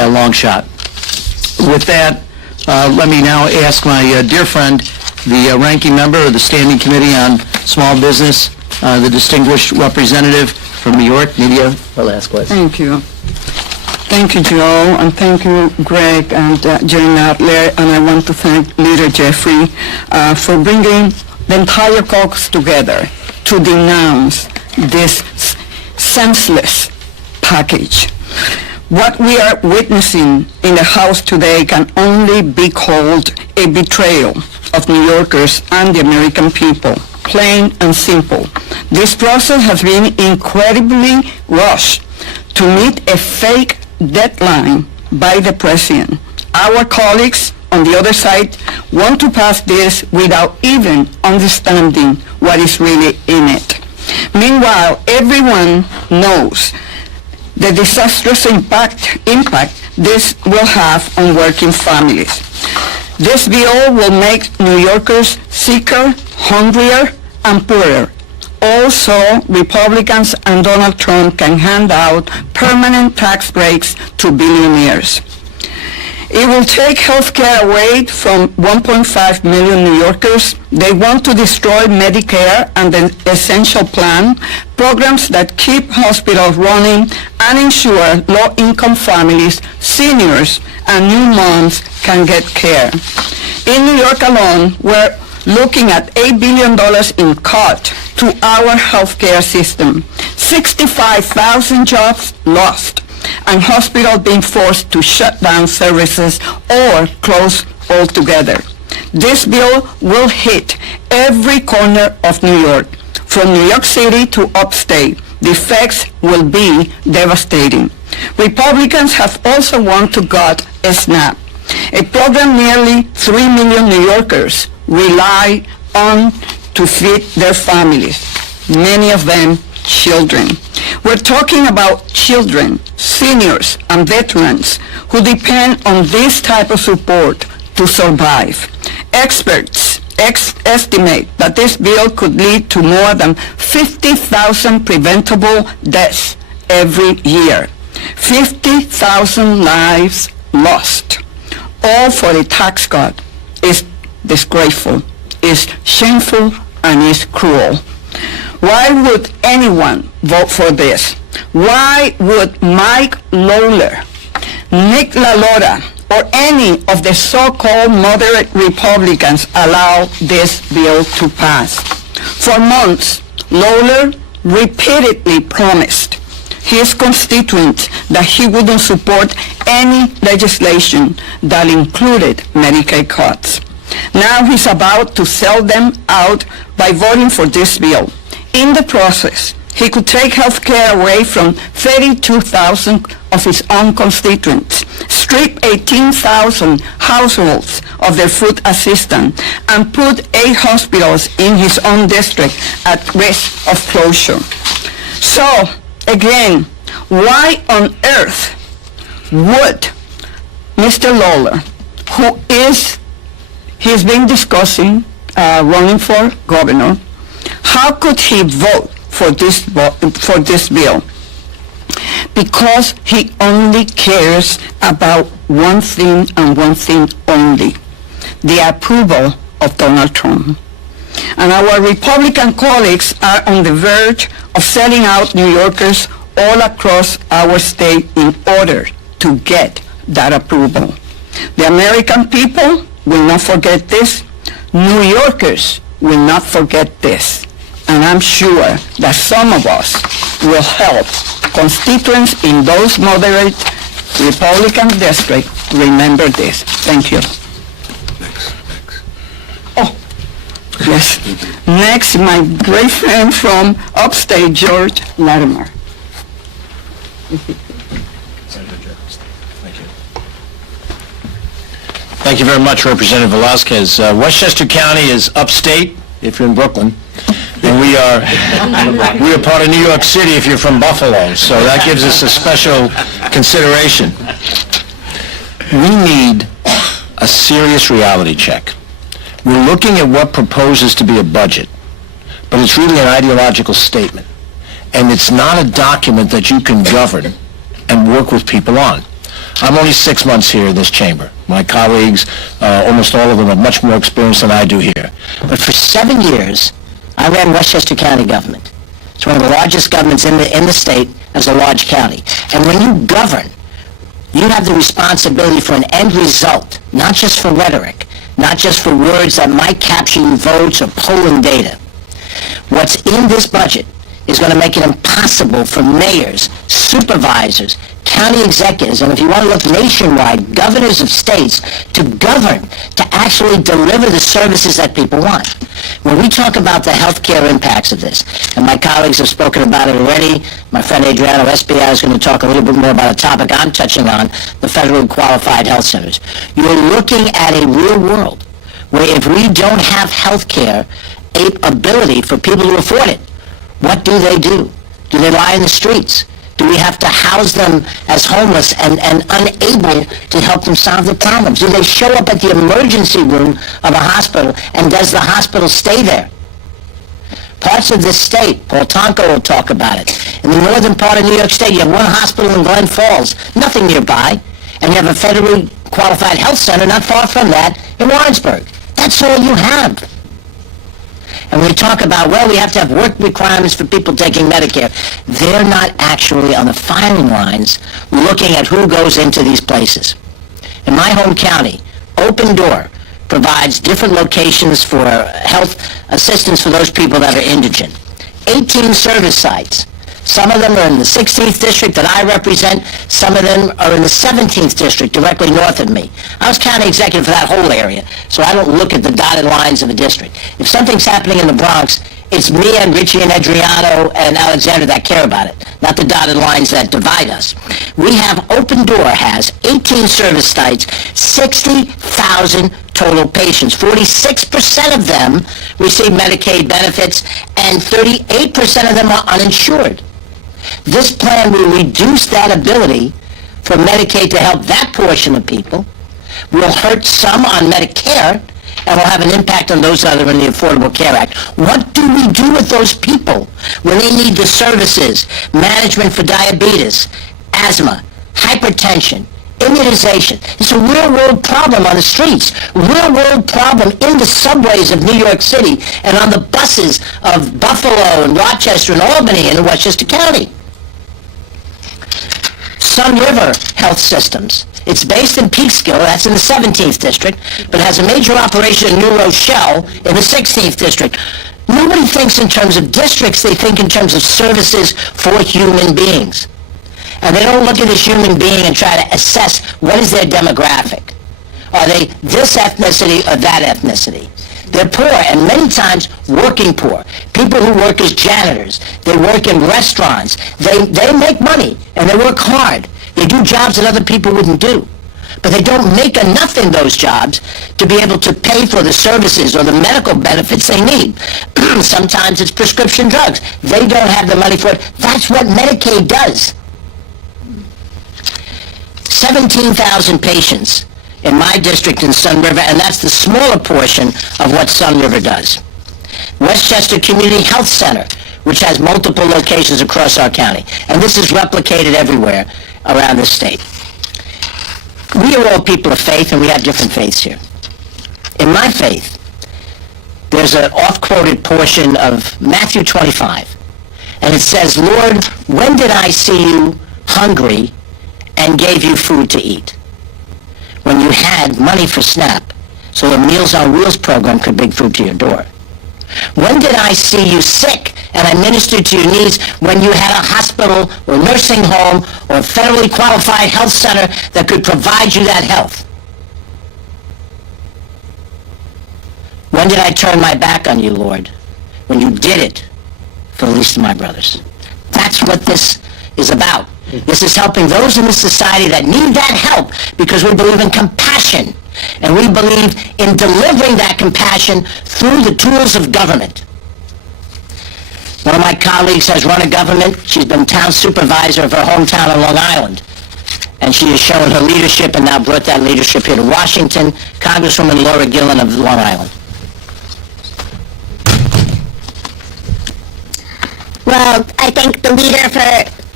a long shot. With that, let me now ask my dear friend, the ranking member of the Standing Committee on Small Business, the distinguished representative from New York, Nydia Velasquez. Thank you. Thank you, Joe, and thank you, Greg and Jane Adler, and I want to thank Leader Jeffrey for bringing the entire caucus together to denounce this senseless package. What we are witnessing in the House today can only be called a betrayal of New Yorkers and the American people, plain and simple. This process has been incredibly rushed to meet a fake deadline by the President. Our colleagues on the other side want to pass this without even understanding what is really in it. Meanwhile, everyone knows the disastrous impact this will have on working families. This bill will make New Yorkers sicker, hungrier, and poorer. Also, Republicans and Donald Trump can hand out permanent tax breaks to billionaires. It will take health care away from 1.5 million New Yorkers. They want to destroy Medicare and the Essential Plan, programs that keep hospitals running and ensure low-income families, seniors, and new moms can get care. In New York alone, we're looking at $8 billion in cut to our healthcare system, 65,000 jobs lost, and hospitals being forced to shut down services or close altogether. This bill will hit every corner of New York, from New York City to upstate. The effects will be devastating. Republicans have also wanted to gut SNAP, a program nearly 3 million New Yorkers rely on to feed their families, many of them children. We're talking about children, seniors, and veterans who depend on this type of support to survive. Experts estimate that this bill could lead to more than 50,000 preventable deaths every year. 50,000 lives lost, all for a tax cut, is disgraceful, is shameful, and is cruel. Why would anyone vote for this? Why would Mike Lawler, Nick LaLora, or any of the so-called moderate Republicans allow this bill to pass? For months, Lawler repeatedly promised his constituents that he wouldn't support any legislation that included Medicaid cuts. Now he's about to sell them out by voting for this bill. In the process, he could take health care away from 32,000 of his own constituents, strip 18,000 households of their food assistance, and put 8 hospitals in his own district at risk of closure. So, again, why on earth would Mr. Lawler, he's been discussing running for governor, how could he vote for this bill? Because he only cares about one thing and one thing only, the approval of Donald Trump. And our Republican colleagues are on the verge of selling out New Yorkers all across our state in order to get that approval. The American people will not forget this. New Yorkers will not forget this. And I'm sure that some of us will help constituents in those moderate Republican districts remember this. Thank you. Next. Oh, yes. Next, my great friend from upstate, George Latimer. Thank you very much, Representative Velasquez. Westchester County is upstate, if you're in Brooklyn, and we are part of New York City if you're from Buffalo, so that gives us a special consideration. We need a serious reality check. We're looking at what proposes to be a budget, but it's really an ideological statement, and it's not a document that you can govern and work with people on. I'm only 6 months here in this chamber. My colleagues, almost all of them, have much more experience than I do here. But for 7 years, I ran Westchester County government. It's one of the largest governments in the state as a large county. And when you govern, you have the responsibility for an end result, not just for rhetoric, not just for words that might capture you votes or polling data. What's in this budget is going to make it impossible for mayors, supervisors, county executives, and if you want to look nationwide, governors of states to govern, to actually deliver the services that people want. When we talk about the health care impacts of this, and my colleagues have spoken about it already, my friend Adriano Espia is going to talk a little bit more about a topic I'm touching on, the federally qualified health centers. You're looking at a real world where if we don't have health care ability for people to afford it, what do? Do they lie in the streets? Do we have to house them as homeless and unable to help them solve the problems? Do they show up at the emergency room of a hospital, and does the hospital stay there? Parts of this state, Paul Tonko will talk about it. In the northern part of New York State, you have one hospital in Glen Falls, nothing nearby, and you have a federally qualified health center not far from that in Warrensburg. That's all you have. And we talk about, well, we have to have work requirements for people taking Medicare. They're not actually on the filing lines looking at who goes into these places. In my home county, Open Door provides different locations for health assistance for those people that are indigent. 18 service sites. Some of them are in the 16th district that I represent. Some of them are in the 17th district directly north of me. I was county executive for that whole area, so I don't look at the dotted lines of a district. If something's happening in the Bronx, it's me and Richie and Adriano and Alexander that care about it, not the dotted lines that divide us. We have, Open Door has 18 service sites, 60,000 total patients. 46% of them receive Medicaid benefits, and 38% of them are uninsured. This plan will reduce that ability for Medicaid to help that portion of people, will hurt some on Medicare, and will have an impact on those that are in the Affordable Care Act. What do we do with those people when they need the services, management for diabetes, asthma, hypertension, immunization? It's a real-world problem on the streets, real-world problem in the subways of New York City and on the buses of Buffalo and Rochester and Albany and Westchester County. Sun River Health Systems. It's based in Peekskill, that's in the 17th district, but has a major operation in New Rochelle in the 16th district. Nobody thinks in terms of districts, they think in terms of services for human beings. And they don't look at this human being and try to assess what is their demographic. Are they this ethnicity or that ethnicity? They're poor, and many times working poor. People who work as janitors, they work in restaurants, they make money, and they work hard. They do jobs that other people wouldn't do. But they don't make enough in those jobs to be able to pay for the services or the medical benefits they need. Sometimes it's prescription drugs. They don't have the money for it. That's what Medicaid does. 17,000 patients in my district in Sun River, and that's the smaller portion of what Sun River does. Westchester Community Health Center, which has multiple locations across our county, and this is replicated everywhere around the state. We are all people of faith, and we have different faiths here. In my faith, there's an oft-quoted portion of Matthew 25, and it says, "Lord, when did I see you hungry and gave you food to eat?" When you had money for SNAP, so the Meals on Wheels program could bring food to your door. When did I see you sick and I ministered to your needs when you had a hospital or nursing home or a federally qualified health center that could provide you that health? When did I turn my back on you, Lord? When you did it for the least of my brothers. That's what this is about. This is helping those in the society that need that help because we believe in compassion. And we believe in delivering that compassion through the tools of government. One of my colleagues has run a government. She's been town supervisor of her hometown on Long Island. And she has shown her leadership and now brought that leadership here to Washington. Congresswoman Laura Gillen of Long Island. Well, I thank the leader for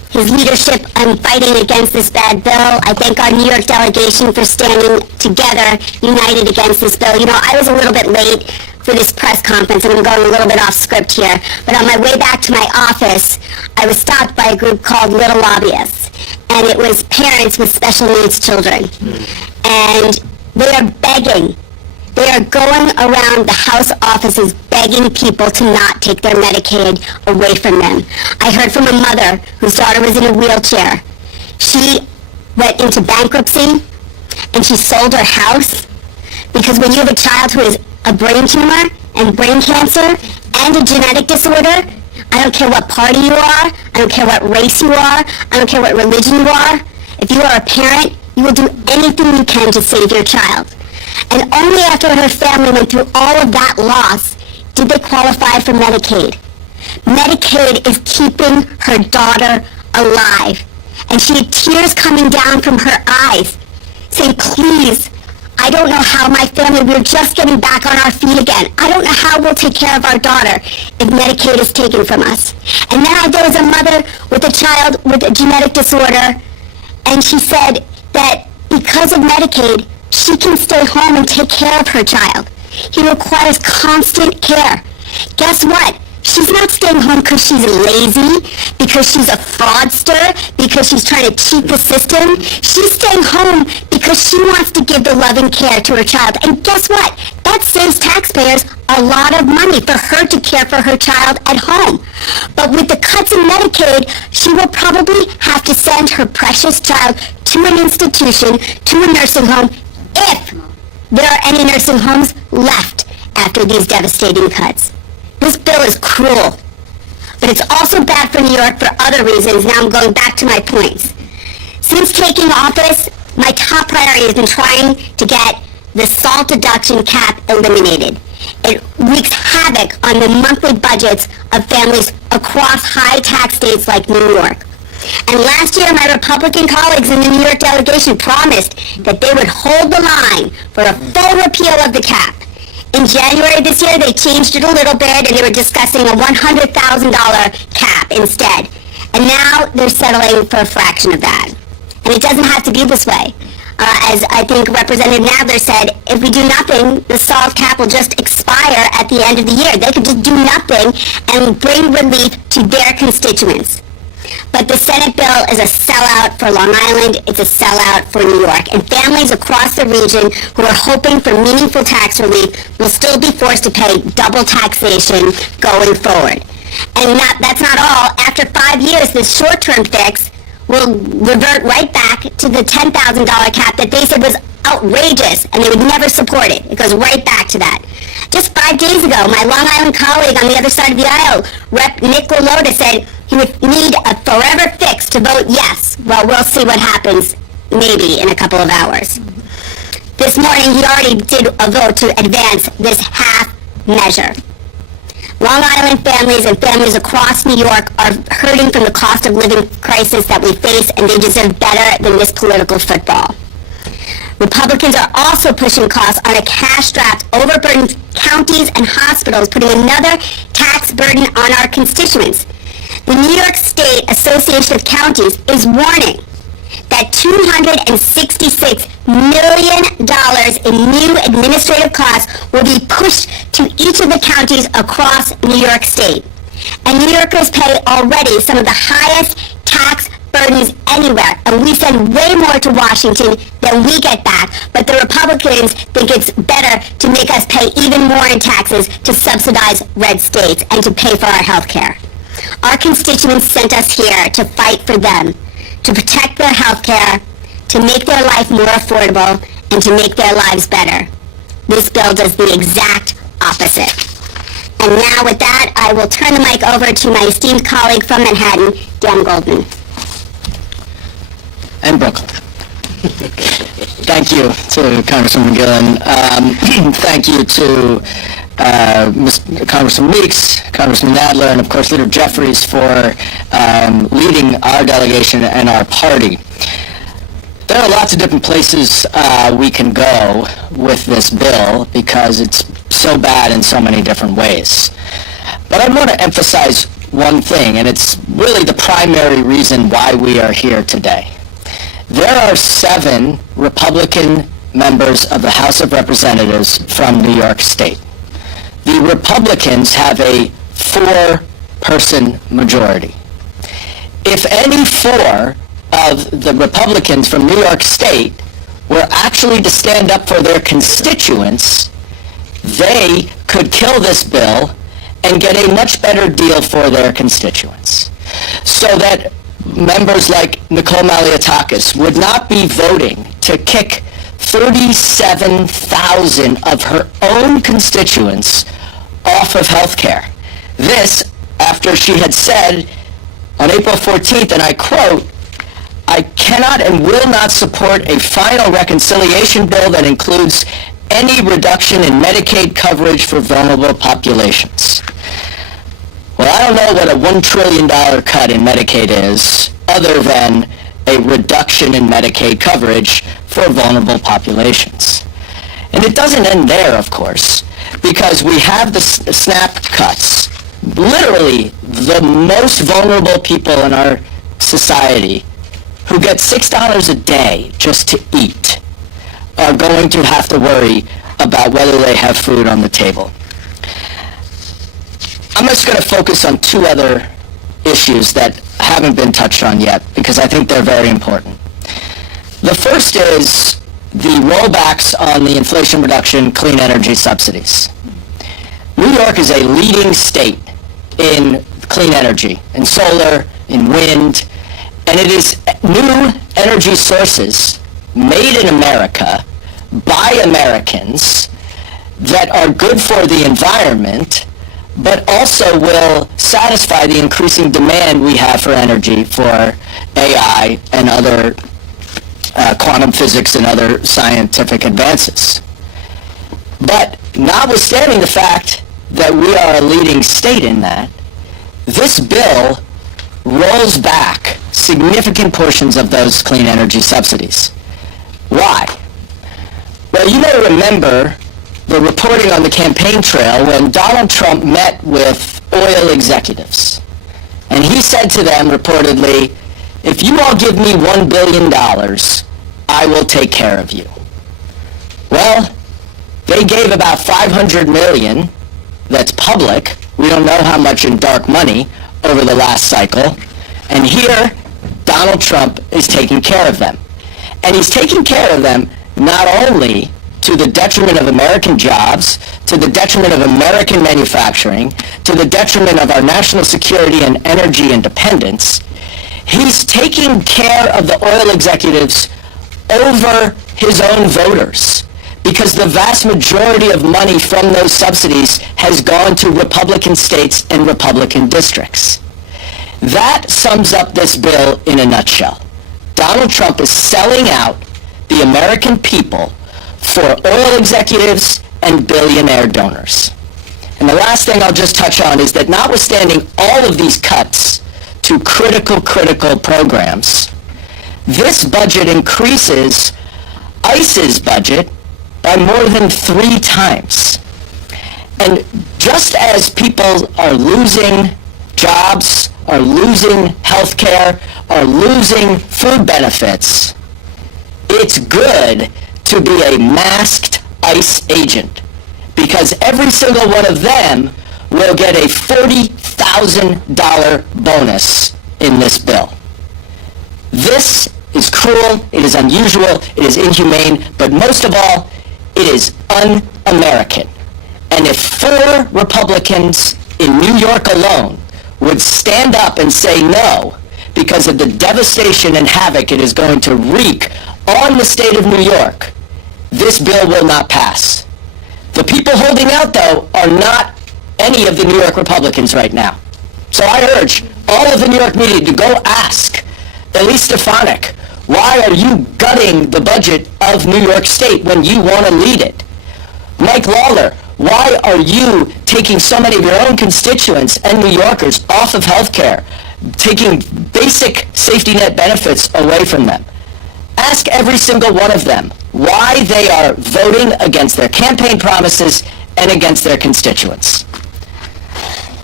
his leadership on fighting against this bad bill. I thank our New York delegation for standing together, united against this bill. You know, I was a little bit late for this press conference, and I'm going a little bit off script here, but on my way back to my office, I was stopped by a group called Little Lobbyists, and it was parents with special needs children. And they are begging. They are going around the House offices begging people to not take their Medicaid away from them. I heard from a mother whose daughter was in a wheelchair. She went into bankruptcy and she sold her house because when you have a child who has a brain tumor and brain cancer and a genetic disorder, I don't care what party you are, I don't care what race you are, I don't care what religion you are. If you are a parent, you will do anything you can to save your child. And only after her family went through all of that loss did they qualify for Medicaid. Medicaid is keeping her daughter alive. And she had tears coming down from her eyes, saying, please, I don't know how my family, we're just getting back on our feet again. I don't know how we'll take care of our daughter if Medicaid is taken from us. And now there was a mother with a child with a genetic disorder, and she said that because of Medicaid, she can stay home and take care of her child. He requires constant care. Guess what? She's not staying home because she's lazy, because she's a fraudster, because she's trying to cheat the system. She's staying home because she wants to give the loving care to her child. And guess what? That saves taxpayers a lot of money for her to care for her child at home. But with the cuts in Medicaid, she will probably have to send her precious child to an institution, to a nursing home, if there are any nursing homes left after these devastating cuts. This bill is cruel, but it's also bad for New York for other reasons. Now I'm going back to my points. Since taking office, my top priority has been trying to get the SALT deduction cap eliminated. It wreaks havoc on the monthly budgets of families across high-tax states like New York. And last year, my Republican colleagues in the New York delegation promised that they would hold the line for a full repeal of the cap. In January this year, they changed it a little bit, and they were discussing a $100,000 cap instead. And now they're settling for a fraction of that. And it doesn't have to be this way. As I think Representative Nadler said, if we do nothing, the SALT cap will just expire at the end of the year. They could just do nothing and bring relief to their constituents. But the Senate bill is a sellout for Long Island, it's a sellout for New York, and families across the region who are hoping for meaningful tax relief will still be forced to pay double taxation going forward. And that's not all. After 5 years, this short-term fix will revert right back to the $10,000 cap that they said was outrageous, and they would never support it. It goes right back to that. Just 5 days ago, my Long Island colleague on the other side of the aisle, Rep. Nick LaLota, said he would need a forever fix to vote yes. Well, we'll see what happens, maybe in a couple of hours. This morning, he already did a vote to advance this half measure. Long Island families and families across New York are hurting from the cost of living crisis that we face, and they deserve better than this political football. Republicans are also pushing costs on a cash-strapped, overburdened counties and hospitals, putting another tax burden on our constituents. The New York State Association of Counties is warning that $266 million in new administrative costs will be pushed to each of the counties across New York State. And New Yorkers pay already some of the highest tax burdens anywhere, and we send way more to Washington than we get back, but the Republicans think it's better to make us pay even more in taxes to subsidize red states and to pay for our health care. Our constituents sent us here to fight for them, to protect their health care, to make their life more affordable, and to make their lives better. This bill does the exact opposite. And now with that, I will turn the mic over to my esteemed colleague from Manhattan, Dan Goldman. And Brooklyn. Thank you to Congresswoman Gillen. Thank you to Congressman Meeks, Congressman Nadler, and of course Leader Jeffries for leading our delegation and our party. There are lots of different places we can go with this bill because it's so bad in so many different ways. But I want to emphasize one thing, and it's really the primary reason why we are here today. There are 7 Republican members of the House of Representatives from New York State. The Republicans have a 4-person majority. If any 4 of the Republicans from New York State were actually to stand up for their constituents, they could kill this bill and get a much better deal for their constituents. So that members like Nicole Maliotakis would not be voting to kick 37,000 of her own constituents off of health care. This, after she had said on April 14th, and I quote, "I cannot and will not support a final reconciliation bill that includes any reduction in Medicaid coverage for vulnerable populations." Well, I don't know what a $1 trillion cut in Medicaid is, other than a reduction in Medicaid coverage for vulnerable populations. And it doesn't end there, of course, because we have the SNAP cuts. Literally, the most vulnerable people in our society who get $6 a day just to eat are going to have to worry about whether they have food on the table. I'm just going to focus on 2 other issues that haven't been touched on yet, because I think they're very important. The first is the rollbacks on the Inflation Reduction clean energy subsidies. New York is a leading state in clean energy, in solar, in wind, and it is new energy sources made in America by Americans that are good for the environment, but also will satisfy the increasing demand we have for energy for AI and other quantum physics and other scientific advances. But notwithstanding the fact that we are a leading state in that, this bill rolls back significant portions of those clean energy subsidies. Why? Well, you may remember the reporting on the campaign trail when Donald Trump met with oil executives. And he said to them reportedly, "If you all give me $1 billion, I will take care of you." Well, they gave about $500 million, that's public, we don't know how much in dark money, over the last cycle. And here, Donald Trump is taking care of them. And he's taking care of them not only to the detriment of American jobs, to the detriment of American manufacturing, to the detriment of our national security and energy independence, he's taking care of the oil executives over his own voters, because the vast majority of money from those subsidies has gone to Republican states and Republican districts. That sums up this bill in a nutshell. Donald Trump is selling out the American people for oil executives and billionaire donors. And the last thing I'll just touch on is that notwithstanding all of these cuts to critical programs, this budget increases ICE's budget by more than 3 times. And just as people are losing jobs, are losing health care, are losing food benefits, it's good to be a masked ICE agent, because every single one of them will get a $40,000 bonus in this bill. This is cruel, it is unusual, it is inhumane, but most of all, it is un-American. And if 4 Republicans in New York alone would stand up and say no because of the devastation and havoc it is going to wreak on the state of New York, this bill will not pass. The people holding out, though, are not any of the New York Republicans right now. So I urge all of the New York media to go ask Elise Stefanik, why are you gutting the budget of New York State when you want to lead it? Mike Lawler, why are you taking so many of your own constituents and New Yorkers off of health care, taking basic safety net benefits away from them? Ask every single one of them why they are voting against their campaign promises and against their constituents.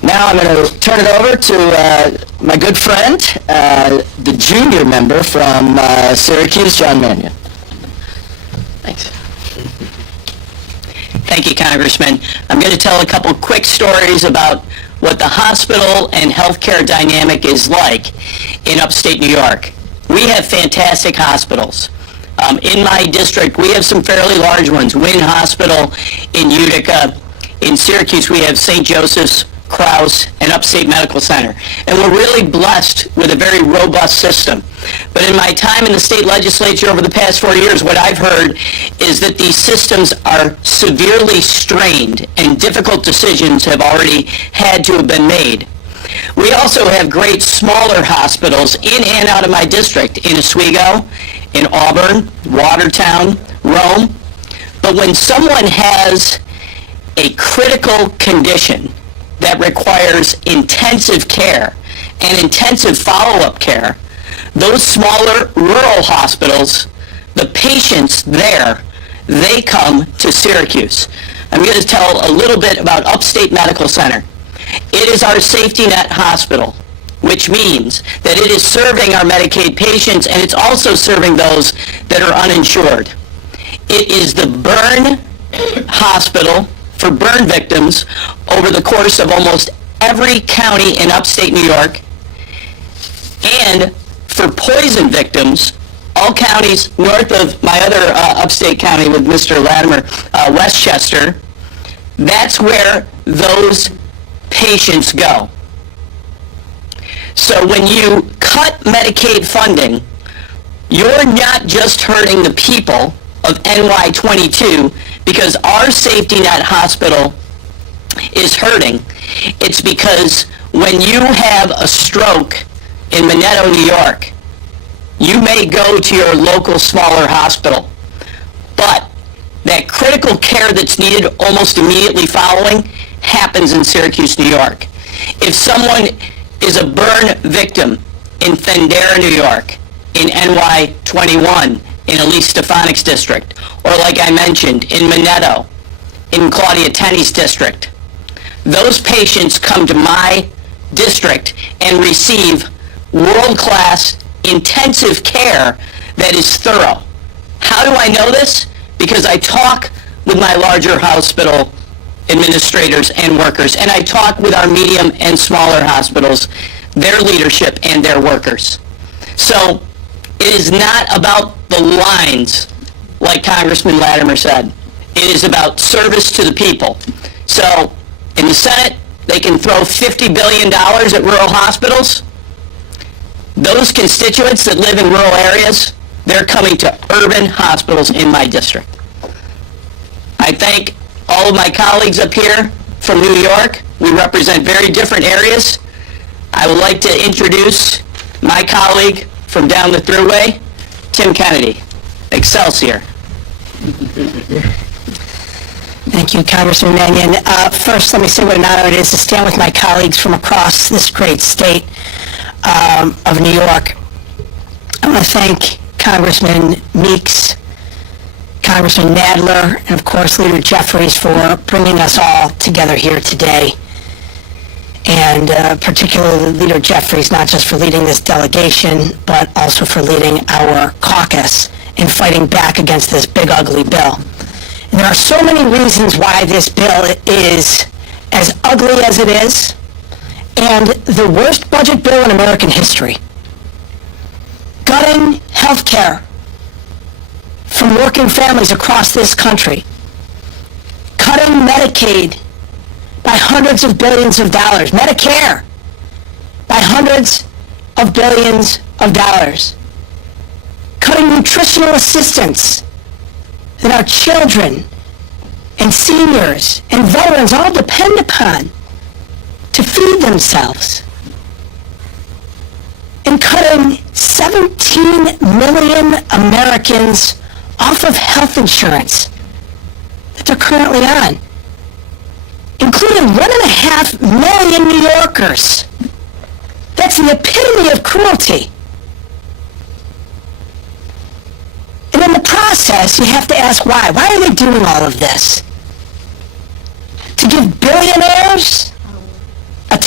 Now I'm going to turn it over to my good friend, the junior member from Syracuse, John Mannion. Thanks. Thank you, Congressman. I'm going to tell a couple quick stories about what the hospital and healthcare dynamic is like in upstate New York. We have fantastic hospitals. In my district, we have some fairly large ones. Wynn Hospital in Utica. In Syracuse, we have St. Joseph's, Krause, and Upstate Medical Center. And we're really blessed with a very robust system. But in my time in the state legislature over the past 4 years, what I've heard is that these systems are severely strained and difficult decisions have already had to have been made. We also have great smaller hospitals in and out of my district, in Oswego, in Auburn, Watertown, Rome. But when someone has a critical condition that requires intensive care and intensive follow-up care, those smaller rural hospitals, the patients there, they come to Syracuse. I'm going to tell a little bit about Upstate Medical Center. It is our safety net hospital, which means that it is serving our Medicaid patients and it's also serving those that are uninsured. It is the burn hospital for burn victims over the course of almost every county in upstate New York, and for poison victims, all counties north of my other upstate county with Mr. Latimer, Westchester. That's where those patients go. So when you cut Medicaid funding, you're not just hurting the people of NY22 because our safety net hospital is hurting. It's because when you have a stroke in Minetto, New York, you may go to your local smaller hospital, but that critical care that's needed almost immediately following happens in Syracuse, New York. If someone is a burn victim in Fendera, New York, in NY21, in Elise Stefanik's district, or like I mentioned, in Minetto, in Claudia Tenney's district, those patients come to my district and receive world-class intensive care that is thorough. How do I know this? Because I talk with my larger hospital administrators and workers, and I talk with our medium and smaller hospitals, their leadership and their workers. So it is not about the lines, like Congressman Latimer said. It is about service to the people. So in the Senate, they can throw $50 billion at rural hospitals. Those constituents that live in rural areas, they're coming to urban hospitals in my district. I thank all of my colleagues up here from New York. We represent very different areas. I would like to introduce my colleague from down the thruway, Tim Kennedy. Excelsior. Thank you, Congressman Mannion. First, let me say what an honor it is to stand with my colleagues from across this great state of New York. I want to thank Congressman Meeks, Congressman Nadler, and of course Leader Jeffries for bringing us all together here today. And particularly Leader Jeffries, not just for leading this delegation, but also for leading our caucus in fighting back against this big ugly bill. And there are so many reasons why this bill is as ugly as it is, and the worst budget bill in American history. Gutting health care from working families across this country. Cutting Medicaid by hundreds of billions of dollars. Medicare by hundreds of billions of dollars. Cutting nutritional assistance that our children and seniors and veterans all depend upon to feed themselves. And cutting 17 million Americans off of health insurance that they're currently on, including 1.5 million New Yorkers. That's the epitome of cruelty. And in the process, you have to ask why. Why are they doing all of this? To give billionaires a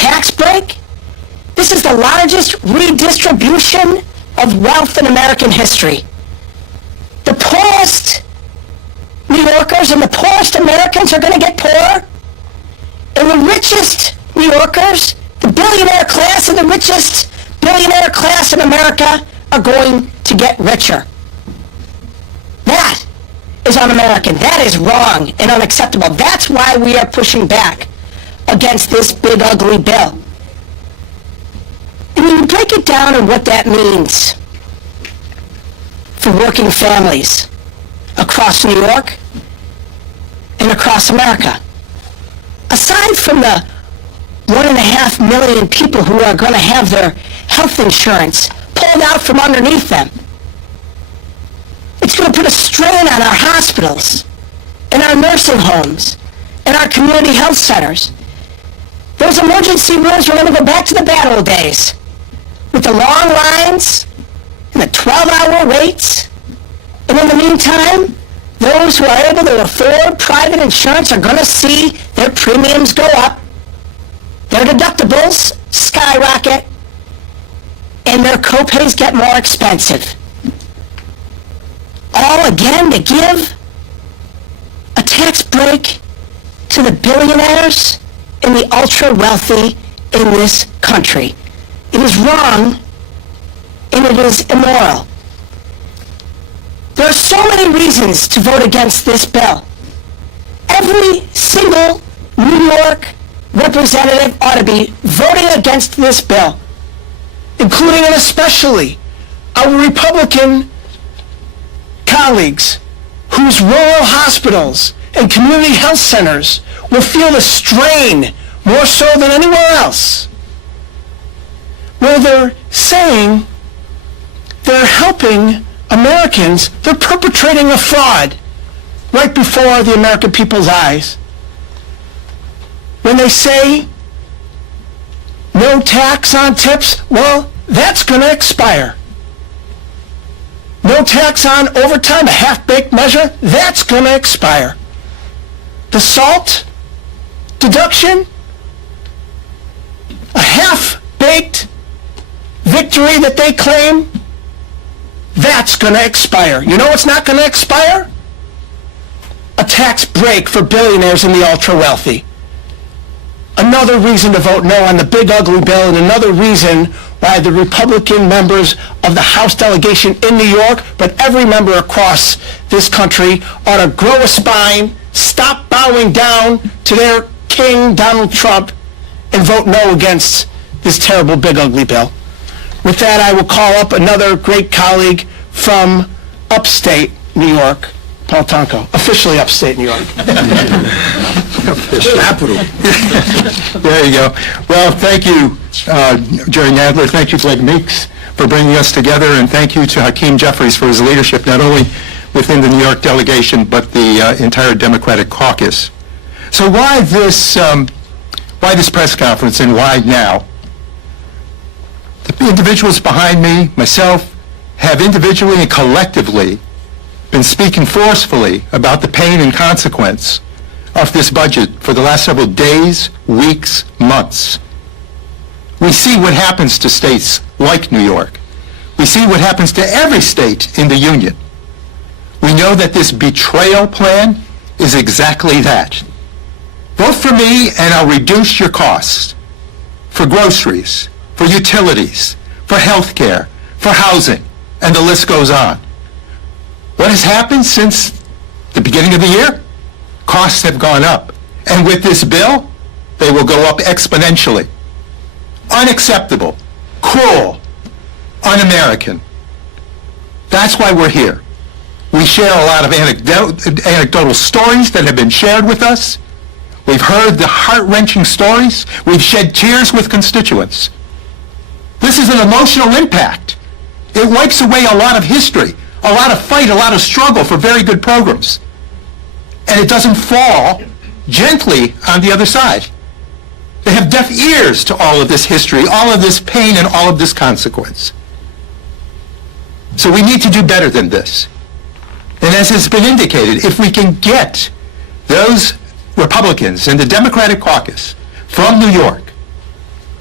tax break? This is the largest redistribution of wealth in American history. The poorest New Yorkers and the poorest Americans are going to get poorer, and the richest New Yorkers, the billionaire class and the richest billionaire class in America are going to get richer. That is un-American. That is wrong and unacceptable. That's why we are pushing back against this big, ugly bill. And when you break it down and what that means for working families across New York and across America, aside from the 1.5 million people who are going to have their health insurance pulled out from underneath them, it's going to put a strain on our hospitals and our nursing homes and our community health centers. Those emergency rooms are going to go back to the bad old days with the long lines and the 12-hour waits. And in the meantime, those who are able to afford private insurance are going to see their premiums go up, their deductibles skyrocket, and their copays get more expensive. All again to give a tax break to the billionaires and the ultra-wealthy in this country. It is wrong, and it is immoral. There are so many reasons to vote against this bill. Every single New York representative ought to be voting against this bill, including and especially our Republican colleagues whose rural hospitals and community health centers will feel the strain more so than anywhere else, where they're saying they're helping Americans. They're perpetrating a fraud right before the American people's eyes. When they say no tax on tips, well, that's going to expire. No tax on overtime, a half-baked measure, that's going to expire. The SALT deduction, a half-baked victory that they claim, that's going to expire. You know what's not going to expire? A tax break for billionaires and the ultra-wealthy. Another reason to vote no on the big ugly bill, and another reason why the Republican members of the House delegation in New York, but every member across this country, ought to grow a spine, stop bowing down to their king, Donald Trump, and vote no against this terrible big ugly bill. With that, I will call up another great colleague from upstate New York, Paul Tonko, officially upstate New York. Capital. There you go. Well, thank you, Jerry Nadler. Thank you, Gregory Meeks, for bringing us together, and thank you to Hakeem Jeffries for his leadership, not only within the New York delegation, but the entire Democratic caucus. So why this press conference, and why now? The individuals behind me, myself, have individually and collectively been speaking forcefully about the pain and consequence of this budget for the last several days, weeks, months. We see what happens to states like New York. We see what happens to every state in the Union. We know that this betrayal plan is exactly that. Vote for me and I'll reduce your costs for groceries, for utilities, for health care, for housing, and the list goes on. What has happened since the beginning of the year? Costs have gone up. And with this bill, they will go up exponentially. Unacceptable, cruel, un-American. That's why we're here. We share a lot of anecdotal stories that have been shared with us. We've heard the heart-wrenching stories. We've shed tears with constituents. This is an emotional impact. It wipes away a lot of history, a lot of fight, a lot of struggle for very good programs. And it doesn't fall gently on the other side. They have deaf ears to all of this history, all of this pain, and all of this consequence. So we need to do better than this. And as has been indicated, if we can get those Republicans in the Democratic caucus from New York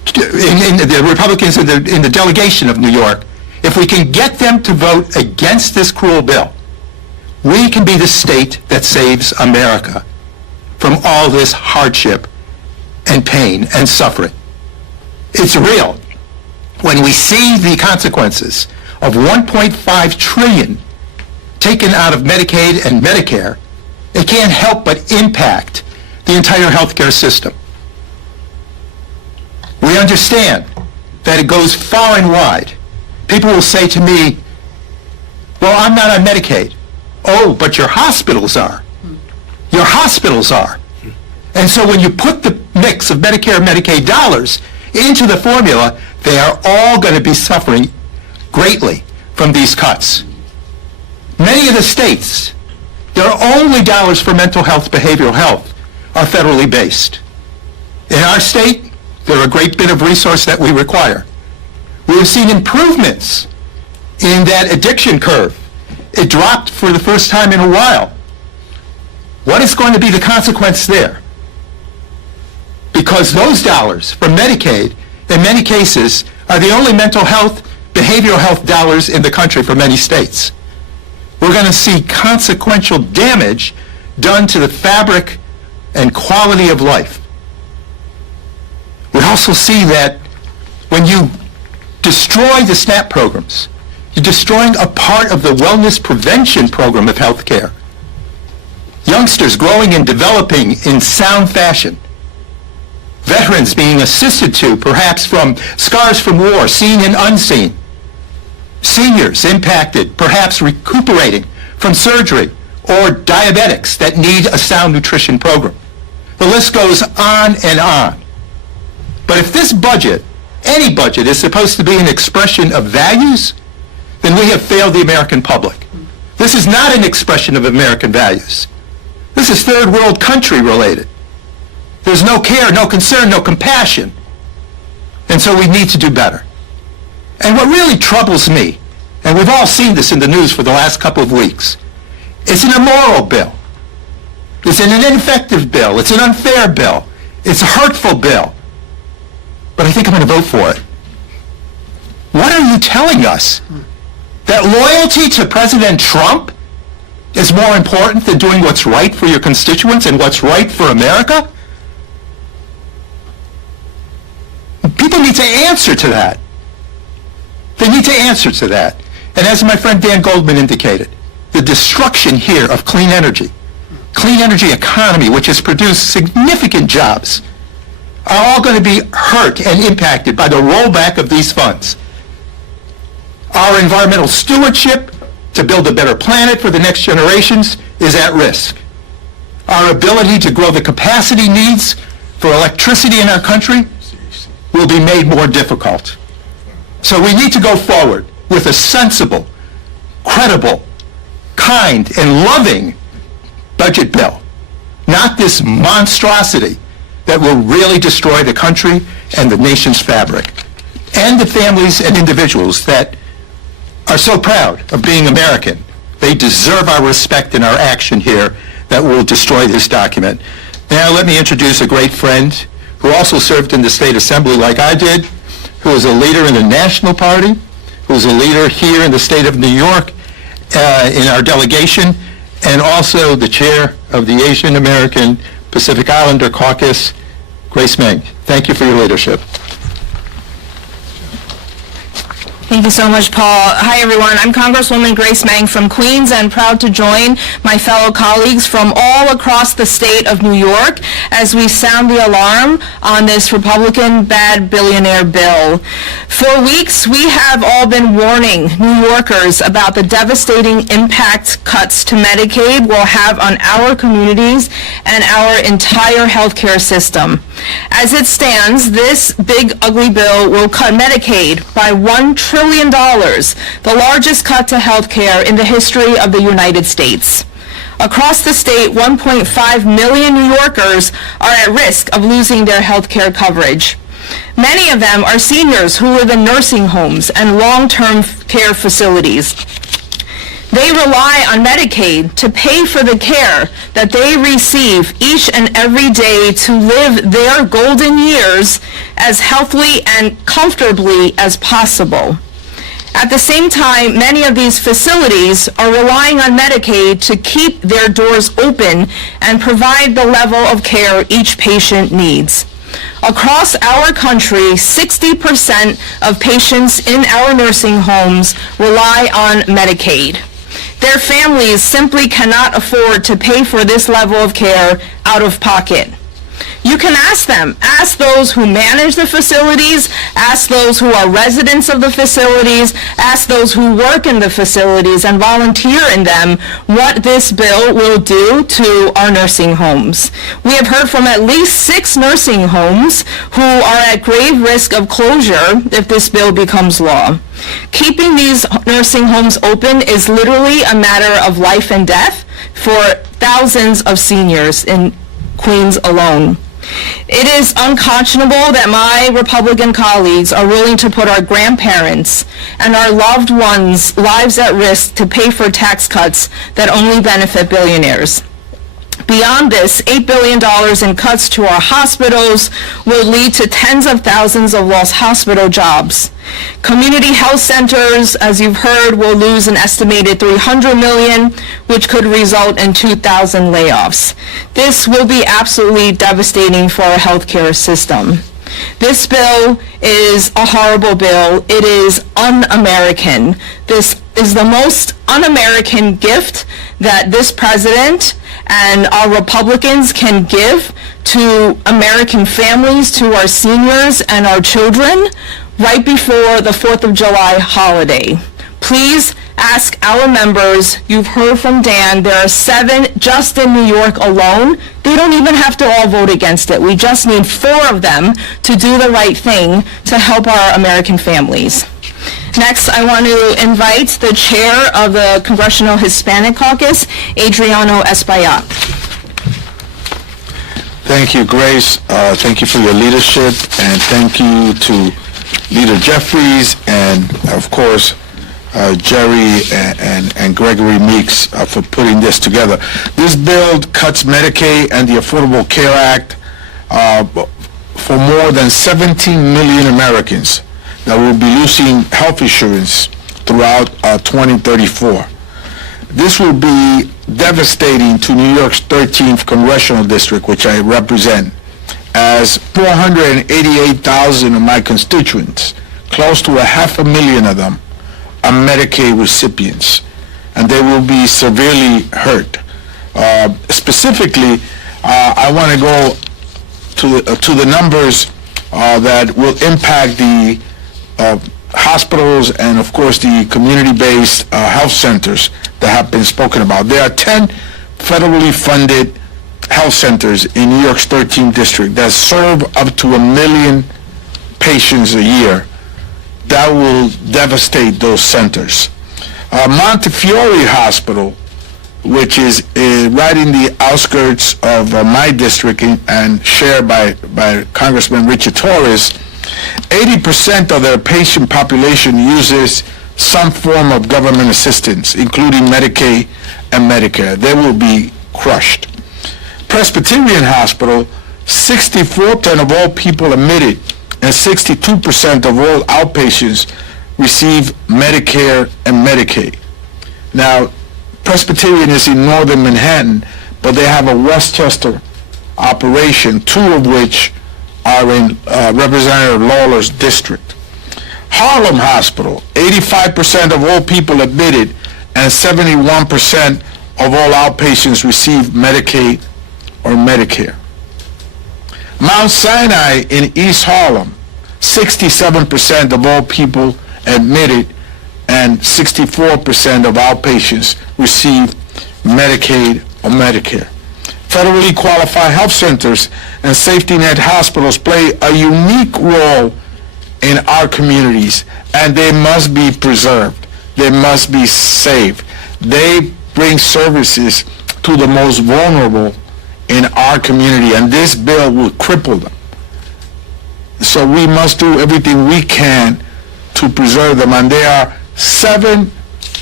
in the Republicans in the delegation of New York, if we can get them to vote against this cruel bill, we can be the state that saves America from all this hardship and pain and suffering. It's real. When we see the consequences of $1.5 trillion taken out of Medicaid and Medicare, it can't help but impact the entire healthcare system. We understand that it goes far and wide. People will say to me, well, I'm not on Medicaid. Oh, but your hospitals are. Your hospitals are. And so when you put the mix of Medicare and Medicaid dollars into the formula, they are all going to be suffering greatly from these cuts. Many of the states, their only dollars for mental health, behavioral health, are federally based. In our state, they're a great bit of resource that we require. We have seen improvements in that addiction curve. It dropped for the first time in a while. What is going to be the consequence there? Because those dollars from Medicaid, in many cases, are the only mental health, behavioral health dollars in the country for many states. We're going to see consequential damage done to the fabric and quality of life. We also see that when you destroy the SNAP programs, you're destroying a part of the wellness prevention program of health care. Youngsters growing and developing in sound fashion. Veterans being assisted to, perhaps from scars from war, seen and unseen. Seniors impacted, perhaps recuperating from surgery, or diabetics that need a sound nutrition program. The list goes on and on. But if this budget, any budget, is supposed to be an expression of values, then we have failed the American public. This is not an expression of American values. This is third world country related. There's no care, no concern, no compassion. And so we need to do better. And what really troubles me, and we've all seen this in the news for the last couple of weeks, it's an immoral bill. It's an ineffective bill. It's an unfair bill. It's a hurtful bill. But I think I'm going to vote for it. What are you telling us? That loyalty to President Trump is more important than doing what's right for your constituents and what's right for America? People need to answer to that. They need to answer to that. And as my friend Dan Goldman indicated, the destruction here of clean energy economy, which has produced significant jobs, are all going to be hurt and impacted by the rollback of these funds. Our environmental stewardship to build a better planet for the next generations is at risk. Our ability to grow the capacity needs for electricity in our country will be made more difficult. So we need to go forward with a sensible, credible, kind, and loving budget bill, not this monstrosity that will really destroy the country and the nation's fabric, and the families and individuals that are so proud of being American. They deserve our respect and our action here that will destroy this document. Now let me introduce a great friend who also served in the State Assembly like I did, who is a leader in the National Party, who is a leader here in the state of New York in our delegation, and also the chair of the Asian American Pacific Islander Caucus, Grace Meng. Thank you for your leadership. Thank you so much, Paul. Hi, everyone. I'm Congresswoman Grace Meng from Queens and proud to join my fellow colleagues from all across the state of New York as we sound the alarm on this Republican bad billionaire bill. For weeks, we have all been warning New Yorkers about the devastating impact cuts to Medicaid will have on our communities and our entire healthcare system. As it stands, this big, ugly bill will cut Medicaid by $1 trillion, the largest cut to health care in the history of the United States. Across the state, 1.5 million New Yorkers are at risk of losing their health care coverage. Many of them are seniors who live in nursing homes and long-term care facilities. They rely on Medicaid to pay for the care that they receive each and every day to live their golden years as healthily and comfortably as possible. At the same time, many of these facilities are relying on Medicaid to keep their doors open and provide the level of care each patient needs. Across our country, 60% of patients in our nursing homes rely on Medicaid. Their families simply cannot afford to pay for this level of care out of pocket. You can ask them. Ask those who manage the facilities, ask those who are residents of the facilities, ask those who work in the facilities and volunteer in them what this bill will do to our nursing homes. We have heard from at least 6 nursing homes who are at grave risk of closure if this bill becomes law. Keeping these nursing homes open is literally a matter of life and death for thousands of seniors in Queens alone. It is unconscionable that my Republican colleagues are willing to put our grandparents and our loved ones' lives at risk to pay for tax cuts that only benefit billionaires. Beyond this, $8 billion in cuts to our hospitals will lead to tens of thousands of lost hospital jobs. Community health centers, as you've heard, will lose an estimated $300 million, which could result in 2,000 layoffs. This will be absolutely devastating for our healthcare system. This bill is a horrible bill. It is un-American. This is the most un-American gift that this president and our Republicans can give to American families, to our seniors and our children right before the 4th of July holiday. Please ask our members. You've heard from Dan. There are 7 just in New York alone. They don't even have to all vote against it. We just need 4 of them to do the right thing to help our American families. Next, I want to invite the chair of the Congressional Hispanic Caucus, Adriano Espaillat. Thank you, Grace. Thank you for your leadership, and thank you to Leader Jeffries and, of course, Jerry and Gregory Meeks for putting this together. This bill cuts Medicaid and the Affordable Care Act for more than 17 million Americans that will be losing health insurance throughout 2034. This will be devastating to New York's 13th congressional district, which I represent, as 488,000 of my constituents, close to 500,000 of them, are Medicaid recipients, and they will be severely hurt. Specifically, I want to go to the numbers that will impact the hospitals and, of course, the community-based health centers that have been spoken about. There are 10 federally funded health centers in New York's 13th district that serve up to 1 million patients a year. That will devastate those centers. Montefiore Hospital, which is right in the outskirts of my district and shared by Congressman Richard Torres, 80% of their patient population uses some form of government assistance, including Medicaid and Medicare. They will be crushed. Presbyterian Hospital, 64% of all people admitted and 62% of all outpatients receive Medicare and Medicaid. Now, Presbyterian is in northern Manhattan, but they have a Westchester operation, 2 of which are in Representative Lawler's district. Harlem Hospital, 85% of all people admitted and 71% of all outpatients receive Medicaid or Medicare. Mount Sinai in East Harlem, 67% of all people admitted and 64% of outpatients receive Medicaid or Medicare. Federally qualified health centers and safety net hospitals play a unique role in our communities, and they must be preserved. They must be saved. They bring services to the most vulnerable in our community, and this bill will cripple them. So we must do everything we can to preserve them, and there are 7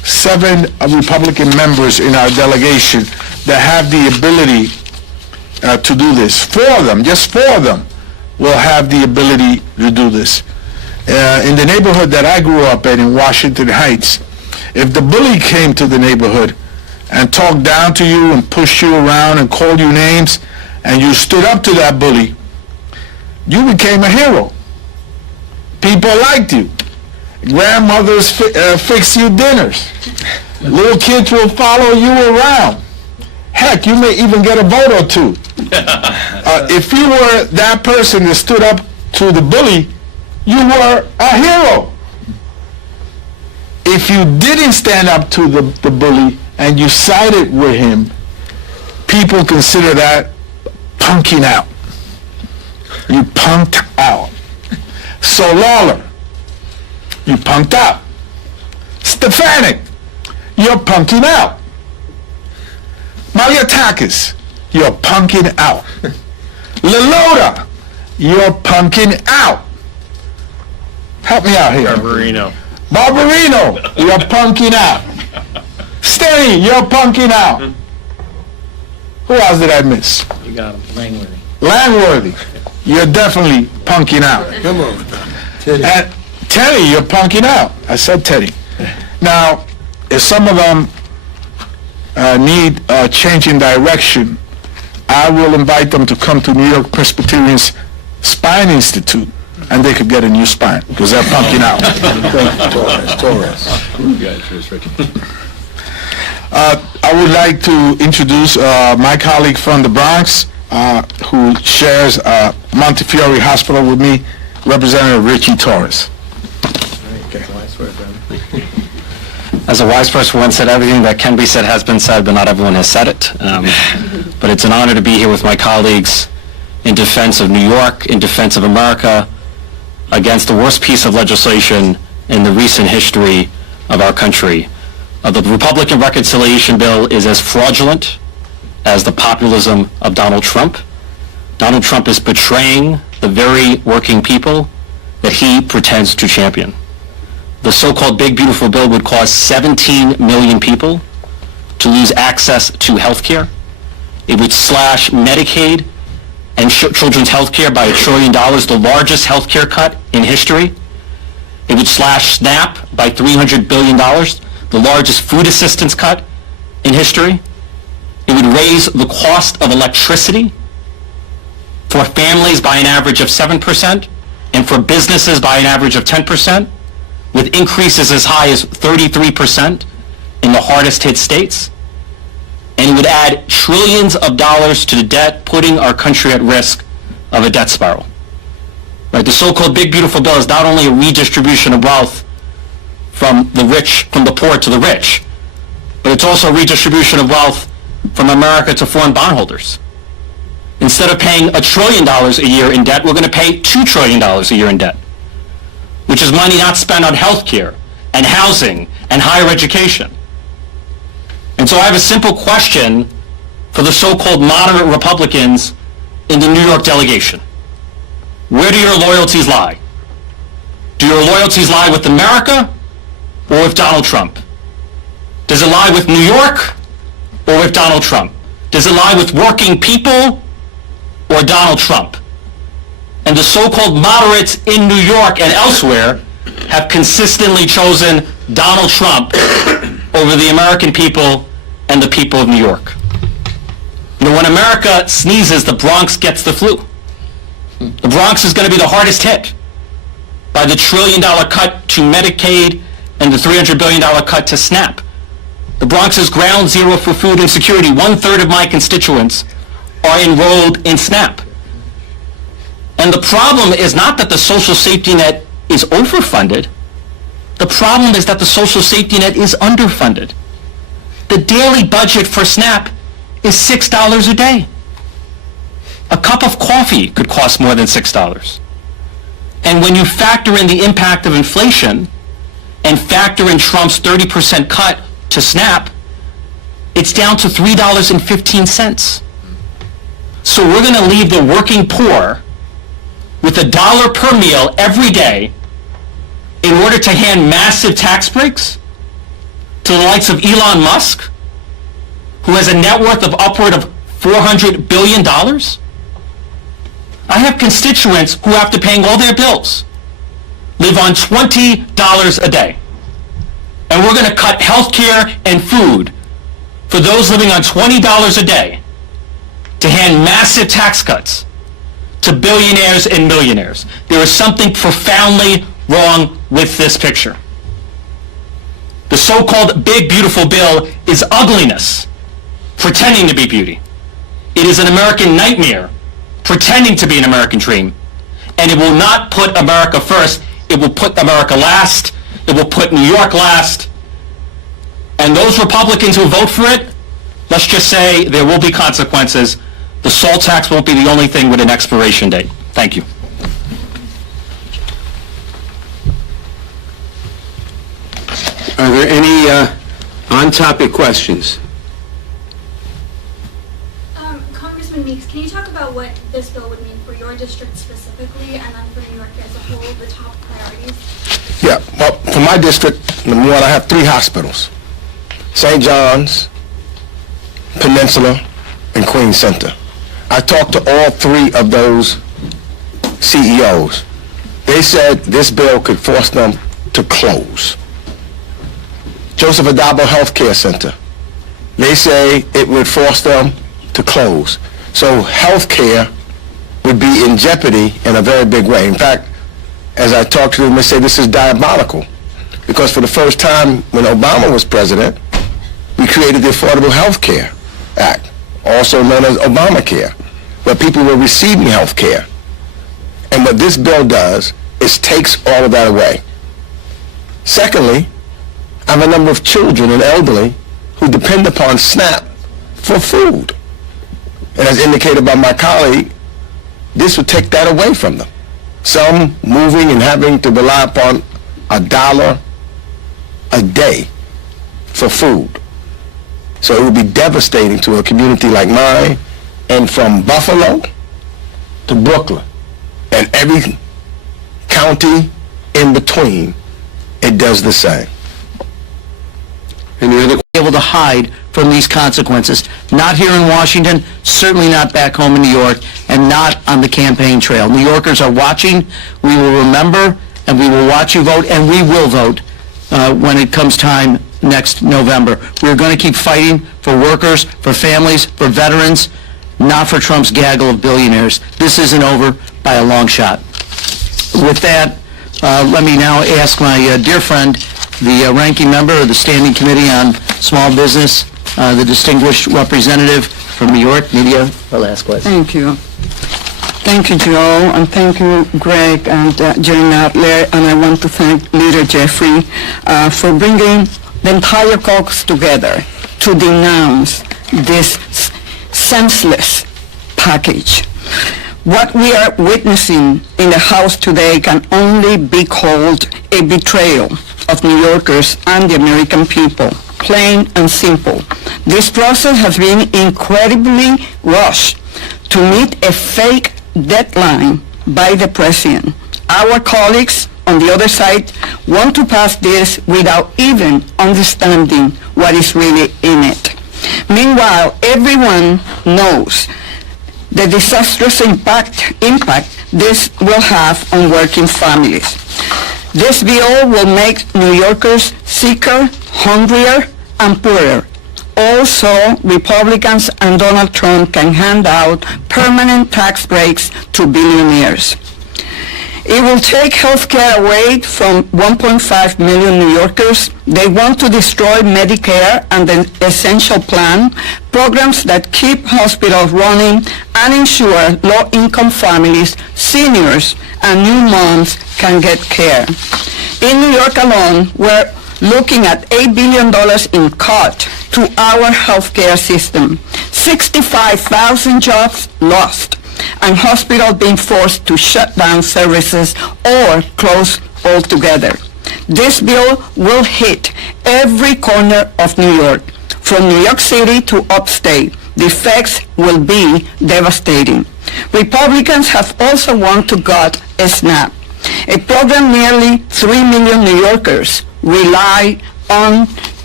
7 Republican members in our delegation that have the ability to do this. 4 of them, just 4 of them, will have the ability to do this. In the neighborhood that I grew up in Washington Heights, if the bully came to the neighborhood and talked down to you and pushed you around and called you names, and you stood up to that bully, you became a hero. People liked you. Grandmothers fix you dinners. Little kids will follow you around. Heck, you may even get a vote or 2. If you were that person that stood up to the bully, you were a hero. If you didn't stand up to the bully and you sided with him, people consider that punking out. You punked out. So Lawler, you punked out. Stefanik, you're punking out. Malliotakis, you're punking out. Lelota, you're punking out. Help me out here. Barbarino, you're punking out. Steny, you're punking out. Who else did I miss? You got him, Langworthy, you're definitely punking out. Come on. And Teddy, you're punking out. I said Teddy. Now, if some of them need a change in direction, I will invite them to come to New York Presbyterian's Spine Institute, and they could get a new spine, because they're punking out. I would like to introduce my colleague from the Bronx, who shares Montefiore Hospital with me, Representative Richie Torres. As a wise person once said, everything that can be said has been said, but not everyone has said it. But it's an honor to be here with my colleagues in defense of New York, in defense of America, against the worst piece of legislation in the recent history of our country. The Republican reconciliation bill is as fraudulent as the populism of Donald Trump. Donald Trump is betraying the very working people that he pretends to champion. The so-called Big Beautiful Bill would cause 17 million people to lose access to health care. It would slash Medicaid and children's health care by $1 trillion, the largest health care cut in history. It would slash SNAP by $300 billion, the largest food assistance cut in history. It would raise the cost of electricity for families by an average of 7% and for businesses by an average of 10%, with increases as high as 33% in the hardest hit states. And it would add trillions of dollars to the debt, putting our country at risk of a debt spiral. Right? The so-called Big Beautiful Bill is not only a redistribution of wealth from the poor to the rich, but it's also a redistribution of wealth from America to foreign bondholders. Instead of paying $1 trillion a year in debt, we're going to pay $2 trillion a year in debt, which is money not spent on health care and housing and higher education. And so I have a simple question for the so-called moderate Republicans in the New York delegation. Where do your loyalties lie? Do your loyalties lie with America or with Donald Trump? Does it lie with New York or with Donald Trump? Does it lie with working people or Donald Trump? And the so-called moderates in New York and elsewhere have consistently chosen Donald Trump over the American people and the people of New York. You know, when America sneezes, the Bronx gets the flu. The Bronx is going to be the hardest hit by the $1 trillion cut to Medicaid and the $300 billion cut to SNAP. The Bronx is ground zero for food insecurity. 1/3 of my constituents are enrolled in SNAP. And the problem is not that the social safety net is overfunded. The problem is that the social safety net is underfunded. The daily budget for SNAP is $6 a day. A cup of coffee could cost more than $6. And when you factor in the impact of inflation and factor in Trump's 30% cut to SNAP, it's down to $3.15. So we're going to leave the working poor with $1 per meal every day in order to hand massive tax breaks to the likes of Elon Musk, who has a net worth of upward of $400 billion. I have constituents who, after paying all their bills, live on $20 a day. And we're going to cut health care and food for those living on $20 a day to hand massive tax cuts to billionaires and millionaires. There is something profoundly wrong with this picture. The so-called big, beautiful bill is ugliness, pretending to be beauty. It is an American nightmare, pretending to be an American dream. And it will not put America first. It will put America last. It will put New York last. And those Republicans who vote for it, let's just say there will be consequences. The salt tax won't be the only thing with an expiration date. Thank you. Are there any on-topic questions? Congressman Meeks, can you talk about what this bill would mean for your district specifically, and then for New York as a whole, the top priorities? Yeah, well, for my district, number one, I have 3 hospitals. St. John's, Peninsula, and Queens Center. I talked to all 3 of those CEOs. They said this bill could force them to close. Joseph Adabo Health Care Center. They say it would force them to close. So health care would be in jeopardy in a very big way. In fact, as I talked to them, they say this is diabolical. Because for the first time when Obama was president, we created the Affordable Health Care Act, also known as Obamacare, where people were receiving health care. And what this bill does is takes all of that away. Secondly, I have a number of children and elderly who depend upon SNAP for food. And as indicated by my colleague, this would take that away from them. Some moving and having to rely upon $1 a day for food. So it would be devastating to a community like mine, and from Buffalo to Brooklyn, and every county in between, it does the same. Any other? Able to hide from these consequences. Not here in Washington, certainly not back home in New York, and not on the campaign trail. New Yorkers are watching. We will remember, and we will watch you vote, and we will vote when it comes time next November. We're going to keep fighting for workers, for families, for veterans, not for Trump's gaggle of billionaires. This isn't over by a long shot. With that, let me now ask my dear friend, the ranking member of the Standing Committee on Small Business, the distinguished representative from New York, Nydia Velasquez. Thank you. Thank you, Joe, and thank you, Greg and Jerry Nadler, and I want to thank Leader Jeffrey for bringing the entire caucus together to denounce this senseless package. What we are witnessing in the House today can only be called a betrayal of New Yorkers and the American people, plain and simple. This process has been incredibly rushed to meet a fake deadline by the president. Our colleagues on the other side want to pass this without even understanding what is really in it. Meanwhile, everyone knows the disastrous impact this will have on working families. This bill will make New Yorkers sicker, hungrier, and poorer. Also, Republicans and Donald Trump can hand out permanent tax breaks to billionaires. It will take health care away from 1.5 million New Yorkers. They want to destroy Medicare and the Essential Plan, programs that keep hospitals running and ensure low-income families, seniors, and new moms can get care. In New York alone, we're looking at $8 billion in cut to our healthcare system, 65,000 jobs lost, and hospitals being forced to shut down services or close altogether. This bill will hit every corner of New York, from New York City to upstate. The effects will be devastating. Republicans have also wanted to gut SNAP, a program nearly 3 million New Yorkers rely on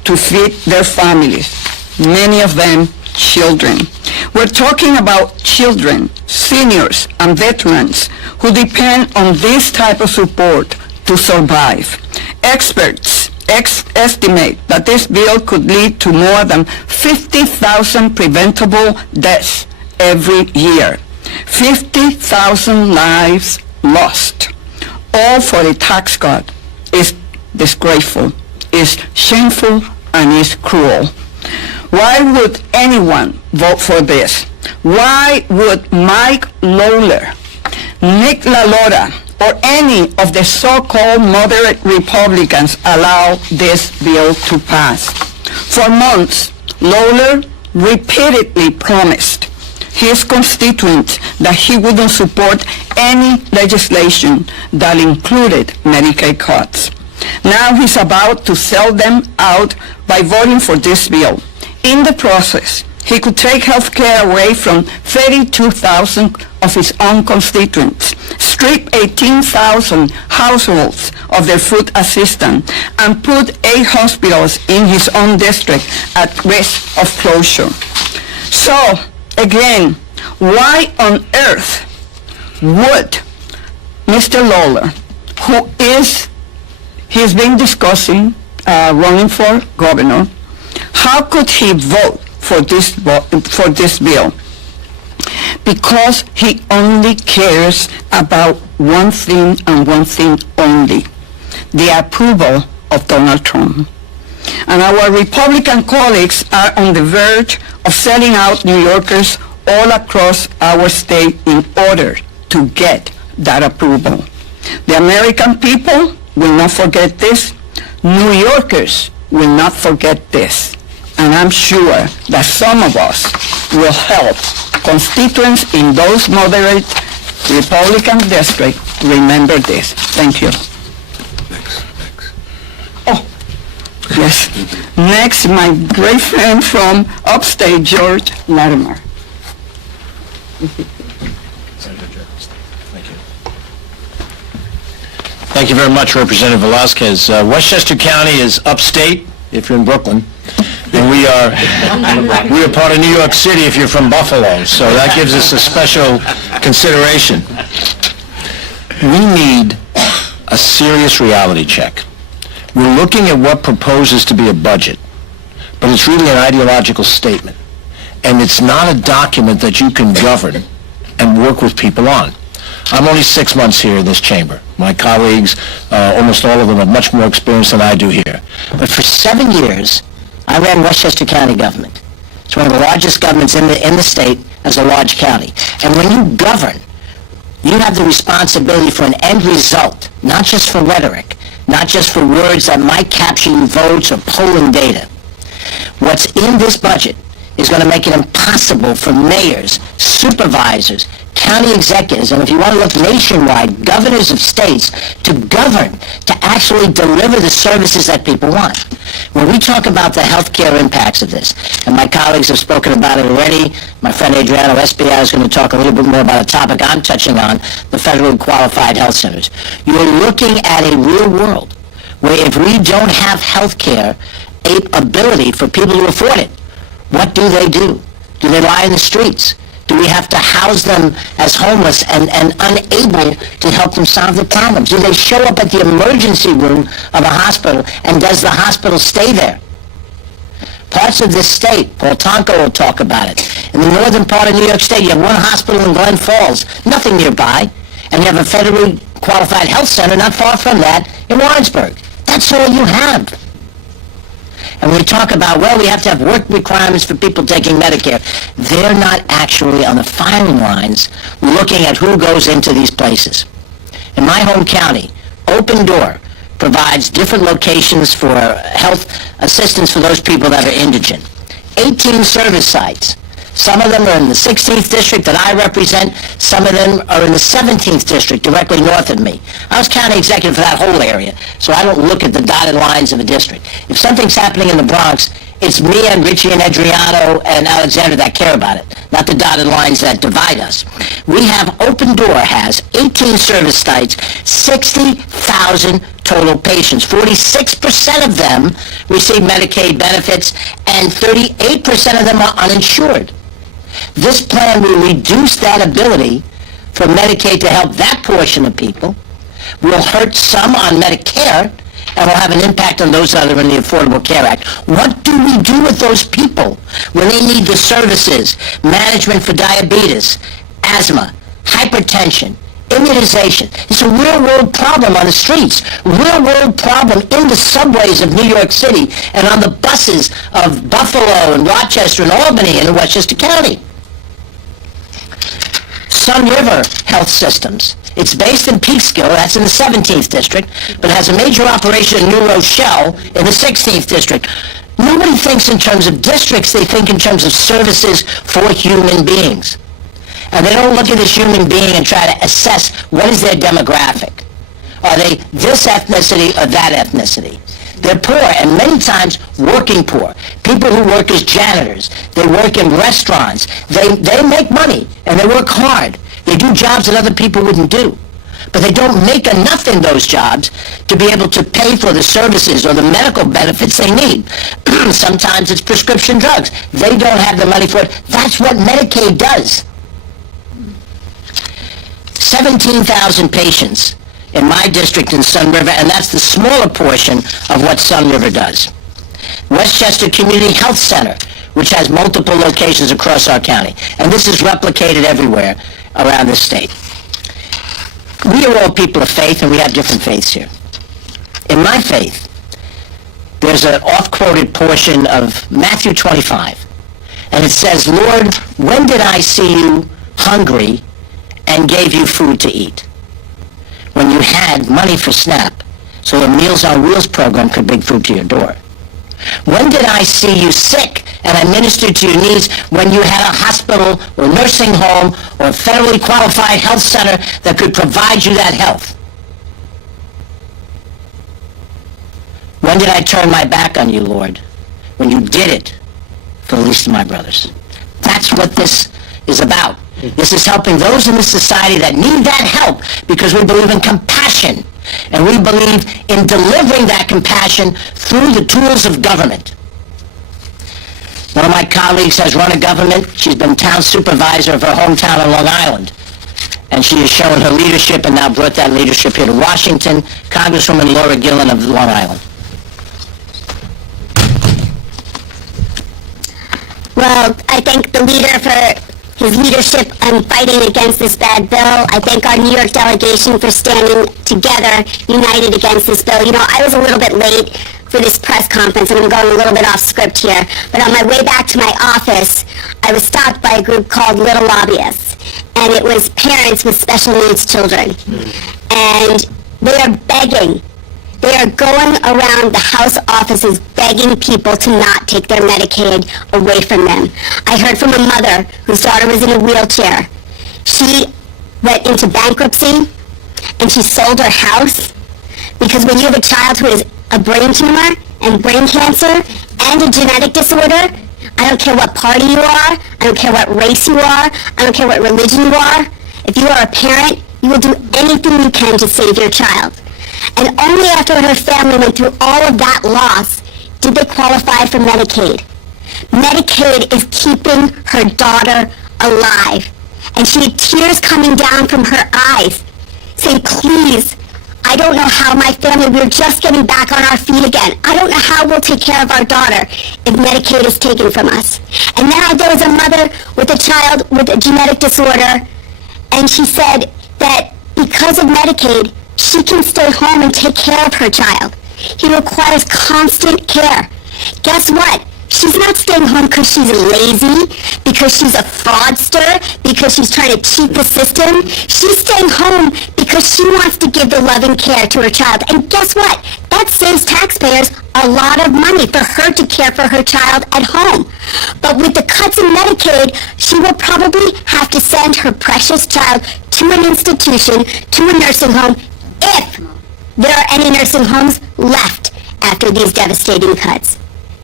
to feed their families, many of them children. We're talking about children, seniors, and veterans who depend on this type of support to survive. Experts estimate that this bill could lead to more than 50,000 preventable deaths every year. 50,000 lives lost, all for a tax cut, is disgraceful, is shameful, and is cruel. Why would anyone vote for this? Why would Mike Lawler, Nick LaLora, or any of the so-called moderate Republicans allow this bill to pass? For months, Lawler repeatedly promised his constituents that he wouldn't support any legislation that included Medicaid cuts. Now he's about to sell them out by voting for this bill. In the process, he could take health care away from 32,000 of his own constituents, strip 18,000 households of their food assistance, and put 8 hospitals in his own district at risk of closure. So, again, why on earth would Mr. Lawler, he's been discussing running for governor, how could he vote for this bill? Because he only cares about one thing and one thing only, the approval of Donald Trump. And our Republican colleagues are on the verge of selling out New Yorkers all across our state in order to get that approval. The American people will not forget this. New Yorkers will not forget this. And I'm sure that some of us will help constituents in those moderate Republican districts remember this. Thank you. Oh, yes. Next, my great friend from upstate, George Latimer. Thank you very much, Representative Velasquez. Westchester County is upstate, if you're in Brooklyn, and we are part of New York City if you're from Buffalo, so that gives us a special consideration. We need a serious reality check. We're looking at what proposes to be a budget, but it's really an ideological statement, and it's not a document that you can govern and work with people on. I'm only 6 months here in this chamber. My colleagues, almost all of them, have much more experience than I do here. But for 7 years, I ran Westchester County government. It's one of the largest governments in the state as a large county. And when you govern, you have the responsibility for an end result, not just for rhetoric, not just for words that might capture you votes or polling data. What's in this budget is going to make it impossible for mayors, supervisors, county executives, and if you want to look nationwide, governors of states, to govern, to actually deliver the services that people want. When we talk about the healthcare impacts of this, and my colleagues have spoken about it already, my friend Adriano Espia is going to talk a little bit more about a topic I'm touching on, the federally qualified health centers. You're looking at a real world where if we don't have healthcare ability for people to afford it, what do? Do they lie in the streets? Do we have to house them as homeless and unable to help them solve the problems? Do they show up at the emergency room of a hospital, and does the hospital stay there? Parts of this state, Paul Tonko will talk about it. In the northern part of New York State, you have one hospital in Glen Falls, nothing nearby, and you have a federally qualified health center not far from that in Warrensburg. That's all you have. And we talk about, well, we have to have work requirements for people taking Medicare. They're not actually on the filing lines looking at who goes into these places. In my home county, Open Door provides different locations for health assistance for those people that are indigent. 18 service sites. Some of them are in the 16th district that I represent. Some of them are in the 17th district, directly north of me. I was county executive for that whole area, so I don't look at the dotted lines of a district. If something's happening in the Bronx, It's me and Richie and Adriano and Alexander that care about it, not the dotted lines that divide us. We have, Open Door has 18 service sites, 60,000 total patients. 46% of them receive Medicaid benefits, and 38% of them are uninsured. This plan will reduce that ability for Medicaid to help that portion of people, will hurt some on Medicare, and will have an impact on those that are in the Affordable Care Act. What do we do with those people when they need the services, management for diabetes, asthma, hypertension, immunization? It's a real-world problem on the streets, real-world problem in the subways of New York City and on the buses of Buffalo and Rochester and Albany and Westchester County. Sun River Health Systems. It's based in Peekskill, that's in the 17th District, but has a major operation in New Rochelle in the 16th District. Nobody thinks in terms of districts, they think in terms of services for human beings. And they don't look at this human being and try to assess what is their demographic. Are they this ethnicity or that ethnicity? They're poor, and many times working poor. People who work as janitors, they work in restaurants, they make money, and they work hard. They do jobs that other people wouldn't do. But they don't make enough in those jobs to be able to pay for the services or the medical benefits they need. Sometimes it's prescription drugs. They don't have the money for it. That's what Medicaid does. 17,000 patients in my district in Sun River, and that's the smaller portion of what Sun River does. Westchester Community Health Center, which has multiple locations across our county, and this is replicated everywhere around the state. We are all people of faith, and we have different faiths here. In my faith, there's an oft-quoted portion of Matthew 25, and it says, "Lord, when did I see you hungry and gave you food to eat?" When you had money for SNAP, so the Meals on Wheels program could bring food to your door. When did I see you sick and I ministered to your needs when you had a hospital or nursing home or federally qualified health center that could provide you that health? When did I turn my back on you, Lord? When you did it for the least of my brothers. That's what this is about. This is helping those in the society that need that help because we believe in compassion. And we believe in delivering that compassion through the tools of government. One of my colleagues has run a government. She's been town supervisor of her hometown on Long Island. And she has shown her leadership and now brought that leadership here to Washington. Congresswoman Laura Gillen of Long Island. Well, I thank the leader for his leadership on fighting against this bad bill. I thank our New York delegation for standing together, united against this bill. You know, I was a little bit late for this press conference, and I'm going a little bit off script here, but on my way back to my office, I was stopped by a group called Little Lobbyists, and it was parents with special needs children. And they are begging. They are going around the House offices begging people to not take their Medicaid away from them. I heard from a mother whose daughter was in a wheelchair. She went into bankruptcy and she sold her house because when you have a child who has a brain tumor and brain cancer and a genetic disorder, I don't care what party you are, I don't care what race you are, I don't care what religion you are, if you are a parent, you will do anything you can to save your child. And only after her family went through all of that loss did they qualify for Medicaid. Medicaid is keeping her daughter alive. And she had tears coming down from her eyes, saying, please, I don't know how my family, we're just getting back on our feet again. I don't know how we'll take care of our daughter if Medicaid is taken from us. And now there was a mother with a child with a genetic disorder, and she said that because of Medicaid, she can stay home and take care of her child. He requires constant care. Guess what? She's not staying home because she's lazy, because she's a fraudster, because she's trying to cheat the system. She's staying home because she wants to give the loving care to her child. And guess what? That saves taxpayers a lot of money for her to care for her child at home. But with the cuts in Medicaid, she will probably have to send her precious child to an institution, to a nursing home, if there are any nursing homes left after these devastating cuts.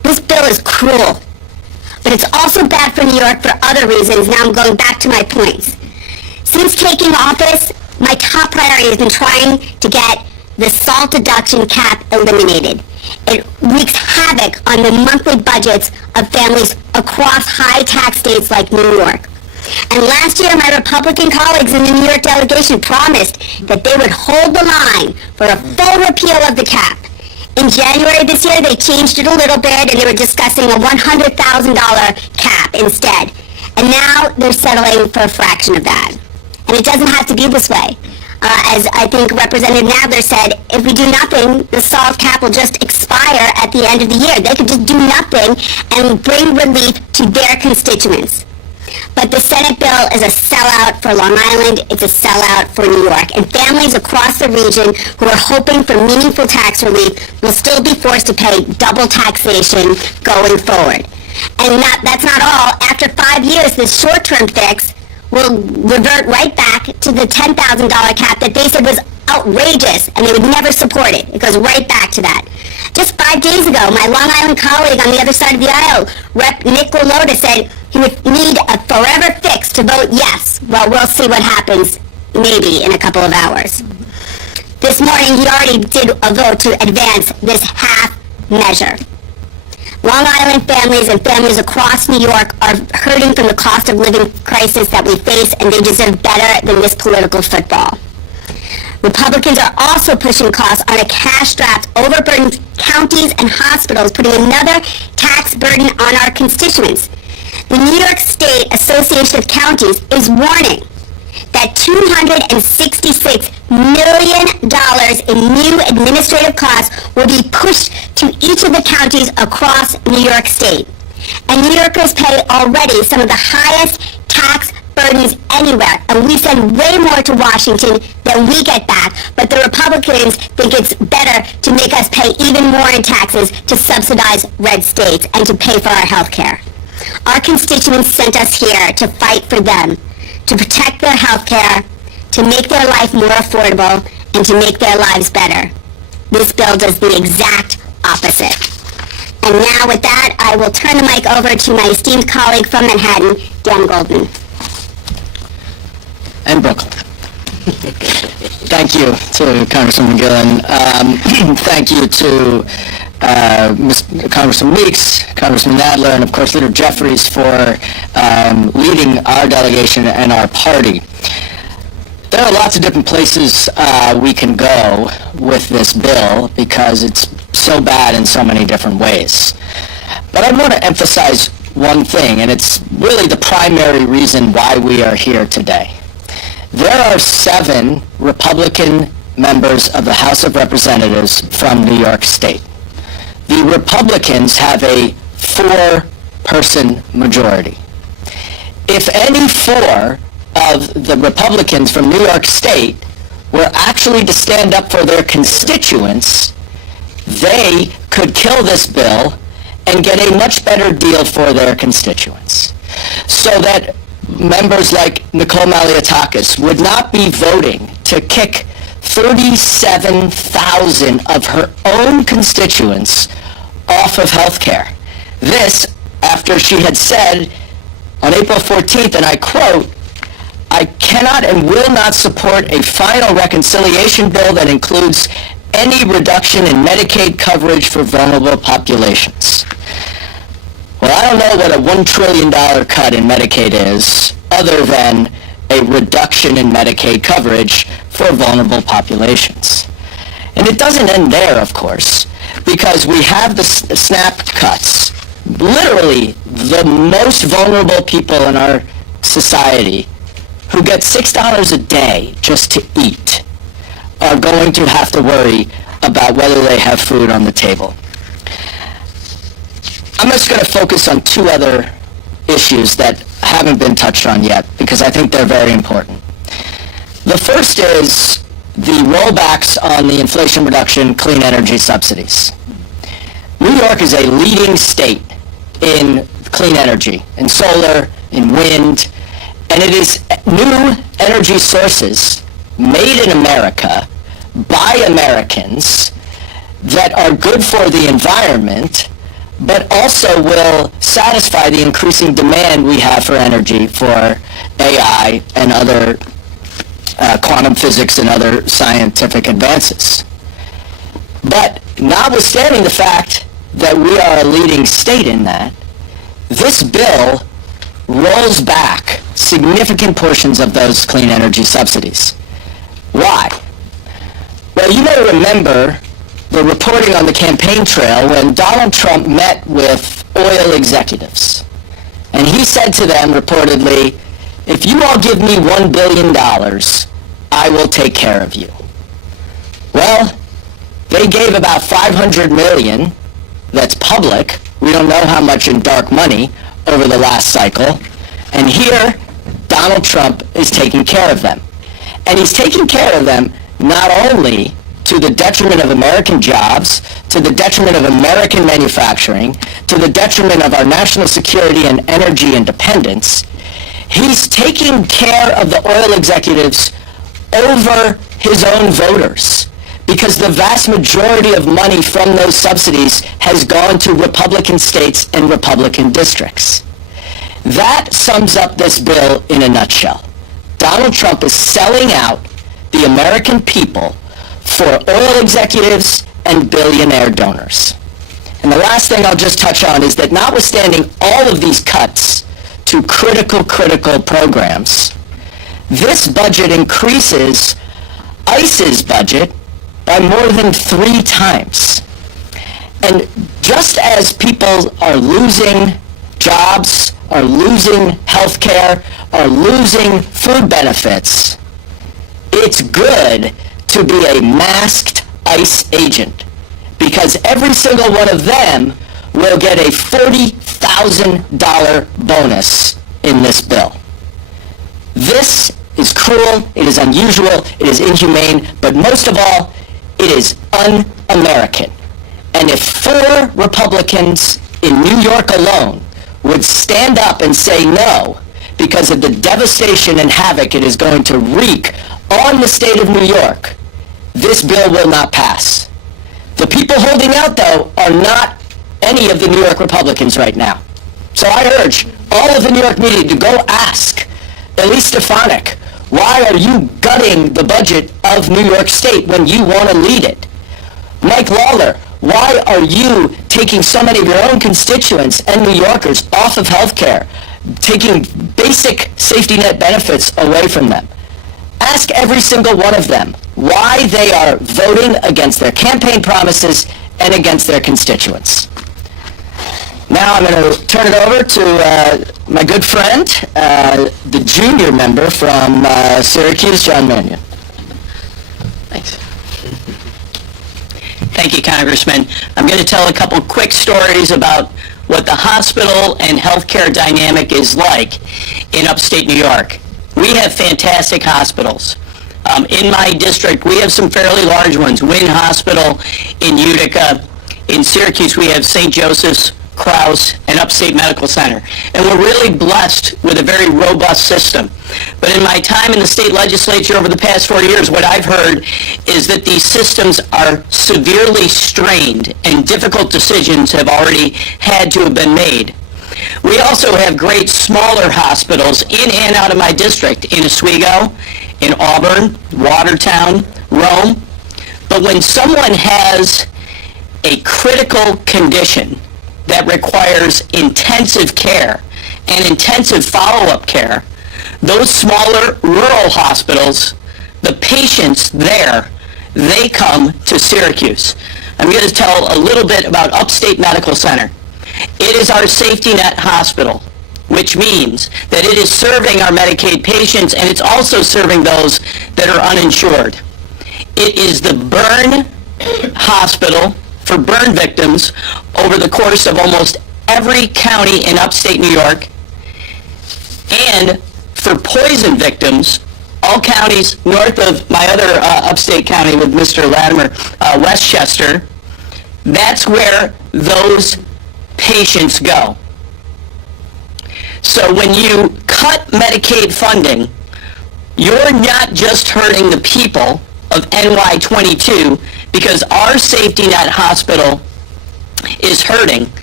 This bill is cruel. But it's also bad for New York for other reasons. Now I'm going back to my points. Since taking office, my top priority has been trying to get the SALT deduction cap eliminated. It wreaks havoc on the monthly budgets of families across high-tax states like New York. And last year, my Republican colleagues in the New York delegation promised that they would hold the line for a full repeal of the cap. In January this year, they changed it a little bit, and they were discussing a $100,000 cap instead. And now they're settling for a fraction of that. And it doesn't have to be this way. As I think Representative Nadler said, if we do nothing, the SALT cap will just expire at the end of the year. They could just do nothing and bring relief to their constituents. But the Senate bill is a sellout for Long Island, it's a sellout for New York, and families across the region who are hoping for meaningful tax relief will still be forced to pay double taxation going forward. And that's not all. After 5 years, this short-term fix will revert right back to the $10,000 cap that they said was outrageous and they would never support it. It goes right back to that. Just 5 days ago, my Long Island colleague on the other side of the aisle, Rep. Nick LaLota, said he would need a forever fix to vote yes. Well, we'll see what happens maybe in a couple of hours. This morning, he already did a vote to advance this half measure. Long Island families and families across New York are hurting from the cost of living crisis that we face, and they deserve better than this political football. Republicans are also pushing costs on a cash-strapped, overburdened counties and hospitals, putting another tax burden on our constituents. The New York State Association of Counties is warning that $266 million in new administrative costs will be pushed to each of the counties across New York State. And New Yorkers pay already some of the highest tax burdens anywhere, and we send way more to Washington than we get back, but the Republicans think it's better to make us pay even more in taxes to subsidize red states and to pay for our health care. Our constituents sent us here to fight for them, to protect their health care, to make their life more affordable, and to make their lives better. This bill does the exact opposite. And now with that, I will turn the mic over to my esteemed colleague from Manhattan, Dan Goldman. And Brooklyn. Thank you to Congresswoman Gillen. Thank you to Congressman Meeks, Congressman Nadler, and of course Leader Jeffries for leading our delegation and our party. There are lots of different places we can go with this bill because it's so bad in so many different ways. But I want to emphasize one thing, and it's really the primary reason why we are here today. There are 7 Republican members of the House of Representatives from New York State. The Republicans have a 4-person majority. If any 4 of the Republicans from New York State were actually to stand up for their constituents, they could kill this bill and get a much better deal for their constituents. So that members like Nicole Maliotakis would not be voting to kick 37,000 of her own constituents off of health care. This, after she had said on April 14th, and I quote, "I cannot and will not support a final reconciliation bill that includes any reduction in Medicaid coverage for vulnerable populations." Well, I don't know what a $1 trillion cut in Medicaid is, other than a reduction in Medicaid coverage for vulnerable populations. And it doesn't end there, of course, because we have the SNAP cuts. Literally, the most vulnerable people in our society who get $6 a day just to eat are going to have to worry about whether they have food on the table. I'm just going to focus on 2 other issues that haven't been touched on yet because I think they're very important. The first is the rollbacks on the Inflation Reduction clean energy subsidies. New York is a leading state in clean energy, in solar, in wind, and it is new energy sources made in America by Americans that are good for the environment, but also will satisfy the increasing demand we have for energy for AI and other quantum physics and other scientific advances. But notwithstanding the fact that we are a leading state in that, this bill rolls back significant portions of those clean energy subsidies. Why? Well, you may remember the reporting on the campaign trail when Donald Trump met with oil executives. And he said to them reportedly, if you all give me $1 billion, I will take care of you. Well, they gave about $500 million that's public. We don't know how much in dark money over the last cycle. And here, Donald Trump is taking care of them. And he's taking care of them not only to the detriment of American jobs, to the detriment of American manufacturing, to the detriment of our national security and energy independence. He's taking care of the oil executives over his own voters, because the vast majority of money from those subsidies has gone to Republican states and Republican districts. That sums up this bill in a nutshell. Donald Trump is selling out the American people for oil executives and billionaire donors. And the last thing I'll just touch on is that notwithstanding all of these cuts to critical programs, this budget increases ICE's budget by more than 3 times. And just as people are losing jobs, are losing health care, are losing food benefits, it's good to be a masked ICE agent, because every single one of them will get a $40,000 bonus in this bill. This is cruel, it is unusual, it is inhumane, but most of all, it is un-American. And if 4 Republicans in New York alone would stand up and say no because of the devastation and havoc it is going to wreak on the state of New York, this bill will not pass. The people holding out, though, are not any of the New York Republicans right now. So I urge all of the New York media to go ask Elise Stefanik, why are you gutting the budget of New York State when you want to lead it? Mike Lawler, why are you taking so many of your own constituents and New Yorkers off of health care, taking basic safety net benefits away from them? Ask every single one of them why they are voting against their campaign promises and against their constituents. Now I'm going to turn it over to my good friend, the junior member from Syracuse, John Mannion. Thanks. Thank you, Congressman. I'm going to tell a couple quick stories about what the hospital and healthcare dynamic is like in upstate New York. We have fantastic hospitals. In my district, we have some fairly large ones. Wynn Hospital in Utica. In Syracuse, we have St. Joseph's, Krause, and Upstate Medical Center. And we're really blessed with a very robust system. But in my time in the state legislature over the past 4 years, what I've heard is that these systems are severely strained and difficult decisions have already had to have been made. We also have great smaller hospitals in and out of my district, in Oswego, in Auburn, Watertown, Rome. But when someone has a critical condition that requires intensive care and intensive follow-up care, those smaller rural hospitals, the patients there, they come to Syracuse. I'm going to tell a little bit about Upstate Medical Center. It is our safety net hospital, which means that it is serving our Medicaid patients and it's also serving those that are uninsured. It is the burn hospital for burn victims over the course of almost every county in upstate New York, and for poison victims, all counties north of my other upstate county with Mr. Latimer, Westchester. That's where those patients go. So when you cut Medicaid funding, you're not just hurting the people of NY22, because our safety net hospital is hurting.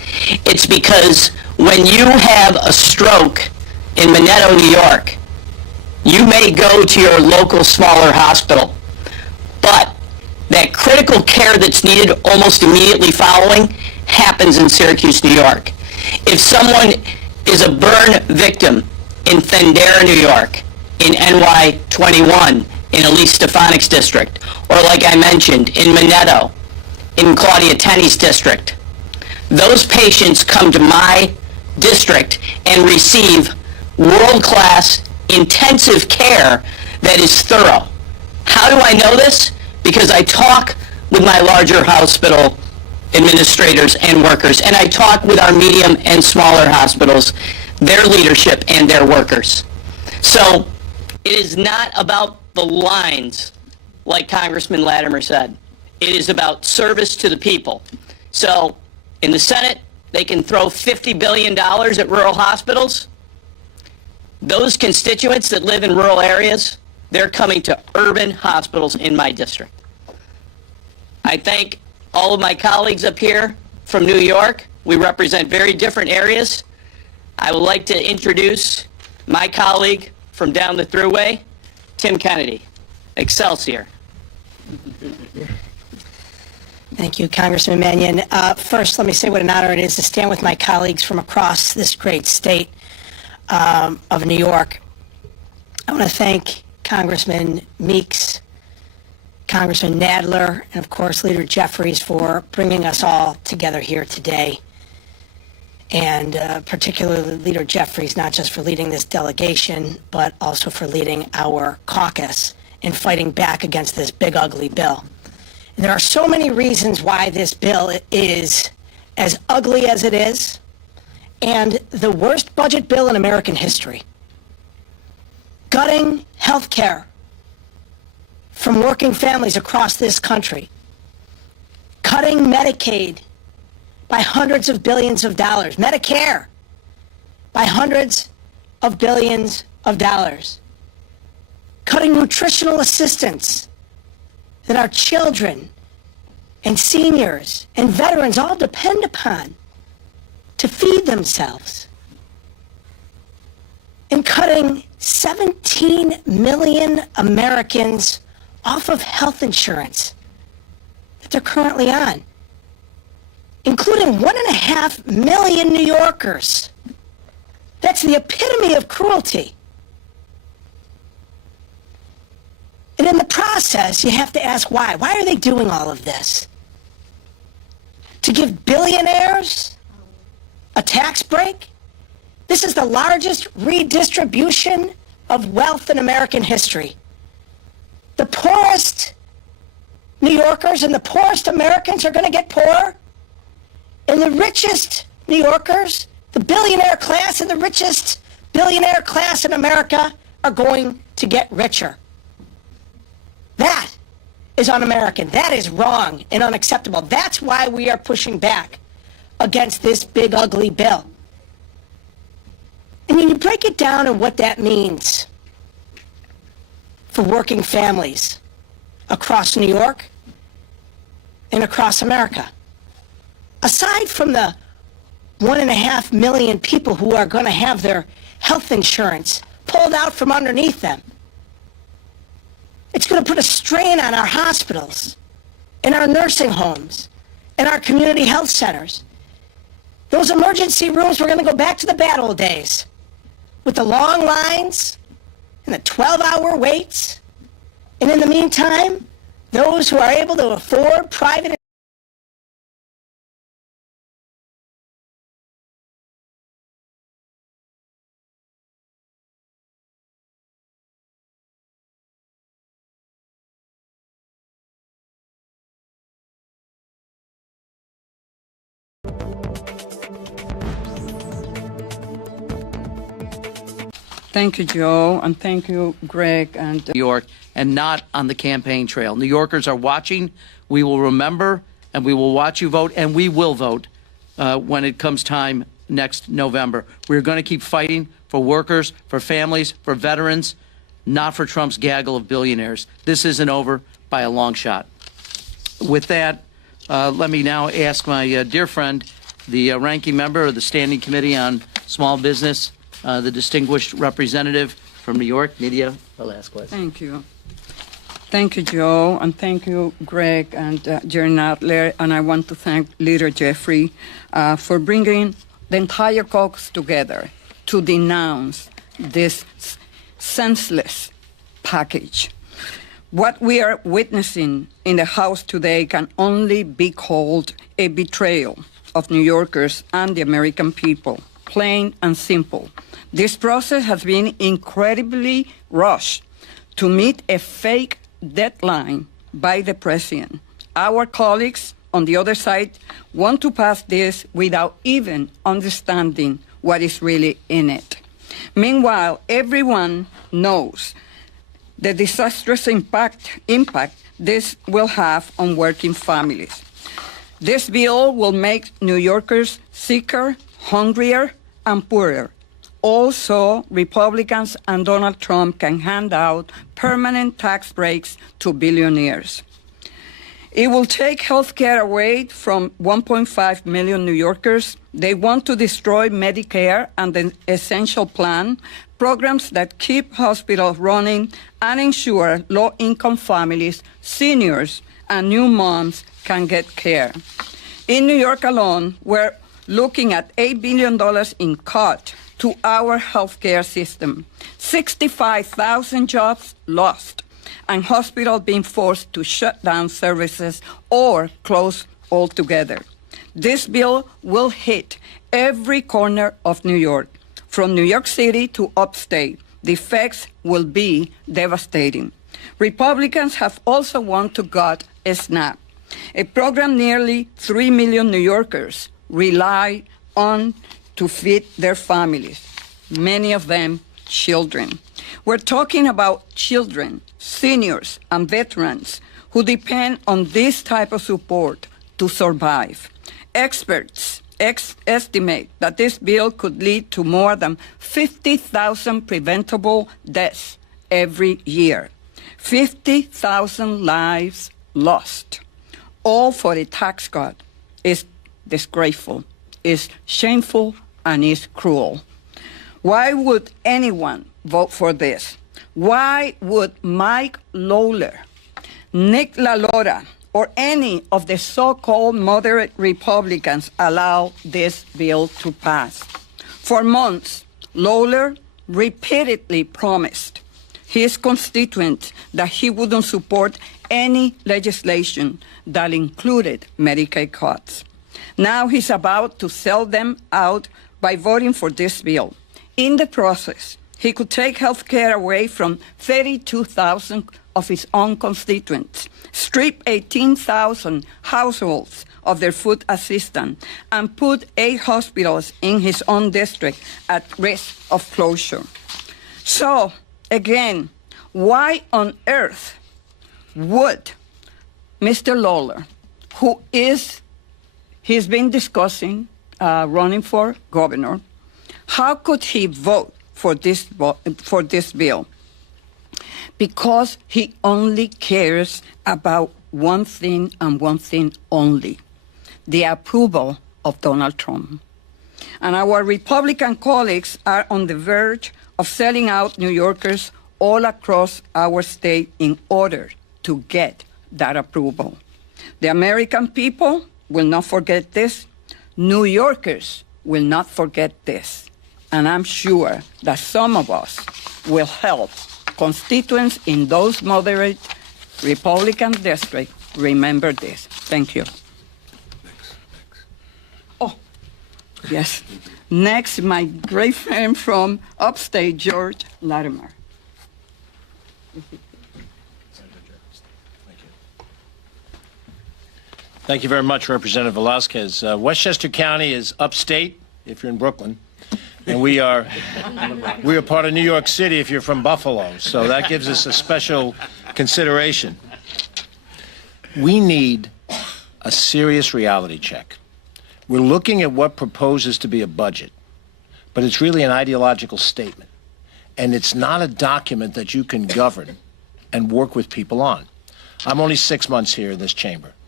It's because when you have a stroke in Minetto, New York, you may go to your local smaller hospital, but that critical care that's needed almost immediately following happens in Syracuse, New York. If someone is a burn victim in Thendera, New York, in NY 21, in Elise Stefanik's district, or like I mentioned, in Minetto, in Claudia Tenney's district, those patients come to my district and receive world-class intensive care that is thorough. How do I know this? Because I talk with my larger hospital administrators and workers, and I talk with our medium and smaller hospitals, their leadership and their workers. So it is not about the lines, like Congressman Latimer said. It is about service to the people. So in the Senate, they can throw $50 billion at rural hospitals. Those constituents that live in rural areas, they're coming to urban hospitals in my district. I thank all of my colleagues up here from New York. We represent very different areas. I would like to introduce my colleague from down the thruway, Tim Kennedy. Excelsior. Thank you, Congressman Mannion. First, let me say what an honor it is to stand with my colleagues from across this great state of New York. I want to thank Congressman Meeks, Congressman Nadler, and of course Leader Jeffries for bringing us all together here today. And particularly Leader Jeffries, not just for leading this delegation, but also for leading our caucus in fighting back against this big ugly bill. And there are so many reasons why this bill is as ugly as it is, and the worst budget bill in American history. Gutting health care from working families across this country. Cutting Medicaid by hundreds of billions of dollars. Medicare by hundreds of billions of dollars. Cutting nutritional assistance that our children and seniors and veterans all depend upon to feed themselves. And cutting 17 million Americans off of health insurance that they're currently on, including 1.5 million New Yorkers. That's the epitome of cruelty. And in the process, you have to ask why. Why are they doing all of this? To give billionaires a tax break? This is the largest redistribution of wealth in American history. The poorest New Yorkers and the poorest Americans are going to get poorer, and the richest New Yorkers, the billionaire class and the richest billionaire class in America are going to get richer. That is un-American. That is wrong and unacceptable. That's why we are pushing back against this big, ugly bill. And when you break it down and what that means for working families across New York and across America, aside from the 1.5 million people who are going to have their health insurance pulled out from underneath them, it's going to put a strain on our hospitals, and our nursing homes, and our community health centers. Those emergency rooms, we're going to go back to the bad old days with the long lines and the 12-hour waits. And in the meantime, those who are able to afford private Thank you, Joe, and thank you, Greg, and New York, and not on the campaign trail. New Yorkers are watching. We will remember, and we will watch you vote, and we will vote when it comes time next November. We're going to keep fighting for workers, for families, for veterans, not for Trump's gaggle of billionaires. This isn't over by a long shot. With that, let me now ask my dear friend, the ranking member of the Standing Committee on Small Business, the distinguished representative from New York, Nydia Velasquez. Thank you. Thank you, Joe, and thank you, Greg and Jerry Nadler, and I want to thank Leader Jeffrey for bringing the entire caucus together to denounce this senseless package. What we are witnessing in the House today can only be called a betrayal of New Yorkers and the American people, plain and simple. This process has been incredibly rushed to meet a fake deadline by the president. Our colleagues on the other side want to pass this without even understanding what is really in it. Meanwhile, everyone knows the disastrous impact this will have on working families. This bill will make New Yorkers sicker, hungrier, and poorer. Also, Republicans and Donald Trump can hand out permanent tax breaks to billionaires. It will take health care away from 1.5 million New Yorkers. They want to destroy Medicare and the Essential Plan, programs that keep hospitals running and ensure low-income families, seniors, and new moms can get care. In New York alone, we're looking at $8 billion in cut to our healthcare system, 65,000 jobs lost, and hospitals being forced to shut down services or close altogether. This bill will hit every corner of New York, from New York City to upstate. The effects will be devastating. Republicans have also wanted to gut SNAP, a program nearly 3 million New Yorkers rely on to feed their families, many of them children. We're talking about children, seniors, and veterans who depend on this type of support to survive. Experts estimate that this bill could lead to more than 50,000 preventable deaths every year. 50,000 lives lost, all for a tax cut, is disgraceful, is shameful, and is cruel. Why would anyone vote for this? Why would Mike Lawler, Nick LaLora, or any of the so-called moderate Republicans allow this bill to pass? For months, Lawler repeatedly promised his constituents that he wouldn't support any legislation that included Medicaid cuts. Now he's about to sell them out by voting for this bill. In the process, he could take health care away from 32,000 of his own constituents, strip 18,000 households of their food assistance, and put 8 hospitals in his own district at risk of closure. So, again, why on earth would Mr. Lawler, he's been discussing running for governor, how could he vote for this bill? Because he only cares about one thing and one thing only, the approval of Donald Trump. And our Republican colleagues are on the verge of selling out New Yorkers all across our state in order to get that approval. The American people will not forget this. New Yorkers will not forget this. And I'm sure that some of us will help constituents in those moderate Republican districts remember this. Thank you. Oh, yes. Next, my great friend from upstate, George Latimer. Thank you very much, Representative Velasquez. Westchester County is upstate, if you're in Brooklyn, and we are part of New York City if you're from Buffalo, so that gives us a special consideration. We need a serious reality check. We're looking at what proposes to be a budget, but it's really an ideological statement, and it's not a document that you can govern and work with people on. I'm only 6 months here in this chamber.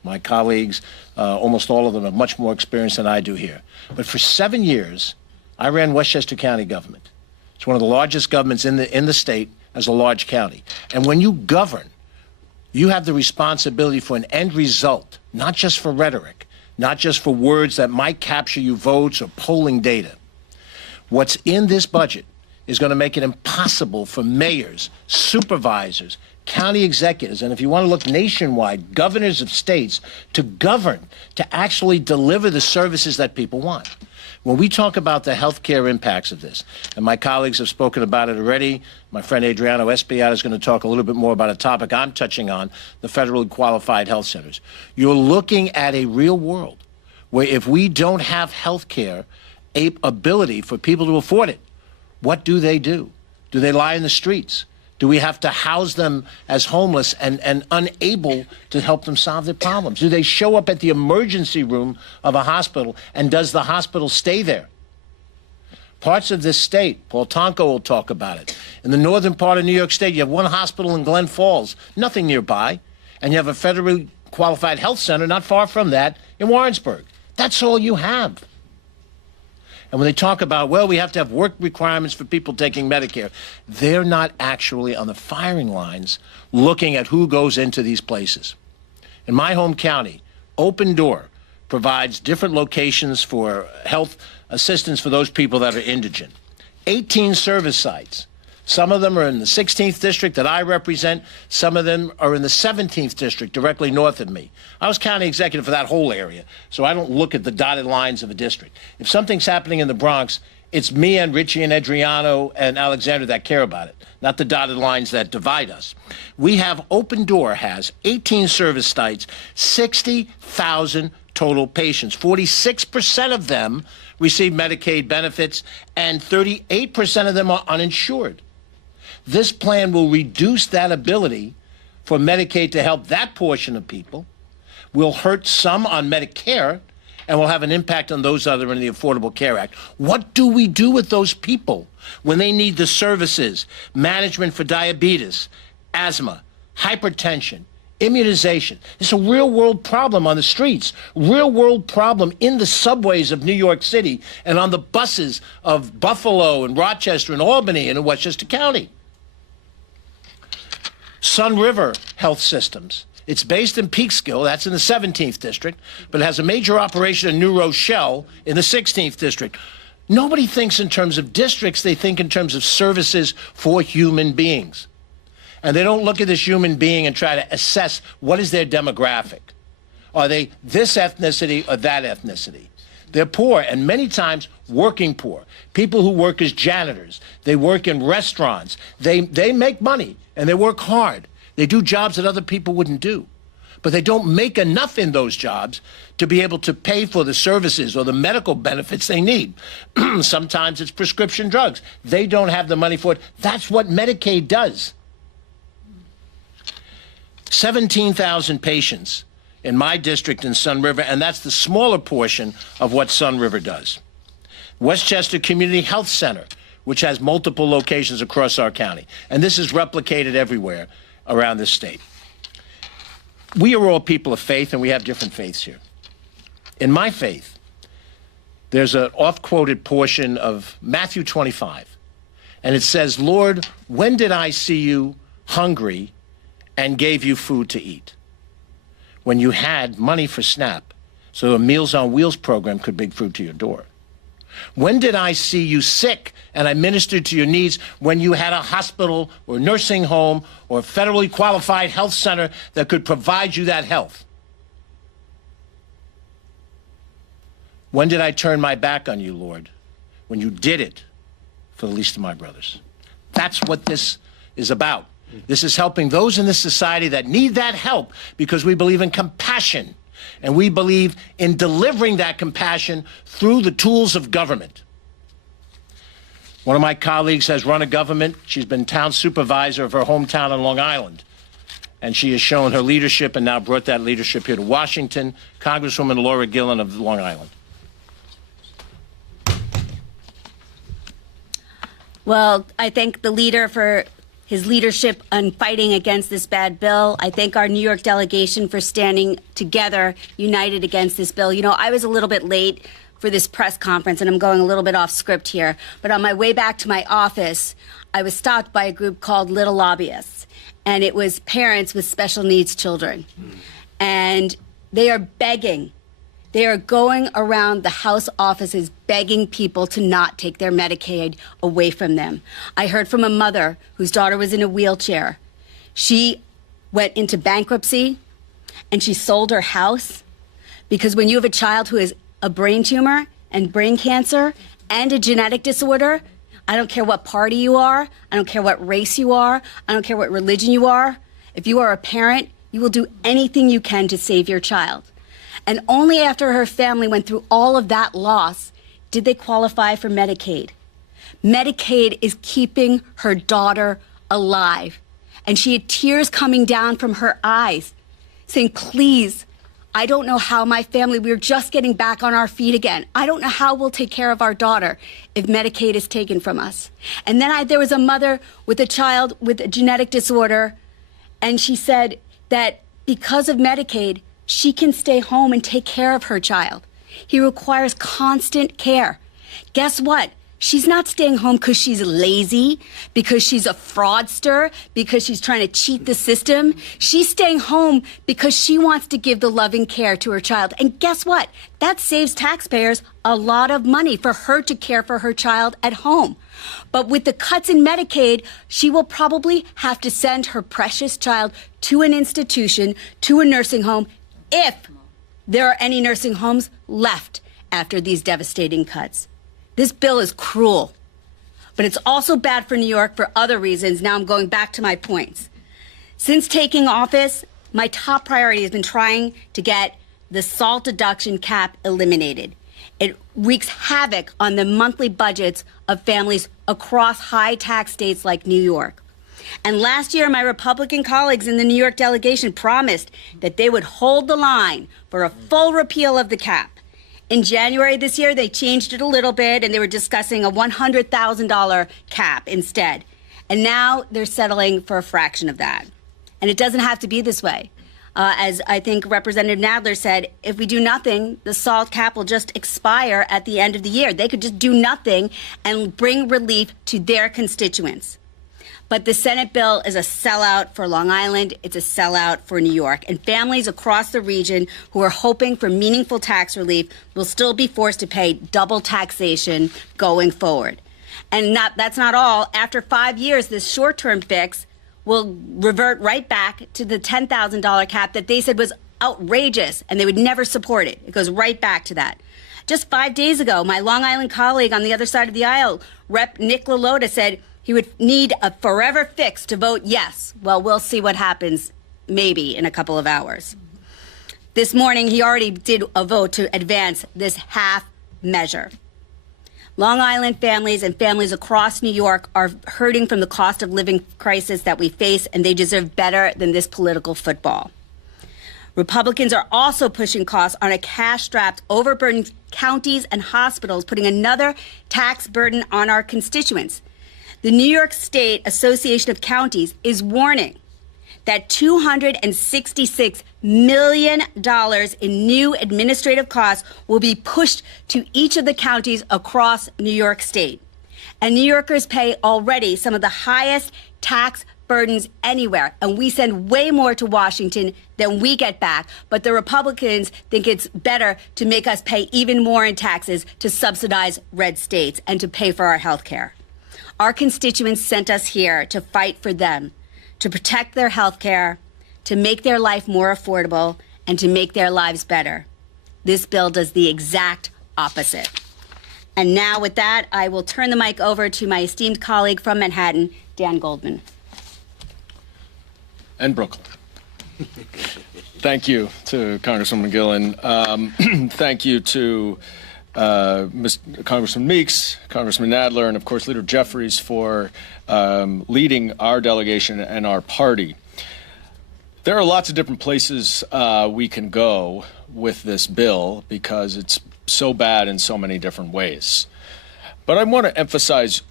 My colleagues, almost all of them, have much more experience than I do here. But for 7 years, I ran Westchester County government. It's one of the largest governments in the state as a large county. And when you govern, you have the responsibility for an end result, not just for rhetoric, not just for words that might capture you votes or polling data. What's in this budget is going to make it impossible for mayors, supervisors, county executives, and if you want to look nationwide, governors of states, to govern, to actually deliver the services that people want. When we talk about the health care impacts of this, and my colleagues have spoken about it already, my friend Adriano Espiat is going to talk a little bit more about a topic I'm touching on, the federally qualified health centers. You're looking at a real world where if we don't have health care ability for people to afford it, what do? Do they lie in the streets? Do we have to house them as homeless and unable to help them solve their problems? Do they show up at the emergency room of a hospital, and does the hospital stay there? Parts of this state, Paul Tonko will talk about it. In the northern part of New York State, you have one hospital in Glen Falls, nothing nearby, and you have a federally qualified health center not far from that in Warrensburg. That's all you have. And when they talk about, well, we have to have work requirements for people taking Medicare, they're not actually on the firing lines looking at who goes into these places. In my home county, Open Door provides different locations for health assistance for those people that are indigent. 18 service sites. Some of them are in the 16th district that I represent. Some of them are in the 17th district directly north of me. I was county executive for that whole area, so I don't look at the dotted lines of a district. If something's happening in the Bronx, it's me and Richie and Adriano and Alexander that care about it, not the dotted lines that divide us. We have Open Door has 18 service sites, 60,000 total patients. 46% of them receive Medicaid benefits, and 38% of them are uninsured. This plan will reduce that ability for Medicaid to help that portion of people, will hurt some on Medicare, and will have an impact on those other in the Affordable Care Act. What do we do with those people when they need the services, management for diabetes, asthma, hypertension, immunization? It's a real-world problem on the streets, real-world problem in the subways of New York City and on the buses of Buffalo and Rochester and Albany and in Westchester County. Sun River Health Systems. It's based in Peekskill, that's in the 17th district, but it has a major operation in New Rochelle in the 16th district. Nobody thinks in terms of districts, they think in terms of services for human beings. And they don't look at this human being and try to assess what is their demographic. Are they this ethnicity or that ethnicity? They're poor, and many times working poor. People who work as janitors. They work in restaurants. They make money, and they work hard. They do jobs that other people wouldn't do. But they don't make enough in those jobs to be able to pay for the services or the medical benefits they need. Sometimes it's prescription drugs. They don't have the money for it. That's what Medicaid does. 17,000 patients in my district in Sun River, and that's the smaller portion of what Sun River does. Westchester Community Health Center, which has multiple locations across our county, and this is replicated everywhere around this state. We are all people of faith, and we have different faiths here. In my faith, there's an oft-quoted portion of Matthew 25, and it says, "Lord, when did I see you hungry and gave you food to eat?" When you had money for SNAP, so a Meals on Wheels program could bring food to your door. When did I see you sick and I ministered to your needs? When you had a hospital or nursing home or a federally qualified health center that could provide you that health? When did I turn my back on you, Lord? When you did it for the least of my brothers. That's what this is about. This is helping those in this society that need that help because we believe in compassion, and we believe in delivering that compassion through the tools of government. One of my colleagues has run a government. She's been town supervisor of her hometown on Long Island, and she has shown her leadership and now brought that leadership here to Washington. Congresswoman Laura Gillen of Long Island. Well, I thank the leader for his leadership on fighting against this bad bill. I thank our New York delegation for standing together, united against this bill. You know, I was a little bit late for this press conference, and I'm going a little bit off script here, but on my way back to my office, I was stopped by a group called Little Lobbyists, and it was parents with special needs children. And they are begging. They are going around the House offices begging people to not take their Medicaid away from them. I heard from a mother whose daughter was in a wheelchair. She went into bankruptcy and she sold her house because when you have a child who has a brain tumor and brain cancer and a genetic disorder, I don't care what party you are, I don't care what race you are, I don't care what religion you are. If you are a parent, you will do anything you can to save your child. And only after her family went through all of that loss did they qualify for Medicaid. Medicaid is keeping her daughter alive. And she had tears coming down from her eyes, saying, please, I don't know how my family, we're just getting back on our feet again. I don't know how we'll take care of our daughter if Medicaid is taken from us. And then there was a mother with a child with a genetic disorder, and she said that because of Medicaid, she can stay home and take care of her child. He requires constant care. Guess what? She's not staying home because she's lazy, because she's a fraudster, because she's trying to cheat the system. She's staying home because she wants to give the loving care to her child. And guess what? That saves taxpayers a lot of money for her to care for her child at home. But with the cuts in Medicaid, she will probably have to send her precious child to an institution, to a nursing home, if there are any nursing homes left after these devastating cuts. This bill is cruel, but it's also bad for New York for other reasons. Now I'm going back to my points. Since taking office, my top priority has been trying to get the SALT deduction cap eliminated. It wreaks havoc on the monthly budgets of families across high tax states like New York. And last year, my Republican colleagues in the New York delegation promised that they would hold the line for a full repeal of the cap. In January this year, they changed it a little bit, and they were discussing a $100,000 cap instead. And now they're settling for a fraction of that. And it doesn't have to be this way. As I think Representative Nadler said, if we do nothing, the SALT cap will just expire at the end of the year. They could just do nothing and bring relief to their constituents. But the Senate bill is a sellout for Long Island. It's a sellout for New York. And families across the region who are hoping for meaningful tax relief will still be forced to pay double taxation going forward. And that's not all. After 5 years, this short-term fix will revert right back to the $10,000 cap that they said was outrageous and they would never support it. It goes right back to that. Just 5 days ago, my Long Island colleague on the other side of the aisle, Rep. Nick LaLota, said he would need a forever fix to vote yes. Well, we'll see what happens maybe in a couple of hours. This morning, he already did a vote to advance this half measure. Long Island families and families across New York are hurting from the cost of living crisis that we face, and they deserve better than this political football. Republicans are also pushing costs on a cash-strapped, overburdened counties and hospitals, putting another tax burden on our constituents. The New York State Association of Counties is warning that $266 million in new administrative costs will be pushed to each of the counties across New York State. And New Yorkers pay already some of the highest tax burdens anywhere, and we send way more to Washington than we get back. But the Republicans think it's better to make us pay even more in taxes to subsidize red states and to pay for our health care. Our constituents sent us here to fight for them, to protect their health care, to make their life more affordable, and to make their lives better. This bill does the exact opposite. And now with that, I will turn the mic over to my esteemed colleague from Manhattan, Dan Goldman. And Brooklyn. Thank you to Congresswoman Gillen. Thank you to Congressman Meeks, Congressman Nadler, and of course Leader Jeffries for leading our delegation and our party. There are lots of different places we can go with this bill because it's so bad in so many different ways. But I want to emphasize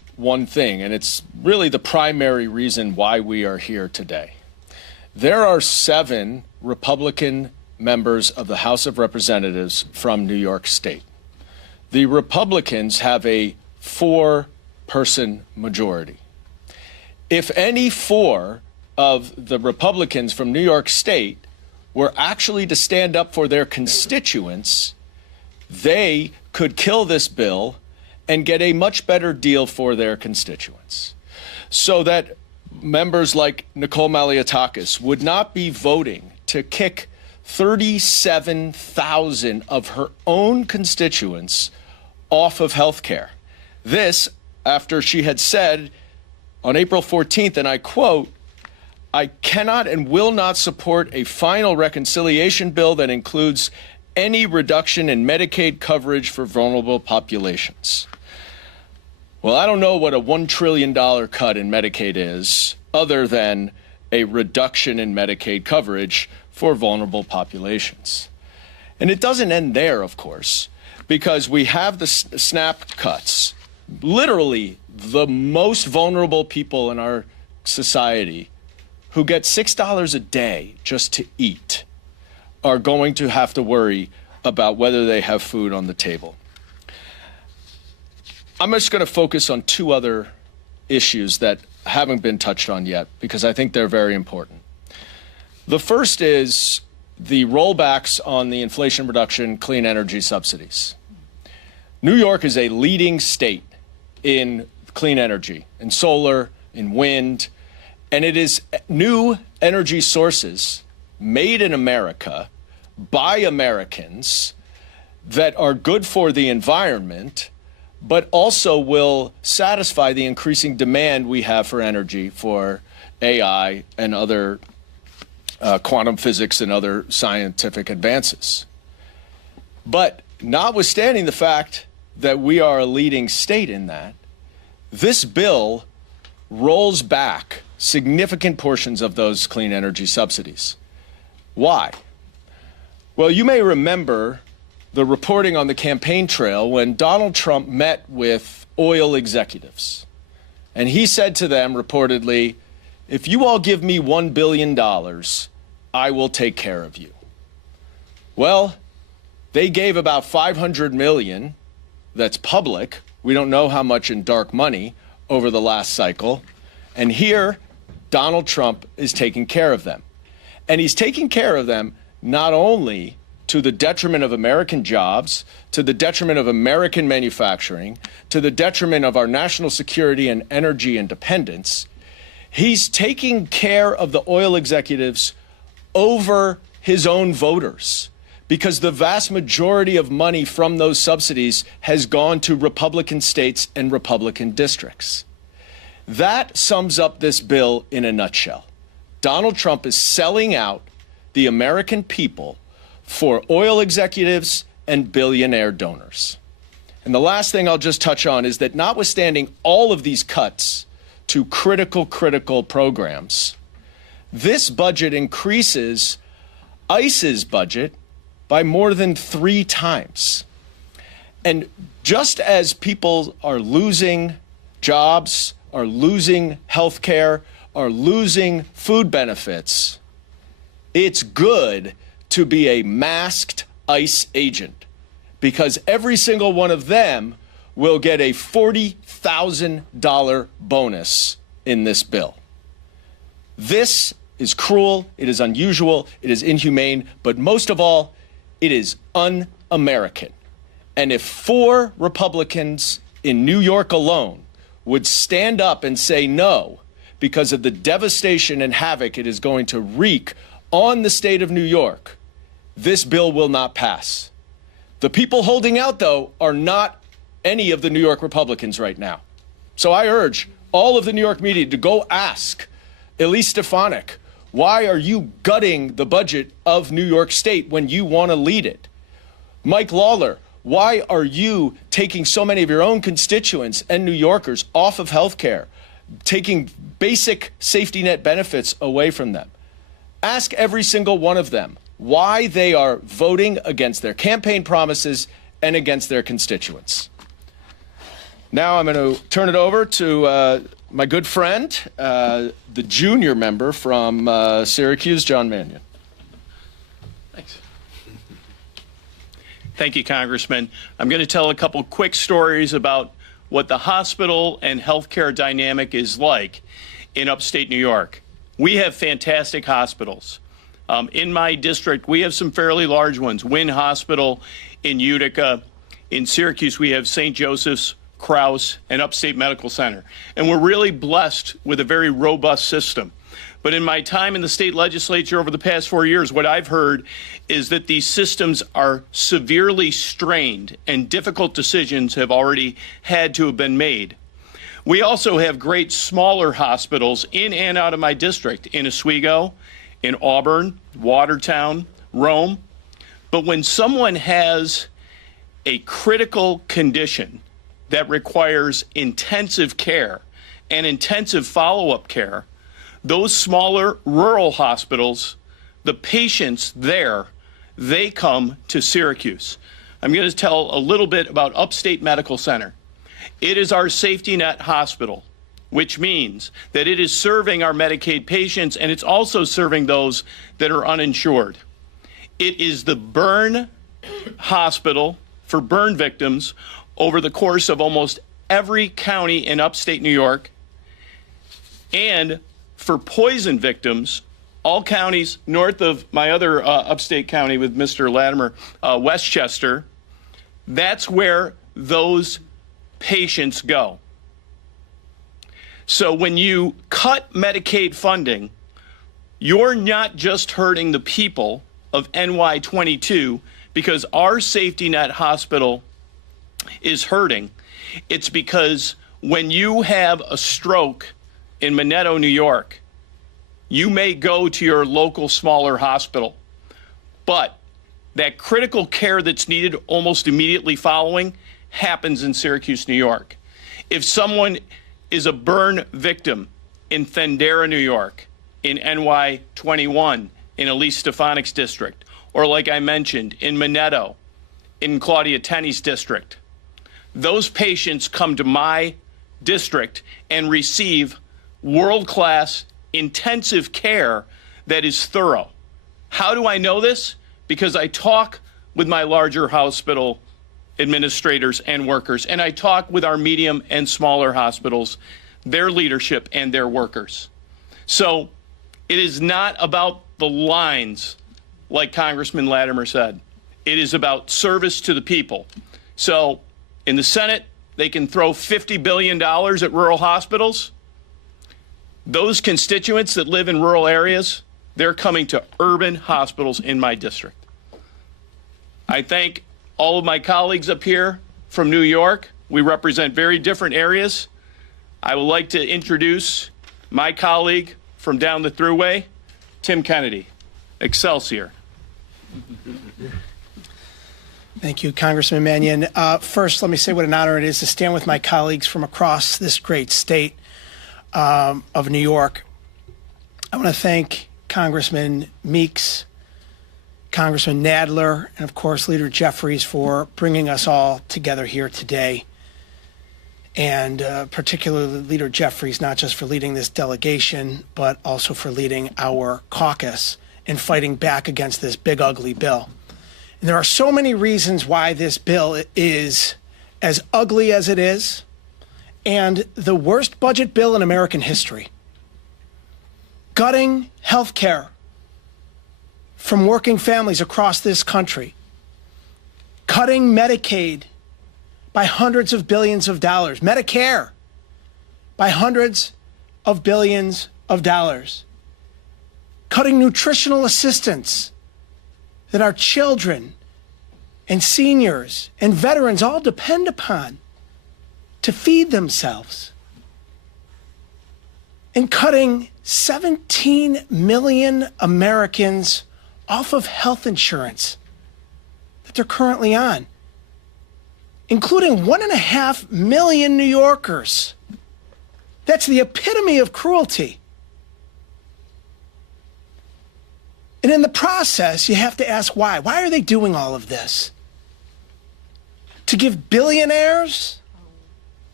one thing, and it's really the primary reason why we are here today. There are 7 Republican members of the House of Representatives from New York State. The Republicans have a 4-person majority. If any 4 of the Republicans from New York State were actually to stand up for their constituents, they could kill this bill and get a much better deal for their constituents. So that members like Nicole Maliotakis would not be voting to kick 37,000 of her own constituents off of health care. This, after she had said on April 14th, and I quote, "I cannot and will not support a final reconciliation bill that includes any reduction in Medicaid coverage for vulnerable populations." Well, I don't know what a $1 trillion cut in Medicaid is, other than a reduction in Medicaid coverage for vulnerable populations. And it doesn't end there, of course, because we have the SNAP cuts. Literally, the most vulnerable people in our society who get $6 a day just to eat are going to have to worry about whether they have food on the table. I'm just going to focus on 2 other issues that haven't been touched on yet because I think they're very important. The first is the rollbacks on the Inflation Reduction clean energy subsidies. New York is a leading state in clean energy, in solar, in wind, and it is new energy sources made in America by Americans that are good for the environment, but also will satisfy the increasing demand we have for energy for AI and other quantum physics and other scientific advances. But notwithstanding the fact that we are a leading state in that, this bill rolls back significant portions of those clean energy subsidies. Why? Well, you may remember the reporting on the campaign trail when Donald Trump met with oil executives. And he said to them, reportedly, "If you all give me $1 billion, I will take care of you." Well, they gave about $500 million, that's public. We don't know how much in dark money over the last cycle. And here, Donald Trump is taking care of them. And he's taking care of them not only to the detriment of American jobs, to the detriment of American manufacturing, to the detriment of our national security and energy independence. He's taking care of the oil executives over his own voters because the vast majority of money from those subsidies has gone to Republican states and Republican districts. That sums up this bill in a nutshell. Donald Trump is selling out the American people for oil executives and billionaire donors. And the last thing I'll just touch on is that notwithstanding all of these cuts to critical programs, this budget increases ICE's budget by more than 3 times. And just as people are losing jobs, are losing health care, are losing food benefits, it's good to be a masked ICE agent because every single one of them will get a $40,000 bonus in this bill. This is cruel, it is unusual, it is inhumane, but most of all, it is un-American. And if 4 Republicans in New York alone would stand up and say no because of the devastation and havoc it is going to wreak on the state of New York, this bill will not pass. The people holding out, though, are not any of the New York Republicans right now. So I urge all of the New York media to go ask Elise Stefanik, why are you gutting the budget of New York State when you want to lead it? Mike Lawler, why are you taking so many of your own constituents and New Yorkers off of health care, taking basic safety net benefits away from them? Ask every single one of them why they are voting against their campaign promises and against their constituents. Now I'm going to turn it over to my good friend, the junior member from Syracuse, John Mannion. Thanks. Thank you, Congressman. I'm going to tell a couple quick stories about what the hospital and healthcare dynamic is like in upstate New York. We have fantastic hospitals. In my district, we have some fairly large ones. Wynn Hospital in Utica. In Syracuse, we have St. Joseph's, Krause, and Upstate Medical Center. And we're really blessed with a very robust system. But in my time in the state legislature over the past 4 years, what I've heard is that these systems are severely strained and difficult decisions have already had to have been made. We also have great smaller hospitals in and out of my district, in Oswego, in Auburn, Watertown, Rome. But when someone has a critical condition that requires intensive care and intensive follow-up care, those smaller rural hospitals, the patients there, they come to Syracuse. I'm going to tell a little bit about Upstate Medical Center. It is our safety net hospital, which means that it is serving our Medicaid patients and it's also serving those that are uninsured. It is the burn hospital for burn victims over the course of almost every county in upstate New York, and for poison victims, all counties north of my other upstate county with Mr. Latimer, Westchester. That's where those patients go. So when you cut Medicaid funding, you're not just hurting the people of NY22 because our safety net hospital is hurting. It's because when you have a stroke in Minetto, New York, you may go to your local smaller hospital, but that critical care that's needed almost immediately following happens in Syracuse, New York. If someone is a burn victim in Thendara, New York, in NY21, in Elise Stefanik's district, or like I mentioned, in Minetto, in Claudia Tenney's district, those patients come to my district and receive world-class intensive care that is thorough. How do I know this? Because I talk with my larger hospital administrators and workers, and I talk with our medium and smaller hospitals, their leadership and their workers. So it is not about the lines, like Congressman Latimer said. It is about service to the people. So in the Senate, they can throw $50 billion at rural hospitals. Those constituents that live in rural areas, they're coming to urban hospitals in my district. I thank all of my colleagues up here from New York. We represent very different areas. I would like to introduce my colleague from down the thruway, Tim Kennedy. Excelsior. Thank you, Congressman Mannion. First, let me say what an honor it is to stand with my colleagues from across this great state of New York. I want to thank Congressman Meeks, Congressman Nadler, and of course Leader Jeffries for bringing us all together here today. And particularly Leader Jeffries, not just for leading this delegation, but also for leading our caucus in fighting back against this big, ugly bill. And there are so many reasons why this bill is as ugly as it is, and the worst budget bill in American history. Gutting health care from working families across this country. Cutting Medicaid by hundreds of billions of dollars. Medicare by hundreds of billions of dollars. Cutting nutritional assistance that our children and seniors and veterans all depend upon to feed themselves. And cutting 17 million Americans off of health insurance that they're currently on, including 1.5 million New Yorkers. That's the epitome of cruelty. And in the process, you have to ask why. Why are they doing all of this? To give billionaires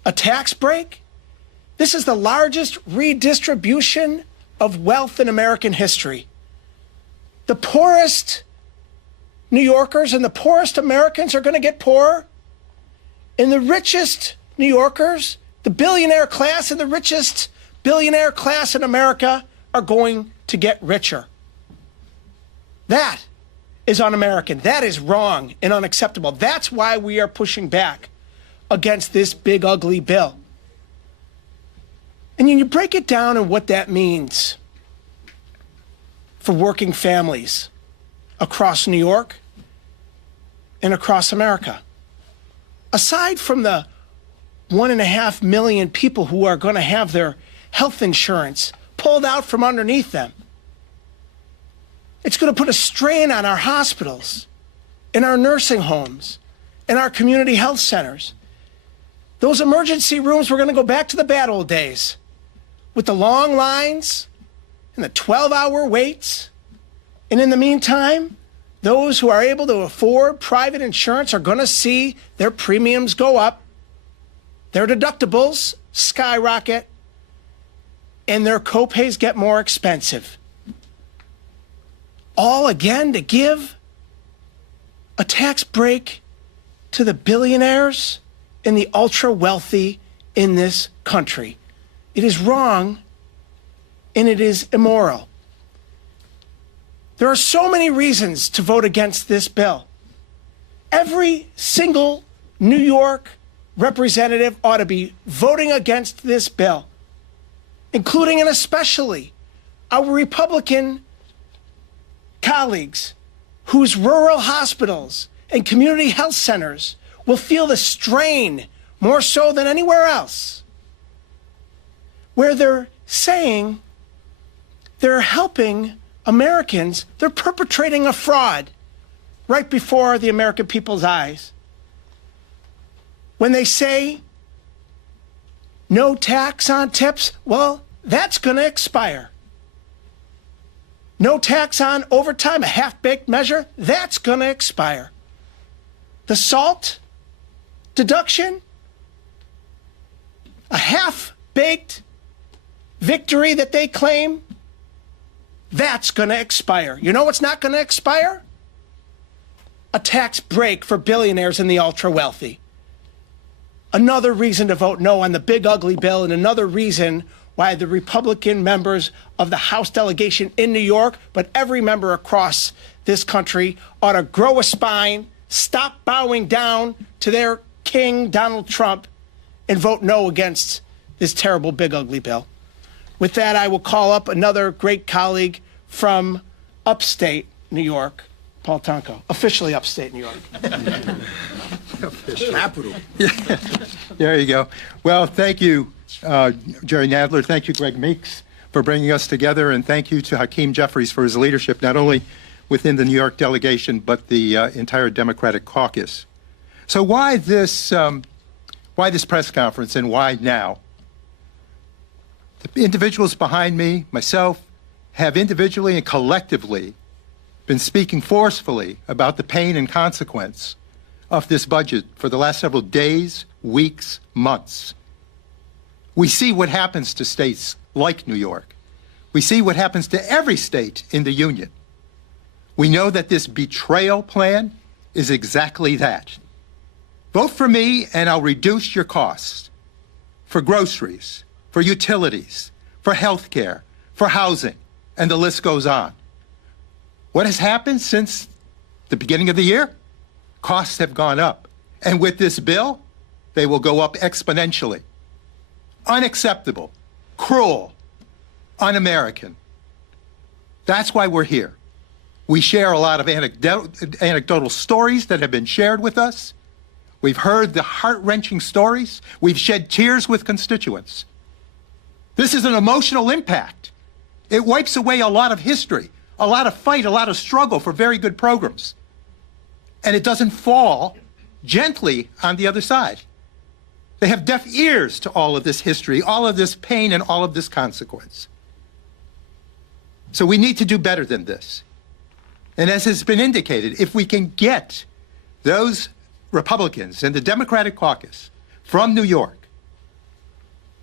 a tax break. This is the largest redistribution of wealth in American history. The poorest New Yorkers and the poorest Americans are going to get poorer, and the richest New Yorkers, the billionaire class and the richest billionaire class in America are going to get richer. That is un-American. That is wrong and unacceptable. That's why we are pushing back against this big, ugly bill. And when you break it down and what that means for working families across New York and across America, aside from the 1.5 million people who are going to have their health insurance pulled out from underneath them, it's going to put a strain on our hospitals, in our nursing homes, in our community health centers. Those emergency rooms, we're going to go back to the bad old days with the long lines and the 12-hour waits. And in the meantime, those who are able to afford private insurance are going to see their premiums go up, their deductibles skyrocket, and their copays get more expensive. All again to give a tax break to the billionaires and the ultra wealthy in this country. It is wrong and it is immoral. There are so many reasons to vote against this bill. Every single New York representative ought to be voting against this bill, including and especially our Republican colleagues whose rural hospitals and community health centers will feel the strain more so than anywhere else, where they're saying they're helping Americans. They're perpetrating a fraud right before the American people's eyes when they say no tax on tips. Well, that's going to expire. No tax on overtime, a half-baked measure, that's going to expire. The SALT deduction, a half-baked victory that they claim, that's going to expire. You know what's not going to expire? A tax break for billionaires and the ultra-wealthy. Another reason to vote no on the big, ugly bill, and another reason why the Republican members of the House delegation in New York, but every member across this country, ought to grow a spine, stop bowing down to their king, Donald Trump, and vote no against this terrible, big, ugly bill. With that, I will call up another great colleague from upstate New York, Paul Tonko, officially upstate New York. Capital. There you go. Well, thank you, Jerry Nadler. Thank you, Greg Meeks, for bringing us together, and thank you to Hakeem Jeffries for his leadership, not only within the New York delegation, but the entire Democratic caucus. So why this press conference, and why now? The individuals behind me, myself, have individually and collectively been speaking forcefully about the pain and consequence of this budget for the last several days, weeks, months. We see what happens to states like New York. We see what happens to every state in the Union. We know that this betrayal plan is exactly that. Vote for me and I'll reduce your costs for groceries, for utilities, for health care, for housing, and the list goes on. What has happened since the beginning of the year? Costs have gone up. And with this bill, they will go up exponentially. Unacceptable, cruel, un-American. That's why we're here. We share a lot of anecdotal stories that have been shared with us. We've heard the heart-wrenching stories. We've shed tears with constituents. This is an emotional impact. It wipes away a lot of history, a lot of fight, a lot of struggle for very good programs. And it doesn't fall gently on the other side. They have deaf ears to all of this history, all of this pain, and all of this consequence. So we need to do better than this. And as has been indicated, if we can get those Republicans in the Democratic caucus from New York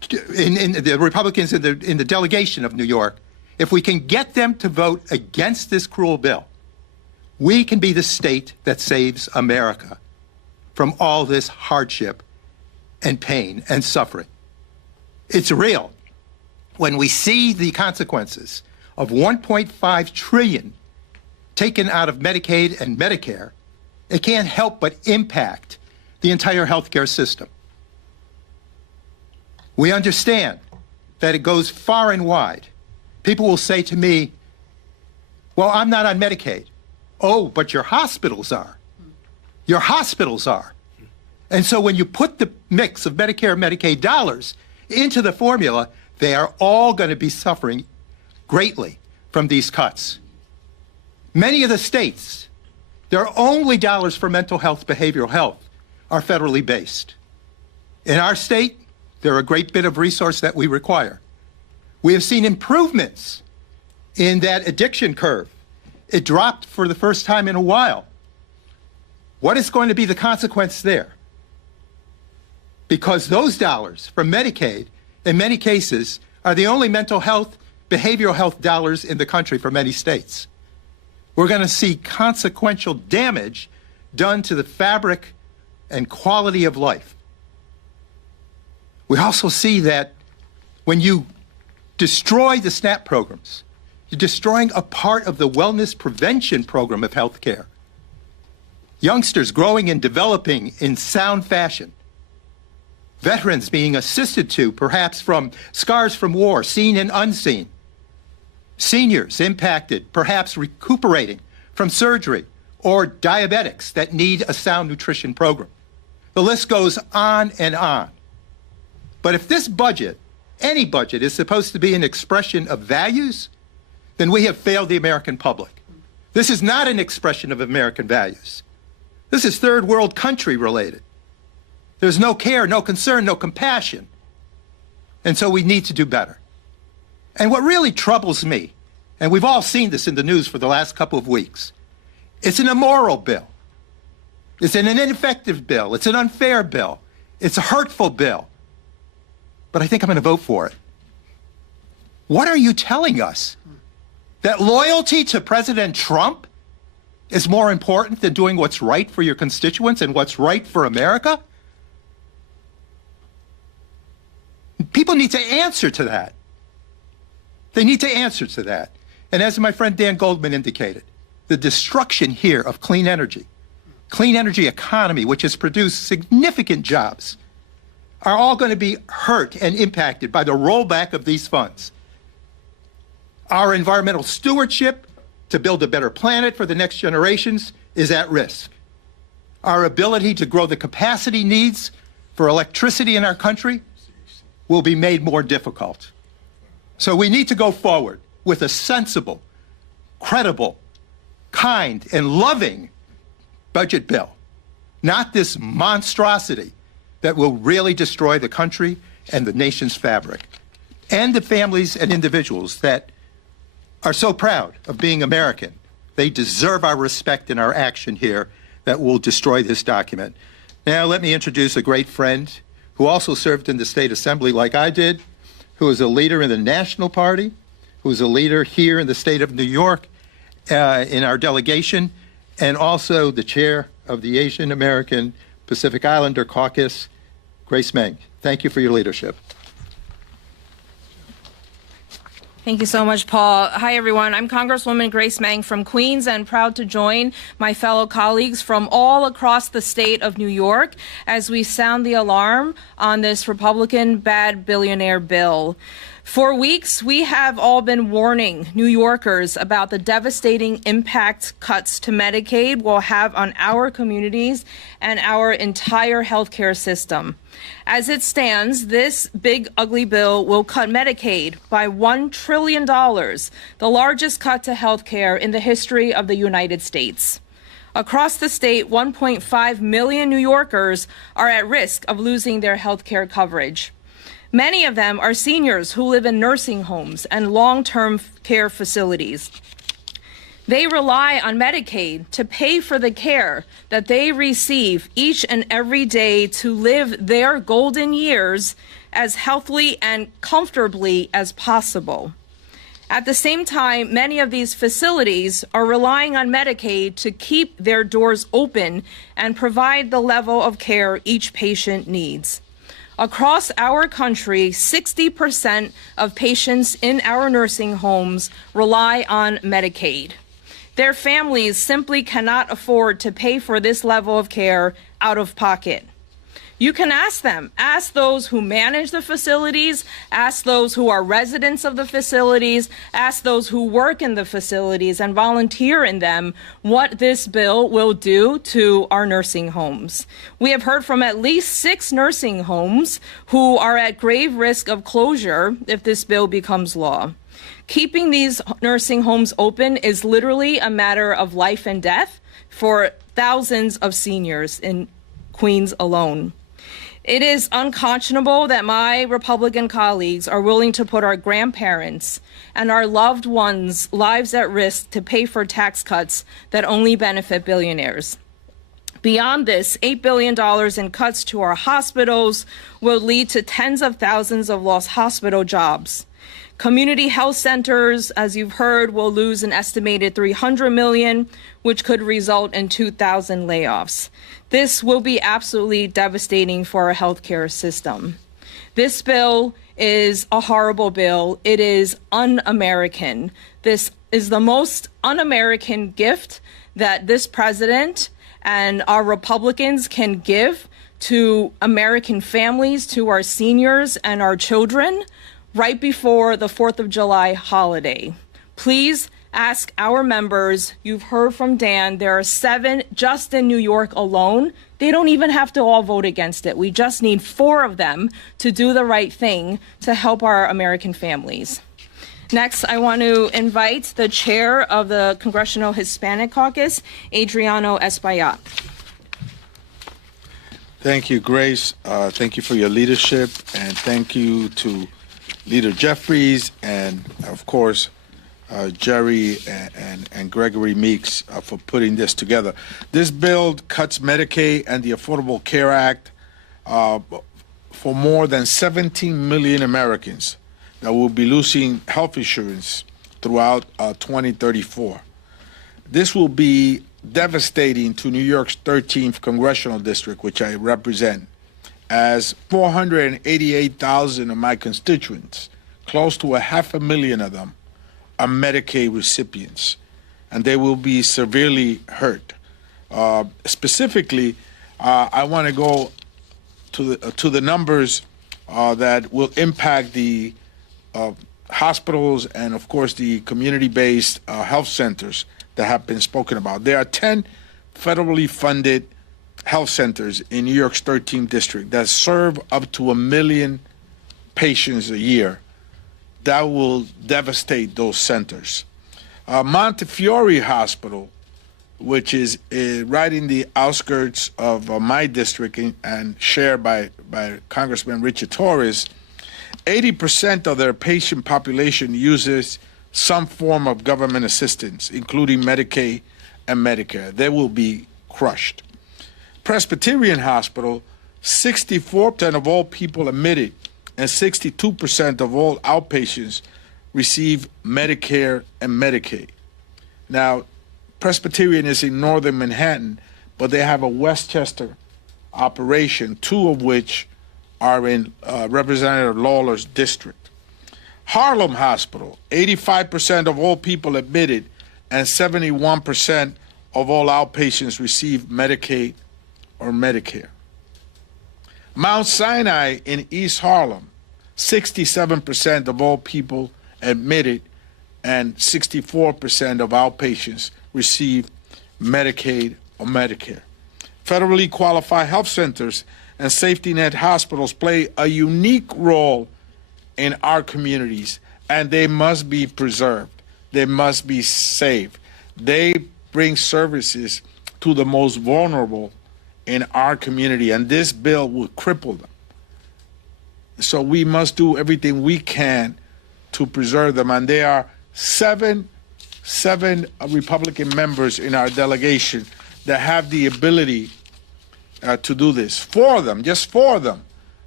in the Republicans in the delegation of New York, if we can get them to vote against this cruel bill, we can be the state that saves America from all this hardship and pain and suffering. It's real. When we see the consequences of $1.5 trillion taken out of Medicaid and Medicare, it can't help but impact the entire healthcare system. We understand that it goes far and wide. People will say to me, well, I'm not on Medicaid. Oh, but your hospitals are. Your hospitals are. And so when you put the mix of Medicare and Medicaid dollars into the formula, they are all going to be suffering greatly from these cuts. Many of the states, their only dollars for mental health, behavioral health, are federally based. In our state, they're a great bit of resource that we require. We have seen improvements in that addiction curve. It dropped for the first time in a while. What is going to be the consequence there? Because those dollars from Medicaid, in many cases, are the only mental health, behavioral health dollars in the country for many states. We're going to see consequential damage done to the fabric and quality of life. We also see that when you destroy the SNAP programs, you're destroying a part of the wellness prevention program of health care. Youngsters growing and developing in sound fashion. Veterans being assisted to, perhaps from scars from war, seen and unseen. Seniors impacted, perhaps recuperating from surgery, or diabetics that need a sound nutrition program. The list goes on and on. But if this budget, any budget, is supposed to be an expression of values, then we have failed the American public. This is not an expression of American values. This is third world country related. There's no care, no concern, no compassion. And so we need to do better. And what really troubles me, and we've all seen this in the news for the last couple of weeks, it's an immoral bill. It's an ineffective bill. It's an unfair bill. It's a hurtful bill. But I think I'm going to vote for it. What are you telling us? That loyalty to President Trump is more important than doing what's right for your constituents and what's right for America? People need to answer to that. They need to answer to that. And as my friend Dan Goldman indicated, the destruction here of clean energy economy, which has produced significant jobs, are all going to be hurt and impacted by the rollback of these funds. Our environmental stewardship to build a better planet for the next generations is at risk. Our ability to grow the capacity needs for electricity in our country will be made more difficult. So we need to go forward with a sensible, credible, kind, and loving budget bill, not this monstrosity that will really destroy the country and the nation's fabric, and the families and individuals that are so proud of being American. They deserve our respect and our action here that will destroy this document. Now let me introduce a great friend who also served in the state assembly like I did, who is a leader in the National Party, who is a leader here in the state of New York in our delegation, and also the chair of the Asian American Pacific Islander Caucus, Grace Meng. Thank you for your leadership. Thank you so much, Paul. Hi, everyone. I'm Congresswoman Grace Meng from Queens and proud to join my fellow colleagues from all across the state of New York as we sound the alarm on this Republican bad billionaire bill. For weeks, we have all been warning New Yorkers about the devastating impact cuts to Medicaid will have on our communities and our entire healthcare system. As it stands, this big, ugly bill will cut Medicaid by $1 trillion, the largest cut to healthcare in the history of the United States. Across the state, 1.5 million New Yorkers are at risk of losing their healthcare coverage. Many of them are seniors who live in nursing homes and long-term care facilities. They rely on Medicaid to pay for the care that they receive each and every day to live their golden years as healthily and comfortably as possible. At the same time, many of these facilities are relying on Medicaid to keep their doors open and provide the level of care each patient needs. Across our country, 60% of patients in our nursing homes rely on Medicaid. Their families simply cannot afford to pay for this level of care out of pocket. You can ask them. Ask those who manage the facilities. Ask those who are residents of the facilities. Ask those who work in the facilities and volunteer in them what this bill will do to our nursing homes. We have heard from at least 6 nursing homes who are at grave risk of closure if this bill becomes law. Keeping these nursing homes open is literally a matter of life and death for thousands of seniors in Queens alone. It is unconscionable that my Republican colleagues are willing to put our grandparents and our loved ones' lives at risk to pay for tax cuts that only benefit billionaires. Beyond this, $8 billion in cuts to our hospitals will lead to tens of thousands of lost hospital jobs. Community health centers, as you've heard, will lose an estimated $300 million, which could result in 2,000 layoffs. This will be absolutely devastating for our healthcare system. This bill is a horrible bill. It is un-American. This is the most un-American gift that this president and our Republicans can give to American families, to our seniors and our children right before the 4th of July holiday. Please ask our members. You've heard from Dan. There are 7 just in New York alone. They don't even have to all vote against it. We just need 4 of them to do the right thing to help our American families. Next, I want to invite the chair of the Congressional Hispanic Caucus, Adriano Espaillat. Thank you, Grace. Thank you for your leadership, and thank you to Leader Jeffries and, of course, Jerry and Gregory Meeks for putting this together. This bill cuts Medicaid and the Affordable Care Act for more than 17 million Americans that will be losing health insurance throughout 2034. This will be devastating to New York's 13th congressional district, which I represent, as 488,000 of my constituents, close to 500,000 of them, are Medicaid recipients, and they will be severely hurt. Specifically, I want to go to the numbers that will impact the hospitals and, of course, the community-based health centers that have been spoken about. There are 10 federally funded health centers in New York's 13th district that serve up to 1 million patients a year. That will devastate those centers. Montefiore Hospital, which is right in the outskirts of my district and shared by Congressman Richard Torres, 80% of their patient population uses some form of government assistance, including Medicaid and Medicare. They will be crushed. Presbyterian Hospital, 64% of all people admitted and 62% of all outpatients receive Medicare and Medicaid. Now, Presbyterian is in northern Manhattan, but they have a Westchester operation, 2 of which are in Representative Lawler's district. Harlem Hospital, 85% of all people admitted and 71% of all outpatients receive Medicaid or Medicare. Mount Sinai in East Harlem, 67% of all people admitted and 64% of outpatients receive Medicaid or Medicare. Federally qualified health centers and safety net hospitals play a unique role in our communities, and they must be preserved. They must be saved. They bring services to the most vulnerable in our community, and this bill will cripple them. So we must do everything we can to preserve them, and there are seven Republican members in our delegation that have the ability to do this. 4 of them, just 4 of them,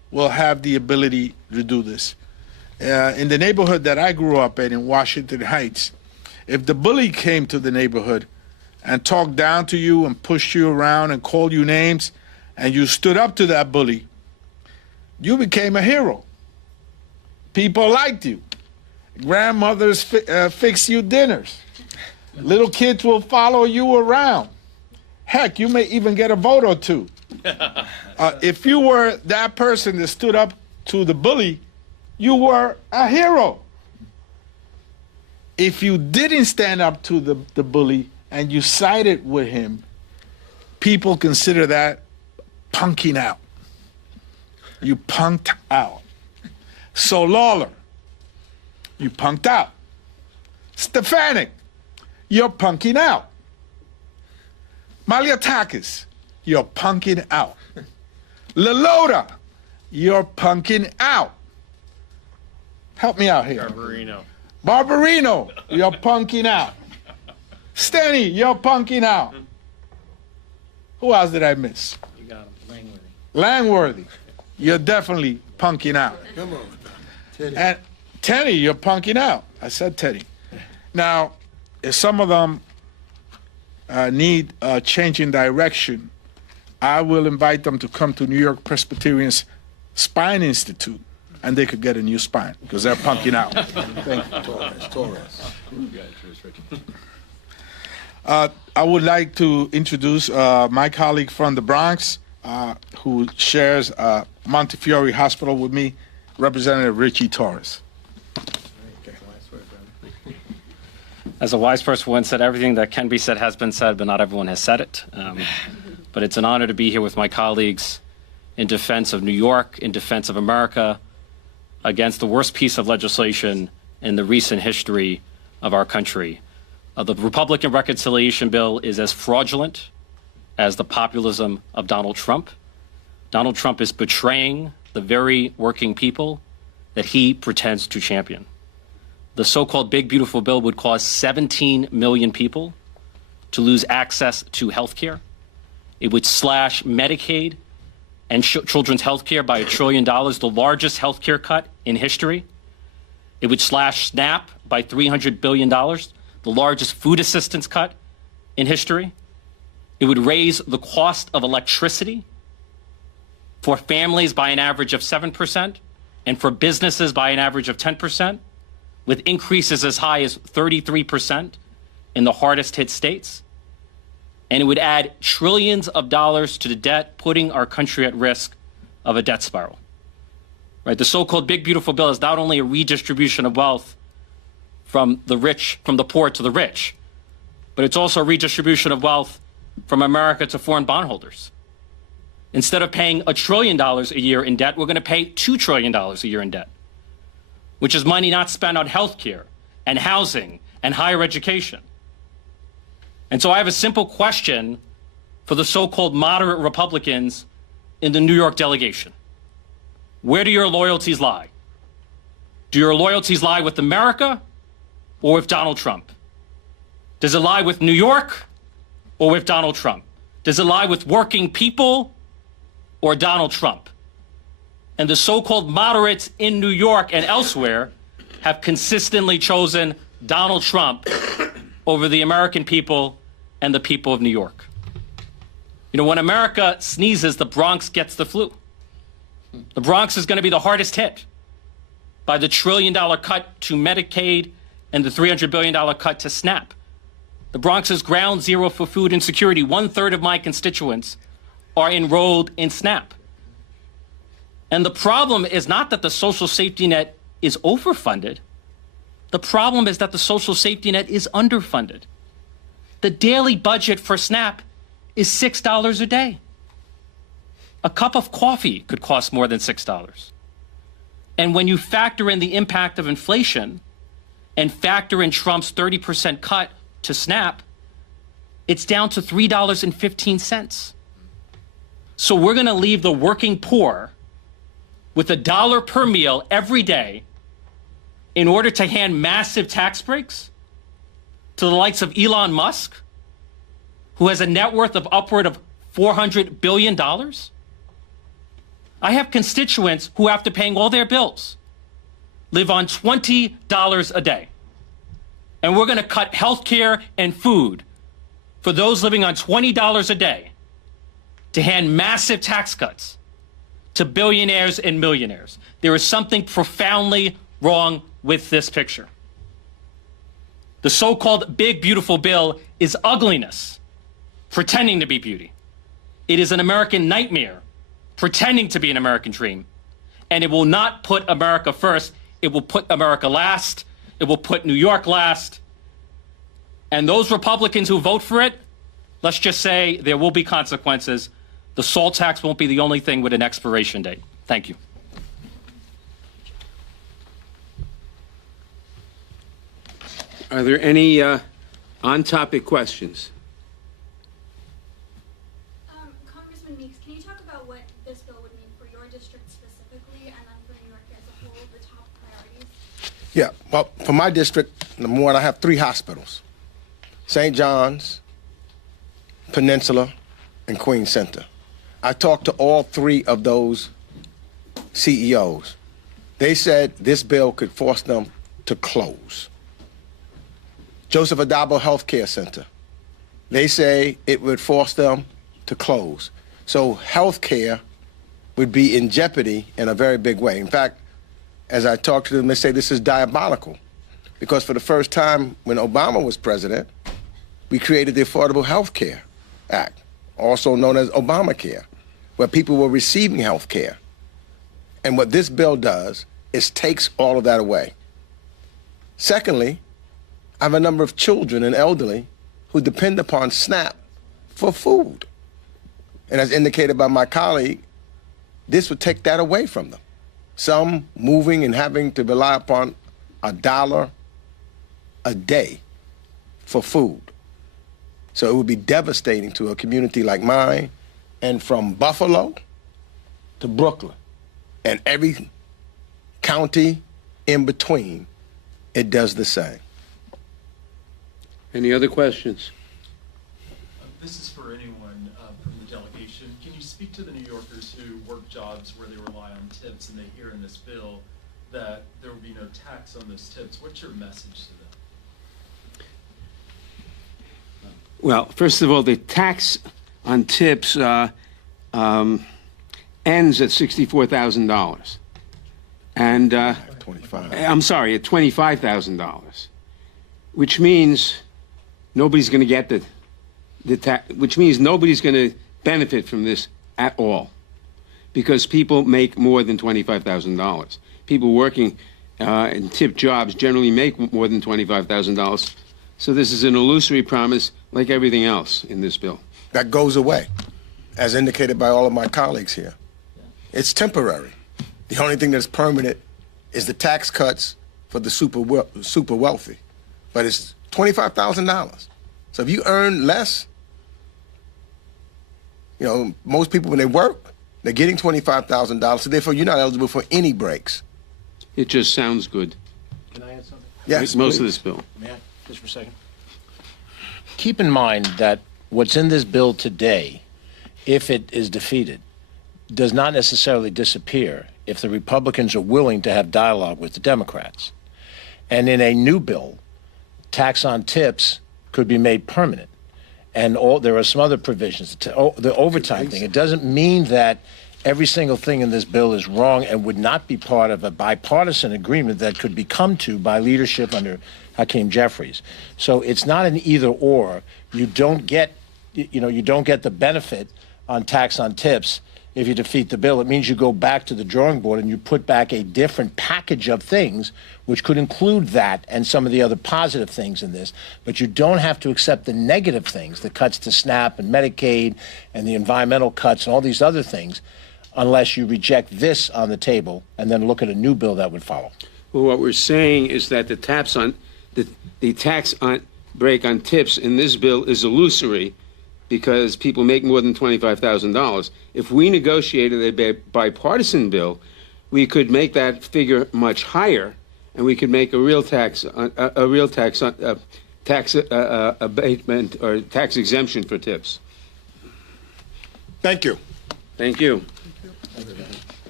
will have the ability to do this. In the neighborhood that I grew up in Washington Heights, if the bully came to the neighborhood and talked down to you and pushed you around and called you names, and you stood up to that bully, you became a hero. People liked you. Grandmothers fix you dinners. Little kids will follow you around. Heck, you may even get a vote or two. If you were that person that stood up to the bully, you were a hero. If you didn't stand up to the bully and you sided with him, people consider that punking out. You punked out. So Lawler, you punked out. Stefanik, you're punking out. Maliatakis, you're punking out. Lelota, you're punking out. Help me out here. Barbarino, you're punking out. Steny, you're punking out. Who else did I miss? You got him, Langworthy, you're definitely punking out. Come on. And Teddy, you're punking out. I said Teddy. Now, if some of them need a change in direction, I will invite them to come to New York Presbyterian's Spine Institute, and they could get a new spine, because they're punking out. Thank you. Torres. I would like to introduce my colleague from the Bronx, who shares Montefiore Hospital with me, Representative Richie Torres. As a wise person once said, everything that can be said has been said, but not everyone has said it. But it's an honor to be here with my colleagues in defense of New York, in defense of America, against the worst piece of legislation in the recent history of our country. The Republican reconciliation bill is as fraudulent as the populism of Donald Trump. Donald Trump is betraying the very working people that he pretends to champion. The so-called Big Beautiful Bill would cause 17 million people to lose access to health care. It would slash Medicaid and children's health care by $1 trillion, the largest health care cut in history. It would slash SNAP by $300 billion, the largest food assistance cut in history. It would raise the cost of electricity for families by an average of 7% and for businesses by an average of 10%, with increases as high as 33% in the hardest hit states. And it would add trillions of dollars to the debt, putting our country at risk of a debt spiral. Right? The so-called Big Beautiful Bill is not only a redistribution of wealth from the rich, from the poor to the rich, but it's also a redistribution of wealth from America to foreign bondholders. Instead of paying $1 trillion a year in debt, we're going to pay $2 trillion a year in debt, which is money not spent on health care and housing and higher education. And so I have a simple question for the so-called moderate Republicans in the New York delegation. Where do your loyalties lie? Do your loyalties lie with America or with Donald Trump? Does it lie with New York or with Donald Trump? Does it lie with working people or Donald Trump? And the so-called moderates in New York and elsewhere have consistently chosen Donald Trump over the American people and the people of New York. You know, when America sneezes, the Bronx gets the flu. The Bronx is going to be the hardest hit by the $1 trillion cut to Medicaid and the $300 billion cut to SNAP. The Bronx is ground zero for food insecurity. 1/3 of my constituents are enrolled in SNAP. And the problem is not that the social safety net is overfunded. The problem is that the social safety net is underfunded. The daily budget for SNAP is $6 a day. A cup of coffee could cost more than $6. And when you factor in the impact of inflation and factor in Trump's 30% cut to SNAP, it's down to $3.15. So we're going to leave the working poor with $1 per meal every day in order to hand massive tax breaks to the likes of Elon Musk, who has a net worth of upward of $400 billion? I have constituents who, after paying all their bills, live on $20 a day. And we're going to cut health care and food for those living on $20 a day to hand massive tax cuts to billionaires and millionaires. There is something profoundly wrong with this picture. The so-called big, beautiful bill is ugliness, pretending to be beauty. It is an American nightmare, pretending to be an American dream. And it will not put America first. It will put America last. It will put New York last. And those Republicans who vote for it, let's just say there will be consequences. The SALT tax won't be the only thing with an expiration date. Thank you. Are there any on-topic questions? Congressman Meeks, can you talk about what this bill would mean for your district specifically, and then for New York as a whole, the top priorities? Yeah, well, for my district, number one, I have 3 hospitals: St. John's, Peninsula, and Queens Center. I talked to all 3 of those CEOs. They said this bill could force them to close. Joseph Adabo Health Care Center, they say it would force them to close. So health care would be in jeopardy in a very big way. In fact, as I talk to them, they say this is diabolical, because for the first time when Obama was president, we created the Affordable Health Care Act, also known as Obamacare, where people were receiving health care. And what this bill does is takes all of that away. Secondly, I have a number of children and elderly who depend upon SNAP for food. And as indicated by my colleague, this would take that away from them. Some moving and having to rely upon $1 a day for food. So it would be devastating to a community like mine, and from Buffalo to Brooklyn and every county in between, it does the same. Any other questions? This is for anyone from the delegation. Can you speak to the New Yorkers who work jobs where they rely on tips, and they hear in this bill that there will be no tax on those tips? What's your message to them? Well, first of all, the tax on tips ends at $64,000. And 25. I'm sorry, at $25,000, which means nobody's going to get the tax, which means nobody's going to benefit from this at all, because people make more than $25,000. People working in tip jobs generally make more than $25,000. So this is an illusory promise, like everything else in this bill. That goes away, as indicated by all of my colleagues here. It's temporary. The only thing that's permanent is the tax cuts for the super wealthy. But it's $25,000. So if you earn less, you know, most people when they work, they're getting $25,000, so therefore you're not eligible for any breaks. It just sounds good. Can I add something? Yes, most please. of this bill. May I? Just for a second. Keep in mind that what's in this bill today, if it is defeated, does not necessarily disappear if the Republicans are willing to have dialogue with the Democrats. And in a new bill, tax on tips could be made permanent. And there are some other provisions. The overtime thing, it doesn't mean that every single thing in this bill is wrong and would not be part of a bipartisan agreement that could be come to by leadership under Hakeem Jeffries. So it's not an either or. You don't get the benefit on tax on tips if you defeat the bill. It means you go back to the drawing board and you put back a different package of things, which could include that and some of the other positive things in this. But you don't have to accept the negative things, the cuts to SNAP and Medicaid and the environmental cuts and all these other things, unless you reject this on the table and then look at a new bill that would follow. Well, what we're saying is that the tax on break on tips in this bill is illusory, because people make more than $25,000. If we negotiated a bipartisan bill, we could make that figure much higher, and we could make a real tax abatement or tax exemption for tips. Thank you. Thank you.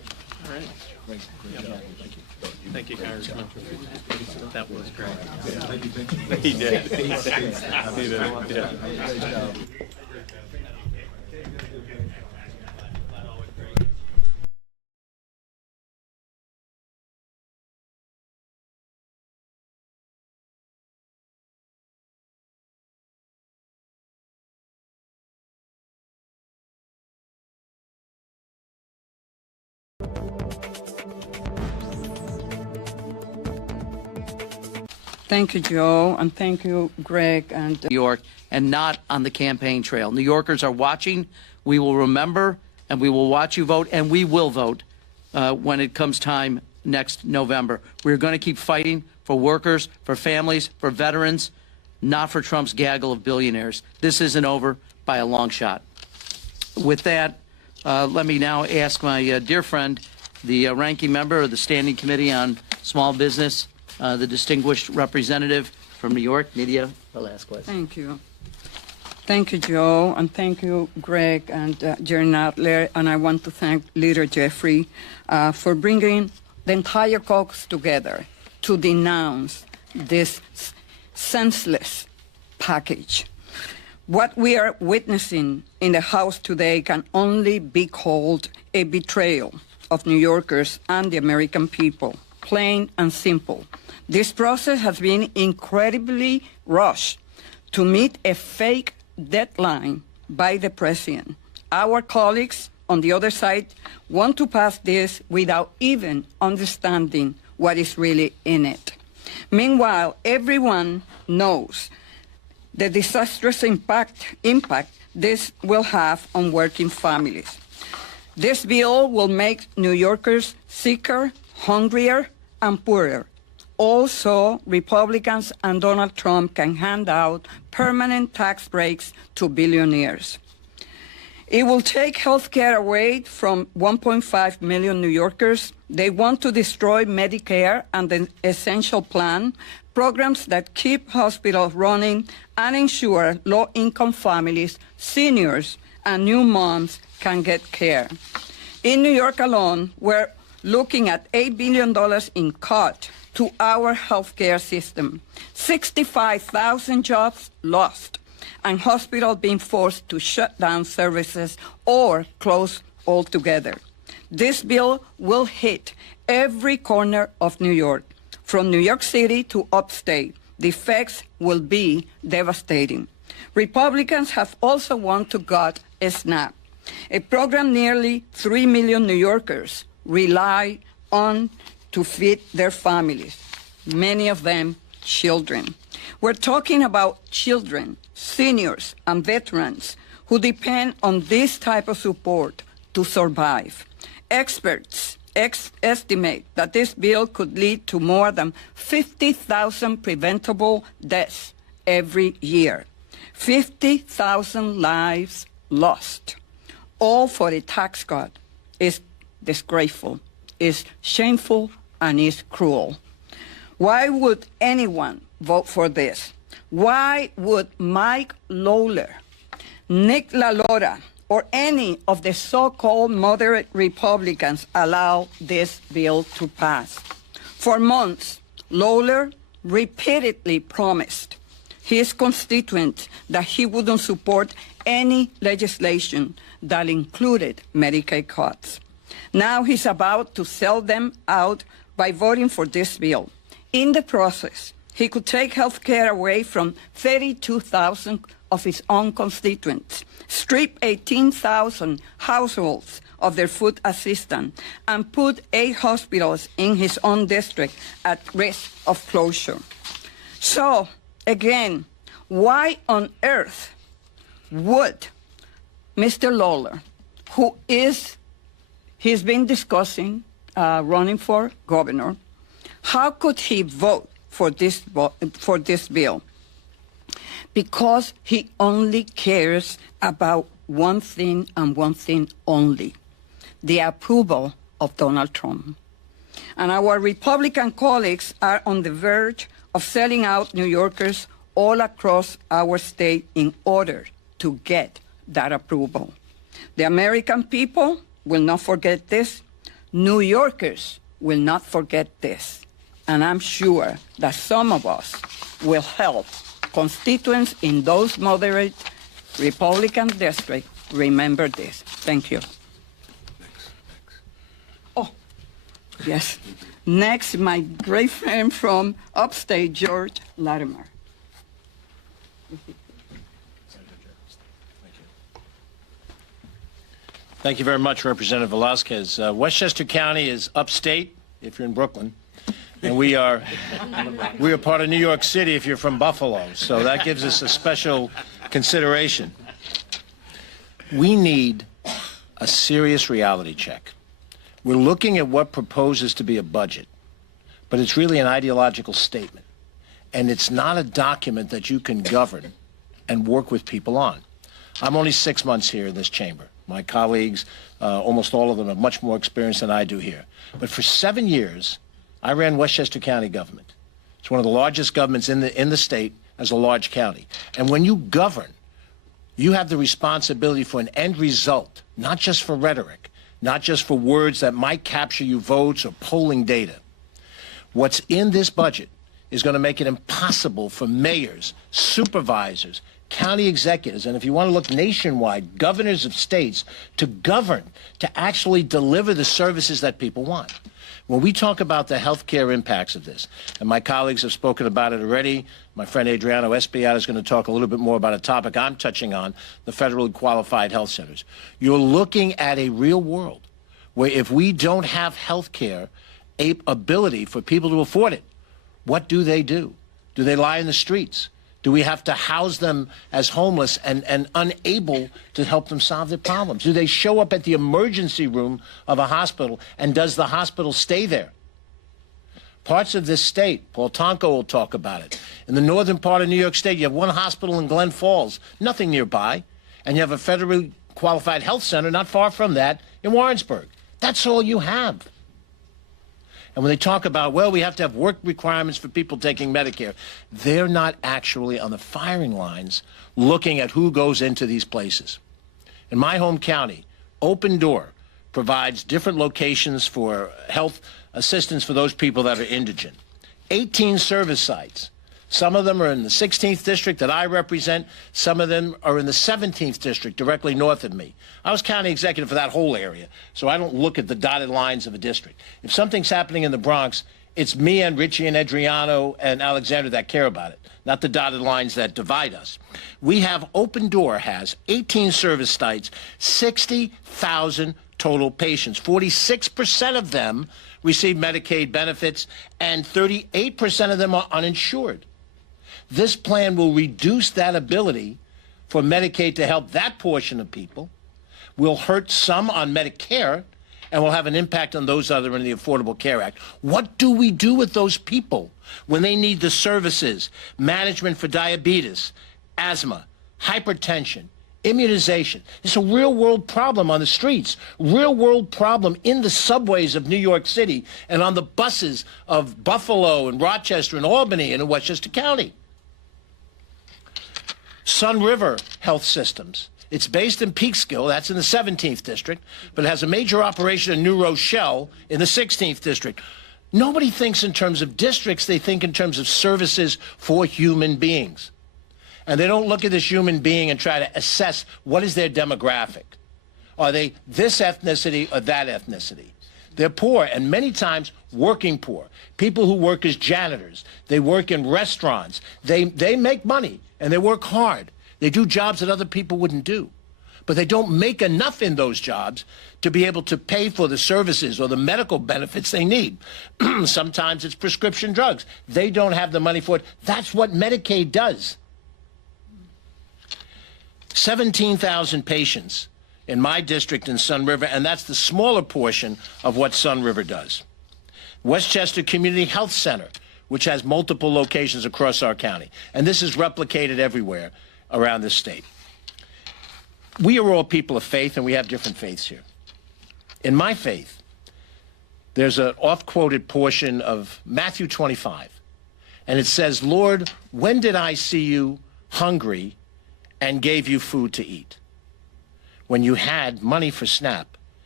Thank you, Congressman. That was great. He did. He did. Yeah. Thank you, Joe, and thank you, Greg. And New York and not on the campaign trail. New Yorkers are watching. We will remember, and we will watch you vote, and we will vote when it comes time next November. We're going to keep fighting for workers, for families, for veterans, not for Trump's gaggle of billionaires. This isn't over by a long shot. With that, let me now ask my dear friend, the ranking member of the Standing Committee on Small Business, the distinguished representative from New York, Nydia Velasquez. thank you. Thank you, Joe, and thank you, Greg and Jerry Nadler. And I want to thank Leader Jeffrey for bringing the entire caucus together to denounce this senseless package. What we are witnessing in the House today can only be called a betrayal of New Yorkers and the American people, plain and simple. This process has been incredibly rushed to meet a fake deadline by the president. Our colleagues on the other side want to pass this without even understanding what is really in it. Meanwhile, everyone knows the disastrous impact this will have on working families. This bill will make New Yorkers sicker, hungrier, and poorer. Also, Republicans and Donald Trump can hand out permanent tax breaks to billionaires. It will take health care away from 1.5 million New Yorkers. They want to destroy Medicare and the Essential Plan, programs that keep hospitals running and ensure low-income families, seniors, and new moms can get care. In New York alone, we're looking at $8 billion in cut to our healthcare system, 65,000 jobs lost, and hospitals being forced to shut down services or close altogether. This bill will hit every corner of New York, from New York City to upstate. The effects will be devastating. Republicans have also wanted to gut SNAP, a program nearly 3 million New Yorkers rely on to feed their families, many of them children. We're talking about children, seniors, and veterans who depend on this type of support to survive. Experts estimate that this bill could lead to more than 50,000 preventable deaths every year. 50,000 lives lost, all for a tax cut, is disgraceful, is shameful, and is cruel. Why would anyone vote for this? Why would Mike Lawler, Nick LaLora, or any of the so-called moderate Republicans allow this bill to pass? For months, Lawler repeatedly promised his constituents that he wouldn't support any legislation that included Medicaid cuts. Now he's about to sell them out by voting for this bill. In the process, he could take health care away from 32,000 of his own constituents, strip 18,000 households of their food assistance, and put 8 hospitals in his own district at risk of closure. So, again, why on earth would Mr. Lawler, he's been discussing running for governor, how could he vote for this bill? Because he only cares about one thing and one thing only, the approval of Donald Trump. And our Republican colleagues are on the verge of selling out New Yorkers all across our state in order to get that approval. The American people will not forget this, New Yorkers will not forget this, and I'm sure that some of us will help constituents in those moderate Republican districts remember this. Thank you. Oh, yes. Next, my great friend from upstate, George Latimer. Thank you very much, Representative Velasquez. Westchester County is upstate, if you're in Brooklyn, and we are part of New York City if you're from Buffalo, so that gives us a special consideration. We need a serious reality check. We're looking at what proposes to be a budget, but it's really an ideological statement, and it's not a document that you can govern and work with people on. I'm only 6 months here in this chamber. My colleagues, almost all of them, have much more experience than I do here. But for 7 years, I ran Westchester County government. It's one of the largest governments in the state as a large county. And when you govern, you have the responsibility for an end result, not just for rhetoric, not just for words that might capture you votes or polling data. What's in this budget is going to make it impossible for mayors, supervisors, county executives, and if you want to look nationwide, governors of states, to govern, to actually deliver the services that people want. When we talk about the health care impacts of this, and my colleagues have spoken about it already, my friend Adriano Espiat is going to talk a little bit more about a topic I'm touching on, the federally qualified health centers. You're looking at a real world where if we don't have health care ability for people to afford it, what do? Do they lie in the streets? Do we have to house them as homeless and unable to help them solve their problems? Do they show up at the emergency room of a hospital, and does the hospital stay there? Parts of this state, Paul Tonko will talk about it. In the northern part of New York State, you have one hospital in Glen Falls, nothing nearby, and you have a federally qualified health center not far from that in Warrensburg. That's all you have. And when they talk about, well, we have to have work requirements for people taking Medicare, they're not actually on the firing lines looking at who goes into these places. In my home county, Open Door provides different locations for health assistance for those people that are indigent. 18 service sites. Some of them are in the 16th district that I represent. Some of them are in the 17th district directly north of me. I was county executive for that whole area, so I don't look at the dotted lines of a district. If something's happening in the Bronx, it's me and Richie and Adriano and Alexander that care about it, not the dotted lines that divide us. We have, Open Door has 18 service sites, 60,000 total patients. 46% of them receive Medicaid benefits, and 38% of them are uninsured. This plan will reduce that ability for Medicaid to help that portion of people, will hurt some on Medicare, and will have an impact on those that are in the Affordable Care Act. What do we do with those people when they need the services, management for diabetes, asthma, hypertension, immunization? It's a real-world problem on the streets, real-world problem in the subways of New York City and on the buses of Buffalo and Rochester and Albany and in Westchester County. Sun River Health Systems. It's based in Peekskill, that's in the 17th district, but it has a major operation in New Rochelle in the 16th district. Nobody thinks in terms of districts, they think in terms of services for human beings. And they don't look at this human being and try to assess what is their demographic. Are they this ethnicity or that ethnicity? They're poor, and many times working poor. People who work as janitors. They work in restaurants. They make money, and they work hard. They do jobs that other people wouldn't do. But they don't make enough in those jobs to be able to pay for the services or the medical benefits they need. Sometimes it's prescription drugs. They don't have the money for it. That's what Medicaid does. 17,000 patients in my district in Sun River, and that's the smaller portion of what Sun River does. Westchester Community Health Center, which has multiple locations across our county, and this is replicated everywhere around this state. We are all people of faith, and we have different faiths here. In my faith, there's an oft-quoted portion of Matthew 25, and it says, "Lord, when did I see you hungry and gave you food to eat? When you had money for SNAP,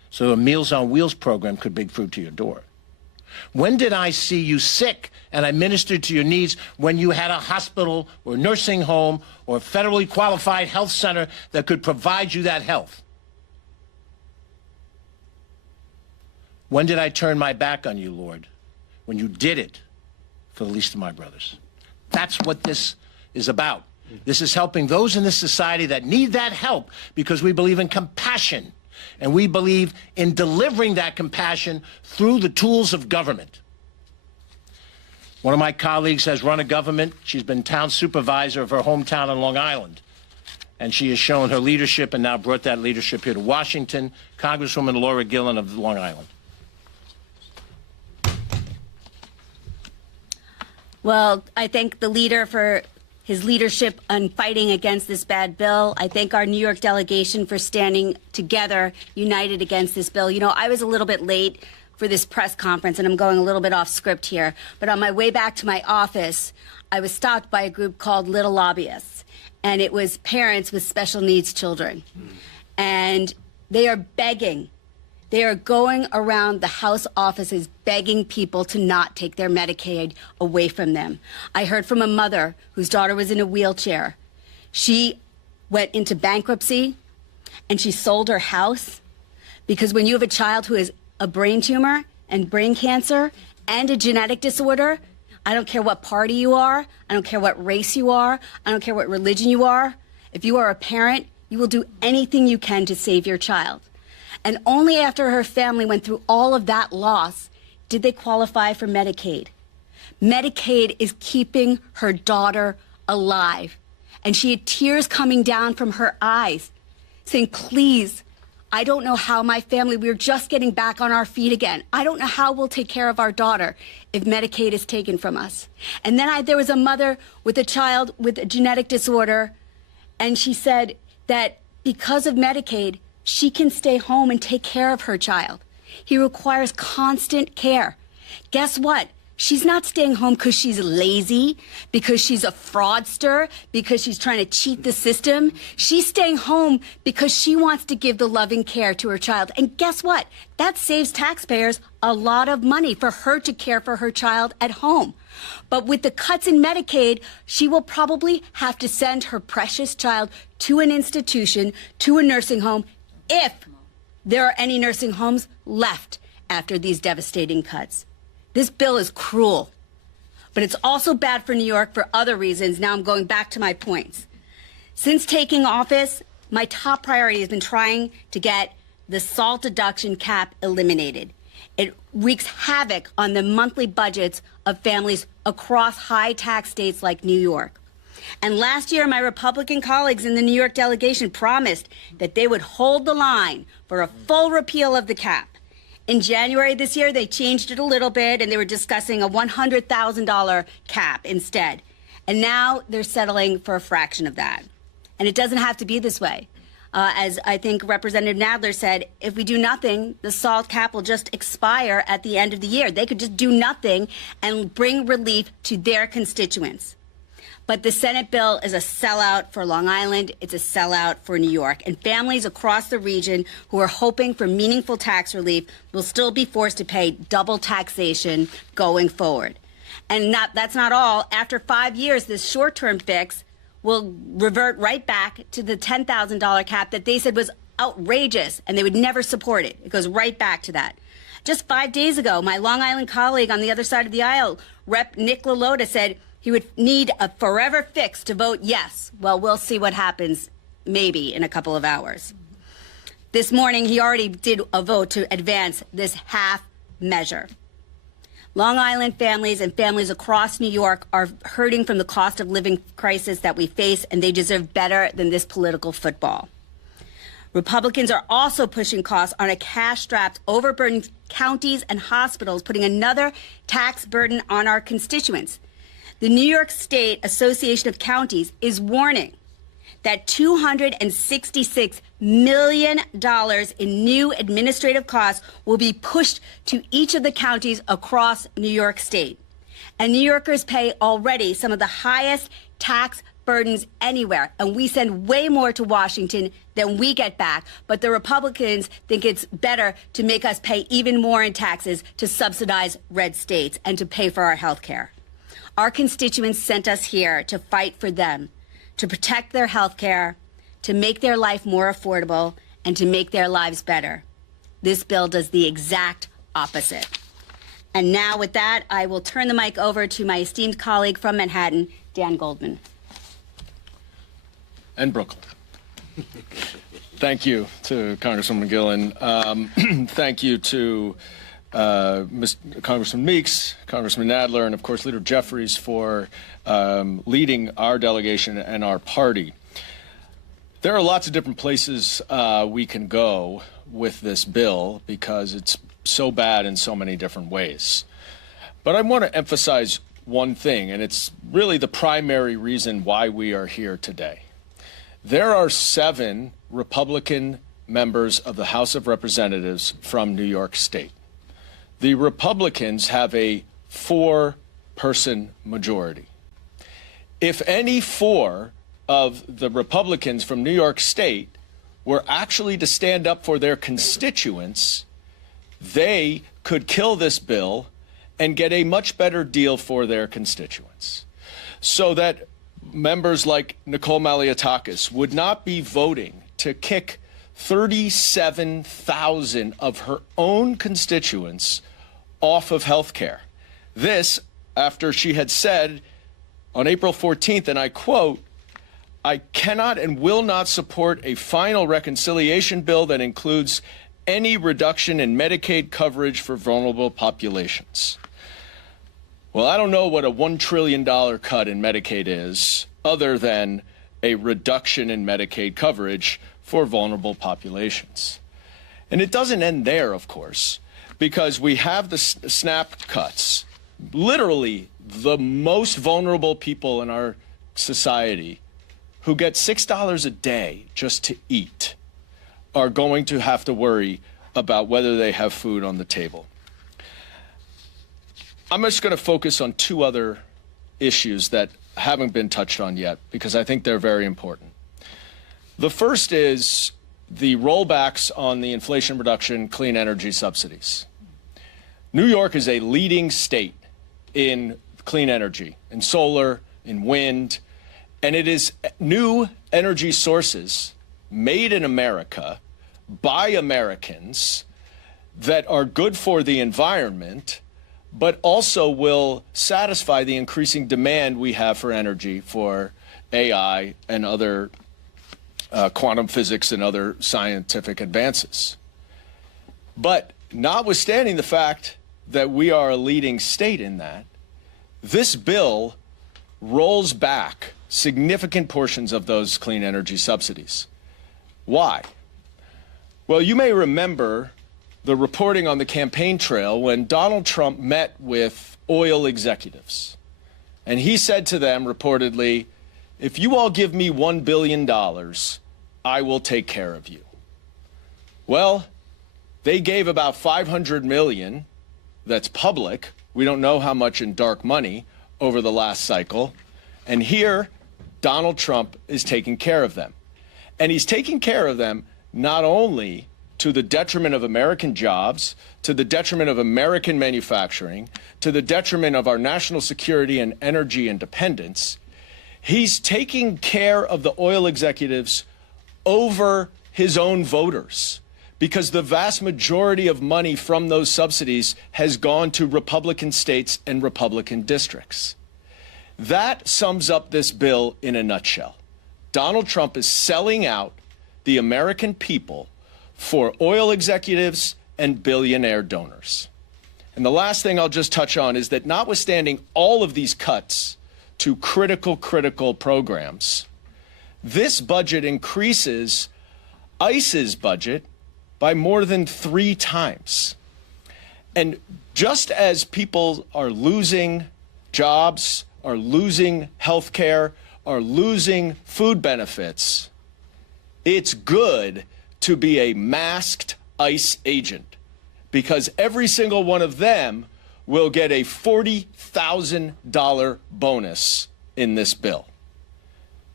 so a Meals on Wheels program could bring food to your door? When did I see you sick and I ministered to your needs when you had a hospital or nursing home or a federally qualified health center that could provide you that health? When did I turn my back on you, Lord? When you did it for the least of my brothers. That's what this is about. This is helping those in this society that need that help because we believe in compassion. And we believe in delivering that compassion through the tools of government. One of my colleagues has run a government. She's been town supervisor of her hometown on Long Island. And she has shown her leadership and now brought that leadership here to Washington. Congresswoman Laura Gillen of Long Island. Well, I thank the leader for his leadership on fighting against this bad bill. I thank our New York delegation for standing together, united against this bill. You know, I was a little bit late for this press conference, and I'm going a little bit off script here. But on my way back to my office, I was stopped by a group called Little Lobbyists, and it was parents with special needs children. And they are begging. They are going around the House offices begging people to not take their Medicaid away from them. I heard from a mother whose daughter was in a wheelchair. She went into bankruptcy and she sold her house because when you have a child who has a brain tumor and brain cancer and a genetic disorder, I don't care what party you are, I don't care what race you are, I don't care what religion you are. If you are a parent, you will do anything you can to save your child. And only after her family went through all of that loss did they qualify for Medicaid. Medicaid is keeping her daughter alive. And she had tears coming down from her eyes, saying, please, I don't know how my family, we're just getting back on our feet again. I don't know how we'll take care of our daughter if Medicaid is taken from us. And then there was a mother with a child with a genetic disorder, and she said that because of Medicaid, she can stay home and take care of her child. He requires constant care. Guess what? She's not staying home because she's lazy, because she's a fraudster, because she's trying to cheat the system. She's staying home because she wants to give the loving care to her child. And guess what? That saves taxpayers a lot of money for her to care for her child at home. But with the cuts in Medicaid, she will probably have to send her precious child to an institution, to a nursing home, if there are any nursing homes left after these devastating cuts. This bill is cruel, but it's also bad for New York for other reasons. Now I'm going back to my points. Since taking office, my top priority has been trying to get the SALT deduction cap eliminated. It wreaks havoc on the monthly budgets of families across high tax states like New York. And last year, my Republican colleagues in the New York delegation promised that they would hold the line for a full repeal of the cap. In January this year, they changed it a little bit, and they were discussing a $100,000 cap instead. And now they're settling for a fraction of that. And it doesn't have to be this way. As I think Representative Nadler said, if we do nothing, the SALT cap will just expire at the end of the year. They could just do nothing and bring relief to their constituents. But the Senate bill is a sellout for Long Island. It's a sellout for New York. And families across the region who are hoping for meaningful tax relief will still be forced to pay double taxation going forward. And that's not all. After 5 years, this short-term fix will revert right back to the $10,000 cap that they said was outrageous and they would never support it. It goes right back to that. Just 5 days ago, my Long Island colleague on the other side of the aisle, Rep. Nick LaLota, said he would need a forever fix to vote yes. Well, we'll see what happens maybe in a couple of hours. This morning, he already did a vote to advance this half measure. Long Island families and families across New York are hurting from the cost of living crisis that we face, and they deserve better than this political football. Republicans are also pushing costs on a cash-strapped, overburdened counties and hospitals, putting another tax burden on our constituents. The New York State Association of Counties is warning that $266 million in new administrative costs will be pushed to each of the counties across New York State. And New Yorkers pay already some of the highest tax burdens anywhere, and we send way more to Washington than we get back. But the Republicans think it's better to make us pay even more in taxes to subsidize red states and to pay for our health care. Our constituents sent us here to fight for them, to protect their health care, to make their life more affordable, and to make their lives better. This bill does the exact opposite. And now with that, I will turn the mic over to my esteemed colleague from Manhattan, Dan Goldman. And Brooklyn. Thank you to Congresswoman Gillen. Thank you to Congressman Meeks, Congressman Nadler, and of course Leader Jeffries for leading our delegation and our party. There are lots of different places we can go with this bill because it's so bad in so many different ways. But I want to emphasize one thing, and it's really the primary reason why we are here today. There are 7 Republican members of the House of Representatives from New York State. The Republicans have a 4-person majority. If any 4 of the Republicans from New York State were actually to stand up for their constituents, they could kill this bill and get a much better deal for their constituents. So that members like Nicole Maliotakis would not be voting to kick 37,000 of her own constituents off of health care. This after she had said on April 14th, and I quote, "I cannot and will not support a final reconciliation bill that includes any reduction in Medicaid coverage for vulnerable populations." Well, I don't know what a $1 trillion cut in Medicaid is, other than a reduction in Medicaid coverage for vulnerable populations. And it doesn't end there, of course, because we have the SNAP cuts. Literally, the most vulnerable people in our society who get $6 a day just to eat are going to have to worry about whether they have food on the table. I'm just going to focus on 2 other issues that haven't been touched on yet because I think they're very important. The first is the rollbacks on the Inflation Reduction clean energy subsidies. New York is a leading state in clean energy, in solar, in wind, and it is new energy sources made in America by Americans that are good for the environment, but also will satisfy the increasing demand we have for energy for AI and other quantum physics and other scientific advances. But notwithstanding the fact that we are a leading state in that, this bill rolls back significant portions of those clean energy subsidies. Why? Well, you may remember the reporting on the campaign trail when Donald Trump met with oil executives. And he said to them reportedly, "If you all give me $1 billion, I will take care of you." Well, they gave about $500 million, that's public. We don't know how much in dark money over the last cycle. And here, Donald Trump is taking care of them. And he's taking care of them not only to the detriment of American jobs, to the detriment of American manufacturing, to the detriment of our national security and energy independence. He's taking care of the oil executives over his own voters because the vast majority of money from those subsidies has gone to Republican states and Republican districts. That sums up this bill in a nutshell. Donald Trump is selling out the American people for oil executives and billionaire donors. And the last thing I'll just touch on is that notwithstanding all of these cuts to critical programs, this budget increases ICE's budget by more than 3 times. And just as people are losing jobs, are losing health care, are losing food benefits, it's good to be a masked ICE agent because every single one of them will get a $40,000 bonus in this bill.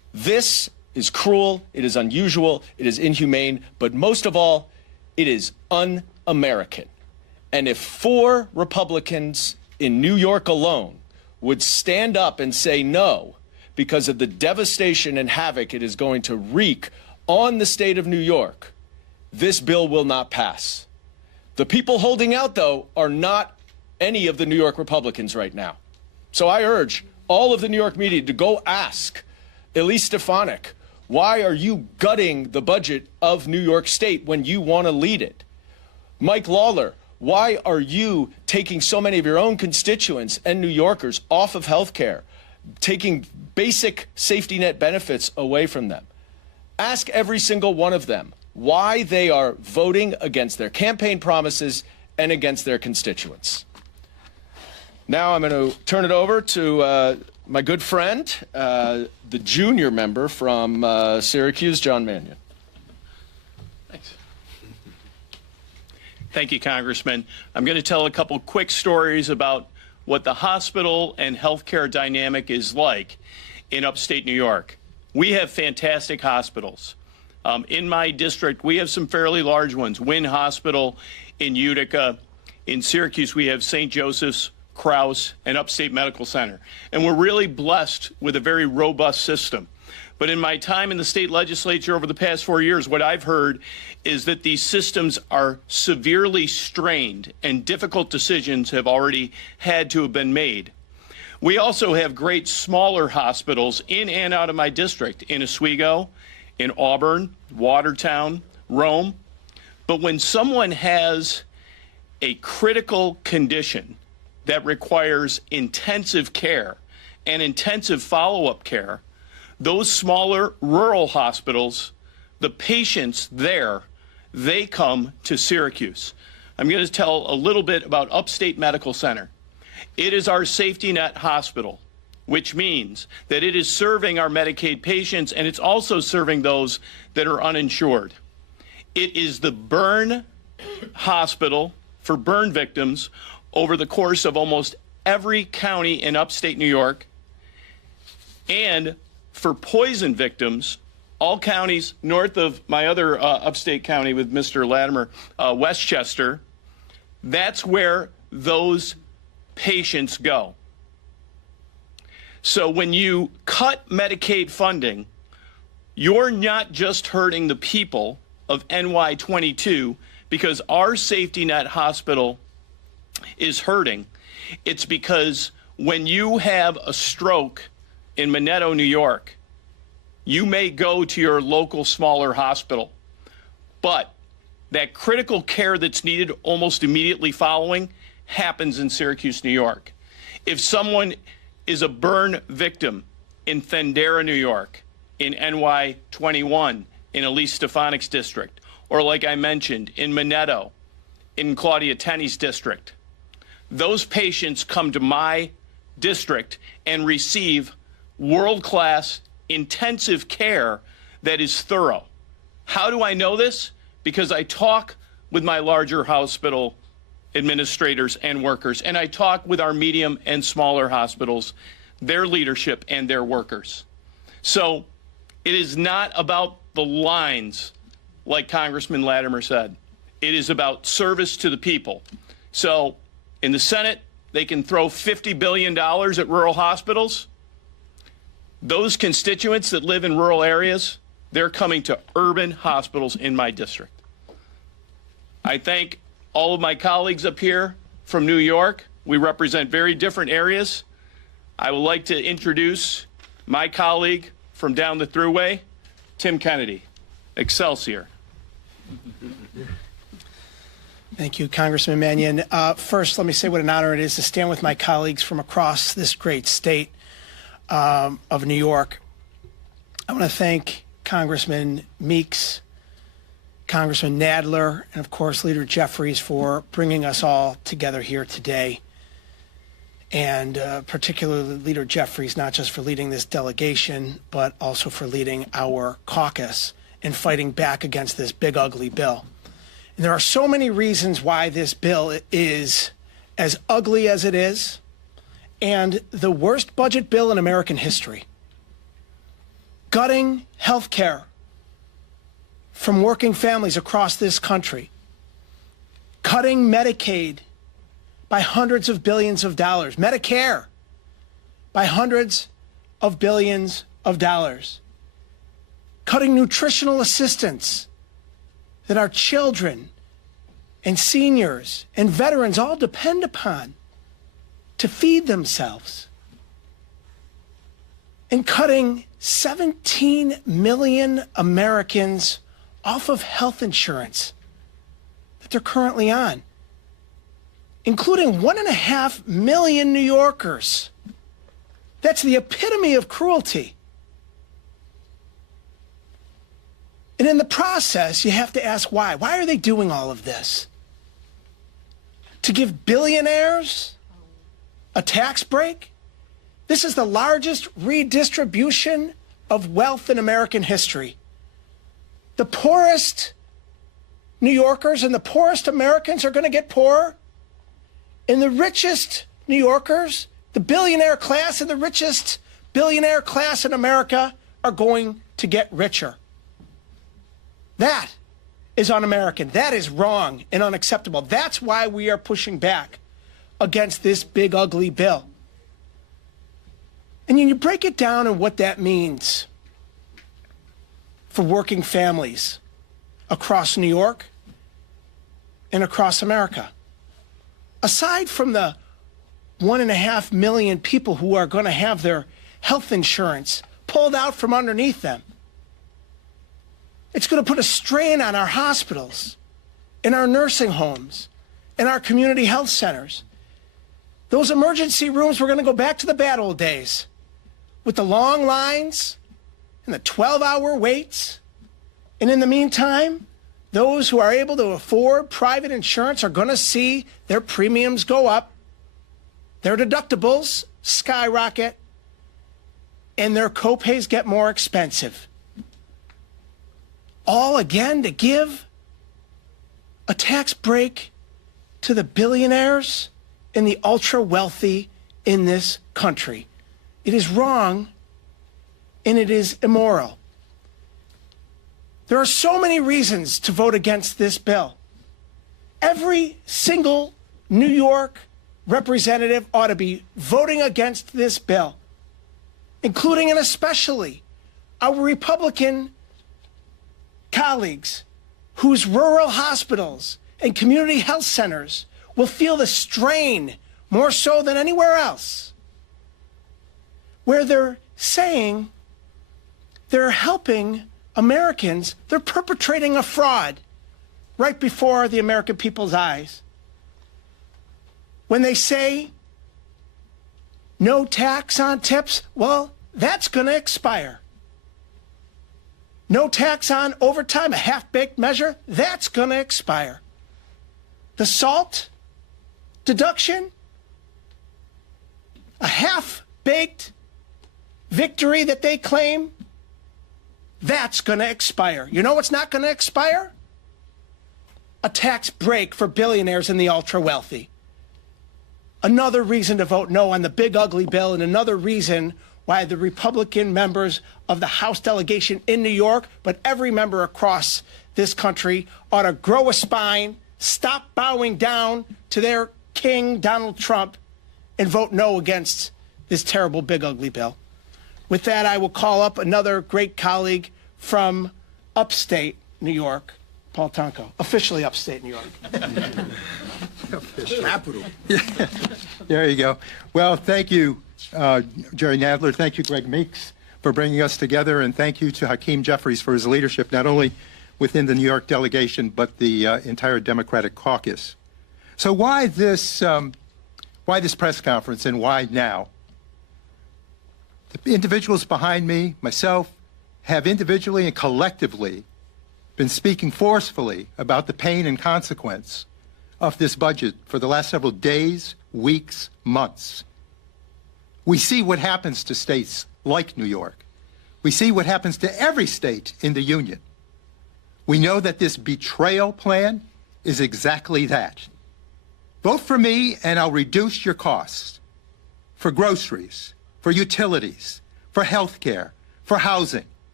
This is cruel, it is unusual, it is inhumane, but most of all, it is un-American. And if 4 Republicans in New York alone would stand up and say no because of the devastation and havoc it is going to wreak on the state of New York, this bill will not pass. The people holding out, though, are not any of the New York Republicans right now. So I urge all of the New York media to go ask Elise Stefanik, why are you gutting the budget of New York State when you want to lead it? Mike Lawler, why are you taking so many of your own constituents and New Yorkers off of health care, taking basic safety net benefits away from them? Ask every single one of them why they are voting against their campaign promises and against their constituents. Now I'm going to turn it over to my good friend, the junior member from Syracuse, John Mannion. Thank you, Congressman. I'm going to tell a couple quick stories about what the hospital and healthcare dynamic is like in upstate New York. We have fantastic hospitals. In my district, we have some fairly large ones. Wynn Hospital in Utica. In Syracuse, we have St. Joseph's, Krause, and Upstate Medical Center. And we're really blessed with a very robust system. But in my time in the state legislature over the past 4 years, what I've heard is that these systems are severely strained and difficult decisions have already had to have been made. We also have great smaller hospitals in and out of my district, in Oswego, in Auburn, Watertown, Rome. But when someone has a critical condition that requires intensive care and intensive follow-up care, those smaller rural hospitals, the patients there, they come to Syracuse. I'm going to tell a little bit about Upstate Medical Center. It is our safety net hospital, which means that it is serving our Medicaid patients and it's also serving those that are uninsured. It is the burn hospital for burn victims over the course of almost every county in upstate New York, and for poison victims, all counties north of my other upstate county with Mr. Latimer, Westchester. That's where those patients go. So when you cut Medicaid funding, you're not just hurting the people of NY22 because our safety net hospital is hurting. It's because when you have a stroke in Minetto, New York, you may go to your local smaller hospital, but that critical care that's needed almost immediately following happens in Syracuse, New York. If someone is a burn victim in Thendara, New York, in NY21, in Elise Stefanik's district, or like I mentioned, in Minetto, in Claudia Tenney's district, those patients come to my district and receive world-class intensive care that is thorough. How do I know this? Because I talk with my larger hospital administrators and workers, and I talk with our medium and smaller hospitals, their leadership and their workers. So it is not about the lines, like Congressman Latimer said. It is about service to the people. So in the Senate, they can throw $50 billion at rural hospitals. Those constituents that live in rural areas, they're coming to urban hospitals in my district. I thank all of my colleagues up here from New York. We represent very different areas. I would like to introduce my colleague from down the thruway, Tim Kennedy. Excelsior. Thank you, Congressman Mannion. First, let me say what an honor it is to stand with my colleagues from across this great state of New York. I want to thank Congressman Meeks, Congressman Nadler, and of course Leader Jeffries for bringing us all together here today. And particularly Leader Jeffries, not just for leading this delegation, but also for leading our caucus in fighting back against this big, ugly bill. And there are so many reasons why this bill is as ugly as it is, and the worst budget bill in American history. gutting health care from working families across this country, cutting Medicaid by hundreds of billions of dollars, Medicare by hundreds of billions of dollars, cutting nutritional assistance that our children and seniors and veterans all depend upon to feed themselves, and cutting 17 million Americans off of health insurance that they're currently on, including 1.5 million New Yorkers. That's the epitome of cruelty. And in the process, you have to ask why. Why are they doing all of this? To give billionaires a tax break? This is the largest redistribution of wealth in American history. The poorest New Yorkers and the poorest Americans are going to get poorer, and the richest New Yorkers, the billionaire class and the richest billionaire class in America are going to get richer. That is un-American. That is wrong and unacceptable. That's why we are pushing back against this big, ugly bill. And you break it down and what that means for working families across New York and across America. Aside from the 1.5 million people who are going to have their health insurance pulled out from underneath them, it's going to put a strain on our hospitals, in our nursing homes, in our community health centers. Those emergency rooms, we're going to go back to the bad old days with the long lines and the 12-hour waits. And in the meantime, those who are able to afford private insurance are going to see their premiums go up, their deductibles skyrocket, and their copays get more expensive. All again to give a tax break to the billionaires and the ultra-wealthy in this country. It is wrong, and it is immoral. There are so many reasons to vote against this bill. Every single New York representative ought to be voting against this bill, including and especially our Republican colleagues whose rural hospitals and community health centers will feel the strain more so than anywhere else, where they're saying they're helping Americans, they're perpetrating a fraud right before the American people's eyes. When they say no tax on tips, well, that's going to expire. No tax on overtime, a half-baked measure, that's going to expire. The SALT deduction, a half-baked victory that they claim, that's going to expire. You know what's not going to expire? A tax break for billionaires and the ultra-wealthy. Another reason to vote no on the big ugly bill, and another reason why the Republican members of the House delegation in New York, but every member across this country, ought to grow a spine, stop bowing down to their king, Donald Trump, and vote no against this terrible big ugly bill. With that, I will call up another great colleague from upstate New York, Paul Tonko, officially upstate New York. Capital. There you go. Well, thank you, Jerry Nadler. Thank you, Greg Meeks, for bringing us together, and thank you to Hakeem Jeffries for his leadership, not only within the New York delegation, but the entire Democratic caucus. So why this press conference, and why now? The individuals behind me, myself, have individually and collectively been speaking forcefully about the pain and consequence of this budget for the last several days, weeks, months. We see what happens to states like New York. We see what happens to every state in the Union. We know that this betrayal plan is exactly that. Vote for me and I'll reduce your costs for groceries, for utilities, for health care, for housing,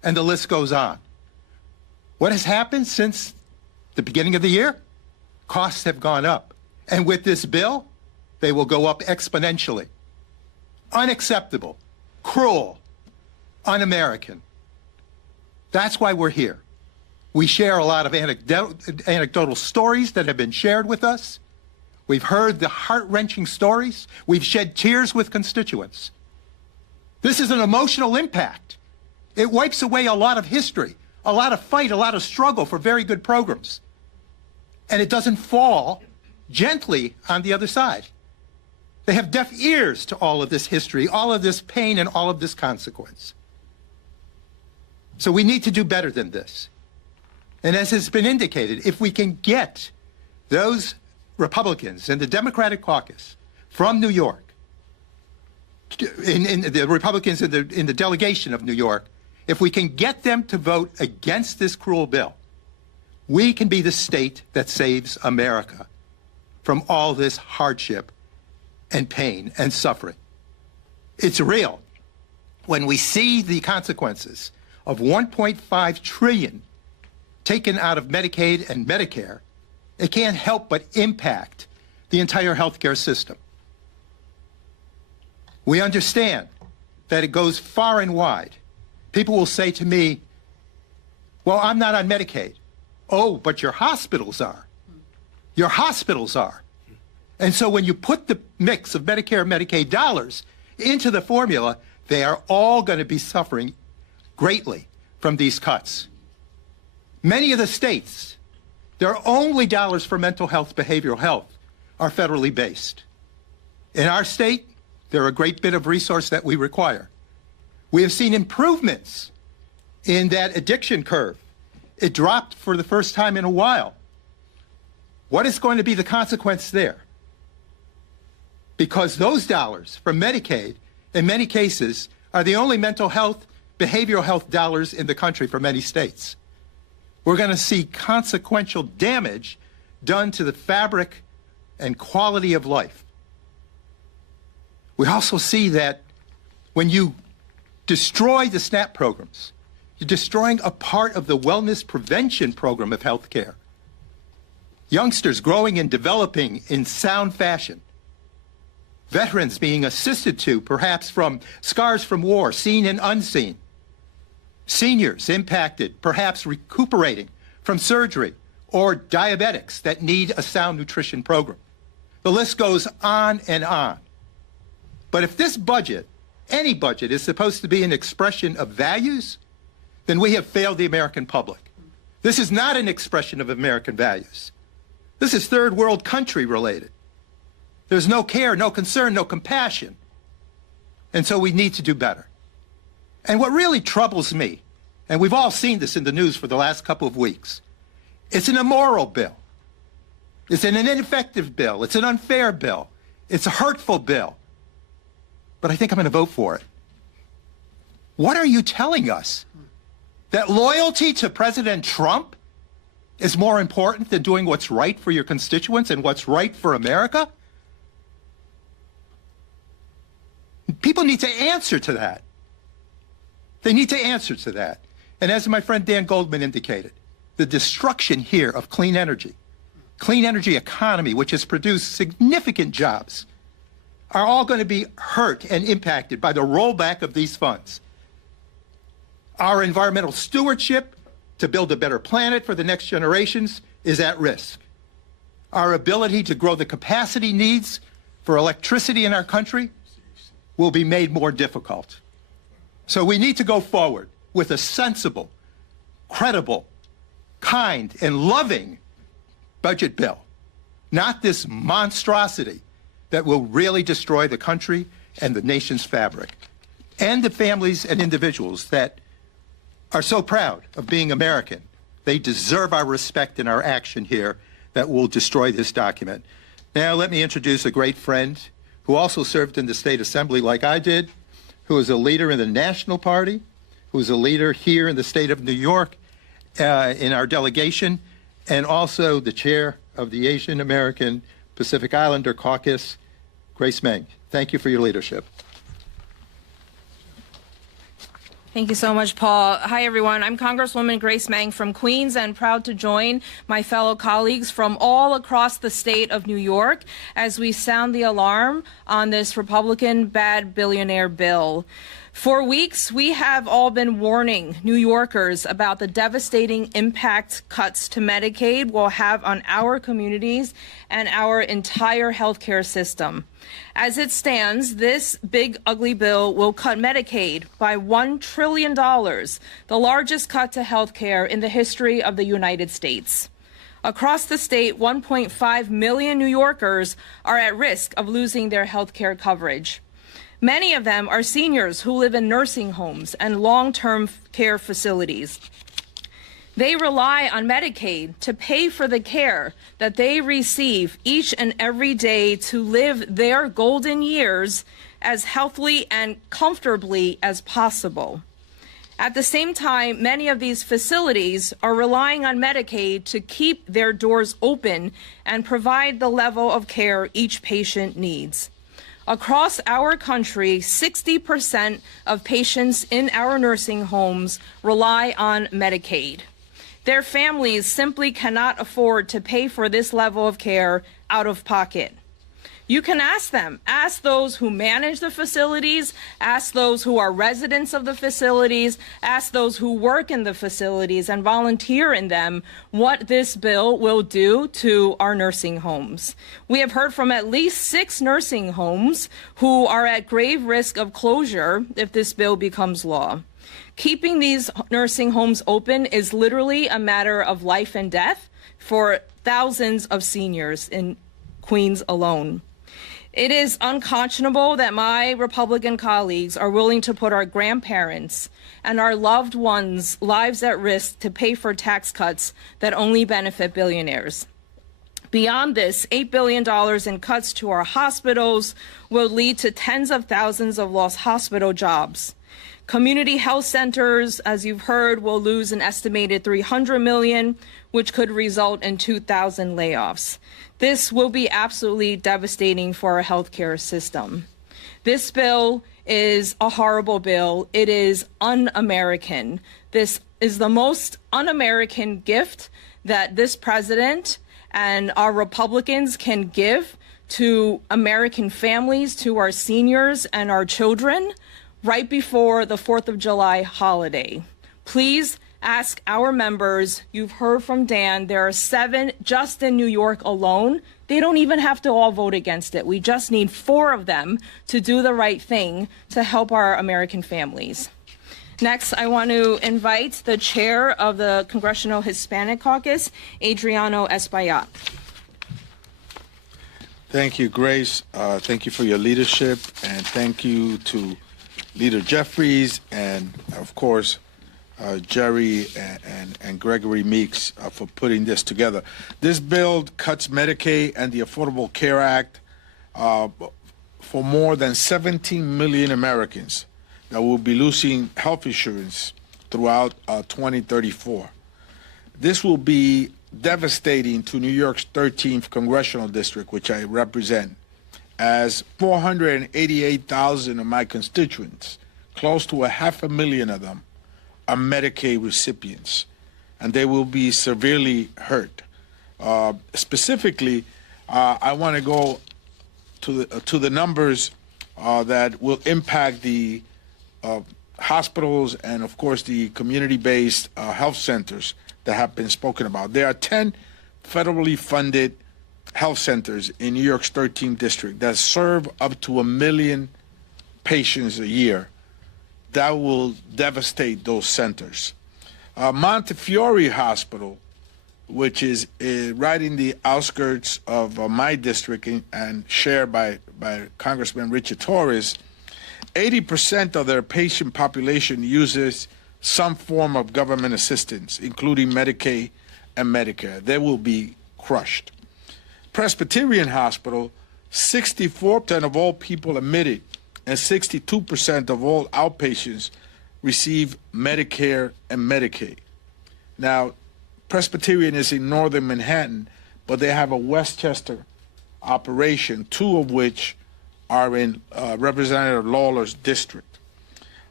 And the list goes on. What has happened since the beginning of the year? Costs have gone up. And with this bill, they will go up exponentially. Unacceptable, cruel, un-American. That's why we're here. We share a lot of anecdotal stories that have been shared with us. We've heard the heart-wrenching stories. We've shed tears with constituents. This is an emotional impact. It wipes away a lot of history, a lot of fight, a lot of struggle for very good programs. And it doesn't fall gently on the other side. They have deaf ears to all of this history, all of this pain, and all of this consequence. So we need to do better than this. And as has been indicated, if we can get those Republicans in the Democratic caucus from New York, in the Republicans in the delegation of New York, if we can get them to vote against this cruel bill, we can be the state that saves America from all this hardship and pain and suffering. It's real. When we see the consequences of $1.5 trillion taken out of Medicaid and Medicare, it can't help but impact the entire healthcare system. We understand that it goes far and wide. People will say to me, well, I'm not on Medicaid. Oh, but your hospitals are. Your hospitals are. And so when you put the mix of Medicare and Medicaid dollars into the formula, they are all going to be suffering greatly from these cuts. Many of the states, their only dollars for mental health, behavioral health, are federally based. In our state, they're a great bit of resource that we require. We have seen improvements in that addiction curve. It dropped for the first time in a while. What is going to be the consequence there? Because those dollars from Medicaid, in many cases, are the only mental health, behavioral health dollars in the country for many states. We're going to see consequential damage done to the fabric and quality of life. We also see that when you destroy the SNAP programs, you're destroying a part of the wellness prevention program of health care. Youngsters growing and developing in sound fashion. Veterans being assisted to, perhaps from scars from war, seen and unseen. Seniors impacted, perhaps recuperating from surgery, or diabetics that need a sound nutrition program. The list goes on and on. But if this budget, any budget, is supposed to be an expression of values, then we have failed the American public. This is not an expression of American values. This is third world country related. There's no care, no concern, no compassion. And so we need to do better. And what really troubles me, and we've all seen this in the news for the last couple of weeks, it's an immoral bill. It's an ineffective bill. It's an unfair bill. It's a hurtful bill. But I think I'm going to vote for it. What are you telling us? That loyalty to President Trump is more important than doing what's right for your constituents and what's right for America? People need to answer to that. They need to answer to that. And as my friend Dan Goldman indicated, the destruction here of clean energy economy, which has produced significant jobs, are all going to be hurt and impacted by the rollback of these funds. Our environmental stewardship to build a better planet for the next generations is at risk. Our ability to grow the capacity needs for electricity in our country will be made more difficult. So we need to go forward with a sensible, credible, kind, and loving budget bill, not this monstrosity that will really destroy the country and the nation's fabric, and the families and individuals that are so proud of being American. They deserve our respect and our action here that will destroy this document. Now let me introduce a great friend who also served in the state assembly like I did, who is a leader in the National Party, who is a leader here in the state of New York in our delegation, and also the chair of the Asian American Pacific Islander Caucus, Grace Meng. Thank you for your leadership. Thank you so much, Paul. Hi, everyone. I'm Congresswoman Grace Meng from Queens and proud to join my fellow colleagues from all across the state of New York as we sound the alarm on this Republican bad billionaire bill. For weeks, we have all been warning New Yorkers about the devastating impact cuts to Medicaid will have on our communities and our entire healthcare system. As it stands, this big, ugly bill will cut Medicaid by $1 trillion, the largest cut to healthcare in the history of the United States. Across the state, 1.5 million New Yorkers are at risk of losing their healthcare coverage. Many of them are seniors who live in nursing homes and long-term care facilities. They rely on Medicaid to pay for the care that they receive each and every day to live their golden years as healthily and comfortably as possible. At the same time, many of these facilities are relying on Medicaid to keep their doors open and provide the level of care each patient needs. Across our country, 60% of patients in our nursing homes rely on Medicaid. Their families simply cannot afford to pay for this level of care out of pocket. You can ask them, ask those who manage the facilities, ask those who are residents of the facilities, ask those who work in the facilities and volunteer in them what this bill will do to our nursing homes. We have heard from at least 6 nursing homes who are at grave risk of closure if this bill becomes law. Keeping these nursing homes open is literally a matter of life and death for thousands of seniors in Queens alone. It is unconscionable that my Republican colleagues are willing to put our grandparents and our loved ones' lives at risk to pay for tax cuts that only benefit billionaires. Beyond this, $8 billion in cuts to our hospitals will lead to tens of thousands of lost hospital jobs. Community health centers, as you've heard, will lose an estimated $300 million, which could result in 2,000 layoffs. This will be absolutely devastating for our healthcare system. This bill is a horrible bill. It is un-American. This is the most un-American gift that this president and our Republicans can give to American families, to our seniors and our children right before the 4th of July holiday. Please ask our members. You've heard from Dan. There are 7 just in New York alone. They don't even have to all vote against it. We just need 4 of them to do the right thing to help our American families. Next, I want to invite the chair of the Congressional Hispanic Caucus, Adriano Espaillat. Thank you, Grace. Thank you for your leadership, and thank you to Leader Jeffries and, of course, Jerry and Gregory Meeks for putting this together. This bill cuts Medicaid and the Affordable Care Act for more than 17 million Americans that will be losing health insurance throughout 2034. This will be devastating to New York's 13th congressional district, which I represent, as 488,000 of my constituents, close to 500,000 of them, are Medicaid recipients, and they will be severely hurt. Specifically, I want to go to the numbers that will impact the hospitals and, of course, the community-based health centers that have been spoken about. There are 10 federally funded health centers in New York's 13th district that serve up to 1 million patients a year. That will devastate those centers. Montefiore Hospital, which is right in the outskirts of my district and shared by Congressman Richard Torres, 80% of their patient population uses some form of government assistance, including Medicaid and Medicare. They will be crushed. Presbyterian Hospital, 64% of all people admitted and 62% of all outpatients receive Medicare and Medicaid. Now, Presbyterian is in northern Manhattan, but they have a Westchester operation, 2 of which are in Representative Lawler's district.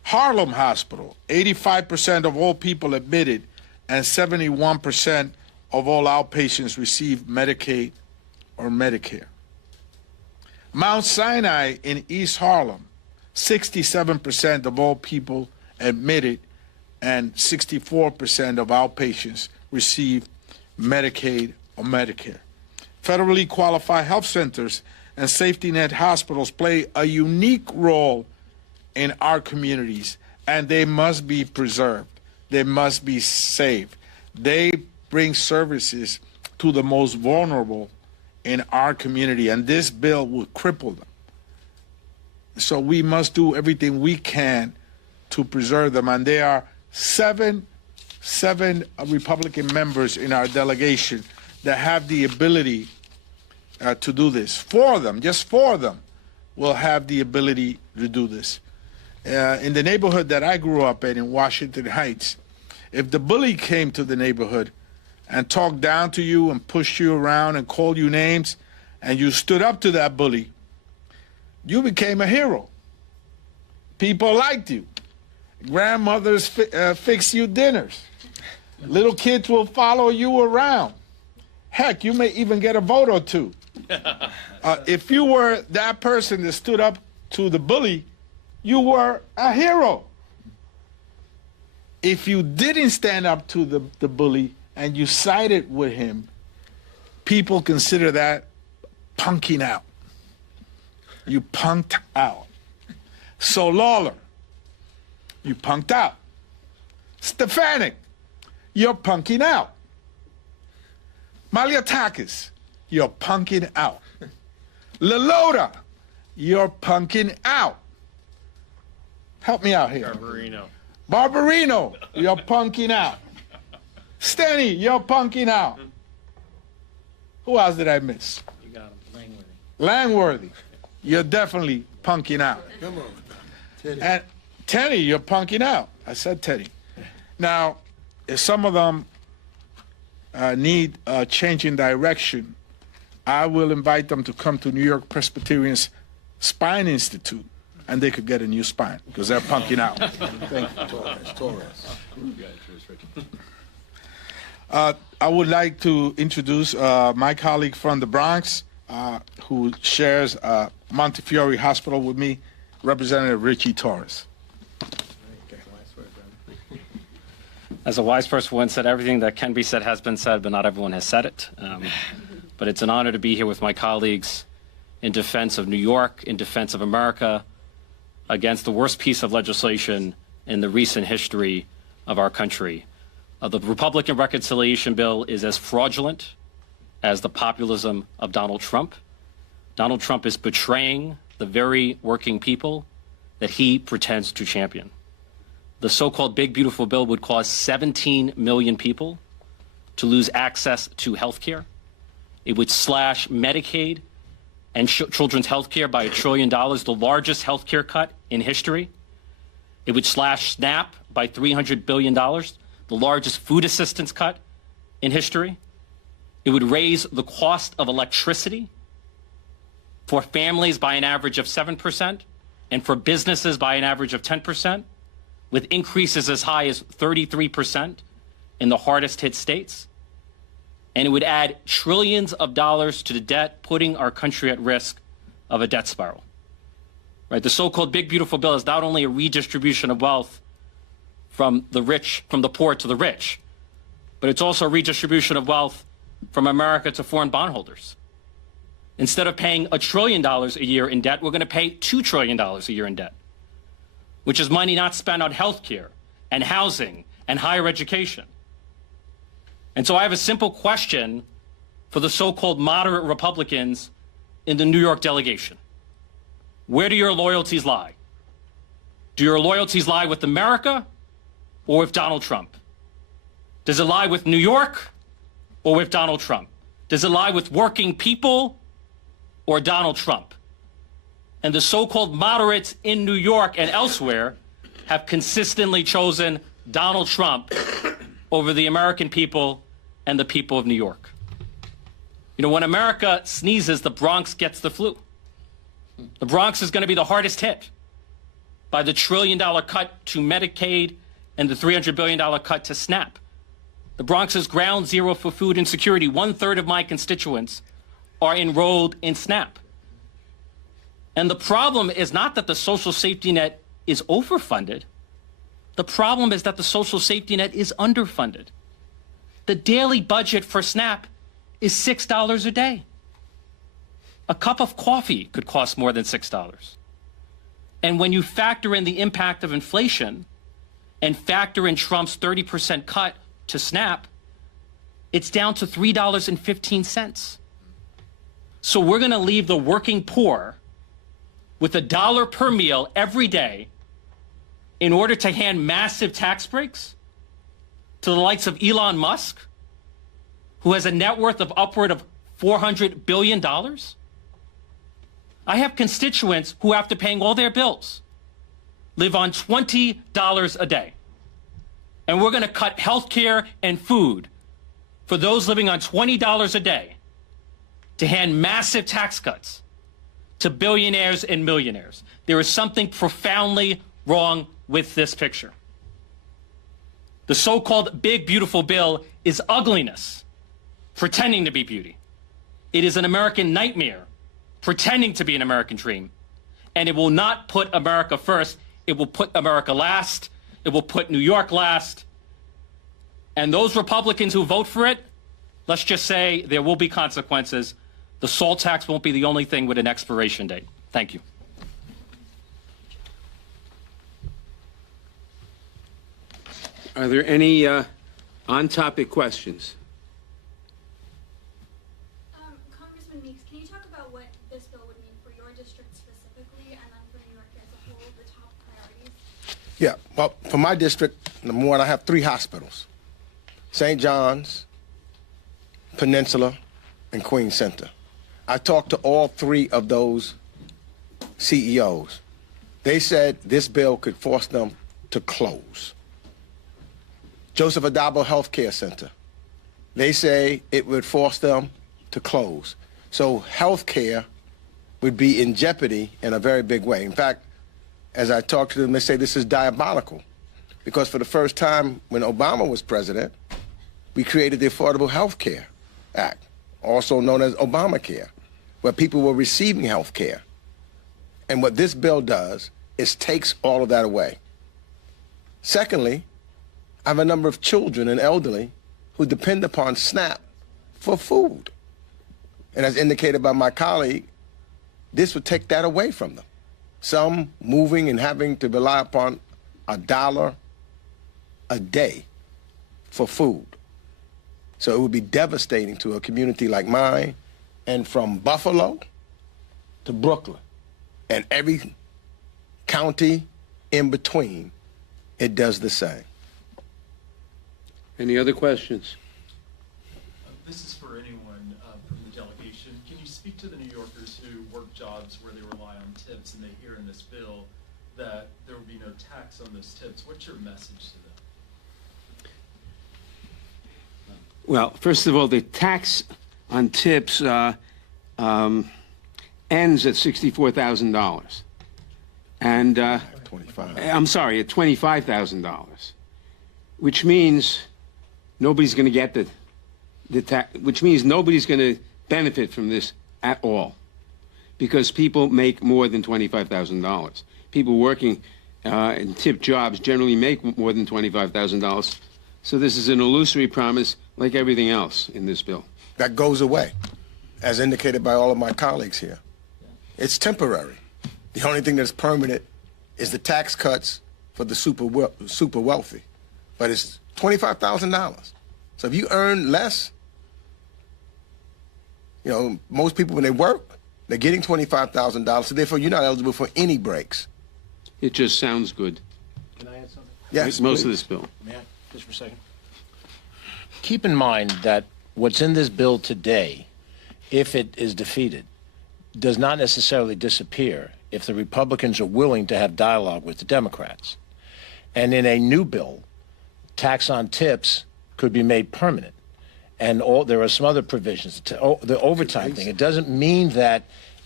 Harlem Hospital, 85% of all people admitted and 71% of all outpatients receive Medicaid or Medicare. Mount Sinai in East Harlem, 67% of all people admitted and 64% of outpatients receive Medicaid or Medicare. Federally qualified health centers and safety net hospitals play a unique role in our communities, and they must be preserved. They must be saved. They bring services to the most vulnerable in our community, and this bill will cripple them. So we must do everything we can to preserve them, and there are seven Republican members in our delegation that have the ability to do this. Four of them, just four of them, will have the ability to do this. In the neighborhood that I grew up in Washington Heights, if the bully came to the neighborhood and talked down to you and pushed you around and called you names, and you stood up to that bully, you became a hero. People liked you. Grandmothers fix you dinners. Little kids will follow you around. Heck, you may even get a vote or two. If you were that person that stood up to the bully, you were a hero. If you didn't stand up to the bully and you sided with him, people consider that punking out. You punked out. So Lawler, you punked out. Stefanik, you're punking out. Malliotakis, you're punking out. Lelota, you're punking out. Help me out here. Barbarino, you're punking out. Steny, you're punking out. Who else did I miss? You got him, Langworthy. Langworthy, you're definitely punking out. Come on. And Teddy, you're punking out. I said Teddy. Now, if some of them need a change in direction, I will invite them to come to New York Presbyterian's Spine Institute, and they could get a new spine because they're punking out. Thank you. Torres. I would like to introduce my colleague from the Bronx, who shares Montefiore Hospital with me, Representative Richie Torres. As a wise person once said, everything that can be said has been said, but not everyone has said it. But it's an honor to be here with my colleagues in defense of New York, in defense of America, against the worst piece of legislation in the recent history of our country. The Republican reconciliation bill is as fraudulent as the populism of Donald Trump. Donald Trump is betraying the very working people that he pretends to champion. The so-called big, beautiful bill would cause 17 million people to lose access to health care. It would slash Medicaid and children's health care by $1 trillion, the largest health care cut in history. It would slash SNAP by $300 billion, the largest food assistance cut in history. It would raise the cost of electricity for families by an average of 7% and for businesses by an average of 10%, with increases as high as 33% in the hardest hit states. And it would add trillions of dollars to the debt, putting our country at risk of a debt spiral. Right? The so-called big, beautiful bill is not only a redistribution of wealth from the rich, from the poor to the rich, but it's also a redistribution of wealth from America to foreign bondholders. Instead of paying $1 trillion a year in debt, we're going to pay $2 trillion a year in debt, which is money not spent on health care and housing and higher education. And so I have a simple question for the so-called moderate Republicans in the New York delegation. Where do your loyalties lie? Do your loyalties lie with America or with Donald Trump? Does it lie with New York or with Donald Trump? Does it lie with working people or Donald Trump? And the so-called moderates in New York and elsewhere have consistently chosen Donald Trump over the American people and the people of New York. You know, when America sneezes, the Bronx gets the flu. The Bronx is going to be the hardest hit. by the $1 trillion cut to Medicaid and the $300 billion cut to SNAP. The Bronx is ground zero for food insecurity. 1/3 of my constituents are enrolled in SNAP. And the problem is not that the social safety net is overfunded. The problem is that the social safety net is underfunded. The daily budget for SNAP is $6 a day. A cup of coffee could cost more than $6. And when you factor in the impact of inflation and factor in Trump's 30% cut to SNAP, it's down to $3.15. So we're going to leave the working poor with $1 per meal every day in order to hand massive tax breaks to the likes of Elon Musk, who has a net worth of upward of $400 billion? I have constituents who, after paying all their bills, live on $20 a day. And we're going to cut health care and food for those living on $20 a day to hand massive tax cuts to billionaires and millionaires. There is something profoundly wrong with this picture. The so-called big, beautiful bill is ugliness, pretending to be beauty. It is an American nightmare, pretending to be an American dream. And it will not put America first. It will put America last. It will put New York last. And those Republicans who vote for it, let's just say there will be consequences. The SALT tax won't be the only thing with an expiration date. Thank you. Are there any on-topic questions? Congressman Meeks, can you talk about what this bill would mean for your district specifically, and then for New York as a whole, the top priorities? Yeah, well, for my district, number one, I have 3 hospitals: St. John's, Peninsula, and Queens Center. I talked to all 3 of those CEOs. They said this bill could force them to close. Joseph Adabo Health Care Center, they say it would force them to close. So health care would be in jeopardy in a very big way. In fact, as I talk to them, they say this is diabolical, because for the first time when Obama was president, we created the Affordable Health Care Act, also known as Obamacare, where people were receiving health care. And what this bill does is takes all of that away. Secondly, I have a number of children and elderly who depend upon SNAP for food. And as indicated by my colleague, this would take that away from them. Some moving and having to rely upon $1 a day for food. So it would be devastating to a community like mine, and from Buffalo to Brooklyn, and every county in between, it does the same. Any other questions? This is for anyone from the delegation. Can you speak to the New Yorkers who work jobs where they rely on tips, and they hear in this bill that there will be no tax on those tips? What's your message to them? Well, first of all, the tax on tips ends at $64,000. And, 25. I'm sorry, at $25,000, which means nobody's going to get the tax, which means nobody's going to benefit from this at all, because people make more than $25,000. People working in tip jobs generally make more than $25,000. So this is an illusory promise, like everything else in this bill. That goes away, as indicated by all of my colleagues here. It's temporary. The only thing that's permanent is the tax cuts for the super wealthy. But it's $25,000. So if you earn less, you know, most people when they work, they're getting $25,000, so therefore you're not eligible for any breaks. It just sounds good. Can I add something? Yes, Most please. of this bill. May I? Just for a second. Keep in mind that what's in this bill today, if it is defeated, does not necessarily disappear if the Republicans are willing to have dialogue with the Democrats. And in a new bill, tax on tips could be made permanent. And there are some other provisions. The overtime thing, it doesn't mean that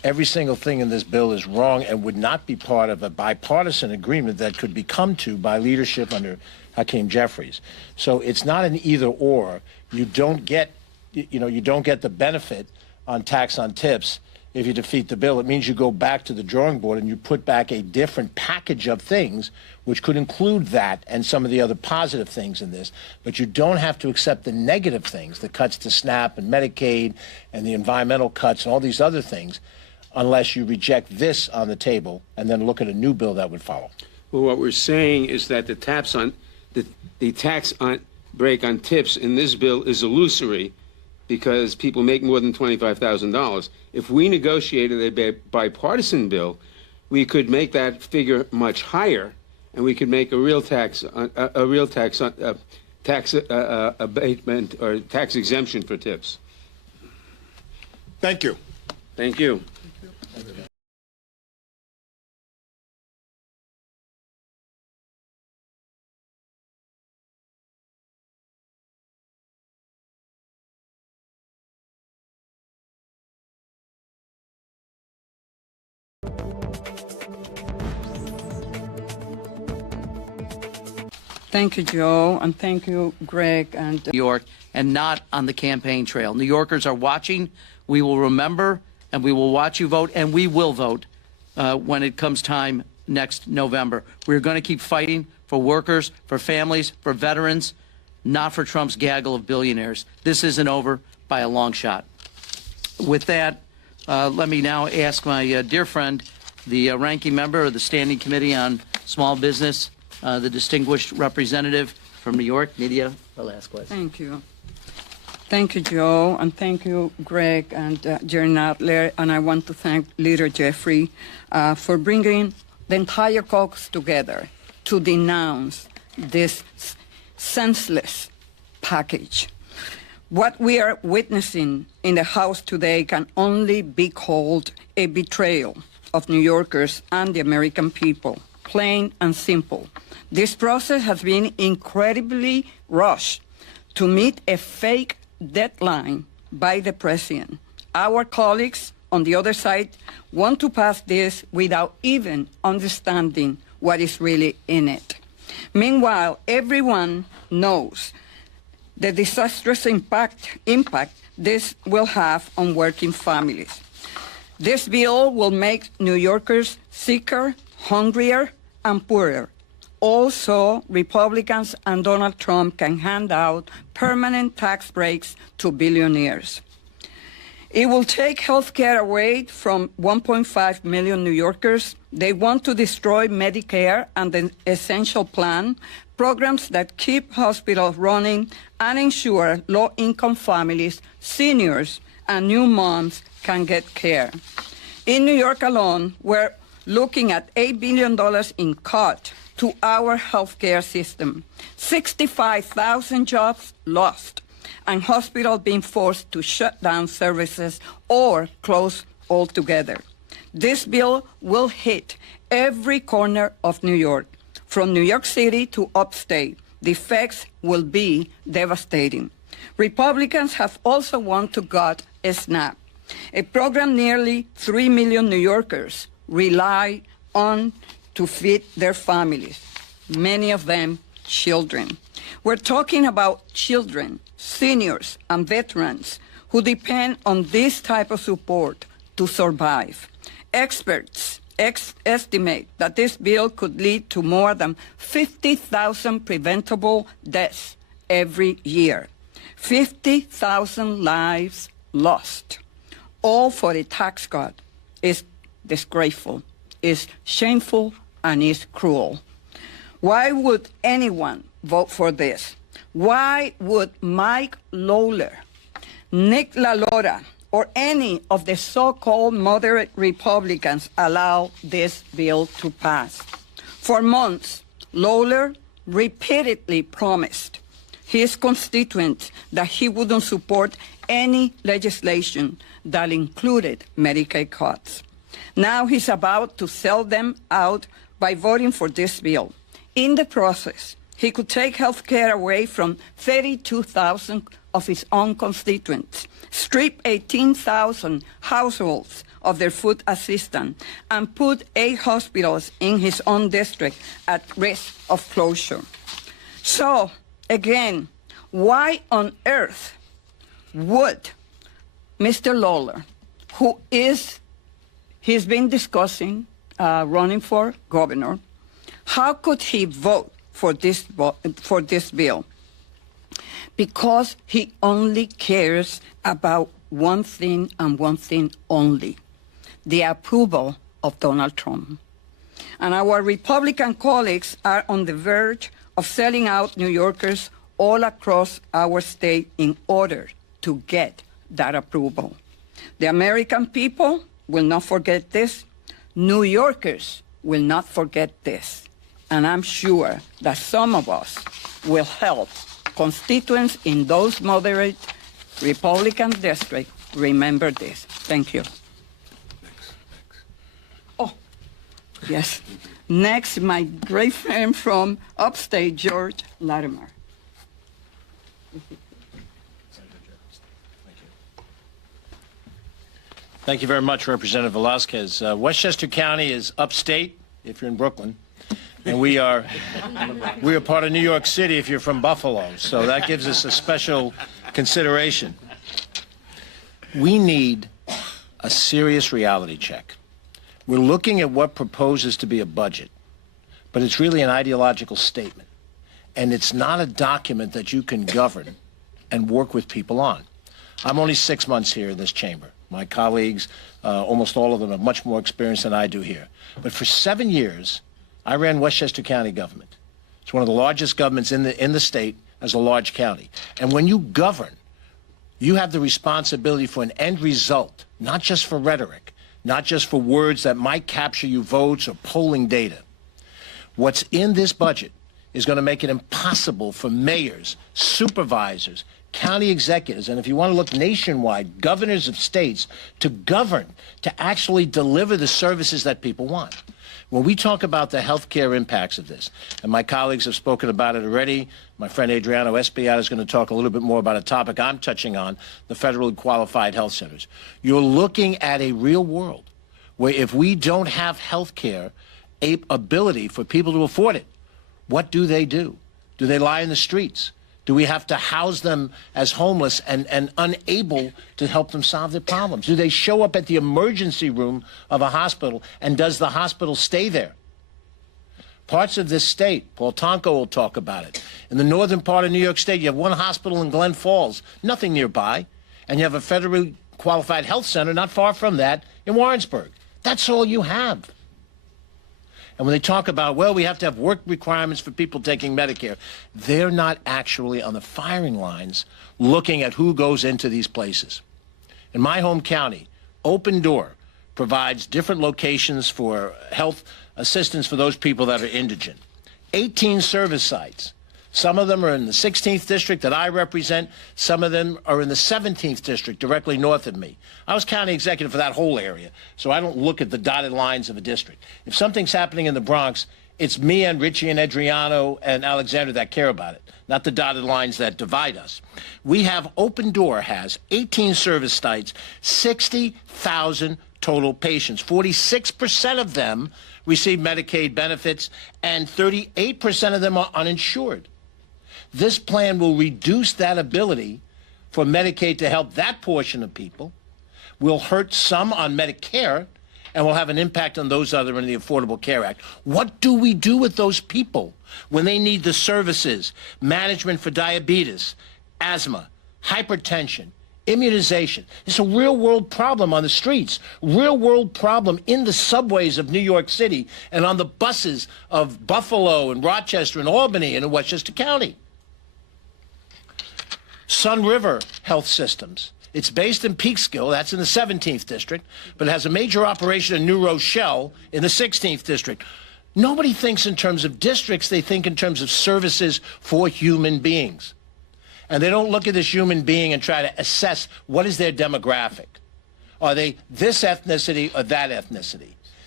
every single thing in this bill is wrong and would not be part of a bipartisan agreement that could be come to by leadership under Hakeem Jeffries. So it's not an either or. You don't get, you don't get the benefit on tax on tips if you defeat the bill. It means you go back to the drawing board and you put back a different package of things, which could include that and some of the other positive things in this. But you don't have to accept the negative things, the cuts to SNAP and Medicaid and the environmental cuts and all these other things, unless you reject this on the table and then look at a new bill that would follow. Well, what we're saying is that the tax on break on tips in this bill is illusory because people make more than $25,000. If we negotiated a bipartisan bill, we could make that figure much higher, and we could make a real tax abatement or tax exemption for tips. Thank you. Thank you. Thank you, Joe, and thank you, Greg. And New York, and not on the campaign trail. New Yorkers are watching. We will remember, and we will watch you vote, and we will vote when it comes time next November. We're going to keep fighting for workers, for families, for veterans, not for Trump's gaggle of billionaires. This isn't over by a long shot. With that, let me now ask my dear friend, the ranking member of the Standing Committee on Small Business, the distinguished representative from New York, Nydia Velasquez. thank you. Thank you, Joe, and thank you, Greg and Jerry Nadler. And I want to thank Leader Jeffrey for bringing the entire caucus together to denounce this senseless package. What we are witnessing in the House today can only be called a betrayal of New Yorkers and the American people, plain and simple. This process has been incredibly rushed to meet a fake deadline by the president. Our colleagues on the other side want to pass this without even understanding what is really in it. Meanwhile, everyone knows the disastrous impact this will have on working families. This bill will make New Yorkers sicker, hungrier, and poorer. Also, Republicans and Donald Trump can hand out permanent tax breaks to billionaires. It will take health care away from 1.5 million New Yorkers. They want to destroy Medicare and the Essential Plan, programs that keep hospitals running and ensure low-income families, seniors, and new moms can get care. In New York alone, we're looking at $8 billion in cut to our healthcare system, 65,000 jobs lost, and hospitals being forced to shut down services or close altogether. This bill will hit every corner of New York, from New York City to upstate. The effects will be devastating. Republicans have also wanted to gut SNAP, a program nearly 3 million New Yorkers rely on to feed their families, many of them children. We're talking about children, seniors, and veterans who depend on this type of support to survive. Experts estimate that this bill could lead to more than 50,000 preventable deaths every year. 50,000 lives lost, all for a tax cut, is disgraceful, is shameful, and is cruel. Why would anyone vote for this? Why would Mike Lawler, Nick LaLora, or any of the so-called moderate Republicans allow this bill to pass? For months, Lawler repeatedly promised his constituents that he wouldn't support any legislation that included Medicaid cuts. Now he's about to sell them out by voting for this bill. In the process, he could take health care away from 32,000 of his own constituents, strip 18,000 households of their food assistance, and put 8 hospitals in his own district at risk of closure. So, again, why on earth would Mr. Lawler, he's been discussing running for governor, how could he vote for this bill? Because he only cares about one thing and one thing only: the approval of Donald Trump. And our Republican colleagues are on the verge of selling out New Yorkers all across our state in order to get that approval. The American people will not forget this. New Yorkers will not forget this. And I'm sure that some of us will help constituents in those moderate Republican districts remember this. Thank you. Oh, yes. Next, my great friend from upstate, George Latimer. Thank you very much, Representative Velasquez. Westchester County is upstate, if you're in Brooklyn, and we are part of New York City if you're from Buffalo, so that gives us a special consideration. We need a serious reality check. We're looking at what proposes to be a budget, but it's really an ideological statement, and it's not a document that you can govern and work with people on. I'm only 6 months here in this chamber. My colleagues, almost all of them, have much more experience than I do here. But for 7 years, I ran Westchester County government. It's one of the largest governments in the state as a large county. And when you govern, you have the responsibility for an end result, not just for rhetoric, not just for words that might capture you votes or polling data. What's in this budget is going to make it impossible for mayors, supervisors, county executives, and if you want to look nationwide, governors of states, to govern, to actually deliver the services that people want. When we talk about the health care impacts of this, and my colleagues have spoken about it already, my friend Adriano Espiat is going to talk a little bit more about a topic I'm touching on, the federally qualified health centers. You're looking at a real world where if we don't have health care ability for people to afford it, what do? Do they lie in the streets? Do we have to house them as homeless and unable to help them solve their problems? Do they show up at the emergency room of a hospital, and does the hospital stay there? Parts of this state, Paul Tonko will talk about it. In the northern part of New York State, you have one hospital in Glen Falls, nothing nearby, and you have a federally qualified health center not far from that in Warrensburg. That's all you have. And when they talk about, well, we have to have work requirements for people taking Medicare, they're not actually on the firing lines looking at who goes into these places. In my home county, Open Door provides different locations for health assistance for those people that are indigent. 18 service sites. Some of them are in the 16th district that I represent. Some of them are in the 17th district directly north of me. I was county executive for that whole area, so I don't look at the dotted lines of a district. If something's happening in the Bronx, it's me and Richie and Adriano and Alexander that care about it, not the dotted lines that divide us. We have, Open Door has 18 service sites, 60,000 total patients. 46% of them receive Medicaid benefits, and 38% of them are uninsured. This plan will reduce that ability for Medicaid to help that portion of people, will hurt some on Medicare, and will have an impact on those other in the Affordable Care Act. What do we do with those people when they need the services, management for diabetes, asthma, hypertension, immunization? It's a real-world problem on the streets, real-world problem in the subways of New York City and on the buses of Buffalo and Rochester and Albany and in Westchester County. Sun River Health Systems. It's based in Peekskill, that's in the 17th district, but it has a major operation in New Rochelle in the 16th district. Nobody thinks in terms of districts, they think in terms of services for human beings. And they don't look at this human being and try to assess what is their demographic. Are they this ethnicity or that ethnicity?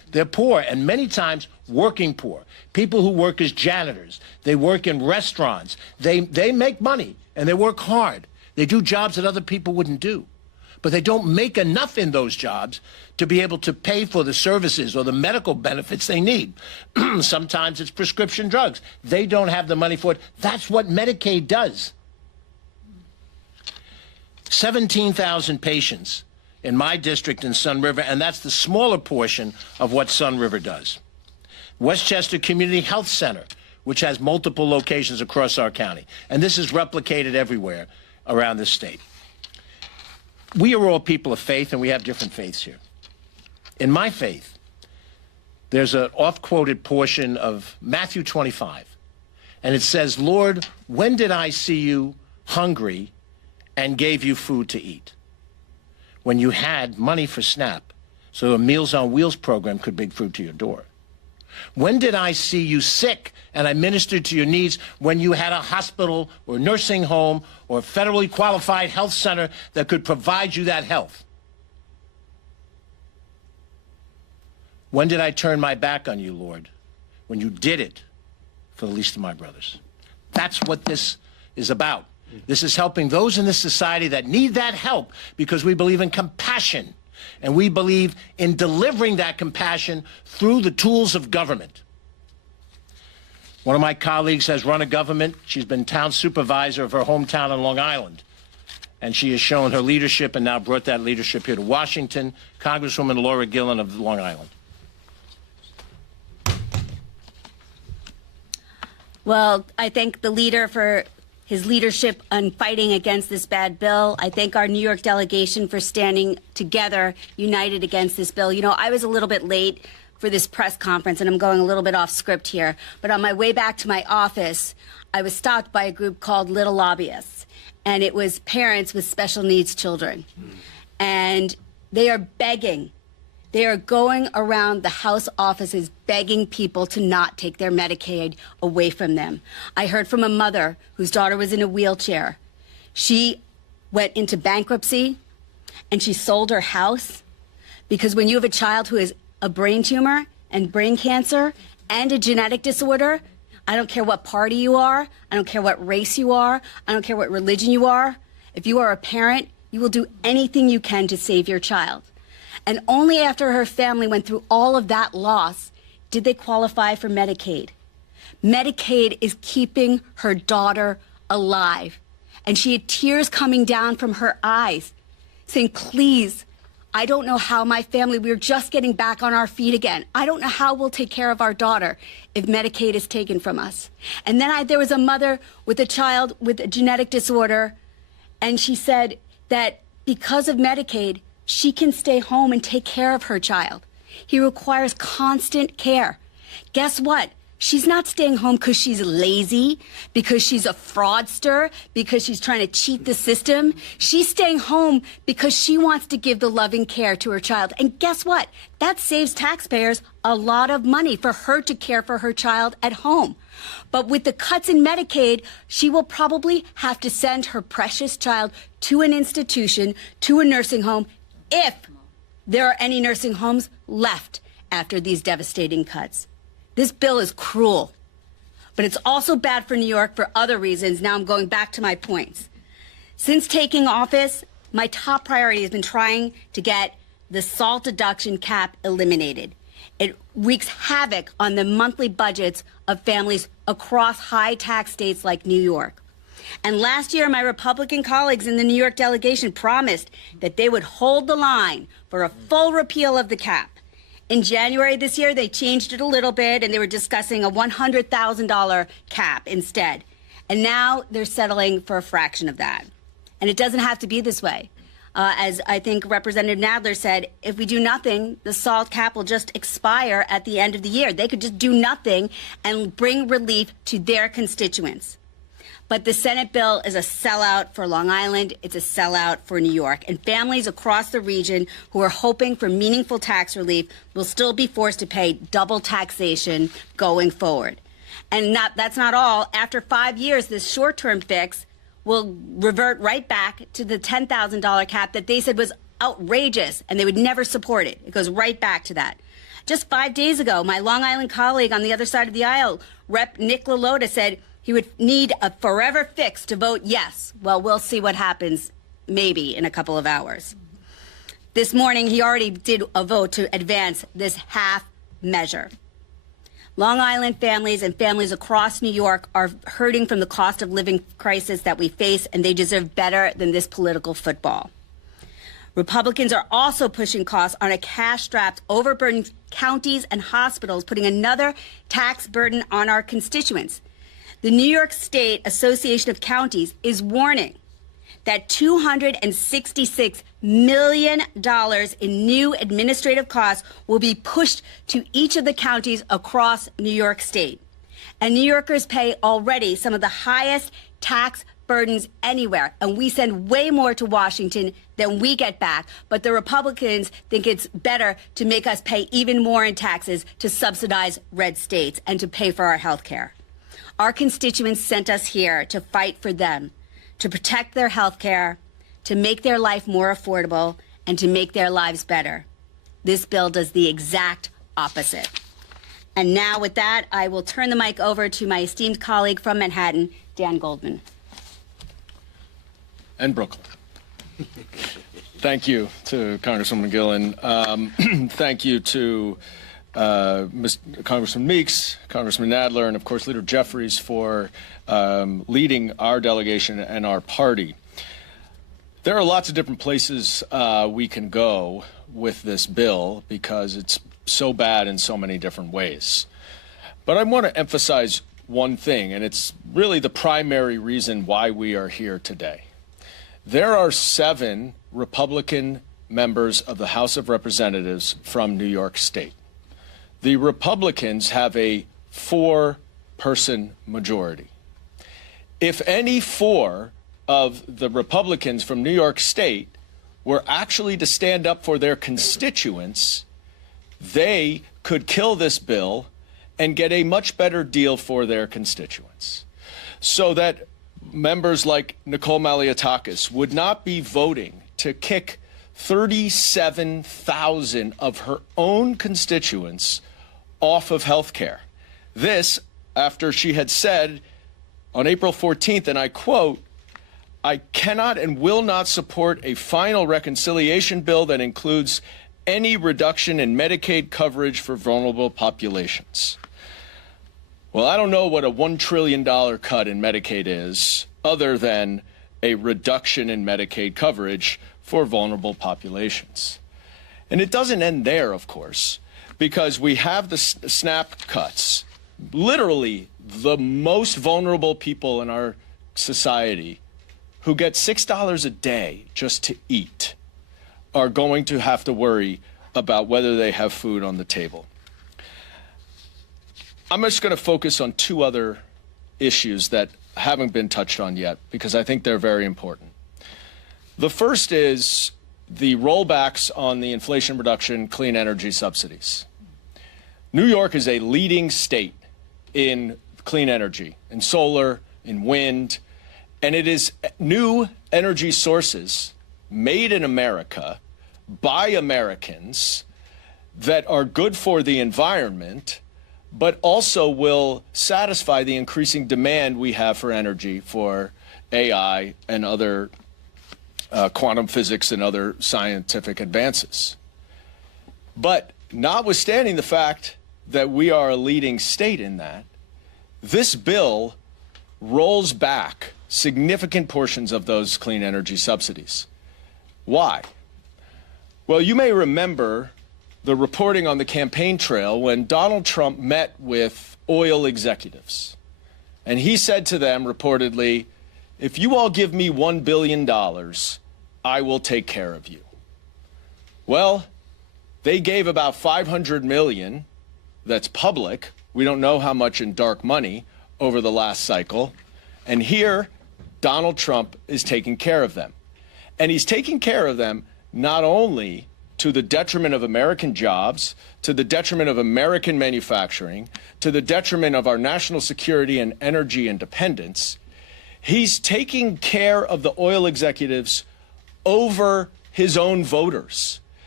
They're poor, and many times working poor. People who work as janitors. They work in restaurants. They make money, and they work hard. They do jobs that other people wouldn't do. But they don't make enough in those jobs to be able to pay for the services or the medical benefits they need. Sometimes it's prescription drugs. They don't have the money for it. That's what Medicaid does. 17,000 patients in my district in Sun River, and that's the smaller portion of what Sun River does. Westchester Community Health Center, which has multiple locations across our county, and this is replicated everywhere around this state. We are all people of faith, and we have different faiths here. In my faith, there's an oft-quoted portion of Matthew 25, and it says, "Lord, when did I see you hungry and gave you food to eat?" When you had money for SNAP, so a Meals on Wheels program could bring food to your door. When did I see you sick and I ministered to your needs? When you had a hospital or nursing home or a federally qualified health center that could provide you that health? When did I turn my back on you, Lord? When you did it for the least of my brothers. That's what this is about. This is helping those in this society that need that help, because we believe in compassion, and we believe in delivering that compassion through the tools of government. One of my colleagues has run a government. She's been town supervisor of her hometown on Long Island, and she has shown her leadership and now brought that leadership here to Washington. Congresswoman Laura Gillen of Long Island. Well, I thank the leader for his leadership on fighting against this bad bill. I thank our New York delegation for standing together, united against this bill. You know, I was a little bit late for this press conference, and I'm going a little bit off script here, but on my way back to my office, I was stopped by a group called Little Lobbyists, and it was parents with special needs children. And they are begging. They are going around the House offices begging people to not take their Medicaid away from them. I heard from a mother whose daughter was in a wheelchair. She went into bankruptcy and she sold her house because when you have a child who has a brain tumor and brain cancer and a genetic disorder, I don't care what party you are, I don't care what race you are, I don't care what religion you are. If you are a parent, you will do anything you can to save your child. And only after her family went through all of that loss did they qualify for Medicaid. Medicaid is keeping her daughter alive. And she had tears coming down from her eyes, saying, please, I don't know how my family, we're just getting back on our feet again. I don't know how we'll take care of our daughter if Medicaid is taken from us. And then there was a mother with a child with a genetic disorder, and she said that because of Medicaid, she can stay home and take care of her child. He requires constant care. Guess what? She's not staying home because she's lazy, because she's a fraudster, because she's trying to cheat the system. She's staying home because she wants to give the loving care to her child. And guess what? That saves taxpayers a lot of money for her to care for her child at home. But with the cuts in Medicaid, she will probably have to send her precious child to an institution, to a nursing home, if there are any nursing homes left after these devastating cuts. This bill is cruel, but it's also bad for New York for other reasons. Now I'm going back to my points. Since taking office, my top priority has been trying to get the SALT deduction cap eliminated. It wreaks havoc on the monthly budgets of families across high tax states like New York. And last year, my Republican colleagues in the New York delegation promised that they would hold the line for a full repeal of the cap. In January this year, they changed it a little bit, and they were discussing a $100,000 cap instead. And now they're settling for a fraction of that. And it doesn't have to be this way. As I think Representative Nadler said, if we do nothing, the SALT cap will just expire at the end of the year. They could just do nothing and bring relief to their constituents. But the Senate bill is a sellout for Long Island. It's a sellout for New York. And families across the region who are hoping for meaningful tax relief will still be forced to pay double taxation going forward. And that's not all. After 5 years, this short-term fix will revert right back to the $10,000 cap that they said was outrageous and they would never support it. It goes right back to that. Just 5 days ago, my Long Island colleague on the other side of the aisle, Rep. Nick LaLota, said he would need a forever fix to vote yes. Well, we'll see what happens maybe in a couple of hours. This morning, he already did a vote to advance this half measure. Long Island families and families across New York are hurting from the cost of living crisis that we face, and they deserve better than this political football. Republicans are also pushing costs on a cash-strapped, overburdened counties and hospitals, putting another tax burden on our constituents. The New York State Association of Counties is warning that $266 million in new administrative costs will be pushed to each of the counties across New York State. And New Yorkers pay already some of the highest tax burdens anywhere, and we send way more to Washington than we get back. But the Republicans think it's better to make us pay even more in taxes to subsidize red states and to pay for our health care. Our constituents sent us here to fight for them, to protect their health care, to make their life more affordable, and to make their lives better. This bill does the exact opposite. And now with that, I will turn the mic over to my esteemed colleague from Manhattan, Dan Goldman. And Brooklyn. Thank you to Congresswoman Gillen. Thank you to Congressman Meeks, Congressman Nadler, and of course Leader Jeffries for leading our delegation and our party. There are lots of different places we can go with this bill because it's so bad in so many different ways. But I want to emphasize one thing, and it's really the primary reason why we are here today. There are 7 Republican members of the House of Representatives from New York State. The Republicans have a 4-person majority. If any 4 of the Republicans from New York State were actually to stand up for their constituents, they could kill this bill and get a much better deal for their constituents. So that members like Nicole Maliotakis would not be voting to kick 37,000 of her own constituents off of health care. This after she had said on April 14th, and I quote, "I cannot and will not support a final reconciliation bill that includes any reduction in Medicaid coverage for vulnerable populations." Well, I don't know what a $1 trillion cut in Medicaid is, other than a reduction in Medicaid coverage for vulnerable populations. And it doesn't end there, of course, because we have the SNAP cuts. Literally, the most vulnerable people in our society who get $6 a day just to eat are going to have to worry about whether they have food on the table. I'm just going to focus on 2 other issues that haven't been touched on yet because I think they're very important. The first is the rollbacks on the Inflation Reduction clean energy subsidies. New York is a leading state in clean energy, in solar, in wind, and it is new energy sources made in America by Americans that are good for the environment, but also will satisfy the increasing demand we have for energy for AI and other quantum physics and other scientific advances. But notwithstanding the fact that we are a leading state in that, this bill rolls back significant portions of those clean energy subsidies. Why? Well, you may remember the reporting on the campaign trail when Donald Trump met with oil executives. And he said to them reportedly, "If you all give me $1 billion, I will take care of you." Well, they gave about $500 million, that's public. We don't know how much in dark money over the last cycle. And here, Donald Trump is taking care of them. And he's taking care of them not only to the detriment of American jobs, to the detriment of American manufacturing, to the detriment of our national security and energy independence. He's taking care of the oil executives over his own voters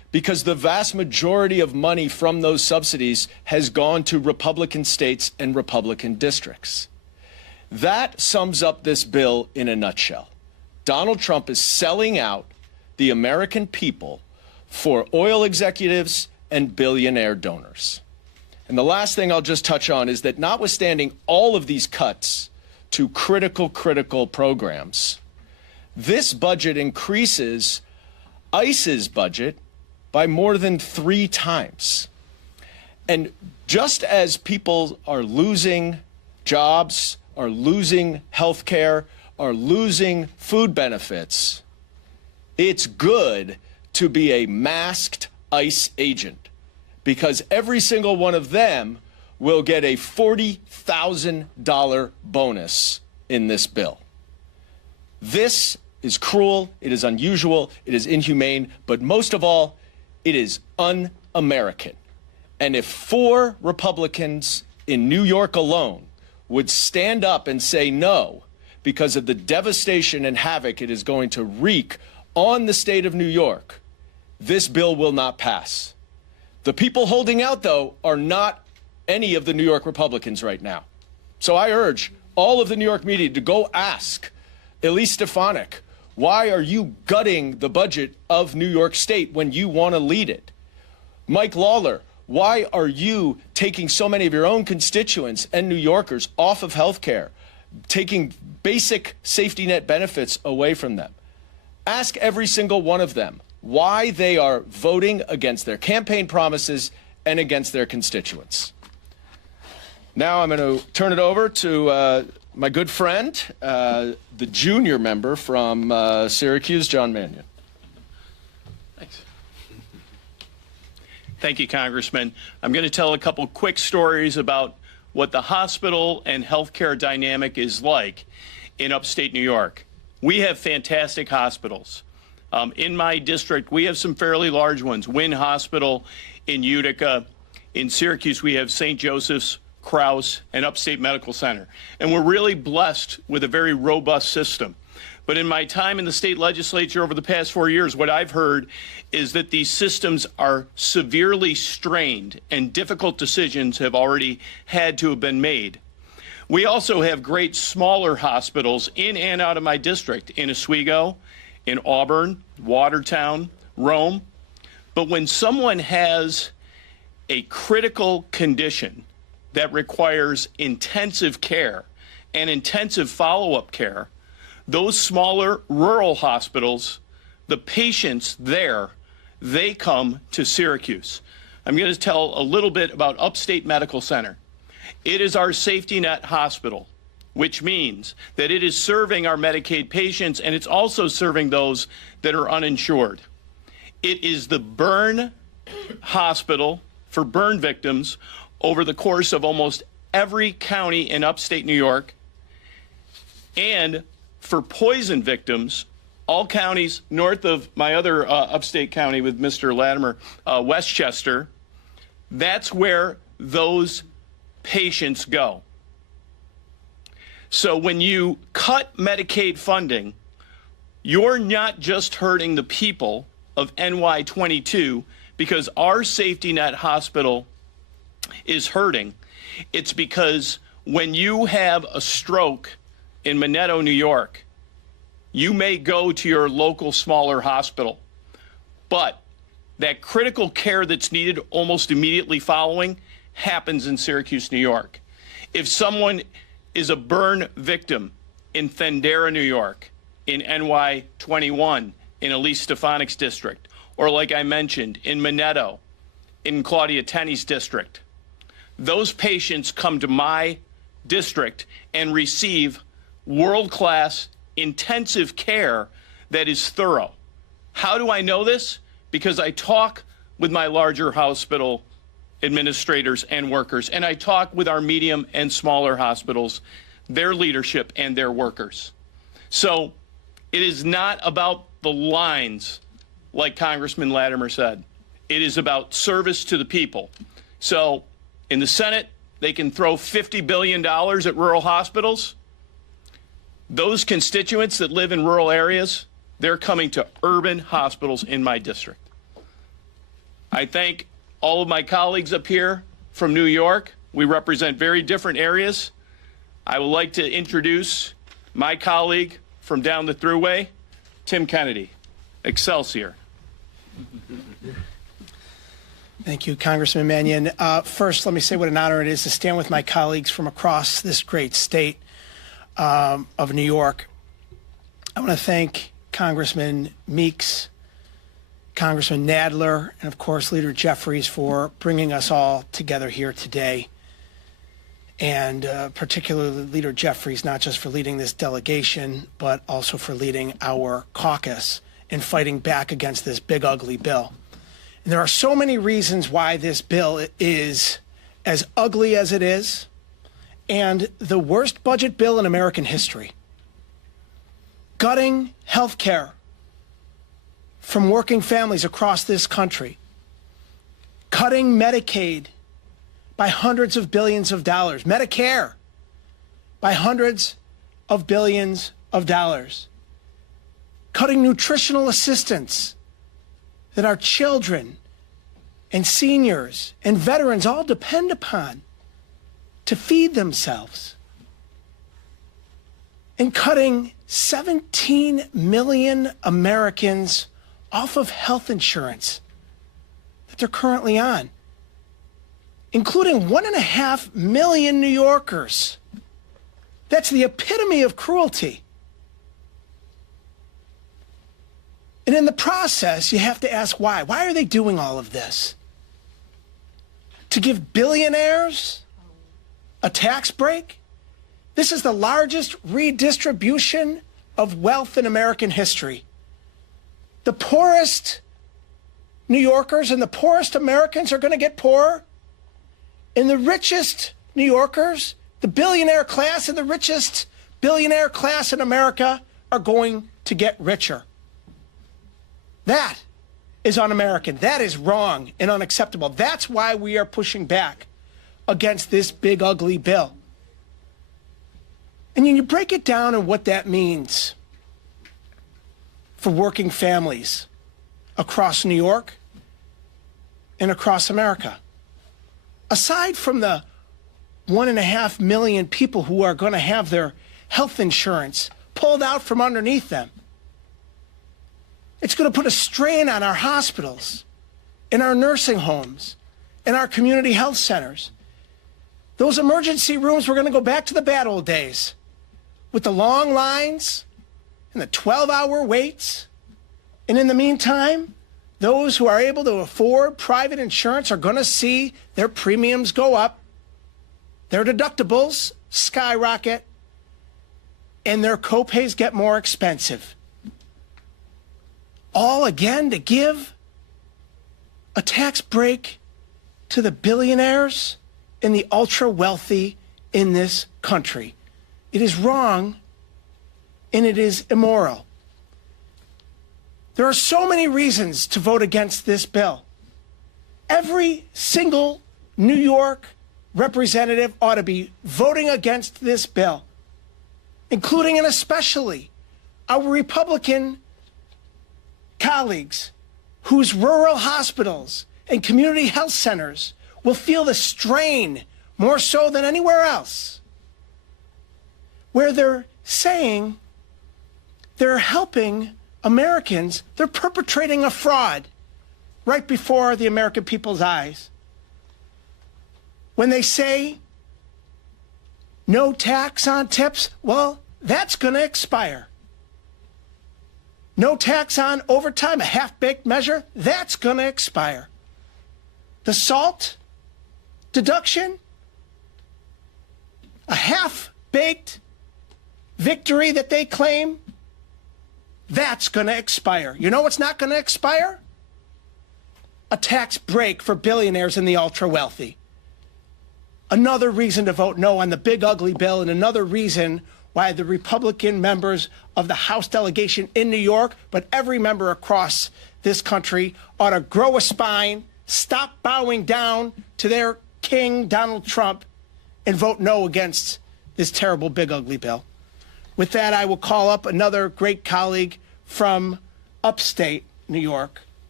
because the vast majority of money from those subsidies has gone to Republican states and Republican districts. That sums up this bill in a nutshell. Donald Trump is selling out the American people for oil executives and billionaire donors. And the last thing I'll just touch on is that notwithstanding all of these cuts to critical programs, this budget increases ICE's budget by more than 3 times. And just as people are losing jobs, are losing health care, are losing food benefits, it's good to be a masked ICE agent, because every single one of them will get a $40,000 bonus in this bill. This is cruel, it is unusual, it is inhumane, but most of all, it is un-American. And if 4 Republicans in New York alone would stand up and say no because of the devastation and havoc it is going to wreak on the state of New York, this bill will not pass. The people holding out, though, are not any of the New York Republicans right now. So I urge all of the New York media to go ask Elise Stefanik, why are you gutting the budget of New York State when you want to lead it? Mike Lawler, why are you taking so many of your own constituents and New Yorkers off of health care, taking basic safety net benefits away from them? Ask every single one of them why they are voting against their campaign promises and against their constituents. Now I'm going to turn it over to my good friend, the junior member from Syracuse, John Mannion. Thanks. Thank you, Congressman. I'm going to tell a couple quick stories about what the hospital and healthcare dynamic is like in upstate New York. We have fantastic hospitals. In my district, we have some fairly large ones. Wynn Hospital in Utica. In Syracuse, we have St. Joseph's, Krause, and Upstate Medical Center. And we're really blessed with a very robust system. But in my time in the state legislature over the past 4 years, what I've heard is that these systems are severely strained and difficult decisions have already had to have been made. We also have great smaller hospitals in and out of my district, in Oswego, in Auburn, Watertown, Rome. But when someone has a critical condition that requires intensive care and intensive follow-up care, those smaller rural hospitals, the patients there, they come to Syracuse. I'm going to tell a little bit about Upstate Medical Center. It is our safety net hospital, which means that it is serving our Medicaid patients and it's also serving those that are uninsured. It is the burn hospital for burn victims over the course of almost every county in upstate New York, and for poison victims, all counties north of my other upstate county with Mr. Latimer, Westchester. That's where those patients go. So when you cut Medicaid funding, you're not just hurting the people of NY22 because our safety net hospital is hurting. It's because when you have a stroke in Minetto, New York, you may go to your local smaller hospital, but that critical care that's needed almost immediately following happens in Syracuse, New York. If someone is a burn victim in Thendera, New York, in NY21, in Elise Stefanik's district, or like I mentioned, in Minetto, in Claudia Tenney's district, those patients come to my district and receive world-class intensive care that is thorough. How do I know this? Because I talk with my larger hospital administrators and workers, and I talk with our medium and smaller hospitals, their leadership and their workers. So it is not about the lines, like Congressman Latimer said. It is about service to the people. So in the Senate, they can throw $50 billion at rural hospitals. Those constituents that live in rural areas, they're coming to urban hospitals in my district. I thank all of my colleagues up here from New York. We represent very different areas. I would like to introduce my colleague from down the thruway, Tim Kennedy. Excelsior. Thank you, Congressman Mannion. First, let me say what an honor it is to stand with my colleagues from across this great state of New York. I want to thank Congressman Meeks, Congressman Nadler, and of course Leader Jeffries for bringing us all together here today. And particularly Leader Jeffries, not just for leading this delegation, but also for leading our caucus in fighting back against this big, ugly bill. And there are so many reasons why this bill is as ugly as it is and the worst budget bill in American history. Gutting health care from working families across this country. Cutting Medicaid by hundreds of billions of dollars. Medicare by hundreds of billions of dollars. Cutting nutritional assistance that our children and seniors and veterans all depend upon to feed themselves. And cutting 17 million Americans off of health insurance that they're currently on, including 1.5 million New Yorkers. That's the epitome of cruelty. And in the process, you have to ask why. Why are they doing all of this? To give billionaires a tax break? This is the largest redistribution of wealth in American history. The poorest New Yorkers and the poorest Americans are going to get poorer, and the richest New Yorkers, the billionaire class and the richest billionaire class in America are going to get richer. That is un-American. That is wrong and unacceptable. That's why we are pushing back against this big, ugly bill. And you break it down and what that means for working families across New York and across America. Aside from the 1.5 million people who are going to have their health insurance pulled out from underneath them, it's going to put a strain on our hospitals, in our nursing homes, in our community health centers. Those emergency rooms, we're going to go back to the bad old days with the long lines and the 12-hour waits. And in the meantime, those who are able to afford private insurance are going to see their premiums go up, their deductibles skyrocket, and their copays get more expensive. All again to give a tax break to the billionaires and the ultra-wealthy in this country. It is wrong and it is immoral. There are so many reasons to vote against this bill. Every single New York representative ought to be voting against this bill, including and especially our Republican colleagues whose rural hospitals and community health centers will feel the strain more so than anywhere else, where they're saying they're helping Americans. They're perpetrating a fraud right before the American people's eyes. When they say no tax on tips, well, that's going to expire. No tax on overtime, a half-baked measure, that's going to expire. The SALT deduction, a half-baked victory that they claim, that's going to expire. You know what's not going to expire? A tax break for billionaires and the ultra-wealthy. Another reason to vote no on the big, ugly bill, and another reason why the Republican members of the House delegation in New York, but every member across this country, ought to grow a spine, stop bowing down to their king, Donald Trump, and vote no against this terrible, big, ugly bill. With that, I will call up another great colleague from upstate New York,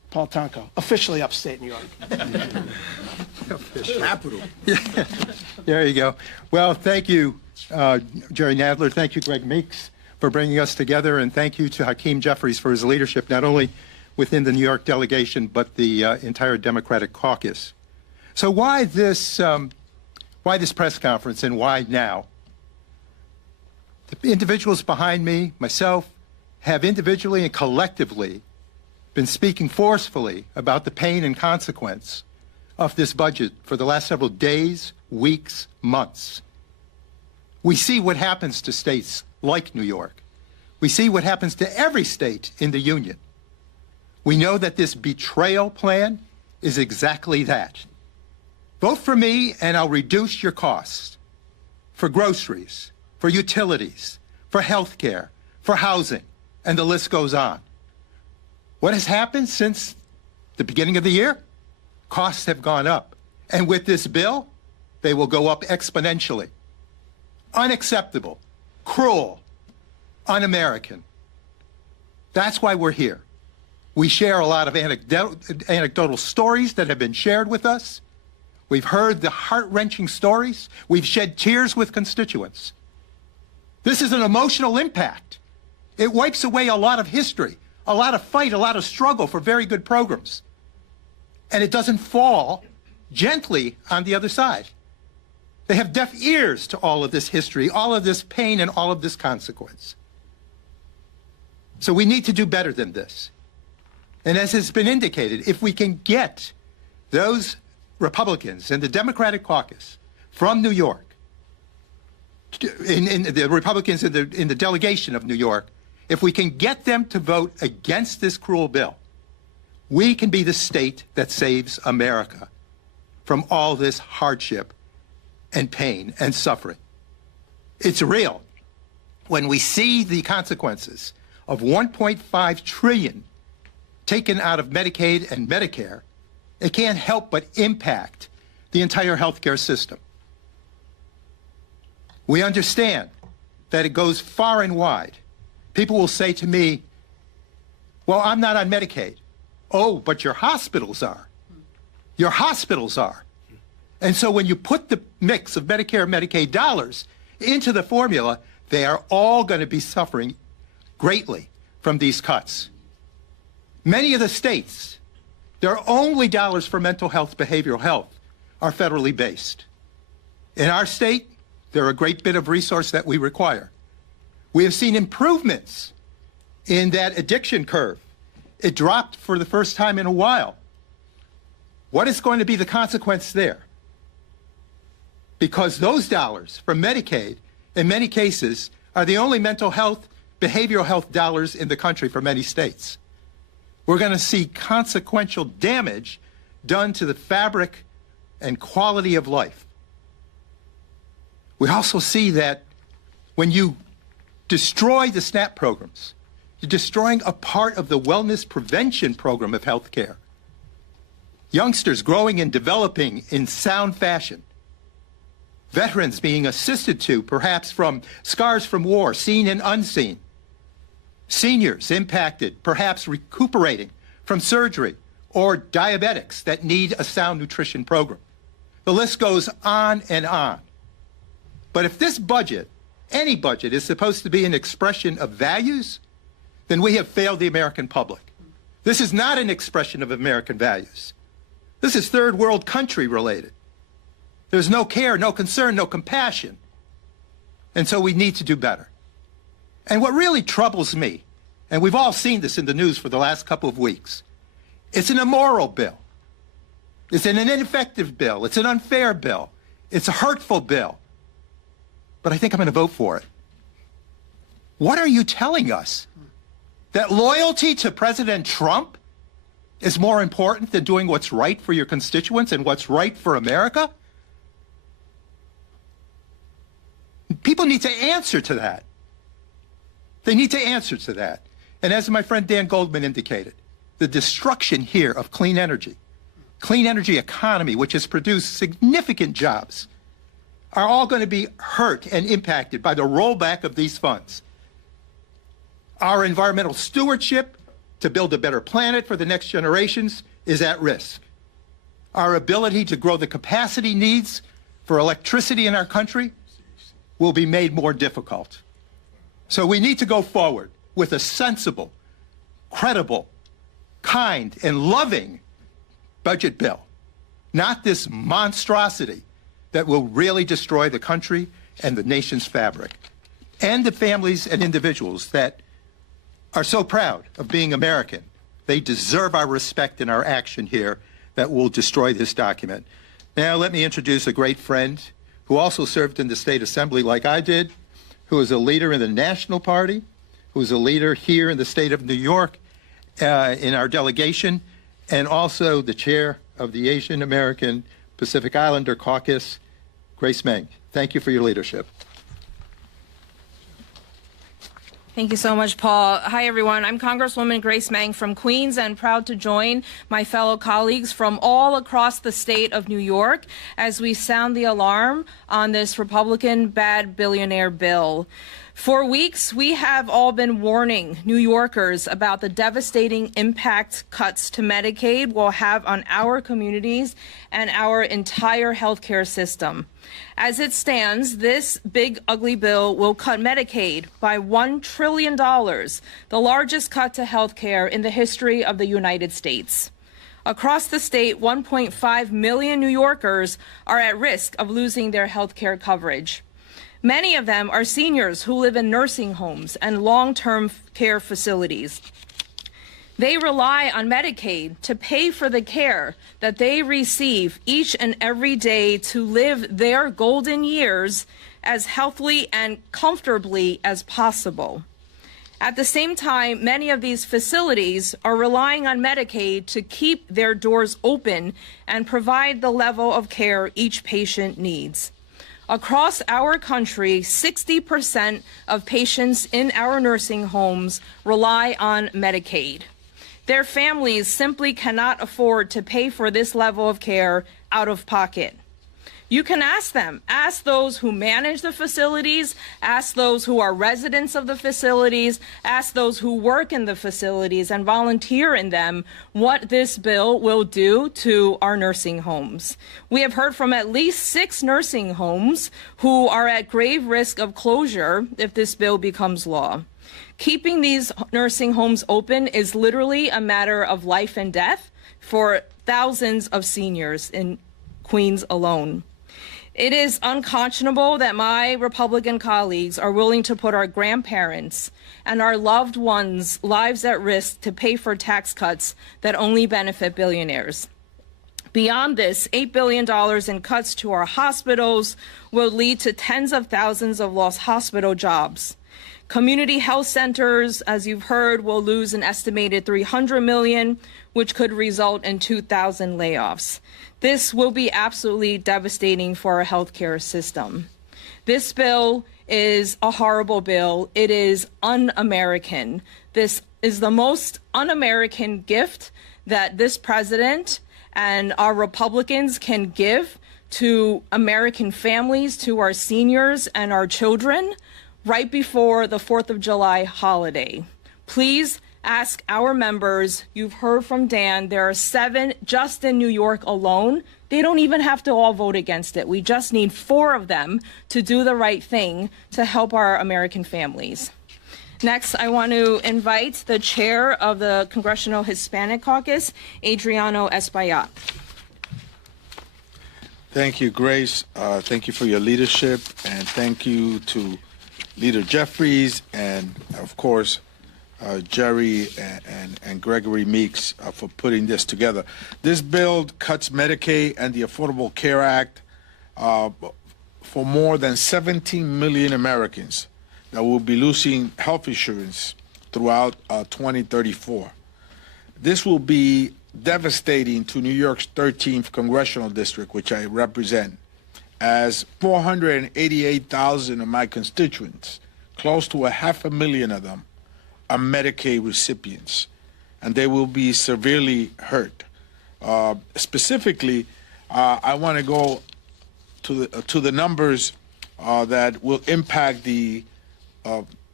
Paul Tonko, officially upstate New York. Capital. There you go. Well, thank you, Jerry Nadler. Thank you, Greg Meeks, for bringing us together, and thank you to Hakeem Jeffries for his leadership, not only within the New York delegation, but the entire Democratic caucus. So why this press conference, and why now? The individuals behind me, myself, have individually and collectively been speaking forcefully about the pain and consequence of this budget for the last several days, weeks, months. We see what happens to states like New York. We see what happens to every state in the Union. We know that this betrayal plan is exactly that. Vote for me and I'll reduce your costs for groceries, for utilities, for health care, for housing, and the list goes on. What has happened since the beginning of the year? Costs have gone up. And with this bill, they will go up exponentially. Unacceptable, cruel, un-American. That's why we're here. We share a lot of anecdotal stories that have been shared with us. We've heard the heart-wrenching stories. We've shed tears with constituents. This is an emotional impact. It wipes away a lot of history, a lot of fight, a lot of struggle for very good programs. And it doesn't fall gently on the other side. They have deaf ears to all of this history, all of this pain, and all of this consequence. So we need to do better than this. And as has been indicated, if we can get those Republicans in the Democratic caucus from New York, in the Republicans in the delegation of New York, if we can get them to vote against this cruel bill, we can be the state that saves America from all this hardship and pain and suffering. It's real. When we see the consequences of $1.5 trillion taken out of Medicaid and Medicare, it can't help but impact the entire healthcare system. We understand that it goes far and wide. People will say to me, well, I'm not on Medicaid. Oh, but your hospitals are. Your hospitals are. And so when you put the mix of Medicare and Medicaid dollars into the formula, they are all going to be suffering greatly from these cuts. Many of the states, their only dollars for mental health, behavioral health, are federally based. In our state, they're a great bit of resource that we require. We have seen improvements in that addiction curve. It dropped for the first time in a while. What is going to be the consequence there? Because those dollars from Medicaid, in many cases, are the only mental health, behavioral health dollars in the country for many states. We're going to see consequential damage done to the fabric and quality of life. We also see that when you destroy the SNAP programs, you're destroying a part of the wellness prevention program of health care. Youngsters growing and developing in sound fashion. Veterans being assisted to, perhaps from scars from war, seen and unseen. Seniors impacted, perhaps recuperating from surgery, or diabetics that need a sound nutrition program. The list goes on and on. But if this budget, any budget, is supposed to be an expression of values, then we have failed the American public. This is not an expression of American values. This is third world country related. There's no care, no concern, no compassion. And so we need to do better. And what really troubles me, and we've all seen this in the news for the last couple of weeks, it's an immoral bill. It's an ineffective bill. It's an unfair bill. It's a hurtful bill. But I think I'm going to vote for it. What are you telling us? That loyalty to President Trump is more important than doing what's right for your constituents and what's right for America? People need to answer to that. They need to answer to that. And as my friend Dan Goldman indicated, the destruction here of clean energy economy, which has produced significant jobs, are all going to be hurt and impacted by the rollback of these funds. Our environmental stewardship to build a better planet for the next generations is at risk. Our ability to grow the capacity needs for electricity in our country will be made more difficult. So we need to go forward with a sensible, credible, kind, and loving budget bill, not this monstrosity that will really destroy the country and the nation's fabric, and the families and individuals that are so proud of being American. They deserve our respect and our action here that will destroy this document. Now let me introduce a great friend who also served in the State Assembly like I did, who is a leader in the National Party, who is a leader here in the state of New York in our delegation, and also the chair of the Asian American Pacific Islander Caucus, Grace Meng. Thank you for your leadership. Thank you so much, Paul. Hi, everyone. I'm Congresswoman Grace Meng from Queens and proud to join my fellow colleagues from all across the state of New York as we sound the alarm on this Republican bad billionaire bill. For weeks, we have all been warning New Yorkers about the devastating impact cuts to Medicaid will have on our communities and our entire healthcare system. As it stands, this big, ugly bill will cut Medicaid by $1 trillion, the largest cut to healthcare in the history of the United States. Across the state, 1.5 million New Yorkers are at risk of losing their healthcare coverage. Many of them are seniors who live in nursing homes and long-term care facilities. They rely on Medicaid to pay for the care that they receive each and every day to live their golden years as healthily and comfortably as possible. At the same time, many of these facilities are relying on Medicaid to keep their doors open and provide the level of care each patient needs. Across our country, 60% of patients in our nursing homes rely on Medicaid. Their families simply cannot afford to pay for this level of care out of pocket. You can ask them. Ask those who manage the facilities. Ask those who are residents of the facilities. Ask those who work in the facilities and volunteer in them what this bill will do to our nursing homes. We have heard from at least 6 nursing homes who are at grave risk of closure if this bill becomes law. Keeping these nursing homes open is literally a matter of life and death for thousands of seniors in Queens alone. It is unconscionable that my Republican colleagues are willing to put our grandparents and our loved ones' lives at risk to pay for tax cuts that only benefit billionaires. Beyond this, $8 billion in cuts to our hospitals will lead to tens of thousands of lost hospital jobs. Community health centers, as you've heard, will lose an estimated $300 million, which could result in 2,000 layoffs. This will be absolutely devastating for our healthcare system. This bill is a horrible bill. It is un-American. This is the most un-American gift that this president and our Republicans can give to American families, to our seniors and our children right before the 4th of July holiday. Please ask our members. You've heard from Dan. There are 7 just in New York alone. They don't even have to all vote against it. We just need 4 of them to do the right thing to help our American families. Next, I want to invite the chair of the Congressional Hispanic Caucus, Adriano Espaillat. Thank you, Grace. Thank you for your leadership, and thank you to Leader Jeffries and, of course, Jerry and Gregory Meeks for putting this together. This bill cuts Medicaid and the Affordable Care Act for more than 17 million Americans that will be losing health insurance throughout 2034. This will be devastating to New York's 13th congressional district, which I represent, as 488,000 of my constituents, close to 500,000 of them, are Medicaid recipients, and they will be severely hurt. Specifically, I want to go to the numbers that will impact the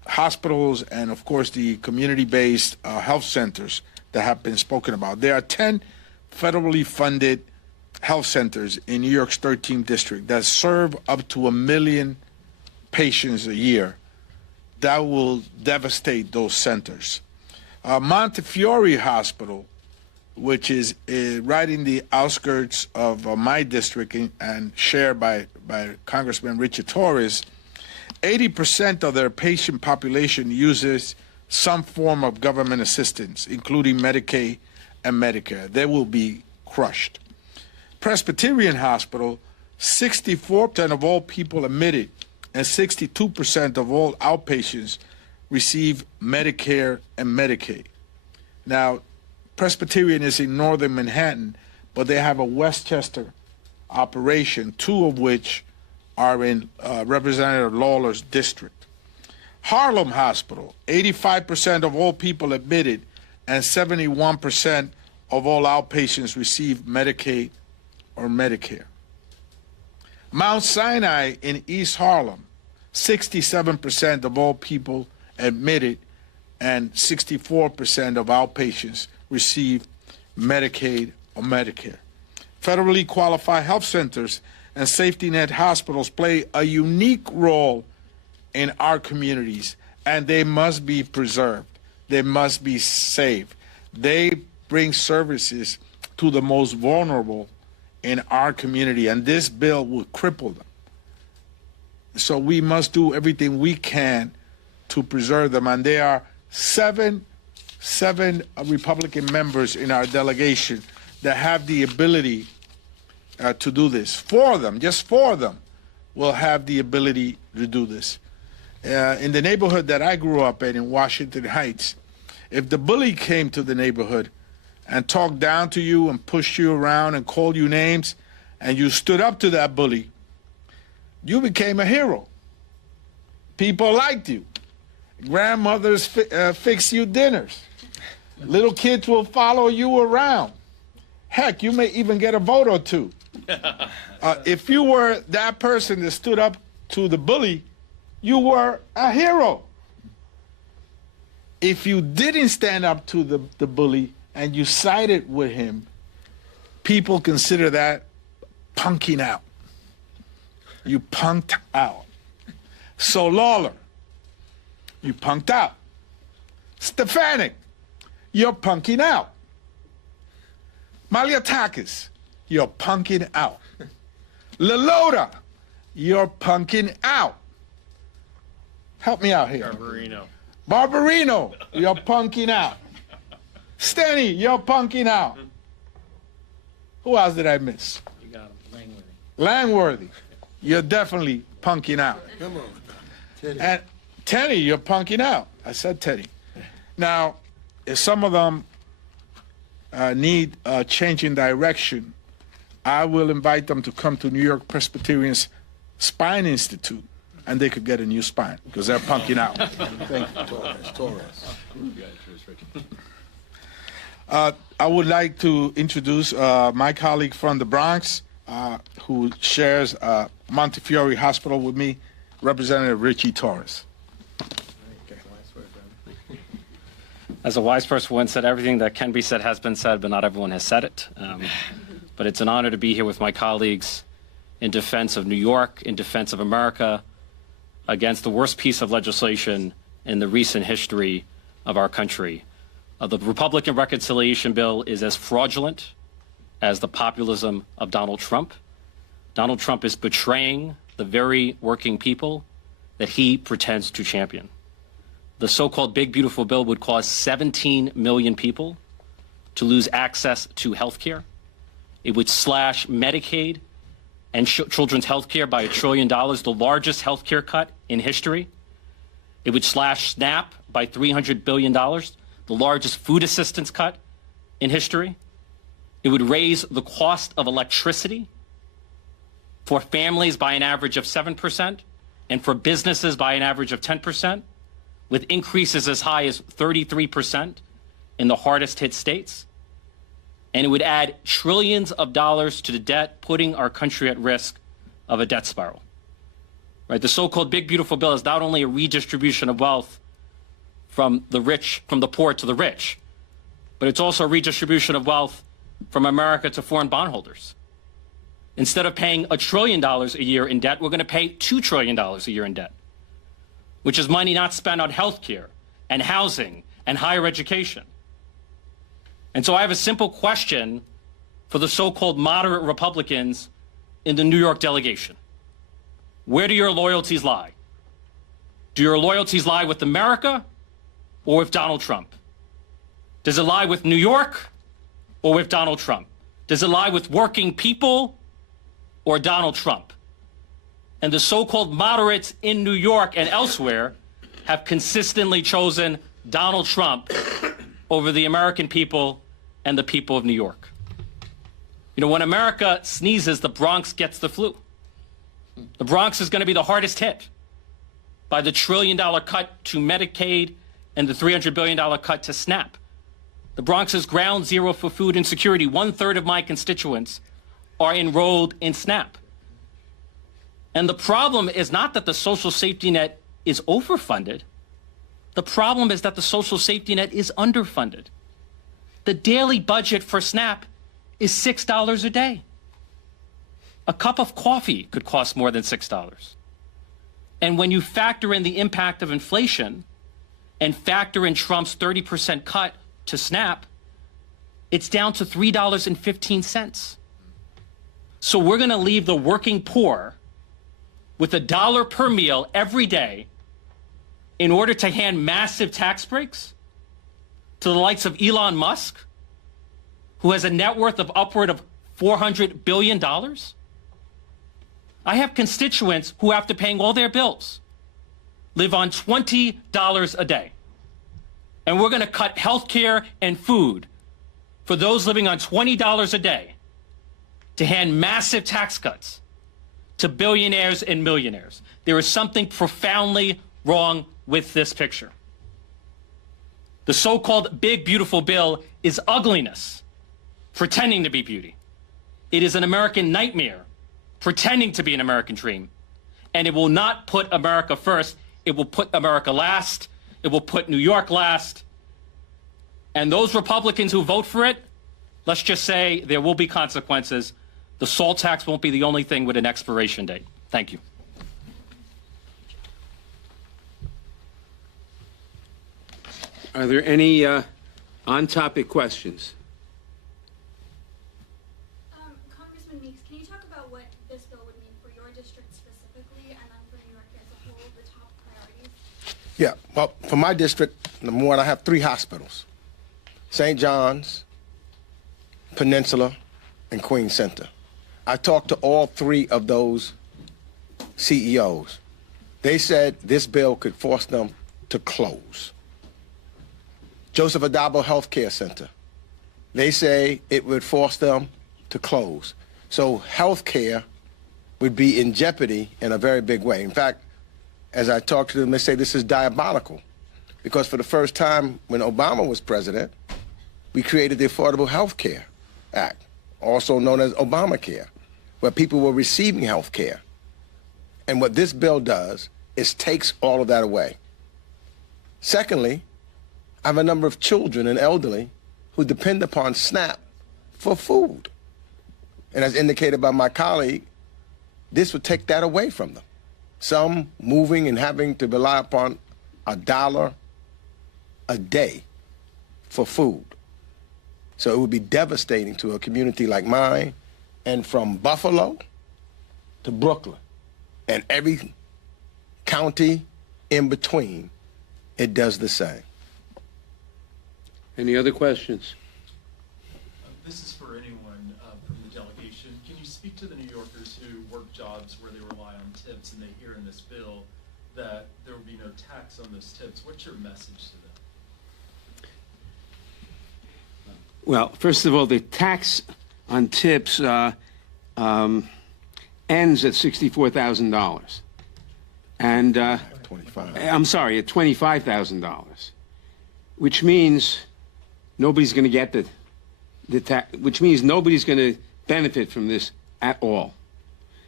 hospitals and, of course, the community-based health centers that have been spoken about. There are 10 federally funded health centers in New York's 13th district that serve up to 1 million patients a year. That will devastate those centers. Montefiore Hospital, which is right in the outskirts of my district and shared by Congressman Richie Torres, 80% of their patient population uses some form of government assistance, including Medicaid and Medicare. They will be crushed. Presbyterian Hospital, 64% of all people admitted and 62% of all outpatients receive Medicare and Medicaid. Now, Presbyterian is in northern Manhattan, but they have a Westchester operation, 2 of which are in Representative Lawler's district. Harlem Hospital, 85% of all people admitted and 71% of all outpatients receive Medicaid or Medicare. Mount Sinai in East Harlem, 67% of all people admitted and 64% of outpatients receive Medicaid or Medicare. Federally qualified health centers and safety net hospitals play a unique role in our communities, and they must be preserved. They must be saved. They bring services to the most vulnerable in our community, and this bill will cripple them. So we must do everything we can to preserve them, and there are seven Republican members in our delegation that have the ability to do this. 4 of them, just 4 of them, will have the ability to do this. In the neighborhood that I grew up in Washington Heights, if the bully came to the neighborhood and talked down to you and pushed you around and called you names, and you stood up to that bully, you became a hero. People liked you. Grandmothers fix you dinners. Little kids will follow you around. Heck, you may even get a vote or 2. If you were that person that stood up to the bully, you were a hero. If you didn't stand up to the bully and you sided with him, people consider that punking out. You punked out. So Lawler, you punked out. Stefanik, you're punking out. Maliatakis, you're punking out. Lelota, you're punking out. Help me out here. Barbarino, you're punking out. Steny, you're punking out. Who else did I miss? You got him, Langworthy, you're definitely punking out. Come on. Teddy. And Teddy, you're punking out. I said Teddy. Now, if some of them need a change in direction, I will invite them to come to New York Presbyterian's Spine Institute, and they could get a new spine because they're punking out. Thank you. Torres. I would like to introduce my colleague from the Bronx, who shares Montefiore Hospital with me, Representative Richie Torres. As a wise person once said, everything that can be said has been said, but not everyone has said it. But it's an honor to be here with my colleagues in defense of New York, in defense of America, against the worst piece of legislation in the recent history of our country. The Republican reconciliation bill is as fraudulent as the populism of Donald Trump. Donald Trump is betraying the very working people that he pretends to champion. The so-called big beautiful bill would cause 17 million people to lose access to health care. It would slash Medicaid and children's health care by $1 trillion, the largest health care cut in history. It would slash SNAP by $300 billion, the largest food assistance cut in history. It would raise the cost of electricity for families by an average of 7% and for businesses by an average of 10%, with increases as high as 33% in the hardest hit states. And it would add trillions of dollars to the debt, putting our country at risk of a debt spiral. right? The so-called big beautiful bill is not only a redistribution of wealth from the poor to the rich, but it's also a redistribution of wealth from America to foreign bondholders. Instead of paying $1 trillion a year in debt, we're going to pay $2 trillion a year in debt, which is money not spent on health care and housing and higher education. And so I have a simple question for the so-called moderate Republicans in the New York delegation. Where do your loyalties lie? Do your loyalties lie with America or with Donald Trump? Does it lie with New York or with Donald Trump? Does it lie with working people or Donald Trump? And the so-called moderates in New York and elsewhere have consistently chosen Donald Trump over the American people and the people of New York. You know, when America sneezes, the Bronx gets the flu. The Bronx is going to be the hardest hit by the $1 trillion cut to Medicaid and the $300 billion cut to SNAP. The Bronx is ground zero for food insecurity. 1/3 of my constituents are enrolled in SNAP. And the problem is not that the social safety net is overfunded. The problem is that the social safety net is underfunded. The daily budget for SNAP is $6 a day. A cup of coffee could cost more than $6. And when you factor in the impact of inflation and factor in Trump's 30% cut to SNAP, it's down to $3.15. So we're going to leave the working poor with $1 per meal every day in order to hand massive tax breaks to the likes of Elon Musk, who has a net worth of upward of $400 billion. I have constituents who, after paying all their bills, live on $20 a day. And we're going to cut health care and food for those living on $20 a day to hand massive tax cuts to billionaires and millionaires. There is something profoundly wrong with this picture. The so-called big beautiful bill is ugliness pretending to be beauty. It is an American nightmare pretending to be an American dream. And it will not put America first. It will put America last. It will put New York last. And those Republicans who vote for it, let's just say there will be consequences. The SALT tax won't be the only thing with an expiration date. Thank you. Are there any on-topic questions? Congressman Meeks, can you talk about what this bill would mean for your district specifically, and then for New York as a whole, the top priorities? Yeah, well, for my district, number one, I have 3 hospitals: St. John's, Peninsula, and Queens Center. I talked to all 3 of those CEOs. They said this bill could force them to close. Joseph Adabo Health Care Center, they say it would force them to close. So health care would be in jeopardy in a very big way. In fact, as I talk to them, they say this is diabolical, because for the first time when Obama was president, we created the Affordable Health Care Act, also known as Obamacare, where people were receiving health care. And what this bill does is takes all of that away. Secondly, I have a number of children and elderly who depend upon SNAP for food. And as indicated by my colleague, this would take that away from them. Some moving and having to rely upon $1 a day for food. So it would be devastating to a community like mine, and from Buffalo to Brooklyn and every county in between, it does the same. Any other questions? This is for anyone from the delegation. Can you speak to the New Yorkers who work jobs where they rely on tips and they hear in this bill that there will be no tax on those tips? What's your message to them? Well, first of all, the tax on tips ends at $64,000. And 25. I'm sorry, at $25,000, which means nobody's going to get the tax, which means nobody's going to benefit from this at all,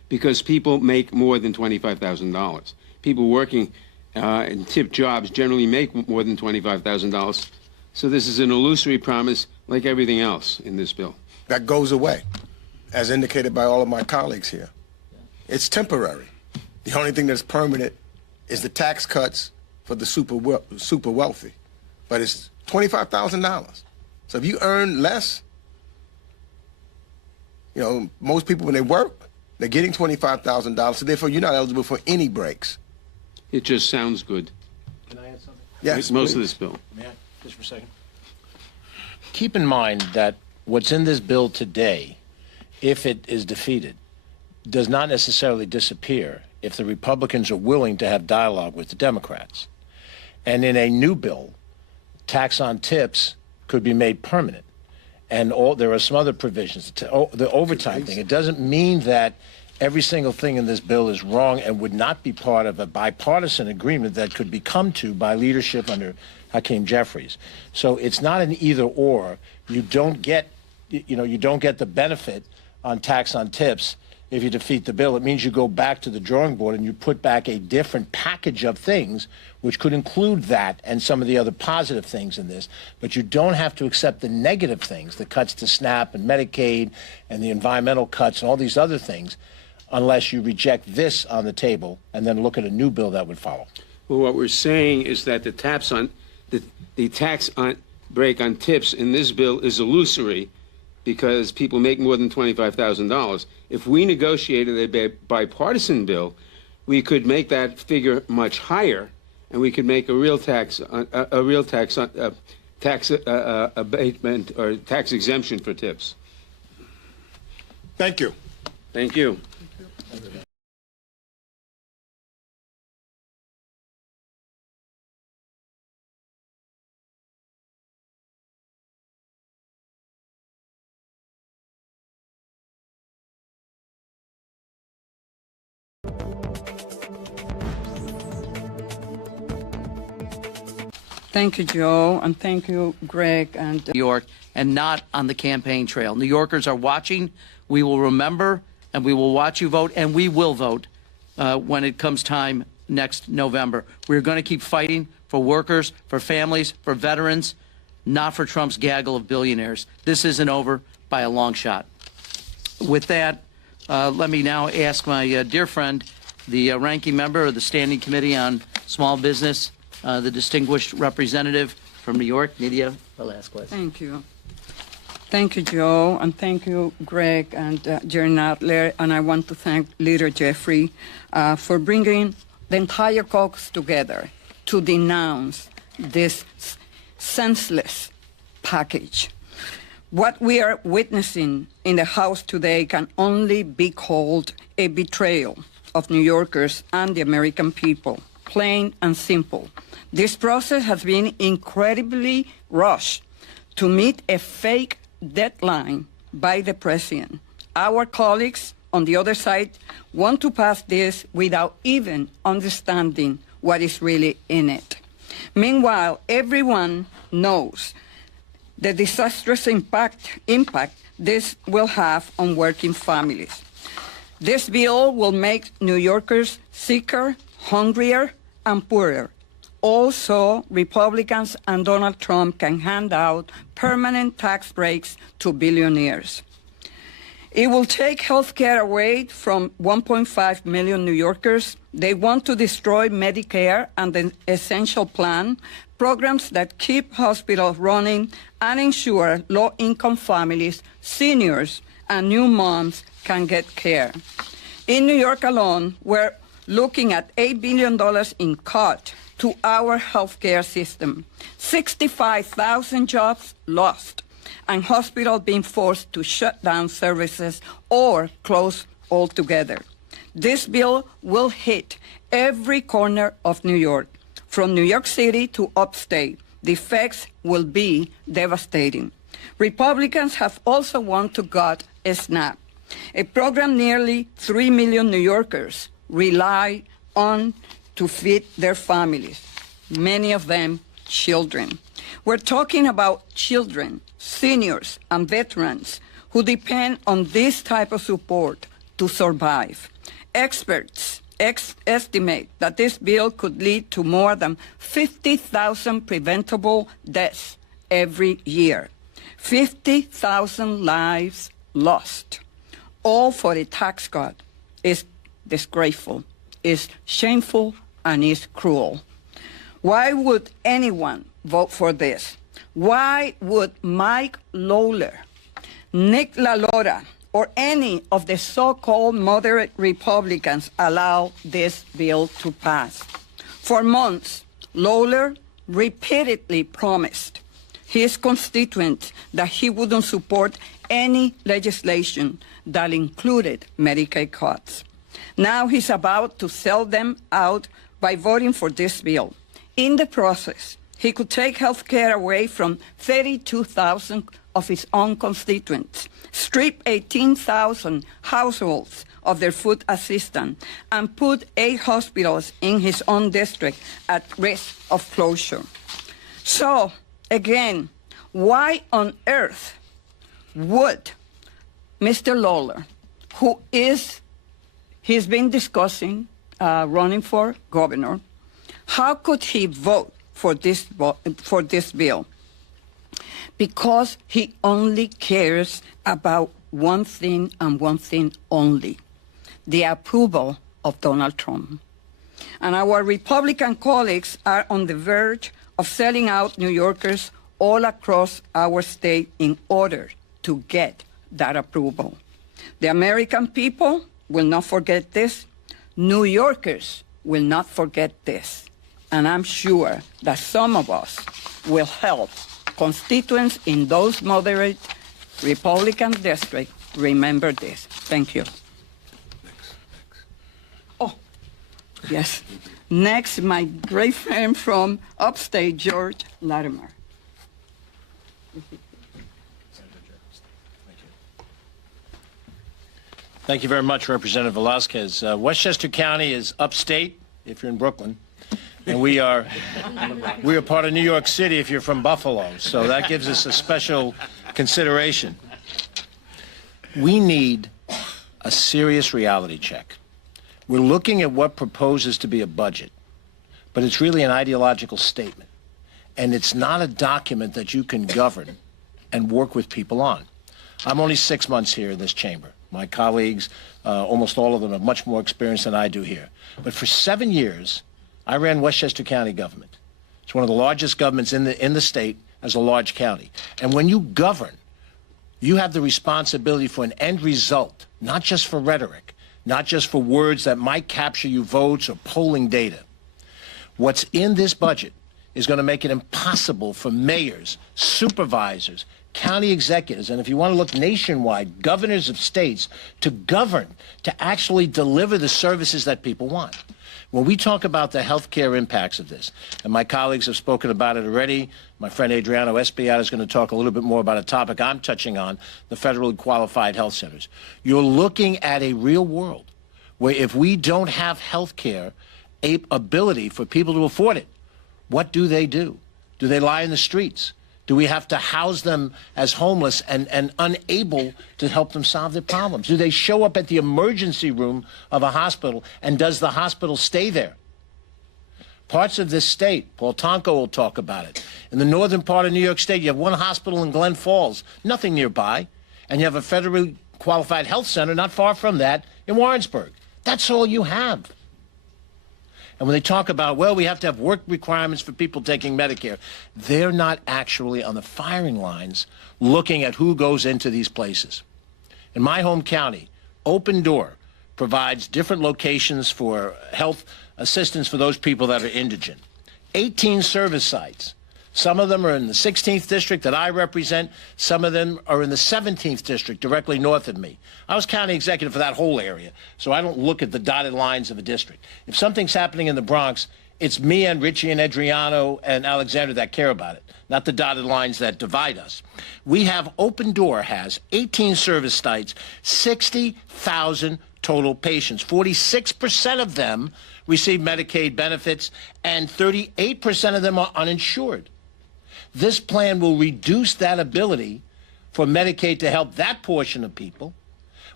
because people make more than $25,000. People working in tip jobs generally make more than $25,000. So this is an illusory promise like everything else in this bill. That goes away, as indicated by all of my colleagues here. It's temporary. The only thing that's permanent is the tax cuts for the super wealthy. But it's $25,000. So if you earn less, you know, most people when they work, they're getting $25,000, so therefore you're not eligible for any breaks. It just sounds good. Can I add something? Yes, Most please. of this bill. May I, just for a second? Keep in mind that what's in this bill today, if it is defeated, does not necessarily disappear if the Republicans are willing to have dialogue with the Democrats. And in a new bill, tax on tips could be made permanent. And there are some other provisions. The overtime thing, it doesn't mean that every single thing in this bill is wrong and would not be part of a bipartisan agreement that could be come to by leadership under Hakeem Jeffries. So it's not an either or. You don't get, you don't get the benefit on tax on tips if you defeat the bill. It means you go back to the drawing board and you put back a different package of things, which could include that and some of the other positive things in this. But you don't have to accept the negative things, the cuts to SNAP and Medicaid and the environmental cuts and all these other things, unless you reject this on the table and then look at a new bill that would follow. Well, what we're saying is that the tax on break on tips in this bill is illusory because people make more than $25,000. If we negotiated a bipartisan bill, we could make that figure much higher, and we could make a real tax abatement or tax exemption for tips. Thank you. Thank you. Thank you, Joe, and thank you, Greg. And New York, and not on the campaign trail. New Yorkers are watching. We will remember, and we will watch you vote, and we will vote when it comes time next November. We're going to keep fighting for workers, for families, for veterans, not for Trump's gaggle of billionaires. This isn't over by a long shot. With that, let me now ask my dear friend, the ranking member of the Standing Committee on Small Business, the distinguished representative from New York, Nydia Velasquez. thank you. Thank you, Joe, and thank you, Greg and Jerry Nadler. And I want to thank Leader Jeffrey for bringing the entire caucus together to denounce this senseless package. What we are witnessing in the House today can only be called a betrayal of New Yorkers and the American people, plain and simple. This process has been incredibly rushed to meet a fake deadline by the president. Our colleagues on the other side want to pass this without even understanding what is really in it. Meanwhile, everyone knows the disastrous impact this will have on working families. This bill will make New Yorkers sicker, hungrier, and poorer. Also, Republicans and Donald Trump can hand out permanent tax breaks to billionaires. It will take health care away from 1.5 million New Yorkers. They want to destroy Medicare and the Essential Plan, programs that keep hospitals running and ensure low-income families, seniors, and new moms can get care. In New York alone, we're looking at $8 billion in cut to our healthcare system, 65,000 jobs lost, and hospitals being forced to shut down services or close altogether. This bill will hit every corner of New York, from New York City to upstate. The effects will be devastating. Republicans have also wanted to gut SNAP, a program nearly 3 million New Yorkers rely on to feed their families, many of them children. We're talking about children, seniors, and veterans who depend on this type of support to survive. Experts estimate that this bill could lead to more than 50,000 preventable deaths every year. 50,000 lives lost, all for a tax cut, is disgraceful, is shameful, and is cruel. Why would anyone vote for this? Why would Mike Lawler, Nick LaLora, or any of the so-called moderate Republicans allow this bill to pass? For months, Lawler repeatedly promised his constituents that he wouldn't support any legislation that included Medicaid cuts. Now he's about to sell them out by voting for this bill. In the process, he could take health care away from 32,000 of his own constituents, strip 18,000 households of their food assistance, and put 8 hospitals in his own district at risk of closure. So, again, why on earth would Mr. Lawler, he's been discussing running for governor, how could he vote for this bill? Because he only cares about one thing and one thing only: the approval of Donald Trump. And our Republican colleagues are on the verge of selling out New Yorkers all across our state in order to get that approval. The American people will not forget this. New Yorkers will not forget this. And I'm sure that some of us will help constituents in those moderate Republican districts remember this. Thank you. Oh, yes. Next, my great friend from upstate, George Latimer. Thank you very much, Representative Velasquez. Westchester County is upstate, if you're in Brooklyn, and we are part of New York City if you're from Buffalo, so that gives us a special consideration. We need a serious reality check. We're looking at what proposes to be a budget, but it's really an ideological statement, and it's not a document that you can govern and work with people on. I'm only 6 months here in this chamber. My colleagues, almost all of them, have much more experience than I do here. But for 7 years, I ran Westchester County government. It's one of the largest governments in the state as a large county. And when you govern, you have the responsibility for an end result, not just for rhetoric, not just for words that might capture you votes or polling data. What's in this budget is going to make it impossible for mayors, supervisors, county executives, and if you want to look nationwide, governors of states, to govern, to actually deliver the services that people want. When we talk about the health care impacts of this, and my colleagues have spoken about it already, my friend Adriano Espiat is going to talk a little bit more about a topic I'm touching on, the federally qualified health centers. You're looking at a real world where if we don't have health care ability for people to afford it, what do? Do they lie in the streets? Do we have to house them as homeless and unable to help them solve their problems? Do they show up at the emergency room of a hospital, and does the hospital stay there? Parts of this state, Paul Tonko will talk about it. In the northern part of New York State, you have one hospital in Glen Falls, nothing nearby, and you have a federally qualified health center not far from that in Warrensburg. That's all you have. And when they talk about, well, we have to have work requirements for people taking Medicare, they're not actually on the firing lines looking at who goes into these places. In my home county, Open Door provides different locations for health assistance for those people that are indigent. 18 service sites. Some of them are in the 16th district that I represent. Some of them are in the 17th district directly north of me. I was county executive for that whole area, so I don't look at the dotted lines of a district. If something's happening in the Bronx, it's me and Richie and Adriano and Alexander that care about it, not the dotted lines that divide us. We have Open Door has 18 service sites, 60,000 total patients. 46% of them receive Medicaid benefits, and 38% of them are uninsured. This plan will reduce that ability for Medicaid to help that portion of people.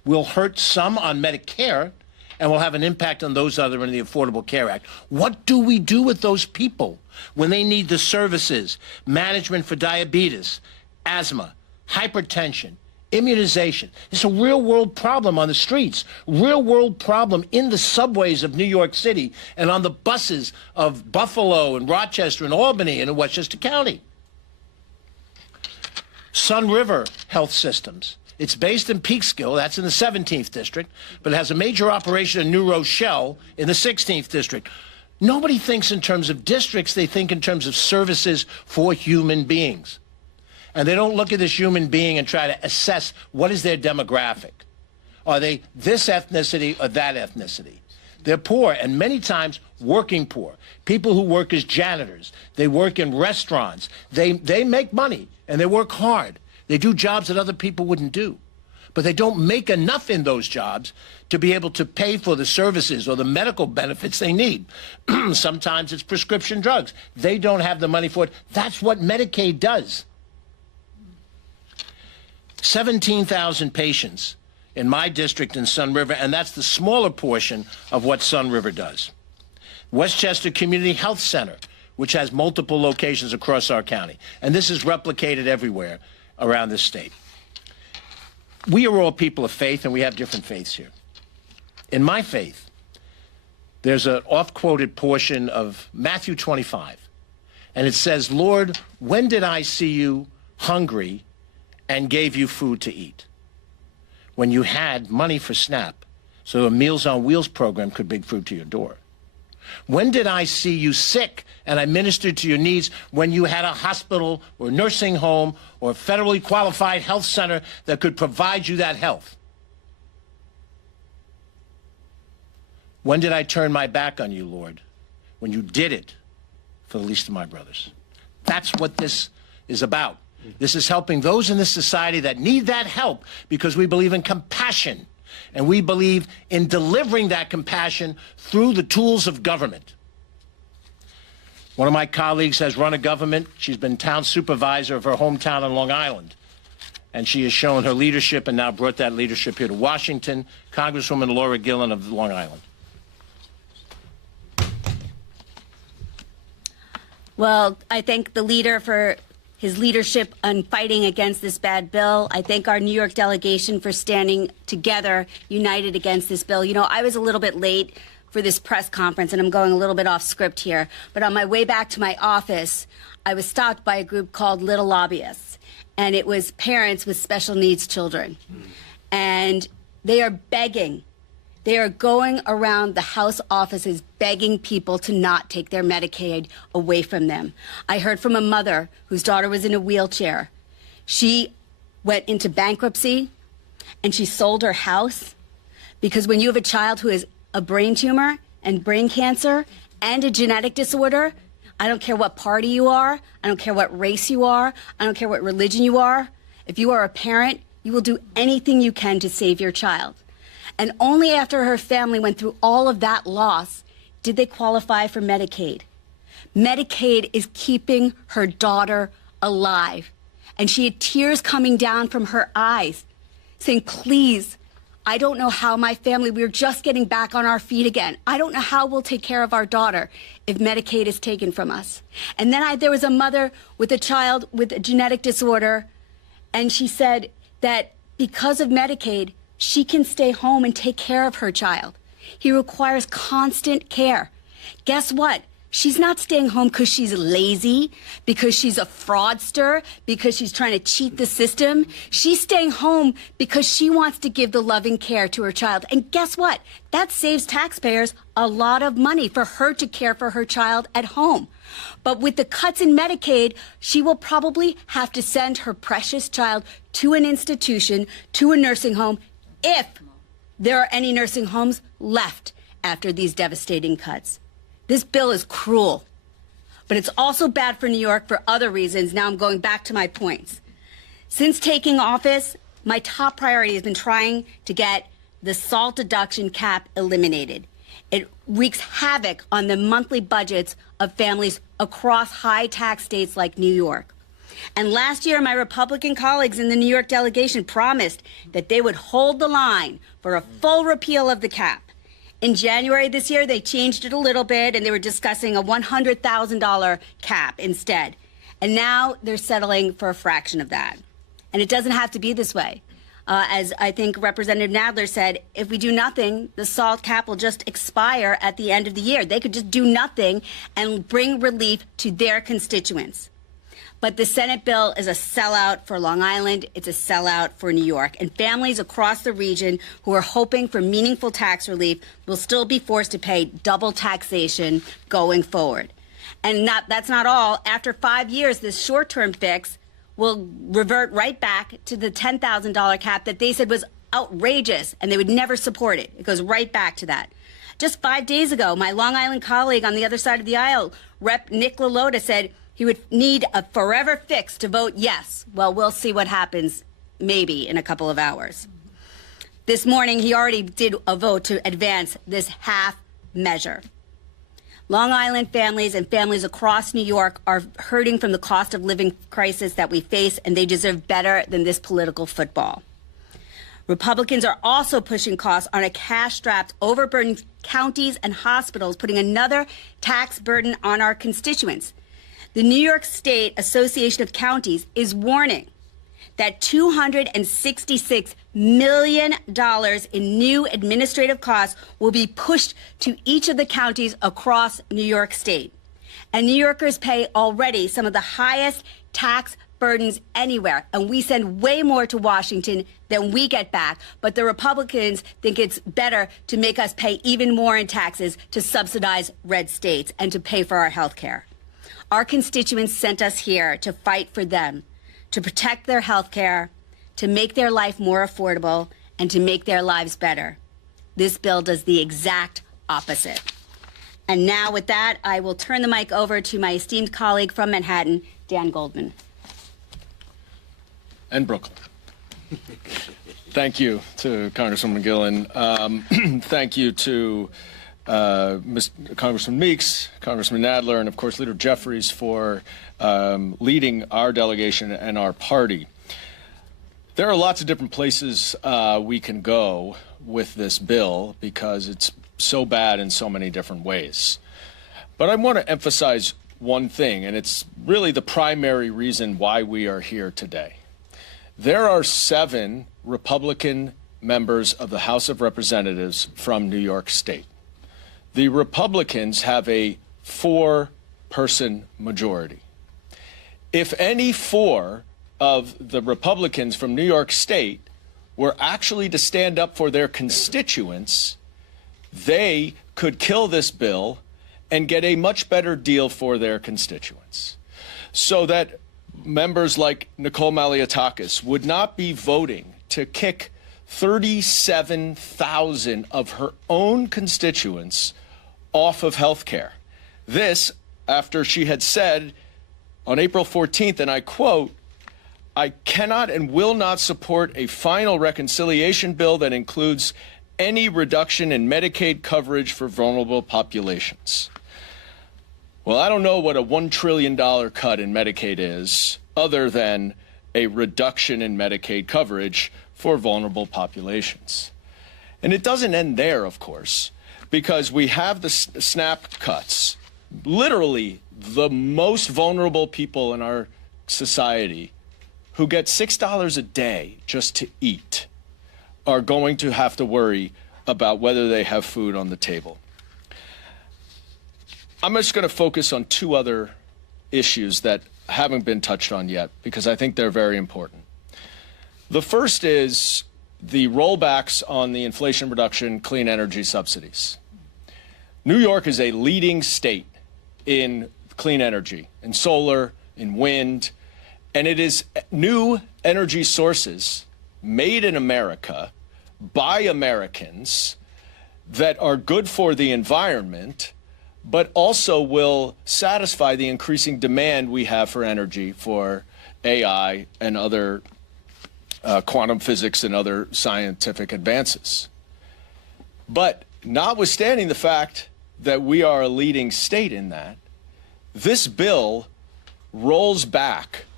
will hurt some on Medicare and will have an impact on those other in the Affordable Care Act. What do we do with those people when they need the services, management for diabetes, asthma, hypertension, immunization? It's a real-world problem on the streets, real-world problem in the subways of New York City and on the buses of Buffalo and Rochester and Albany and in Westchester County. Sun River Health Systems. It's based in Peekskill, that's in the 17th district, but it has a major operation in New Rochelle in the 16th district. Nobody thinks in terms of districts, they think in terms of services for human beings. And they don't look at this human being and try to assess what is their demographic. Are they this ethnicity or that ethnicity? They're poor, and many times working poor. People who work as janitors. They work in restaurants. They make money, and they work hard. They do jobs that other people wouldn't do. But they don't make enough in those jobs to be able to pay for the services or the medical benefits they need. Sometimes it's prescription drugs. They don't have the money for it. That's what Medicaid does. 17,000 patients in my district in Sun River, and that's the smaller portion of what Sun River does. Westchester Community Health Center, which has multiple locations across our county, and this is replicated everywhere around this state. We are all people of faith, and we have different faiths here. In my faith, there's an oft-quoted portion of Matthew 25, and it says, "Lord, when did I see you hungry and gave you food to eat?" When you had money for SNAP, so a Meals on Wheels program could bring food to your door. When did I see you sick and I ministered to your needs? When you had a hospital or nursing home or a federally qualified health center that could provide you that health? When did I turn my back on you, Lord? When you did it for the least of my brothers. That's what this is about. This is helping those in this society that need that help because we believe in compassion. And we believe in delivering that compassion through the tools of government. One of my colleagues has run a government. She's been town supervisor of her hometown on Long Island. And she has shown her leadership and now brought that leadership here to Washington. Congresswoman Laura Gillen of Long Island. Well, I thank the leader for his leadership on fighting against this bad bill. I thank our New York delegation for standing together, united against this bill. You know, I was a little bit late for this press conference, and I'm going a little bit off script here. But on my way back to my office, I was stopped by a group called Little Lobbyists, and it was parents with special needs children. And they are begging. They are going around the House offices begging people to not take their Medicaid away from them. I heard from a mother whose daughter was in a wheelchair. She went into bankruptcy and she sold her house because when you have a child who has a brain tumor and brain cancer and a genetic disorder, I don't care what party you are, I don't care what race you are, I don't care what religion you are. If you are a parent, you will do anything you can to save your child. And only after her family went through all of that loss did they qualify for Medicaid. Medicaid is keeping her daughter alive. And she had tears coming down from her eyes, saying, please, I don't know how my family, we're just getting back on our feet again. I don't know how we'll take care of our daughter if Medicaid is taken from us. And then there was a mother with a child with a genetic disorder, and she said that because of Medicaid, she can stay home and take care of her child. He requires constant care. Guess what? She's not staying home because she's lazy, because she's a fraudster, because she's trying to cheat the system. She's staying home because she wants to give the loving care to her child. And guess what? That saves taxpayers a lot of money for her to care for her child at home. But with the cuts in Medicaid, she will probably have to send her precious child to an institution, to a nursing home, if there are any nursing homes left after these devastating cuts. This bill is cruel, but it's also bad for New York for other reasons. Now I'm going back to my points. Since taking office, my top priority has been trying to get the SALT deduction cap eliminated. It wreaks havoc on the monthly budgets of families across high tax states like New York. And last year, my Republican colleagues in the New York delegation promised that they would hold the line for a full repeal of the cap. In January this year, they changed it a little bit, and they were discussing a $100,000 cap instead. And now they're settling for a fraction of that. And it doesn't have to be this way. As I think Representative Nadler said, if we do nothing, the SALT cap will just expire at the end of the year. They could just do nothing and bring relief to their constituents. But the Senate bill is a sellout for Long Island. It's a sellout for New York. And families across the region who are hoping for meaningful tax relief will still be forced to pay double taxation going forward. And that's not all. After 5 years, this short-term fix will revert right back to the $10,000 cap that they said was outrageous and they would never support it. It goes right back to that. Just 5 days ago, my Long Island colleague on the other side of the aisle, Rep. Nick LaLota, said he would need a forever fix to vote yes. Well, we'll see what happens maybe in a couple of hours. This morning, he already did a vote to advance this half measure. Long Island families and families across New York are hurting from the cost of living crisis that we face, and they deserve better than this political football. Republicans are also pushing costs on a cash-strapped, overburdened counties and hospitals, putting another tax burden on our constituents. The New York State Association of Counties is warning that $266 million in new administrative costs will be pushed to each of the counties across New York State. And New Yorkers pay already some of the highest tax burdens anywhere, and we send way more to Washington than we get back. But the Republicans think it's better to make us pay even more in taxes to subsidize red states and to pay for our health care. Our constituents sent us here to fight for them, to protect their health care, to make their life more affordable, and to make their lives better. This bill does the exact opposite. And now with that, I will turn the mic over to my esteemed colleague from Manhattan, Dan Goldman. And Brooklyn. Thank you to Congresswoman Gillen. Thank you to Congressman Meeks, Congressman Nadler, and of course Leader Jeffries for leading our delegation and our party. There are lots of different places we can go with this bill because it's so bad in so many different ways. But I want to emphasize one thing, and it's really the primary reason why we are here today. There are 7 Republican members of the House of Representatives from New York State. The Republicans have a 4-person majority. If any 4 of the Republicans from New York State were actually to stand up for their constituents, they could kill this bill and get a much better deal for their constituents. So that members like Nicole Maliotakis would not be voting to kick 37,000 of her own constituents off of health care. This, after she had said on April 14th, and I quote, "I cannot and will not support a final reconciliation bill that includes any reduction in Medicaid coverage for vulnerable populations." Well, I don't know what a $1 trillion cut in Medicaid is, other than a reduction in Medicaid coverage for vulnerable populations. And it doesn't end there, of course, because we have the SNAP cuts. Literally, the most vulnerable people in our society who get $6 a day just to eat are going to have to worry about whether they have food on the table. I'm just going to focus on 2 other issues that haven't been touched on yet because I think they're very important. The first is the rollbacks on the Inflation Reduction clean energy subsidies. New York is a leading state in clean energy, in solar, in wind, and it is new energy sources made in America by Americans that are good for the environment, but also will satisfy the increasing demand we have for energy for AI and other quantum physics and other scientific advances. But notwithstanding the fact that we are a leading state in that, this bill rolls back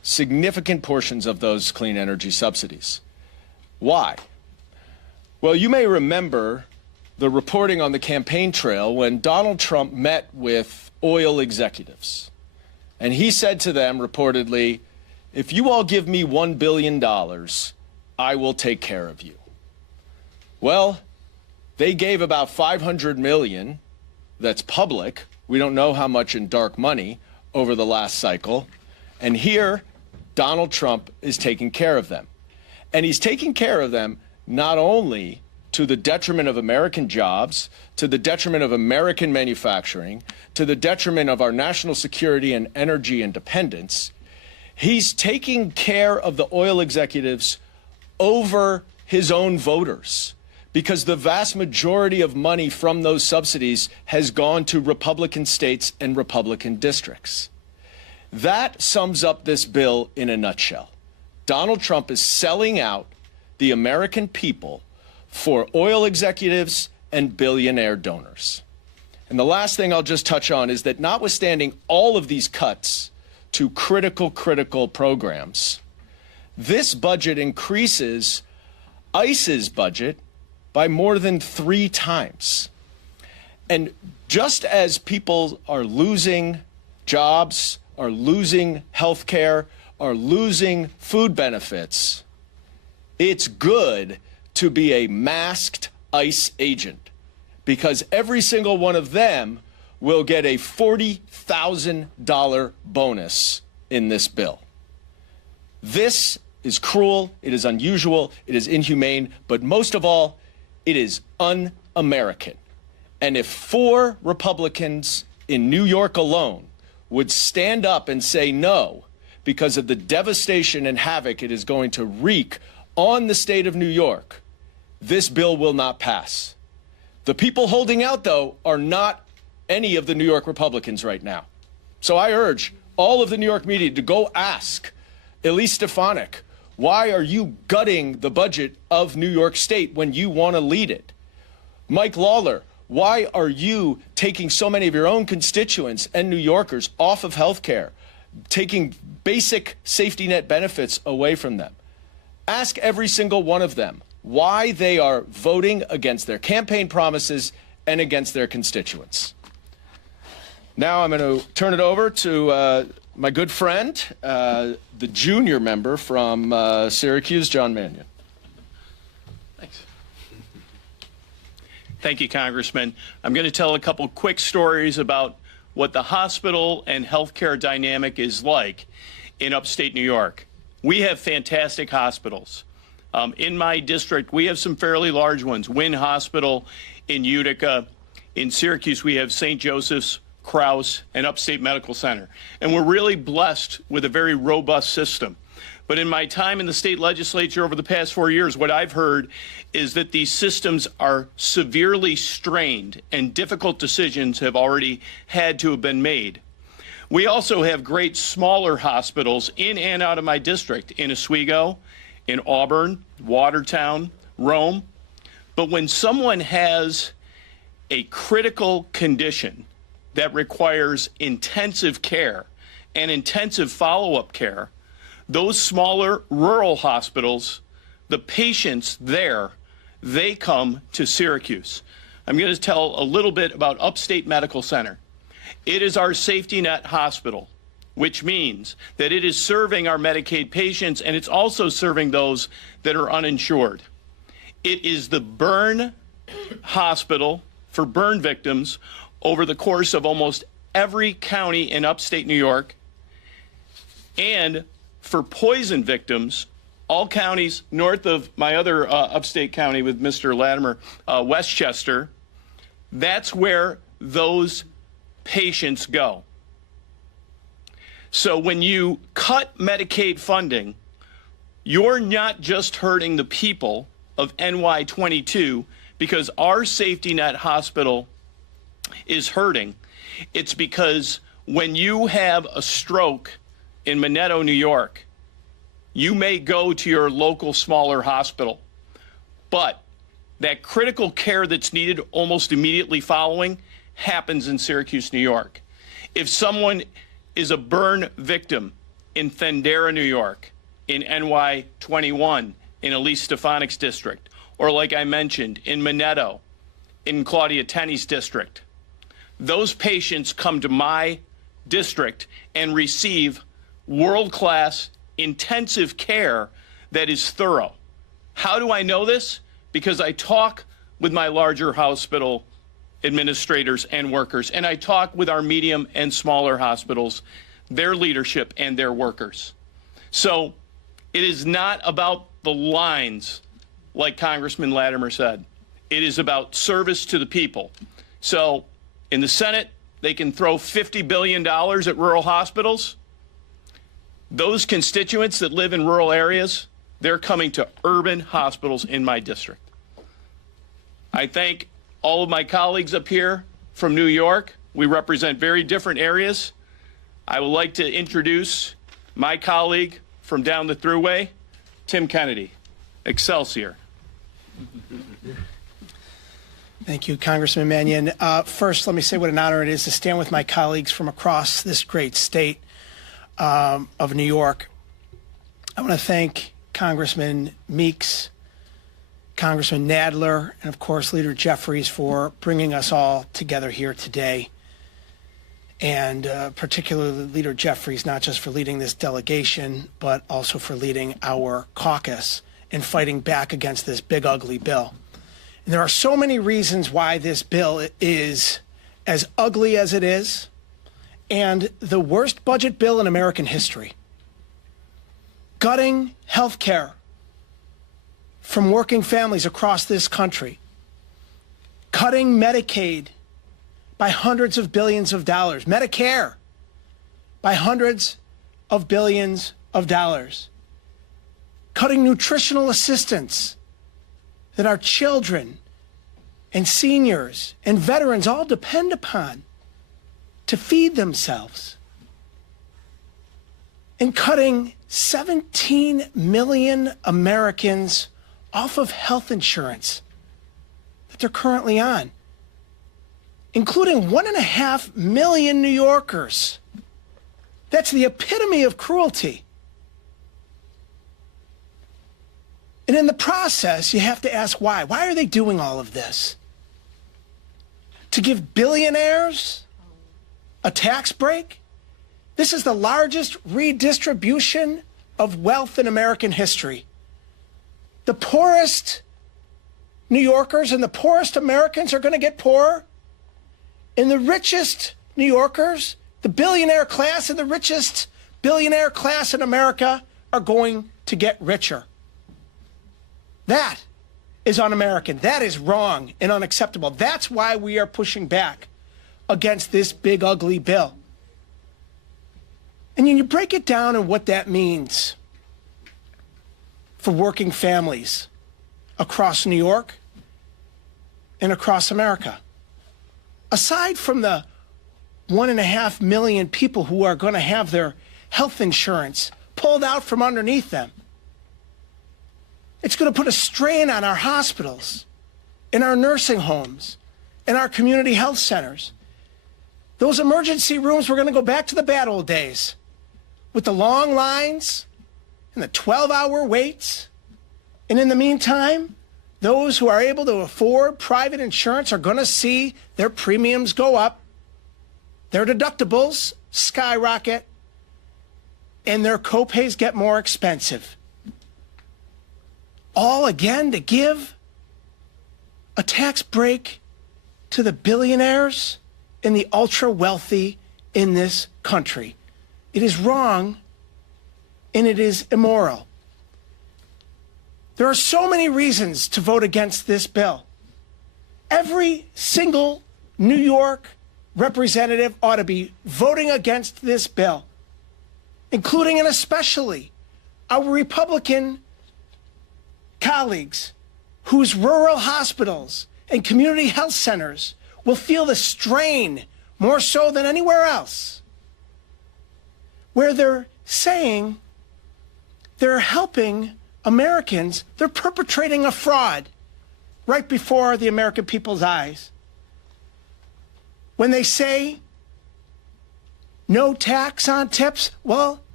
significant portions of those clean energy subsidies. Why? Well, you may remember the reporting on the campaign trail when Donald Trump met with oil executives. And he said to them, reportedly, if you all give me $1 billion, I will take care of you. Well, they gave about $500 million, that's public, we don't know how much in dark money, over the last cycle. And here, Donald Trump is taking care of them. And he's taking care of them not only to the detriment of American jobs, to the detriment of American manufacturing, to the detriment of our national security and energy independence, he's taking care of the oil executives over his own voters, because the vast majority of money from those subsidies has gone to Republican states and Republican districts. That sums up this bill in a nutshell. Donald Trump is selling out the American people for oil executives and billionaire donors. And the last thing I'll just touch on is that notwithstanding all of these cuts to critical programs, this budget increases ICE's budget by more than 3 times. And just as people are losing jobs, are losing health care, are losing food benefits, it's good to be a masked ICE agent, because every single one of them will get a $40,000 bonus in this bill. This is cruel, it is unusual, it is inhumane, but most of all, it is un-American. And if 4 Republicans in New York alone would stand up and say no because of the devastation and havoc it is going to wreak on the state of New York, this bill will not pass. The people holding out, though, are not any of the New York Republicans right now. So I urge all of the New York media to go ask Elise Stefanik, why are you gutting the budget of New York State when you want to lead it? Mike Lawler, why are you taking so many of your own constituents and New Yorkers off of health care, taking basic safety net benefits away from them? Ask every single one of them why they are voting against their campaign promises and against their constituents. Now I'm going to turn it over to my good friend, the junior member from Syracuse, John Mannion. Thanks. Thank you, Congressman. I'm going to tell a couple quick stories about what the hospital and healthcare dynamic is like in upstate New York. We have fantastic hospitals. In my district, we have some fairly large ones. Wynn Hospital in Utica. In Syracuse, we have St. Joseph's, Krause, and Upstate Medical Center. And we're really blessed with a very robust system. But in my time in the state legislature over the past 4 years, what I've heard is that these systems are severely strained and difficult decisions have already had to have been made. We also have great smaller hospitals in and out of my district, in Oswego, in Auburn, Watertown, Rome. But when someone has a critical condition that requires intensive care and intensive follow-up care, those smaller rural hospitals, the patients there, they come to Syracuse. I'm going to tell a little bit about Upstate Medical Center. It is our safety net hospital, which means that it is serving our Medicaid patients and it's also serving those that are uninsured. It is the burn hospital for burn victims over the course of almost every county in upstate New York, and for poison victims, all counties north of my other upstate county with Mr. Latimer, Westchester. That's where those patients go. So when you cut Medicaid funding, you're not just hurting the people of NY22 because our safety net hospital is hurting. It's because when you have a stroke in Minetto, New York, you may go to your local smaller hospital, but that critical care that's needed almost immediately following happens in Syracuse, New York. If someone is a burn victim in Thendera, New York, in NY 21, in Elise Stefanik's district, or like I mentioned, in Minetto, in Claudia Tenney's district. Those patients come to my district and receive world-class intensive care that is thorough. How do I know this? Because I talk with my larger hospital administrators and workers, and I talk with our medium and smaller hospitals, their leadership and their workers. So it is not about the lines, like Congressman Latimer said. It is about service to the people. So in the Senate, they can throw $50 billion at rural hospitals. Those constituents that live in rural areas, they're coming to urban hospitals in my district. I thank all of my colleagues up here from New York. We represent very different areas. I would like to introduce my colleague from down the thruway, Tim Kennedy. Excelsior. Thank you, Congressman Mannion. First, let me say what an honor it is to stand with my colleagues from across this great state of New York. I want to thank Congressman Meeks, Congressman Nadler, and of course Leader Jeffries for bringing us all together here today. And particularly Leader Jeffries, not just for leading this delegation, but also for leading our caucus in fighting back against this big, ugly bill. And there are so many reasons why this bill is as ugly as it is, and the worst budget bill in American history. Gutting health care from working families across this country. Cutting Medicaid by hundreds of billions of dollars. Medicare by hundreds of billions of dollars. Cutting nutritional assistance that our children and seniors and veterans all depend upon to feed themselves. And cutting 17 million Americans off of health insurance that they're currently on, including 1.5 million New Yorkers. That's the epitome of cruelty. And in the process, you have to ask why. Why are they doing all of this? To give billionaires a tax break? This is the largest redistribution of wealth in American history. The poorest New Yorkers and the poorest Americans are going to get poorer, and the richest New Yorkers, the billionaire class and the richest billionaire class in America are going to get richer. That is un-American. That is wrong and unacceptable. That's why we are pushing back against this big, ugly bill. And when you break it down and what that means for working families across New York and across America, aside from the 1.5 million people who are going to have their health insurance pulled out from underneath them, it's going to put a strain on our hospitals, in our nursing homes, in our community health centers. Those emergency rooms, we're going to go back to the bad old days with the long lines and the 12-hour waits. And in the meantime, those who are able to afford private insurance are going to see their premiums go up, their deductibles skyrocket, and their copays get more expensive. All again to give a tax break to the billionaires and the ultra wealthy in this country. It is wrong and it is immoral. There are so many reasons to vote against this bill. Every single New York representative ought to be voting against this bill, including and especially our Republican colleagues whose rural hospitals and community health centers will feel the strain more so than anywhere else, where they're saying they're helping Americans, they're perpetrating a fraud right before the American people's eyes. When they say no tax on tips, well,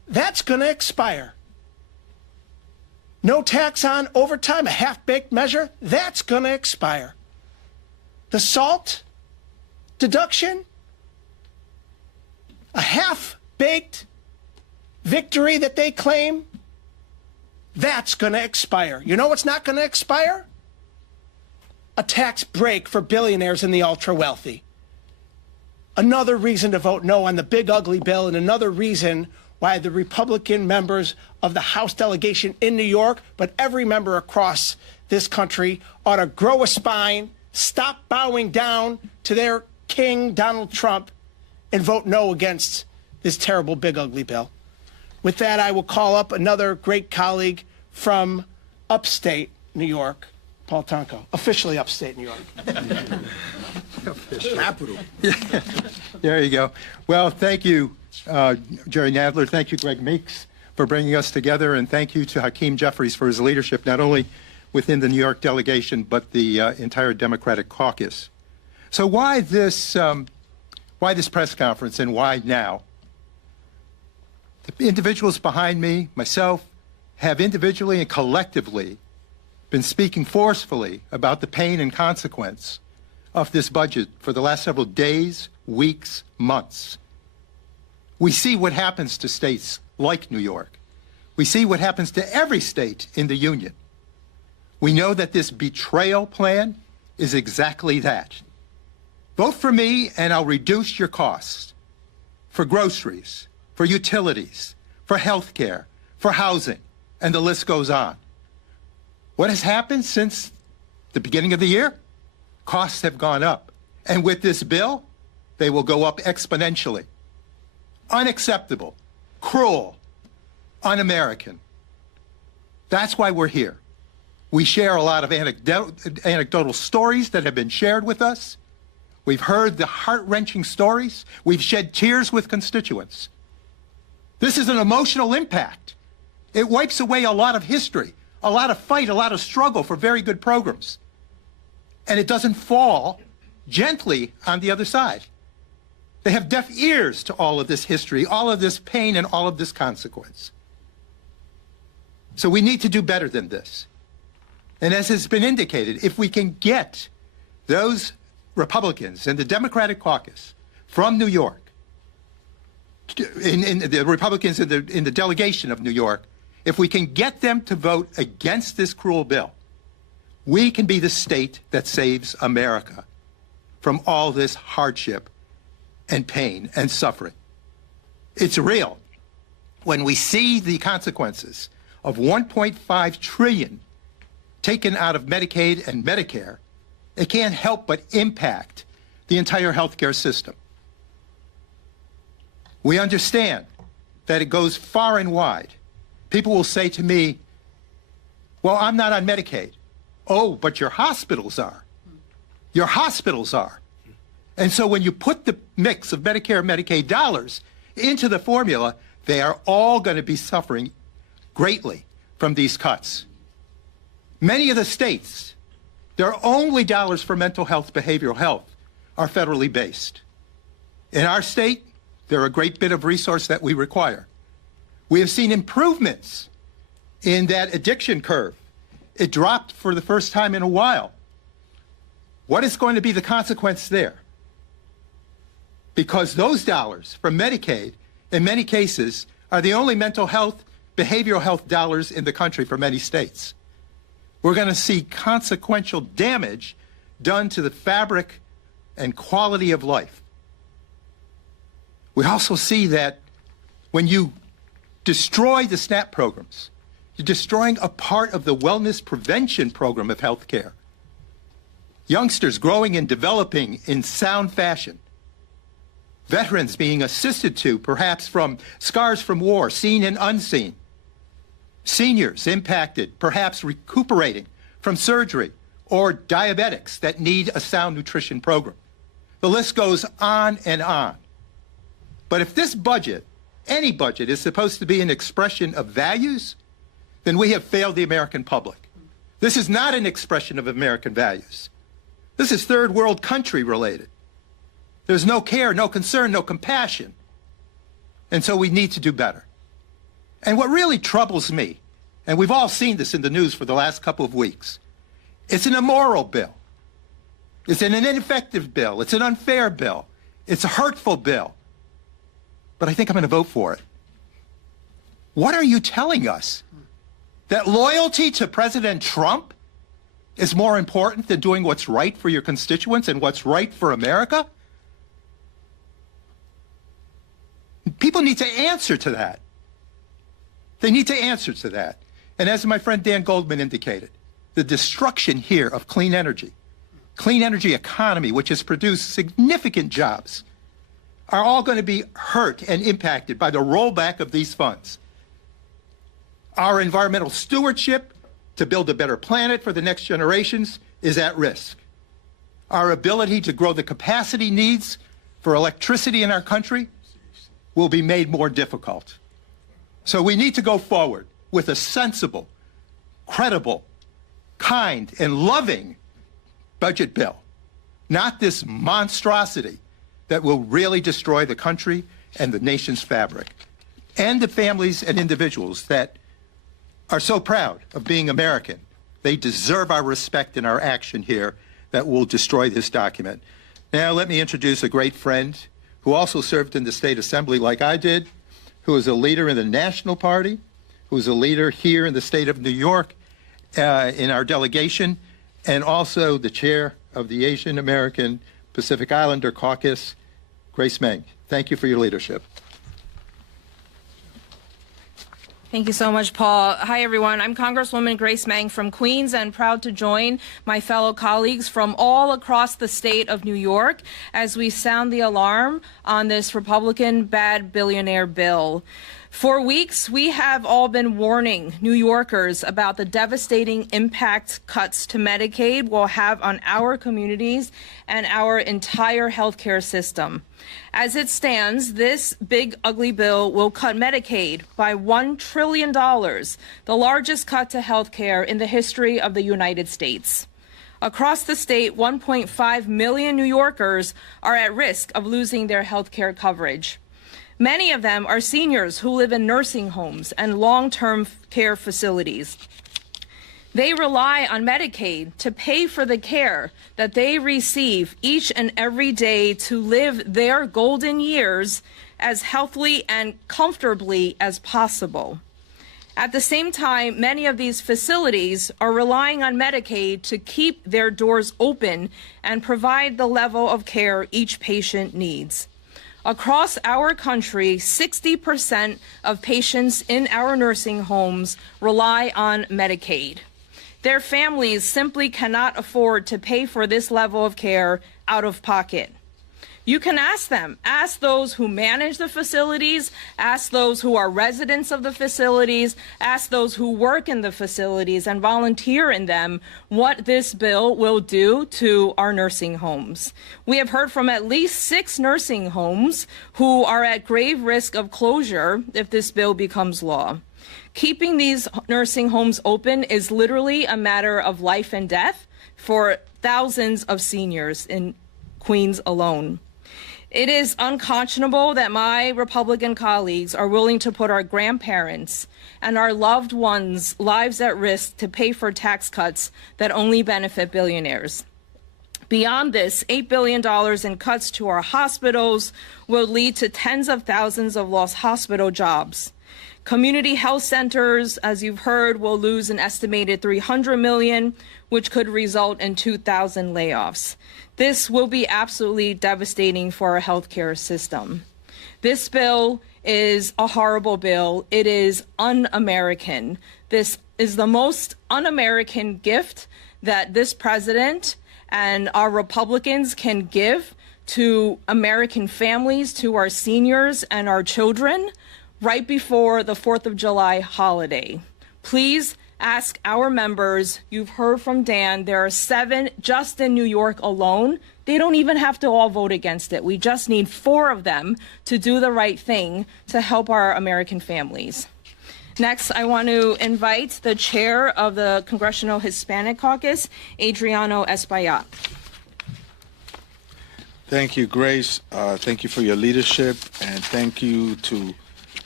that's going to expire. No tax on overtime, a half-baked measure, that's going to expire. The SALT deduction, a half-baked victory that they claim, that's going to expire. You know what's not going to expire? A tax break for billionaires and the ultra-wealthy. Another reason to vote no on the big ugly bill, and another reason why the Republican members of the House delegation in New York, but every member across this country, ought to grow a spine, stop bowing down to their king, Donald Trump, and vote no against this terrible big ugly bill. With that, I will call up another great colleague from upstate New York, Paul Tonko, officially upstate New York. Capital. There you go. Well, thank you, Jerry Nadler. Thank you, Greg Meeks, for bringing us together, and thank you to Hakeem Jeffries for his leadership, not only within the New York delegation, but the entire Democratic caucus. So why this press conference, and why now? The individuals behind me, myself, have individually and collectively been speaking forcefully about the pain and consequence of this budget for the last several days, weeks, months. We see what happens to states like New York. We see what happens to every state in the Union. We know that this betrayal plan is exactly that. Vote for me and I'll reduce your costs for groceries, for utilities, for health care, for housing, and the list goes on. What has happened since the beginning of the year? Costs have gone up. And with this bill, they will go up exponentially. Unacceptable, cruel, un-American. That's why we're here. We share a lot of anecdotal stories that have been shared with us. We've heard the heart-wrenching stories. We've shed tears with constituents. This is an emotional impact. It wipes away a lot of history, a lot of fight, a lot of struggle for very good programs. And it doesn't fall gently on the other side. They have deaf ears to all of this history, all of this pain, and all of this consequence. So we need to do better than this. And as has been indicated, if we can get those Republicans in the Democratic caucus from New York, in the Republicans in the delegation of New York, if we can get them to vote against this cruel bill, we can be the state that saves America from all this hardship and pain and suffering. It's real. When we see the consequences of $1.5 trillion taken out of Medicaid and Medicare, it can't help but impact the entire healthcare system. We understand that it goes far and wide. People will say to me, well, I'm not on Medicaid. Oh, but your hospitals are. Your hospitals are. And so when you put the mix of Medicare and Medicaid dollars into the formula, they are all going to be suffering greatly from these cuts. Many of the states, their only dollars for mental health, behavioral health, are federally based. In our state, they're a great bit of resource that we require. We have seen improvements in that addiction curve. It dropped for the first time in a while. What is going to be the consequence there? Because those dollars from Medicaid, in many cases, are the only mental health, behavioral health dollars in the country for many states. We're going to see consequential damage done to the fabric and quality of life. We also see that when you destroy the SNAP programs, you're destroying a part of the wellness prevention program of health care. Youngsters growing and developing in sound fashion. Veterans being assisted to, perhaps from scars from war, seen and unseen. Seniors impacted, perhaps recuperating from surgery, or diabetics that need a sound nutrition program. The list goes on and on. But if this budget, any budget, is supposed to be an expression of values, then we have failed the American public. This is not an expression of American values. This is third world country related. There's no care, no concern, no compassion. And so we need to do better. And what really troubles me, and we've all seen this in the news for the last couple of weeks, it's an immoral bill. It's an ineffective bill. It's an unfair bill. It's a hurtful bill. But I think I'm going to vote for it. What are you telling us? That loyalty to President Trump is more important than doing what's right for your constituents and what's right for America? People need to answer to that. They need to answer to that. And as my friend Dan Goldman indicated, the destruction here of clean energy economy, which has produced significant jobs, are all going to be hurt and impacted by the rollback of these funds. Our environmental stewardship to build a better planet for the next generations is at risk. Our ability to grow the capacity needs for electricity in our country will be made more difficult. So we need to go forward with a sensible, credible, kind, and loving budget bill, not this monstrosity that will really destroy the country and the nation's fabric, and the families and individuals that are so proud of being American. They deserve our respect and our action here that will destroy this document. Now let me introduce a great friend who also served in the state assembly like I did, who is a leader in the National Party, who is a leader here in the state of New York in our delegation, and also the chair of the Asian American Pacific Islander Caucus, Grace Meng. Thank you for your leadership. Thank you so much, Paul. Hi, everyone. I'm Congresswoman Grace Meng from Queens and proud to join my fellow colleagues from all across the state of New York as we sound the alarm on this Republican bad billionaire bill. For weeks, we have all been warning New Yorkers about the devastating impact cuts to Medicaid will have on our communities and our entire healthcare system. As it stands, this big, ugly bill will cut Medicaid by $1 trillion, the largest cut to healthcare in the history of the United States. Across the state, 1.5 million New Yorkers are at risk of losing their healthcare coverage. Many of them are seniors who live in nursing homes and long-term care facilities. They rely on Medicaid to pay for the care that they receive each and every day to live their golden years as healthily and comfortably as possible. At the same time, many of these facilities are relying on Medicaid to keep their doors open and provide the level of care each patient needs. Across our country, 60% of patients in our nursing homes rely on Medicaid. Their families simply cannot afford to pay for this level of care out of pocket. You can ask them, ask those who manage the facilities, ask those who are residents of the facilities, ask those who work in the facilities and volunteer in them what this bill will do to our nursing homes. We have heard from at least 6 nursing homes who are at grave risk of closure if this bill becomes law. Keeping these nursing homes open is literally a matter of life and death for thousands of seniors in Queens alone. It is unconscionable that my Republican colleagues are willing to put our grandparents and our loved ones' lives at risk to pay for tax cuts that only benefit billionaires. Beyond this, $8 billion in cuts to our hospitals will lead to tens of thousands of lost hospital jobs. Community health centers, as you've heard, will lose an estimated $300 million, which could result in 2,000 layoffs. This will be absolutely devastating for our healthcare system. This bill is a horrible bill. It is un-American. This is the most un-American gift that this president and our Republicans can give to American families, to our seniors and our children right before the 4th of July holiday. Please ask our members. You've heard from Dan. There are 7 just in New York alone. They don't even have to all vote against it. We just need 4 of them to do the right thing to help our American families. Next, I want to invite the chair of the Congressional Hispanic Caucus, Adriano Espaillat. Thank you, Grace. Thank you for your leadership, and thank you to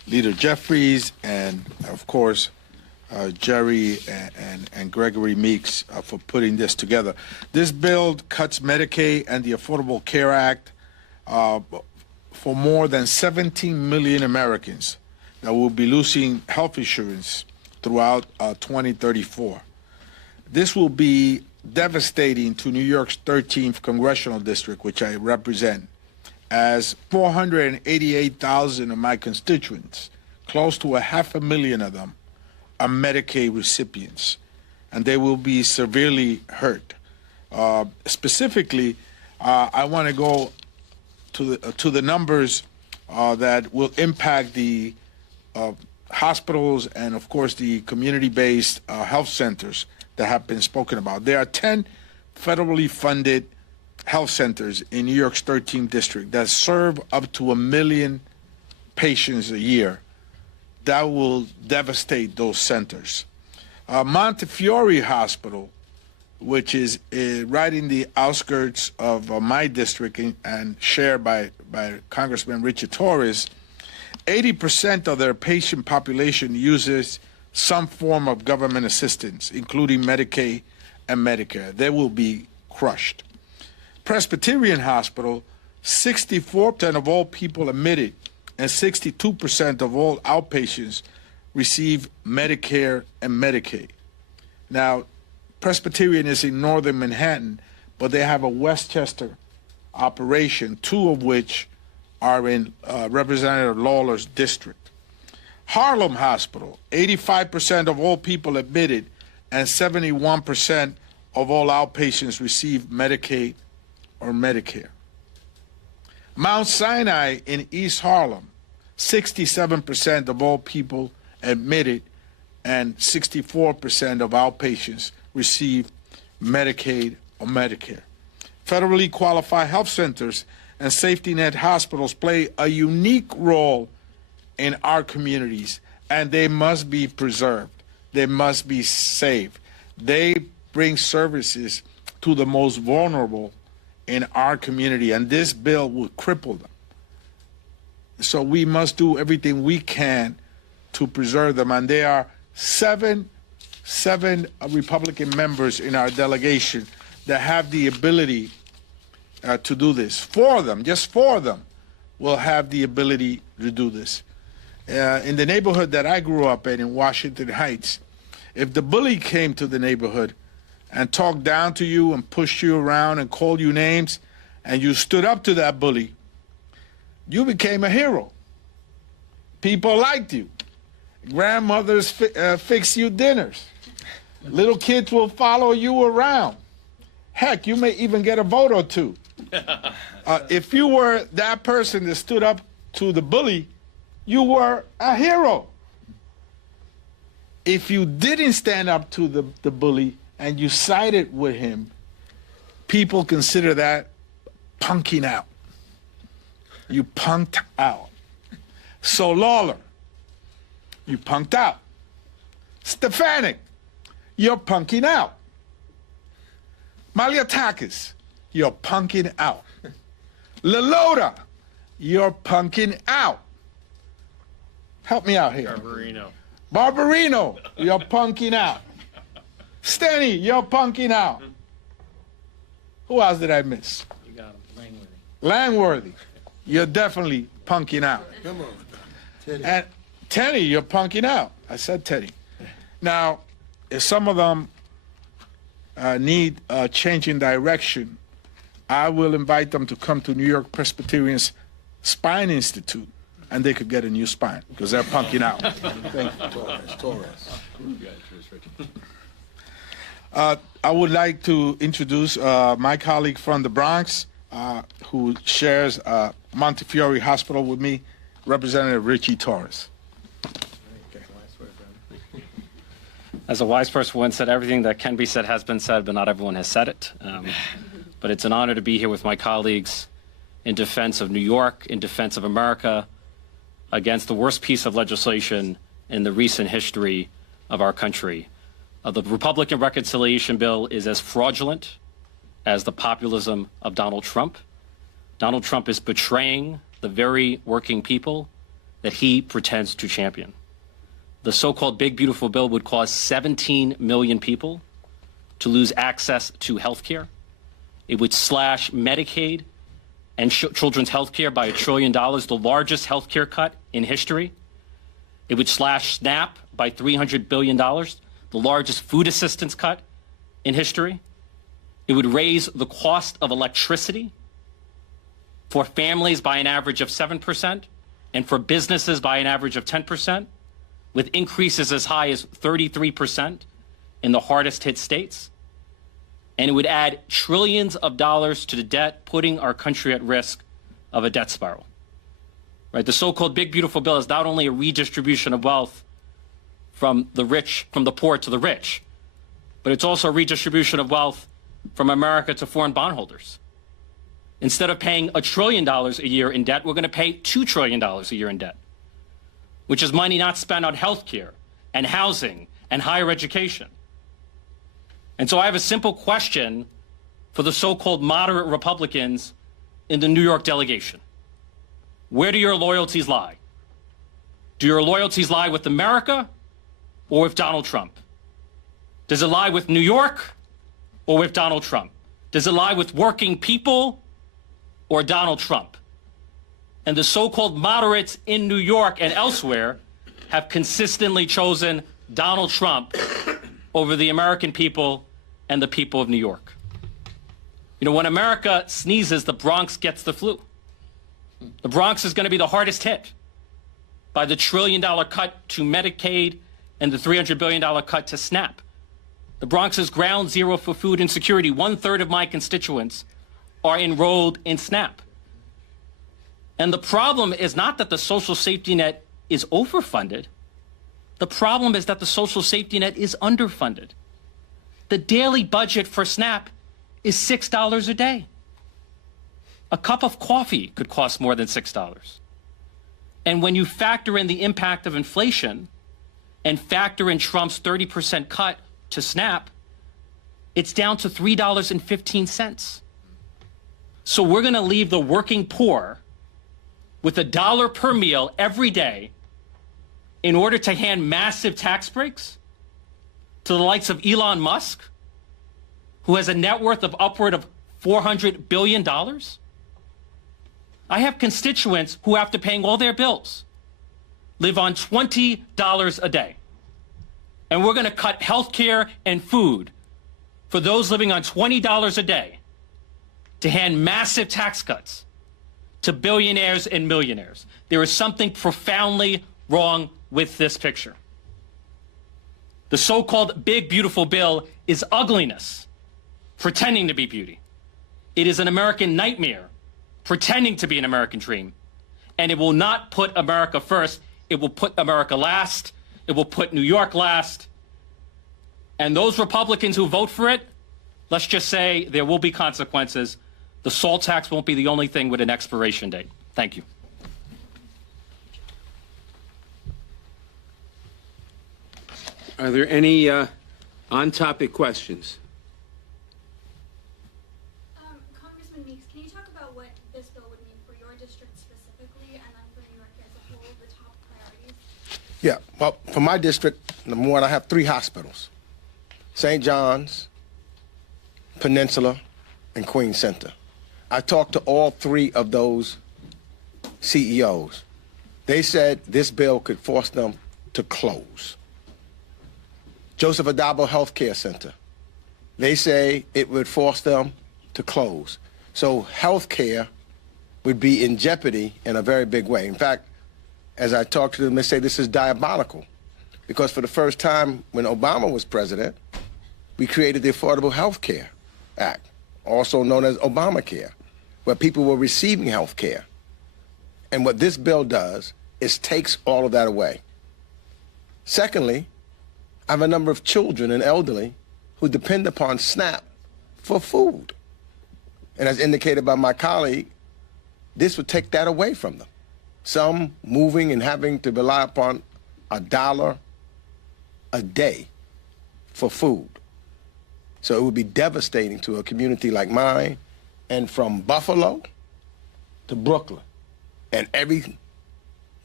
Leader Jeffries, and of course, Jerry and Gregory Meeks for putting this together. This bill cuts Medicaid and the Affordable Care Act for more than 17 million Americans that will be losing health insurance throughout 2034. This will be devastating to New York's 13th congressional district, which I represent, as 488,000 of my constituents, close to 500,000 of them, are Medicaid recipients, and they will be severely hurt. Specifically, I want to go to the numbers that will impact the hospitals and, of course, the community-based health centers that have been spoken about. There are 10 federally funded health centers in New York's 13th district that serve up to 1 million patients a year. That will devastate those centers. Montefiore Hospital, which is right in the outskirts of my district and shared by Congressman Richard Torres, 80% of their patient population uses some form of government assistance, including Medicaid and Medicare. They will be crushed. Presbyterian Hospital, 64% of all people admitted and 62% of all outpatients receive Medicare and Medicaid. Now, Presbyterian is in northern Manhattan, but they have a Westchester operation, 2 of which are in Representative Lawler's district. Harlem Hospital, 85% of all people admitted and 71% of all outpatients receive Medicaid or Medicare. Mount Sinai in East Harlem, 67% of all people admitted and 64% of outpatients receive Medicaid or Medicare. Federally qualified health centers and safety net hospitals play a unique role in our communities, and they must be preserved. They must be saved. They bring services to the most vulnerable in our community, and this bill will cripple them. So we must do everything we can to preserve them, and there are seven Republican members in our delegation that have the ability to do this. 4 of them, just 4 of them, will have the ability to do this. In the neighborhood that I grew up in Washington Heights, if the bully came to the neighborhood and talked down to you and pushed you around and called you names, and you stood up to that bully, you became a hero. People liked you. Grandmothers fix you dinners. Little kids will follow you around. Heck, you may even get a vote or 2. If you were that person that stood up to the bully, you were a hero. If you didn't stand up to the bully and you sided with him, people consider that punking out. You punked out. So Lawler, you punked out. Stefanik, you're punking out. Maliatakis, you're punking out. Lelota, you're punking out. Help me out here. Barbarino, you're punking out. Steny, you're punking out. Who else did I miss? You got him, Langworthy, you're definitely punking out. Come on. Teddy. And Teddy, you're punking out. I said Teddy. Now, if some of them need a change in direction, I will invite them to come to New York Presbyterian's Spine Institute, and they could get a new spine because they're punking out. Thank you. Torres. I would like to introduce my colleague from the Bronx, who shares Montefiore Hospital with me, Representative Richie Torres. As a wise person once said, everything that can be said has been said, but not everyone has said it. But it's an honor to be here with my colleagues in defense of New York, in defense of America, against the worst piece of legislation in the recent history of our country. The Republican reconciliation bill is as fraudulent as the populism of Donald Trump. Donald Trump is betraying the very working people that he pretends to champion. The so-called Big Beautiful Bill would cause 17 million people to lose access to health care. It would slash Medicaid and children's health care by $1 trillion, the largest health care cut in history. It would slash SNAP by $300 billion, the largest food assistance cut in history. It would raise the cost of electricity for families by an average of 7% and for businesses by an average of 10%, with increases as high as 33% in the hardest hit states. And it would add trillions of dollars to the debt, putting our country at risk of a debt spiral. Right? The so-called Big Beautiful Bill is not only a redistribution of wealth from the poor to the rich, but it's also a redistribution of wealth from America to foreign bondholders. Instead of paying $1 trillion a year in debt, we're going to pay $2 trillion a year in debt, which is money not spent on health care and housing and higher education. And so I have a simple question for the so-called moderate Republicans in the New York delegation. Where do your loyalties lie? Do your loyalties lie with America or with Donald Trump? Does it lie with New York or with Donald Trump? Does it lie with working people or Donald Trump? And the so-called moderates in New York and elsewhere have consistently chosen Donald Trump over the American people and the people of New York. You know, when America sneezes, the Bronx gets the flu. The Bronx is going to be the hardest hit by the $1 trillion cut to Medicaid and the $300 billion cut to SNAP. The Bronx is ground zero for food insecurity. 1/3 of my constituents are enrolled in SNAP. And the problem is not that the social safety net is overfunded. The problem is that the social safety net is underfunded. The daily budget for SNAP is $6 a day. A cup of coffee could cost more than $6. And when you factor in the impact of inflation and factor in Trump's 30% cut to SNAP, it's down to $3.15. So we're going to leave the working poor with $1 per meal every day in order to hand massive tax breaks to the likes of Elon Musk, who has a net worth of upward of $400 billion. I have constituents who, after paying all their bills, live on $20 a day. And we're going to cut health care and food for those living on $20 a day to hand massive tax cuts to billionaires and millionaires. There is something profoundly wrong with this picture. The so-called Big Beautiful Bill is ugliness, pretending to be beauty. It is an American nightmare, pretending to be an American dream. And it will not put America first. It will put America last. It will put New York last. And those Republicans who vote for it, let's just say there will be consequences. The SALT tax won't be the only thing with an expiration date. Thank you. Are there any on-topic questions? Congressman Meeks, can you talk about what this bill would mean for your district specifically, and then for New York as a whole, the top priorities? Yeah, well, for my district, number one, I have 3 hospitals: St. John's, Peninsula, and Queens Center. I talked to all 3 of those CEOs. They said this bill could force them to close. Joseph Adabo Health Care Center, they say it would force them to close. So health care would be in jeopardy in a very big way. In fact, as I talk to them, they say this is diabolical, because for the first time when Obama was president, we created the Affordable Health Care Act, also known as Obamacare, where people were receiving health care. And what this bill does is takes all of that away. Secondly, I have a number of children and elderly who depend upon SNAP for food. And as indicated by my colleague, this would take that away from them. Some moving and having to rely upon $1 a day for food. So it would be devastating to a community like mine, and from Buffalo to Brooklyn and every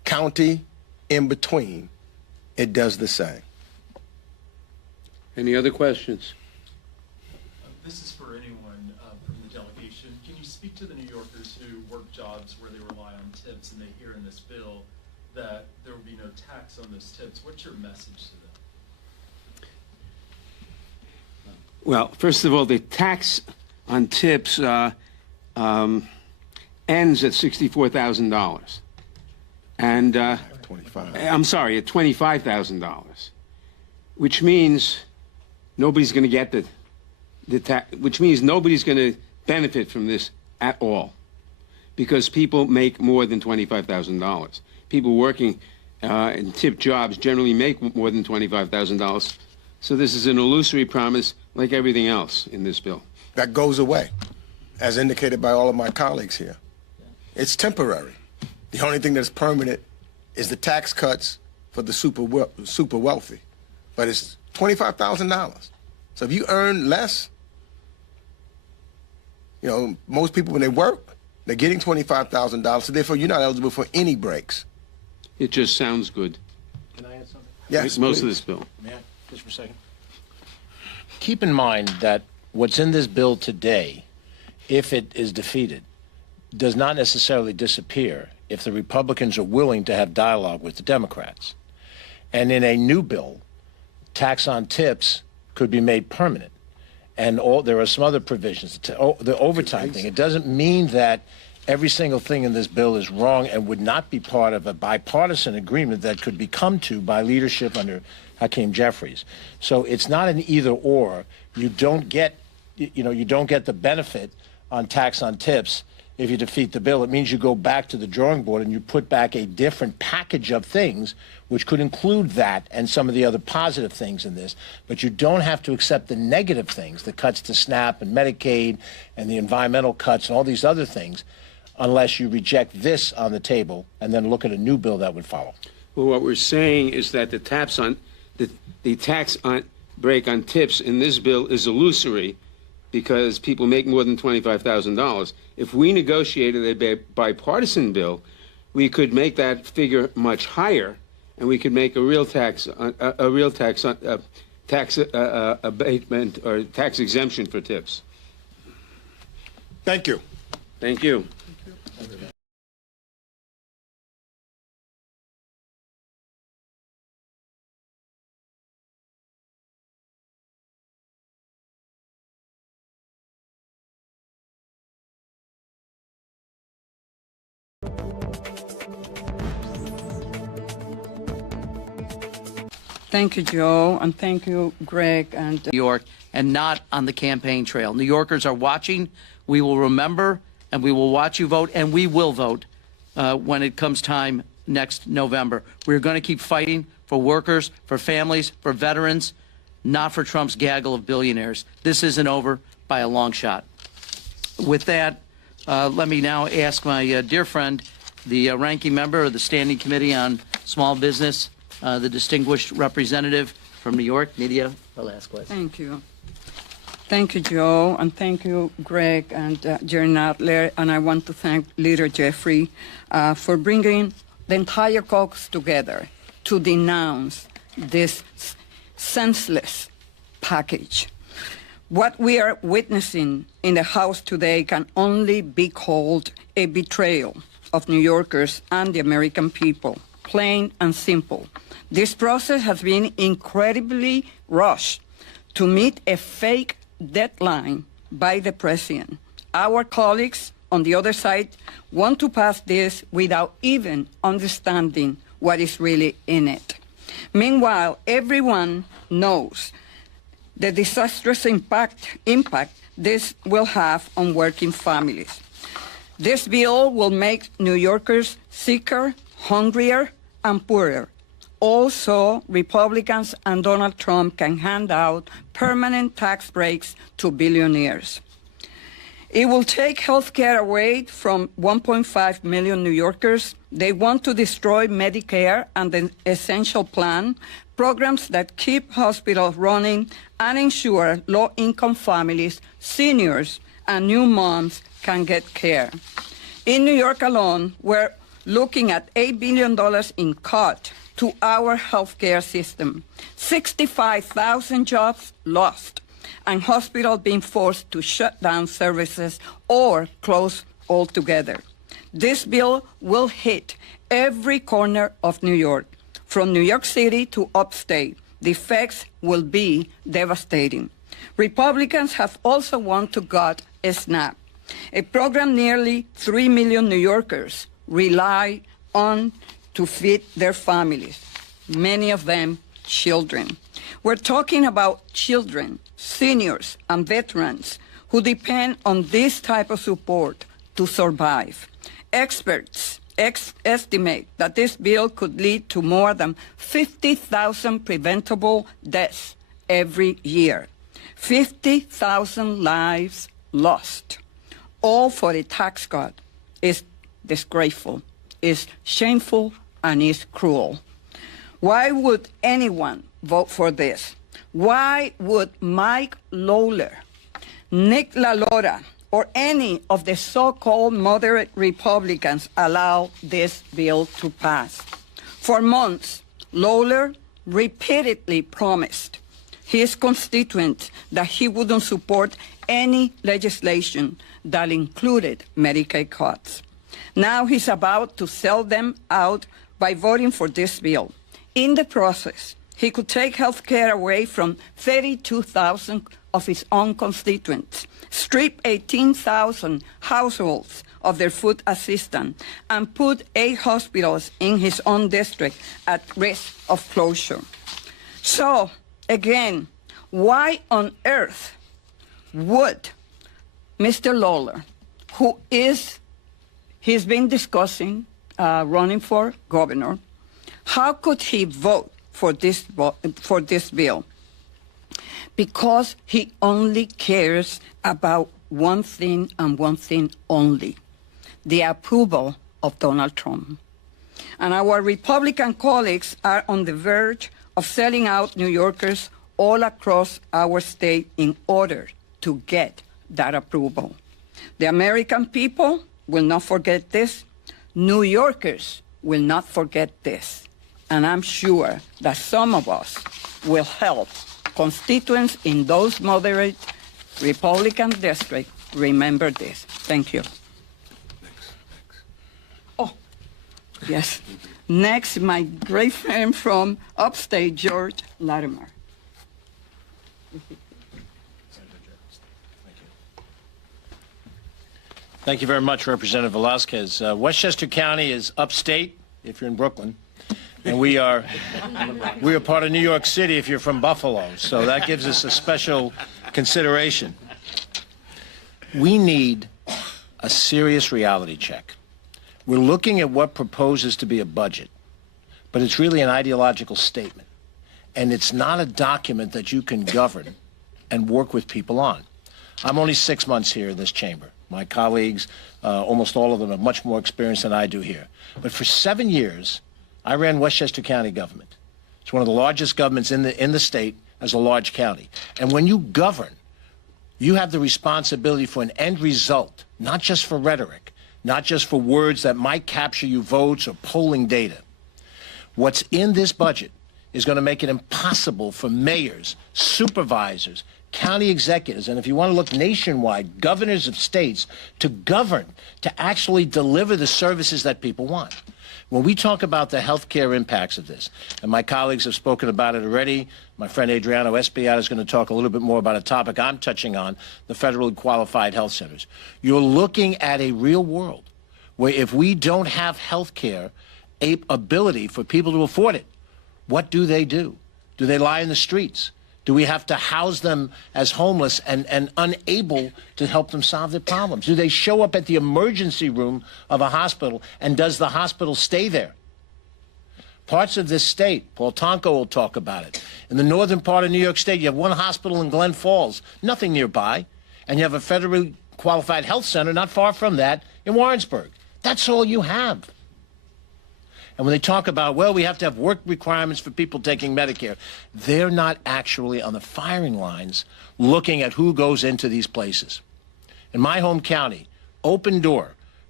county in between, it does the same. Any other questions? This is for anyone from the delegation. Can you speak to the New Yorkers who work jobs where they rely on tips and they hear in this bill that there will be no tax on those tips? What's your message to them? Well, first of all, the tax on tips ends at $64,000. And, 25. I'm sorry, at $25,000, which means nobody's going to get the tax, which means nobody's going to benefit from this at all, because people make more than $25,000. People working in tip jobs generally make more than $25,000. So this is an illusory promise, like everything else in this bill. That goes away, as indicated by all of my colleagues here. It's temporary. The only thing that's permanent is the tax cuts for the super wealthy. But it's $25,000. So if you earn less, you know, most people when they work, they're getting $25,000, so therefore you're not eligible for any breaks. It just sounds good. Can I add something? Yes, most please. of this bill. May I? Just for a second. Keep in mind that what's in this bill today, if it is defeated, does not necessarily disappear if the Republicans are willing to have dialogue with the Democrats. And in a new bill, tax on tips could be made permanent. And there are some other provisions. The overtime thing, it doesn't mean that every single thing in this bill is wrong and would not be part of a bipartisan agreement that could be come to by leadership under Hakeem Jeffries. So it's not an either or. You don't get, you don't get the benefit on tax on tips if you defeat the bill. It means you go back to the drawing board and you put back a different package of things, which could include that and some of the other positive things in this. But you don't have to accept the negative things, the cuts to SNAP and Medicaid and the environmental cuts and all these other things, unless you reject this on the table and then look at a new bill that would follow. Well, what we're saying is that the tax on break on tips in this bill is illusory because people make more than $25,000. If we negotiated a bipartisan bill, we could make that figure much higher, and we could make a real tax abatement or tax exemption for tips. Thank you. Thank you. Thank you, Joe, and thank you, Greg. And New York and not on the campaign trail. New Yorkers are watching. We will remember, and we will watch you vote, and we will vote when it comes time next November. We're going to keep fighting for workers, for families, for veterans, not for Trump's gaggle of billionaires. This isn't over by a long shot. With that, let me now ask my dear friend, the ranking member of the Standing Committee on Small Business, the distinguished representative from New York, Nydia Velasquez. thank you. Thank you, Joe, and thank you, Greg and Jerry Nadler. And I want to thank Leader Jeffrey for bringing the entire caucus together to denounce this senseless package. What we are witnessing in the House today can only be called a betrayal of New Yorkers and the American people, plain and simple. This process has been incredibly rushed to meet a fake deadline by the president. Our colleagues on the other side want to pass this without even understanding what is really in it. Meanwhile, everyone knows the disastrous impact this will have on working families. This bill will make New Yorkers sicker, hungrier, and poorer. Also, Republicans and Donald Trump can hand out permanent tax breaks to billionaires. It will take health care away from 1.5 million New Yorkers. They want to destroy Medicare and the Essential Plan, programs that keep hospitals running and ensure low-income families, seniors, and new moms can get care. In New York alone, where looking at $8 billion in cut to our healthcare system, 65,000 jobs lost, and hospitals being forced to shut down services or close altogether. This bill will hit every corner of New York, from New York City to upstate. The effects will be devastating. Republicans have also wanted to gut SNAP, a program nearly 3 million New Yorkers rely on to feed their families, many of them children. We're talking about children, seniors, and veterans who depend on this type of support to survive. Experts estimate that this bill could lead to more than 50,000 preventable deaths every year. 50,000 lives lost, all for a tax cut, is disgraceful, is shameful, and is cruel. Why would anyone vote for this? Why would Mike Lawler, Nick LaLora, or any of the so-called moderate Republicans allow this bill to pass? For months, Lawler repeatedly promised his constituents that he wouldn't support any legislation that included Medicaid cuts. Now he's about to sell them out by voting for this bill. In the process, he could take health care away from 32,000 of his own constituents, strip 18,000 households of their food assistance, and put 8 hospitals in his own district at risk of closure. So, again, why on earth would Mr. Lawler, he's been discussing running for governor, how could he vote for this bill? Because he only cares about one thing and one thing only: the approval of Donald Trump. And our Republican colleagues are on the verge of selling out New Yorkers all across our state in order to get that approval. The American people will not forget this. New Yorkers will not forget this. And I'm sure that some of us will help constituents in those moderate Republican districts remember this. Thank you. Oh, yes. Next, my great friend from upstate, George Latimer. Thank you very much, Representative Velasquez. Westchester County is upstate, if you're in Brooklyn, and we are part of New York City if you're from Buffalo, so that gives us a special consideration. We need a serious reality check. We're looking at what proposes to be a budget, but it's really an ideological statement, and it's not a document that you can govern and work with people on. I'm only 6 months here in this chamber. My colleagues, almost all of them, have much more experience than I do here. But for 7 years, I ran Westchester County government. It's one of the largest governments in the state as a large county. And when you govern, you have the responsibility for an end result, not just for rhetoric, not just for words that might capture you votes or polling data. What's in this budget is going to make it impossible for mayors, supervisors, county executives, and if you want to look nationwide, governors of states, to govern, to actually deliver the services that people want. When we talk about the health care impacts of this, and my colleagues have spoken about it already, my friend Adriano Espiat is going to talk a little bit more about a topic I'm touching on, the federally qualified health centers. You're looking at a real world where if we don't have health care ability for people to afford it, what do? Do they lie in the streets? Do we have to house them as homeless and unable to help them solve their problems? Do they show up at the emergency room of a hospital, and does the hospital stay there? Parts of this state, Paul Tonko will talk about it. In the northern part of New York State, you have one hospital in Glen Falls, nothing nearby, and you have a federally qualified health center not far from that in Warrensburg. That's all you have. And when they talk about, well, we have to have work requirements for people taking Medicare, they're not actually on the firing lines looking at who goes into these places. In my home county, Open Door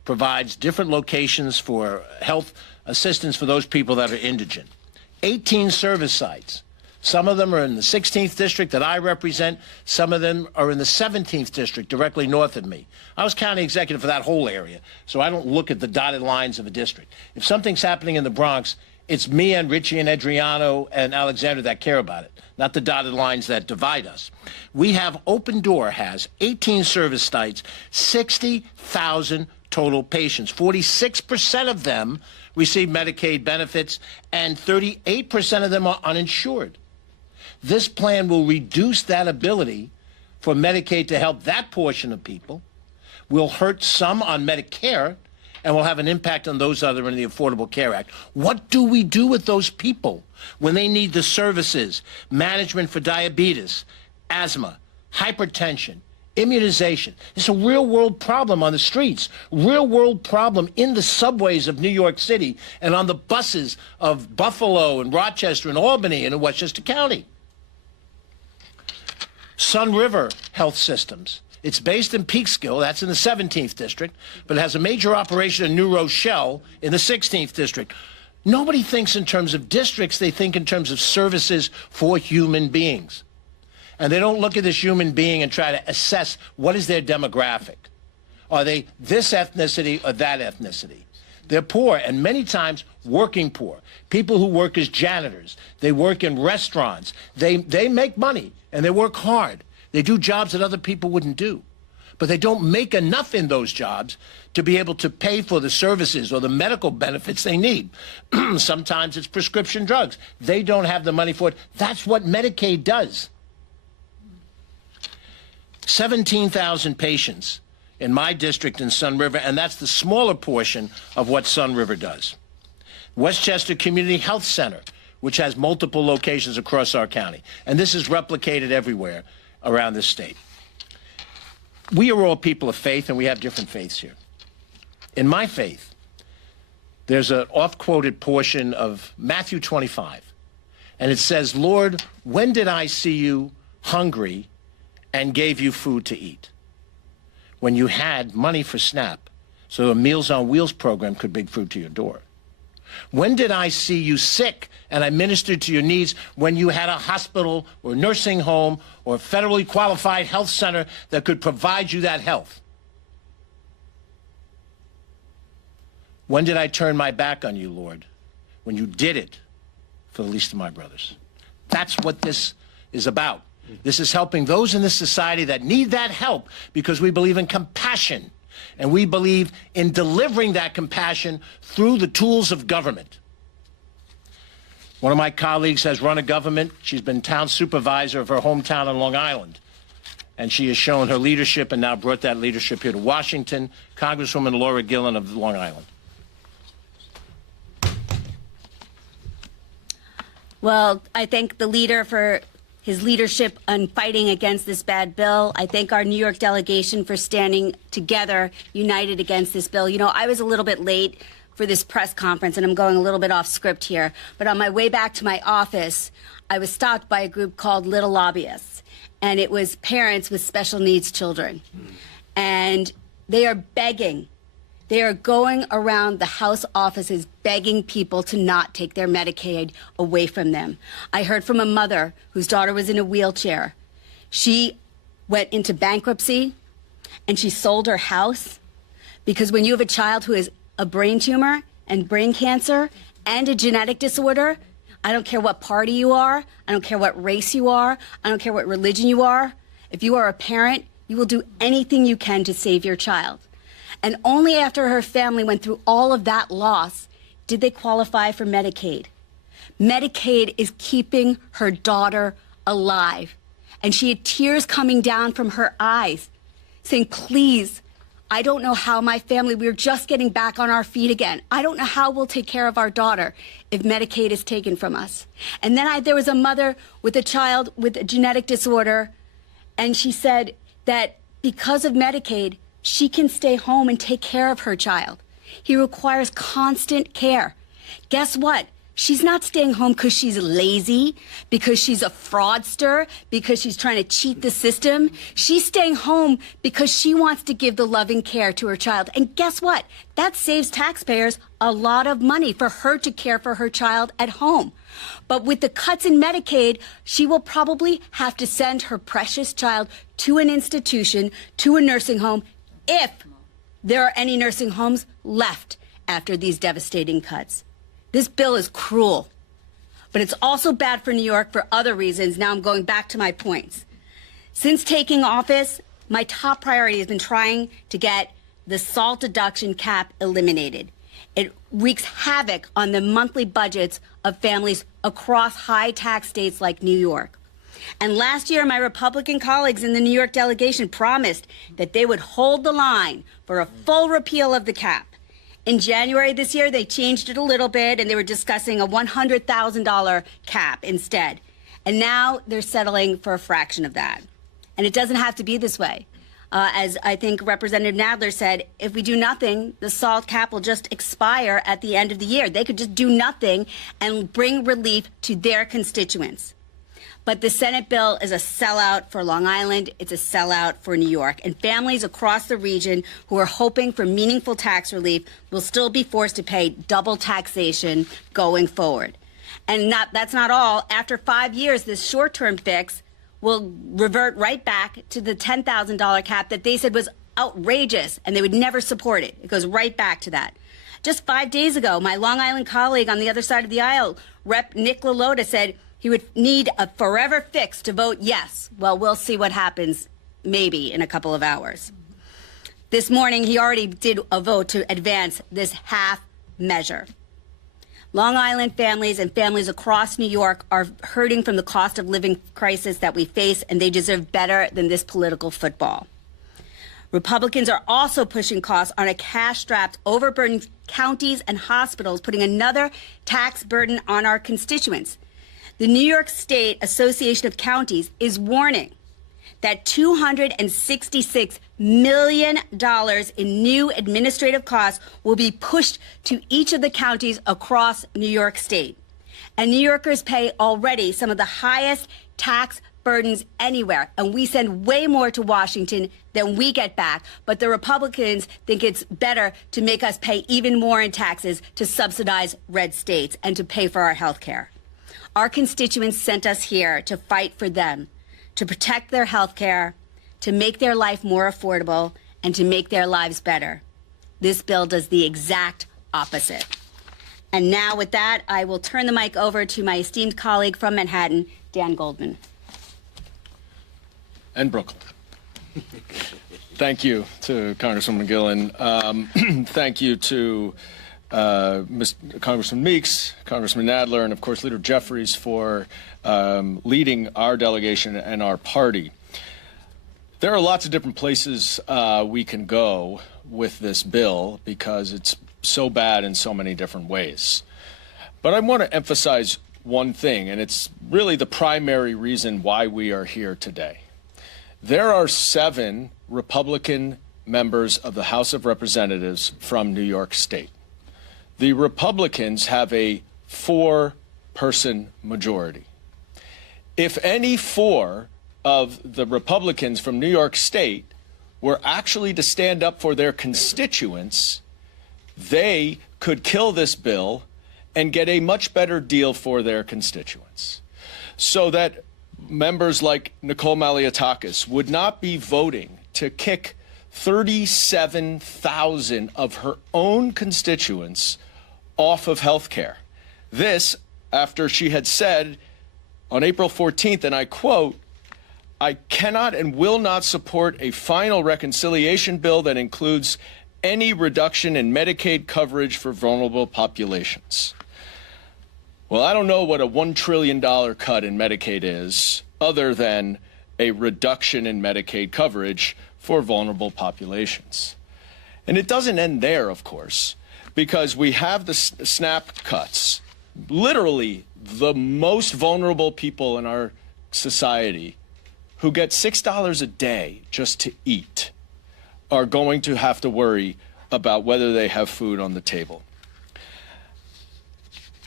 provides different locations for health assistance for those people that are indigent. 18 service sites. Some of them are in the 16th district that I represent. Some of them are in the 17th district directly north of me. I was county executive for that whole area, so I don't look at the dotted lines of a district. If something's happening in the Bronx, it's me and Richie and Adriano and Alexander that care about it, not the dotted lines that divide us. We have, Open Door has 18 service sites, 60,000 total patients. 46% of them receive Medicaid benefits, and 38% of them are uninsured. This plan will reduce that ability for Medicaid to help that portion of people, will hurt some on Medicare, and will have an impact on those that are in the Affordable Care Act. What do we do with those people when they need the services, management for diabetes, asthma, hypertension, immunization? It's a real-world problem on the streets, real-world problem in the subways of New York City and on the buses of Buffalo and Rochester and Albany and in Westchester County. Sun River Health Systems. It's based in Peekskill, that's in the 17th district, but it has a major operation in New Rochelle in the 16th district. Nobody thinks in terms of districts, they think in terms of services for human beings. And they don't look at this human being and try to assess what is their demographic. Are they this ethnicity or that ethnicity? They're poor, and many times working poor. People who work as janitors. They work in restaurants. They make money, and they work hard. They do jobs that other people wouldn't do. But they don't make enough in those jobs to be able to pay for the services or the medical benefits they need. Sometimes it's prescription drugs. They don't have the money for it. That's what Medicaid does. 17,000 patients in my district in Sun River, and that's the smaller portion of what Sun River does. Westchester Community Health Center, which has multiple locations across our county. And this is replicated everywhere around this state. We are all people of faith, and we have different faiths here. In my faith, there's an oft-quoted portion of Matthew 25, and it says, "Lord, when did I see you hungry and gave you food to eat?" When you had money for SNAP, so a Meals on Wheels program could bring food to your door. When did I see you sick and I ministered to your needs? When you had a hospital or nursing home or a federally qualified health center that could provide you that health? When did I turn my back on you, Lord? When you did it for the least of my brothers. That's what this is about. This is helping those in this society that need that help because we believe in compassion. And we believe in delivering that compassion through the tools of government. One of my colleagues has run a government. She's been town supervisor of her hometown on Long Island. And she has shown her leadership and now brought that leadership here to Washington. Congresswoman Laura Gillen of Long Island. Well, I thank the leader for his leadership on fighting against this bad bill. I thank our New York delegation for standing together, united against this bill. You know, I was a little bit late for this press conference, and I'm going a little bit off script here. But on my way back to my office, I was stopped by a group called Little Lobbyists, and it was parents with special needs children. And they are begging. They are going around the House offices begging people to not take their Medicaid away from them. I heard from a mother whose daughter was in a wheelchair. She went into bankruptcy and she sold her house because when you have a child who has a brain tumor and brain cancer and a genetic disorder, I don't care what party you are, I don't care what race you are, I don't care what religion you are. If you are a parent, you will do anything you can to save your child. And only after her family went through all of that loss did they qualify for Medicaid. Medicaid is keeping her daughter alive. And she had tears coming down from her eyes, saying, please, I don't know how my family, we're just getting back on our feet again. I don't know how we'll take care of our daughter if Medicaid is taken from us. And then there was a mother with a child with a genetic disorder, and she said that because of Medicaid, she can stay home and take care of her child. He requires constant care. Guess what? She's not staying home because she's lazy, because she's a fraudster, because she's trying to cheat the system. She's staying home because she wants to give the loving care to her child. And guess what? That saves taxpayers a lot of money for her to care for her child at home. But with the cuts in Medicaid, she will probably have to send her precious child to an institution, to a nursing home, if there are any nursing homes left after these devastating cuts. This bill is cruel, but it's also bad for New York for other reasons. Now I'm going back to my points. Since taking office, my top priority has been trying to get the SALT deduction cap eliminated. It wreaks havoc on the monthly budgets of families across high tax states like New York. And last year, my Republican colleagues in the New York delegation promised that they would hold the line for a full repeal of the cap. In January this year, they changed it a little bit, and they were discussing a $100,000 cap instead. And now they're settling for a fraction of that. And it doesn't have to be this way. As I think Representative Nadler said, if we do nothing, the SALT cap will just expire at the end of the year. They could just do nothing and bring relief to their constituents. But the Senate bill is a sellout for Long Island. It's a sellout for New York. And families across the region who are hoping for meaningful tax relief will still be forced to pay double taxation going forward. And that's not all. After 5 years, this short-term fix will revert right back to the $10,000 cap that they said was outrageous and they would never support it. It goes right back to that. Just 5 days ago, my Long Island colleague on the other side of the aisle, Rep. Nick LaLota, said he would need a forever fix to vote yes. Well, we'll see what happens maybe in a couple of hours. This morning, he already did a vote to advance this half measure. Long Island families and families across New York are hurting from the cost of living crisis that we face, and they deserve better than this political football. Republicans are also pushing costs on a cash-strapped, overburdened counties and hospitals, putting another tax burden on our constituents. The New York State Association of Counties is warning that $266 million in new administrative costs will be pushed to each of the counties across New York State. And New Yorkers pay already some of the highest tax burdens anywhere, and we send way more to Washington than we get back. But the Republicans think it's better to make us pay even more in taxes to subsidize red states and to pay for our health care. Our constituents sent us here to fight for them, to protect their health care, to make their life more affordable, and to make their lives better. This bill does the exact opposite. And now with that, I will turn the mic over to my esteemed colleague from Manhattan, Dan Goldman. And Brooklyn. Thank you to Congresswoman Gillen. Thank you to Congressman Meeks, Congressman Nadler, and of course Leader Jeffries for leading our delegation and our party. There are lots of different places we can go with this bill because it's so bad in so many different ways. But I want to emphasize one thing, and it's really the primary reason why we are here today. There are 7 Republican members of the House of Representatives from New York State. The Republicans have a 4-person majority. If any 4 of the Republicans from New York State were actually to stand up for their constituents, they could kill this bill and get a much better deal for their constituents. So that members like Nicole Maliotakis would not be voting to kick 37,000 of her own constituents off of health care. This, after she had said on April 14th, and I quote, "I cannot and will not support a final reconciliation bill that includes any reduction in Medicaid coverage for vulnerable populations." Well, I don't know what a $1 trillion cut in Medicaid is, other than a reduction in Medicaid coverage for vulnerable populations. And it doesn't end there, of course, because we have the SNAP cuts. Literally, the most vulnerable people in our society who get $6 a day just to eat are going to have to worry about whether they have food on the table.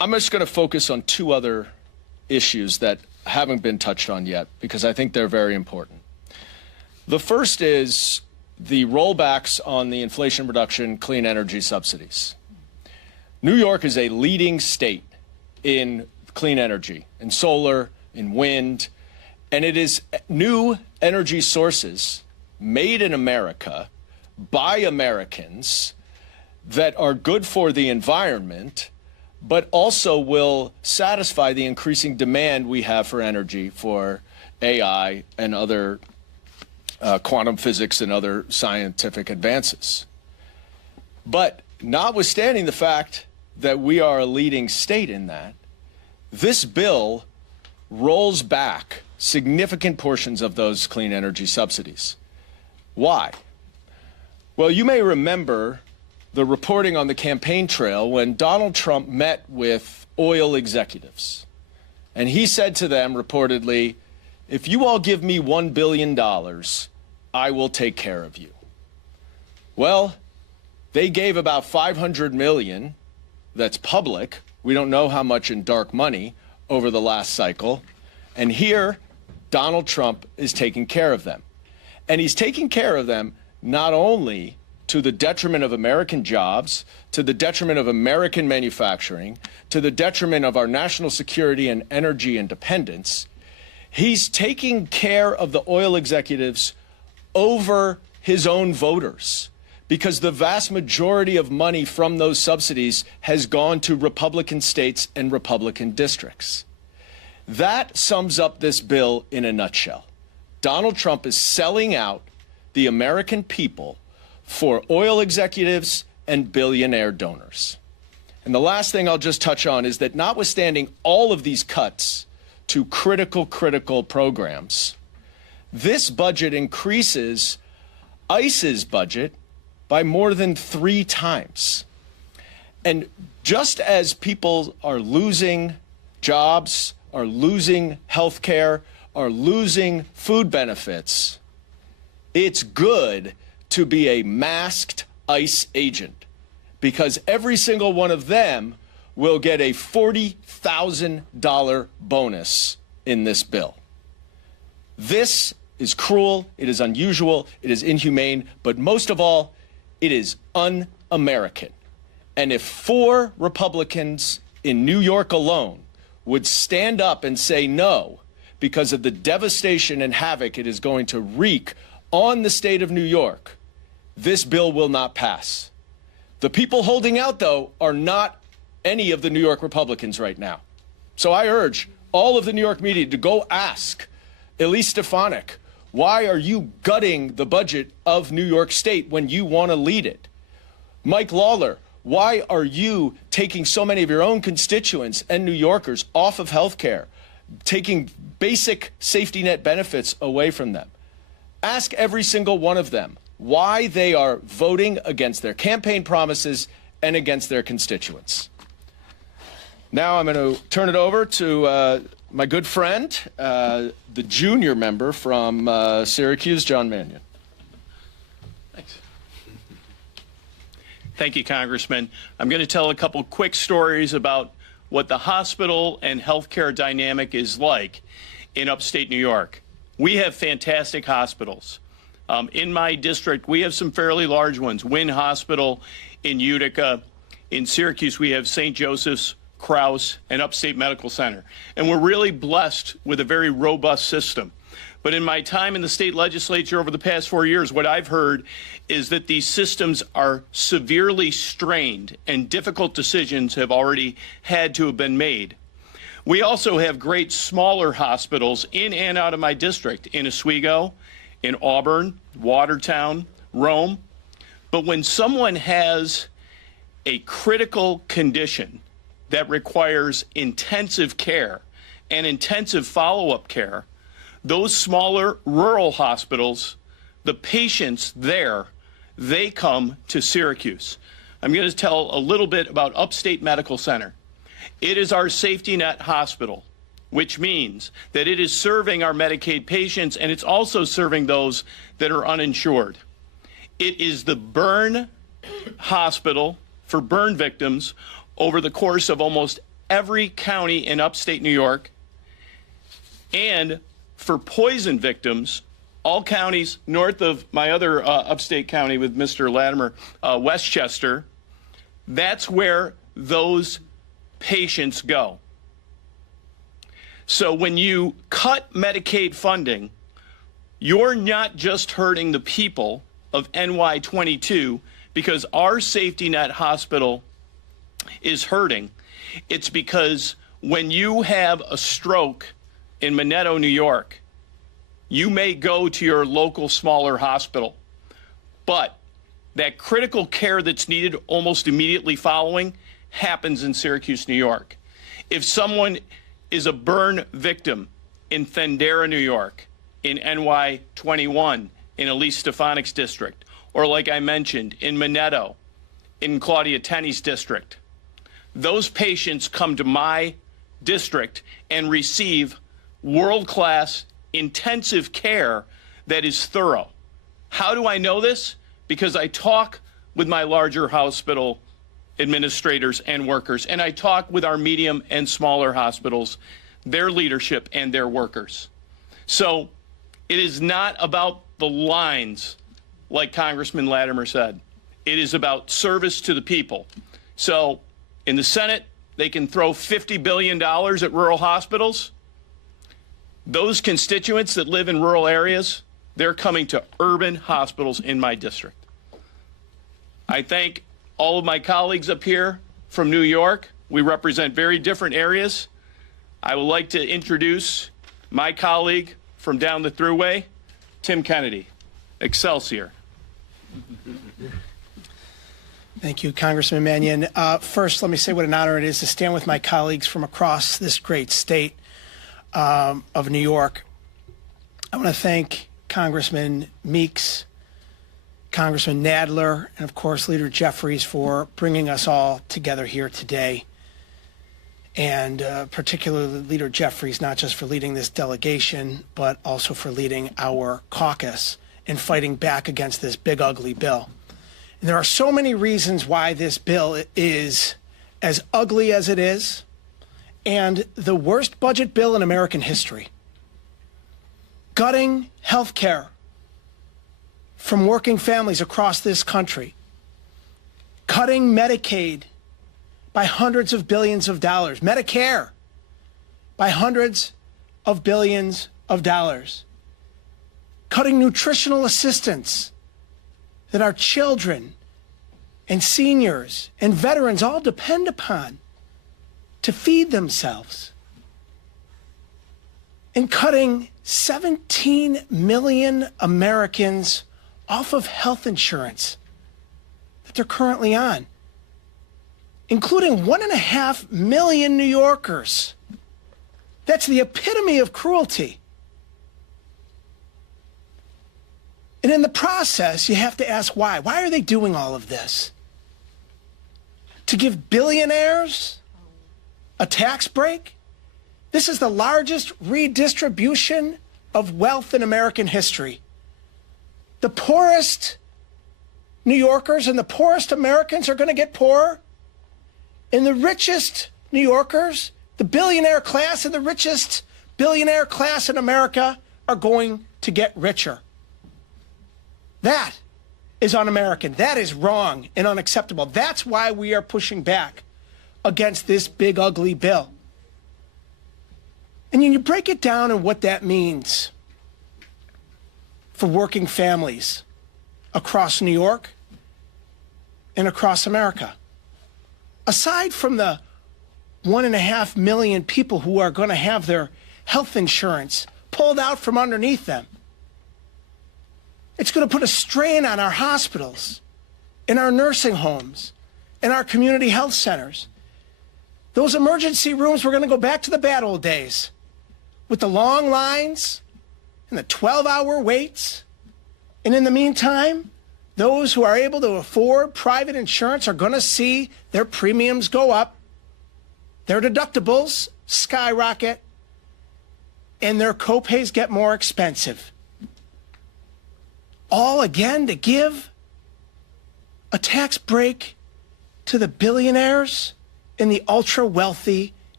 I'm just going to focus on two other issues that haven't been touched on yet because I think they're very important. The first is the rollbacks on the Inflation Reduction clean energy subsidies. New York is a leading state in clean energy, in solar, in wind, and it is new energy sources made in America by Americans that are good for the environment, but also will satisfy the increasing demand we have for energy for AI and other quantum physics and other scientific advances. But notwithstanding the fact that we are a leading state in that, this bill rolls back significant portions of those clean energy subsidies. Why? Well, you may remember the reporting on the campaign trail when Donald Trump met with oil executives. And he said to them reportedly, if you all give me $1 billion, I will take care of you. Well, they gave about $500 million, that's public, we don't know how much in dark money, over the last cycle. And here, Donald Trump is taking care of them. And he's taking care of them not only to the detriment of American jobs, to the detriment of American manufacturing, to the detriment of our national security and energy independence, he's taking care of the oil executives over his own voters, because the vast majority of money from those subsidies has gone to Republican states and Republican districts. That sums up this bill in a nutshell. Donald Trump is selling out the American people for oil executives and billionaire donors. And the last thing I'll just touch on is that notwithstanding all of these cuts to critical programs, this budget increases ICE's budget by more than 3 times. And just as people are losing jobs, are losing health care, are losing food benefits, it's good to be a masked ICE agent, because every single one of them will get a $40,000 bonus in this bill. This is cruel, it is unusual, it is inhumane, but most of all, it is un-American. And if 4 Republicans in New York alone would stand up and say no because of the devastation and havoc it is going to wreak on the state of New York, this bill will not pass. The people holding out, though, are not any of the New York Republicans right now. So I urge all of the New York media to go ask Elise Stefanik, why are you gutting the budget of New York State when you want to lead it? Mike Lawler, why are you taking so many of your own constituents and New Yorkers off of health care, taking basic safety net benefits away from them? Ask every single one of them why they are voting against their campaign promises and against their constituents. Now I'm going to turn it over to my good friend, the junior member from Syracuse, John Mannion. Thanks. Thank you, Congressman. I'm going to tell a couple quick stories about what the hospital and healthcare dynamic is like in upstate New York. We have fantastic hospitals. In my district, we have some fairly large ones. Wynn Hospital in Utica. In Syracuse, we have St. Joseph's, Krause, and Upstate Medical Center. And we're really blessed with a very robust system. But in my time in the state legislature over the past 4 years, what I've heard is that these systems are severely strained and difficult decisions have already had to have been made. We also have great smaller hospitals in and out of my district, in Oswego, in Auburn, Watertown, Rome. But when someone has a critical condition that requires intensive care and intensive follow-up care, those smaller rural hospitals, the patients there, they come to Syracuse. I'm going to tell a little bit about Upstate Medical Center. It is our safety net hospital, which means that it is serving our Medicaid patients and it's also serving those that are uninsured. It is the burn hospital for burn victims over the course of almost every county in upstate New York, and for poison victims, all counties north of my other upstate county with Mr. Latimer, Westchester, that's where those patients go. So when you cut Medicaid funding, you're not just hurting the people of NY22 because our safety net hospital is hurting. It's because when you have a stroke in Minetto, New York, you may go to your local smaller hospital, but that critical care that's needed almost immediately following happens in Syracuse, New York. If someone is a burn victim in Thendara, New York, in NY21, in Elise Stefanik's district, or like I mentioned, in Minetto, in Claudia Tenney's district, those patients come to my district and receive world-class intensive care that is thorough. How do I know this? Because I talk with my larger hospital administrators and workers, and I talk with our medium and smaller hospitals, their leadership and their workers. So it is not about the lines, like Congressman Latimer said. It is about service to the people. So in the Senate, they can throw $50 billion at rural hospitals. Those constituents that live in rural areas, they're coming to urban hospitals in my district. I thank all of my colleagues up here from New York. We represent very different areas. I would like to introduce my colleague from down the thruway, Tim Kennedy. Excelsior. Thank you, Congressman Mannion. First, let me say what an honor it is to stand with my colleagues from across this great state of New York. I want to thank Congressman Meeks, Congressman Nadler, and of course Leader Jeffries for bringing us all together here today. And particularly Leader Jeffries, not just for leading this delegation, but also for leading our caucus in fighting back against this big, ugly bill. And there are so many reasons why this bill is as ugly as it is, and the worst budget bill in American history. Gutting health care from working families across this country. Cutting Medicaid by hundreds of billions of dollars. Medicare by hundreds of billions of dollars. Cutting nutritional assistance that our children and seniors and veterans all depend upon to feed themselves. And cutting 17 million Americans off of health insurance that they're currently on, including 1.5 million New Yorkers. That's the epitome of cruelty. And in the process, you have to ask why. Why are they doing all of this? To give billionaires a tax break? This is the largest redistribution of wealth in American history. The poorest New Yorkers and the poorest Americans are going to get poorer, and the richest New Yorkers, the billionaire class and the richest billionaire class in America are going to get richer. That is un-American. That is wrong and unacceptable. That's why we are pushing back against this big, ugly bill. And when you break it down and what that means for working families across New York and across America, aside from the 1.5 million people who are going to have their health insurance pulled out from underneath them, it's going to put a strain on our hospitals, in our nursing homes, in our community health centers. Those emergency rooms, we're going to go back to the bad old days with the long lines and the 12-hour waits. And in the meantime, those who are able to afford private insurance are going to see their premiums go up, their deductibles skyrocket, and their copays get more expensive. All again to give a tax break to the billionaires and the ultra wealthy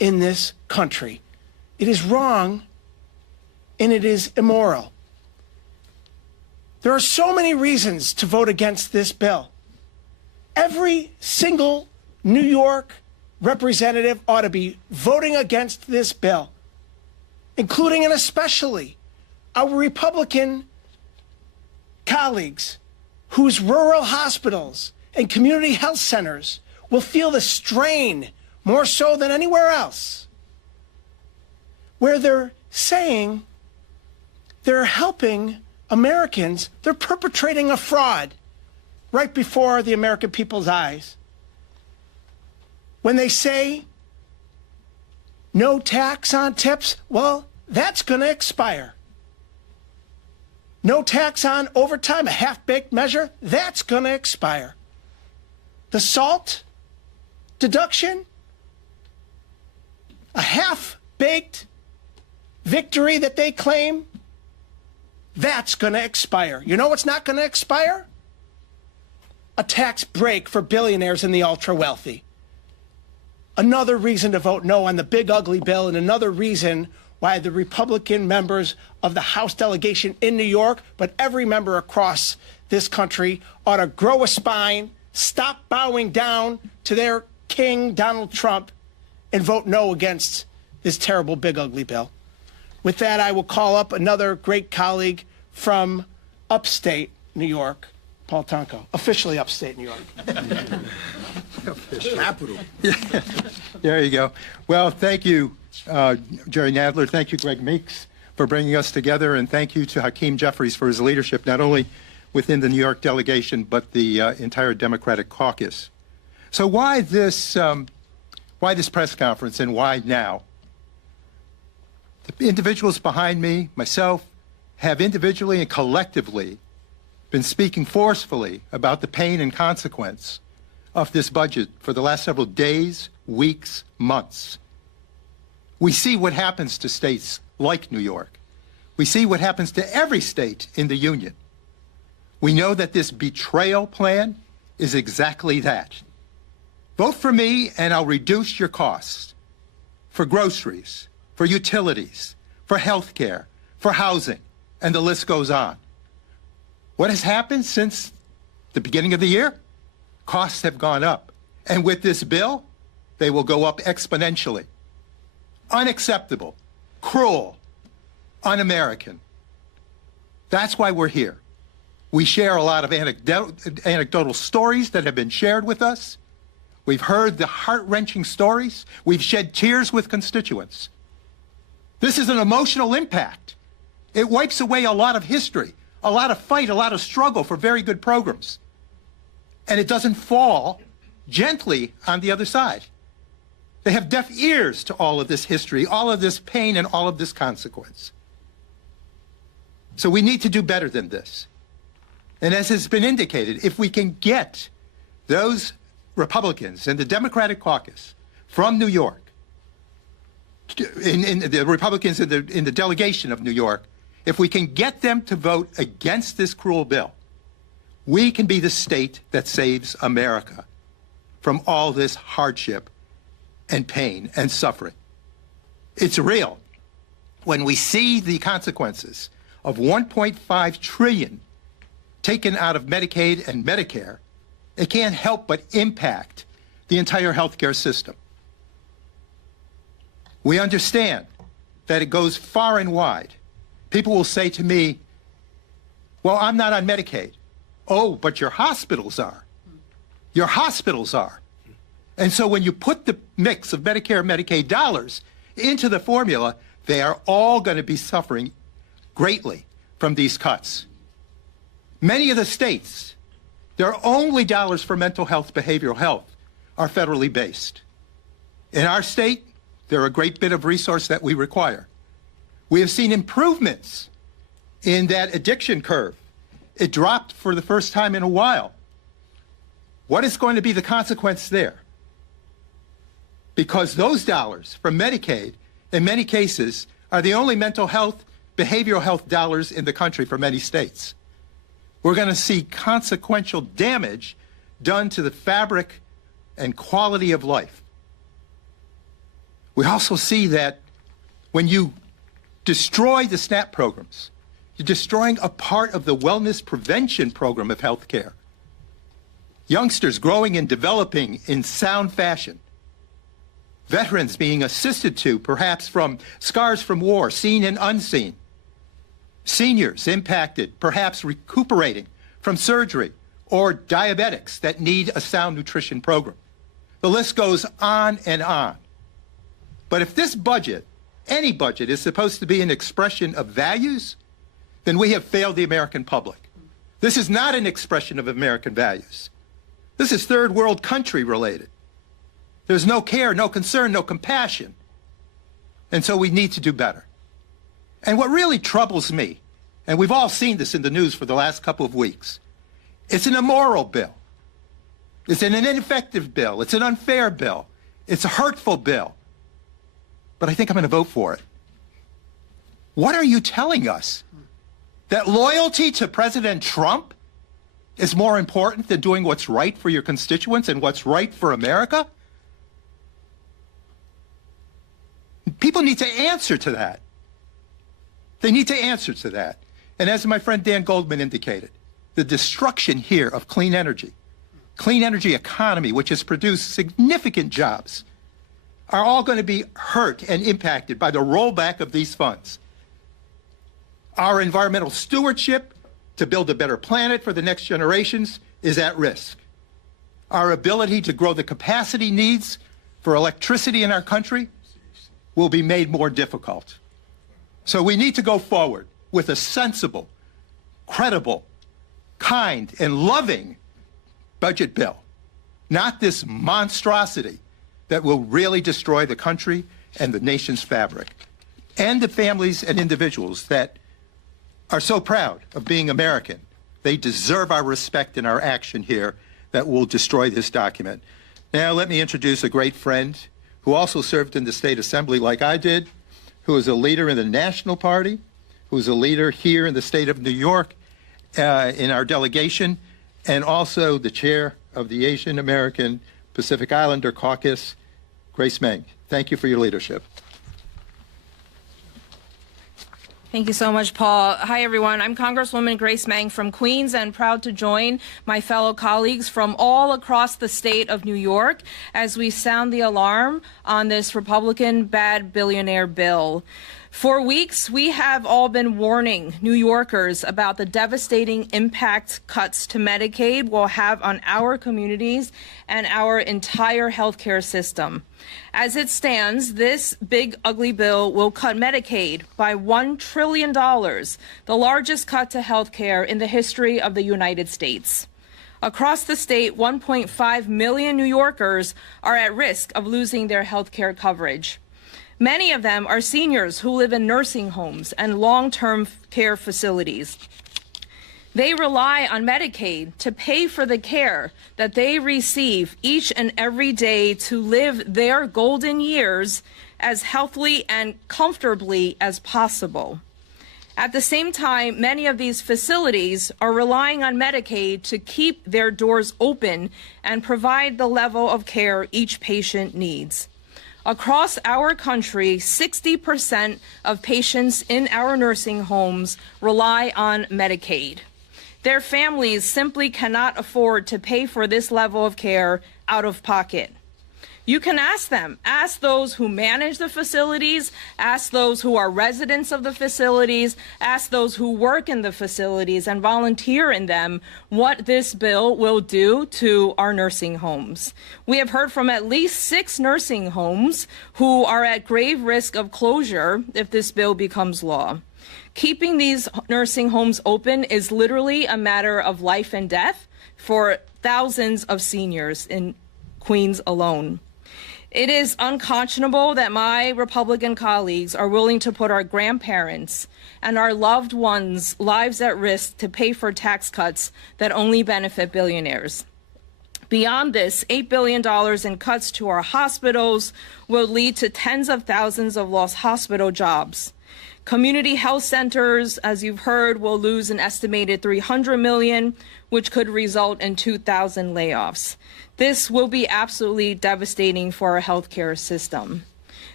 in this country. It is wrong and it is immoral. There are so many reasons to vote against this bill. Every single New York representative ought to be voting against this bill, including and especially our Republican colleagues whose rural hospitals and community health centers will feel the strain more so than anywhere else, where they're saying they're helping Americans. They're perpetrating a fraud right before the American people's eyes. When they say no tax on tips, well, that's going to expire. No tax on overtime, a half-baked measure, that's going to expire. The SALT deduction, a half-baked victory that they claim, that's going to expire. You know what's not going to expire? A tax break for billionaires and the ultra-wealthy. Another reason to vote no on the big ugly bill, and another reason why the Republican members of the House delegation in New York, but every member across this country, ought to grow a spine, stop bowing down to their king, Donald Trump, and vote no against this terrible big ugly bill. With that, I will call up another great colleague from upstate New York, Paul Tonko, officially upstate New York. Capital. There you go. Well, thank you, Jerry Nadler. Thank you, Greg Meeks, for bringing us together, and thank you to Hakeem Jeffries for his leadership, not only within the New York delegation, but the entire Democratic caucus. So why this press conference, and why now? The individuals behind me, myself, have individually and collectively been speaking forcefully about the pain and consequence of this budget for the last several days, weeks, months. We see what happens to states like New York. We see what happens to every state in the Union. We know that this betrayal plan is exactly that. Vote for me and I'll reduce your costs for groceries, for utilities, for health care, for housing, and the list goes on. What has happened since the beginning of the year? Costs have gone up. And with this bill, they will go up exponentially. Unacceptable, cruel, un-American. That's why we're here. We share a lot of anecdotal stories that have been shared with us. We've heard the heart-wrenching stories. We've shed tears with constituents. This is an emotional impact. It wipes away a lot of history, a lot of fight, a lot of struggle for very good programs. And it doesn't fall gently on the other side. They have deaf ears to all of this history, all of this pain, and all of this consequence. So we need to do better than this. And as has been indicated, if we can get those Republicans in the Democratic caucus from New York, in the Republicans in the delegation of New York, if we can get them to vote against this cruel bill, we can be the state that saves America from all this hardship and pain and suffering. It's real. When we see the consequences of $1.5 trillion taken out of Medicaid and Medicare, it can't help but impact the entire healthcare system. We understand that it goes far and wide. People will say to me, well, I'm not on Medicaid. Oh, but your hospitals are. Your hospitals are. And so when you put the mix of Medicare and Medicaid dollars into the formula, they are all going to be suffering greatly from these cuts. Many of the states, their only dollars for mental health, behavioral health, are federally based. In our state, they're a great bit of resource that we require. We have seen improvements in that addiction curve. It dropped for the first time in a while. What is going to be the consequence there? Because those dollars from Medicaid, in many cases, are the only mental health, behavioral health dollars in the country for many states. We're going to see consequential damage done to the fabric and quality of life. We also see that when you destroy the SNAP programs, you're destroying a part of the wellness prevention program of healthcare. Youngsters growing and developing in sound fashion. Veterans being assisted to, perhaps from scars from war, seen and unseen. Seniors impacted, perhaps recuperating from surgery, or diabetics that need a sound nutrition program. The list goes on and on. But if this budget, any budget, is supposed to be an expression of values, then we have failed the American public. This is not an expression of American values. This is third world country related. There's no care, no concern, no compassion. And so we need to do better. And what really troubles me, and we've all seen this in the news for the last couple of weeks, it's an immoral bill. It's an ineffective bill. It's an unfair bill. It's a hurtful bill. But I think I'm going to vote for it. What are you telling us? That loyalty to President Trump is more important than doing what's right for your constituents and what's right for America? People need to answer to that. They need to answer to that. And as my friend Dan Goldman indicated, the destruction here of clean energy economy, which has produced significant jobs, are all going to be hurt and impacted by the rollback of these funds. Our environmental stewardship to build a better planet for the next generations is at risk. Our ability to grow the capacity needs for electricity in our country will be made more difficult. So we need to go forward with a sensible, credible, kind, and loving budget bill, not this monstrosity that will really destroy the country and the nation's fabric, and the families and individuals that are so proud of being American. They deserve our respect and our action here that will destroy this document. Now let me introduce a great friend who also served in the state assembly like I did, who is a leader in the National Party, who's a leader here in the state of New York in our delegation, and also the chair of the Asian American Pacific Islander Caucus, Grace Meng. Thank you for your leadership. Thank you so much, Paul. Hi, everyone. I'm Congresswoman Grace Meng from Queens and proud to join my fellow colleagues from all across the state of New York as we sound the alarm on this Republican bad billionaire bill. For weeks, we have all been warning New Yorkers about the devastating impact cuts to Medicaid will have on our communities and our entire healthcare system. As it stands, this big, ugly bill will cut Medicaid by $1 trillion, the largest cut to health care in the history of the United States. Across the state, 1.5 million New Yorkers are at risk of losing their health care coverage. Many of them are seniors who live in nursing homes and long-term care facilities. They rely on Medicaid to pay for the care that they receive each and every day to live their golden years as healthily and comfortably as possible. At the same time, many of these facilities are relying on Medicaid to keep their doors open and provide the level of care each patient needs. Across our country, 60% of patients in our nursing homes rely on Medicaid. Their families simply cannot afford to pay for this level of care out of pocket. You can ask them. Ask those who manage the facilities. Ask those who are residents of the facilities. Ask those who work in the facilities and volunteer in them what this bill will do to our nursing homes. We have heard from at least 6 nursing homes who are at grave risk of closure if this bill becomes law. Keeping these nursing homes open is literally a matter of life and death for thousands of seniors in Queens alone. It is unconscionable that my Republican colleagues are willing to put our grandparents and our loved ones' lives at risk to pay for tax cuts that only benefit billionaires. Beyond this, $8 billion in cuts to our hospitals will lead to tens of thousands of lost hospital jobs. Community health centers, as you've heard, will lose an estimated $300 million, which could result in 2,000 layoffs. This will be absolutely devastating for our healthcare system.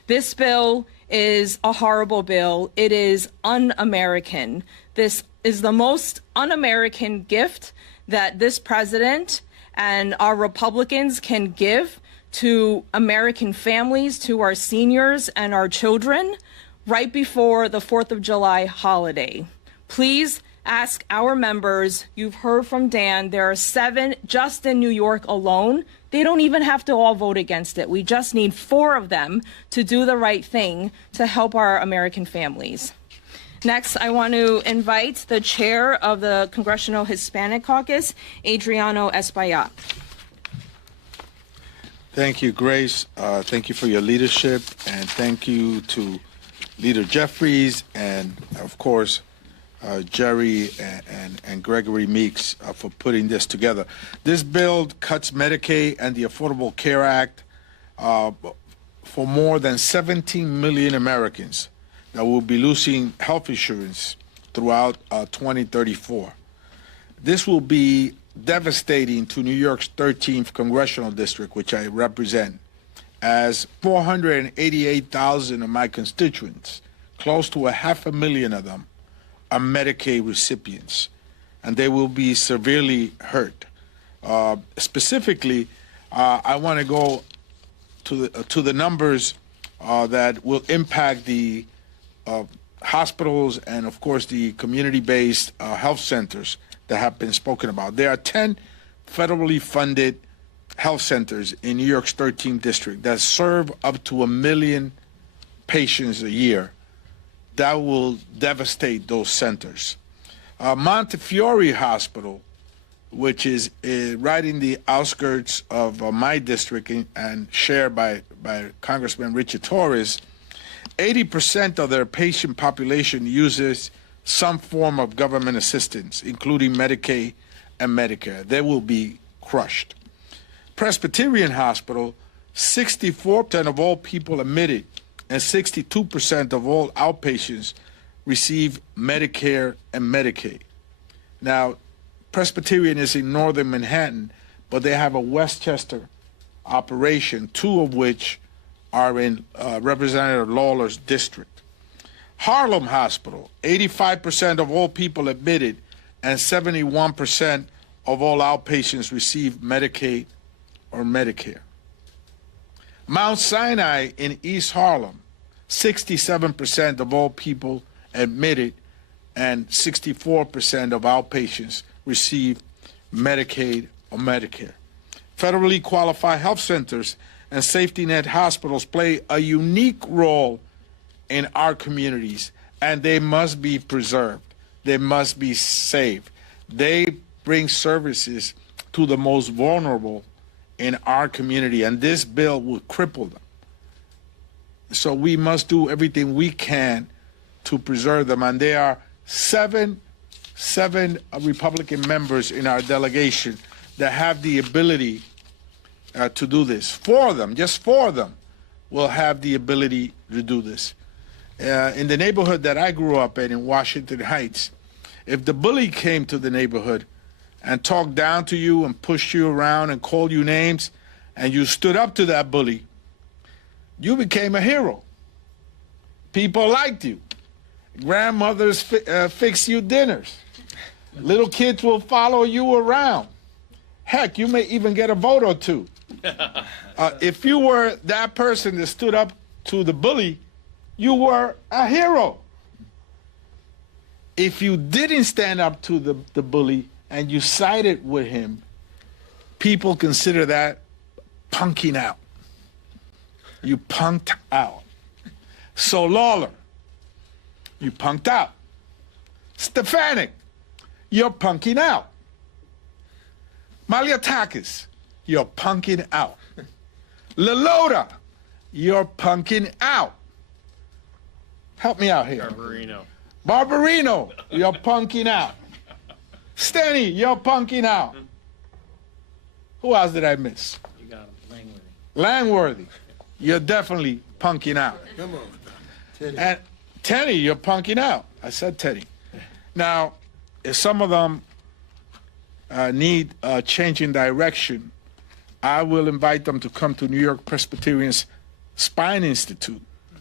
This bill is a horrible bill. It is un-American. This is the most un-American gift that this president and our Republicans can give to American families, to our seniors and our children right before the 4th of July holiday. Please ask our members. You've heard from Dan. There are 7 just in New York alone. They don't even have to all vote against it. We just need 4 of them to do the right thing to help our American families. Next, I want to invite the chair of the Congressional Hispanic Caucus, Adriano Espaillat. Thank you, Grace. Thank you for your leadership, and thank you to Leader Jeffries and, of course, Jerry and Gregory Meeks for putting this together. This bill cuts Medicaid and the Affordable Care Act for more than 17 million Americans that will be losing health insurance throughout 2034. This will be devastating to New York's 13th congressional district, which I represent, as 488,000 of my constituents, close to 500,000 of them, are Medicaid recipients, and they will be severely hurt. Specifically, I want to go to the numbers that will impact the hospitals and, of course, the community-based health centers that have been spoken about. There are 10 federally funded health centers in New York's 13th district that serve up to 1 million patients a year. That will devastate those centers. Montefiore Hospital, which is right in the outskirts of my district and shared by Congressman Richard Torres, 80% of their patient population uses some form of government assistance, including Medicaid and Medicare. They will be crushed. Presbyterian Hospital, 64% of all people admitted and 62% of all outpatients receive Medicare and Medicaid. Now, Presbyterian is in northern Manhattan, but they have a Westchester operation, 2 of which are in Representative Lawler's district. Harlem Hospital, 85% of all people admitted and 71% of all outpatients receive Medicaid or Medicare. Mount Sinai in East Harlem, 67% of all people admitted and 64% of outpatients receive Medicaid or Medicare. Federally qualified health centers and safety net hospitals play a unique role in our communities, and they must be preserved. They must be saved. They bring services to the most vulnerable in our community, and this bill will cripple them. So we must do everything we can to preserve them, and there are seven Republican members in our delegation that have the ability to do this. 4 of them, just 4 of them, will have the ability to do this. In the neighborhood that I grew up in Washington Heights, if the bully came to the neighborhood and talked down to you and pushed you around and called you names, and you stood up to that bully, you became a hero. People liked you. Grandmothers fix you dinners. Little kids will follow you around. Heck, you may even get a vote or 2. If you were that person that stood up to the bully, you were a hero. If you didn't stand up to the bully and you sided with him, people consider that punking out. You punked out. So Lawler, you punked out. Stefanik, you're punking out. Maliatakis, you're punking out. Lelota, you're punking out. Help me out here. Barbarino, you're punking out. Steny, you're punking out. Who else did I miss? You got him, Langworthy, you're definitely punking out. Come on. And Teddy, you're punking out. I said Teddy. Now, if some of them need a change in direction, I will invite them to come to New York Presbyterian's Spine Institute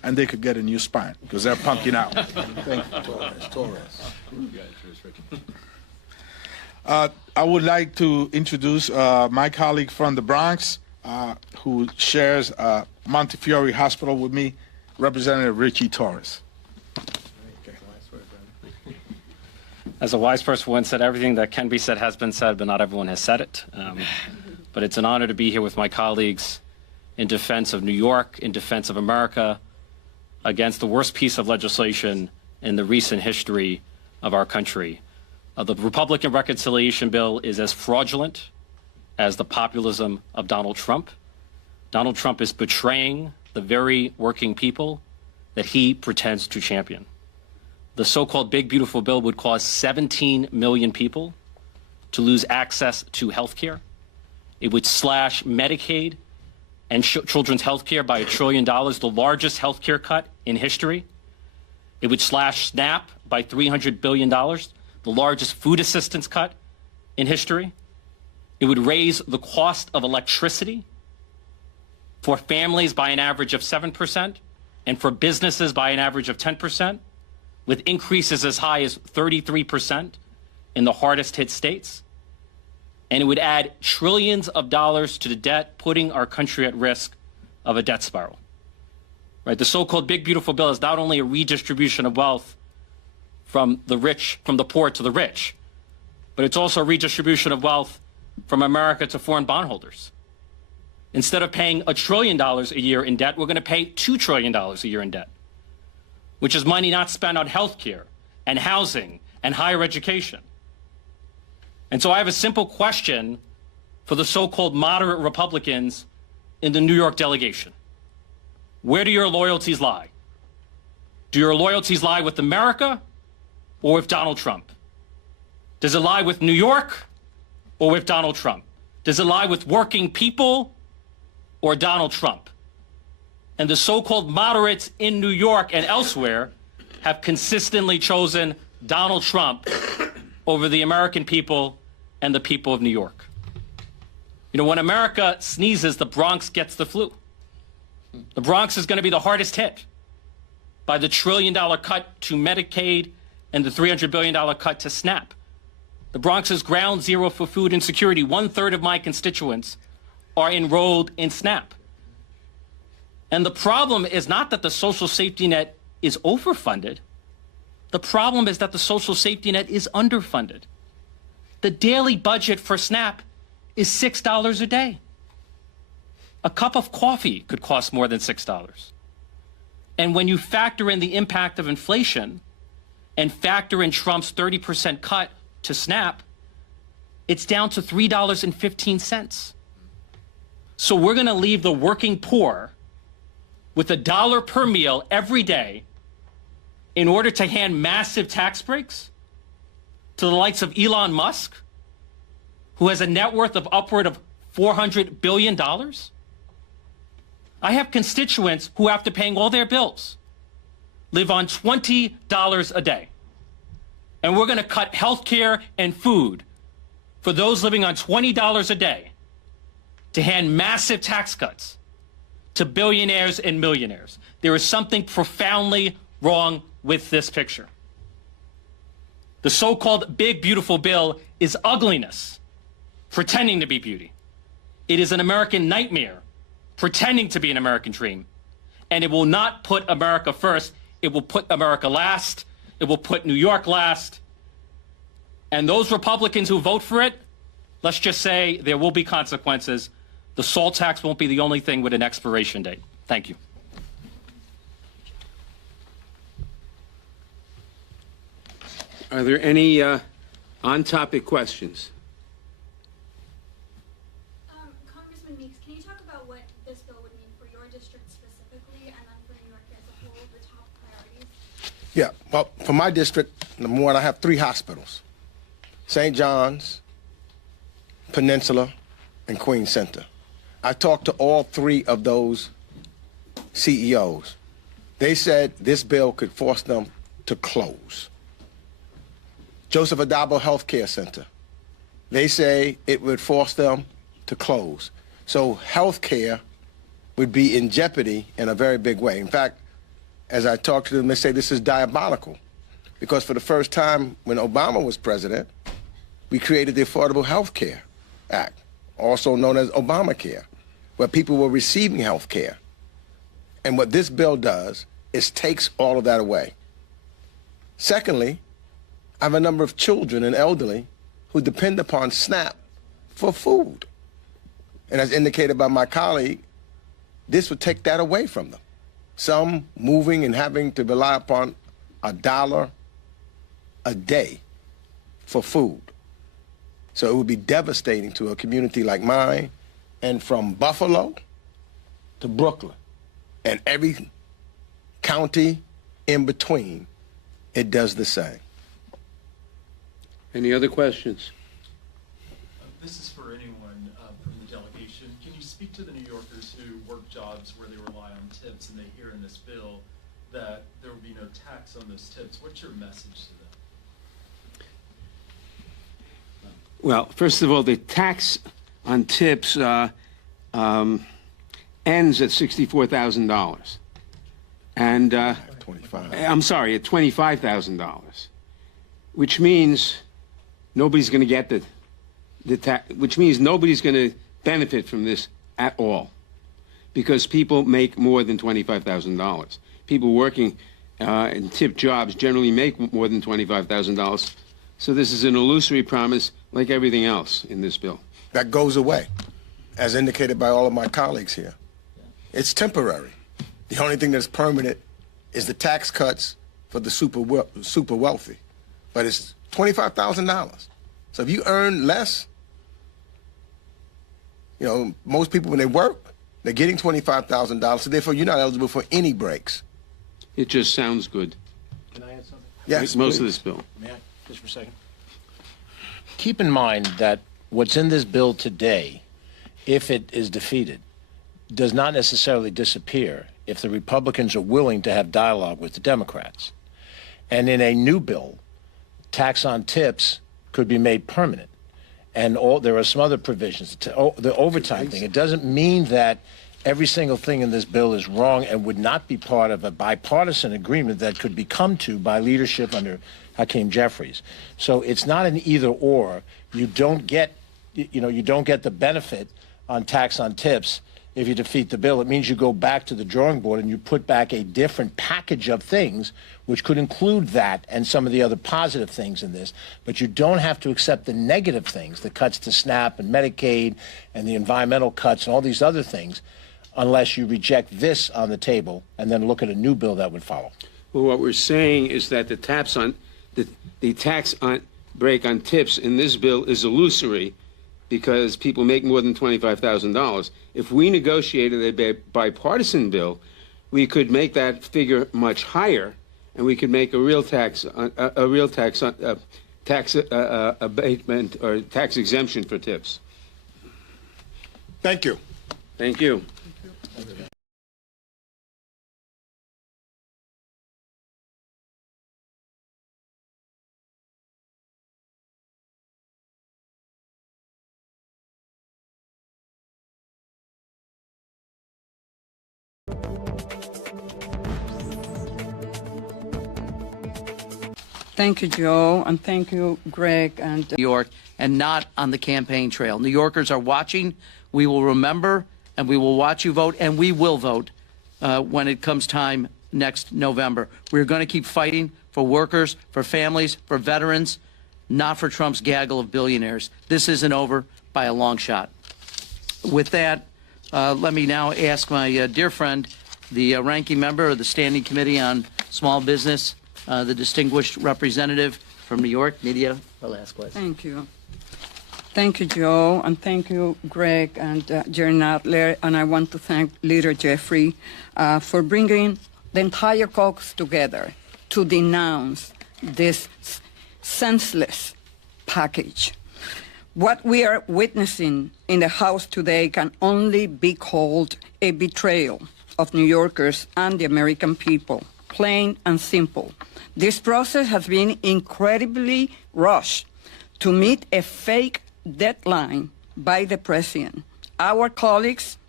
and they could get a new spine because they're punking out. Thank you, Torres. I would like to introduce my colleague from the Bronx, who shares Montefiore Hospital with me, Representative Richie Torres. As a wise person once said, everything that can be said has been said, but not everyone has said it. But it's an honor to be here with my colleagues in defense of New York, in defense of America, against the worst piece of legislation in the recent history of our country. The Republican reconciliation bill is as fraudulent as the populism of Donald Trump. Donald Trump is betraying the very working people that he pretends to champion. The so-called Big Beautiful Bill would cause 17 million people to lose access to health care. It would slash Medicaid and children's health care by $1 trillion, the largest health care cut in history. It would slash SNAP by $300 billion, the largest food assistance cut in history. It would raise the cost of electricity for families by an average of 7% and for businesses by an average of 10%, with increases as high as 33% in the hardest hit states. And it would add trillions of dollars to the debt, putting our country at risk of a debt spiral. Right? The so-called Big Beautiful Bill is not only a redistribution of wealth from the rich, from the poor to the rich, but it's also a redistribution of wealth from America to foreign bondholders. Instead of paying $1 trillion a year in debt, we're going to pay $2 trillion a year in debt, which is money not spent on health care and housing and higher education. And so I have a simple question for the so-called moderate Republicans in the New York delegation. Where do your loyalties lie? Do your loyalties lie with America or with Donald Trump? Does it lie with New York or with Donald Trump? Does it lie with working people or Donald Trump? And the so-called moderates in New York and elsewhere have consistently chosen Donald Trump over the American people and the people of New York. You know, when America sneezes, the Bronx gets the flu. The Bronx is going to be the hardest hit by the $1 trillion cut to Medicaid and the $300 billion cut to SNAP. The Bronx is ground zero for food insecurity. 1/3 of my constituents are enrolled in SNAP. And the problem is not that the social safety net is overfunded. The problem is that the social safety net is underfunded. The daily budget for SNAP is $6 a day. A cup of coffee could cost more than $6. And when you factor in the impact of inflation and factor in Trump's 30% cut to SNAP, it's down to $3.15. So we're going to leave the working poor with $1 per meal every day in order to hand massive tax breaks to the likes of Elon Musk, who has a net worth of upward of $400 billion? I have constituents who, after paying all their bills, live on $20 a day. And we're going to cut health care and food for those living on $20 a day to hand massive tax cuts to billionaires and millionaires. There is something profoundly wrong with this picture. The so-called Big Beautiful Bill is ugliness, pretending to be beauty. It is an American nightmare, pretending to be an American dream. And it will not put America first. It will put America last. It will put New York last. And those Republicans who vote for it, let's just say there will be consequences. The SALT tax won't be the only thing with an expiration date. Thank you. Are there any on-topic questions? Congressman Meeks, can you talk about what this bill would mean for your district specifically, and then for New York as a whole, the top priorities? Yeah, well, for my district, number one, I have 3 hospitals: St. John's, Peninsula, and Queens Center. I talked to all 3 of those CEOs. They said this bill could force them to close. Joseph Adabo Health Care Center, they say it would force them to close. So health care would be in jeopardy in a very big way. In fact, as I talk to them, they say this is diabolical. Because for the first time when Obama was president, we created the Affordable Health Care Act, also known as Obamacare, where people were receiving health care. And what this bill does is takes all of that away. Secondly, I have a number of children and elderly who depend upon SNAP for food. And as indicated by my colleague, this would take that away from them. Some moving and having to rely upon $1 a day for food. So it would be devastating to a community like mine, and from Buffalo to Brooklyn, and every county in between, it does the same. Any other questions? This is for anyone from the delegation. Can you speak to the New Yorkers who work jobs where they rely on tips and they hear in this bill that there will be no tax on those tips? What's your message to them? Well, first of all, the tax on tips ends at $64,000. And, 25. I'm sorry, at $25,000, which means nobody's going to get the tax, which means nobody's going to benefit from this at all, because people make more than $25,000. People working in tip jobs generally make more than $25,000. So this is an illusory promise, like everything else in this bill. That goes away, as indicated by all of my colleagues here. It's temporary. The only thing that's permanent is the tax cuts for the super wealthy. But it's $25,000. So if you earn less, you know, most people when they work, they're getting $25,000, so therefore you're not eligible for any breaks. It just sounds good. Can I add something? Yes, most please. of this bill. May I, just for a second? Keep in mind that what's in this bill today, if it is defeated, does not necessarily disappear if the Republicans are willing to have dialogue with the Democrats. And in a new bill, tax on tips could be made permanent. And there are some other provisions. The overtime thing, it doesn't mean that every single thing in this bill is wrong and would not be part of a bipartisan agreement that could be come to by leadership under Hakeem Jeffries. So it's not an either or. You don't get, you don't get the benefit on tax on tips if you defeat the bill. It means you go back to the drawing board and you put back a different package of things, which could include that and some of the other positive things in this. But you don't have to accept the negative things, the cuts to SNAP and Medicaid and the environmental cuts and all these other things, unless you reject this on the table and then look at a new bill that would follow. Well, what we're saying is that the tax on break on tips in this bill is illusory, because people make more than $25,000. If we negotiated a bipartisan bill, we could make that figure much higher, and we could make a real tax abatement or tax exemption for tips. Thank you. Thank you. Thank you, Joe, and thank you, Greg. And New York, and not on the campaign trail. New Yorkers are watching. We will remember, and we will watch you vote, and we will vote when it comes time next November. We're going to keep fighting for workers, for families, for veterans, not for Trump's gaggle of billionaires. This isn't over by a long shot. With that, let me now ask my dear friend, the ranking member of the Standing Committee on Small Business, the distinguished representative from New York, Nydia Velasquez. thank you. Thank you, Joe, and thank you, Greg and Jerry Nadler. And I want to thank Leader Jeffrey for bringing the entire caucus together to denounce this senseless package. What we are witnessing in the House today can only be called a betrayal of New Yorkers and the American people, plain and simple. This process has been incredibly rushed to meet a fake deadline by the president. Our colleagues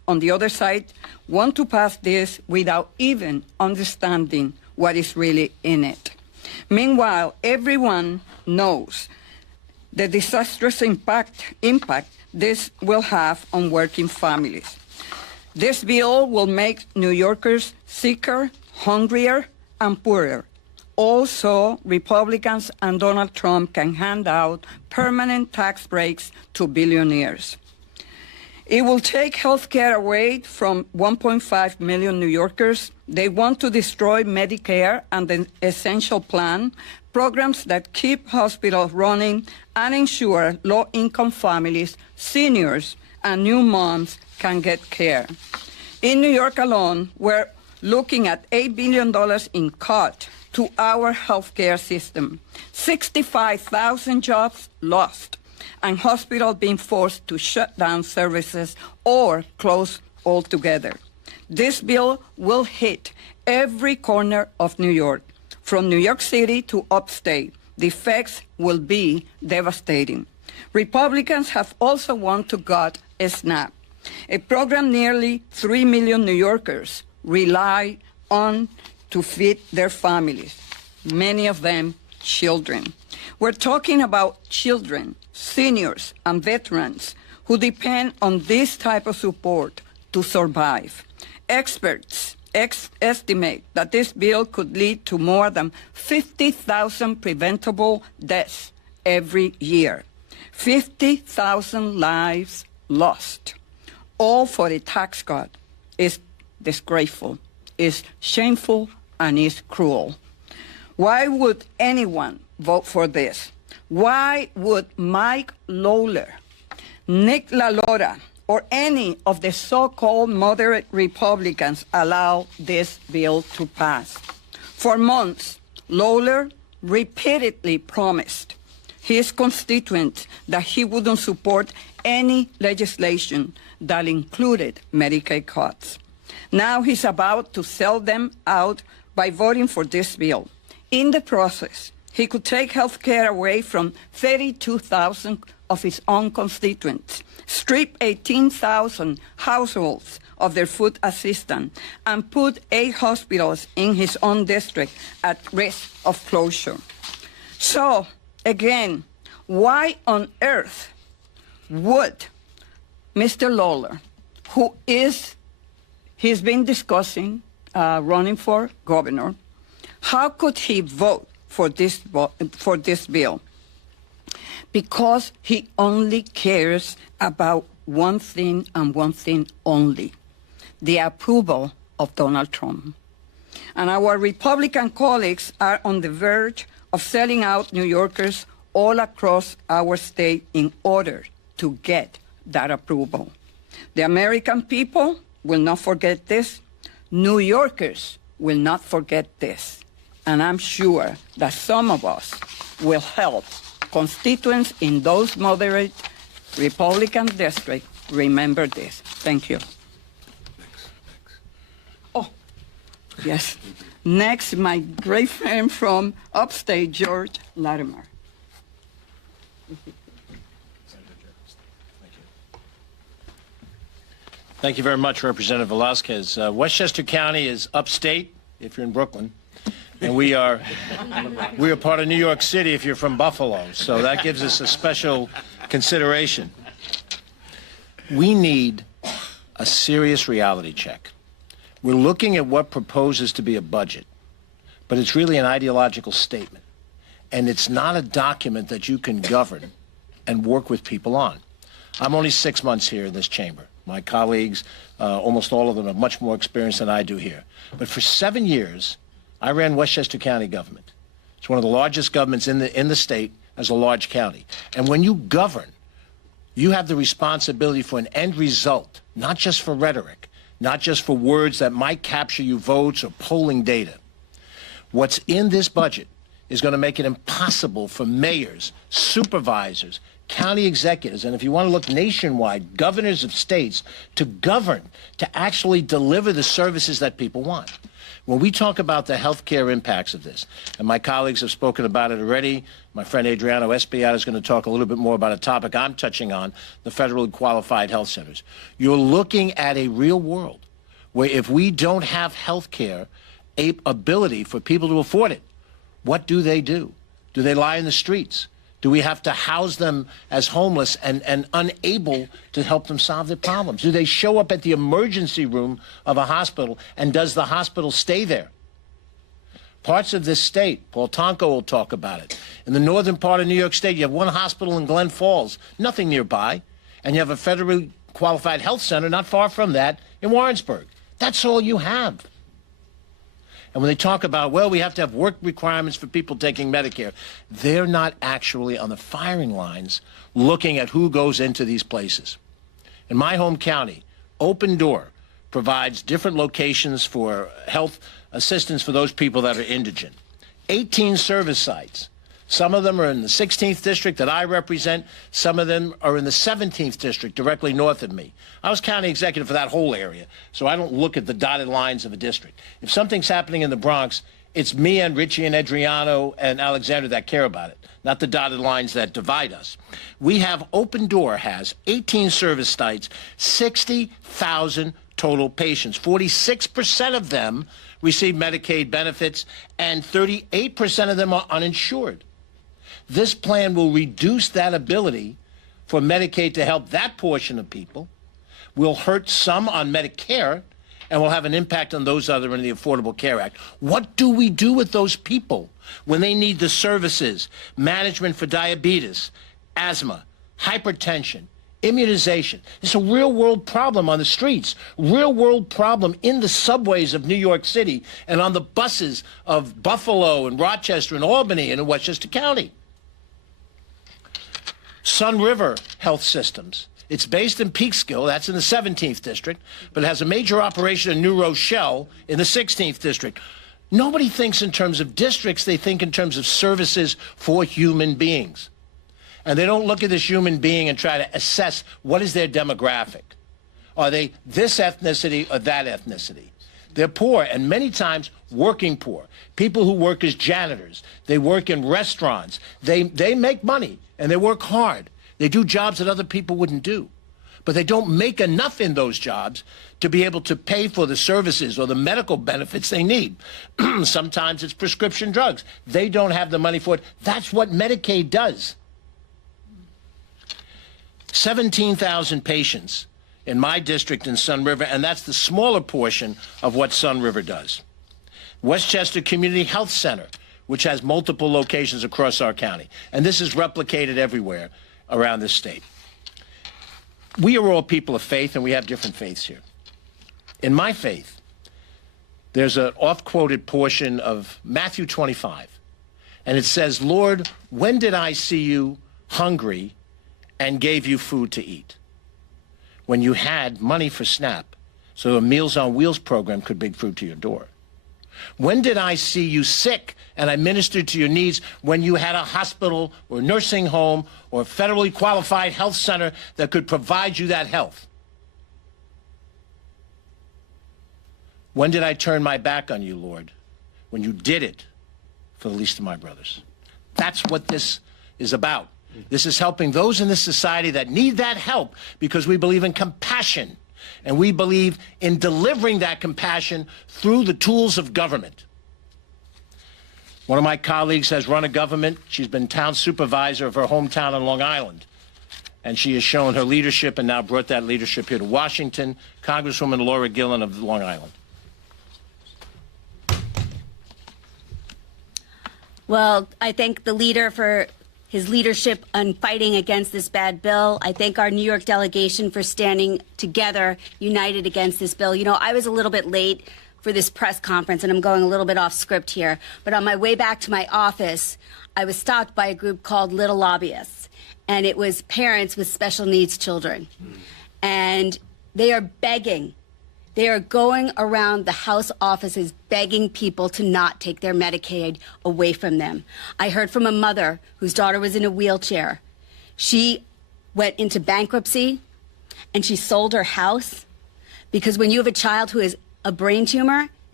on the other side want to pass this without even understanding what is really in it. Meanwhile, everyone knows the disastrous impact this will have on working families. This bill will make New Yorkers sicker, hungrier, and poorer. Also, Republicans and Donald Trump can hand out permanent tax breaks to billionaires. It will take health care away from 1.5 million New Yorkers. They want to destroy Medicare and the Essential Plan, programs that keep hospitals running and ensure low-income families, seniors, and new moms can get care. In New York alone, we're looking at $8 billion in cut to our healthcare system, 65,000 jobs lost, and hospitals being forced to shut down services or close altogether. This bill will hit every corner of New York, from New York City to upstate. The effects will be devastating. Republicans have also wanted to gut SNAP, a program nearly 3 million New Yorkers rely on to feed their families, many of them children. We're talking about children, seniors, and veterans who depend on this type of support to survive. Experts estimate that this bill could lead to more than 50,000 preventable deaths every year. 50,000 lives lost, all for a tax cut, is disgraceful, is shameful, and is cruel. Why would anyone vote for this? Why would Mike Lawler, Nick LaLora, or any of the so-called moderate Republicans allow this bill to pass? For months, Lawler repeatedly promised his constituents that he wouldn't support any legislation that included Medicaid cuts. Now he's about to sell them out by voting for this bill. In the process, he could take health care away from 32,000 of his own constituents, strip 18,000 households of their food assistance, and put 8 hospitals in his own district at risk of closure. So, again, why on earth would Mr. Lawler, he's been discussing running for governor, how could he vote for this bill? Because he only cares about one thing and one thing only, the approval of Donald Trump. And our Republican colleagues are on the verge of selling out New Yorkers all across our state in order to get that approval. The American people will not forget this. New Yorkers will not forget this. And I'm sure that some of us will help constituents in those moderate Republican districts remember this. Thank you. Oh, yes. Next, my great friend from upstate, George Latimer. Thank you very much, Representative Velasquez. Westchester County is upstate, if you're in Brooklyn, and we are part of New York City if you're from Buffalo, so that gives us a special consideration. We need a serious reality check. We're looking at what proposes to be a budget, but it's really an ideological statement, and it's not a document that you can govern and work with people on. I'm only 6 months here in this chamber. My colleagues, almost all of them, have much more experience than I do here. But for 7 years, I ran Westchester County government. It's one of the largest governments in the state as a large county. And when you govern, you have the responsibility for an end result, not just for rhetoric, not just for words that might capture you votes or polling data. What's in this budget is going to make it impossible for mayors, supervisors, county executives, and if you want to look nationwide, governors of states, to govern, to actually deliver the services that people want. When we talk about the healthcare impacts of this, and my colleagues have spoken about it already, my friend Adriano Espiata is going to talk a little bit more about a topic I'm touching on, the federally qualified health centers. You're looking at a real world where if we don't have healthcare ability for people to afford it, what do? Do they lie in the streets? Do we have to house them as homeless and unable to help them solve their problems? Do they show up at the emergency room of a hospital, and does the hospital stay there? Parts of this state, Paul Tonko will talk about it. In the northern part of New York State, you have one hospital in Glen Falls, nothing nearby, and you have a federally qualified health center not far from that in Warrensburg. That's all you have. And when they talk about, well, we have to have work requirements for people taking Medicare, they're not actually on the firing lines looking at who goes into these places. In my home county, Open Door provides different locations for health assistance for those people that are indigent. 18 service sites. Some of them are in the 16th district that I represent. Some of them are in the 17th district directly north of me. I was county executive for that whole area, so I don't look at the dotted lines of a district. If something's happening in the Bronx, it's me and Richie and Adriano and Alexander that care about it, not the dotted lines that divide us. We have, Open Door has 18 service sites, 60,000 total patients. 46% of them receive Medicaid benefits, and 38% of them are uninsured. This plan will reduce that ability for Medicaid to help that portion of people, will hurt some on Medicare, and will have an impact on those other in the Affordable Care Act. What do we do with those people when they need the services, management for diabetes, asthma, hypertension, immunization? It's a real-world problem on the streets, real-world problem in the subways of New York City and on the buses of Buffalo and Rochester and Albany and in Westchester County. Sun River Health Systems. It's based in Peekskill, that's in the 17th district, but it has a major operation in New Rochelle in the 16th district. Nobody thinks in terms of districts, they think in terms of services for human beings. And they don't look at this human being and try to assess what is their demographic. Are they this ethnicity or that ethnicity? They're poor, and many times working poor. People who work as janitors, they work in restaurants, they make money and they work hard. They do jobs that other people wouldn't do. But they don't make enough in those jobs to be able to pay for the services or the medical benefits they need. Sometimes it's prescription drugs. They don't have the money for it. That's what Medicaid does. 17,000 patients in my district in Sun River, and that's the smaller portion of what Sun River does. Westchester Community Health Center, which has multiple locations across our county, and this is replicated everywhere around this state. We are all people of faith, and we have different faiths here. In my faith, there's an oft-quoted portion of Matthew 25, and it says, "Lord, when did I see you hungry and gave you food to eat?" When you had money for SNAP, so a Meals on Wheels program could bring food to your door. When did I see you sick and I ministered to your needs? When you had a hospital or nursing home or federally qualified health center that could provide you that health? When did I turn my back on you, Lord? When you did it for the least of my brothers. That's what this is about. This is helping those in this society that need that help, because we believe in compassion, and we believe in delivering that compassion through the tools of government. One of my colleagues has run a government. She's been town supervisor of her hometown on Long Island, and she has shown her leadership and now brought that leadership here to Washington. Congresswoman Laura Gillen of Long Island. Well, I thank the leader for his leadership on fighting against this bad bill. I thank our New York delegation for standing together, united against this bill. You know, I was a little bit late for this press conference, and I'm going a little bit off script here, but on my way back to my office, I was stopped by a group called Little Lobbyists, and it was parents with special needs children. And they are begging. They are going around the House offices begging people to not take their Medicaid away from them. I heard from a mother whose daughter was in a wheelchair. She went into bankruptcy and she sold her house because when you have a child who has a brain tumor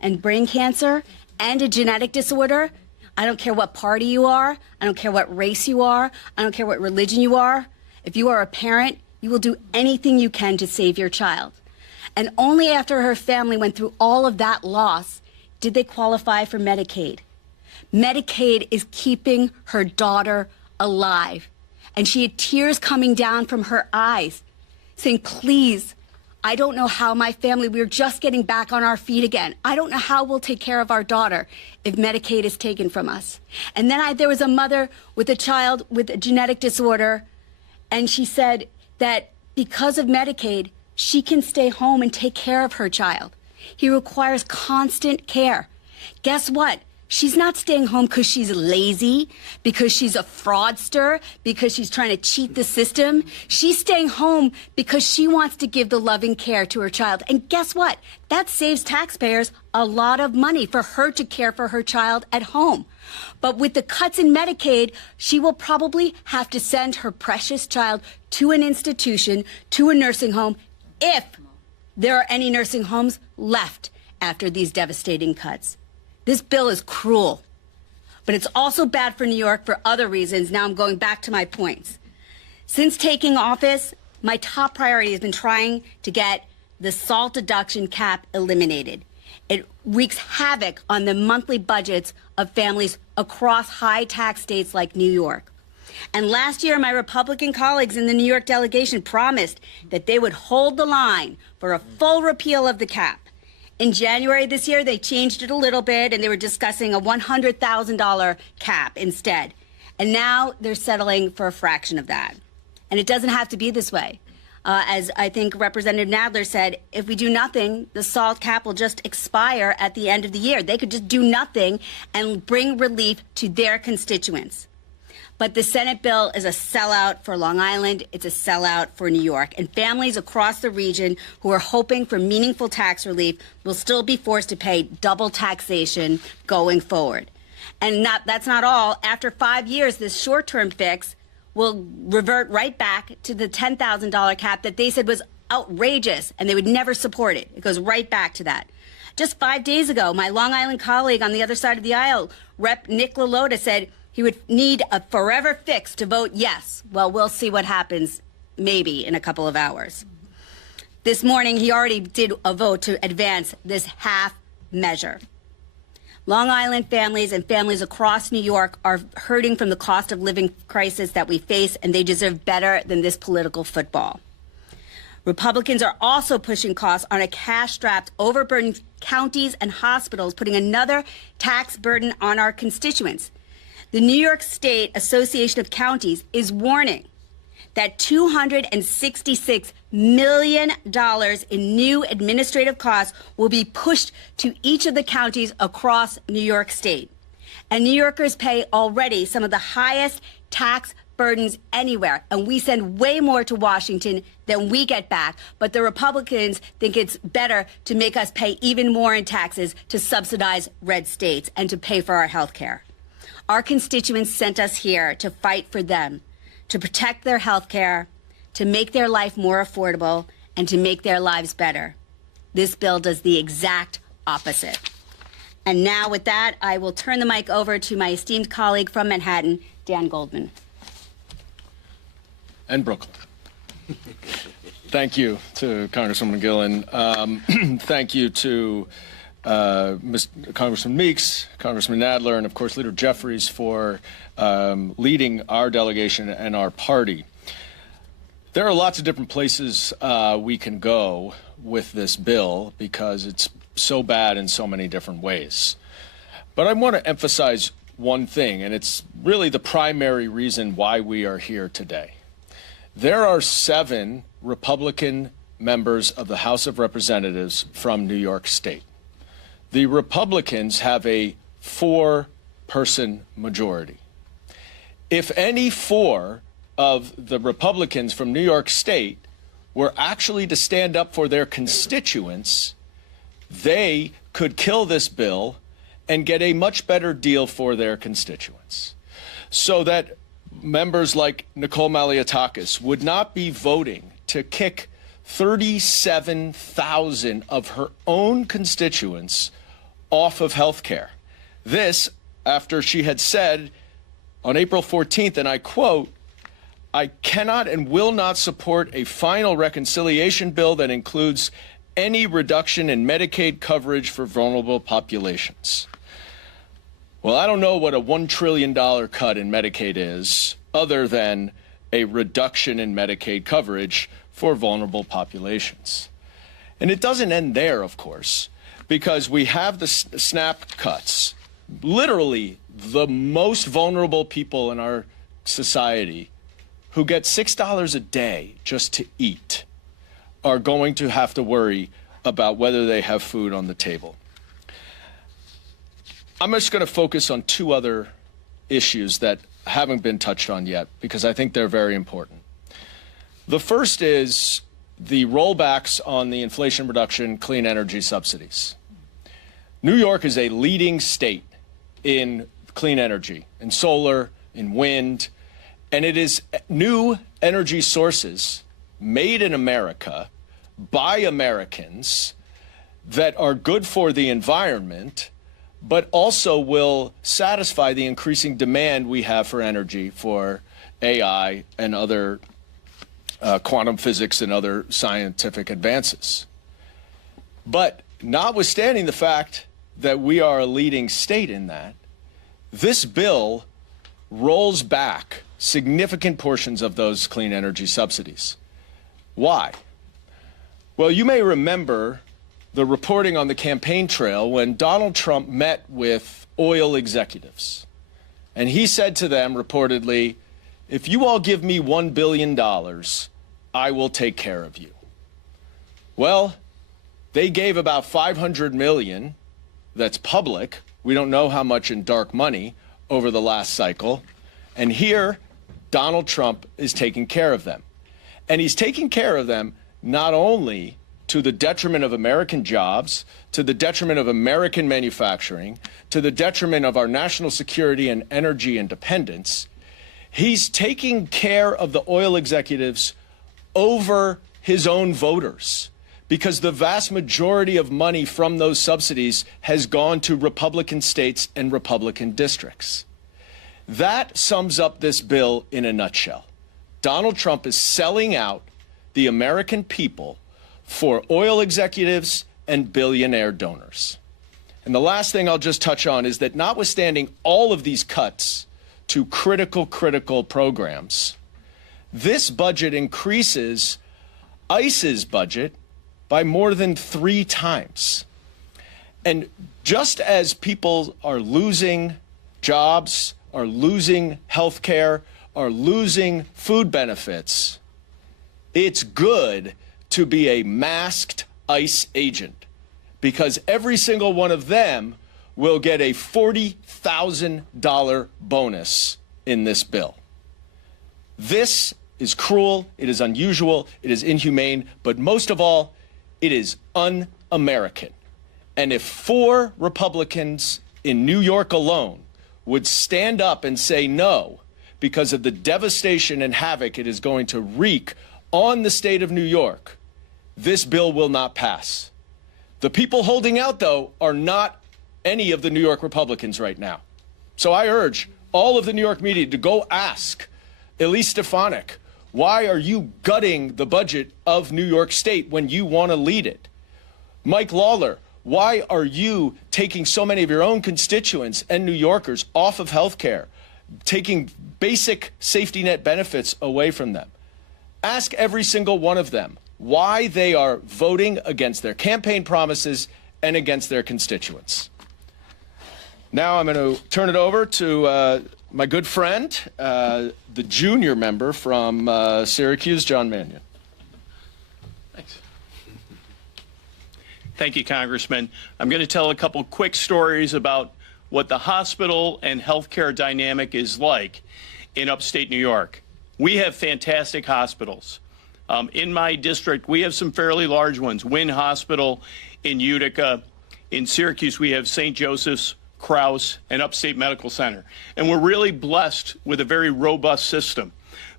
and brain cancer and a genetic disorder, I don't care what party you are, I don't care what race you are, I don't care what religion you are. If you are a parent, you will do anything you can to save your child. And only after her family went through all of that loss did they qualify for Medicaid. Medicaid is keeping her daughter alive. And she had tears coming down from her eyes, saying, please, I don't know how my family, we're just getting back on our feet again. I don't know how we'll take care of our daughter if Medicaid is taken from us. And then there was a mother with a child with a genetic disorder, and she said that because of Medicaid, she can stay home and take care of her child. He requires constant care. Guess what? She's not staying home because she's lazy, because she's a fraudster, because she's trying to cheat the system. She's staying home because she wants to give the loving care to her child. And guess what? That saves taxpayers a lot of money for her to care for her child at home. But with the cuts in Medicaid, she will probably have to send her precious child to an institution, to a nursing home, if there are any nursing homes left after these devastating cuts. This bill is cruel, but it's also bad for New York for other reasons. Now I'm going back to my points. Since taking office, my top priority has been trying to get the SALT deduction cap eliminated. It wreaks havoc on the monthly budgets of families across high tax states like New York. And last year, my Republican colleagues in the New York delegation promised that they would hold the line for a full repeal of the cap. In January this year, they changed it a little bit, and they were discussing a $100,000 cap instead. And now they're settling for a fraction of that. And it doesn't have to be this way. As I think Representative Nadler said, if we do nothing, the SALT cap will just expire at the end of the year. They could just do nothing and bring relief to their constituents. But the Senate bill is a sellout for Long Island. It's a sellout for New York. And families across the region who are hoping for meaningful tax relief will still be forced to pay double taxation going forward. And that's not all. After 5 years, this short-term fix will revert right back to the $10,000 cap that they said was outrageous and they would never support it. It goes right back to that. Just 5 days ago, my Long Island colleague on the other side of the aisle, Rep. Nick LaLota, said he would need a forever fix to vote yes. Well, we'll see what happens maybe in a couple of hours. This morning, he already did a vote to advance this half measure. Long Island families and families across New York are hurting from the cost of living crisis that we face, and they deserve better than this political football. Republicans are also pushing costs on a cash-strapped, overburdened counties and hospitals, putting another tax burden on our constituents. The New York State Association of Counties is warning that $266 million in new administrative costs will be pushed to each of the counties across New York State. And New Yorkers pay already some of the highest tax burdens anywhere, and we send way more to Washington than we get back. But the Republicans think it's better to make us pay even more in taxes to subsidize red states and to pay for our health care. Our constituents sent us here to fight for them, to protect their health care, to make their life more affordable, and to make their lives better. This bill does the exact opposite. And now with that, I will turn the mic over to my esteemed colleague from Manhattan, Dan Goldman. And Brooklyn. Thank you to Congresswoman Gillen. Thank you to Congressman Meeks, Congressman Nadler, and of course Leader Jeffries for leading our delegation and our party. There are lots of different places we can go with this bill because it's so bad in so many different ways. But I want to emphasize one thing, and it's really the primary reason why we are here today. There are 7 Republican members of the House of Representatives from New York State. The Republicans have a 4-person majority. If any 4 of the Republicans from New York State were actually to stand up for their constituents, they could kill this bill and get a much better deal for their constituents. So that members like Nicole Maliotakis would not be voting to kick 37,000 of her own constituents off of health care. This, after she had said on April 14th, and I quote, "I cannot and will not support a final reconciliation bill that includes any reduction in Medicaid coverage for vulnerable populations." Well, I don't know what a $1 trillion cut in Medicaid is, other than a reduction in Medicaid coverage for vulnerable populations. And it doesn't end there, of course, because we have the SNAP cuts. Literally, the most vulnerable people in our society who get $6 a day just to eat are going to have to worry about whether they have food on the table. I'm just going to focus on two other issues that haven't been touched on yet because I think they're very important. The first is the rollbacks on the Inflation Reduction clean energy subsidies. New York is a leading state in clean energy, in solar, in wind, and it is new energy sources made in America by Americans that are good for the environment, but also will satisfy the increasing demand we have for energy for AI and other quantum physics and other scientific advances. But notwithstanding the fact that we are a leading state in that, this bill rolls back significant portions of those clean energy subsidies. Why? Well, you may remember the reporting on the campaign trail when Donald Trump met with oil executives. And he said to them, reportedly, "If you all give me $1 billion, I will take care of you." Well, they gave about $500 million, that's public. We don't know how much in dark money over the last cycle. And here, Donald Trump is taking care of them. And he's taking care of them not only to the detriment of American jobs, to the detriment of American manufacturing, to the detriment of our national security and energy independence. He's taking care of the oil executives over his own voters because the vast majority of money from those subsidies has gone to Republican states and Republican districts. That sums up this bill in a nutshell. Donald Trump is selling out the American people for oil executives and billionaire donors. And the last thing I'll just touch on is that notwithstanding all of these cuts to critical programs, this budget increases ICE's budget by more than 3 times. And just as people are losing jobs, are losing health care, are losing food benefits, it's good to be a masked ICE agent because every single one of them will get a $40,000 bonus in this bill. This is cruel, it is unusual, it is inhumane, but most of all, it is un-American. And if 4 Republicans in New York alone would stand up and say no because of the devastation and havoc it is going to wreak on the state of New York, this bill will not pass. The people holding out, though, are not any of the New York Republicans right now. So I urge all of the New York media to go ask Elise Stefanik, why are you gutting the budget of New York State when you want to lead it? Mike Lawler, why are you taking so many of your own constituents and New Yorkers off of health care, taking basic safety net benefits away from them? Ask every single one of them why they are voting against their campaign promises and against their constituents. Now I'm going to turn it over to my good friend, the junior member from Syracuse, John Mannion. Thanks. Thank you, Congressman. I'm going to tell a couple quick stories about what the hospital and healthcare dynamic is like in upstate New York. We have fantastic hospitals. In my district, we have some fairly large ones. Wynn Hospital in Utica. In Syracuse, we have St. Joseph's, Krause, and Upstate Medical Center. And we're really blessed with a very robust system.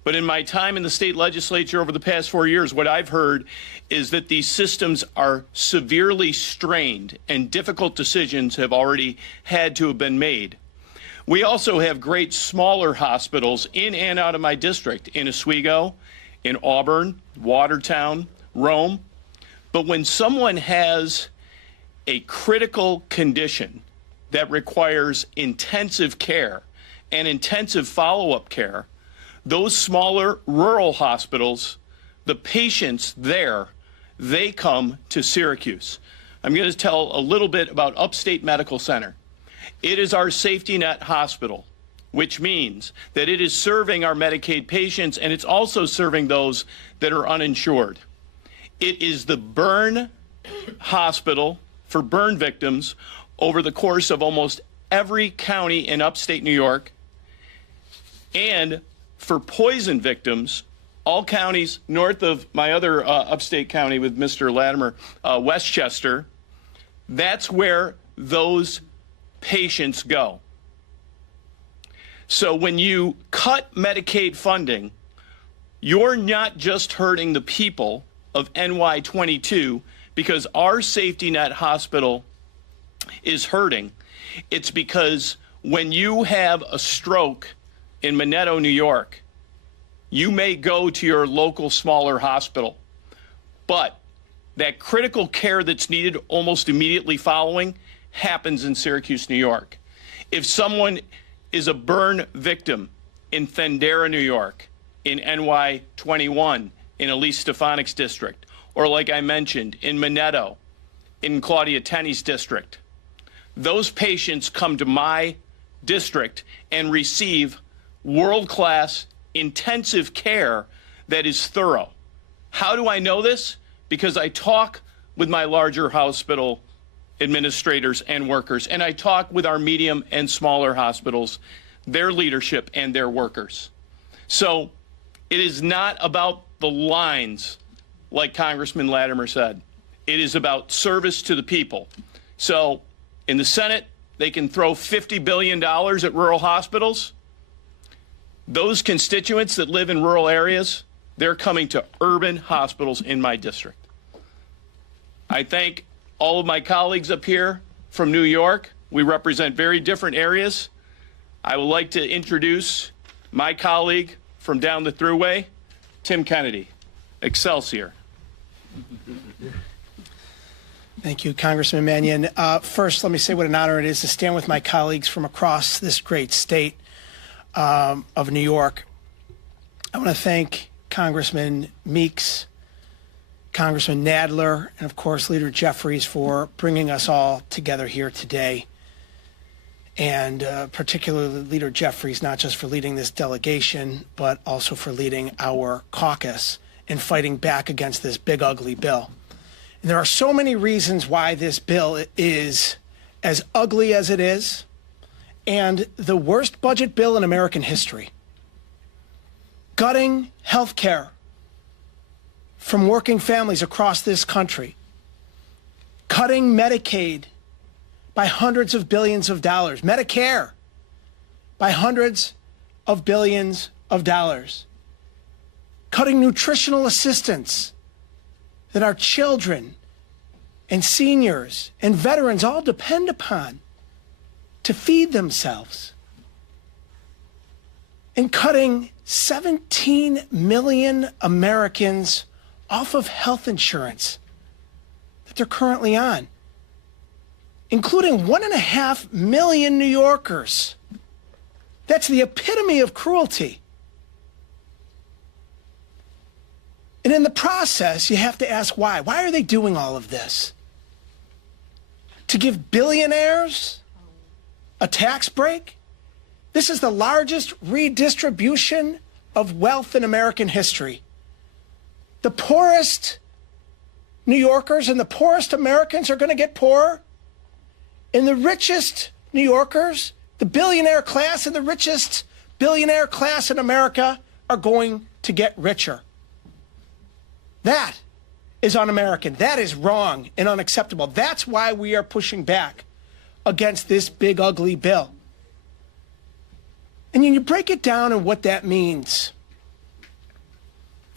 But in my time in the state legislature over the past 4 years, what I've heard is that these systems are severely strained and difficult decisions have already had to have been made. We also have great smaller hospitals in and out of my district, in Oswego, in Auburn, Watertown, Rome. But when someone has a critical condition that requires intensive care and intensive follow-up care, those smaller rural hospitals, the patients there, they come to Syracuse. I'm going to tell a little bit about Upstate Medical Center. It is our safety net hospital, which means that it is serving our Medicaid patients and it's also serving those that are uninsured. It is the burn hospital for burn victims over the course of almost every county in upstate New York, and for poison victims, all counties north of my other upstate county with Mr. Latimer, Westchester. That's where those patients go. So when you cut Medicaid funding, you're not just hurting the people of NY22 because our safety net hospital is hurting. It's because when you have a stroke in Minetto, New York, you may go to your local smaller hospital, but that critical care that's needed almost immediately following happens in Syracuse, New York. If someone is a burn victim in Fendera, New York, in NY21, in Elise Stefanik's district, or like I mentioned, in Minetto, in Claudia Tenney's district, those patients come to my district and receive world-class intensive care that is thorough. How do I know this? Because I talk with my larger hospital administrators and workers, and I talk with our medium and smaller hospitals, their leadership and their workers. So it is not about the lines, like Congressman Latimer said. It is about service to the people. So in the Senate, they can throw $50 billion at rural hospitals. Those constituents that live in rural areas, they're coming to urban hospitals in my district. I thank all of my colleagues up here from New York. We represent very different areas. I would like to introduce my colleague from down the thruway, Tim Kennedy, Excelsior. Thank you, Congressman Mannion. First, let me say what an honor it is to stand with my colleagues from across this great state of New York. I want to thank Congressman Meeks, Congressman Nadler, and of course Leader Jeffries for bringing us all together here today. And particularly Leader Jeffries, not just for leading this delegation, but also for leading our caucus in fighting back against this big, ugly bill. And there are so many reasons why this bill is as ugly as it is, and the worst budget bill in American history. Gutting health care from working families across this country. Cutting Medicaid by hundreds of billions of dollars. Medicare by hundreds of billions of dollars. Cutting nutritional assistance that our children and seniors and veterans all depend upon to feed themselves. And cutting 17 million Americans off of health insurance that they're currently on, including 1.5 million New Yorkers. That's the epitome of cruelty. And in the process, you have to ask why. Why are they doing all of this? To give billionaires a tax break? This is the largest redistribution of wealth in American history. The poorest New Yorkers and the poorest Americans are going to get poorer, and the richest New Yorkers, the billionaire class and the richest billionaire class in America are going to get richer. That is un-American. That is wrong and unacceptable. That's why we are pushing back against this big, ugly bill. And when you break it down and what that means,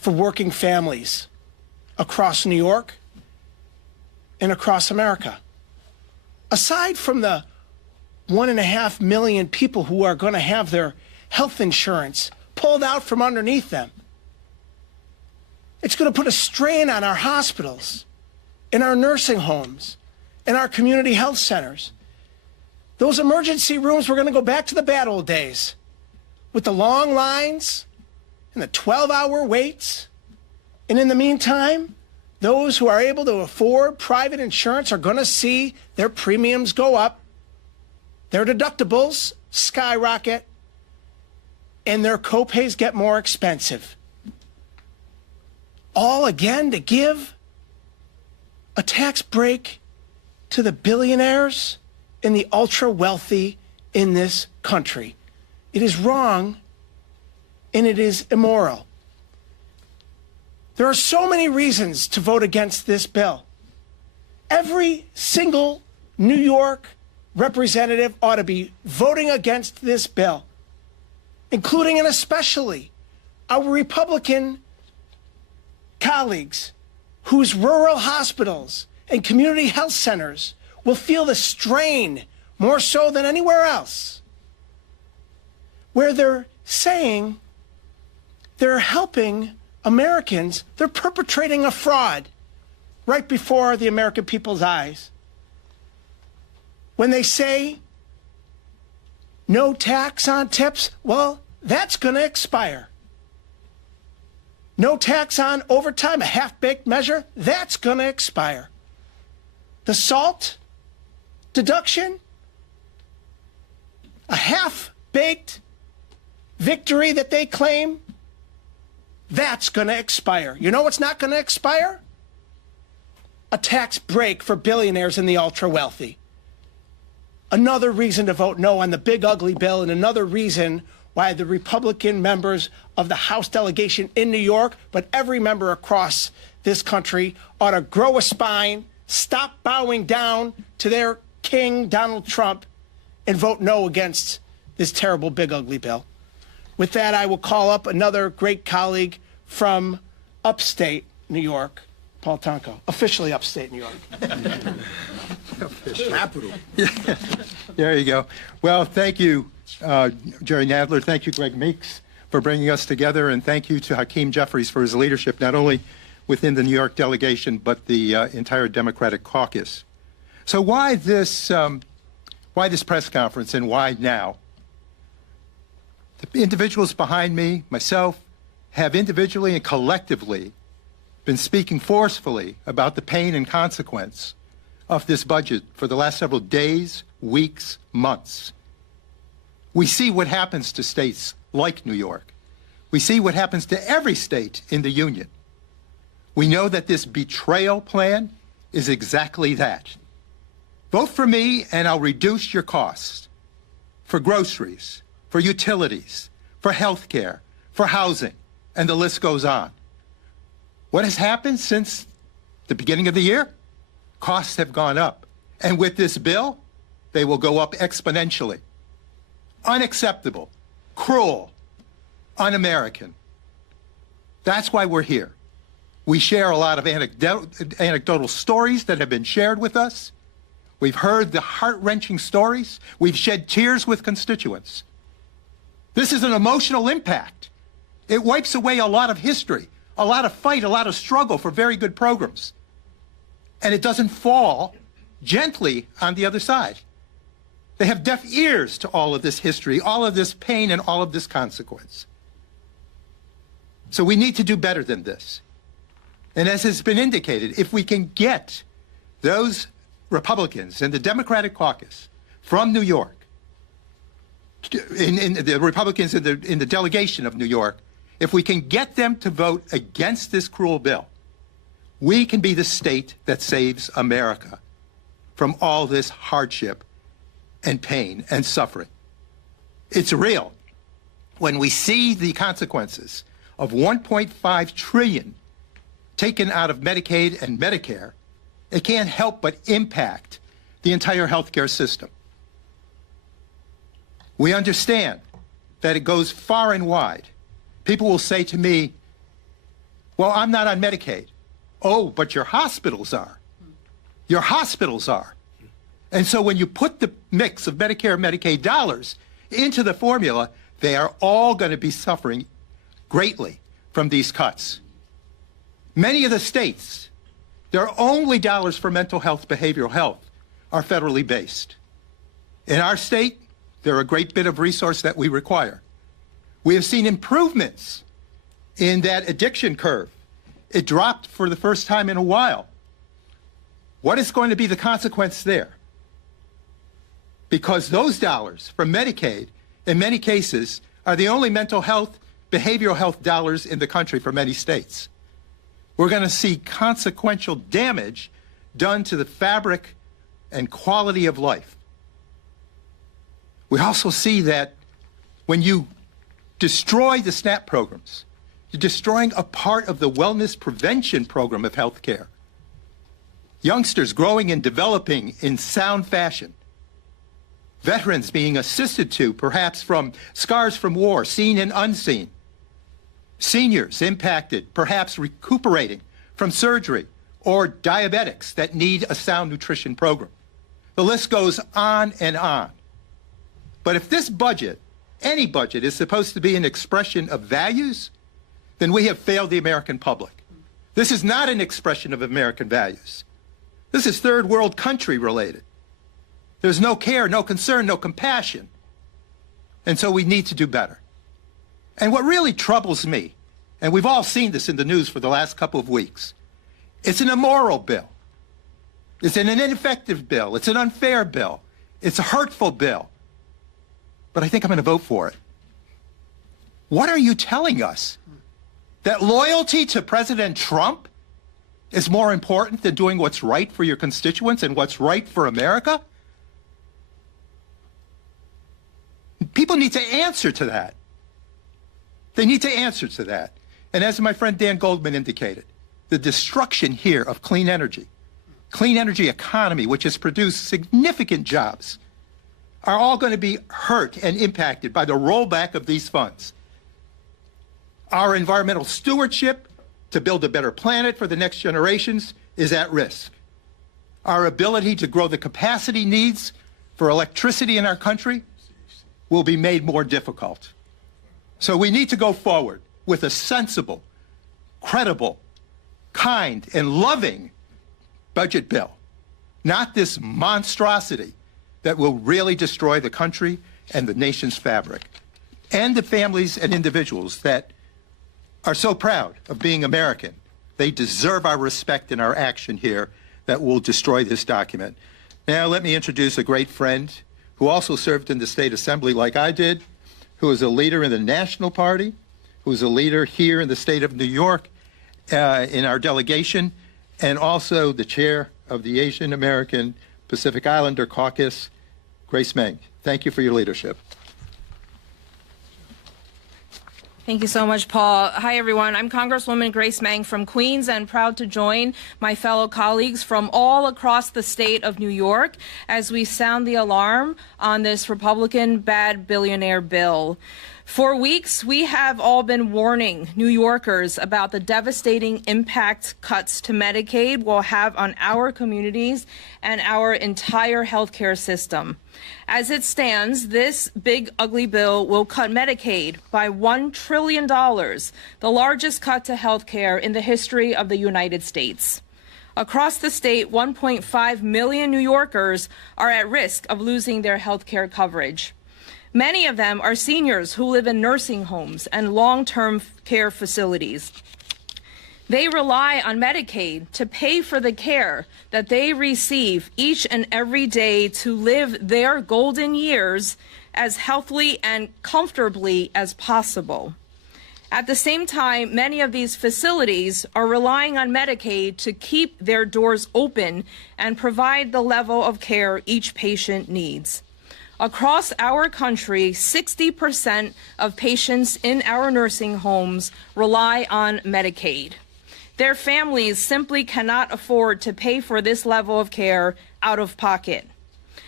for working families across New York and across America. Aside from the 1.5 million people who are going to have their health insurance pulled out from underneath them, it's going to put a strain on our hospitals, in our nursing homes, in our community health centers. Those emergency rooms, we're going to go back to the bad old days with the long lines and the 12-hour waits. And in the meantime, those who are able to afford private insurance are going to see their premiums go up, their deductibles skyrocket, and their copays get more expensive. All again to give a tax break to the billionaires and the ultra wealthy in this country. It is wrong and it is immoral. There are so many reasons to vote against this bill. Every single New York representative ought to be voting against this bill, including and especially our Republican colleagues whose rural hospitals and community health centers will feel the strain more so than anywhere else, where they're saying they're helping Americans. They're perpetrating a fraud right before the American people's eyes when they say no tax on tips. Well, that's going to expire. No tax on overtime, a half-baked measure, that's going to expire. The SALT deduction, a half-baked victory that they claim, that's going to expire. You know what's not going to expire? A tax break for billionaires and the ultra-wealthy. Another reason to vote no on the big ugly bill, and another reason why the Republican members of the House delegation in New York, but every member across this country, ought to grow a spine, stop bowing down to their king, Donald Trump, and vote no against this terrible big ugly bill. With that, I will call up another great colleague from upstate New York, Paul Tonko, officially upstate New York. Capital. There you go. Well, thank you, Jerry Nadler. Thank you, Greg Meeks, for bringing us together, and thank you to Hakeem Jeffries for his leadership, not only within the New York delegation, but the entire Democratic caucus. So why this press conference, and why now? The individuals behind me, myself, have individually and collectively been speaking forcefully about the pain and consequence of this budget for the last several days, weeks, months. We see what happens to states like New York. We see what happens to every state in the Union. We know that this betrayal plan is exactly that. Vote for me and I'll reduce your costs for groceries, for utilities, for health care, for housing, and the list goes on. What has happened since the beginning of the year? Costs have gone up. And with this bill, they will go up exponentially. Unacceptable, cruel, un-American. That's why we're here. We share a lot of anecdotal stories that have been shared with us. We've heard the heart-wrenching stories. We've shed tears with constituents. This is an emotional impact. It wipes away a lot of history, a lot of fight, a lot of struggle for very good programs. And it doesn't fall gently on the other side. They have deaf ears to all of this history, all of this pain, and all of this consequence. So we need to do better than this. And as has been indicated, if we can get those Republicans in the Democratic caucus from New York, in the Republicans in the delegation of New York, if we can get them to vote against this cruel bill, we can be the state that saves America from all this hardship and pain and suffering. It's real. When we see the consequences of $1.5 trillion taken out of Medicaid and Medicare, it can't help but impact the entire healthcare system. We understand that it goes far and wide. People will say to me, Well, I'm not on Medicaid. Oh, but your hospitals are. Your hospitals are. And so when you put the mix of Medicare and Medicaid dollars into the formula, they are all going to be suffering greatly from these cuts. Many of the states, their only dollars for mental health, behavioral health, are federally based. In our state, they're a great bit of resource that we require. We have seen improvements in that addiction curve. It dropped for the first time in a while. What is going to be the consequence there? Because those dollars from Medicaid, in many cases, are the only mental health, behavioral health dollars in the country for many states. We're going to see consequential damage done to the fabric and quality of life. We also see that when you destroy the SNAP programs, you're destroying a part of the wellness prevention program of healthcare. Youngsters growing and developing in sound fashion. Veterans being assisted to, perhaps from scars from war, seen and unseen. Seniors impacted, perhaps recuperating from surgery, or diabetics that need a sound nutrition program. The list goes on and on. But if this budget, any budget, is supposed to be an expression of values, then we have failed the American public. This is not an expression of American values. This is third world country related. There's no care, no concern, no compassion. And so we need to do better. And what really troubles me, and we've all seen this in the news for the last couple of weeks, it's an immoral bill. It's an ineffective bill. It's an unfair bill. It's a hurtful bill. But I think I'm going to vote for it. What are you telling us? That loyalty to President Trump is more important than doing what's right for your constituents and what's right for America? People need to answer to that. They need to answer to that. And as my friend Dan Goldman indicated, the destruction here of clean energy economy, which has produced significant jobs, are all going to be hurt and impacted by the rollback of these funds. Our environmental stewardship to build a better planet for the next generations is at risk. Our ability to grow the capacity needs for electricity in our country will be made more difficult. So we need to go forward with a sensible, credible, kind, and loving budget bill, not this monstrosity that will really destroy the country and the nation's fabric, and the families and individuals that are so proud of being American. They deserve our respect and our action here that will destroy this document. Now let me introduce a great friend who also served in the state assembly like I did, who is a leader in the National Party, who is a leader here in the state of New York in our delegation, and also the chair of the Asian American Pacific Islander Caucus, Grace Meng. Thank you for your leadership. Thank you so much, Paul. Hi, everyone. I'm Congresswoman Grace Meng from Queens and proud to join my fellow colleagues from all across the state of New York as we sound the alarm on this Republican bad billionaire bill. For weeks, we have all been warning New Yorkers about the devastating impact cuts to Medicaid will have on our communities and our entire healthcare system. As it stands, this big, ugly bill will cut Medicaid by $1 trillion, the largest cut to healthcare in the history of the United States. Across the state, 1.5 million New Yorkers are at risk of losing their healthcare coverage. Many of them are seniors who live in nursing homes and long-term care facilities. They rely on Medicaid to pay for the care that they receive each and every day to live their golden years as healthily and comfortably as possible. At the same time, many of these facilities are relying on Medicaid to keep their doors open and provide the level of care each patient needs. Across our country, 60% of patients in our nursing homes rely on Medicaid. Their families simply cannot afford to pay for this level of care out of pocket.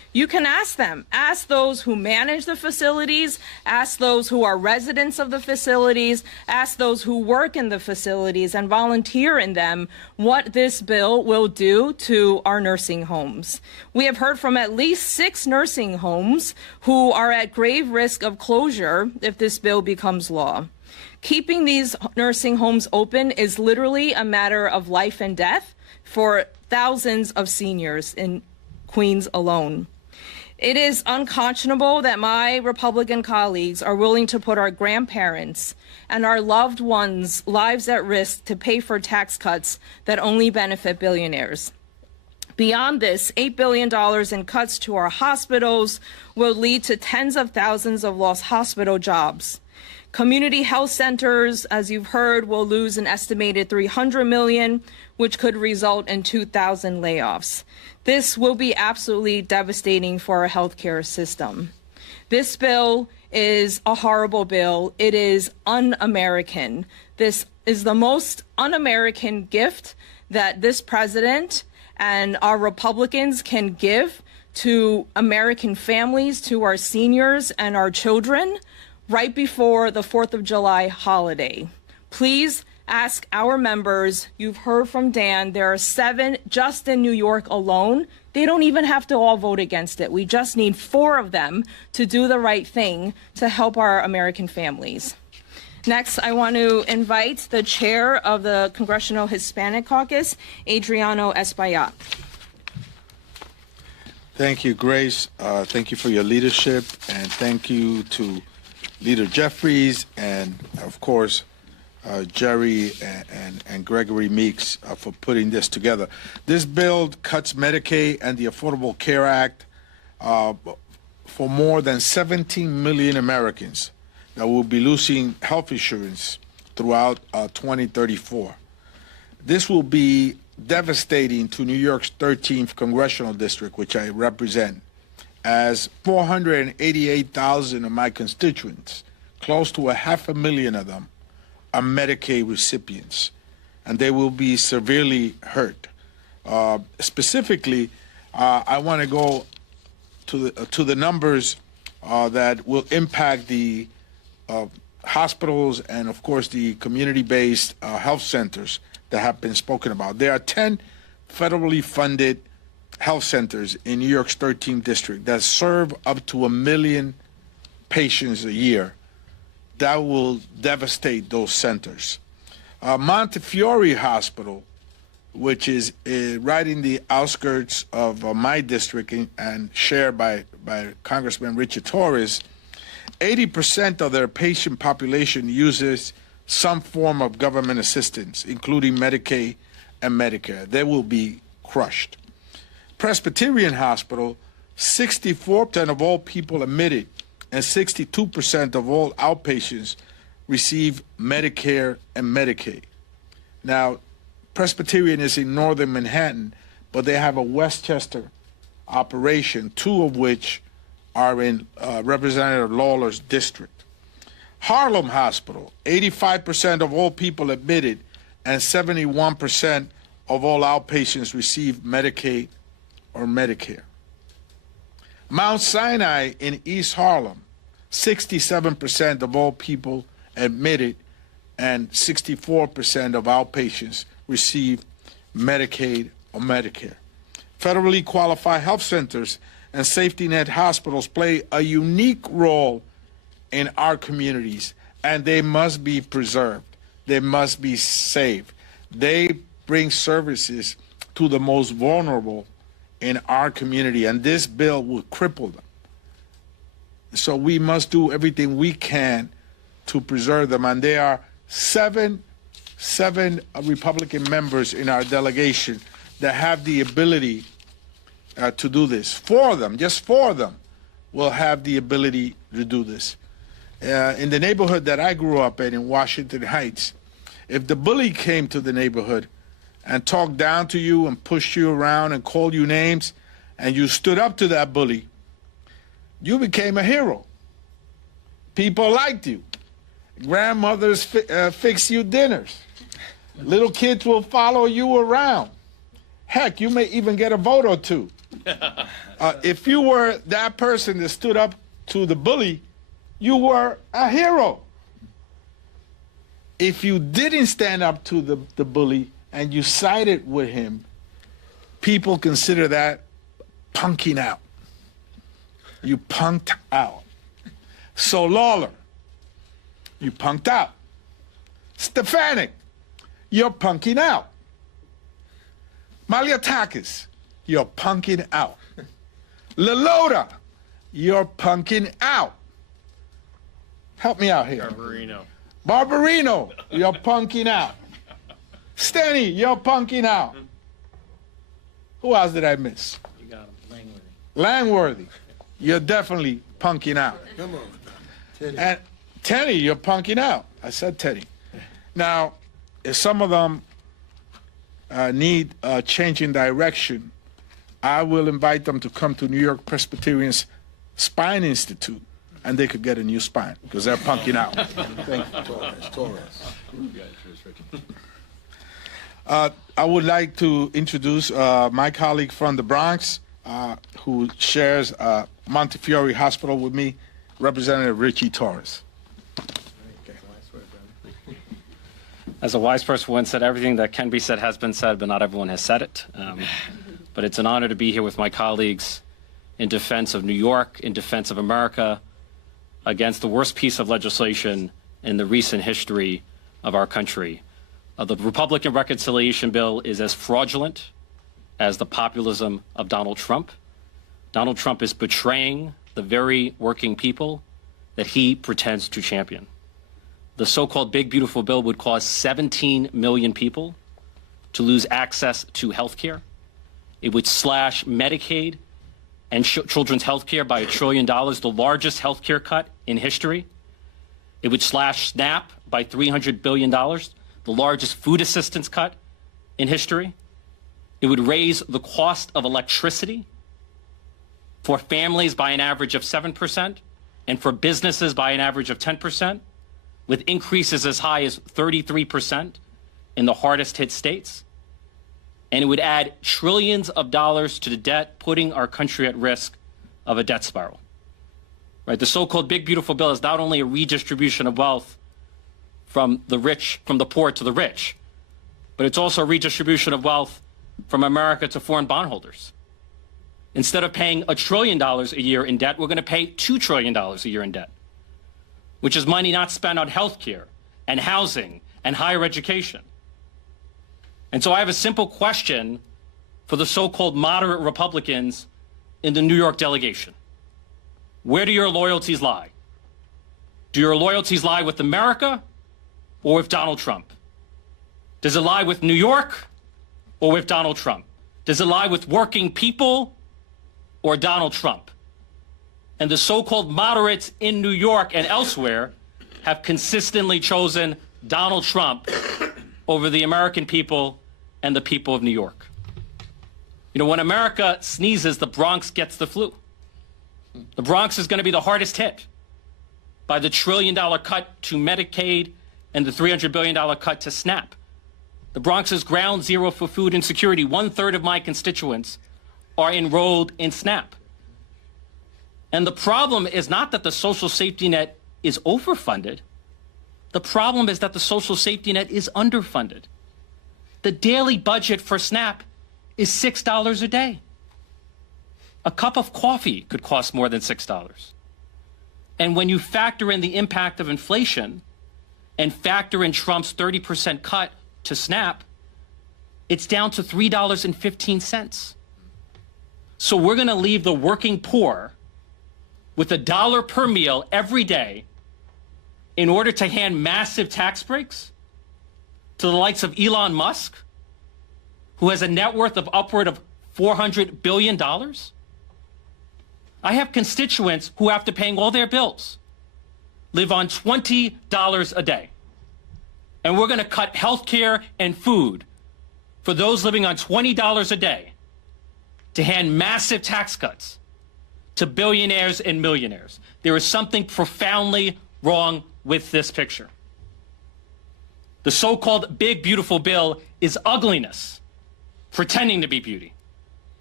You can ask them. Ask those who manage the facilities, ask those who are residents of the facilities, ask those who work in the facilities and volunteer in them what this bill will do to our nursing homes. We have heard from at least 6 nursing homes who are at grave risk of closure if this bill becomes law. Keeping these nursing homes open is literally a matter of life and death for thousands of seniors in Queens alone. It is unconscionable that my Republican colleagues are willing to put our grandparents and our loved ones' lives at risk to pay for tax cuts that only benefit billionaires. Beyond this, $8 billion in cuts to our hospitals will lead to tens of thousands of lost hospital jobs. Community health centers, as you've heard, will lose an estimated $300 million, which could result in 2,000 layoffs. This will be absolutely devastating for our healthcare system. This bill is a horrible bill. It is un-American. This is the most un-American gift that this president and our Republicans can give to American families, to our seniors and our children right before the 4th of July holiday. Please ask our members. You've heard from Dan. There are 7 just in New York alone. They don't even have to all vote against it. We just need 4 of them to do the right thing to help our American families. Next, I want to invite the chair of the Congressional Hispanic Caucus, Adriano Espaillat. Thank you, Grace. Thank you for your leadership, and thank you to Leader Jeffries and, of course, Jerry and Gregory Meeks for putting this together. This bill cuts Medicaid and the Affordable Care Act for more than 17 million Americans that will be losing health insurance throughout 2034. This will be devastating to New York's 13th congressional district, which I represent, as 488,000 of my constituents, close to 500,000 of them, are Medicaid recipients, and they will be severely hurt. Specifically, I want to go to the numbers that will impact the hospitals and, of course, the community-based health centers that have been spoken about. There are 10 federally funded health centers in New York's 13th district that serve up to 1 million patients a year. That will devastate those centers. Montefiore Hospital, which is right in the outskirts of my district and shared by Congressman Richard Torres, 80% of their patient population uses some form of government assistance, including Medicaid and Medicare. They will be crushed. Presbyterian Hospital, 64% of all people admitted and 62% of all outpatients receive Medicare and Medicaid. Now, Presbyterian is in northern Manhattan, but they have a Westchester operation, 2 of which are in Representative Lawler's district. Harlem Hospital, 85% of all people admitted and 71% of all outpatients receive Medicaid or Medicare. Mount Sinai in East Harlem, 67% of all people admitted and 64% of outpatients receive Medicaid or Medicare. Federally qualified health centers and safety net hospitals play a unique role in our communities, and they must be preserved. They must be saved. They bring services to the most vulnerable in our community, and this bill will cripple them. So we must do everything we can to preserve them, and there are seven Republican members in our delegation that have the ability to do this. 4 of them, just 4 of them, will have the ability to do this. In the neighborhood that I grew up in Washington Heights, if the bully came to the neighborhood and talked down to you and pushed you around and called you names, and you stood up to that bully, you became a hero. People liked you. Grandmothers fix you dinners. Little kids will follow you around. Heck, you may even get a vote or 2. If you were that person that stood up to the bully, you were a hero. If you didn't stand up to the bully and you sided with him, people consider that punking out. You punked out. So Lawler, you punked out. Stefanik, you're punking out. Maliatakis, you're punking out. Lelota, you're punking out. Help me out here. Barbarino, you're punking out. Steny, you're punking out. Who else did I miss? You got him, Langworthy. Langworthy, you're definitely punking out. Come on. And Teddy, you're punking out. I said Teddy. Now, if some of them need a change in direction, I will invite them to come to New York Presbyterian's Spine Institute, and they could get a new spine because they're punking out. Thank you. Torres. I would like to introduce my colleague from the Bronx, who shares Montefiore Hospital with me, Representative Richie Torres. As a wise person once said, everything that can be said has been said, but not everyone has said it. But it's an honor to be here with my colleagues in defense of New York, in defense of America, against the worst piece of legislation in the recent history of our country. The Republican reconciliation bill is as fraudulent as the populism of Donald Trump. Donald Trump is betraying the very working people that he pretends to champion. The so-called Big Beautiful Bill would cause 17 million people to lose access to health care. It would slash Medicaid and children's health care by $1 trillion, the largest health care cut in history. It would slash SNAP by $300 billion, the largest food assistance cut in history. It would raise the cost of electricity for families by an average of 7% and for businesses by an average of 10%, with increases as high as 33% in the hardest hit states. And it would add trillions of dollars to the debt, putting our country at risk of a debt spiral. Right? The so-called Big Beautiful Bill is not only a redistribution of wealth from the rich, from the poor to the rich, but it's also a redistribution of wealth from America to foreign bondholders. Instead of paying $1 trillion a year in debt, we're going to pay $2 trillion a year in debt, which is money not spent on health care and housing and higher education. And so I have a simple question for the so-called moderate Republicans in the New York delegation. Where do your loyalties lie? Do your loyalties lie with America or with Donald Trump? Does it lie with New York or with Donald Trump? Does it lie with working people or Donald Trump? And the so-called moderates in New York and elsewhere have consistently chosen Donald Trump over the American people and the people of New York. You know, when America sneezes, the Bronx gets the flu. The Bronx is going to be the hardest hit by the $1 trillion cut to Medicaid and the $300 billion cut to SNAP. The Bronx is ground zero for food insecurity. 1/3 of my constituents are enrolled in SNAP. And the problem is not that the social safety net is overfunded. The problem is that the social safety net is underfunded. The daily budget for SNAP is $6 a day. A cup of coffee could cost more than $6. And when you factor in the impact of inflation and factor in Trump's 30% cut to SNAP, it's down to $3.15. So we're going to leave the working poor with $1 per meal every day in order to hand massive tax breaks to the likes of Elon Musk, who has a net worth of upward of $400 billion. I have constituents who, after paying all their bills, live on $20 a day. And we're going to cut health care and food for those living on $20 a day to hand massive tax cuts to billionaires and millionaires. There is something profoundly wrong with this picture. The so-called Big Beautiful Bill is ugliness pretending to be beauty.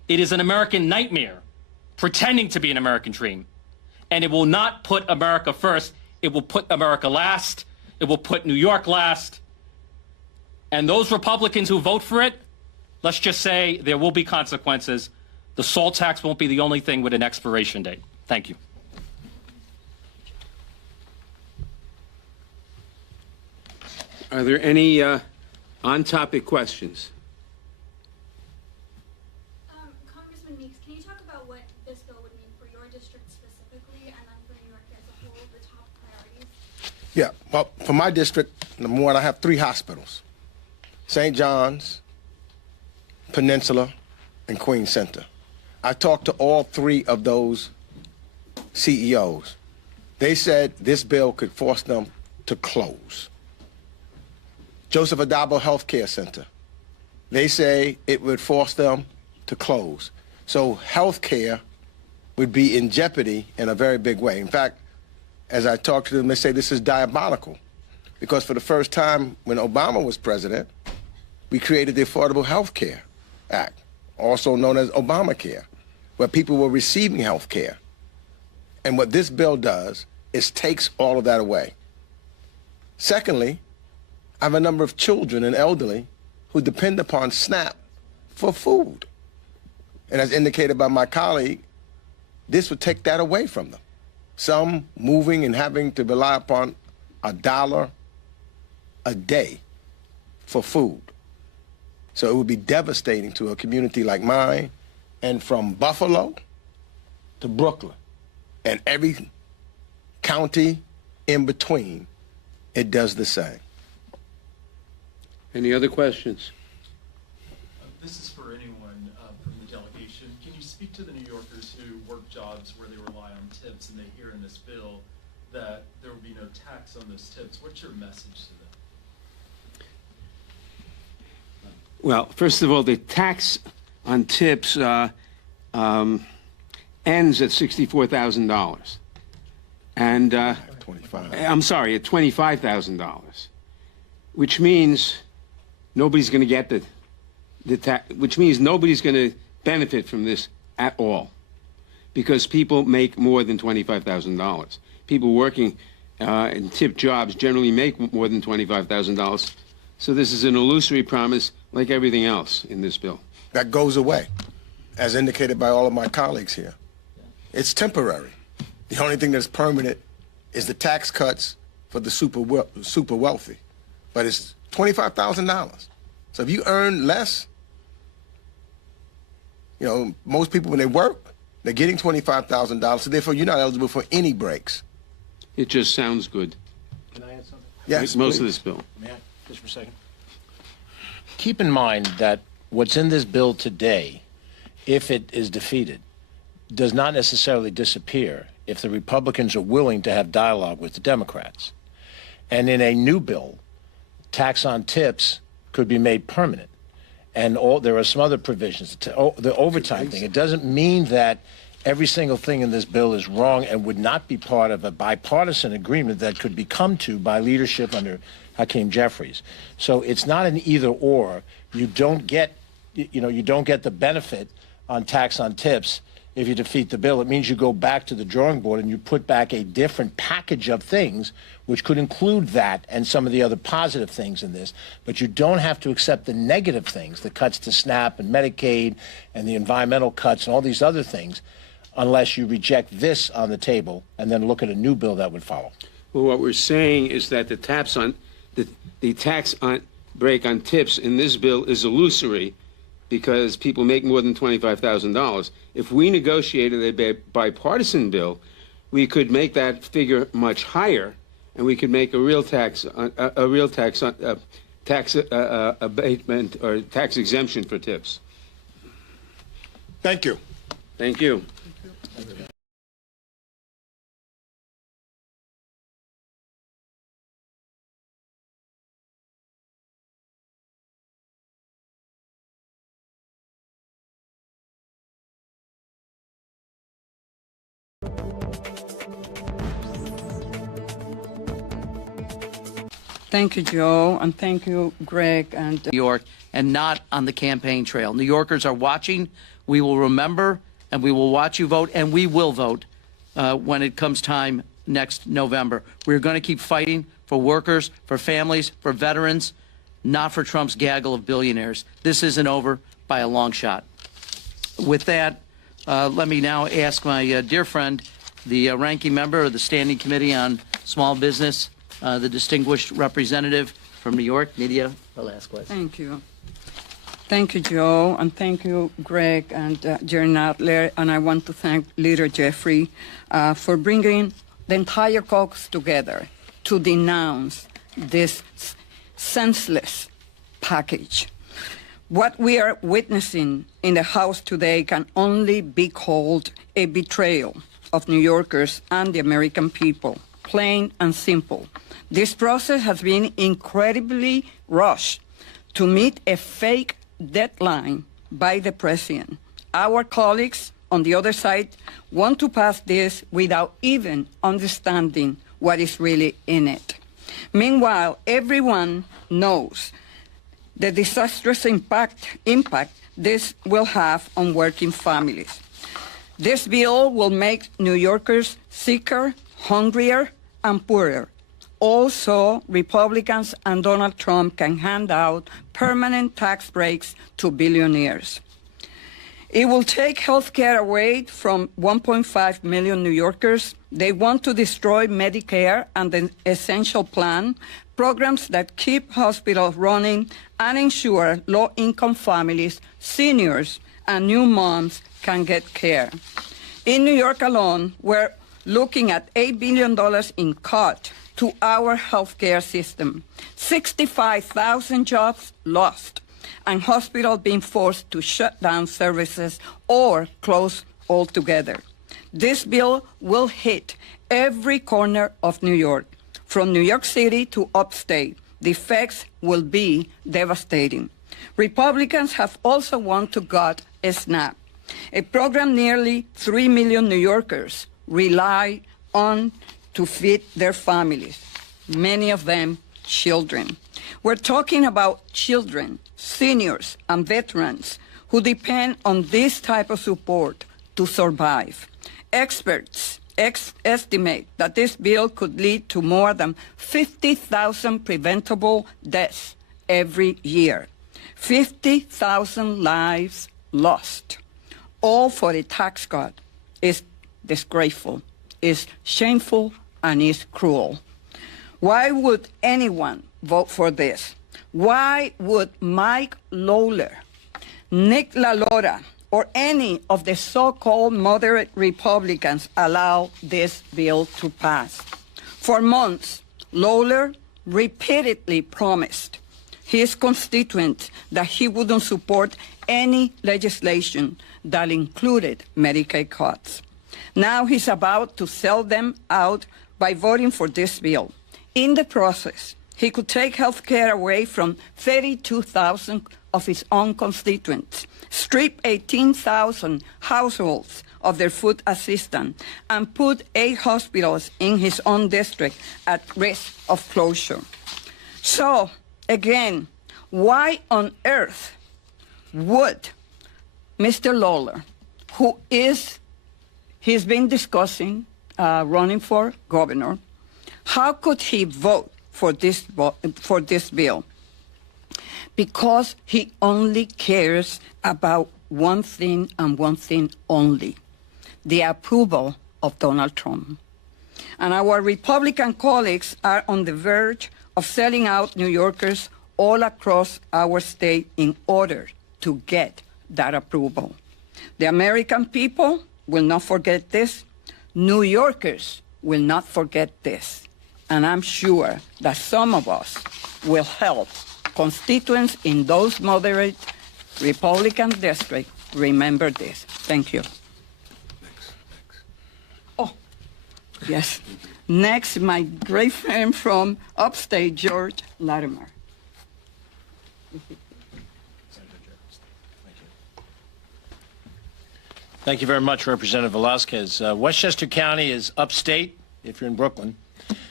It is an American nightmare pretending to be an American dream. And it will not put America first. It will put America last. It will put New York last. And those Republicans who vote for it, let's just say there will be consequences. The SALT tax won't be the only thing with an expiration date. Thank you. Are there any on-topic questions? Congressman Meeks, can you talk about what this bill would mean for your district specifically, and then for New York as a whole, the top priorities? Yeah, well, for my district, number one, I have 3 hospitals. St. John's, Peninsula, and Queens Center. I talked to all 3 of those CEOs. They said this bill could force them to close. Joseph Adabo Health Care Center. They say it would force them to close. So health care would be in jeopardy in a very big way. In fact, as I talk to them, they say this is diabolical because for the first time when Obama was president, we created the Affordable Health Care Act, also known as Obamacare, where people were receiving health care. And what this bill does is takes all of that away. Secondly, I have a number of children and elderly who depend upon SNAP for food. And as indicated by my colleague, this would take that away from them. Some moving and having to rely upon $1 a day for food. So it would be devastating to a community like mine, and from Buffalo to Brooklyn, and every county in between, it does the same. Any other questions? This is for anyone from the delegation. Can you speak to the New Yorkers who work jobs where they rely on tips and they hear in this bill that there will be no tax on those tips? What's your message to them? Well, first of all, the tax on tips ends at $64,000. And 25. I'm sorry, at $25,000, which means nobody's going to get the tax, which means nobody's going to benefit from this at all, because people make more than $25,000. People working in tip jobs generally make more than $25,000. So this is an illusory promise, like everything else in this bill. That goes away, as indicated by all of my colleagues here. It's temporary. The only thing that's permanent is the tax cuts for the super wealthy. But it's $25,000. So if you earn less, you know, most people when they work, they're getting $25,000, so therefore you're not eligible for any breaks. It just sounds good. Can I add something? Yes, most please. of this bill. May I? Just for a second. Keep in mind that what's in this bill today, if it is defeated, does not necessarily disappear if the Republicans are willing to have dialogue with the Democrats. And in a new bill, tax on tips could be made permanent. And there are some other provisions. The overtime thing, it doesn't mean that every single thing in this bill is wrong and would not be part of a bipartisan agreement that could be come to by leadership under Hakeem Jeffries. So it's not an either or. You don't get, you don't get the benefit on tax on tips if you defeat the bill. It means you go back to the drawing board and you put back a different package of things, which could include that and some of the other positive things in this. But you don't have to accept the negative things, the cuts to SNAP and Medicaid and the environmental cuts and all these other things, unless you reject this on the table and then look at a new bill that would follow. Well, what we're saying is that the tax on break on tips in this bill is illusory because people make more than $25,000. If we negotiated a bipartisan bill, we could make that figure much higher, and we could make a real tax abatement or tax exemption for tips. Thank you. Thank you. Thank you, Joe, and thank you, Greg, and New York, and not on the campaign trail. New Yorkers are watching. We will remember, and we will watch you vote, and we will vote when it comes time next November. We're going to keep fighting for workers, for families, for veterans, not for Trump's gaggle of billionaires. This isn't over by a long shot. With that, let me now ask my dear friend, the ranking member of the Standing Committee on Small Business, the distinguished representative from New York, Nydia Velasquez. thank you. Thank you, Joe, and thank you, Greg and Jerry Nadler, and I want to thank Leader Jeffrey for bringing the entire caucus together to denounce this senseless package. What we are witnessing in the House today can only be called a betrayal of New Yorkers and the American people, plain and simple. This process has been incredibly rushed to meet a fake deadline by the president. Our colleagues on the other side want to pass this without even understanding what is really in it. Meanwhile, everyone knows the disastrous impact this will have on working families. This bill will make New Yorkers sicker, hungrier, and poorer. Also, Republicans and Donald Trump can hand out permanent tax breaks to billionaires. It will take health care away from 1.5 million New Yorkers. They want to destroy Medicare and the Essential Plan, programs that keep hospitals running and ensure low-income families, seniors, and new moms can get care. In New York alone, we're looking at $8 billion in cut to our healthcare system, 65,000 jobs lost, and hospitals being forced to shut down services or close altogether. This bill will hit every corner of New York, from New York City to upstate. The effects will be devastating. Republicans have also wanted to gut SNAP, a program nearly 3 million New Yorkers rely on to feed their families, many of them children. We're talking about children, seniors, and veterans who depend on this type of support to survive. Experts estimate that this bill could lead to more than 50,000 preventable deaths every year. 50,000 lives lost, all for a tax cut, is disgraceful, is shameful, and is cruel. Why would anyone vote for this? Why would Mike Lawler, Nick LaLora, or any of the so-called moderate Republicans allow this bill to pass? For months, Lawler repeatedly promised his constituents that he wouldn't support any legislation that included Medicaid cuts. Now he's about to sell them out by voting for this bill. In the process, he could take health care away from 32,000 of his own constituents, strip 18,000 households of their food assistance, and put 8 hospitals in his own district at risk of closure. So, again, why on earth would Mr. Lawler, he's been discussing running for governor, how could he vote for this bill? Because he only cares about one thing and one thing only, the approval of Donald Trump. And our Republican colleagues are on the verge of selling out New Yorkers all across our state in order to get that approval. The American people will not forget this. New Yorkers will not forget this. And I'm sure that some of us will help constituents in those moderate Republican districts remember this. Thank you. Oh, yes. Next, my great friend from upstate, George Latimer. Thank you very much, Representative Velasquez. Westchester County is upstate, if you're in Brooklyn,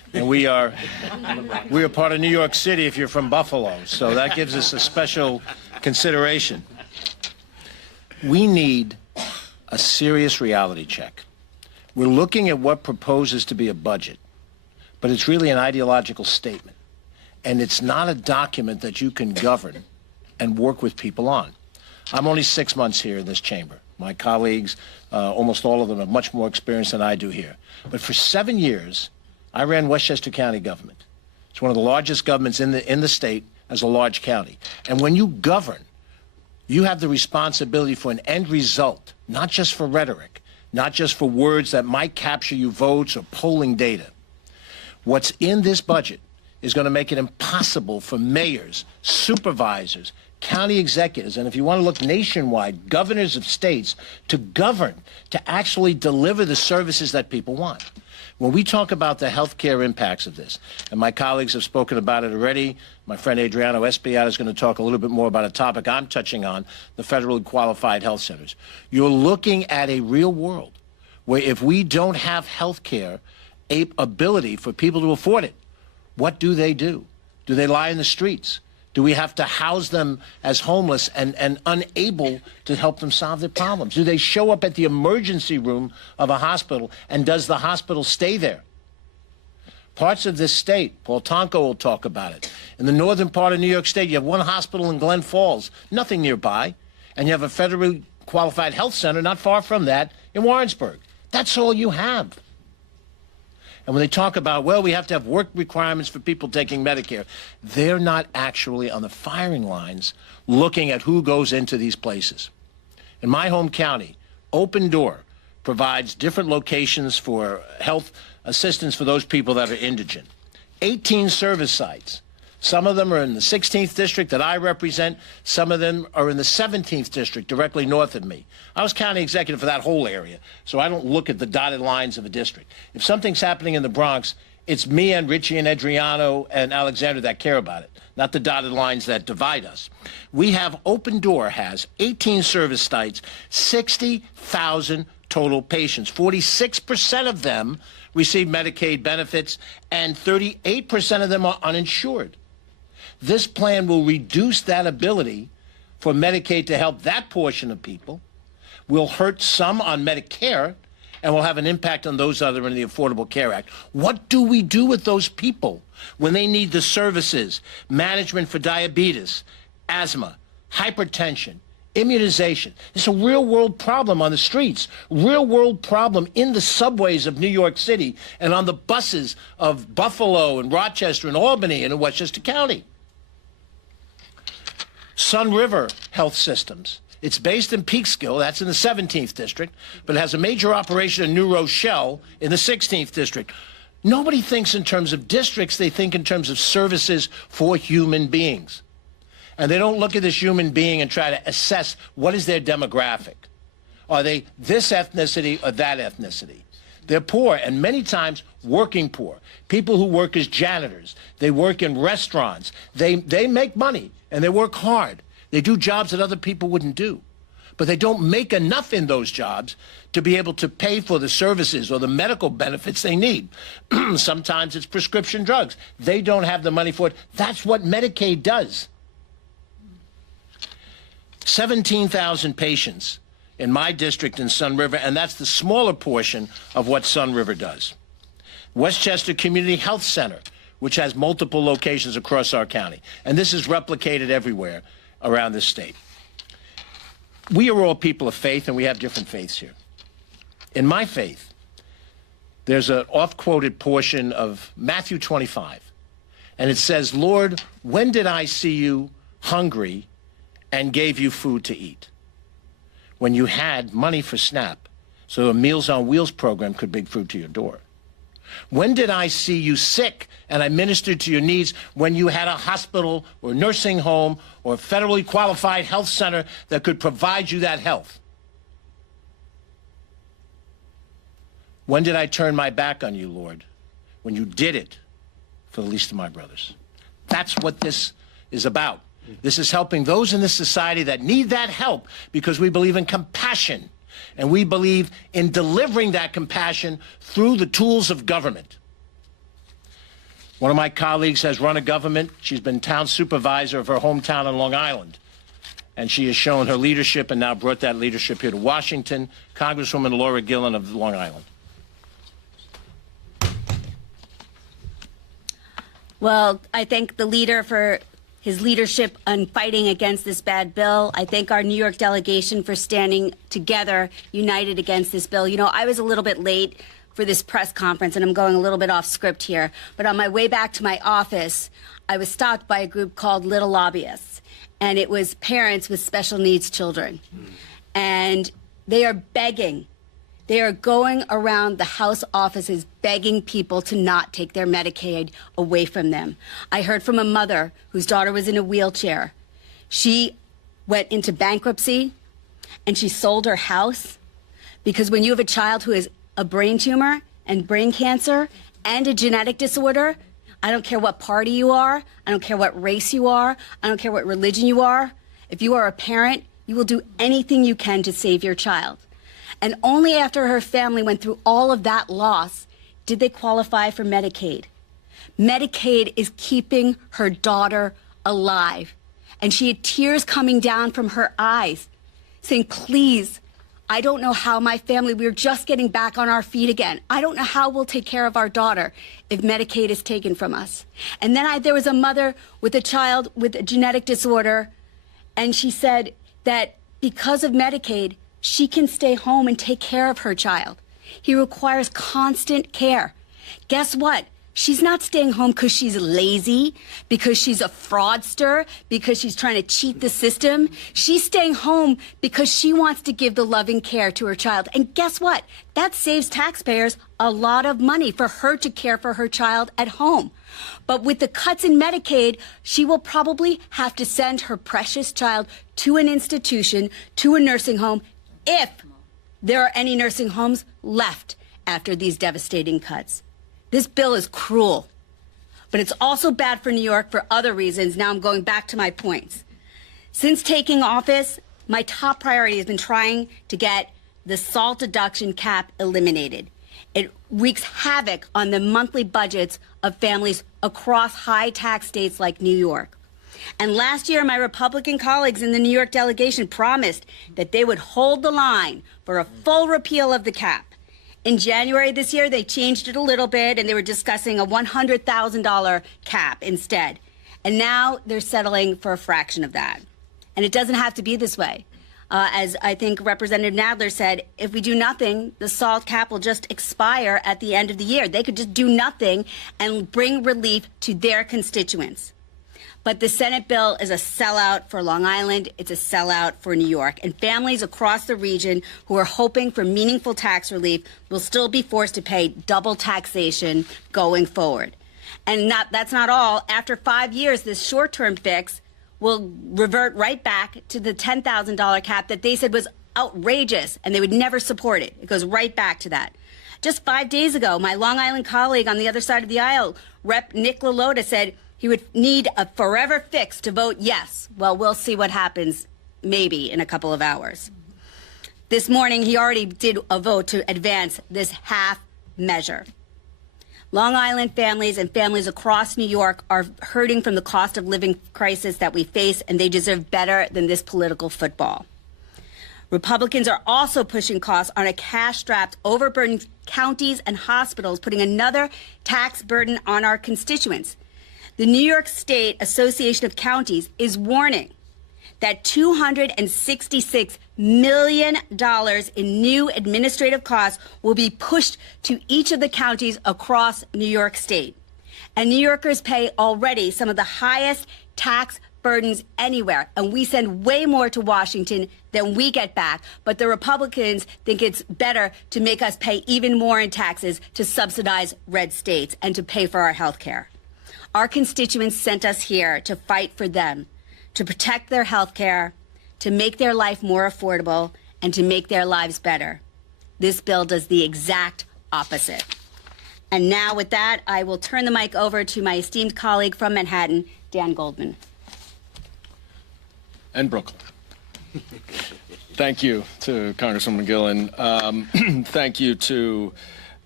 And we are part of New York City if you're from Buffalo, so that gives us a special consideration. We need a serious reality check. We're looking at what proposes to be a budget, but it's really an ideological statement. And it's not a document that you can govern and work with people on. I'm only 6 months here in this chamber. My colleagues, almost all of them, have much more experience than I do here. But for 7 years, I ran Westchester County government. It's one of the largest governments in the state as a large county. And when you govern, you have the responsibility for an end result, not just for rhetoric, not just for words that might capture you votes or polling data. What's in this budget is going to make it impossible for mayors, supervisors, county executives, and if you want to look nationwide, governors of states, to govern, to actually deliver the services that people want. When we talk about the health care impacts of this, and my colleagues have spoken about it already, my friend Adriano Espiat is going to talk a little bit more about a topic I'm touching on, the federally qualified health centers. You're looking at a real world where if we don't have health care ability for people to afford it, what do? Do they lie in the streets? Do we have to house them as homeless and unable to help them solve their problems? Do they show up at the emergency room of a hospital, and does the hospital stay there? Parts of this state, Paul Tonko will talk about it. In the northern part of New York State, you have one hospital in Glen Falls, nothing nearby, and you have a federally qualified health center not far from that in Warrensburg. That's all you have. And when they talk about, well, we have to have work requirements for people taking Medicare, they're not actually on the firing lines looking at who goes into these places. In my home county, Open Door provides different locations for health assistance for those people that are indigent. 18 service sites. Some of them are in the 16th district that I represent. Some of them are in the 17th district directly north of me. I was county executive for that whole area, so I don't look at the dotted lines of a district. If something's happening in the Bronx, it's me and Richie and Adriano and Alexander that care about it, not the dotted lines that divide us. We have, Open Door has 18 service sites, 60,000 total patients. 46% of them receive Medicaid benefits, and 38% of them are uninsured. This plan will reduce that ability for Medicaid to help that portion of people, will hurt some on Medicare, and will have an impact on those other in the Affordable Care Act. What do we do with those people when they need the services, management for diabetes, asthma, hypertension, immunization? It's a real-world problem on the streets, real-world problem in the subways of New York City and on the buses of Buffalo and Rochester and Albany and in Westchester County. Sun River Health Systems. It's based in Peekskill, that's in the 17th district, but it has a major operation in New Rochelle in the 16th district. Nobody thinks in terms of districts, they think in terms of services for human beings. And they don't look at this human being and try to assess what is their demographic. Are they this ethnicity or that ethnicity? They're poor, and many times working poor. People who work as janitors. They work in restaurants. They make money, and they work hard. They do jobs that other people wouldn't do. But they don't make enough in those jobs to be able to pay for the services or the medical benefits they need. Sometimes it's prescription drugs. They don't have the money for it. That's what Medicaid does. 17,000 patients in my district in Sun River, and that's the smaller portion of what Sun River does. Westchester Community Health Center, which has multiple locations across our county, and this is replicated everywhere around this state. We are all people of faith, and we have different faiths here. In my faith, there's an oft-quoted portion of Matthew 25, and it says, "Lord, when did I see you hungry and gave you food to eat?" When you had money for SNAP, so a Meals on Wheels program could bring food to your door. When did I see you sick and I ministered to your needs? When you had a hospital or nursing home or a federally qualified health center that could provide you that health? When did I turn my back on you, Lord? When you did it for the least of my brothers. That's what this is about. This is helping those in this society that need that help because we believe in compassion, and we believe in delivering that compassion through the tools of government. One of my colleagues has run a government. She's been town supervisor of her hometown on Long Island. And she has shown her leadership and now brought that leadership here to Washington. Congresswoman Laura Gillen of Long Island. Well, I thank the leader for his leadership on fighting against this bad bill. I thank our New York delegation for standing together, united against this bill. You know, I was a little bit late for this press conference, and I'm going a little bit off script here. But on my way back to my office, I was stopped by a group called Little Lobbyists, and it was parents with special needs children. And they are begging. They are going around the House offices begging people to not take their Medicaid away from them. I heard from a mother whose daughter was in a wheelchair. She went into bankruptcy and she sold her house because when you have a child who has a brain tumor and brain cancer and a genetic disorder, I don't care what party you are, I don't care what race you are, I don't care what religion you are. If you are a parent, you will do anything you can to save your child. And only after her family went through all of that loss did they qualify for Medicaid. Medicaid is keeping her daughter alive. And she had tears coming down from her eyes, saying, please, I don't know how my family, we're just getting back on our feet again. I don't know how we'll take care of our daughter if Medicaid is taken from us. And then there was a mother with a child with a genetic disorder, and she said that because of Medicaid, she can stay home and take care of her child. He requires constant care. Guess what? She's not staying home because she's lazy, because she's a fraudster, because she's trying to cheat the system. She's staying home because she wants to give the loving care to her child. And guess what? That saves taxpayers a lot of money for her to care for her child at home. But with the cuts in Medicaid, she will probably have to send her precious child to an institution, to a nursing home, if there are any nursing homes left after these devastating cuts. This bill is cruel, but it's also bad for New York for other reasons. Now I'm going back to my points. Since taking office, my top priority has been trying to get the SALT deduction cap eliminated. It wreaks havoc on the monthly budgets of families across high tax states like New York. And last year, my Republican colleagues in the New York delegation promised that they would hold the line for a full repeal of the cap. In January this year, they changed it a little bit, and they were discussing a $100,000 cap instead. And now they're settling for a fraction of that. And it doesn't have to be this way. As I think Representative Nadler said, if we do nothing, the SALT cap will just expire at the end of the year. They could just do nothing and bring relief to their constituents. But the Senate bill is a sellout for Long Island. It's a sellout for New York. And families across the region who are hoping for meaningful tax relief will still be forced to pay double taxation going forward. And that's not all. After 5 years, this short-term fix will revert right back to the $10,000 cap that they said was outrageous and they would never support it. It goes right back to that. Just 5 days ago, my Long Island colleague on the other side of the aisle, Rep. Nick LaLota, said he would need a forever fix to vote yes. Well, we'll see what happens maybe in a couple of hours. This morning, he already did a vote to advance this half measure. Long Island families and families across New York are hurting from the cost of living crisis that we face, and they deserve better than this political football. Republicans are also pushing costs on a cash-strapped, overburdened counties and hospitals, putting another tax burden on our constituents. The New York State Association of Counties is warning that $266 million in new administrative costs will be pushed to each of the counties across New York State. And New Yorkers pay already some of the highest tax burdens anywhere, and we send way more to Washington than we get back. But the Republicans think it's better to make us pay even more in taxes to subsidize red states and to pay for our health care. Our constituents sent us here to fight for them, to protect their health care, to make their life more affordable, and to make their lives better. This bill does the exact opposite. And now with that, I will turn the mic over to my esteemed colleague from Manhattan, Dan Goldman. And Brooklyn. Thank you to Congresswoman Gillen. Thank you to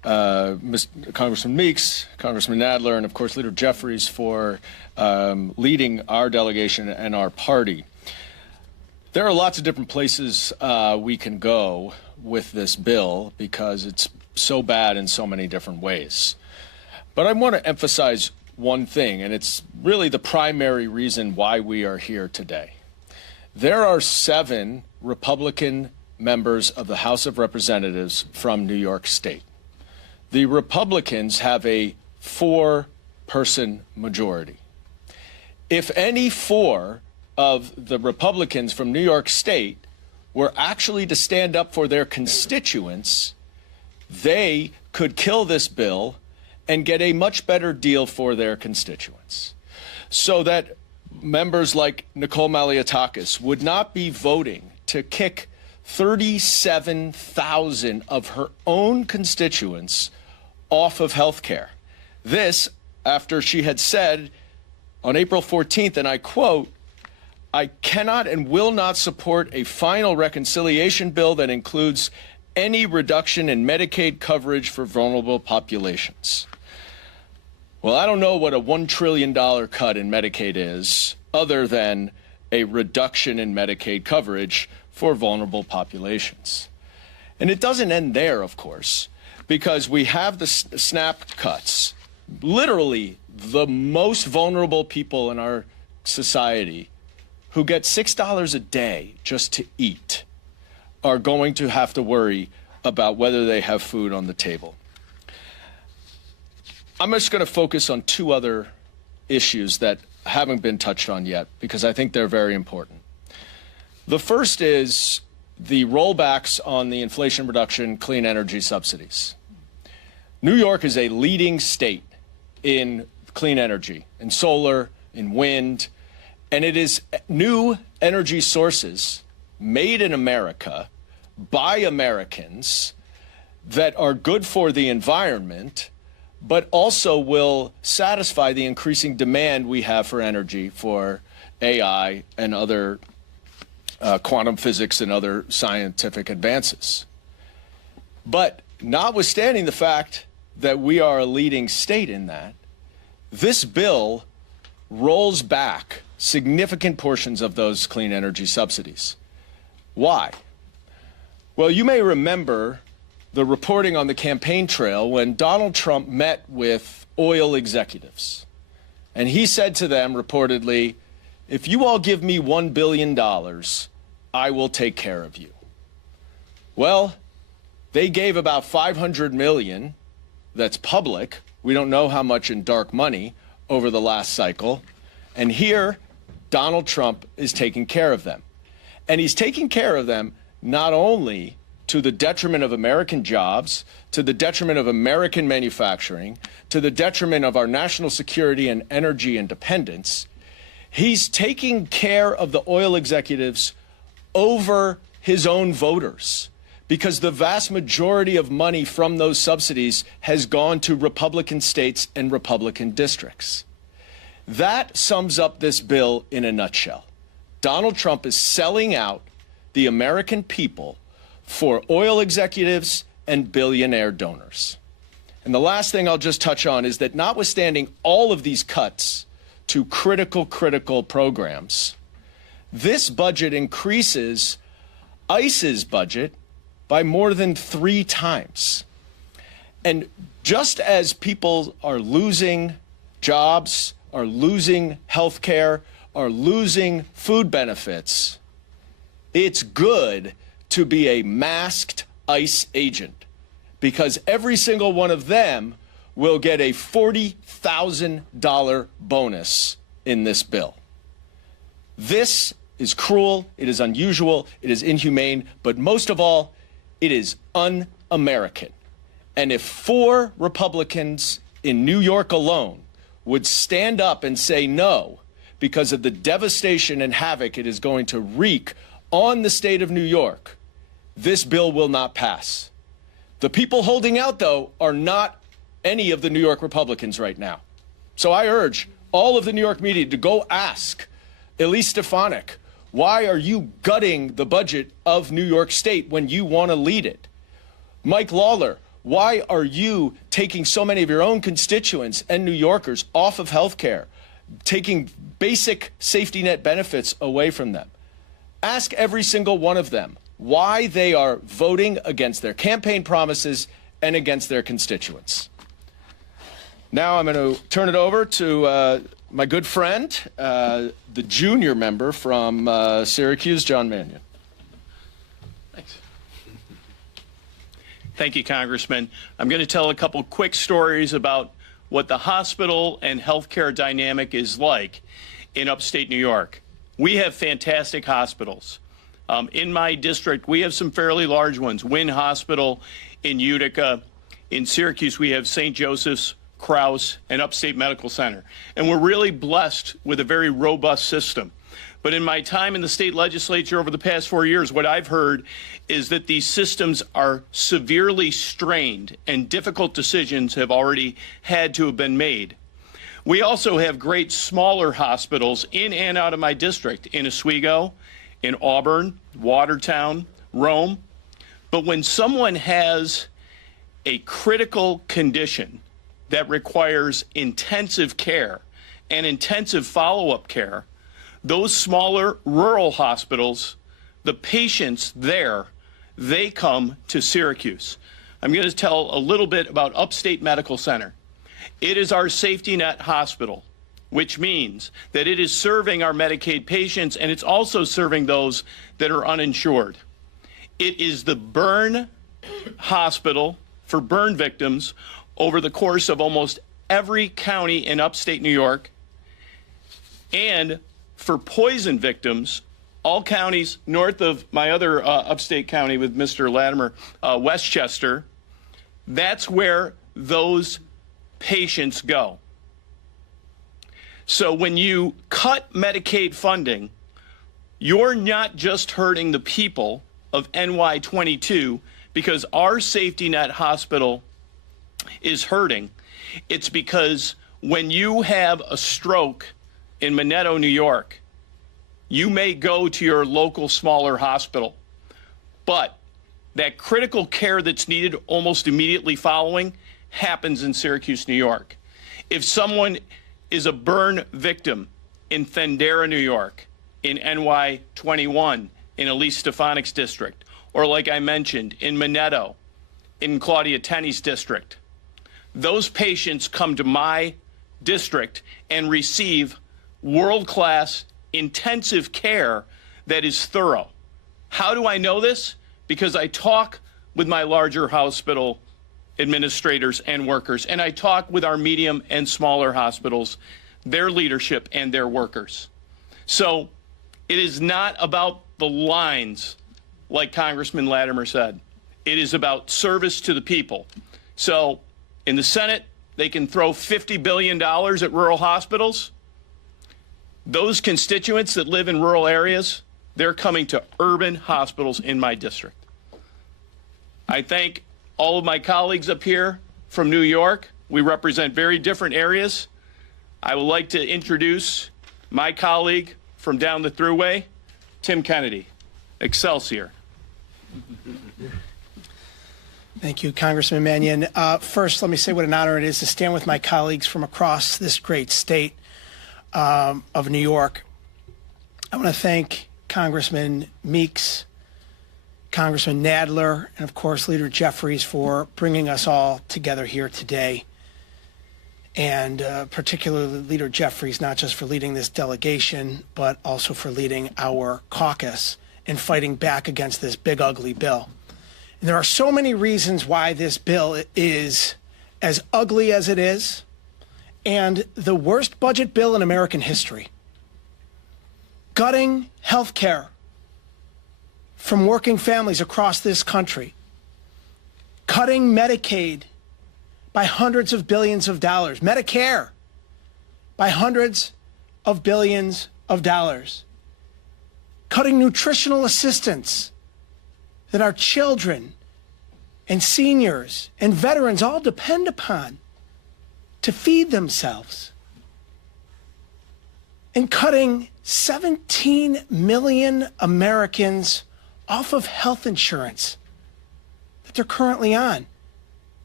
Congressman Meeks, Congressman Nadler, and of course Leader Jeffries for leading our delegation and our party. There are lots of different places we can go with this bill because it's so bad in so many different ways. But I want to emphasize one thing, and it's really the primary reason why we are here today. There are 7 Republican members of the House of Representatives from New York State. The Republicans have a 4-person majority. If any 4 of the Republicans from New York State were actually to stand up for their constituents, they could kill this bill and get a much better deal for their constituents. So that members like Nicole Maliotakis would not be voting to kick 37,000 of her own constituents off of health care. This, after she had said on April 14th, and I quote, "I cannot and will not support a final reconciliation bill that includes any reduction in Medicaid coverage for vulnerable populations." Well, I don't know what a $1 trillion cut in Medicaid is, other than a reduction in Medicaid coverage for vulnerable populations. And it doesn't end there, of course, because we have the SNAP cuts. Literally, the most vulnerable people in our society who get $6 a day just to eat are going to have to worry about whether they have food on the table. I'm just going to focus on 2 other issues that haven't been touched on yet because I think they're very important. The first is the rollbacks on the Inflation Reduction clean energy subsidies. New York is a leading state in clean energy, in solar, in wind, and it is new energy sources made in America by Americans that are good for the environment, but also will satisfy the increasing demand we have for energy for AI and other quantum physics and other scientific advances. But notwithstanding the fact that we are a leading state in that, this bill rolls back significant portions of those clean energy subsidies. Why? Well, you may remember the reporting on the campaign trail when Donald Trump met with oil executives. And he said to them, reportedly, "If you all give me $1 billion, I will take care of you." Well, they gave about $500 million, that's public. We don't know how much in dark money over the last cycle. And here, Donald Trump is taking care of them. And he's taking care of them not only to the detriment of American jobs, to the detriment of American manufacturing, to the detriment of our national security and energy independence. He's taking care of the oil executives over his own voters because the vast majority of money from those subsidies has gone to Republican states and Republican districts. That sums up this bill in a nutshell. Donald Trump is selling out the American people for oil executives and billionaire donors. And the last thing I'll just touch on is that notwithstanding all of these cuts to critical programs, this budget increases ICE's budget by more than 3 times. And just as people are losing jobs, are losing health care, are losing food benefits, it's good to be a masked ICE agent because every single one of them will get a $40,000 bonus in this bill. This is cruel, it is unusual, it is inhumane, but most of all, it is un-American. And if 4 Republicans in New York alone would stand up and say no because of the devastation and havoc it is going to wreak on the state of New York, this bill will not pass. The people holding out, though, are not any of the New York Republicans right now. So I urge all of the New York media to go ask Elise Stefanik, why are you gutting the budget of New York State when you want to lead it? Mike Lawler, Why are you taking so many of your own constituents and New Yorkers off of health care, taking basic safety net benefits away from them? Ask every single one of them why they are voting against their campaign promises and against their constituents. Now I'm going to turn it over to my good friend, the junior member from Syracuse, John Mannion. Thanks. Thank you, Congressman. I'm going to tell a couple quick stories about what the hospital and healthcare dynamic is like in upstate New York. We have fantastic hospitals. In my district, we have some fairly large ones. Wynn Hospital in Utica. In Syracuse, we have St. Joseph's, Krause, and Upstate Medical Center. And we're really blessed with a very robust system. But in my time in the state legislature over the past 4 years, what I've heard is that these systems are severely strained and difficult decisions have already had to have been made. We also have great smaller hospitals in and out of my district, in Oswego, in Auburn, Watertown, Rome. But when someone has a critical condition that requires intensive care and intensive follow-up care, those smaller rural hospitals, the patients there, they come to Syracuse. I'm going to tell a little bit about Upstate Medical Center. It is our safety net hospital, which means that it is serving our Medicaid patients and it's also serving those that are uninsured. It is the burn hospital for burn victims over the course of almost every county in upstate New York, and for poison victims, all counties north of my other upstate county with Mr. Latimer, Westchester. That's where those patients go. So when you cut Medicaid funding, you're not just hurting the people of NY22 because our safety net hospital is hurting. It's because when you have a stroke in Minetto, New York, you may go to your local smaller hospital, but that critical care that's needed almost immediately following happens in Syracuse, New York. If someone is a burn victim in Fendera, New York, in NY21, in Elise Stefanik's district, or like I mentioned, in Minetto, in Claudia Tenney's district, those patients come to my district and receive world-class intensive care that is thorough. How do I know this? Because I talk with my larger hospital administrators and workers, and I talk with our medium and smaller hospitals, their leadership and their workers. So it is not about the lines, like Congressman Latimer said. It is about service to the people. So in the Senate, they can throw $50 billion at rural hospitals. Those constituents that live in rural areas, they're coming to urban hospitals in my district. I thank all of my colleagues up here from New York. We represent very different areas. I would like to introduce my colleague from down the thruway, Tim Kennedy, Excelsior. Thank you, Congressman Mannion. First, let me say what an honor it is to stand with my colleagues from across this great state of New York. I want to thank Congressman Meeks, Congressman Nadler, and of course Leader Jeffries for bringing us all together here today. And particularly Leader Jeffries, not just for leading this delegation, but also for leading our caucus in fighting back against this big, ugly bill. And there are so many reasons why this bill is as ugly as it is, and the worst budget bill in American history. Gutting health care from working families across this country. Cutting Medicaid by hundreds of billions of dollars. Medicare by hundreds of billions of dollars. Cutting nutritional assistance that our children and seniors and veterans all depend upon to feed themselves. And cutting 17 million Americans off of health insurance that they're currently on.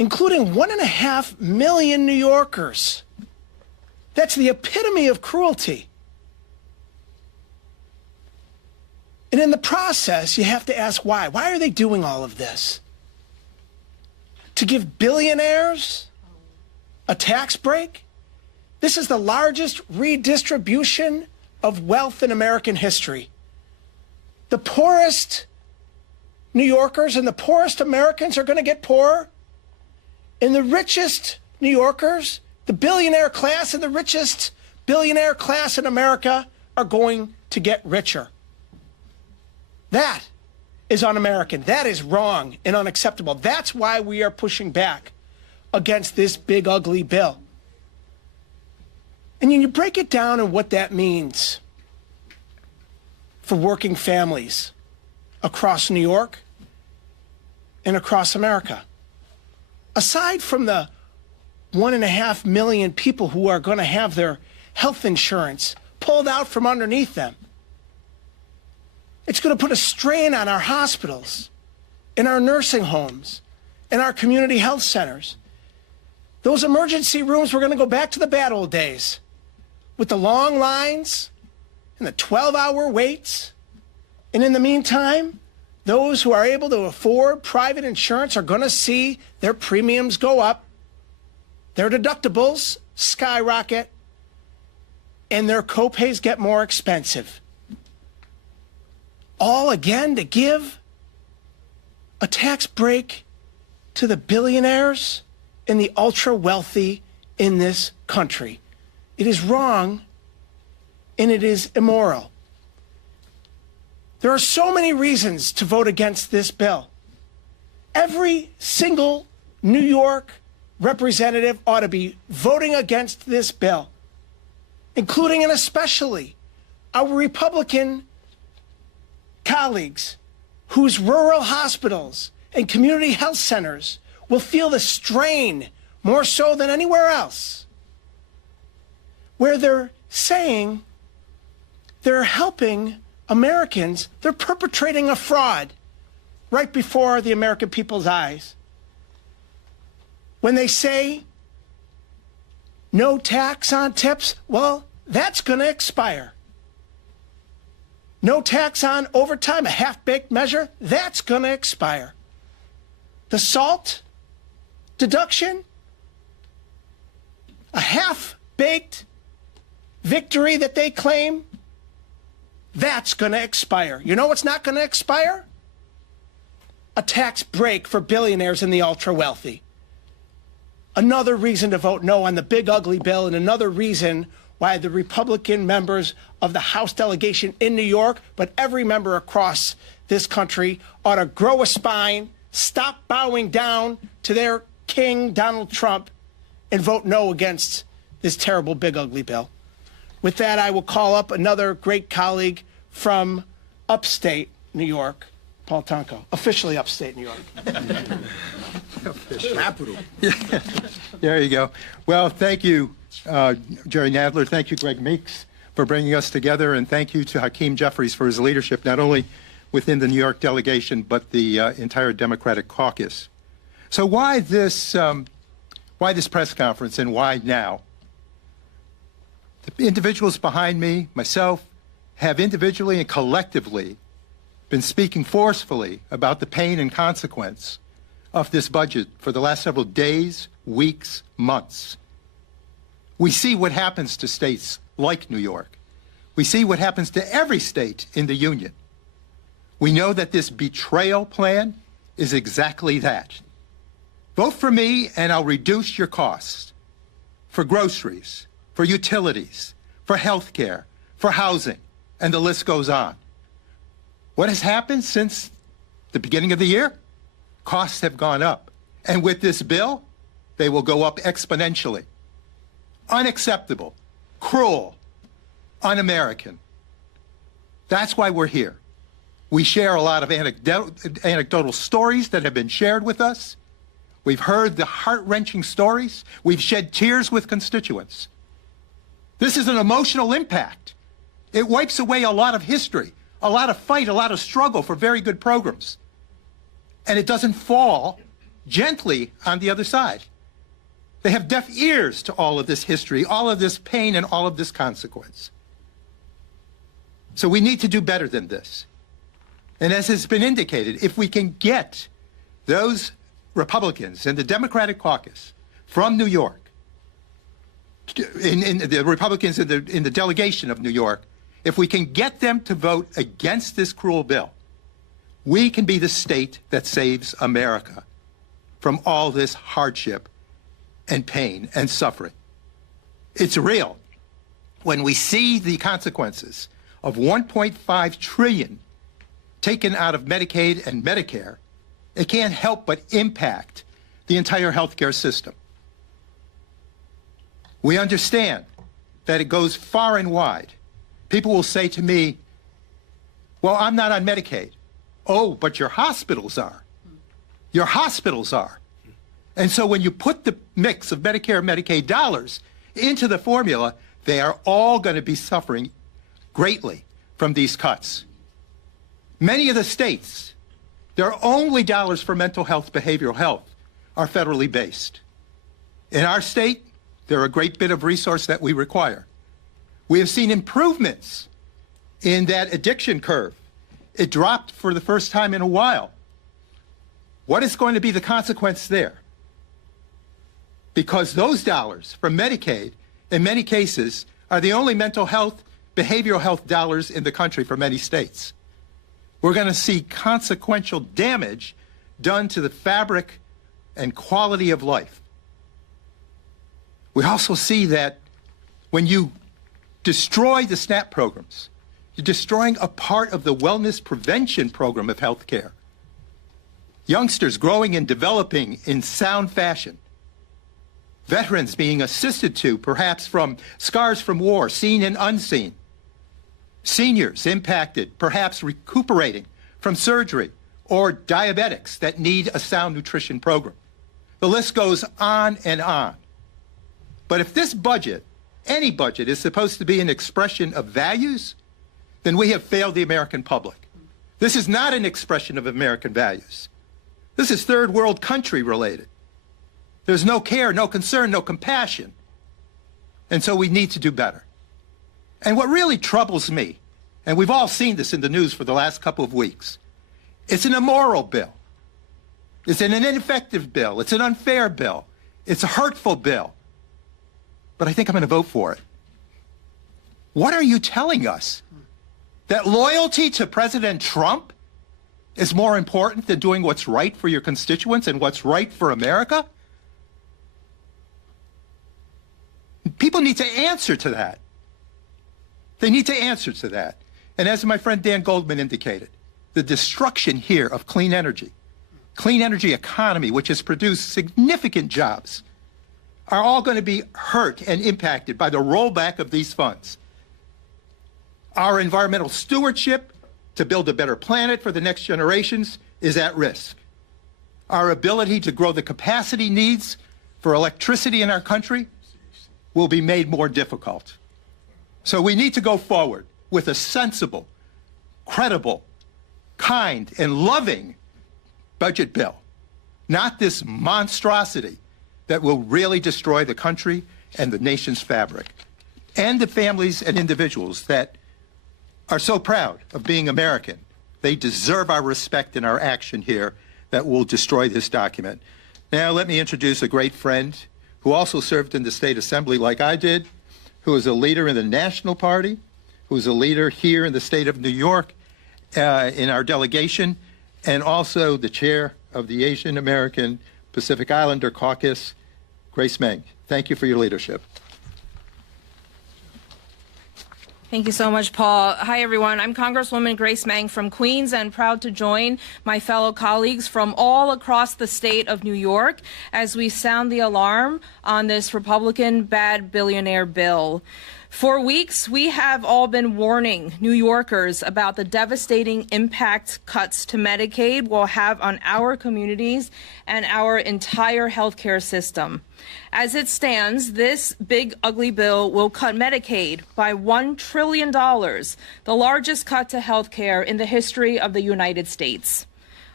including 1.5 million New Yorkers. That's the epitome of cruelty. And in the process, you have to ask why. Why are they doing all of this? To give billionaires a tax break? This is the largest redistribution of wealth in American history. The poorest New Yorkers and the poorest Americans are going to get poorer, and the richest New Yorkers, the billionaire class and the richest billionaire class in America are going to get richer. That is un-American. That is wrong and unacceptable. That's why we are pushing back against this big, ugly bill. And when you break it down and what that means for working families across New York and across America, aside from the 1.5 million people who are going to have their health insurance pulled out from underneath them, it's going to put a strain on our hospitals, in our nursing homes, in our community health centers. Those emergency rooms, we're going to go back to the bad old days with the long lines and the 12-hour waits. And in the meantime, those who are able to afford private insurance are going to see their premiums go up, their deductibles skyrocket, and their copays get more expensive. All again to give a tax break to the billionaires and the ultra-wealthy in this country. It is wrong, and it is immoral. There are so many reasons to vote against this bill. Every single New York representative ought to be voting against this bill, including and especially our Republican colleagues whose rural hospitals and community health centers will feel the strain more so than anywhere else, where they're saying they're helping Americans. They're perpetrating a fraud right before the American people's eyes. When they say no tax on tips, well, that's going to expire. No tax on overtime, a half-baked measure, that's going to expire. The SALT deduction, a half-baked victory that they claim, that's going to expire. You know what's not going to expire? A tax break for billionaires and the ultra-wealthy. Another reason to vote no on the big, ugly bill, and another reason why the Republican members of the House delegation in New York, but every member across this country, ought to grow a spine, stop bowing down to their king, Donald Trump, and vote no against this terrible, big, ugly bill. With that, I will call up another great colleague from upstate New York, Paul Tonko, officially upstate New York. Capital. There you go. Well, thank you, Jerry Nadler. Thank you, Greg Meeks, for bringing us together, and thank you to Hakeem Jeffries for his leadership, not only within the New York delegation, but the entire Democratic caucus. So why this press conference, and why now? The individuals behind me, myself, have individually and collectively been speaking forcefully about the pain and consequence of this budget for the last several days, weeks, months. We see what happens to states like New York. We see what happens to every state in the Union. We know that this betrayal plan is exactly that. Vote for me and I'll reduce your costs for groceries, for utilities, for health care, for housing, and the list goes on. What has happened since the beginning of the year? Costs have gone up. And with this bill, they will go up exponentially. Unacceptable, cruel, un-American. That's why we're here. We share a lot of anecdotal stories that have been shared with us. We've heard the heart-wrenching stories. We've shed tears with constituents. This is an emotional impact. It wipes away a lot of history, a lot of fight, a lot of struggle for very good programs. And it doesn't fall gently on the other side. They have deaf ears to all of this history, all of this pain, and all of this consequence. So we need to do better than this. And as has been indicated, if we can get those Republicans in the Democratic caucus from New York, in the Republicans in the delegation of New York, if we can get them to vote against this cruel bill, we can be the state that saves America from all this hardship and pain and suffering. It's real. When we see the consequences of $1.5 trillion taken out of Medicaid and Medicare, it can't help but impact the entire healthcare system. We understand that it goes far and wide. People will say to me, well, I'm not on Medicaid. Oh, but your hospitals are. Your hospitals are. And so when you put the mix of Medicare and Medicaid dollars into the formula, they are all going to be suffering greatly from these cuts. Many of the states, their only dollars for mental health, behavioral health, are federally based. In our state, they're a great bit of resource that we require. We have seen improvements in that addiction curve. It dropped for the first time in a while. What is going to be the consequence there? Because those dollars from Medicaid, in many cases, are the only mental health, behavioral health dollars in the country for many states. We're going to see consequential damage done to the fabric and quality of life. We also see that when you destroy the SNAP programs, you're destroying a part of the wellness prevention program of health care. Youngsters growing and developing in sound fashion. Veterans being assisted to, perhaps from scars from war, seen and unseen. Seniors impacted, perhaps recuperating from surgery, or diabetics that need a sound nutrition program. The list goes on and on. But if this budget, any budget, is supposed to be an expression of values, then we have failed the American public. This is not an expression of American values. This is third world country related. There's no care, no concern, no compassion. And so we need to do better. And what really troubles me, and we've all seen this in the news for the last couple of weeks, it's an immoral bill. It's an ineffective bill. It's an unfair bill. It's a hurtful bill. But I think I'm going to vote for it. What are you telling us? That loyalty to President Trump is more important than doing what's right for your constituents and what's right for America? People need to answer to that. They need to answer to that. And as my friend Dan Goldman indicated, the destruction here of clean energy economy, which has produced significant jobs, are all going to be hurt and impacted by the rollback of these funds. Our environmental stewardship to build a better planet for the next generations is at risk. Our ability to grow the capacity needs for electricity in our country will be made more difficult. So we need to go forward with a sensible, credible, kind, and loving budget bill, not this monstrosity that will really destroy the country and the nation's fabric, and the families and individuals that are so proud of being American. They deserve our respect and our action here that will destroy this document. Now let me introduce a great friend who also served in the state assembly like I did, who is a leader in the National Party, who is a leader here in the state of New York in our delegation, and also the chair of the Asian American Pacific Islander Caucus, Grace Meng. Thank you for your leadership. Thank you so much, Paul. Hi, everyone. I'm Congresswoman Grace Meng from Queens and proud to join my fellow colleagues from all across the state of New York as we sound the alarm on this Republican bad billionaire bill. For weeks, we have all been warning New Yorkers about the devastating impact cuts to Medicaid will have on our communities and our entire healthcare system. As it stands, this big, ugly bill will cut Medicaid by $1 trillion, the largest cut to healthcare in the history of the United States.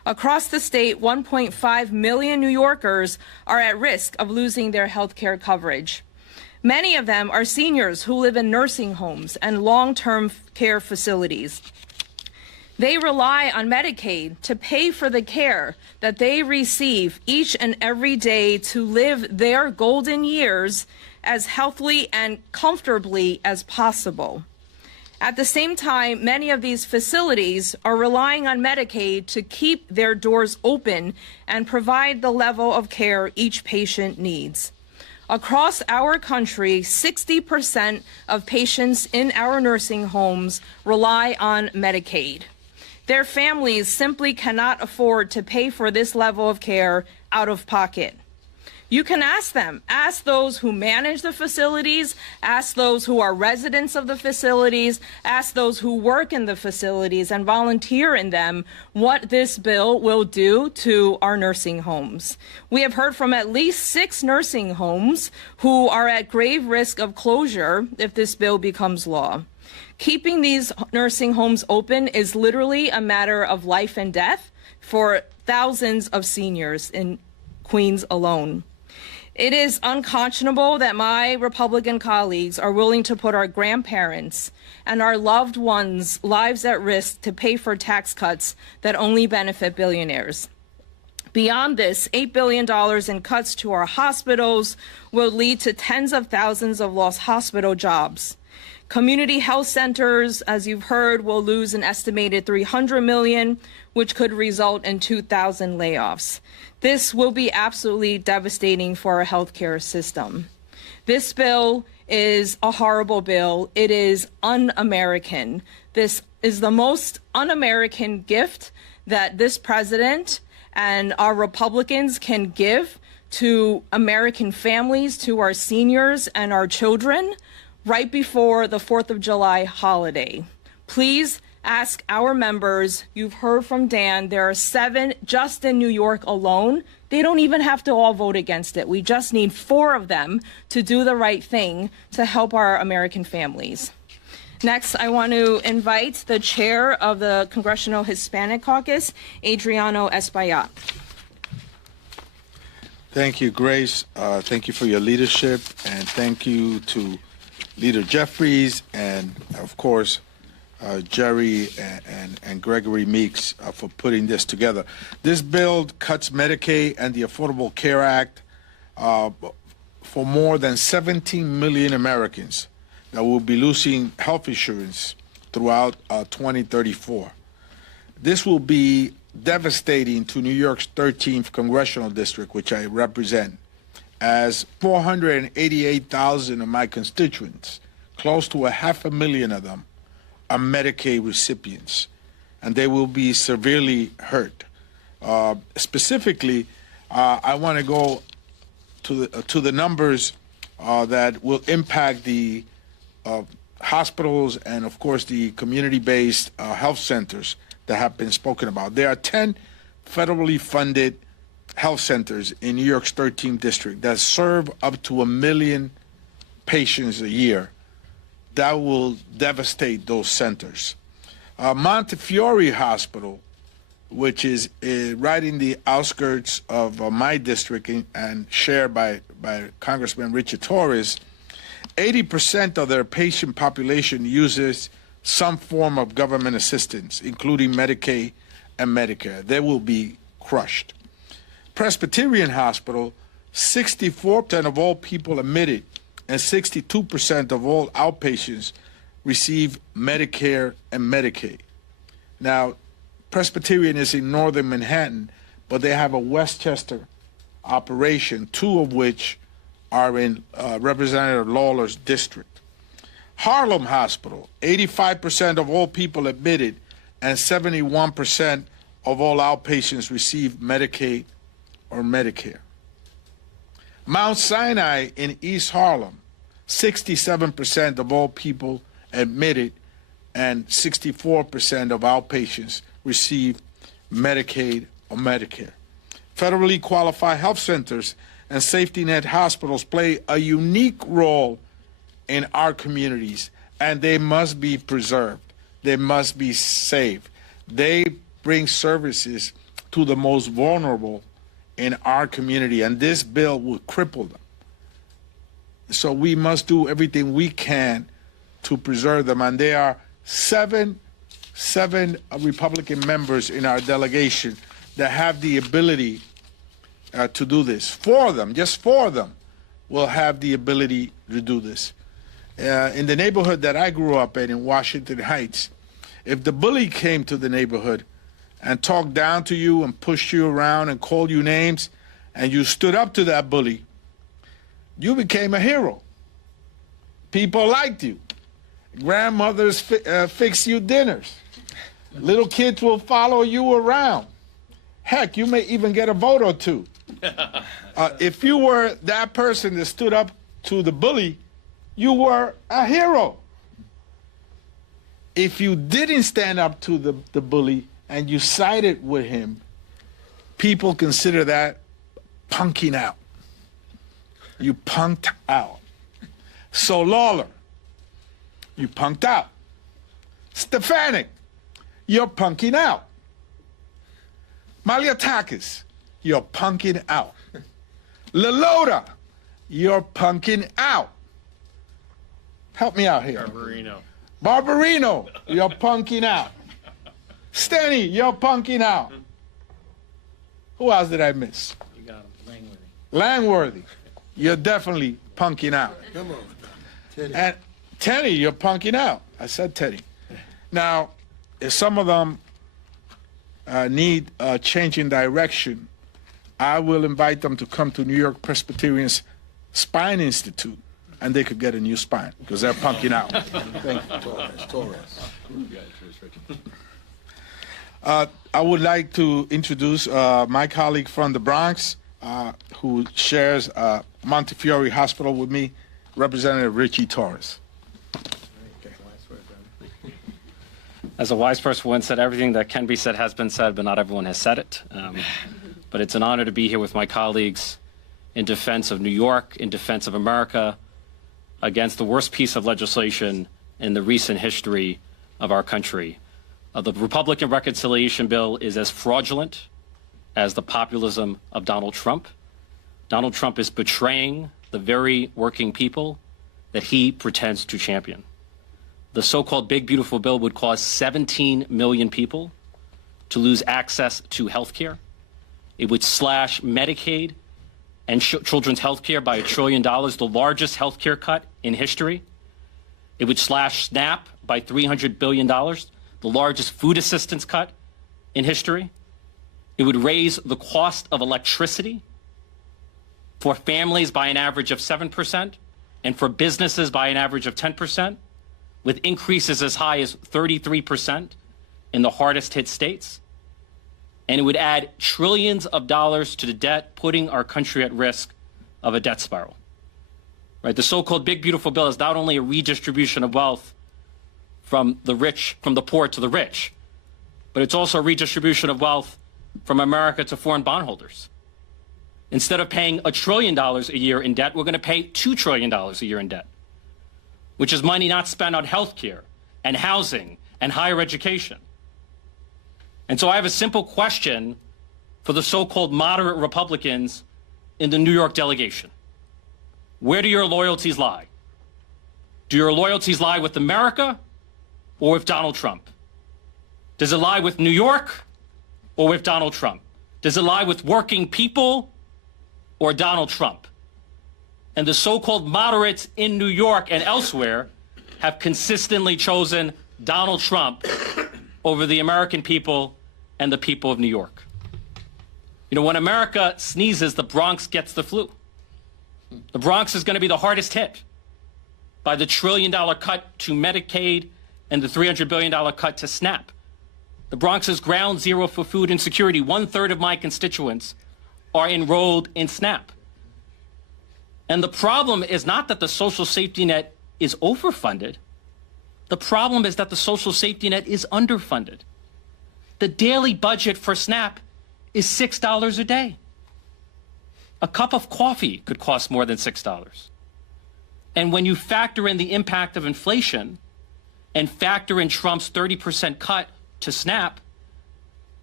Across the state, 1.5 million New Yorkers are at risk of losing their health care coverage. Many of them are seniors who live in nursing homes and long-term care facilities. They rely on Medicaid to pay for the care that they receive each and every day to live their golden years as healthily and comfortably as possible. At the same time, many of these facilities are relying on Medicaid to keep their doors open and provide the level of care each patient needs. Across our country, 60% of patients in our nursing homes rely on Medicaid. Their families simply cannot afford to pay for this level of care out of pocket. You can ask them. Ask those who manage the facilities. Ask those who are residents of the facilities. Ask those who work in the facilities and volunteer in them what this bill will do to our nursing homes. We have heard from at least 6 nursing homes who are at grave risk of closure if this bill becomes law. Keeping these nursing homes open is literally a matter of life and death for thousands of seniors in Queens alone. It is unconscionable that my Republican colleagues are willing to put our grandparents and our loved ones' lives at risk to pay for tax cuts that only benefit billionaires. Beyond this, $8 billion in cuts to our hospitals will lead to tens of thousands of lost hospital jobs. Community health centers, as you've heard, will lose an estimated $300 million, which could result in 2,000 layoffs. This will be absolutely devastating for our healthcare system. This bill is a horrible bill. It is un-American. This is the most un-American gift that this president and our Republicans can give to American families, to our seniors and our children right before the 4th of July holiday. Please ask our members. You've heard from Dan. There are 7 just in New York alone. They don't even have to all vote against it. We just need 4 of them to do the right thing to help our American families. Next, I want to invite the chair of the Congressional Hispanic Caucus, Adriano Espaillat. Thank you, Grace. Thank you for your leadership, and thank you to Leader Jeffries and, of course, Jerry and Gregory Meeks for putting this together. This bill cuts Medicaid and the Affordable Care Act for more than 17 million Americans that will be losing health insurance throughout 2034. This will be devastating to New York's 13th congressional district, which I represent, as 488,000 of my constituents, close to 500,000 of them, are Medicaid recipients, and they will be severely hurt. Specifically, I want to go to the numbers that will impact the hospitals and, of course, the community-based health centers that have been spoken about. There are 10 federally funded health centers in New York's 13th district that serve up to 1 million patients a year. That will devastate those centers. Montefiore Hospital, which is right in the outskirts of my district and shared by Congressman Richard Torres, 80% of their patient population uses some form of government assistance, including Medicaid and Medicare. They will be crushed. Presbyterian Hospital, 64% of all people admitted and 62% of all outpatients receive Medicare and Medicaid. Now, Presbyterian is in northern Manhattan, but they have a Westchester operation, 2 of which are in Representative Lawler's district. Harlem Hospital, 85% of all people admitted and 71% of all outpatients receive Medicaid or Medicare. Mount Sinai in East Harlem, 67% of all people admitted and 64% of outpatients receive Medicaid or Medicare. Federally qualified health centers and safety net hospitals play a unique role in our communities, and they must be preserved. They must be saved. They bring services to the most vulnerable in our community, and this bill will cripple them. So we must do everything we can to preserve them, and there are seven Republican members in our delegation that have the ability to do this. Four of them, just four of them, will have the ability to do this. In the neighborhood that I grew up in Washington Heights, if the bully came to the neighborhood and talked down to you and pushed you around and called you names, and you stood up to that bully, you became a hero. People liked you. Grandmothers fix you dinners. Little kids will follow you around. Heck, you may even get a vote or two. If you were that person that stood up to the bully, you were a hero. If you didn't stand up to the bully and you sided with him, people consider that punking out. You punked out. So Lawler, you punked out. Stefanik, you're punking out. Maliatakis, you're punking out. Lelota, you're punking out. Help me out here. Barbarino, you're punking out. Steny, you're punking out. Who else did I miss? You got him, Langworthy, you're definitely punking out. Come on. Teddy. And Teddy, you're punking out. I said Teddy. Now, if some of them need a change in direction, I will invite them to come to New York Presbyterian's Spine Institute, and they could get a new spine because they're punking out. Thank you. Torres. I would like to introduce my colleague from the Bronx, who shares Montefiore Hospital with me, Representative Richie Torres. As a wise person once said, everything that can be said has been said, but not everyone has said it. But it's an honor to be here with my colleagues in defense of New York, in defense of America, against the worst piece of legislation in the recent history of our country. The Republican reconciliation bill is as fraudulent as the populism of Donald Trump. Donald Trump is betraying the very working people that he pretends to champion. The so-called Big Beautiful Bill would cause 17 million people to lose access to health care. It would slash Medicaid and children's health care by $1 trillion, the largest health care cut in history. It would slash SNAP by $300 billion, the largest food assistance cut in history. It would raise the cost of electricity for families by an average of 7% and for businesses by an average of 10%, with increases as high as 33% in the hardest hit states. And it would add trillions of dollars to the debt, putting our country at risk of a debt spiral. Right? The so-called Big Beautiful Bill is not only a redistribution of wealth from the rich, from the poor to the rich, but it's also a redistribution of wealth from America to foreign bondholders. Instead of paying $1 trillion a year in debt, we're going to pay $2 trillion a year in debt, which is money not spent on health care and housing and higher education. And so I have a simple question for the so-called moderate Republicans in the New York delegation. Where do your loyalties lie? Do your loyalties lie with America or with Donald Trump? Does it lie with New York or with Donald Trump? Does it lie with working people or Donald Trump? And the so-called moderates in New York and elsewhere have consistently chosen Donald Trump over the American people and the people of New York. You know, when America sneezes, the Bronx gets the flu. The Bronx is going to be the hardest hit by the $1 trillion cut to Medicaid and the $300 billion cut to SNAP. The Bronx is ground zero for food insecurity. 1/3 of my constituents are enrolled in SNAP. And the problem is not that the social safety net is overfunded. The problem is that the social safety net is underfunded. The daily budget for SNAP is $6 a day. A cup of coffee could cost more than $6. And when you factor in the impact of inflation and factor in Trump's 30% cut to SNAP,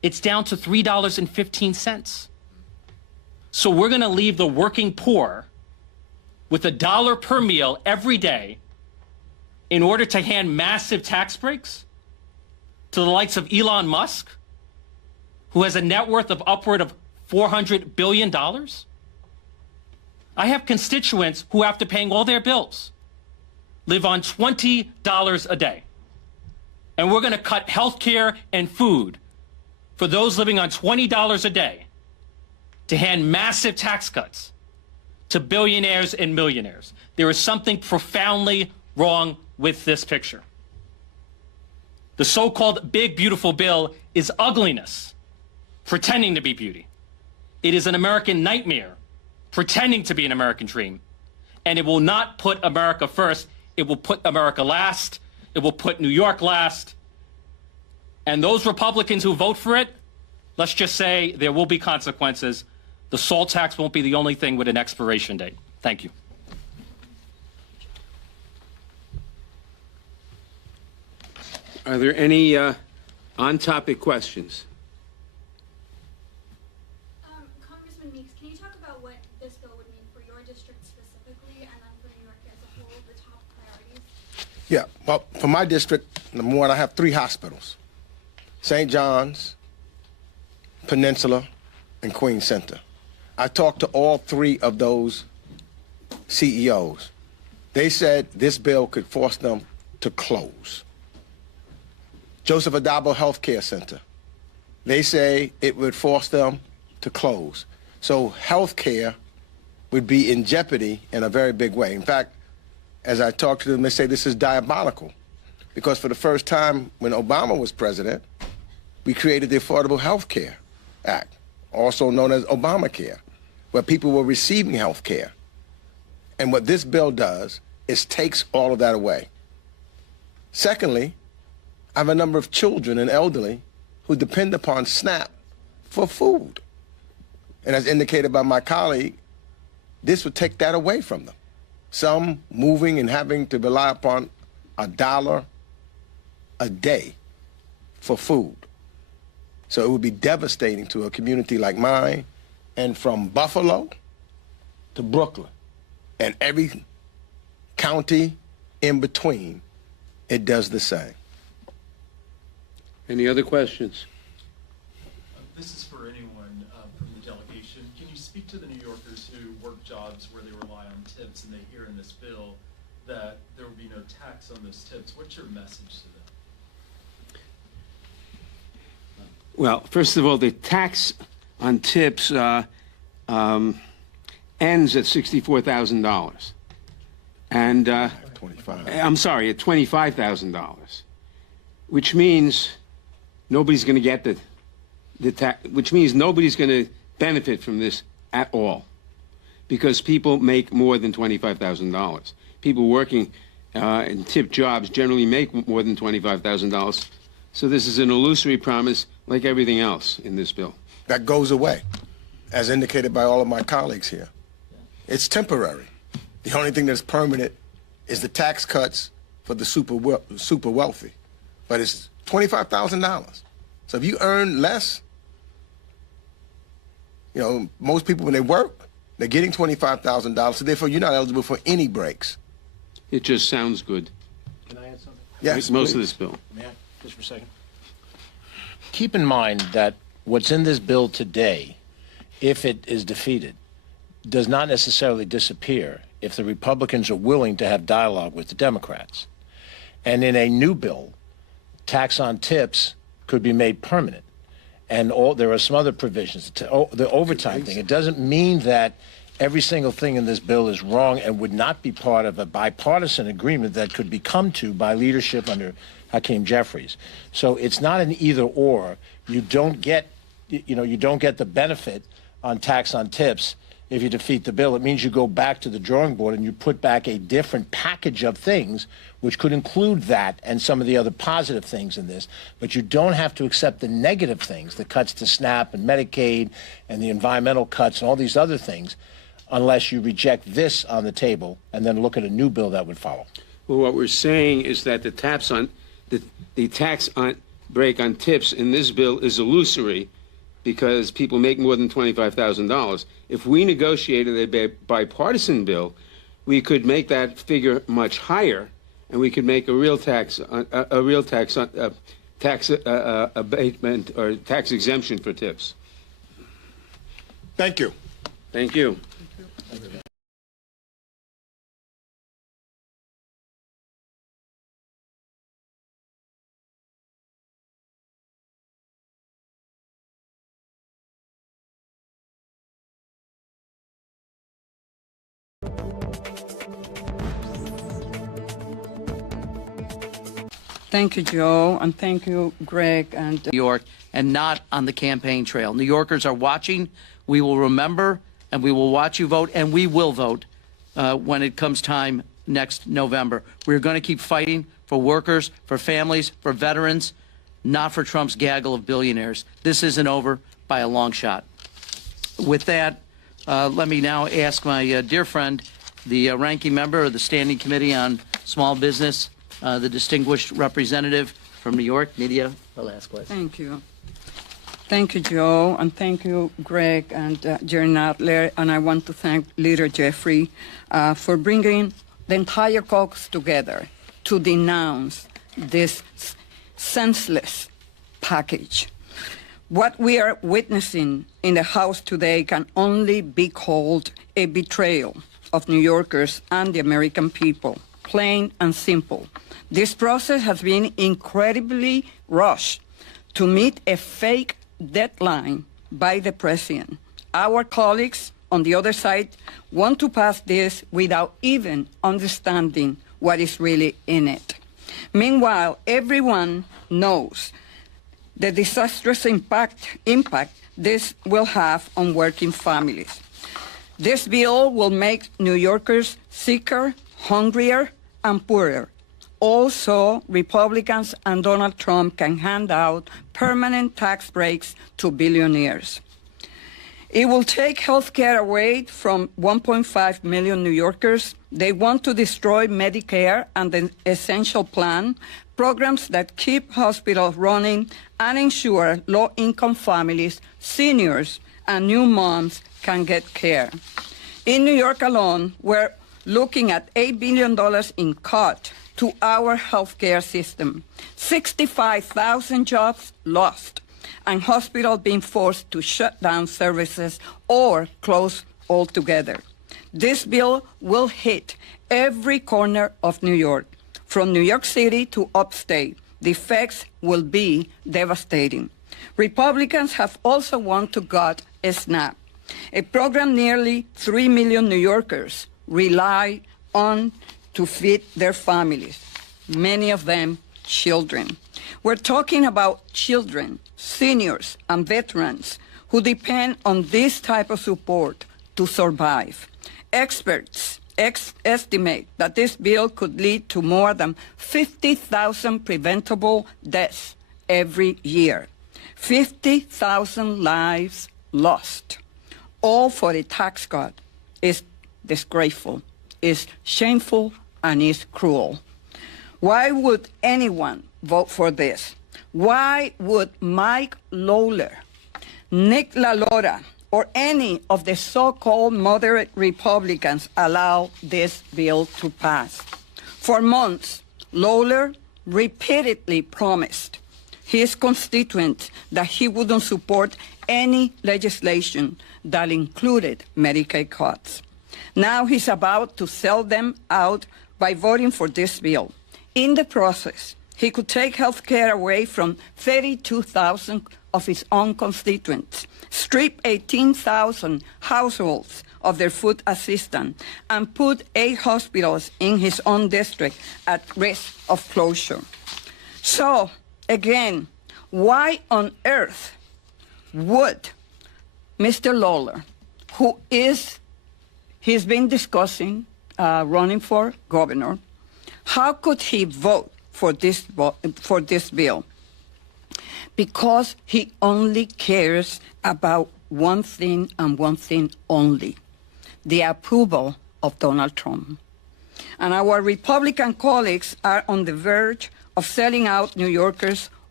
It's down to $3.15. So we're going to leave the working poor with $1 per meal every day in order to hand massive tax breaks to the likes of Elon Musk, who has a net worth of upward of $400 billion? I have constituents who, after paying all their bills, live on $20 a day. And we're going to cut health care and food for those living on $20 a day to hand massive tax cuts to billionaires and millionaires. There is something profoundly wrong with this picture. The so-called big, beautiful bill is ugliness, pretending to be beauty. It is an American nightmare, pretending to be an American dream. And it will not put America first. It will put America last. It will put New York last. And those Republicans who vote for it, let's just say there will be consequences. The SALT tax won't be the only thing with an expiration date. Thank you. Are there any on-topic questions? Congressman Meeks, can you talk about what this bill would mean for your district specifically, and then for New York as a whole, the top priorities? Yeah, well, for my district, number one, I have 3 hospitals. St. John's, Peninsula, and Queens Center. I talked to all 3 of those CEOs. They said this bill could force them to close. Joseph Adabo Health Care Center. They say it would force them to close. So health care would be in jeopardy in a very big way. In fact, as I talk to them, they say this is diabolical because for the first time when Obama was president, we created the Affordable Health Care Act, also known as Obamacare, where people were receiving health care. And what this bill does is takes all of that away. Secondly, I have a number of children and elderly who depend upon SNAP for food. And as indicated by my colleague, this would take that away from them. Some moving and having to rely upon $1 a day for food. So it would be devastating to a community like mine, and from Buffalo to Brooklyn, and every county in between, it does the same. Any other questions? This is for anyone from the delegation. Can you speak to the New Yorkers who work jobs where they rely on tips and they hear in this bill that there will be no tax on those tips? What's your message to them? Well, first of all, the tax on tips ends at $64,000. And 25. I'm sorry, at $25,000, which means nobody's going to get the tax, which means nobody's going to benefit from this at all, because people make more than $25,000. People working in tip jobs generally make more than $25,000. So this is an illusory promise, like everything else in this bill. That goes away, as indicated by all of my colleagues here. It's temporary. The only thing that's permanent is the tax cuts for the super wealthy. But it's $25,000. So if you earn less, you know, most people when they work, they're getting $25,000, so therefore you're not eligible for any breaks. It just sounds good. Can I add something? Yes, Most please. of this bill. May I? Just for a second. Keep in mind that what's in this bill today, if it is defeated, does not necessarily disappear if the Republicans are willing to have dialogue with the Democrats. And in a new bill, tax on tips could be made permanent. And there are some other provisions. The overtime thing, it doesn't mean that every single thing in this bill is wrong and would not be part of a bipartisan agreement that could be come to by leadership under Hakeem Jeffries. So it's not an either or. You don't get the benefit on tax on tips if you defeat the bill. It means you go back to the drawing board and you put back a different package of things, which could include that and some of the other positive things in this. But you don't have to accept the negative things, the cuts to SNAP and Medicaid and the environmental cuts and all these other things, unless you reject this on the table and then look at a new bill that would follow. Well, what we're saying is that the tax on break on tips in this bill is illusory because people make more than $25,000. If we negotiated a bipartisan bill, we could make that figure much higher, and we could make a real tax abatement or tax exemption for tips. Thank you. Thank you. Thank you, Joe, and thank you, Greg, and New York, and not on the campaign trail. New Yorkers are watching. We will remember, and we will watch you vote, and we will vote when it comes time next November. We're going to keep fighting for workers, for families, for veterans, not for Trump's gaggle of billionaires. This isn't over by a long shot. With that, let me now ask my dear friend, the ranking member of the Standing Committee on Small Business, the distinguished representative from New York, Nydia Velázquez. thank you. Thank you, Joe, and thank you, Greg and Jerry Nadler, and I want to thank Leader Jeffrey for bringing the entire caucus together to denounce this senseless package. What we are witnessing in the House today can only be called a betrayal of New Yorkers and the American people, plain and simple. This process has been incredibly rushed to meet a fake deadline by the president. Our colleagues on the other side want to pass this without even understanding what is really in it. Meanwhile, everyone knows the disastrous impact this will have on working families. This bill will make New Yorkers sicker, hungrier, and poorer. Also, Republicans and Donald Trump can hand out permanent tax breaks to billionaires. It will take health care away from 1.5 million New Yorkers. They want to destroy Medicare and the Essential Plan, programs that keep hospitals running and ensure low-income families, seniors, and new moms can get care. In New York alone, we're looking at $8 billion in cut to our healthcare system, 65,000 jobs lost, and hospitals being forced to shut down services or close altogether. This bill will hit every corner of New York, from New York City to upstate. The effects will be devastating. Republicans have also wanted to gut SNAP, a program nearly 3 million New Yorkers rely on to feed their families, many of them children. We're talking about children, seniors, and veterans who depend on this type of support to survive. Experts estimate that this bill could lead to more than 50,000 preventable deaths every year. 50,000 lives lost, all for a tax cut, is disgraceful, is shameful, and is cruel. Why would anyone vote for this? Why would Mike Lawler, Nick LaLora, or any of the so-called moderate Republicans allow this bill to pass? For months, Lawler repeatedly promised his constituents that he wouldn't support any legislation that included Medicaid cuts. Now he's about to sell them out by voting for this bill. In the process, he could take health care away from 32,000 of his own constituents, strip 18,000 households of their food assistance, and put 8 hospitals in his own district at risk of closure. So, again, why on earth would Mr. Lawler, he's been discussing running for governor, how could he vote for this bill? Because he only cares about one thing and one thing only: the approval of Donald Trump. And our Republican colleagues are on the verge of selling out New Yorkers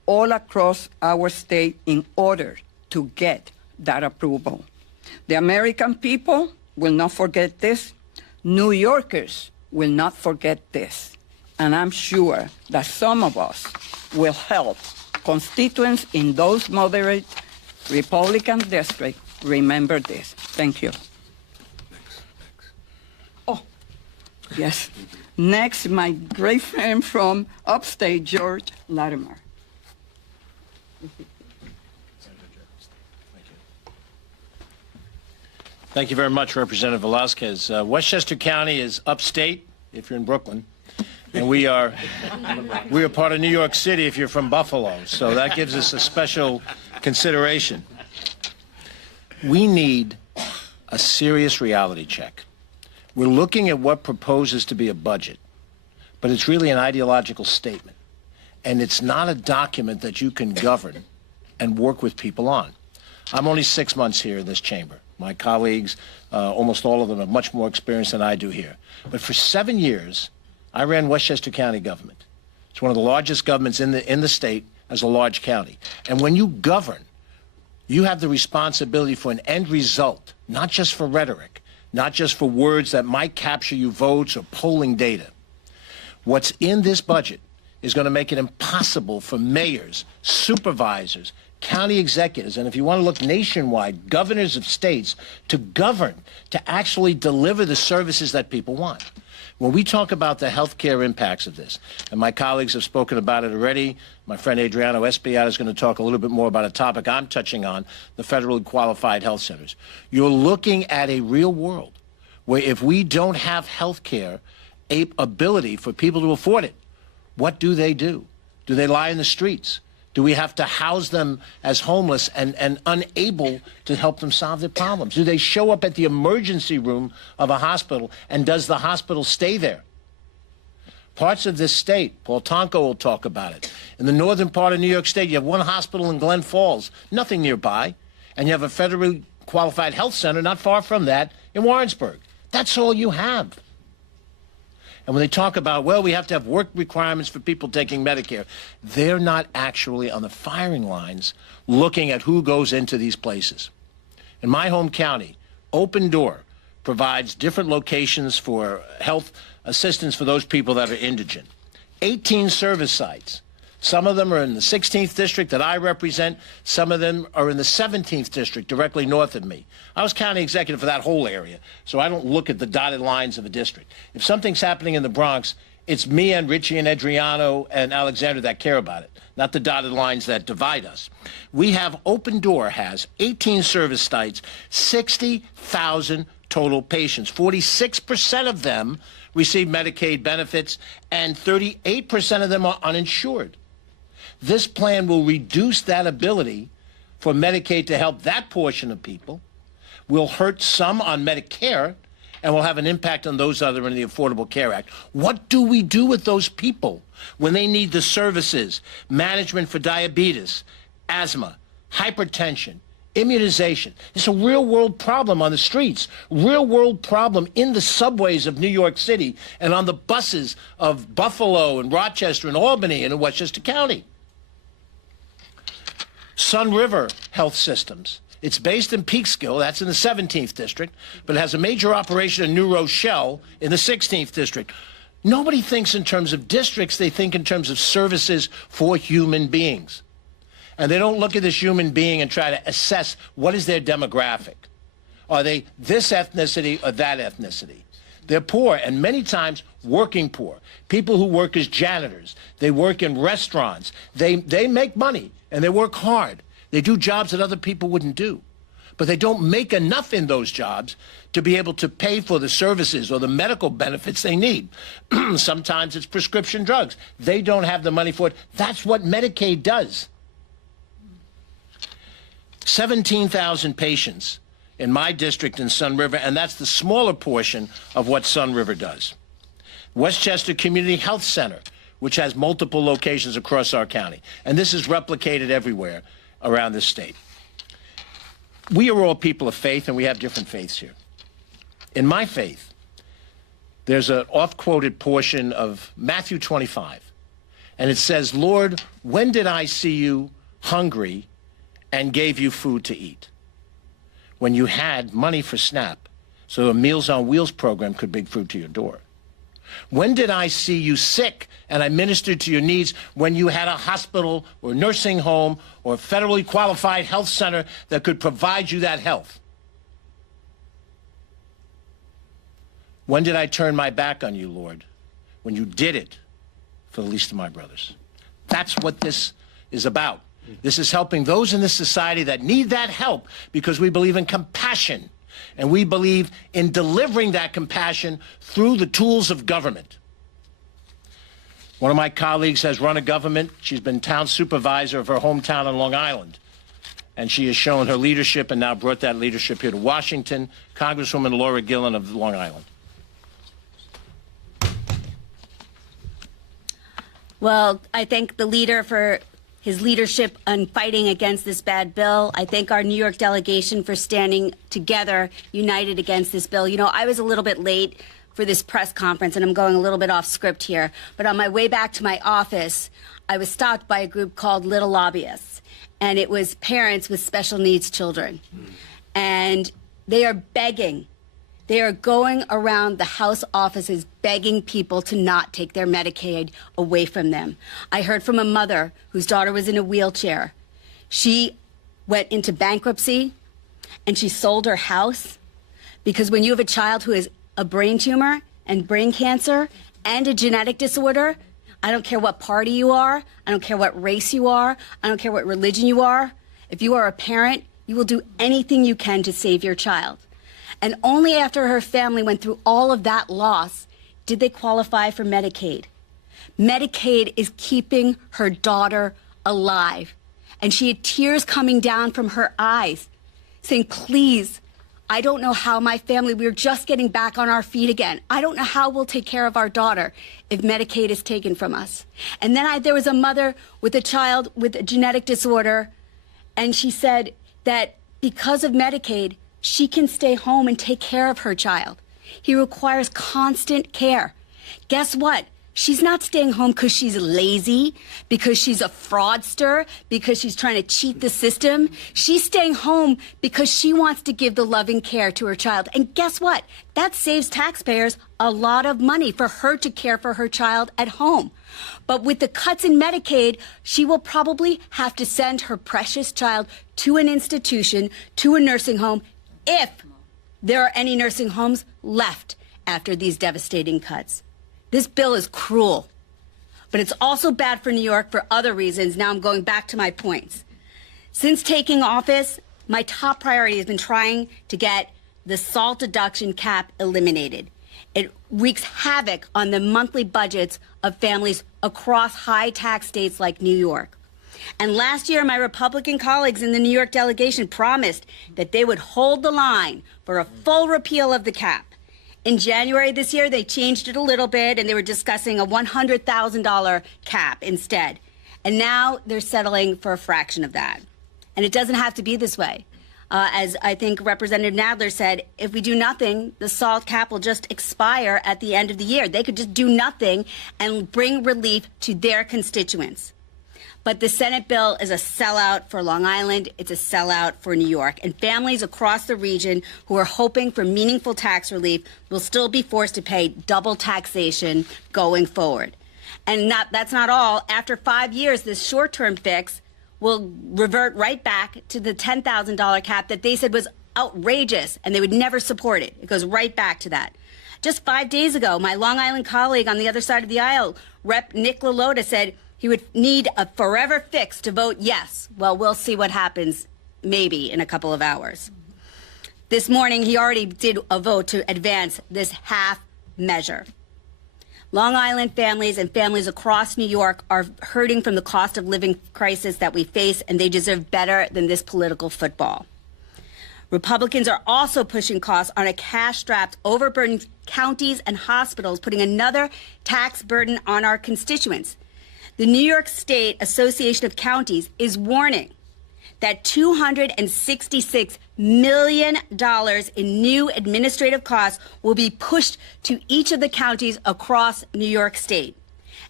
all across our state in order to get that approval. The American people will not forget this. New Yorkers will not forget this. And I'm sure that some of us will help constituents in those moderate Republican districts remember this. Thank you. Oh, yes. Next, my great friend from upstate, George Latimer. Thank you very much, Representative Velasquez. Westchester County is upstate, if you're in Brooklyn, and we are part of New York City if you're from Buffalo, so that gives us a special consideration. We need a serious reality check. We're looking at what proposes to be a budget, but it's really an ideological statement, and it's not a document that you can govern and work with people on. I'm only 6 months here in this chamber. My colleagues, almost all of them, have much more experience than I do here. But for 7 years, I ran Westchester County government. It's one of the largest governments in the state as a large county. And when you govern, you have the responsibility for an end result, not just for rhetoric, not just for words that might capture you votes or polling data. What's in this budget is going to make it impossible for mayors, supervisors, county executives, and if you want to look nationwide, governors of states, to govern, to actually deliver the services that people want. When we talk about the health care impacts of this, and my colleagues have spoken about it already, my friend Adriano Espiat is going to talk a little bit more about a topic I'm touching on, the federally qualified health centers. You're looking at a real world where if we don't have health care ability for people to afford it, what do? Do they lie in the streets? Do we have to house them as homeless and unable to help them solve their problems? Do they show up at the emergency room of a hospital, and does the hospital stay there? Parts of this state, Paul Tonko will talk about it. In the northern part of New York State, you have one hospital in Glen Falls, nothing nearby, and you have a federally qualified health center not far from that in Warrensburg. That's all you have. And when they talk about, well, we have to have work requirements for people taking Medicare, they're not actually on the firing lines looking at who goes into these places. In my home county, Open Door provides different locations for health assistance for those people that are indigent. 18 service sites. Some of them are in the 16th district that I represent. Some of them are in the 17th district directly north of me. I was county executive for that whole area, so I don't look at the dotted lines of a district. If something's happening in the Bronx, it's me and Richie and Adriano and Alexander that care about it, not the dotted lines that divide us. We have, Open Door has 18 service sites, 60,000 total patients. 46% of them receive Medicaid benefits, and 38% of them are uninsured. This plan will reduce that ability for Medicaid to help that portion of people, will hurt some on Medicare, and will have an impact on those other in the Affordable Care Act. What do we do with those people when they need the services, management for diabetes, asthma, hypertension, immunization? It's a real-world problem on the streets, real-world problem in the subways of New York City and on the buses of Buffalo and Rochester and Albany and in Westchester County. Sun River Health Systems. It's based in Peekskill, that's in the 17th district, but it has a major operation in New Rochelle in the 16th district. Nobody thinks in terms of districts, they think in terms of services for human beings. And they don't look at this human being and try to assess what is their demographic. Are they this ethnicity or that ethnicity? They're poor, and many times working poor. People who work as janitors, they work in restaurants, they make money, and they work hard. They do jobs that other people wouldn't do. But they don't make enough in those jobs to be able to pay for the services or the medical benefits they need. Sometimes it's prescription drugs. They don't have the money for it. That's what Medicaid does. 17,000 patients in my district in Sun River, and that's the smaller portion of what Sun River does. Westchester Community Health Center, which has multiple locations across our county, and this is replicated everywhere around this state. We are all people of faith, and we have different faiths here. In my faith, there's an oft-quoted portion of Matthew 25, and it says, Lord, when did I see you hungry and gave you food to eat? When you had money for SNAP, so a Meals on Wheels program could bring food to your door. When did I see you sick and I ministered to your needs when you had a hospital or nursing home or federally qualified health center that could provide you that health? When did I turn my back on you, Lord? When you did it for the least of my brothers. That's what this is about. This is helping those in this society that need that help because we believe in compassion. And we believe in delivering that compassion through the tools of government. One of my colleagues has run a government. She's been town supervisor of her hometown on Long Island. And she has shown her leadership and now brought that leadership here to Washington. Congresswoman Laura Gillen of Long Island. Well, I thank the leader for his leadership on fighting against this bad bill. I thank our New York delegation for standing together, united against this bill. You know, I was a little bit late for this press conference, and I'm going a little bit off script here. But on my way back to my office, I was stopped by a group called Little Lobbyists, and it was parents with special needs children. And they are begging. They are going around the House offices begging people to not take their Medicaid away from them. I heard from a mother whose daughter was in a wheelchair. She went into bankruptcy and she sold her house because when you have a child who has a brain tumor and brain cancer and a genetic disorder, I don't care what party you are, I don't care what race you are, I don't care what religion you are. If you are a parent, you will do anything you can to save your child. And only after her family went through all of that loss did they qualify for Medicaid. Medicaid is keeping her daughter alive. And she had tears coming down from her eyes, saying, please, I don't know how my family, we're just getting back on our feet again. I don't know how we'll take care of our daughter if Medicaid is taken from us. And then there was a mother with a child with a genetic disorder, and she said that because of Medicaid, she can stay home and take care of her child. He requires constant care. Guess what? She's not staying home because she's lazy, because she's a fraudster, because she's trying to cheat the system. She's staying home because she wants to give the loving care to her child. And guess what? That saves taxpayers a lot of money for her to care for her child at home. But with the cuts in Medicaid, she will probably have to send her precious child to an institution, to a nursing home, if there are any nursing homes left after these devastating cuts. This bill is cruel, but it's also bad for New York for other reasons. Now I'm going back to my points. Since taking office, my top priority has been trying to get the SALT deduction cap eliminated. It wreaks havoc on the monthly budgets of families across high-tax states like New York. And last year, my Republican colleagues in the New York delegation promised that they would hold the line for a full repeal of the cap. In January this year, they changed it a little bit, and they were discussing a $100,000 cap instead. And now they're settling for a fraction of that. And it doesn't have to be this way. As I think Representative Nadler said, if we do nothing, the SALT cap will just expire at the end of the year. They could just do nothing and bring relief to their constituents. But the Senate bill is a sellout for Long Island. It's a sellout for New York. And families across the region who are hoping for meaningful tax relief will still be forced to pay double taxation going forward. And that's not all. After 5 years, this short-term fix will revert right back to the $10,000 cap that they said was outrageous and they would never support it. It goes right back to that. Just 5 days ago, my Long Island colleague on the other side of the aisle, Rep. Nick LaLota, said he would need a forever fix to vote yes. Well, we'll see what happens maybe in a couple of hours. This morning, he already did a vote to advance this half measure. Long Island families and families across New York are hurting from the cost of living crisis that we face, and they deserve better than this political football. Republicans are also pushing costs on a cash-strapped, overburdened counties and hospitals, putting another tax burden on our constituents. The New York State Association of Counties is warning that $266 million in new administrative costs will be pushed to each of the counties across New York State.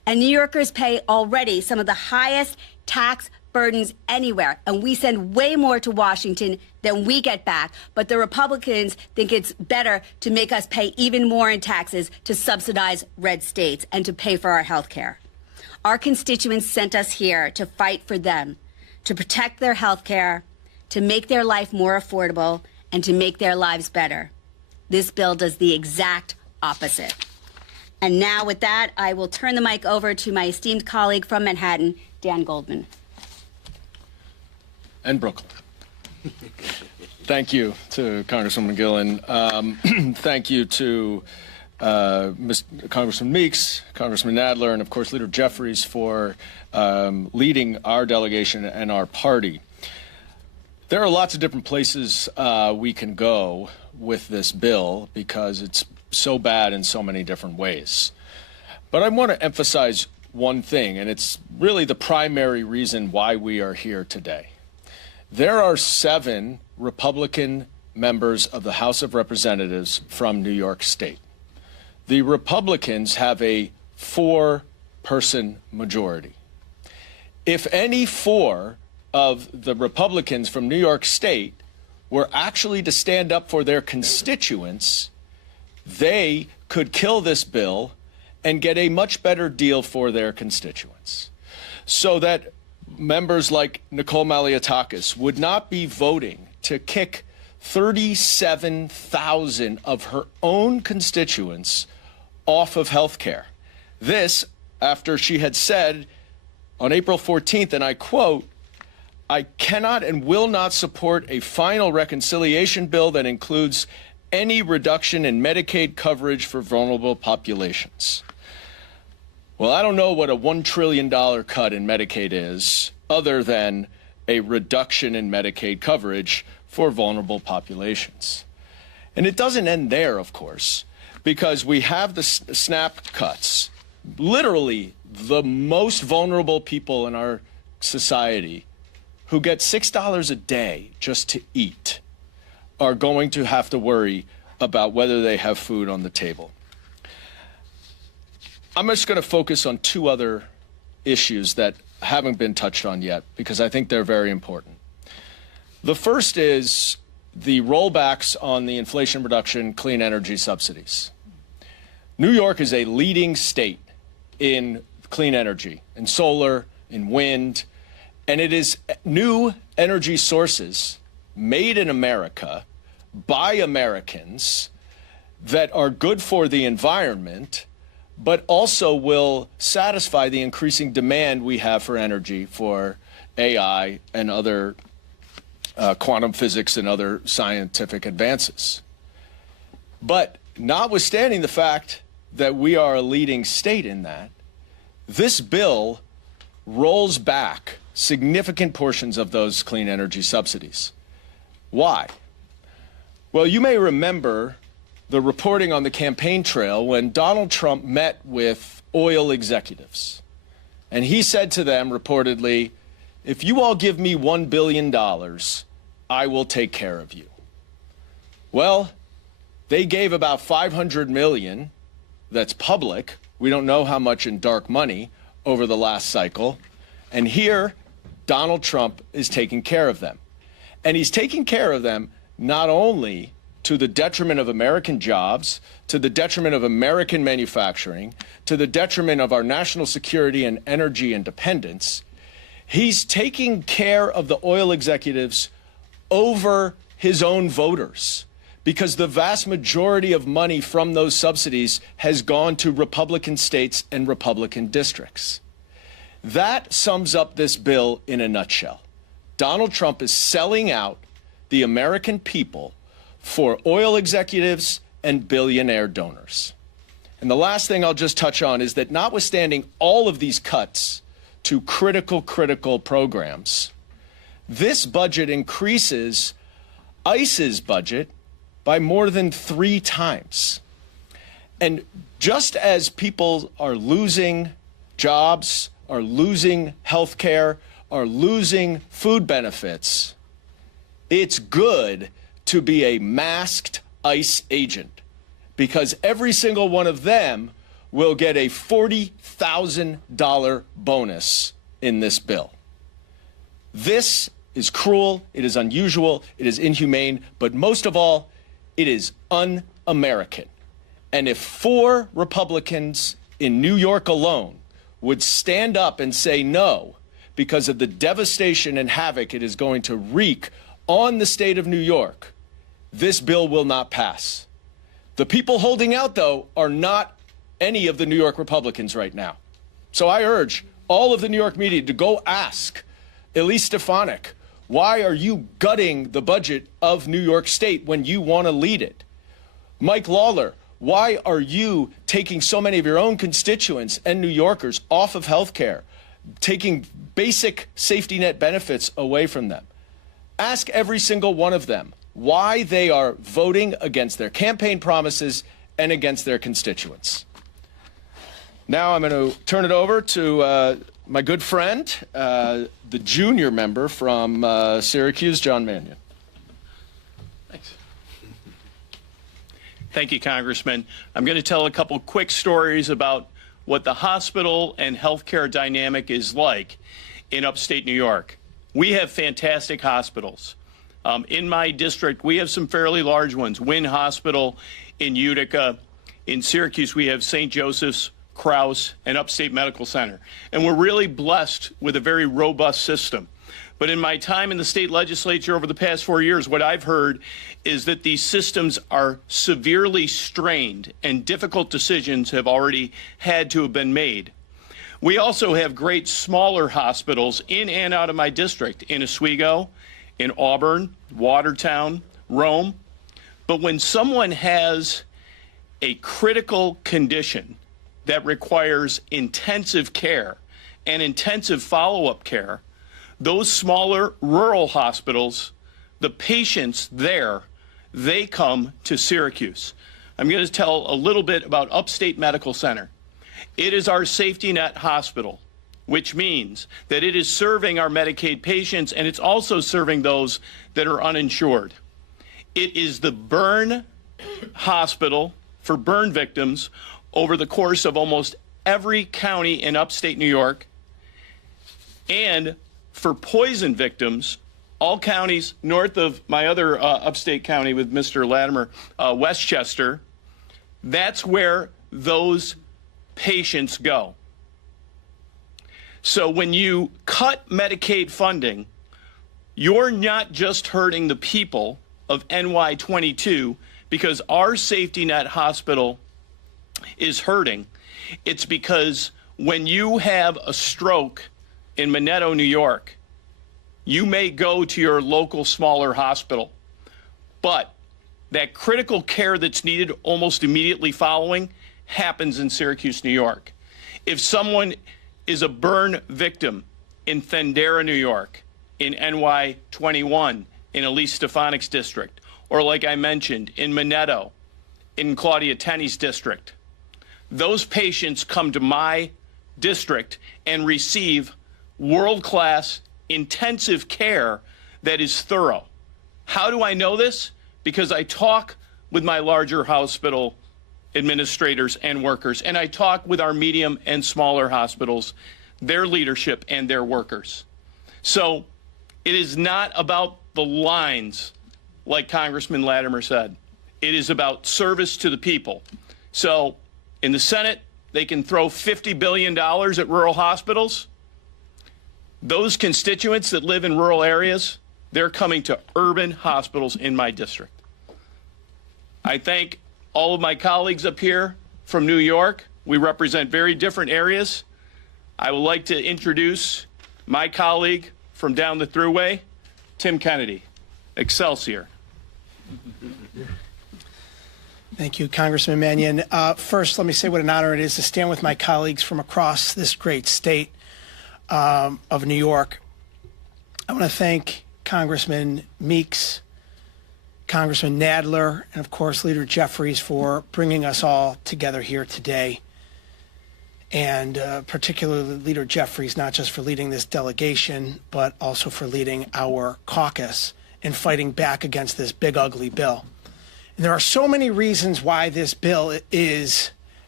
And New Yorkers pay already some of the highest tax burdens anywhere. And we send way more to Washington than we get back. But the Republicans think it's better to make us pay even more in taxes to subsidize red states and to pay for our health care. Our constituents sent us here to fight for them, to protect their health care, to make their life more affordable, and to make their lives better. This bill does the exact opposite. And now with that, I will turn the mic over to my esteemed colleague from Manhattan, Dan Goldman. And Brooklyn. Thank you to Congresswoman Gillen. Thank you to Congressman Meeks, Congressman Nadler, and of course Leader Jeffries for leading our delegation and our party. There are lots of different places we can go with this bill because it's so bad in so many different ways. But I want to emphasize one thing, and it's really the primary reason why we are here today. There are 7 Republican members of the House of Representatives from New York State. The Republicans have a 4-person majority. If any 4 of the Republicans from New York State were actually to stand up for their constituents, they could kill this bill and get a much better deal for their constituents. So that members like Nicole Maliotakis would not be voting to kick 37,000 of her own constituents off of health care. This after she had said on April 14th, and I quote, "I cannot and will not support a final reconciliation bill that includes any reduction in Medicaid coverage for vulnerable populations." Well, I don't know what a $1 trillion cut in Medicaid is, other than a reduction in Medicaid coverage for vulnerable populations. And it doesn't end there, of course, because we have the SNAP cuts. Literally, the most vulnerable people in our society who get $6 a day just to eat are going to have to worry about whether they have food on the table. I'm just going to focus on 2 other issues that haven't been touched on yet because I think they're very important. The first is the rollbacks on the Inflation Reduction clean energy subsidies. New York is a leading state in clean energy, in solar, in wind, and it is new energy sources made in America by Americans that are good for the environment, but also will satisfy the increasing demand we have for energy for AI and other quantum physics and other scientific advances. But notwithstanding the fact that we are a leading state in that, this bill rolls back significant portions of those clean energy subsidies. Why? Well, you may remember the reporting on the campaign trail when Donald Trump met with oil executives. And he said to them reportedly, "If you all give me $1 billion, I will take care of you." Well, they gave about $500 million, that's public. We don't know how much in dark money over the last cycle. And here, Donald Trump is taking care of them. And he's taking care of them not only to the detriment of American jobs, to the detriment of American manufacturing, to the detriment of our national security and energy independence. He's taking care of the oil executives over his own voters because the vast majority of money from those subsidies has gone to Republican states and Republican districts. That sums up this bill in a nutshell. Donald Trump is selling out the American people for oil executives and billionaire donors. And the last thing I'll just touch on is that notwithstanding all of these cuts to critical programs, this budget increases ICE's budget by more than 3 times. And just as people are losing jobs, are losing health care, are losing food benefits, it's good to be a masked ICE agent because every single one of them will get a $40,000 bonus in this bill. This is cruel, it is unusual, it is inhumane, but most of all, it is un-American. And if 4 Republicans in New York alone would stand up and say no because of the devastation and havoc it is going to wreak on the state of New York, this bill will not pass. The people holding out, though, are not any of the New York Republicans right now. So I urge all of the New York media to go ask Elise Stefanik, why are you gutting the budget of New York State when you want to lead it? Mike Lawler, why are you taking so many of your own constituents and New Yorkers off of health care, taking basic safety net benefits away from them? Ask every single one of them why they are voting against their campaign promises and against their constituents. Now I'm going to turn it over to my good friend, the junior member from Syracuse, John Mannion. Thanks. Thank you, Congressman. I'm going to tell a couple quick stories about what the hospital and healthcare dynamic is like in upstate New York. We have fantastic hospitals. In my district, we have some fairly large ones. Wynn Hospital in Utica. In Syracuse, we have St. Joseph's, Krause, and Upstate Medical Center. And we're really blessed with a very robust system. But in my time in the state legislature over the past 4 years, what I've heard is that these systems are severely strained and difficult decisions have already had to have been made. We also have great smaller hospitals in and out of my district, in Oswego, in Auburn, Watertown, Rome. But when someone has a critical condition that requires intensive care and intensive follow-up care, those smaller rural hospitals, the patients there, they come to Syracuse. I'm going to tell a little bit about Upstate Medical Center. It is our safety net hospital, which means that it is serving our Medicaid patients and it's also serving those that are uninsured. It is the burn hospital for burn victims over the course of almost every county in upstate New York, and for poison victims, all counties north of my other upstate county with Mr. Latimer, Westchester. That's where those patients go. So when you cut Medicaid funding, you're not just hurting the people of NY22 because our safety net hospital is hurting. It's because when you have a stroke in Minetto, New York, you may go to your local smaller hospital, but that critical care that's needed almost immediately following happens in Syracuse, New York. If someone is a burn victim in Thendera, New York, in NY21, in Elise Stefanik's district, or like I mentioned, in Minetto, in Claudia Tenney's district, those patients come to my district and receive world-class intensive care that is thorough. How do I know this? Because I talk with my larger hospital administrators and workers, and I talk with our medium and smaller hospitals, their leadership and their workers. So it is not about the lines, like Congressman Latimer said. It is about service to the people. So in the Senate, they can throw $50 billion at rural hospitals. Those constituents that live in rural areas, they're coming to urban hospitals in my district. I thank all of my colleagues up here from New York. We represent very different areas. I would like to introduce my colleague from down the thruway, Tim Kennedy. Excelsior. Thank you, Congressman Mannion. First, let me say what an honor it is to stand with my colleagues from across this great state of New York. I want to thank Congressman Meeks, Congressman Nadler, and of course Leader Jeffries for bringing us all together here today. And particularly Leader Jeffries, not just for leading this delegation, but also for leading our caucus in fighting back against this big, ugly bill. And there are so many reasons why this bill is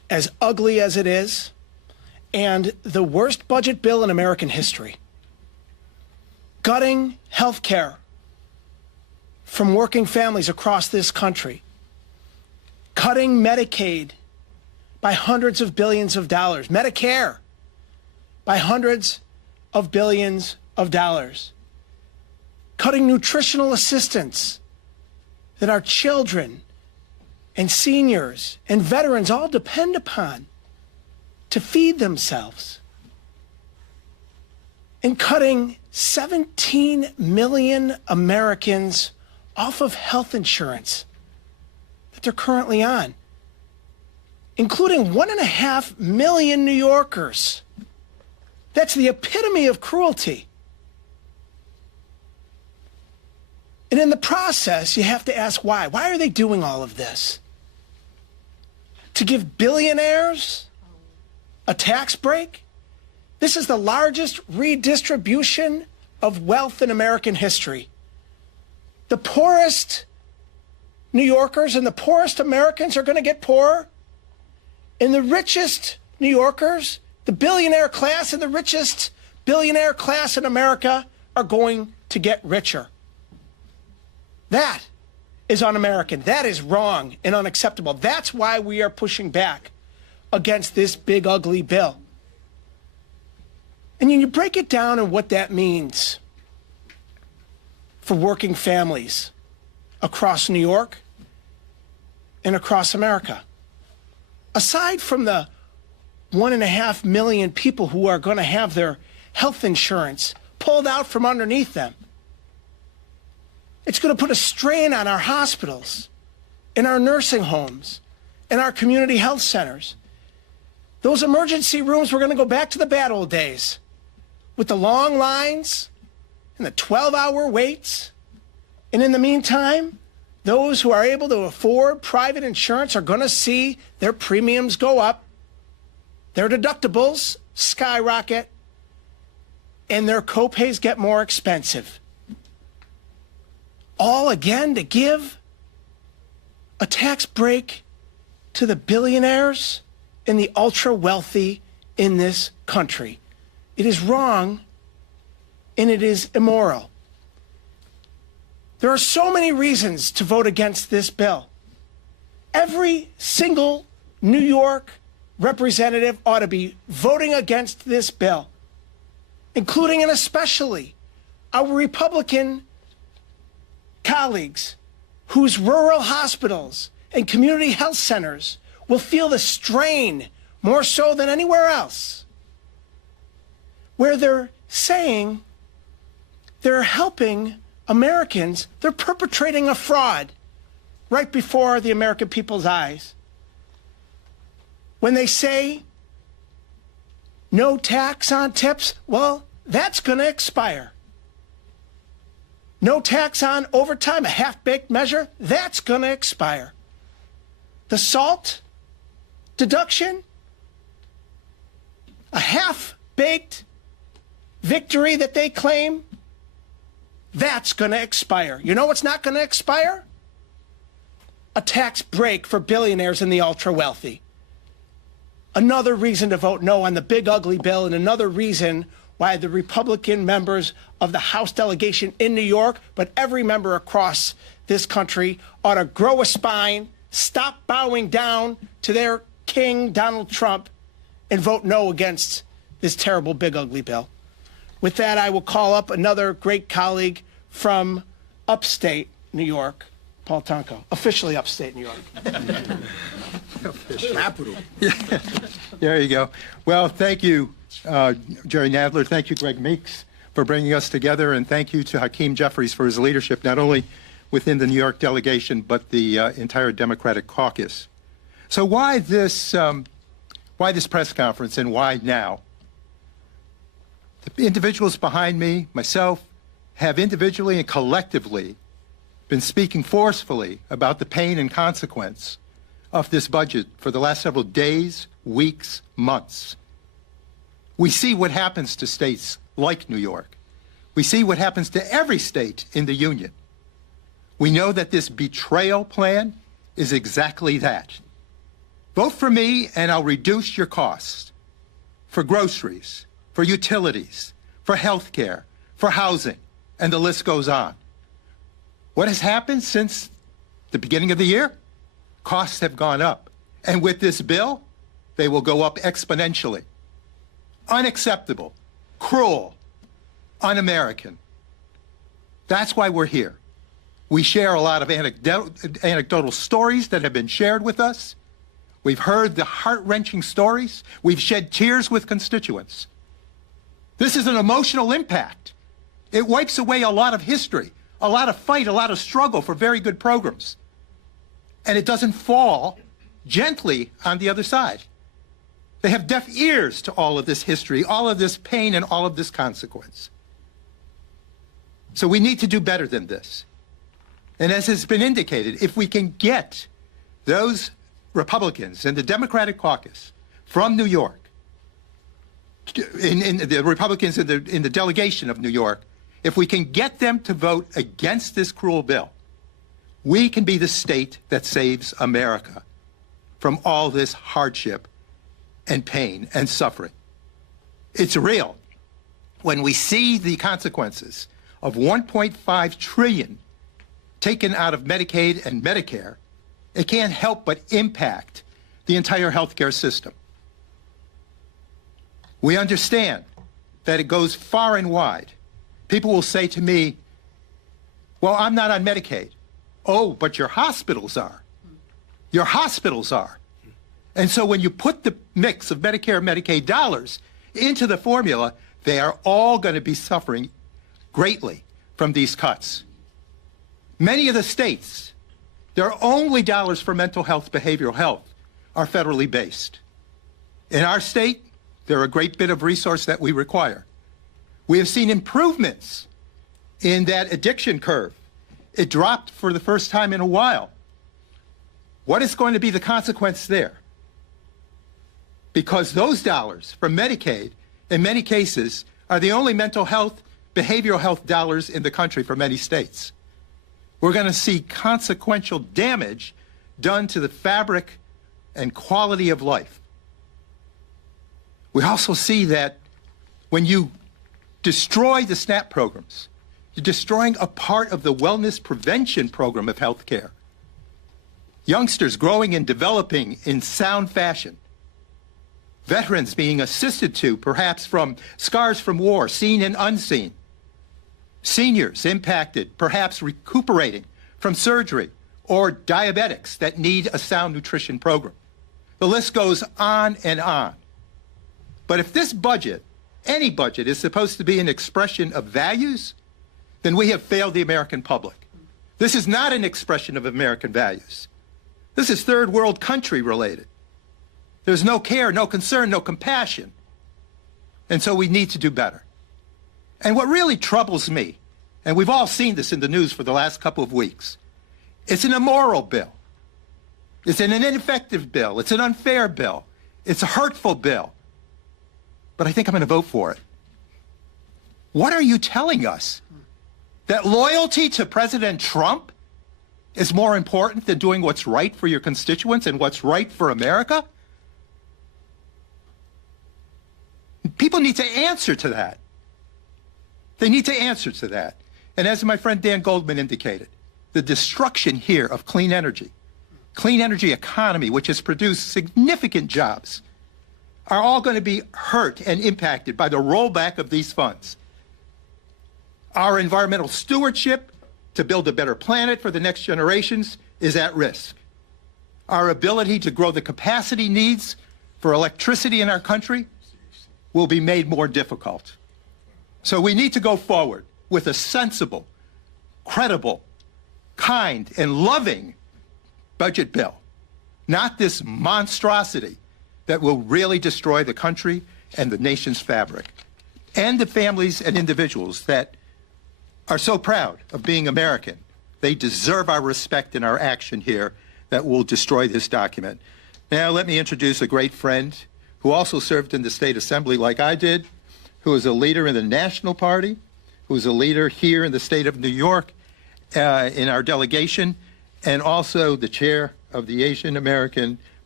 as ugly as it is, and the worst budget bill in American history. Gutting health care from working families across this country. Cutting Medicaid by hundreds of billions of dollars. Medicare by hundreds of billions of dollars. Cutting nutritional assistance that our children and seniors and veterans all depend upon to feed themselves. And cutting 17 million Americans off of health insurance that they're currently on, including 1.5 million New Yorkers. That's the epitome of cruelty. And in the process, you have to ask why. Why are they doing all of this? To give billionaires a tax break? This is the largest redistribution of wealth in American history. The poorest New Yorkers and the poorest Americans are going to get poorer, and the richest New Yorkers, the billionaire class and the richest billionaire class in America are going to get richer. That is un-American. That is wrong and unacceptable. That's why we are pushing back against this big, ugly bill. And you break it down and what that means for working families across New York and across America. Aside from the 1.5 million people who are going to have their health insurance pulled out from underneath them, it's going to put a strain on our hospitals, in our nursing homes, in our community health centers. Those emergency rooms, we're going to go back to the bad old days with the long lines and the 12-hour waits. And in the meantime, those who are able to afford private insurance are going to see their premiums go up, their deductibles skyrocket, and their copays get more expensive. All again to give a tax break to the billionaires and the ultra-wealthy in this country. It is wrong, and it is immoral. There are so many reasons to vote against this bill. Every single New York representative ought to be voting against this bill, including and especially our Republican colleagues whose rural hospitals and community health centers will feel the strain more so than anywhere else, where they're saying they're helping Americans. They're perpetrating a fraud right before the American people's eyes. When they say no tax on tips, well, that's going to expire. No tax on overtime, a half-baked measure, that's going to expire. The SALT deduction, a half-baked victory that they claim, that's going to expire. You know what's not going to expire? A tax break for billionaires and the ultra-wealthy. Another reason to vote no on the big, ugly bill, and another reason why the Republican members of the House delegation in New York, but every member across this country, ought to grow a spine, stop bowing down to their king, Donald Trump, and vote no against this terrible, big, ugly bill. With that, I will call up another great colleague from upstate New York, Paul Tonko, officially upstate New York. Capital. There you go. Well, thank you, Jerry Nadler. Thank you, Greg Meeks, for bringing us together, and thank you to Hakeem Jeffries for his leadership, not only within the New York delegation, but the entire Democratic caucus. So why this press conference, and why now? The individuals behind me, myself, have individually and collectively been speaking forcefully about the pain and consequence of this budget for the last several days, weeks, months. We see what happens to states like New York. We see what happens to every state in the Union. We know that this betrayal plan is exactly that. Vote for me and I'll reduce your costs for groceries, for utilities, for health care, for housing, and the list goes on. What has happened since the beginning of the year? Costs have gone up. And with this bill, they will go up exponentially. Unacceptable, cruel, un-American. That's why we're here. We share a lot of anecdotal stories that have been shared with us. We've heard the heart-wrenching stories. We've shed tears with constituents. This is an emotional impact. It wipes away a lot of history, a lot of fight, a lot of struggle for very good programs. And it doesn't fall gently on the other side. They have deaf ears to all of this history, all of this pain, and all of this consequence. So we need to do better than this. And as has been indicated, if we can get those Republicans in the Democratic caucus from New York, in the Republicans in the delegation of New York, if we can get them to vote against this cruel bill, we can be the state that saves America from all this hardship and pain and suffering. It's real. When we see the consequences of $1.5 trillion taken out of Medicaid and Medicare, it can't help but impact the entire healthcare system. We understand that it goes far and wide. People will say to me, well, I'm not on Medicaid. Oh, but your hospitals are. Your hospitals are. And so when you put the mix of Medicare and Medicaid dollars into the formula, they are all going to be suffering greatly from these cuts. Many of the states, their only dollars for mental health, behavioral health, are federally based. In our state, they're a great bit of resource that we require. We have seen improvements in that addiction curve. It dropped for the first time in a while. What is going to be the consequence there? Because those dollars from Medicaid, in many cases, are the only mental health, behavioral health dollars in the country for many states. We're going to see consequential damage done to the fabric and quality of life. We also see that when you destroy the SNAP programs, you're destroying a part of the wellness prevention program of health care. Youngsters growing and developing in sound fashion. Veterans being assisted to, perhaps from scars from war, seen and unseen. Seniors impacted, perhaps recuperating from surgery, or diabetics that need a sound nutrition program. The list goes on and on. But if this budget, any budget, is supposed to be an expression of values, then we have failed the American public. This is not an expression of American values. This is third world country related. There's no care, no concern, no compassion. And so we need to do better. And what really troubles me, and we've all seen this in the news for the last couple of weeks, it's an immoral bill. It's an ineffective bill. It's an unfair bill. It's a hurtful bill. But I think I'm going to vote for it. What are you telling us? That loyalty to President Trump is more important than doing what's right for your constituents and what's right for America? People need to answer to that. They need to answer to that. And as my friend Dan Goldman indicated, the destruction here of clean energy economy, which has produced significant jobs, are all going to be hurt and impacted by the rollback of these funds. Our environmental stewardship to build a better planet for the next generations is at risk. Our ability to grow the capacity needs for electricity in our country will be made more difficult. So we need to go forward with a sensible, credible, kind, and loving budget bill, not this monstrosity that will really destroy the country and the nation's fabric, and the families and individuals that are so proud of being American. They deserve our respect and our action here that will destroy this document. Now let me introduce a great friend who also served in the state assembly like I did, who is a leader in the National Party, who is a leader here in the state of New York in our delegation, and also the chair of the Asian American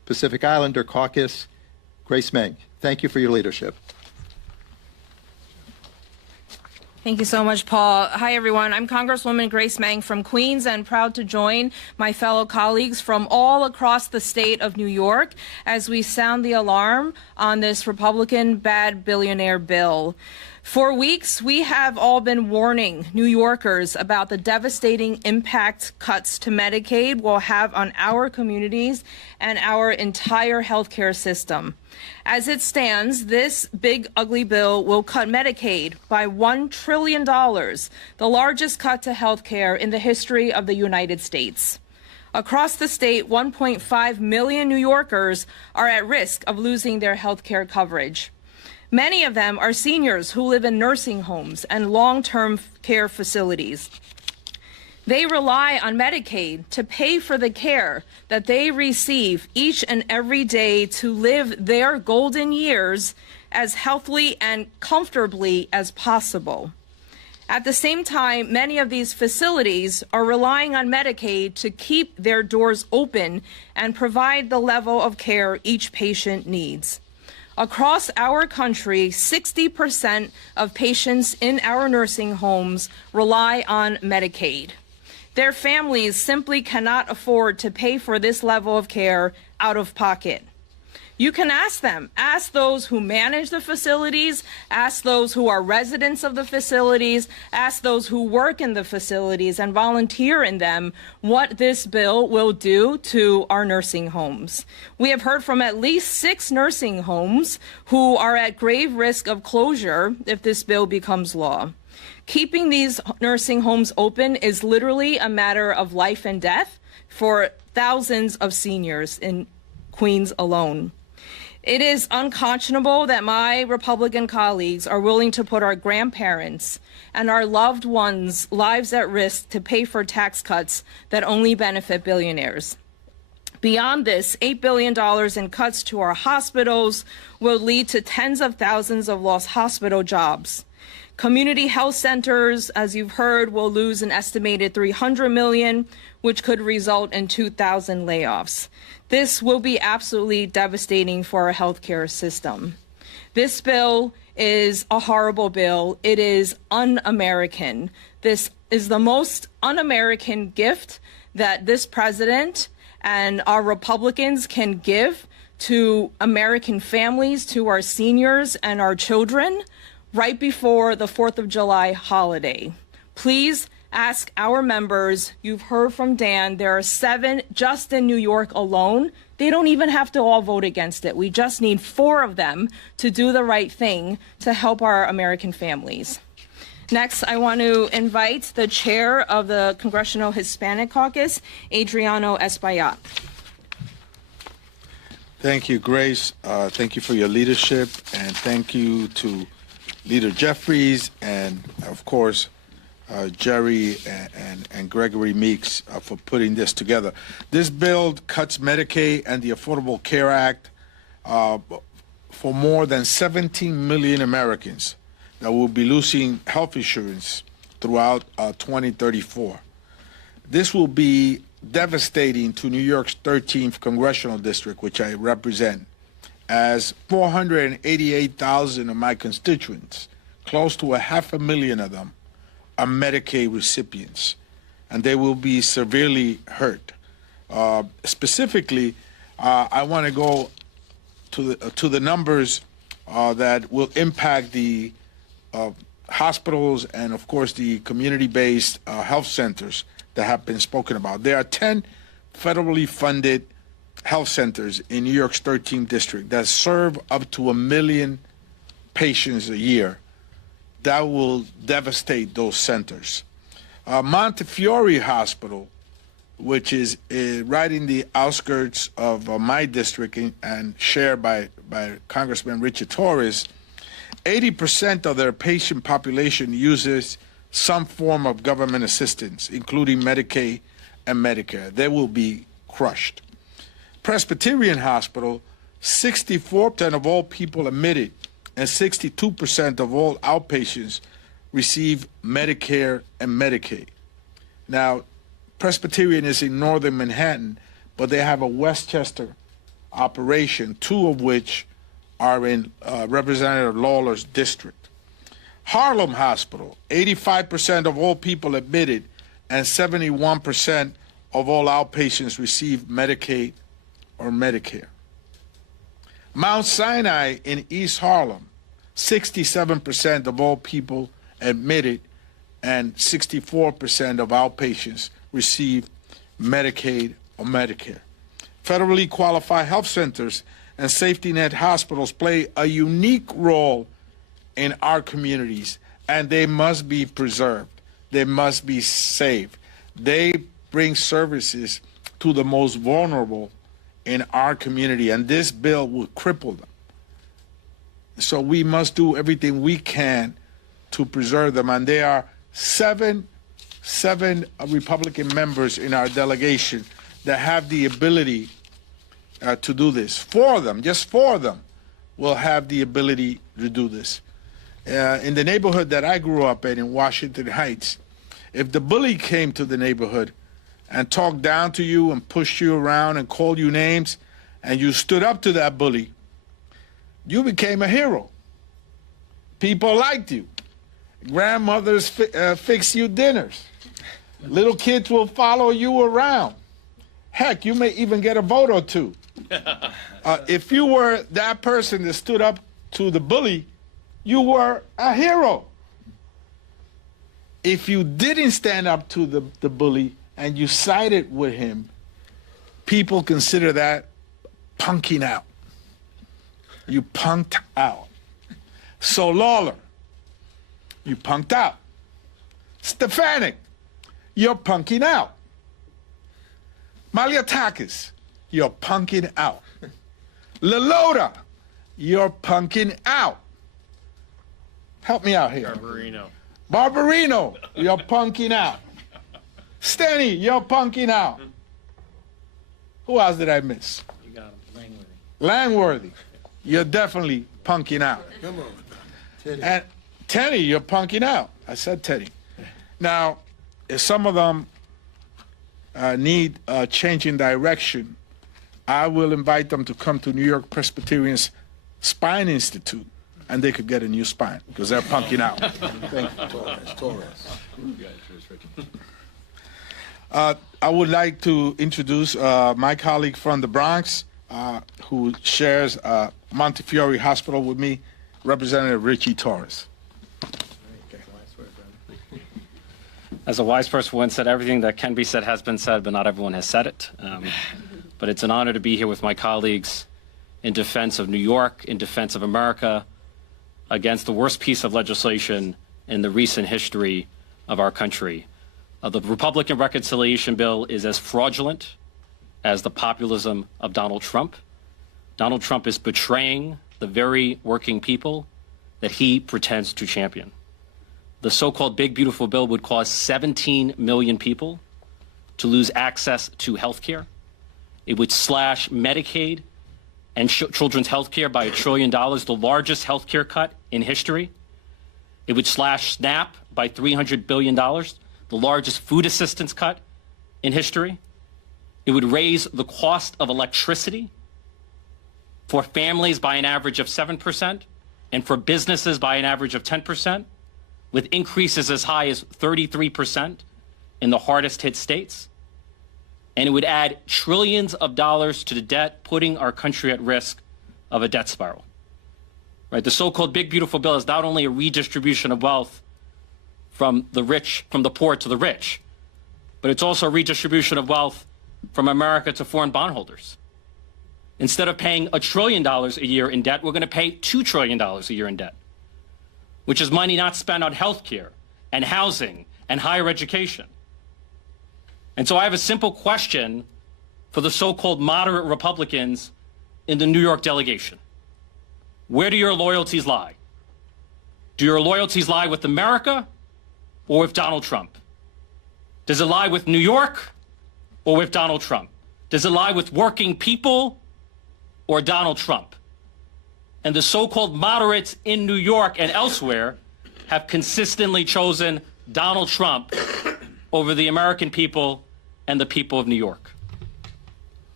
Pacific Islander Caucus, Grace Meng. Thank you for your leadership. Thank you so much, Paul. Hi, everyone. I'm Congresswoman Grace Meng from Queens and proud to join my fellow colleagues from all across the state of New York as we sound the alarm on this Republican bad billionaire bill. For weeks, we have all been warning New Yorkers about the devastating impact cuts to Medicaid will have on our communities and our entire healthcare system. As it stands, this big, ugly bill will cut Medicaid by $1 trillion, the largest cut to healthcare in the history of the United States. Across the state, 1.5 million New Yorkers are at risk of losing their healthcare coverage. Many of them are seniors who live in nursing homes and long-term care facilities. They rely on Medicaid to pay for the care that they receive each and every day to live their golden years as healthily and comfortably as possible. At the same time, many of these facilities are relying on Medicaid to keep their doors open and provide the level of care each patient needs. Across our country, 60% of patients in our nursing homes rely on Medicaid. Their families simply cannot afford to pay for this level of care out of pocket. You can ask them. Ask those who manage the facilities. Ask those who are residents of the facilities. Ask those who work in the facilities and volunteer in them what this bill will do to our nursing homes. We have heard from at least 6 nursing homes who are at grave risk of closure if this bill becomes law. Keeping these nursing homes open is literally a matter of life and death for thousands of seniors in Queens alone. It is unconscionable that my Republican colleagues are willing to put our grandparents and our loved ones' lives at risk to pay for tax cuts that only benefit billionaires. Beyond this, $8 billion in cuts to our hospitals will lead to tens of thousands of lost hospital jobs. Community health centers, as you've heard, will lose an estimated $300 million, which could result in 2,000 layoffs. This will be absolutely devastating for our healthcare system. This bill is a horrible bill. It is un-American. This is the most un-American gift that this president and our Republicans can give to American families, to our seniors and our children right before the 4th of July holiday. Please ask our members. You've heard from Dan. There are 7 just in New York alone. They don't even have to all vote against it. We just need 4 of them to do the right thing to help our American families. Next, I want to invite the chair of the Congressional Hispanic Caucus, Adriano Espaillat. Thank you, Grace. Thank you for your leadership, and thank you to Leader Jeffries and, of course, Jerry and Gregory Meeks for putting this together. This bill cuts Medicaid and the Affordable Care Act for more than 17 million Americans that will be losing health insurance throughout 2034. This will be devastating to New York's 13th congressional district, which I represent, as 488,000 of my constituents, close to 500,000 of them, are Medicaid recipients, and they will be severely hurt. Specifically, I want to go to the numbers that will impact the hospitals and, of course, the community-based health centers that have been spoken about. There are 10 federally funded health centers in New York's 13th district that serve up to 1 million patients a year. That will devastate those centers. Montefiore Hospital, which is right in the outskirts of my district and shared by Congressman Richard Torres, 80% of their patient population uses some form of government assistance, including Medicaid and Medicare. They will be crushed. Presbyterian Hospital, 64% of all people admitted and 62% of all outpatients receive Medicare and Medicaid. Now, Presbyterian is in northern Manhattan, but they have a Westchester operation, 2 of which are in Representative Lawler's district. Harlem Hospital, 85% of all people admitted and 71% of all outpatients receive Medicaid or Medicare. Mount Sinai in East Harlem, 67% of all people admitted and 64% of outpatients receive Medicaid or Medicare. Federally qualified health centers and safety net hospitals play a unique role in our communities, and they must be preserved. They must be saved. They bring services to the most vulnerable in our community, and this bill will cripple them. So we must do everything we can to preserve them, and there are seven Republican members in our delegation that have the ability to do this. 4 of them, just 4 of them, will have the ability to do this. In the neighborhood that I grew up in Washington Heights, if the bully came to the neighborhood and talked down to you and pushed you around and called you names, and you stood up to that bully, you became a hero. People liked you. Grandmothers fix you dinners. Little kids will follow you around. Heck, you may even get a vote or 2. If you were that person that stood up to the bully, you were a hero. If you didn't stand up to the bully and you sided with him, people consider that punking out. You punked out. So Lawler, you punked out. Stefanik, you're punking out. Maliatakis, you're punking out. Lelota, you're punking out. Help me out here. Barbarino, you're punking out. Steny, you're punking out. Who else did I miss? You got him, Langworthy, you're definitely punking out. Come on. Teddy. And Teddy, you're punking out. I said Teddy. Now, if some of them need a change in direction, I will invite them to come to New York Presbyterian's Spine Institute, and they could get a new spine because they're punking out. Thank you. Torres. I would like to introduce my colleague from the Bronx, who shares Montefiore Hospital with me, Representative Richie Torres. As a wise person once said, everything that can be said has been said, but not everyone has said it. But it's an honor to be here with my colleagues in defense of New York, in defense of America, against the worst piece of legislation in the recent history of our country. The Republican reconciliation bill is as fraudulent as the populism of Donald Trump. Donald Trump is betraying the very working people that he pretends to champion. The so-called Big Beautiful Bill would cause 17 million people to lose access to health care. It would slash Medicaid and children's health care by $1 trillion, the largest health care cut in history. It would slash SNAP by $300 billion, the largest food assistance cut in history. It would raise the cost of electricity for families by an average of 7% and for businesses by an average of 10%, with increases as high as 33% in the hardest hit states. And it would add trillions of dollars to the debt, putting our country at risk of a debt spiral. Right? The so-called Big Beautiful Bill is not only a redistribution of wealth from the rich, from the poor to the rich, but it's also a redistribution of wealth from America to foreign bondholders. Instead of paying $1 trillion a year in debt, we're going to pay $2 trillion a year in debt, which is money not spent on health care and housing and higher education. And so I have a simple question for the so-called moderate Republicans in the New York delegation. Where do your loyalties lie? Do your loyalties lie with America or with Donald Trump? Does it lie with New York or with Donald Trump? Does it lie with working people or Donald Trump? And the so-called moderates in New York and elsewhere have consistently chosen Donald Trump over the American people and the people of New York.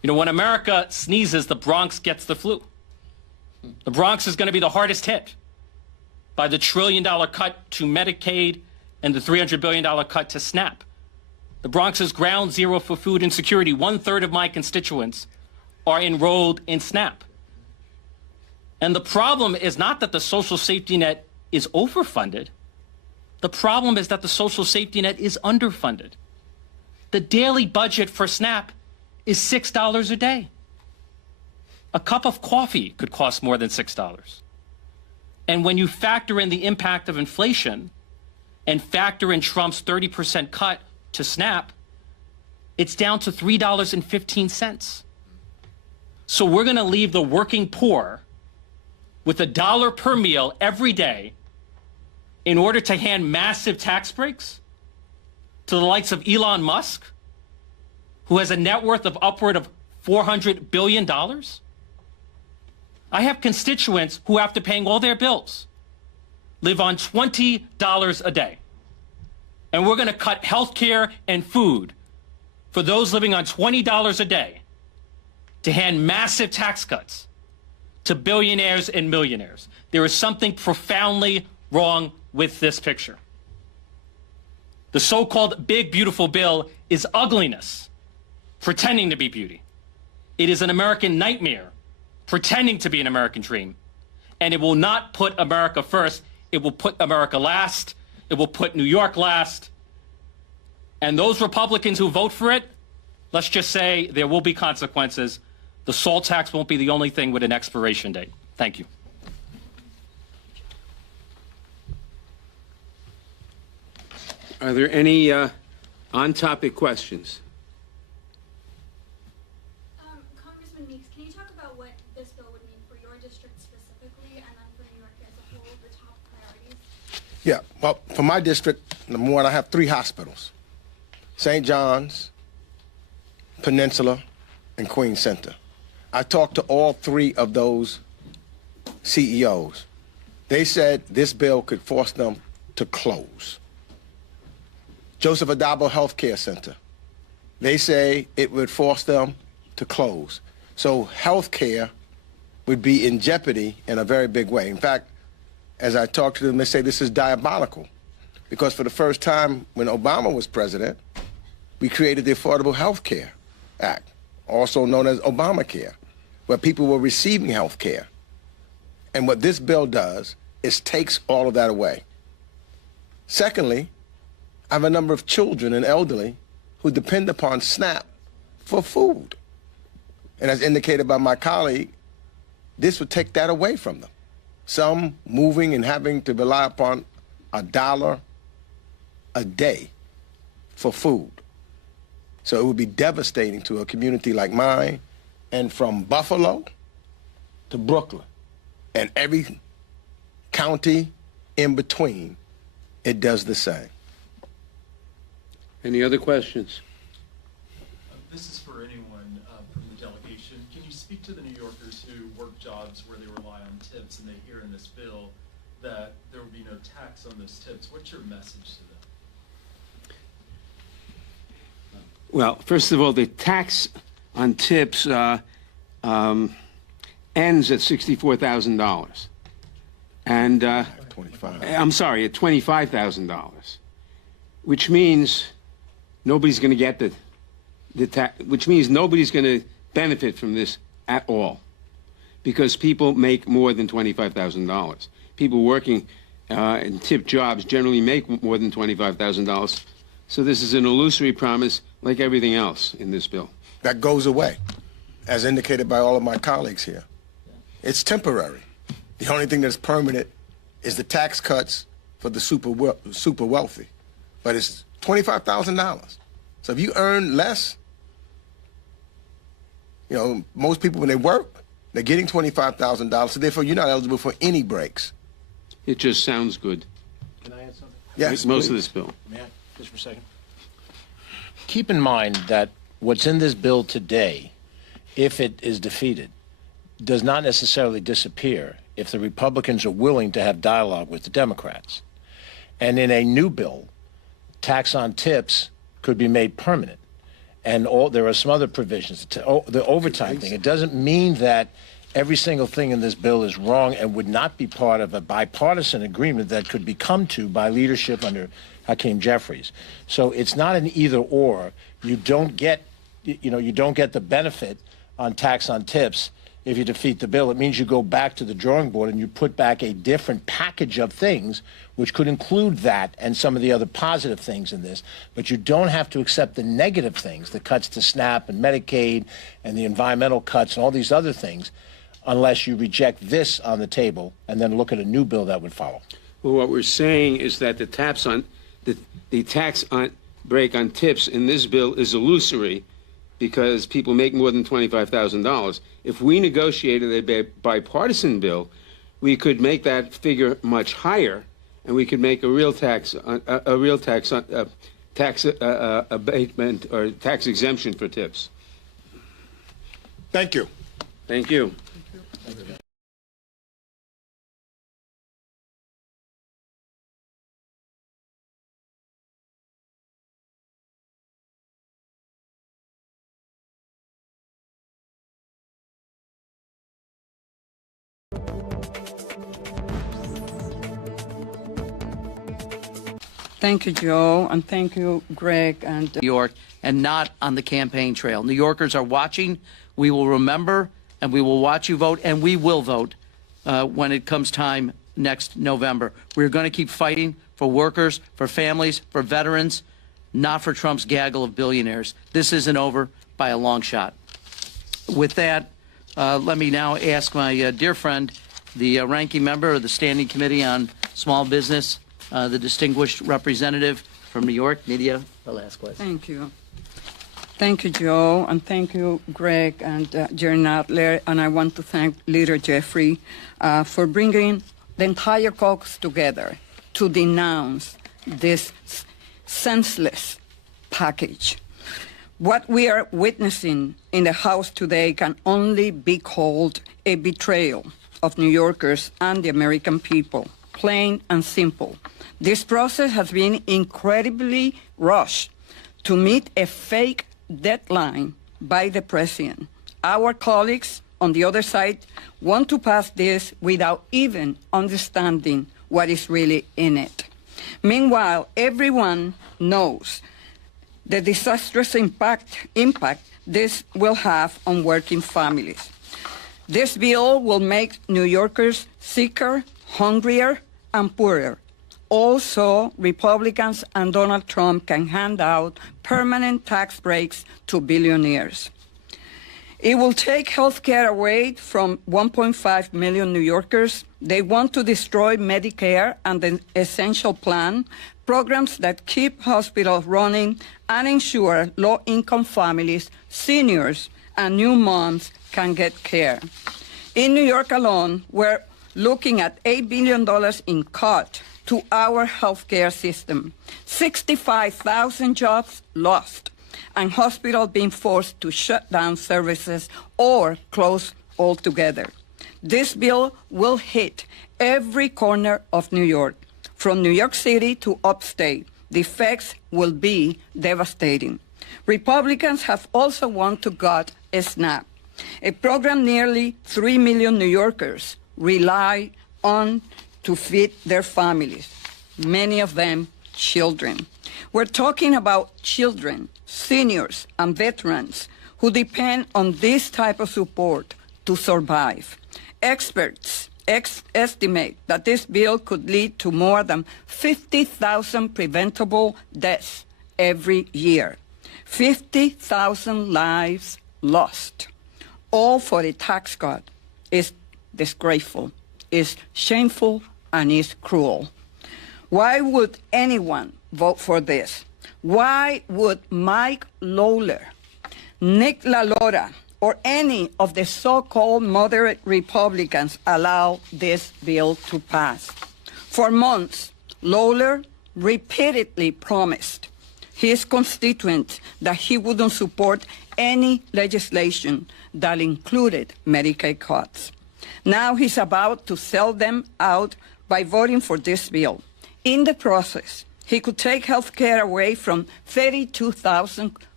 You know, when America sneezes, the Bronx gets the flu. The Bronx is going to be the hardest hit by the $1 trillion cut to Medicaid and the $300 billion cut to SNAP. The Bronx is ground zero for food insecurity. 1/3 of my constituents are enrolled in SNAP. And the problem is not that the social safety net is overfunded. The problem is that the social safety net is underfunded. The daily budget for SNAP is $6 a day. A cup of coffee could cost more than $6. And when you factor in the impact of inflation and factor in Trump's 30% cut to SNAP, it's down to $3.15. So we're going to leave the working poor with $1 per meal every day in order to hand massive tax breaks to the likes of Elon Musk, who has a net worth of upward of $400 billion. I have constituents who, after paying all their bills, live on $20 a day. And we're going to cut health care and food for those living on $20 a day to hand massive tax cuts to billionaires and millionaires. There is something profoundly wrong with this picture. The so-called big, beautiful bill is ugliness pretending to be beauty. It is an American nightmare pretending to be an American dream. And it will not put America first. It will put America last. It will put New York last. And those Republicans who vote for it, let's just say there will be consequences. The SALT tax won't be the only thing with an expiration date. Thank you. Are there any on-topic questions? Congressman Meeks, can you talk about what this bill would mean for your district specifically, and then for New York as a whole, the top priorities? Yeah, well, for my district, number one, I have 3 hospitals: St. John's, Peninsula, and Queens Center. I talked to all 3 of those CEOs. They said this bill could force them to close. Joseph Adabo Health Care Center, they say it would force them to close. So health care would be in jeopardy in a very big way. In fact, as I talk to them, they say this is diabolical, because for the first time when Obama was president, we created the Affordable Health Care Act, also known as Obamacare, where people were receiving health care. And what this bill does is takes all of that away. Secondly, I have a number of children and elderly who depend upon SNAP for food. And as indicated by my colleague, this would take that away from them. Some moving and having to rely upon $1 a day for food. So it would be devastating to a community like mine, and from Buffalo to Brooklyn and every county in between, it does the same. Any other questions? This is for anyone from the delegation. Can you speak to the New Yorkers who work jobs where they rely on tips, and they hear in this bill that there will be no tax on those tips? What's your message to them? Well, first of all, the tax on tips ends at $64,000. And 25. I'm sorry, at $25,000, which means nobody's going to get the tax, which means nobody's going to benefit from this at all, because people make more than $25,000. People working in tip jobs generally make more than $25,000. So this is an illusory promise, like everything else in this bill. That goes away, as indicated by all of my colleagues here. It's temporary. The only thing that's permanent is the tax cuts for the super wealthy. But it's $25,000. So if you earn less, you know, most people when they work, they're getting $25,000, so therefore you're not eligible for any breaks. It just sounds good. Can I add something? Yes, most please. of this bill. May I? Just for a second. Keep in mind that what's in this bill today, if it is defeated, does not necessarily disappear if the Republicans are willing to have dialogue with the Democrats. And in a new bill, tax on tips could be made permanent. and there are some other provisions, the overtime thing. It doesn't mean that every single thing in this bill is wrong and would not be part of a bipartisan agreement that could be come to by leadership under Hakeem Jeffries. So it's not an either or. You don't get the benefit on tax on tips if you defeat the bill. It means you go back to the drawing board and you put back a different package of things, which could include that and some of the other positive things in this. But you don't have to accept the negative things, the cuts to SNAP and Medicaid and the environmental cuts and all these other things, unless you reject this on the table and then look at a new bill that would follow. Well, what we're saying is that the tax on break on tips in this bill is illusory because people make more than $25,000. If we negotiated a bipartisan bill, we could make that figure much higher, and we could make a real tax abatement or tax exemption for tips. Thank you. Thank you. Thank you, Joe, and thank you, Greg, and New York, and not on the campaign trail. New Yorkers are watching. We will remember, and we will watch you vote, and we will vote when it comes time next November. We're going to keep fighting for workers, for families, for veterans, not for Trump's gaggle of billionaires. This isn't over by a long shot. With that, let me now ask my dear friend, the ranking member of the Standing Committee on Small Business, the distinguished representative from New York, Nydia Velázquez. thank you. Thank you, Joe, and thank you, Greg and Jerry Nadler, and I want to thank Leader Jeffrey for bringing the entire caucus together to denounce this senseless package. What we are witnessing in the House today can only be called a betrayal of New Yorkers and the American people, plain and simple. This process has been incredibly rushed to meet a fake deadline by the president. Our colleagues on the other side want to pass this without even understanding what is really in it. Meanwhile, everyone knows the disastrous impact this will have on working families. This bill will make New Yorkers sicker, hungrier, and poorer. Also, Republicans and Donald Trump can hand out permanent tax breaks to billionaires. It will take health care away from 1.5 million New Yorkers. They want to destroy Medicare and the Essential Plan, programs that keep hospitals running and ensure low-income families, seniors, and new moms can get care. In New York alone, we're looking at $8 billion in cut to our healthcare system, 65,000 jobs lost, and hospitals being forced to shut down services or close altogether. This bill will hit every corner of New York, from New York City to upstate. The effects will be devastating. Republicans have also wanted to gut SNAP, a program nearly 3 million New Yorkers rely on to feed their families, many of them children. We're talking about children, seniors, and veterans who depend on this type of support to survive. Experts estimate that this bill could lead to more than 50,000 preventable deaths every year. 50,000 lives lost, all for a tax cut, is disgraceful, is shameful, and is cruel. Why would anyone vote for this? Why would Mike Lawler, Nick LaLora, or any of the so-called moderate Republicans allow this bill to pass? For months, Lawler repeatedly promised his constituents that he wouldn't support any legislation that included Medicaid cuts. Now he's about to sell them out by voting for this bill. In the process, he could take health care away from 32,000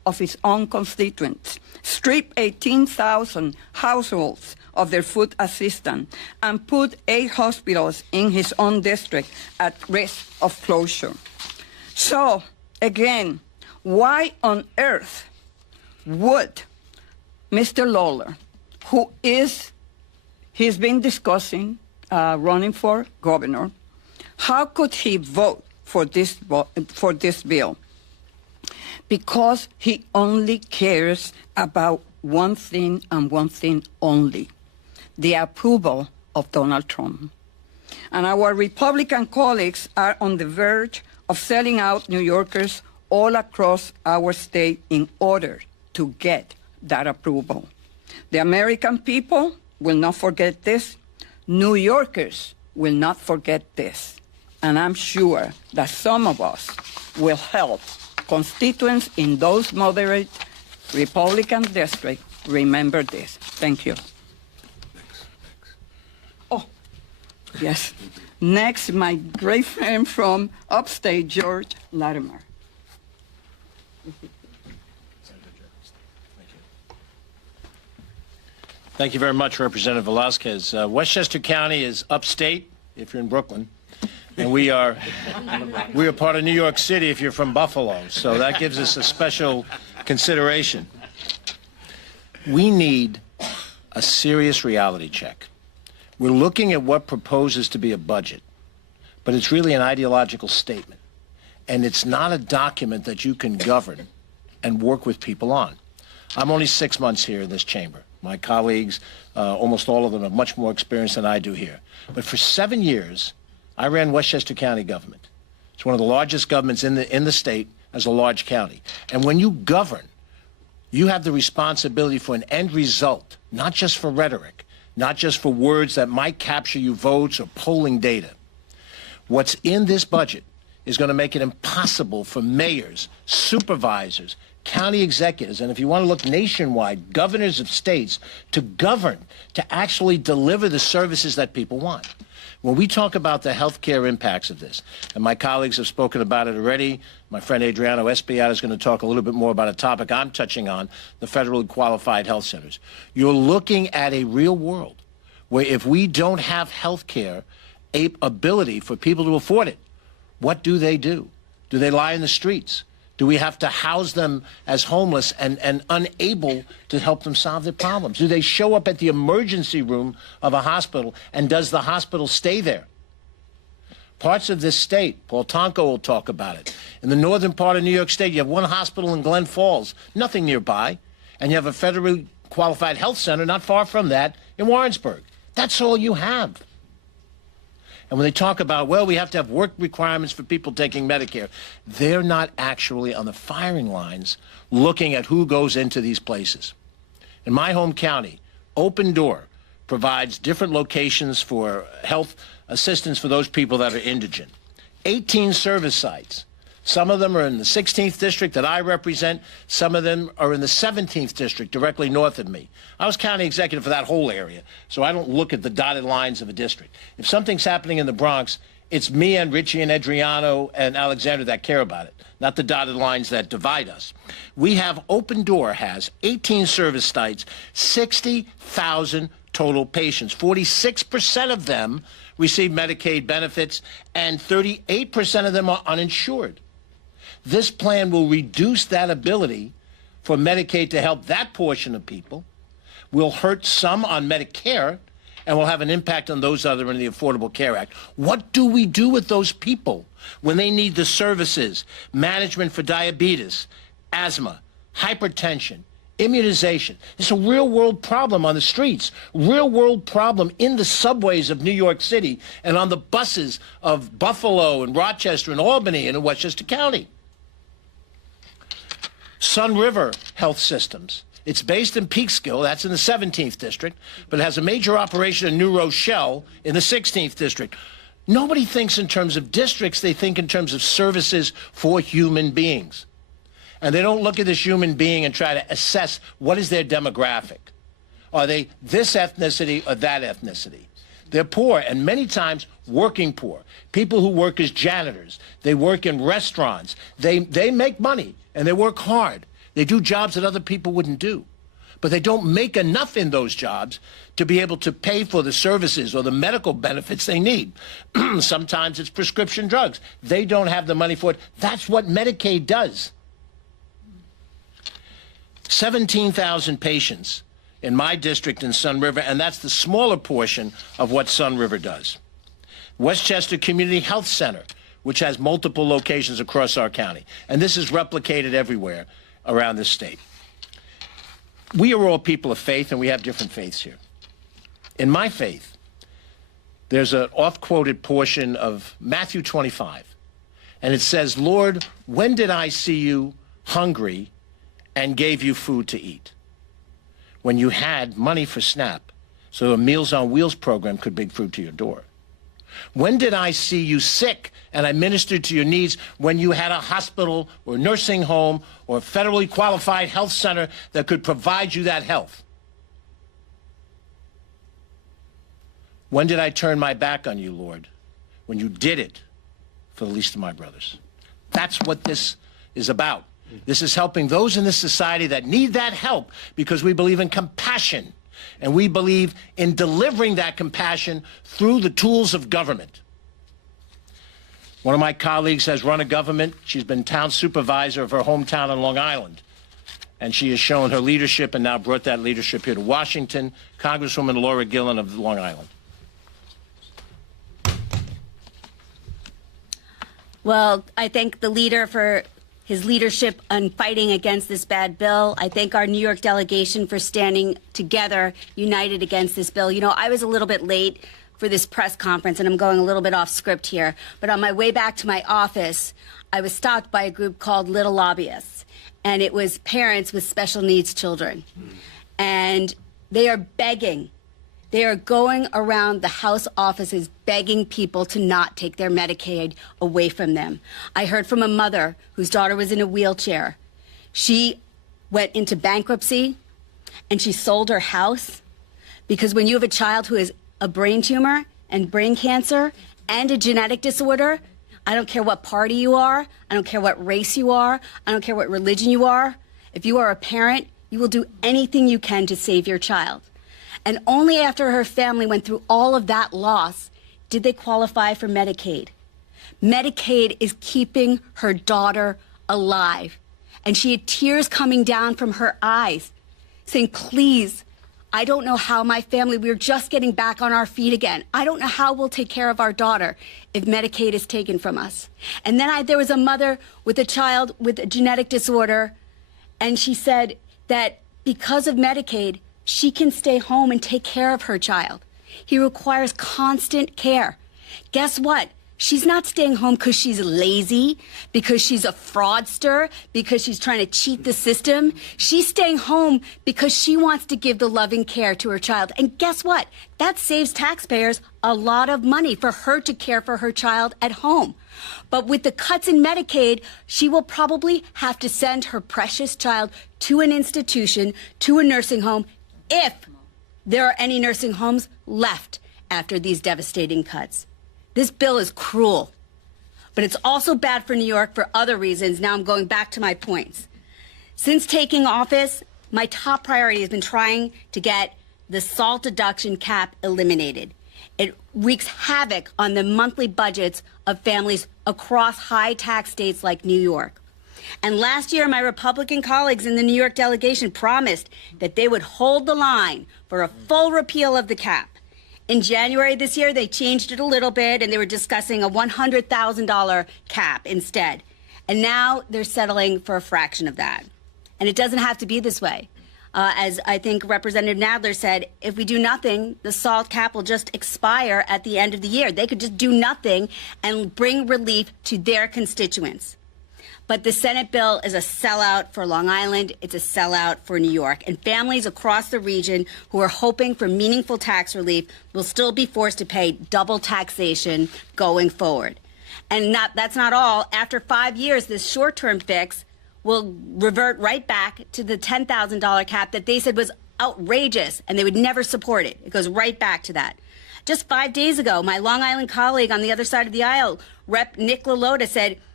of his own constituents, strip 18,000 households of their food assistance, and put 8 hospitals in his own district at risk of closure. So, again, why on earth would Mr. Lawler, he's been discussing running for governor, how could he vote for this bill? Because he only cares about one thing and one thing only: the approval of Donald Trump. And our Republican colleagues are on the verge of selling out New Yorkers all across our state in order to get that approval. The American people will not forget this. New Yorkers will not forget this. And I'm sure that some of us will help constituents in those moderate Republican districts remember this. Thank you. Oh, yes. Next, my great friend from upstate, George Latimer. Thank you very much, Representative Velasquez. Westchester County is upstate, if you're in Brooklyn, and we are part of New York City if you're from Buffalo, so that gives us a special consideration. We need a serious reality check. We're looking at what proposes to be a budget, but it's really an ideological statement, and it's not a document that you can govern and work with people on. I'm only 6 months here in this chamber. My colleagues, almost all of them, have much more experience than I do here. But for 7 years, I ran Westchester County government. It's one of the largest governments in the state as a large county. And when you govern, you have the responsibility for an end result, not just for rhetoric, not just for words that might capture you votes or polling data. What's in this budget is going to make it impossible for mayors, supervisors, county executives, and if you want to look nationwide, governors of states, to govern, to actually deliver the services that people want. When we talk about the health care impacts of this, and my colleagues have spoken about it already, my friend Adriano Espaillat is going to talk a little bit more about a topic I'm touching on, the federally qualified health centers. You're looking at a real world where if we don't have health care ability for people to afford it, what do? Do they lie in the streets? Do we have to house them as homeless and unable to help them solve their problems? Do they show up at the emergency room of a hospital, and does the hospital stay there? Parts of this state, Paul Tonko will talk about it. In the northern part of New York State, you have one hospital in Glen Falls, nothing nearby, and you have a federally qualified health center not far from that in Warrensburg. That's all you have. And when they talk about, well, we have to have work requirements for people taking Medicare, they're not actually on the firing lines looking at who goes into these places. In my home county, Open Door provides different locations for health assistance for those people that are indigent. 18 service sites. Some of them are in the 16th district that I represent. Some of them are in the 17th district directly north of me. I was county executive for that whole area, so I don't look at the dotted lines of a district. If something's happening in the Bronx, it's me and Richie and Adriano and Alexander that care about it, not the dotted lines that divide us. We have, Open Door has 18 service sites, 60,000 total patients. 46% of them receive Medicaid benefits, and 38% of them are uninsured. This plan will reduce that ability for Medicaid to help that portion of people, will hurt some on Medicare, and will have an impact on those other in the Affordable Care Act. What do we do with those people when they need the services, management for diabetes, asthma, hypertension, immunization? It's a real-world problem on the streets, real-world problem in the subways of New York City and on the buses of Buffalo and Rochester and Albany and in Westchester County. Sun River Health Systems. It's based in Peekskill, that's in the 17th district, but it has a major operation in New Rochelle in the 16th district. Nobody thinks in terms of districts, they think in terms of services for human beings. And they don't look at this human being and try to assess what is their demographic. Are they this ethnicity or that ethnicity? They're poor, and many times working poor. People who work as janitors, they work in restaurants, they make money, and they work hard. They do jobs that other people wouldn't do. But they don't make enough in those jobs to be able to pay for the services or the medical benefits they need. Sometimes it's prescription drugs. They don't have the money for it. That's what Medicaid does. 17,000 patients in my district in Sun River, and that's the smaller portion of what Sun River does. Westchester Community Health Center, which has multiple locations across our county, and this is replicated everywhere around the state. We are all people of faith, and we have different faiths here. In my faith, there's an oft-quoted portion of Matthew 25, and it says, Lord, when did I see you hungry and gave you food to eat? When you had money for SNAP, so a Meals on Wheels program could bring food to your door. When did I see you sick and I ministered to your needs? When you had a hospital or nursing home or a federally qualified health center that could provide you that health? When did I turn my back on you, Lord? When you did it for the least of my brothers. That's what this is about. This is helping those in this society that need that help because we believe in compassion. And we believe in delivering that compassion through the tools of government. One of my colleagues has run a government. She's been town supervisor of her hometown on Long Island. And she has shown her leadership and now brought that leadership here to Washington. Congresswoman Laura Gillen of Long Island. Well, I thank the leader for his leadership on fighting against this bad bill. I thank our New York delegation for standing together, united against this bill. You know, I was a little bit late for this press conference, and I'm going a little bit off script here. But on my way back to my office, I was stopped by a group called Little Lobbyists, and it was parents with special needs children. And they are begging. They are going around the House offices begging people to not take their Medicaid away from them. I heard from a mother whose daughter was in a wheelchair. She went into bankruptcy and she sold her house because when you have a child who has a brain tumor and brain cancer and a genetic disorder, I don't care what party you are, I don't care what race you are, I don't care what religion you are. If you are a parent, you will do anything you can to save your child. And only after her family went through all of that loss did they qualify for Medicaid. Medicaid is keeping her daughter alive. And she had tears coming down from her eyes, saying, please, I don't know how my family, we're just getting back on our feet again. I don't know how we'll take care of our daughter if Medicaid is taken from us. And then there was a mother with a child with a genetic disorder, and she said that because of Medicaid, she can stay home and take care of her child. He requires constant care. Guess what? She's not staying home because she's lazy, because she's a fraudster, because she's trying to cheat the system. She's staying home because she wants to give the loving care to her child. And guess what? That saves taxpayers a lot of money for her to care for her child at home. But with the cuts in Medicaid, she will probably have to send her precious child to an institution, to a nursing home, if there are any nursing homes left after these devastating cuts. This bill is cruel, but it's also bad for New York for other reasons. Now I'm going back to my points. Since taking office, my top priority has been trying to get the SALT deduction cap eliminated. It wreaks havoc on the monthly budgets of families across high-tax states like New York. And last year, my Republican colleagues in the New York delegation promised that they would hold the line for a full repeal of the cap. In January this year, they changed it a little bit, and they were discussing a $100,000 cap instead. And now they're settling for a fraction of that. And it doesn't have to be this way. As I think Representative Nadler said, if we do nothing, the SALT cap will just expire at the end of the year. They could just do nothing and bring relief to their constituents. But the Senate bill is a sellout for Long Island. It's a sellout for New York. And families across the region who are hoping for meaningful tax relief will still be forced to pay double taxation going forward. And that's not all. After 5 years, this short-term fix will revert right back to the $10,000 cap that they said was outrageous and they would never support it. It goes right back to that. Just 5 days ago, my Long Island colleague on the other side of the aisle, Rep. Nick LaLota, said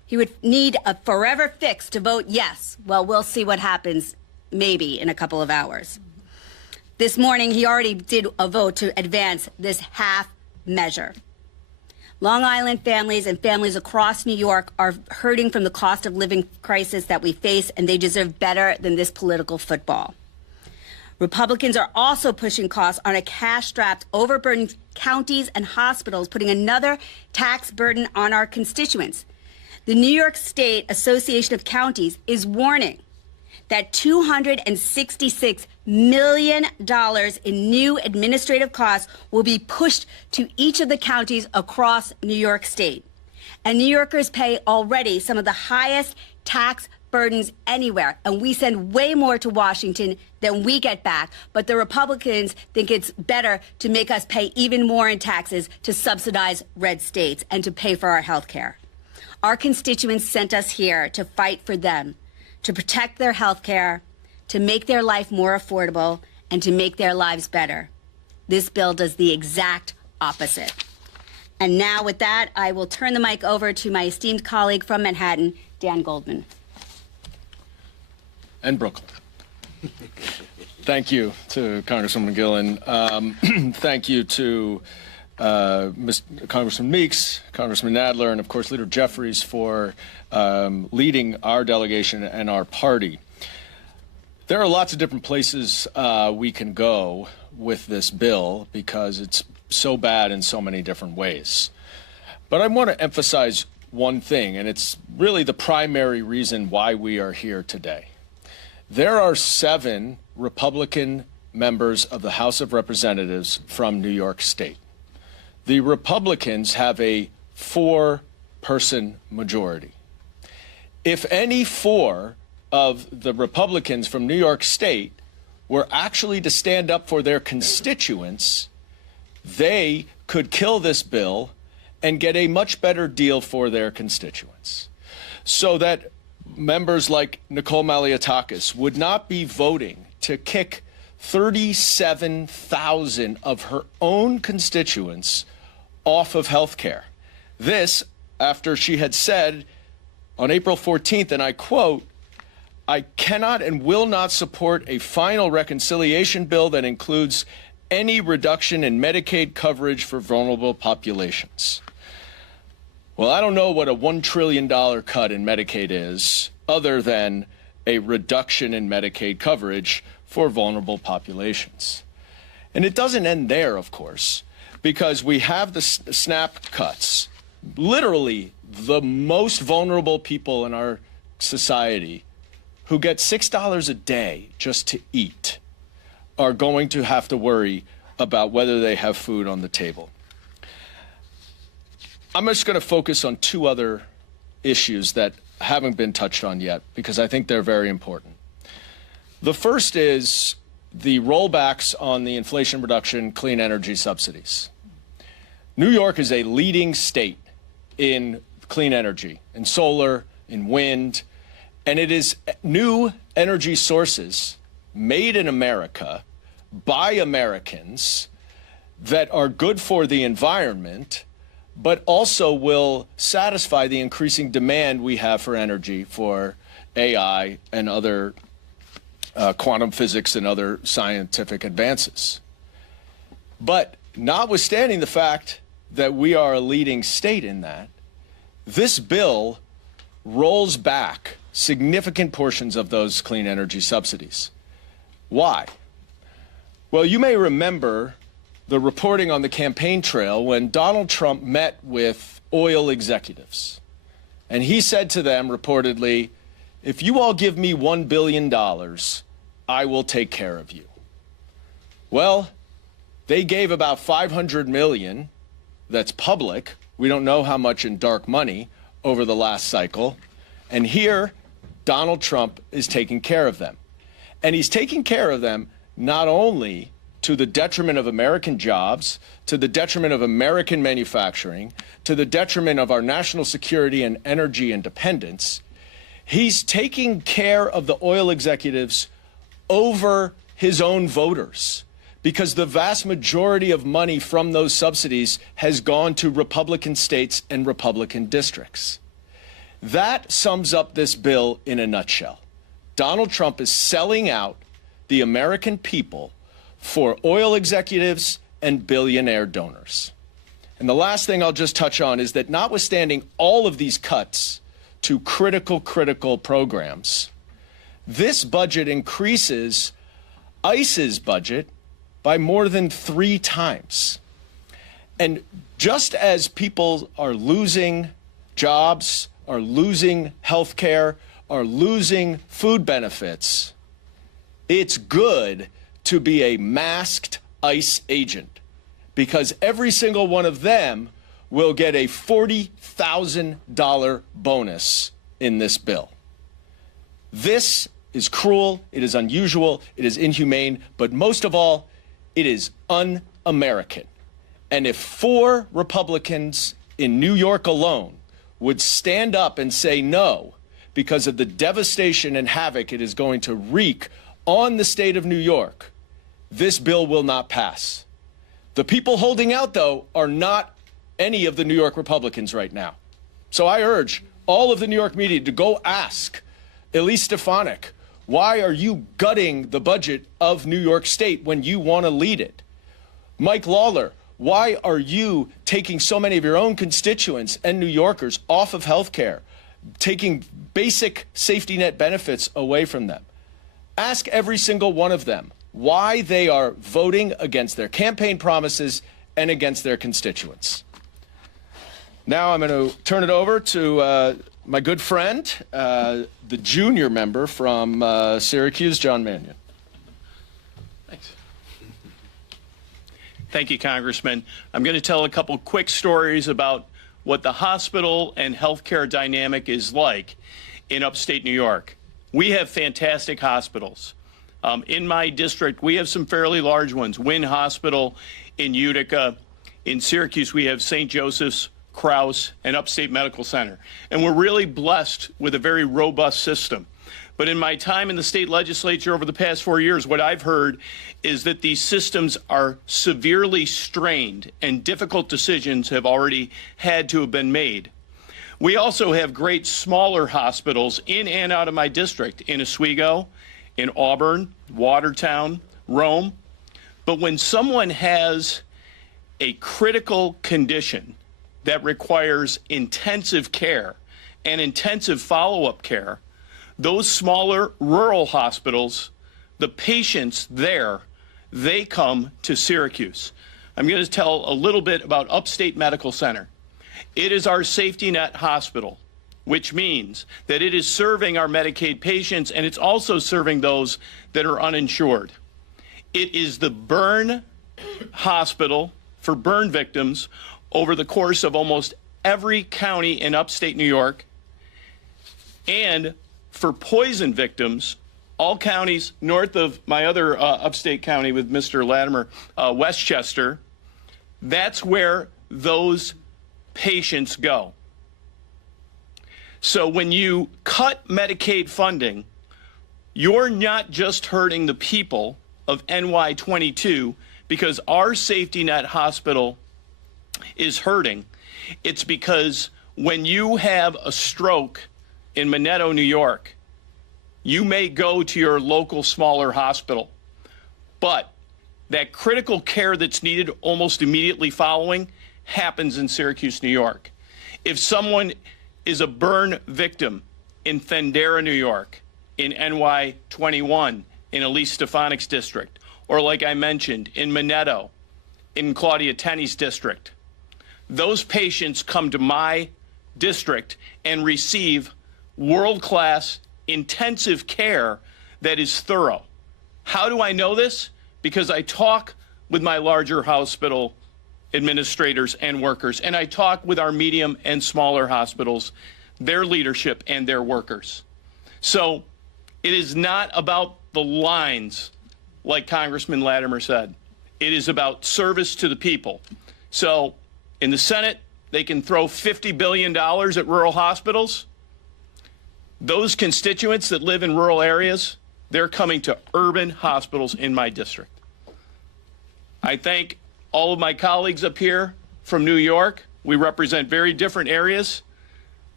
He would need a forever fix to vote yes. Well, we'll see what happens maybe in a couple of hours. This morning, he already did a vote to advance this half measure. Long Island families and families across New York are hurting from the cost of living crisis that we face, and they deserve better than this political football. Republicans are also pushing costs on a cash-strapped, overburdened counties and hospitals, putting another tax burden on our constituents. The New York State Association of Counties is warning that $266 million in new administrative costs will be pushed to each of the counties across New York State. And New Yorkers pay already some of the highest tax burdens anywhere, and we send way more to Washington than we get back. But the Republicans think it's better to make us pay even more in taxes to subsidize red states and to pay for our health care. Our constituents sent us here to fight for them, to protect their health care, to make their life more affordable, and to make their lives better. This bill does the exact opposite. And now with that, I will turn the mic over to my esteemed colleague from Manhattan, Dan Goldman. And Brooklyn. Thank you to Congresswoman Gillen. Thank you to Congressman Meeks, Congressman Nadler, and of course Leader Jeffries for leading our delegation and our party. There are lots of different places we can go with this bill because it's so bad in so many different ways. But I want to emphasize one thing, and it's really the primary reason why we are here today. There are 7 Republican members of the House of Representatives from New York State. The Republicans have a 4-person majority. If any 4 of the Republicans from New York State were actually to stand up for their constituents, they could kill this bill and get a much better deal for their constituents. So that members like Nicole Maliotakis would not be voting to kick 37,000 of her own constituents off of health care. This, after she had said on April 14th, and I quote, "I cannot and will not support a final reconciliation bill that includes any reduction in Medicaid coverage for vulnerable populations." Well, I don't know what a $1 trillion cut in Medicaid is, other than a reduction in Medicaid coverage for vulnerable populations. And it doesn't end there, of course, because we have the SNAP cuts. Literally, the most vulnerable people in our society who get $6 a day just to eat are going to have to worry about whether they have food on the table. I'm just going to focus on 2 other issues that haven't been touched on yet because I think they're very important. The first is the rollbacks on the Inflation Reduction clean energy subsidies. New York is a leading state in clean energy, in solar, in wind, and it is new energy sources made in America by Americans that are good for the environment, but also will satisfy the increasing demand we have for energy for AI and other quantum physics and other scientific advances. But notwithstanding the fact that we are a leading state in that, this bill rolls back significant portions of those clean energy subsidies. Why? Well, you may remember the reporting on the campaign trail when Donald Trump met with oil executives. And he said to them reportedly, "If you all give me $1 billion, I will take care of you." Well, they gave about $500 million, that's public. We don't know how much in dark money over the last cycle. And here, Donald Trump is taking care of them. And he's taking care of them not only to the detriment of American jobs, to the detriment of American manufacturing, to the detriment of our national security and energy independence. He's taking care of the oil executives over his own voters because the vast majority of money from those subsidies has gone to Republican states and Republican districts. That sums up this bill in a nutshell. Donald Trump is selling out the American people for oil executives and billionaire donors. And the last thing I'll just touch on is that notwithstanding all of these cuts to critical programs, this budget increases ICE's budget by more than 3 times. And just as people are losing jobs, are losing health care, are losing food benefits, it's good to be a masked ICE agent, because every single one of them will get a $40,000 bonus in this bill. This is cruel, it is unusual, it is inhumane, but most of all, it is un-American. And if 4 Republicans in New York alone would stand up and say no because of the devastation and havoc it is going to wreak on the state of New York, this bill will not pass. The people holding out, though, are not any of the New York Republicans right now. So I urge all of the New York media to go ask Elise Stefanik, why are you gutting the budget of New York State when you want to lead it? Mike Lawler, why are you taking so many of your own constituents and New Yorkers off of health care, taking basic safety net benefits away from them? Ask every single one of them why they are voting against their campaign promises and against their constituents. Now I'm going to turn it over to my good friend, the junior member from Syracuse, John Mannion. Thanks. Thank you, Congressman. I'm going to tell a couple quick stories about what the hospital and healthcare dynamic is like in upstate New York. We have fantastic hospitals. In my district, we have some fairly large ones. Wynn Hospital in Utica. In Syracuse, we have St. Joseph's, Krause, and Upstate Medical Center. And we're really blessed with a very robust system. But in my time in the state legislature over the past 4 years, what I've heard is that these systems are severely strained and difficult decisions have already had to have been made. We also have great smaller hospitals in and out of my district, in Oswego, in Auburn, Watertown, Rome. But when someone has a critical condition that requires intensive care and intensive follow-up care, those smaller rural hospitals, the patients there, they come to Syracuse. I'm going to tell a little bit about Upstate Medical Center. It is our safety net hospital, which means that it is serving our Medicaid patients and it's also serving those that are uninsured. It is the burn hospital for burn victims over the course of almost every county in upstate New York, and for poison victims, all counties north of my other upstate county with Mr. Latimer, Westchester. That's where those patients go. So when you cut Medicaid funding, you're not just hurting the people of NY22 because our safety net hospital is hurting. It's because when you have a stroke in Minetto, New York, you may go to your local smaller hospital, but that critical care that's needed almost immediately following happens in Syracuse, New York. If someone is a burn victim in Fendera, New York, in NY21, in Elise Stefanik's district, or like I mentioned, in Minetto, in Claudia Tenney's district, those patients come to my district and receive world-class intensive care that is thorough. How do I know this? Because I talk with my larger hospital administrators and workers, and I talk with our medium and smaller hospitals, their leadership and their workers. So it is not about the lines, like Congressman Latimer said. It is about service to the people. So in the Senate, they can throw $50 billion at rural hospitals. Those constituents that live in rural areas, they're coming to urban hospitals in my district. I thank all of my colleagues up here from New York. We represent very different areas.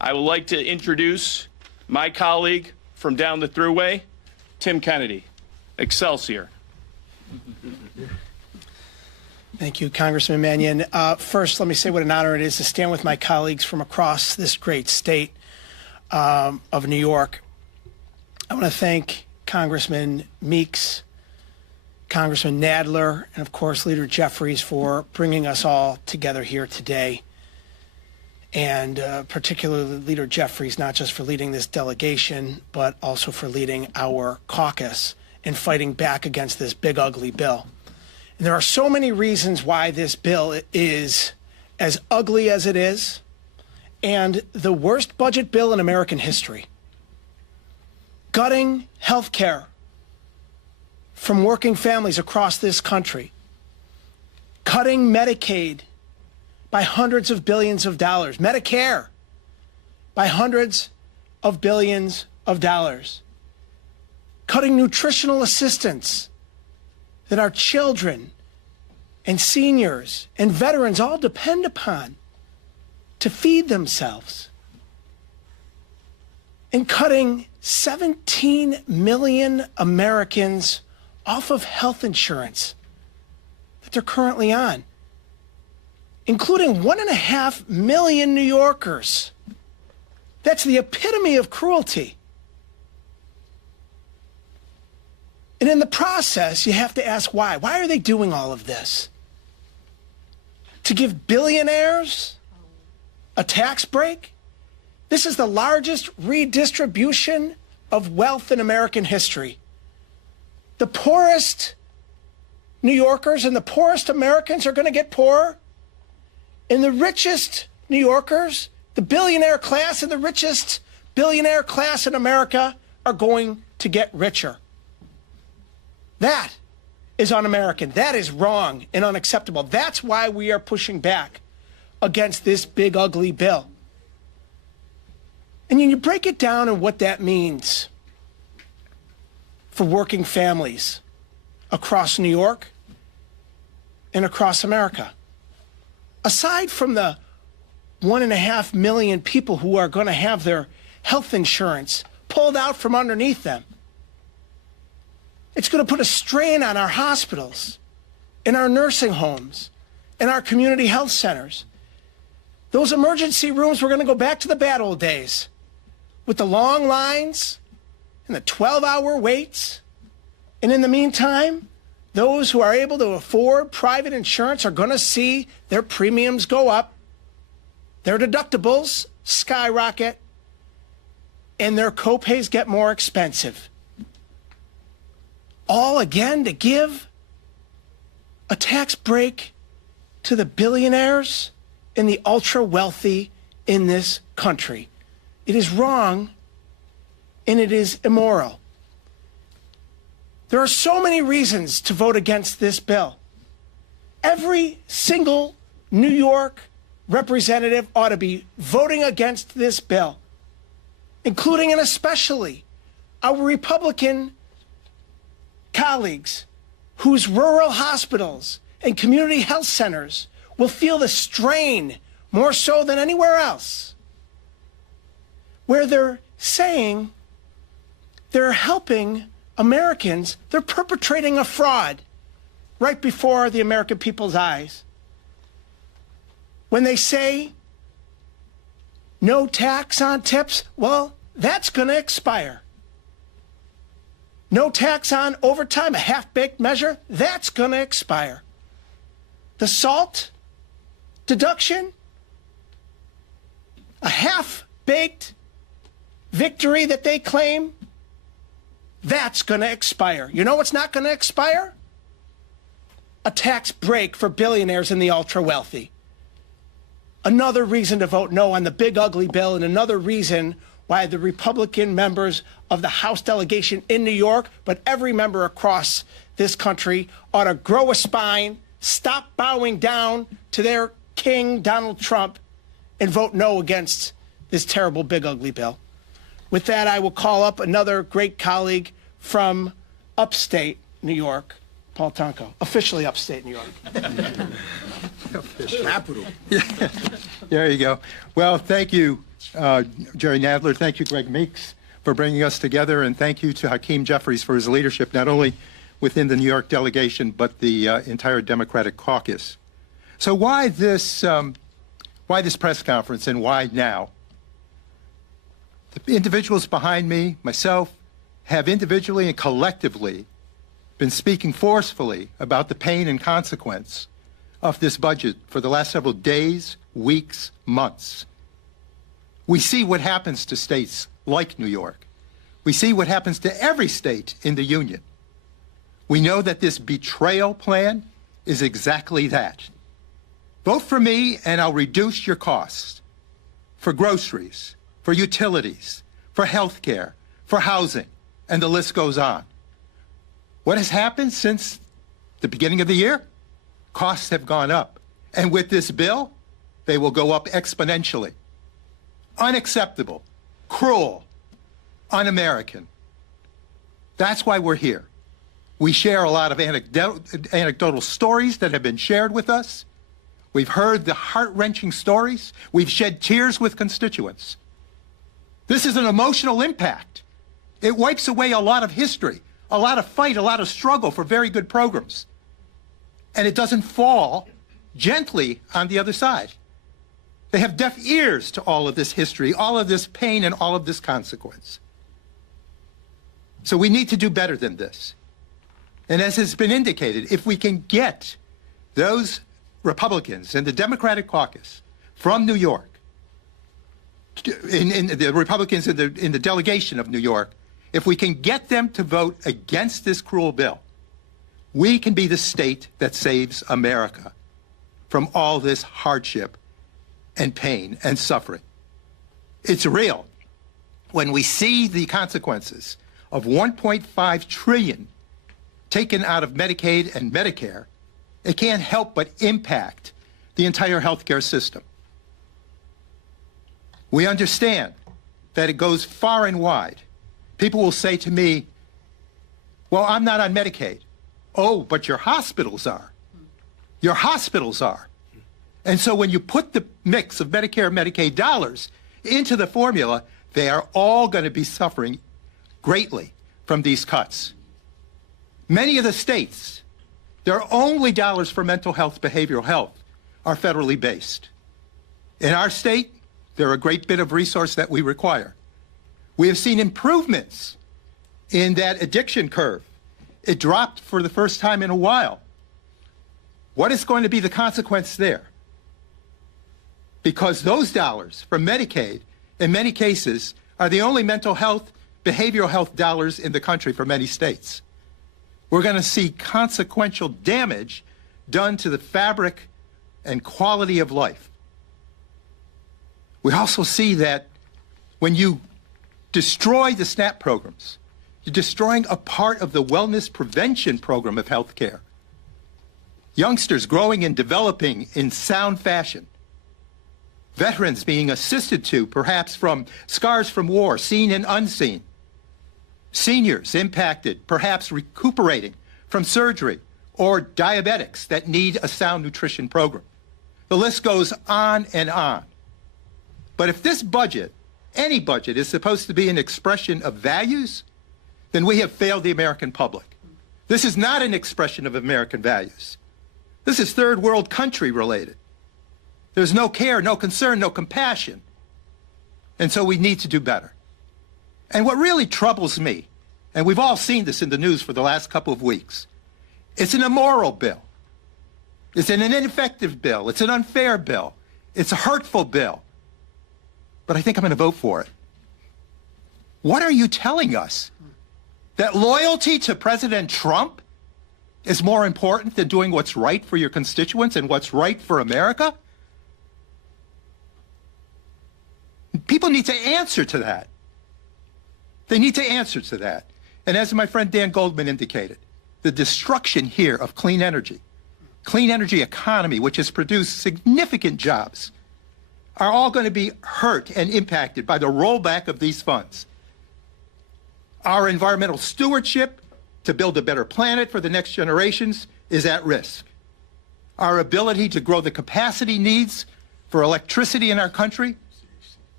I would like to introduce my colleague from down the thruway, Tim Kennedy. Excelsior. Thank you, Congressman Mannion. First, let me say what an honor it is to stand with my colleagues from across this great state of New York. I want to thank Congressman Meeks, Congressman Nadler, and of course Leader Jeffries for bringing us all together here today. And particularly Leader Jeffries, not just for leading this delegation, but also for leading our caucus in fighting back against this big, ugly bill. And there are so many reasons why this bill is as ugly as it is, and the worst budget bill in American history. Gutting health care from working families across this country. Cutting Medicaid by hundreds of billions of dollars. Medicare by hundreds of billions of dollars. Cutting nutritional assistance that our children and seniors and veterans all depend upon to feed themselves. And cutting 17 million Americans off of health insurance that they're currently on, including 1.5 million New Yorkers. That's the epitome of cruelty. And in the process, you have to ask why. Why are they doing all of this? To give billionaires a tax break? This is the largest redistribution of wealth in American history. The poorest New Yorkers and the poorest Americans are going to get poorer, and the richest New Yorkers, the billionaire class and the richest billionaire class in America are going to get richer. That is un-American. That is wrong and unacceptable. That's why we are pushing back against this big, ugly bill. And you break it down and what that means for working families across New York and across America. Aside from the 1.5 million people who are going to have their health insurance pulled out from underneath them, it's going to put a strain on our hospitals, in our nursing homes, in our community health centers. Those emergency rooms, we're going to go back to the bad old days with the long lines and the 12-hour waits. And in the meantime, those who are able to afford private insurance are going to see their premiums go up, their deductibles skyrocket, and their copays get more expensive. All again to give a tax break to the billionaires and the ultra-wealthy in this country. It is wrong, and it is immoral. There are so many reasons to vote against this bill. Every single New York representative ought to be voting against this bill, including and especially our Republican colleagues whose rural hospitals and community health centers will feel the strain more so than anywhere else, where they're saying they're helping Americans. They're perpetrating a fraud right before the American people's eyes when they say no tax on tips. Well, that's going to expire. No tax on overtime, a half-baked measure, that's going to expire. The SALT deduction, a half-baked victory that they claim, that's going to expire. You know what's not going to expire? A tax break for billionaires and the ultra-wealthy. Another reason to vote no on the big, ugly bill, and another reason why the Republican members of the House delegation in New York, but every member across this country, ought to grow a spine, stop bowing down to their king, Donald Trump, and vote no against this terrible, big, ugly bill. With that, I will call up another great colleague from upstate New York, Paul Tonko, officially upstate New York. Capital. There you go. Well, thank you, Jerry Nadler. Thank you, Greg Meeks, for bringing us together. And thank you to Hakeem Jeffries for his leadership, not only within the New York delegation, but the entire Democratic caucus. So why this press conference, and why now? The individuals behind me, myself, have individually and collectively been speaking forcefully about the pain and consequence of this budget for the last several days, weeks, months. We see what happens to states like New York. We see what happens to every state in the Union. We know that this betrayal plan is exactly that. Vote for me and I'll reduce your costs for groceries, for utilities, for health care, for housing, and the list goes on. What has happened since the beginning of the year? Costs have gone up. And with this bill, they will go up exponentially. Unacceptable, cruel, un-American. That's why we're here. We share a lot of anecdotal stories that have been shared with us. We've heard the heart-wrenching stories. We've shed tears with constituents. This is an emotional impact. It wipes away a lot of history, a lot of fight, a lot of struggle for very good programs. And it doesn't fall gently on the other side. They have deaf ears to all of this history, all of this pain, and all of this consequence. So we need to do better than this. And as has been indicated, if we can get those Republicans in the Democratic caucus from New York, in the Republicans in the delegation of New York, if we can get them to vote against this cruel bill, we can be the state that saves America from all this hardship and pain and suffering. It's real. When we see the consequences of $1.5 trillion taken out of Medicaid and Medicare, it can't help but impact the entire healthcare system. We understand that it goes far and wide. People will say to me, well, I'm not on Medicaid. Oh, but your hospitals are. Your hospitals are. And so when you put the mix of Medicare and Medicaid dollars into the formula, they are all going to be suffering greatly from these cuts. Many of the states, their only dollars for mental health, behavioral health, are federally based. In our state, they're a great bit of resource that we require. We have seen improvements in that addiction curve. It dropped for the first time in a while. What is going to be the consequence there? Because those dollars from Medicaid, in many cases, are the only mental health, behavioral health dollars in the country for many states. We're going to see consequential damage done to the fabric and quality of life. We also see that when you destroy the SNAP programs, you're destroying a part of the wellness prevention program of health care. Youngsters growing and developing in sound fashion. Veterans being assisted to, perhaps from scars from war, seen and unseen. Seniors impacted, perhaps recuperating from surgery, or diabetics that need a sound nutrition program. The list goes on and on. But if this budget, any budget, is supposed to be an expression of values, then we have failed the American public. This is not an expression of American values. This is third world country related. There's no care, no concern, no compassion. And so we need to do better. And what really troubles me, and we've all seen this in the news for the last couple of weeks, it's an immoral bill. It's an ineffective bill. It's an unfair bill. It's a hurtful bill. But I think I'm going to vote for it. What are you telling us? That loyalty to President Trump is more important than doing what's right for your constituents and what's right for America? People need to answer to that. They need to answer to that. And as my friend Dan Goldman indicated, the destruction here of clean energy economy, which has produced significant jobs, are all going to be hurt and impacted by the rollback of these funds. Our environmental stewardship to build a better planet for the next generations is at risk. Our ability to grow the capacity needs for electricity in our country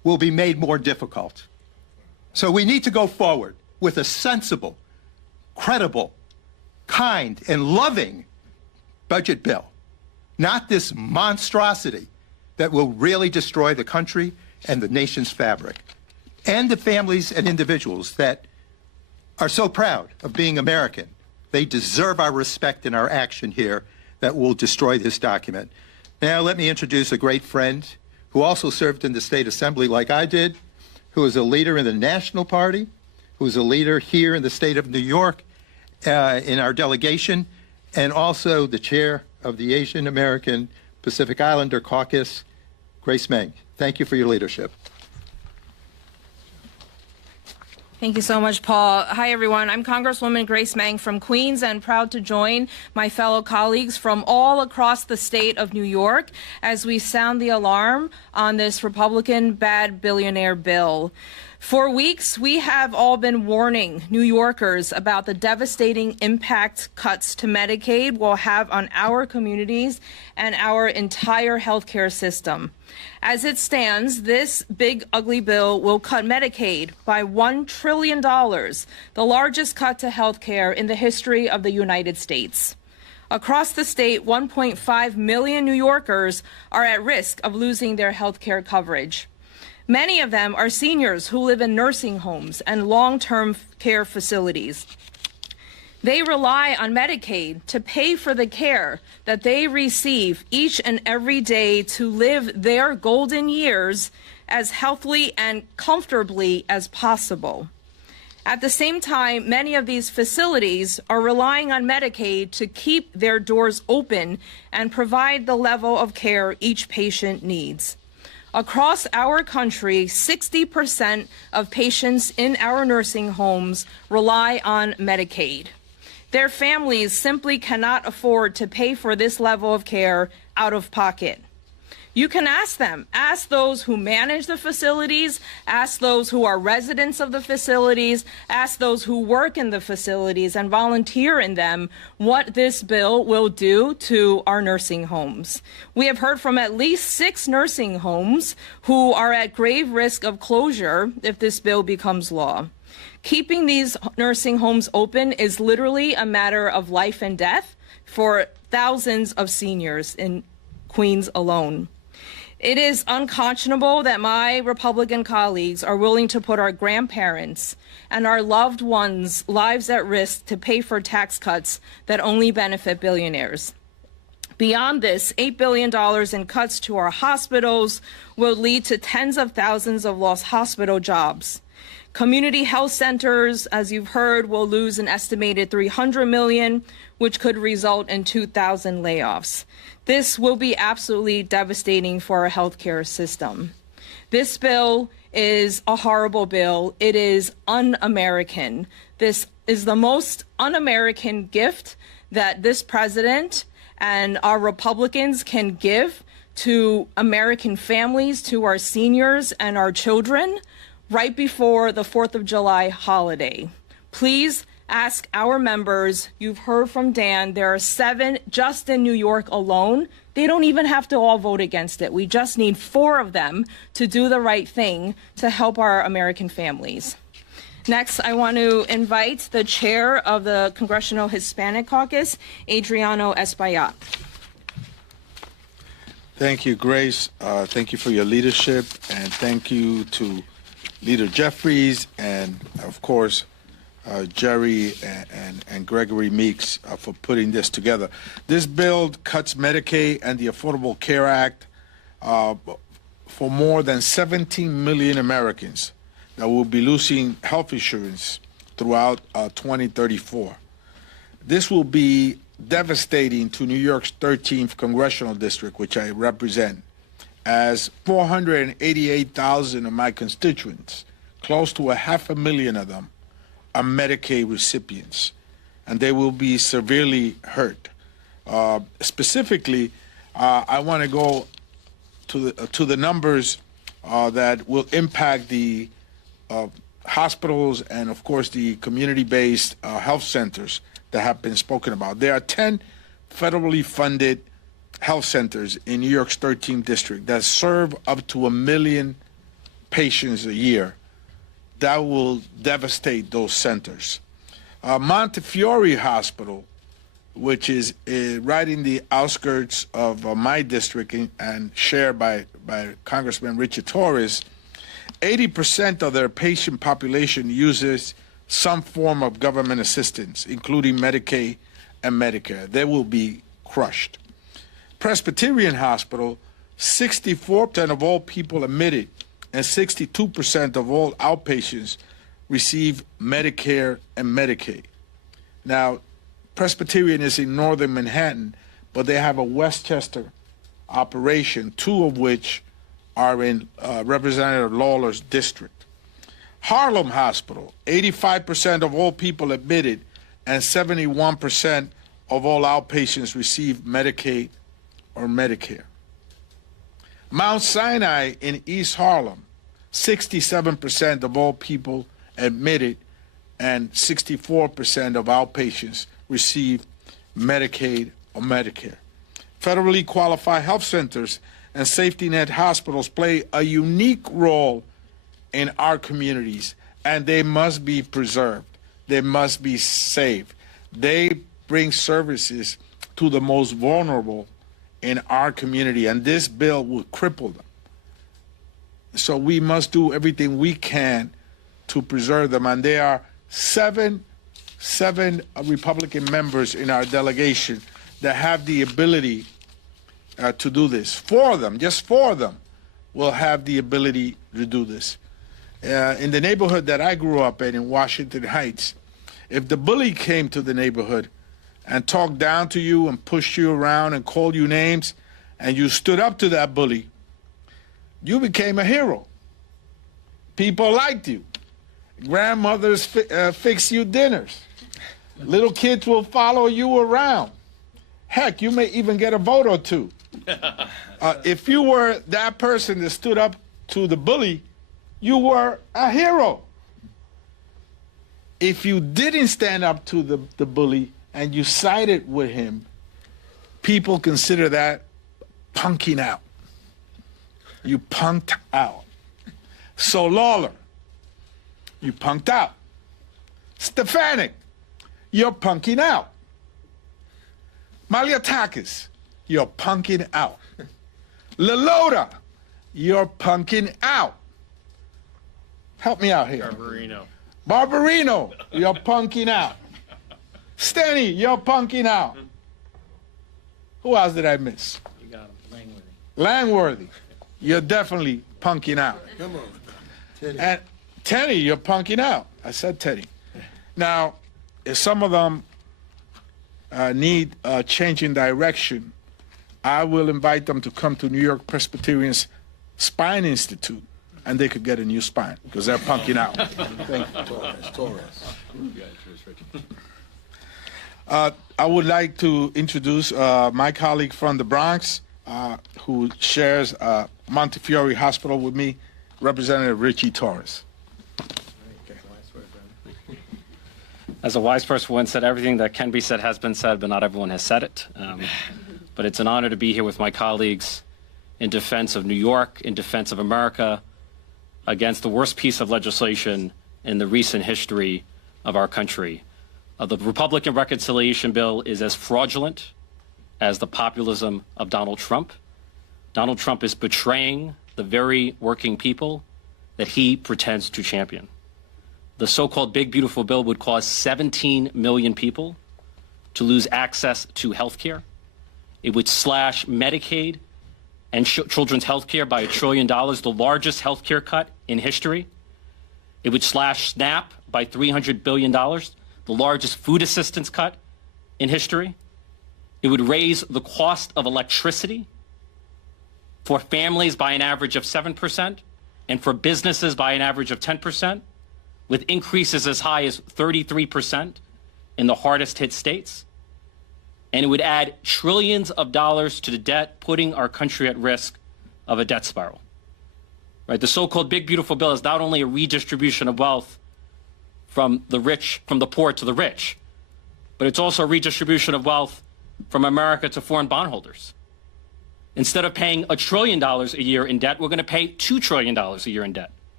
will be made more difficult. So we need to go forward with a sensible, credible, kind, and loving budget bill, not this monstrosity that will really destroy the country and the nation's fabric, and the families and individuals that are so proud of being American. They deserve our respect and our action here that will destroy this document. Now let me introduce a great friend who also served in the State Assembly like I did, who is a leader in the National Party, who is a leader here in the state of New York in our delegation, and also the chair of the Asian American Pacific Islander Caucus, Grace Meng. Thank you for your leadership. Thank you so much, Paul. Hi, everyone. I'm Congresswoman Grace Meng from Queens and proud to join my fellow colleagues from all across the state of New York as we sound the alarm on this Republican bad billionaire bill. For weeks, we have all been warning New Yorkers about the devastating impact cuts to Medicaid will have on our communities and our entire healthcare system. As it stands, this big, ugly bill will cut Medicaid by $1 trillion, the largest cut to healthcare in the history of the United States. Across the state, 1.5 million New Yorkers are at risk of losing their healthcare coverage. Many of them are seniors who live in nursing homes and long-term care facilities. They rely on Medicaid to pay for the care that they receive each and every day to live their golden years as healthily and comfortably as possible. At the same time, many of these facilities are relying on Medicaid to keep their doors open and provide the level of care each patient needs. Across our country, 60% of patients in our nursing homes rely on Medicaid. Their families simply cannot afford to pay for this level of care out of pocket. You can ask them. Ask those who manage the facilities. Ask those who are residents of the facilities. Ask those who work in the facilities and volunteer in them what this bill will do to our nursing homes. We have heard from at least 6 nursing homes who are at grave risk of closure if this bill becomes law. Keeping these nursing homes open is literally a matter of life and death for thousands of seniors in Queens alone. It is unconscionable that my Republican colleagues are willing to put our grandparents and our loved ones' lives at risk to pay for tax cuts that only benefit billionaires. Beyond this, $8 billion in cuts to our hospitals will lead to tens of thousands of lost hospital jobs. Community health centers, as you've heard, will lose an estimated $300 million, which could result in 2,000 layoffs. This will be absolutely devastating for our healthcare system. This bill is a horrible bill. It is un-American. This is the most un-American gift that this president and our Republicans can give to American families, to our seniors and our children right before the 4th of July holiday. Please ask our members. You've heard from Dan. There are 7 just in New York alone. They don't even have to all vote against it. We just need 4 of them to do the right thing to help our American families. Next, I want to invite the chair of the Congressional Hispanic Caucus, Adriano Espaillat. Thank you, Grace. Thank you for your leadership, and thank you to Leader Jeffries and, of course, Jerry and Gregory Meeks for putting this together. This bill cuts Medicaid and the Affordable Care Act for more than 17 million Americans that will be losing health insurance throughout 2034. This will be devastating to New York's 13th congressional district, which I represent, as 488,000 of my constituents, close to 500,000 of them, are Medicaid recipients, and they will be severely hurt. Specifically, I want to go to the numbers that will impact the hospitals and, of course, the community-based health centers that have been spoken about. There are 10 federally funded health centers in New York's 13th district that serve up to 1 million patients a year. That will devastate those centers. Montefiore Hospital, which is right in the outskirts of my district and shared by Congressman Richie Torres, 80% of their patient population uses some form of government assistance, including Medicaid and Medicare. They will be crushed. Presbyterian Hospital, 64% of all people admitted and 62% of all outpatients receive Medicare and Medicaid. Now, Presbyterian is in northern Manhattan, but they have a Westchester operation, two of which are in Representative Lawler's district. Harlem Hospital, 85% of all people admitted and 71% of all outpatients receive Medicaid or Medicare. Mount Sinai in East Harlem, 67% of all people admitted and 64% of outpatients receive Medicaid or Medicare. Federally qualified health centers and safety net hospitals play a unique role in our communities, and they must be preserved. They must be saved. They bring services to the most vulnerable in our community, and this bill will cripple them. So we must do everything we can to preserve them, and there are seven Republican members in our delegation that have the ability to do this. Four of them, just four of them, will have the ability to do this. In the neighborhood that I grew up in Washington Heights, if the bully came to the neighborhood and talked down to you and pushed you around and called you names, and you stood up to that bully, you became a hero. People liked you. Grandmothers fix you dinners. Little kids will follow you around. Heck, you may even get a vote or two. If you were that person that stood up to the bully, you were a hero. If you didn't stand up to the bully and you sided with him, people consider that punking out. You punked out. So Lawler, you punked out. Stefanik, you're punking out. Maliatakis, you're punking out. Lelota, you're punking out. Help me out here. Barbarino, you're punking out. Steny, you're punking out. Who else did I miss? You got him, Langworthy, you're definitely punking out. Come on. Teddy. And Teddy, you're punking out. I said Teddy. Now, if some of them need a change in direction, I will invite them to come to New York Presbyterian's Spine Institute, and they could get a new spine because they're punking out. Thank you. Torres. I would like to introduce my colleague from the Bronx, who shares Montefiore Hospital with me, Representative Richie Torres. As a wise person once said, everything that can be said has been said, but not everyone has said it. But it's an honor to be here with my colleagues in defense of New York, in defense of America, against the worst piece of legislation in the recent history of our country. The Republican reconciliation bill is as fraudulent as the populism of Donald Trump. Donald Trump is betraying the very working people that he pretends to champion. The so-called big beautiful bill would cause 17 million people to lose access to health care. It would slash Medicaid and children's health care by $1 trillion, the largest health care cut in history. It would slash SNAP by $300 billion, the largest food assistance cut in history. It would raise the cost of electricity for families by an average of 7% and for businesses by an average of 10%, with increases as high as 33% in the hardest hit states. And it would add trillions of dollars to the debt, putting our country at risk of a debt spiral. Right? The so-called big beautiful bill is not only a redistribution of wealth from the rich, from the poor to the rich, but it's also a redistribution of wealth from America to foreign bondholders. Instead of paying $1 trillion a year in debt, we're going to pay $2 trillion a year in debt.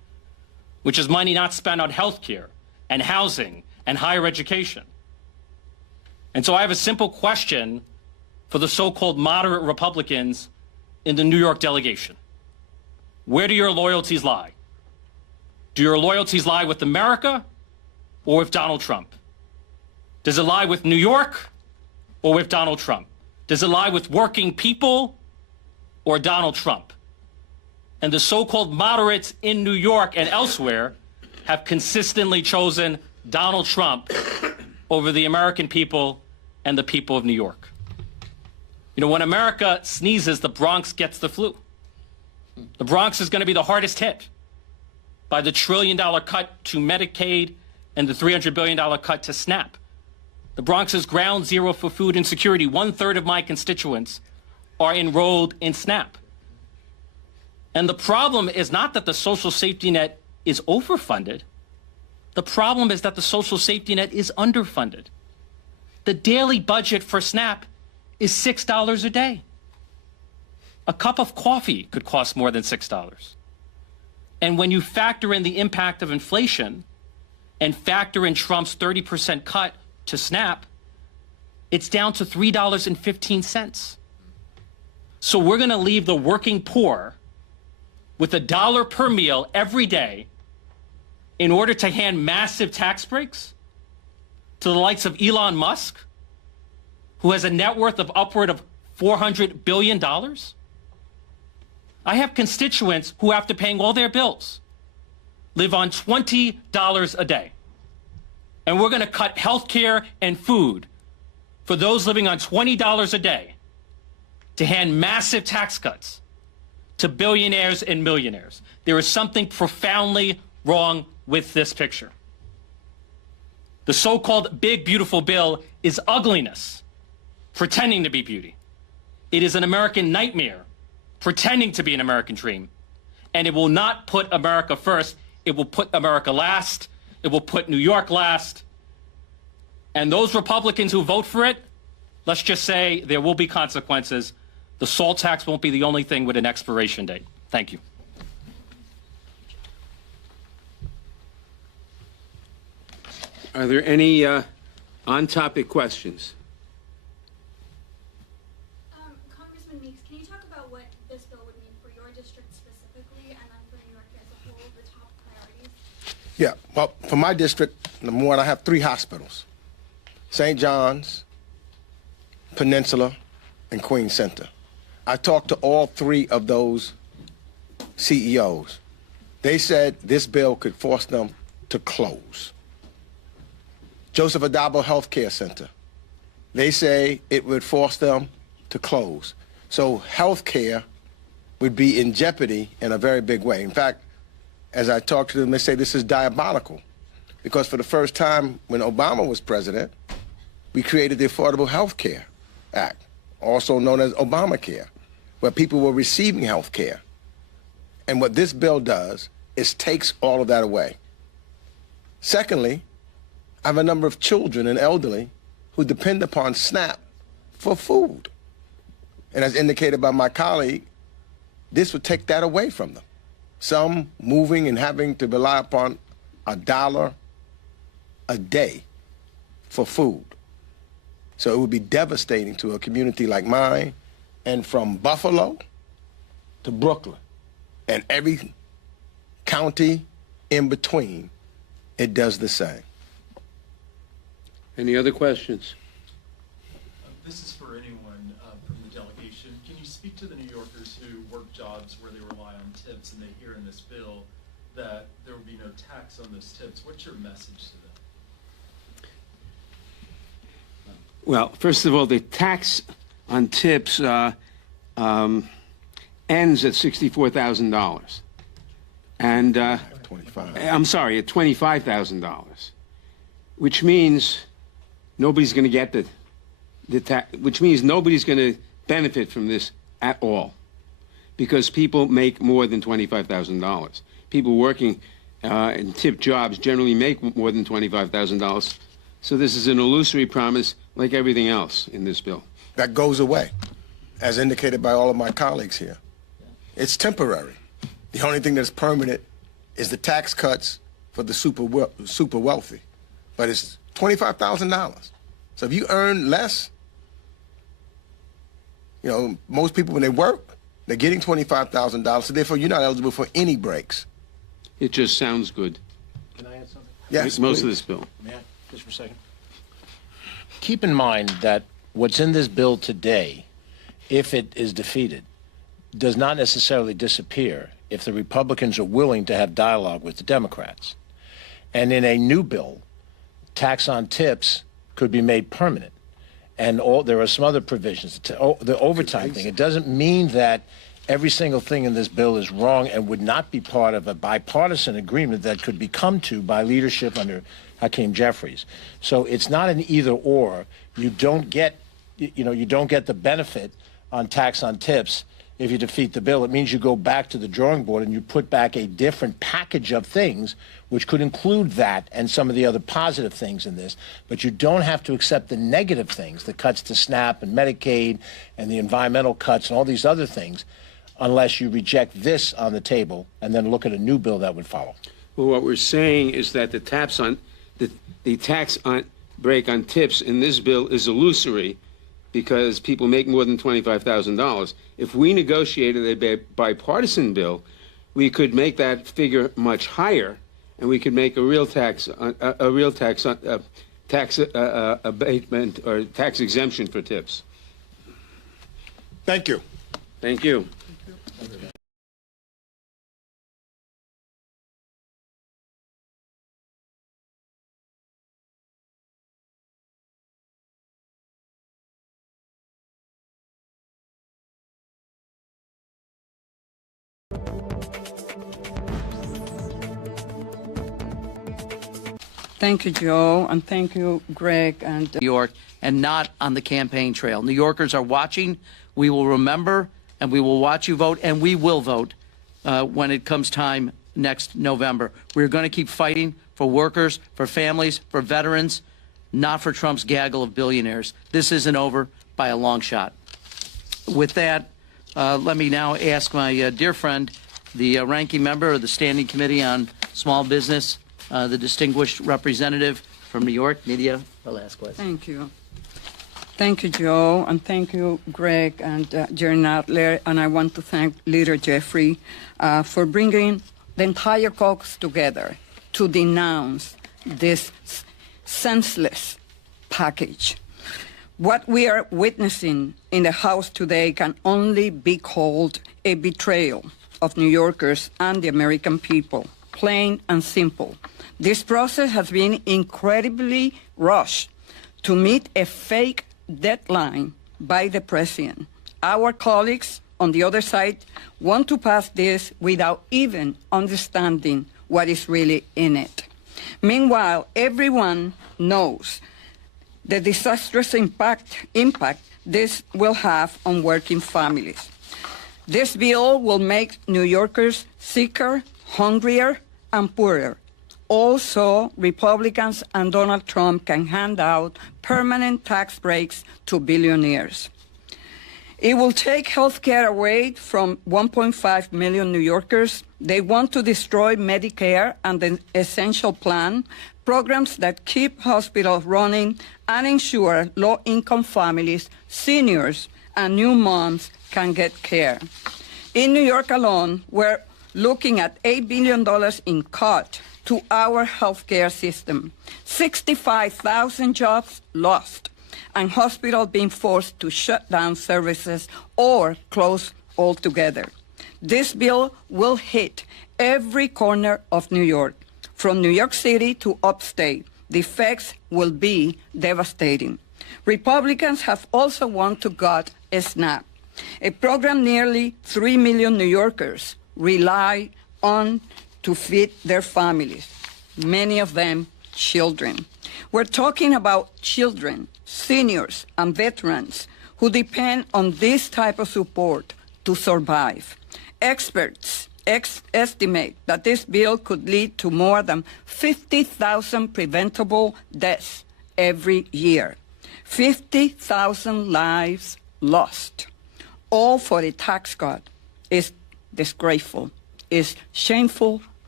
which is money not spent on health care and housing and higher education. And so I have a simple question for the so-called moderate Republicans in the New York delegation. Where do your loyalties lie? Do your loyalties lie with America or with Donald Trump? Does it lie with New York or with Donald Trump? Does it lie with working people or Donald Trump? And the so-called moderates in New York and elsewhere have consistently chosen Donald Trump over the American people and the people of New York. You know, when America sneezes, the Bronx gets the flu. The Bronx is going to be the hardest hit by the $1 trillion cut to Medicaid and the $300 billion cut to SNAP. The Bronx is ground zero for food insecurity. 1/3 of my constituents are enrolled in SNAP. And the problem is not that the social safety net is overfunded. The problem is that the social safety net is underfunded. The daily budget for SNAP is $6 a day. A cup of coffee could cost more than $6. And when you factor in the impact of inflation and factor in Trump's 30% cut to SNAP, it's down to $3.15. So we're going to leave the working poor with $1 per meal every day in order to hand massive tax breaks to the likes of Elon Musk, who has a net worth of upward of $400 billion. I have constituents who, after paying all their bills, live on $20 a day. And we're going to cut health care and food for those living on $20 a day to hand massive tax cuts to billionaires and millionaires. There is something profoundly wrong with this picture. The so-called big, beautiful bill is ugliness, pretending to be beauty. It is an American nightmare, pretending to be an American dream. And it will not put America first. It will put America last. It will put New York last. And those Republicans who vote for it, let's just say there will be consequences. The SALT tax won't be the only thing with an expiration date. Thank you. Are there any on-topic questions? Congressman Meeks, can you talk about what this bill would mean for your district specifically, and then for New York as a whole, the top priorities? Yeah, well, for my district, number one, I have 3 hospitals: St. John's, Peninsula, and Queens Center. I talked to all 3 of those CEOs. They said this bill could force them to close. Joseph Adabo Health Care Center, they say it would force them to close. So health care would be in jeopardy in a very big way. In fact, as I talk to them, they say this is diabolical, because for the first time when Obama was president, we created the Affordable Health Care Act, also known as Obamacare, where people were receiving health care. And what this bill does is takes all of that away. Secondly, I have a number of children and elderly who depend upon SNAP for food. And as indicated by my colleague, this would take that away from them. Some moving and having to rely upon $1 a day for food. So it would be devastating to a community like mine, and from Buffalo to Brooklyn and every county in between, it does the same. Any other questions? This is for anyone from the delegation. Can you speak to the New Yorkers who work jobs where they rely on tips, and they hear in this bill that there will be no tax on those tips? What's your message to them? Well, first of all, the tax on tips ends at $64,000. And 25. I'm sorry, at $25,000, which means nobody's going to get the tax, which means nobody's going to benefit from this at all, because people make more than $25,000. People working in tip jobs generally make more than $25,000. So this is an illusory promise, like everything else in this bill. That goes away, as indicated by all of my colleagues here. It's temporary. The only thing that's permanent is the tax cuts for the super wealthy, but it's $25,000. So if you earn less, you know, most people when they work, they're getting $25,000, so therefore you're not eligible for any breaks. It just sounds good. Can I add something? Yes, Most please. of this bill. May I, just for a second? Keep in mind that what's in this bill today, if it is defeated, does not necessarily disappear if the Republicans are willing to have dialogue with the Democrats. And in a new bill, tax on tips could be made permanent. And there are some other provisions. The overtime thing, it doesn't mean that every single thing in this bill is wrong and would not be part of a bipartisan agreement that could be come to by leadership under Hakeem Jeffries. So it's not an either or. You don't get, you don't get the benefit on tax on tips if you defeat the bill. It means you go back to the drawing board and you put back a different package of things, which could include that and some of the other positive things in this. But you don't have to accept the negative things, the cuts to SNAP and Medicaid and the environmental cuts and all these other things, unless you reject this on the table and then look at a new bill that would follow. Well, what we're saying is that the tax on break on tips in this bill is illusory because people make more than $25,000. If we negotiated a bipartisan bill, we could make that figure much higher, and we could make a real tax abatement or tax exemption for tips. Thank you. Thank you. Thank you, Joe, and thank you, Greg. And New York, and not on the campaign trail. New Yorkers are watching. We will remember, and we will watch you vote, and we will vote when it comes time next November. We're going to keep fighting for workers, for families, for veterans, not for Trump's gaggle of billionaires. This isn't over by a long shot. With that, let me now ask my dear friend, the ranking member of the Standing Committee on Small Business, the distinguished representative from New York, Nydia Velasquez. thank you. Thank you, Joe, and thank you, Greg and Jerry Nadler. And I want to thank Leader Jeffrey for bringing the entire caucus together to denounce this senseless package. What we are witnessing in the House today can only be called a betrayal of New Yorkers and the American people, plain and simple. This process has been incredibly rushed to meet a fake deadline by the president. Our colleagues on the other side want to pass this without even understanding what is really in it. Meanwhile, everyone knows the disastrous impact this will have on working families. This bill will make New Yorkers sicker, hungrier, and poorer. Also, Republicans and Donald Trump can hand out permanent tax breaks to billionaires. It will take health care away from 1.5 million New Yorkers. They want to destroy Medicare and the Essential Plan, programs that keep hospitals running and ensure low-income families, seniors, and new moms can get care. In New York alone, we're looking at $8 billion in cut to our healthcare system, 65,000 jobs lost, and hospitals being forced to shut down services or close altogether. This bill will hit every corner of New York, from New York City to upstate. The effects will be devastating. Republicans have also wanted to gut SNAP, a program nearly 3 million New Yorkers rely on to feed their families, many of them children. We're talking about children, seniors, and veterans who depend on this type of support to survive. Experts estimate that this bill could lead to more than 50,000 preventable deaths every year. 50,000 lives lost, all for a tax cut, is disgraceful, is shameful,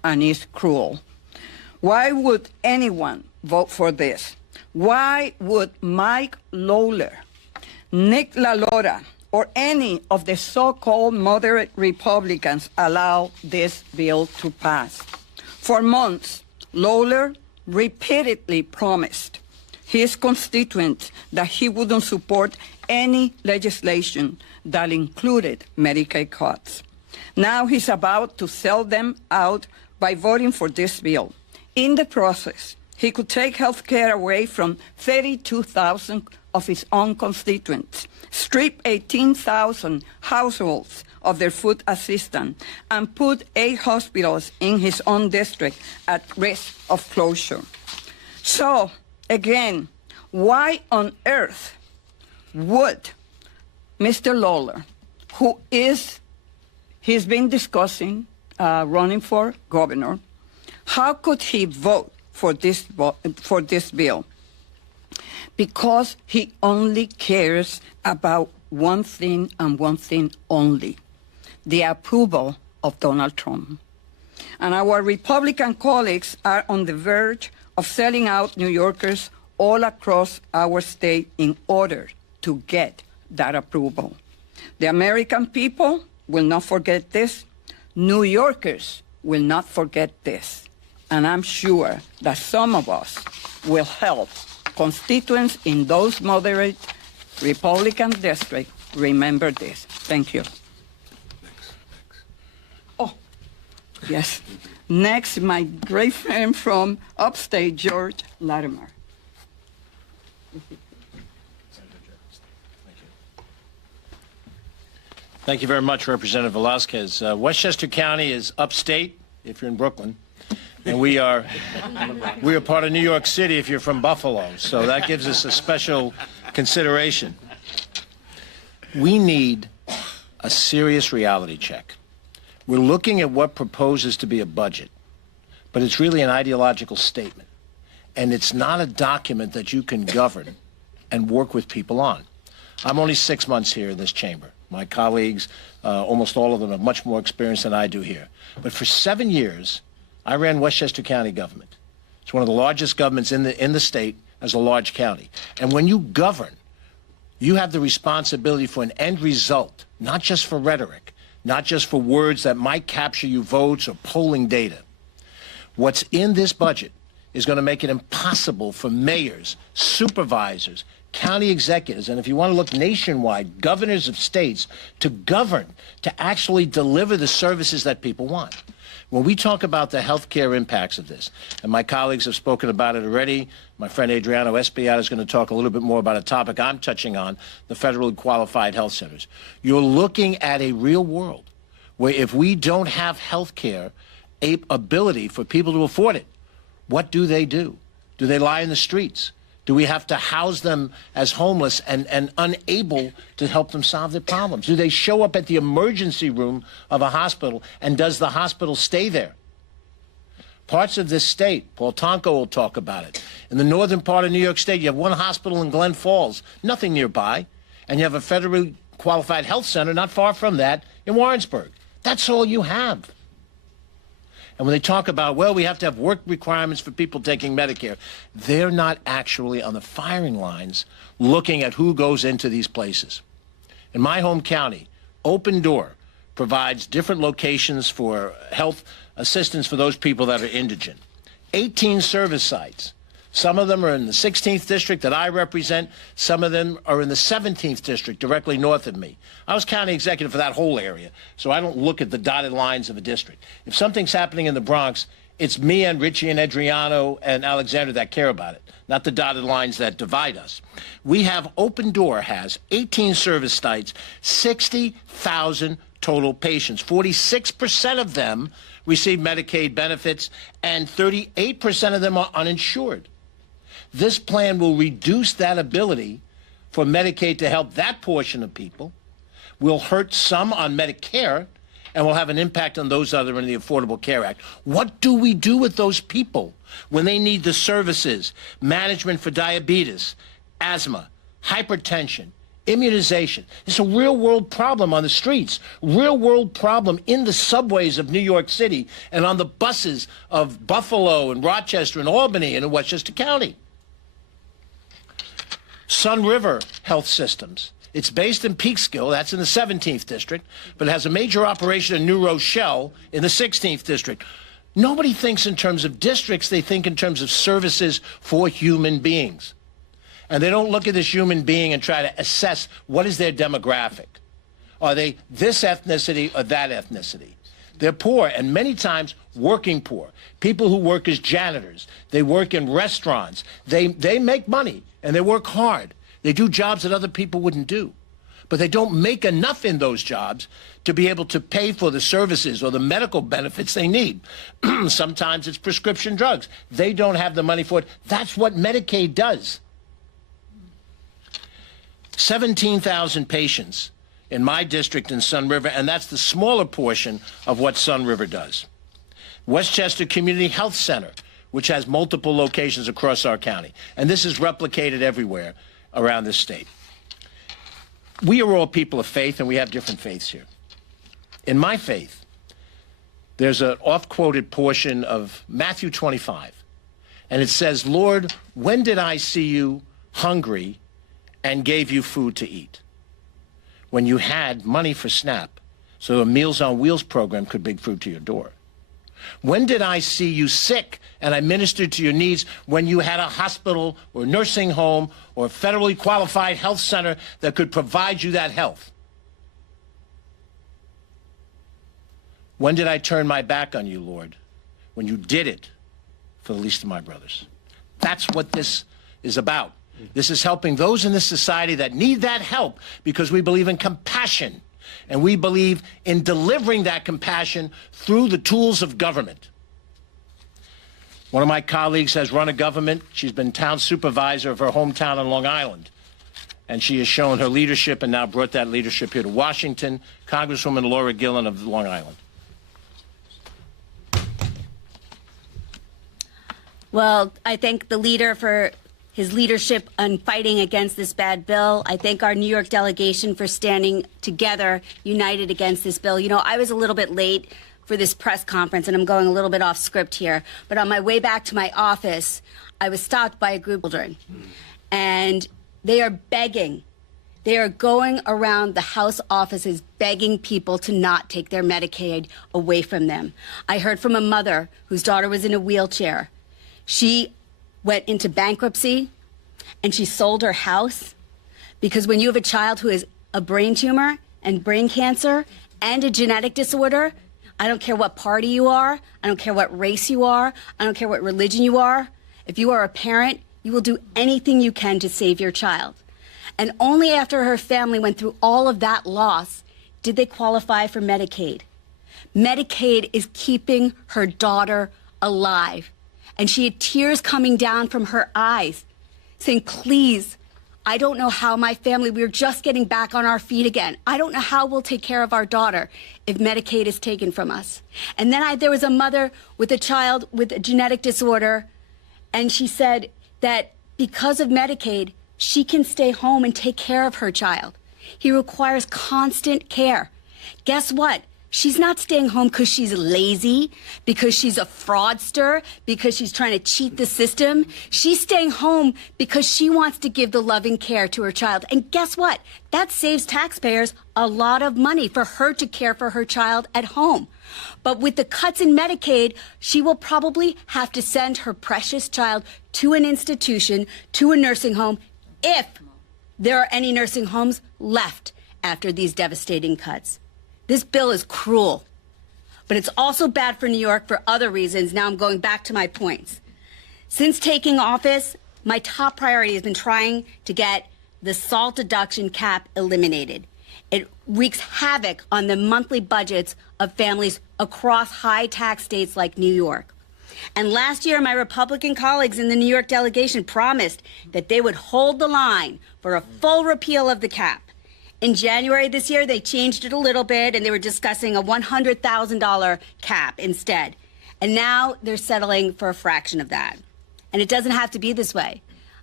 and is cruel. Why would anyone vote for this? Why would Mike Lawler, Nick LaLora, or any of the so-called moderate Republicans allow this bill to pass? For months, Lawler repeatedly promised his constituents that he wouldn't support any legislation that included Medicaid cuts. Now he's about to sell them out by voting for this bill. In the process, he could take health care away from 32,000 of his own constituents, strip 18,000 households of their food assistance, and put 8 hospitals in his own district at risk of closure. So, again, why on earth would Mr. Lawler, he's been discussing running for governor, how could he vote for this bill? Because he only cares about one thing and one thing only: the approval of Donald Trump. And our Republican colleagues are on the verge of selling out New Yorkers all across our state in order to get that approval. The American people will not forget this. New Yorkers will not forget this. And I'm sure that some of us will help constituents in those moderate Republican districts remember this. Thank you. Oh, yes. Next, my great friend from upstate, George Latimer. Thank you very much, Representative Velasquez. Westchester County is upstate, if you're in Brooklyn, and we are part of New York City if you're from Buffalo, so that gives us a special consideration. We need a serious reality check. We're looking at what proposes to be a budget, but it's really an ideological statement, and it's not a document that you can govern and work with people on. I'm only 6 months here in this chamber. My colleagues, almost all of them, have much more experience than I do here. But for 7 years, I ran Westchester County government. It's one of the largest governments in the state as a large county. And when you govern, you have the responsibility for an end result, not just for rhetoric, not just for words that might capture you votes or polling data. What's in this budget is going to make it impossible for mayors, supervisors, county executives, and if you want to look nationwide, governors of states, to govern, to actually deliver the services that people want. When we talk about the health care impacts of this, and my colleagues have spoken about it already, my friend Adriano Espiat is going to talk a little bit more about a topic I'm touching on, the federally qualified health centers. You're looking at a real world where if we don't have health care ability for people to afford it, what do? Do they lie in the streets? Do we have to house them as homeless and unable to help them solve their problems? Do they show up at the emergency room of a hospital, and does the hospital stay there? Parts of this state, Paul Tonko will talk about it. In the northern part of New York State, you have one hospital in Glen Falls, nothing nearby, and you have a federally qualified health center not far from that in Warrensburg. That's all you have. And when they talk about, well, we have to have work requirements for people taking Medicare, they're not actually on the firing lines looking at who goes into these places. In my home county, Open Door provides different locations for health assistance for those people that are indigent. 18 service sites. Some of them are in the 16th district that I represent. Some of them are in the 17th district directly north of me. I was county executive for that whole area, so I don't look at the dotted lines of a district. If something's happening in the Bronx, it's me and Richie and Adriano and Alexander that care about it, not the dotted lines that divide us. We have Open Door has 18 service sites, 60,000 total patients. 46% of them receive Medicaid benefits, and 38% of them are uninsured. This plan will reduce that ability for Medicaid to help that portion of people, will hurt some on Medicare, and will have an impact on those that are in the Affordable Care Act. What do we do with those people when they need the services, management for diabetes, asthma, hypertension, Immunization. It's a real-world problem on the streets, real-world problem in the subways of New York City and on the buses of Buffalo and Rochester and Albany and in Westchester County. Sun River Health Systems. It's based in Peekskill, that's in the 17th district, but it has a major operation in New Rochelle in the 16th district. Nobody thinks in terms of districts, they think in terms of services for human beings. And they don't look at this human being and try to assess what is their demographic. Are they this ethnicity or that ethnicity? They're poor, and many times working poor. People who work as janitors. They work in restaurants. They make money, and they work hard. They do jobs that other people wouldn't do. But they don't make enough in those jobs to be able to pay for the services or the medical benefits they need. Sometimes it's prescription drugs. They don't have the money for it. That's what Medicaid does. 17,000 patients in my district in Sun River, and that's the smaller portion of what Sun River does. Westchester Community Health Center, which has multiple locations across our county, and this is replicated everywhere around this state. We are all people of faith, and we have different faiths here. In my faith, there's an oft-quoted portion of Matthew 25, and it says, "Lord, when did I see you hungry and gave you food to eat?" When you had money for SNAP, so a Meals on Wheels program could bring food to your door. When did I see you sick and I ministered to your needs? When you had a hospital or nursing home or a federally qualified health center that could provide you that health? When did I turn my back on you, Lord? When you did it for the least of my brothers. That's what this is about. This is helping those in this society that need that help because we believe in compassion, and we believe in delivering that compassion through the tools of government. One of my colleagues has run a government. She's been town supervisor of her hometown on Long Island, and she has shown her leadership and now brought that leadership here to Washington. Congresswoman Laura Gillen of Long Island. Well, I thank the leader for his leadership on fighting against this bad bill. I thank our New York delegation for standing together, united against this bill. You know, I was a little bit late for this press conference, and I'm going a little bit off script here, but on my way back to my office, I was stopped by a group of children, and they are begging. They are going around the House offices begging people to not take their Medicaid away from them. I heard from a mother whose daughter was in a wheelchair. She went into bankruptcy and she sold her house because when you have a child who has a brain tumor and brain cancer and a genetic disorder, I don't care what party you are, I don't care what race you are, I don't care what religion you are, if you are a parent, you will do anything you can to save your child. And only after her family went through all of that loss did they qualify for Medicaid. Medicaid is keeping her daughter alive. And she had tears coming down from her eyes, saying, please, I don't know how my family, we're just getting back on our feet again. I don't know how we'll take care of our daughter if Medicaid is taken from us. And then there was a mother with a child with a genetic disorder, and she said that because of Medicaid, she can stay home and take care of her child. He requires constant care. Guess what? She's not staying home because she's lazy, because she's a fraudster, because she's trying to cheat the system. She's staying home because she wants to give the loving care to her child. And guess what? That saves taxpayers a lot of money for her to care for her child at home. But with the cuts in Medicaid, she will probably have to send her precious child to an institution, to a nursing home, if there are any nursing homes left after these devastating cuts. This bill is cruel, but it's also bad for New York for other reasons. Now I'm going back to my points. Since taking office, my top priority has been trying to get the SALT deduction cap eliminated. It wreaks havoc on the monthly budgets of families across high-tax states like New York. And last year, my Republican colleagues in the New York delegation promised that they would hold the line for a full repeal of the cap. In January this year, they changed it a little bit, and they were discussing a $100,000 cap instead. And now they're settling for a fraction of that. And it doesn't have to be this way.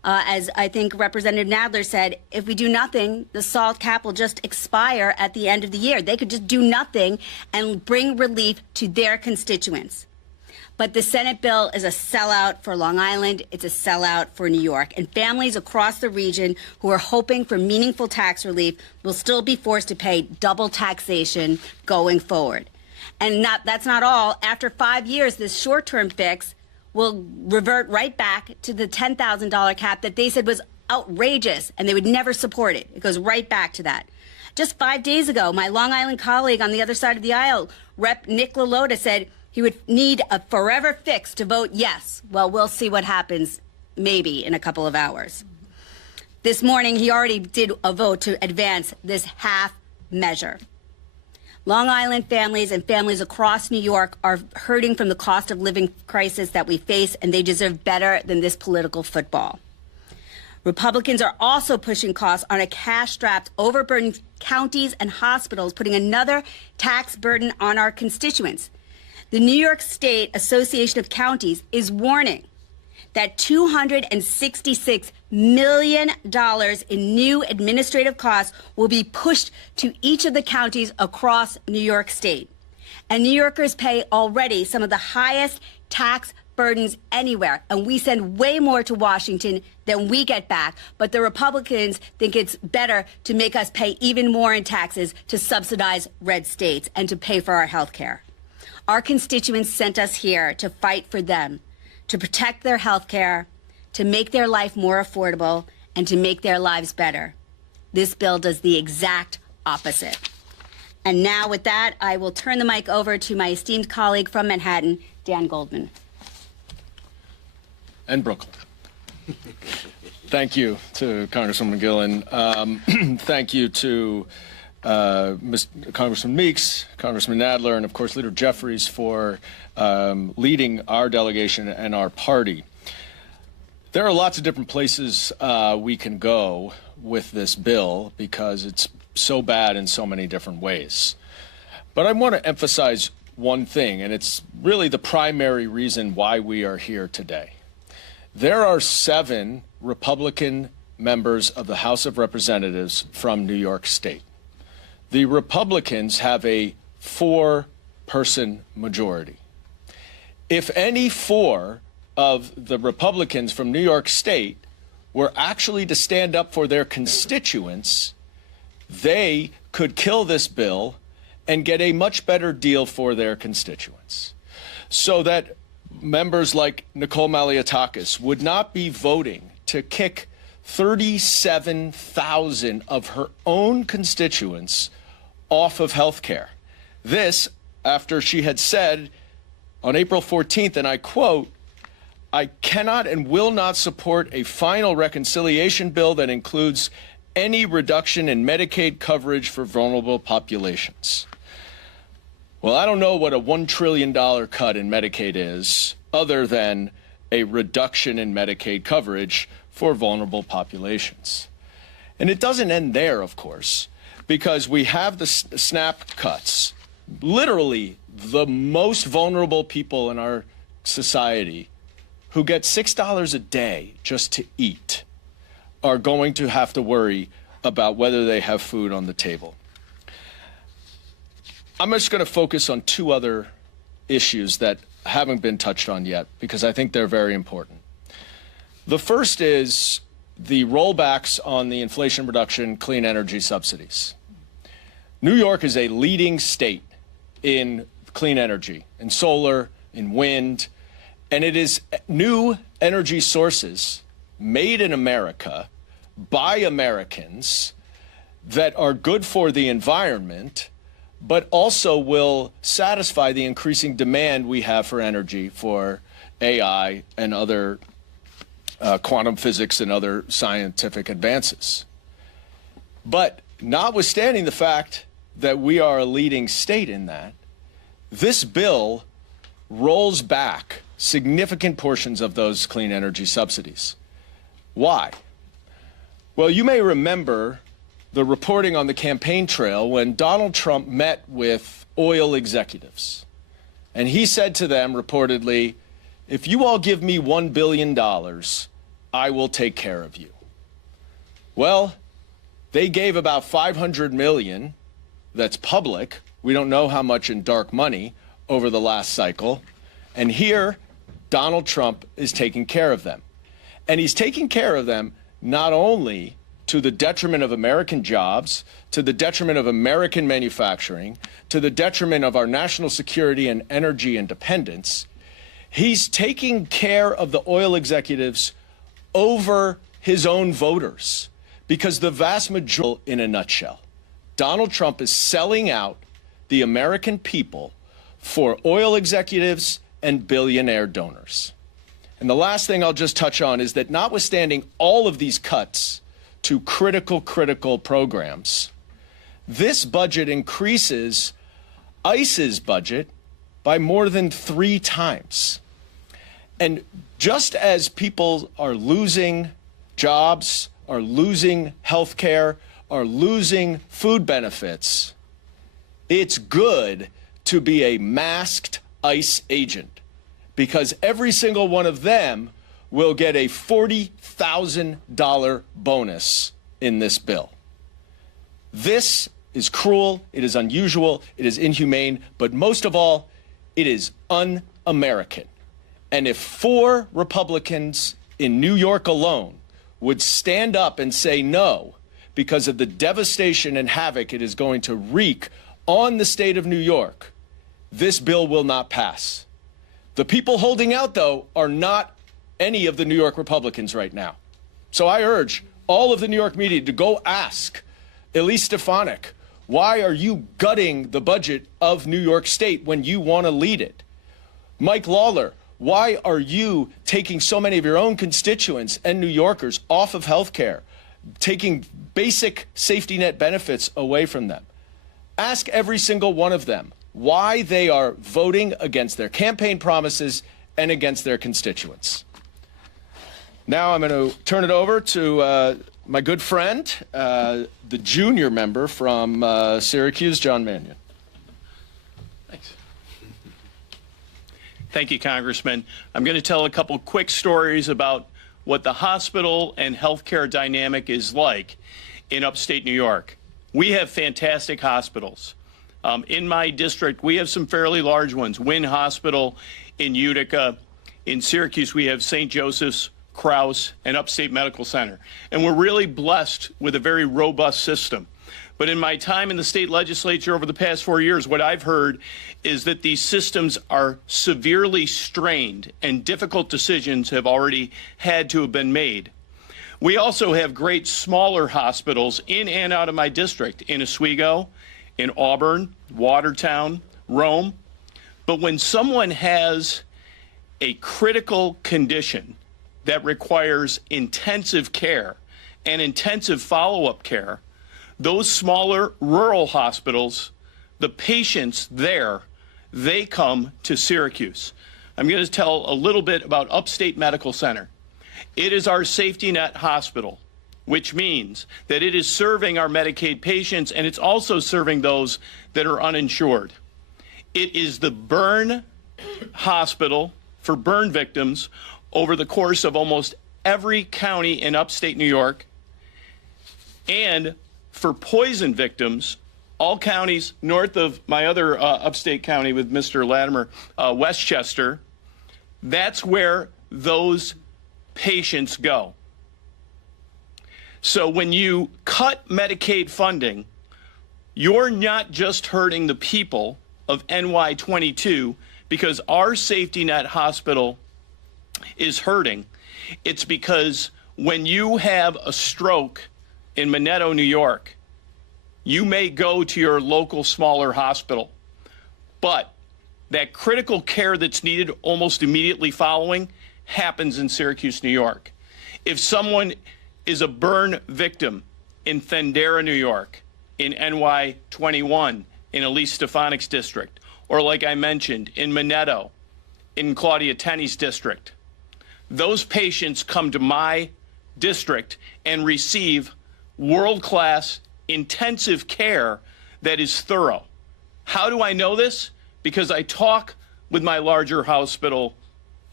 As I think Representative Nadler said, if we do nothing, the SALT cap will just expire at the end of the year. They could just do nothing and bring relief to their constituents. But the Senate bill is a sellout for Long Island. It's a sellout for New York. And families across the region who are hoping for meaningful tax relief will still be forced to pay double taxation going forward. And that's not all. After 5 years, this short-term fix will revert right back to the $10,000 cap that they said was outrageous and they would never support it. It goes right back to that. Just 5 days ago, my Long Island colleague on the other side of the aisle, Rep. Nick LaLota, said he would need a forever fix to vote yes. Well, we'll see what happens maybe in a couple of hours. This morning, he already did a vote to advance this half measure. Long Island families and families across New York are hurting from the cost of living crisis that we face, and they deserve better than this political football. Republicans are also pushing costs on a cash-strapped, overburdened counties and hospitals, putting another tax burden on our constituents. The New York State Association of Counties is warning that $266 million in new administrative costs will be pushed to each of the counties across New York State. And New Yorkers pay already some of the highest tax burdens anywhere, and we send way more to Washington than we get back. But the Republicans think it's better to make us pay even more in taxes to subsidize red states and to pay for our health care. Our constituents sent us here to fight for them, to protect their health care, to make their life more affordable, and to make their lives better. This bill does the exact opposite. And now with that, I will turn the mic over to my esteemed colleague from Manhattan, Dan Goldman. And Brooklyn. Thank you to Congresswoman Gillen. Thank you to Congressman Meeks, Congressman Nadler, and of course Leader Jeffries for leading our delegation and our party. There are lots of different places we can go with this bill because it's so bad in so many different ways. But I want to emphasize one thing, and it's really the primary reason why we are here today. There are 7 Republican members of the House of Representatives from New York State. The Republicans have a 4-person majority. If any 4 of the Republicans from New York State were actually to stand up for their constituents, they could kill this bill and get a much better deal for their constituents. So that members like Nicole Malliotakis would not be voting to kick 37,000 of her own constituents off of health care. This, after she had said on April 14th, and I quote, "I cannot and will not support a final reconciliation bill that includes any reduction in Medicaid coverage for vulnerable populations." Well, I don't know what a $1 trillion cut in Medicaid is, other than a reduction in Medicaid coverage for vulnerable populations. And it doesn't end there, of course, because we have the SNAP cuts. Literally, the most vulnerable people in our society who get $6 a day just to eat are going to have to worry about whether they have food on the table. I'm just going to focus on 2 other issues that haven't been touched on yet because I think they're very important. The first is the rollbacks on the Inflation Reduction clean energy subsidies. New York is a leading state in clean energy, in solar, in wind, and it is new energy sources made in America by Americans that are good for the environment, but also will satisfy the increasing demand we have for energy for AI and other quantum physics and other scientific advances. But notwithstanding the fact that we are a leading state in that, this bill rolls back significant portions of those clean energy subsidies. Why? Well, you may remember the reporting on the campaign trail when Donald Trump met with oil executives. And he said to them reportedly, "If you all give me $1 billion, I will take care of you. Well, they gave about $500 million that's public. We don't know how much in dark money over the last cycle. And here, Donald Trump is taking care of them. And he's taking care of them not only to the detriment of American jobs, to the detriment of American manufacturing, to the detriment of our national security and energy independence. He's taking care of the oil executives over his own voters, because the vast majority, in a nutshell, Donald Trump is selling out the American people for oil executives and billionaire donors. And the last thing I'll just touch on is that notwithstanding all of these cuts to critical programs, this budget increases ICE's budget by more than 3 times. And just as people are losing jobs, are losing health care, are losing food benefits, it's good to be a masked ICE agent, because every single one of them will get a $40,000 bonus in this bill. This is cruel, it is unusual, it is inhumane, but most of all, it is un-American. And if 4 Republicans in New York alone would stand up and say no because of the devastation and havoc it is going to wreak on the state of New York, this bill will not pass. The people holding out, though, are not any of the New York Republicans right now. So I urge all of the New York media to go ask Elise Stefanik, why are you gutting the budget of New York State when you want to lead it? Mike Lawler, why are you taking so many of your own constituents and New Yorkers off of health care, taking basic safety net benefits away from them? Ask every single one of them why they are voting against their campaign promises and against their constituents. Now I'm going to turn it over to my good friend, the junior member from Syracuse, John Mannion. Thanks. Thank you, Congressman. I'm going to tell a couple quick stories about what the hospital and healthcare dynamic is like in upstate New York. We have fantastic hospitals. In my district, we have some fairly large ones. Wynn Hospital in Utica. In Syracuse, we have St. Joseph's, Krause, and Upstate Medical Center. And we're really blessed with a very robust system. But in my time in the state legislature over the past 4 years, what I've heard is that these systems are severely strained and difficult decisions have already had to have been made. We also have great smaller hospitals in and out of my district, in Oswego, in Auburn, Watertown, Rome. But when someone has a critical condition that requires intensive care and intensive follow-up care, those smaller rural hospitals, the patients there, they come to Syracuse. I'm going to tell a little bit about Upstate Medical Center. It is our safety net hospital, which means that it is serving our Medicaid patients and it's also serving those that are uninsured. It is the burn hospital for burn victims over the course of almost every county in upstate New York, and for poison victims, all counties north of my other upstate county with Mr. Latimer, Westchester. That's where those patients go. So when you cut Medicaid funding, you're not just hurting the people of NY22 because our safety net hospital is hurting. It's because when you have a stroke in Minetto, New York, you may go to your local smaller hospital, but that critical care that's needed almost immediately following happens in Syracuse, New York. If someone is a burn victim in Thendara, New York, in NY21, in Elise Stefanik's district, or like I mentioned, in Minetto, in Claudia Tenney's district, those patients come to my district and receive world-class intensive care that is thorough. How do I know this? Because I talk with my larger hospital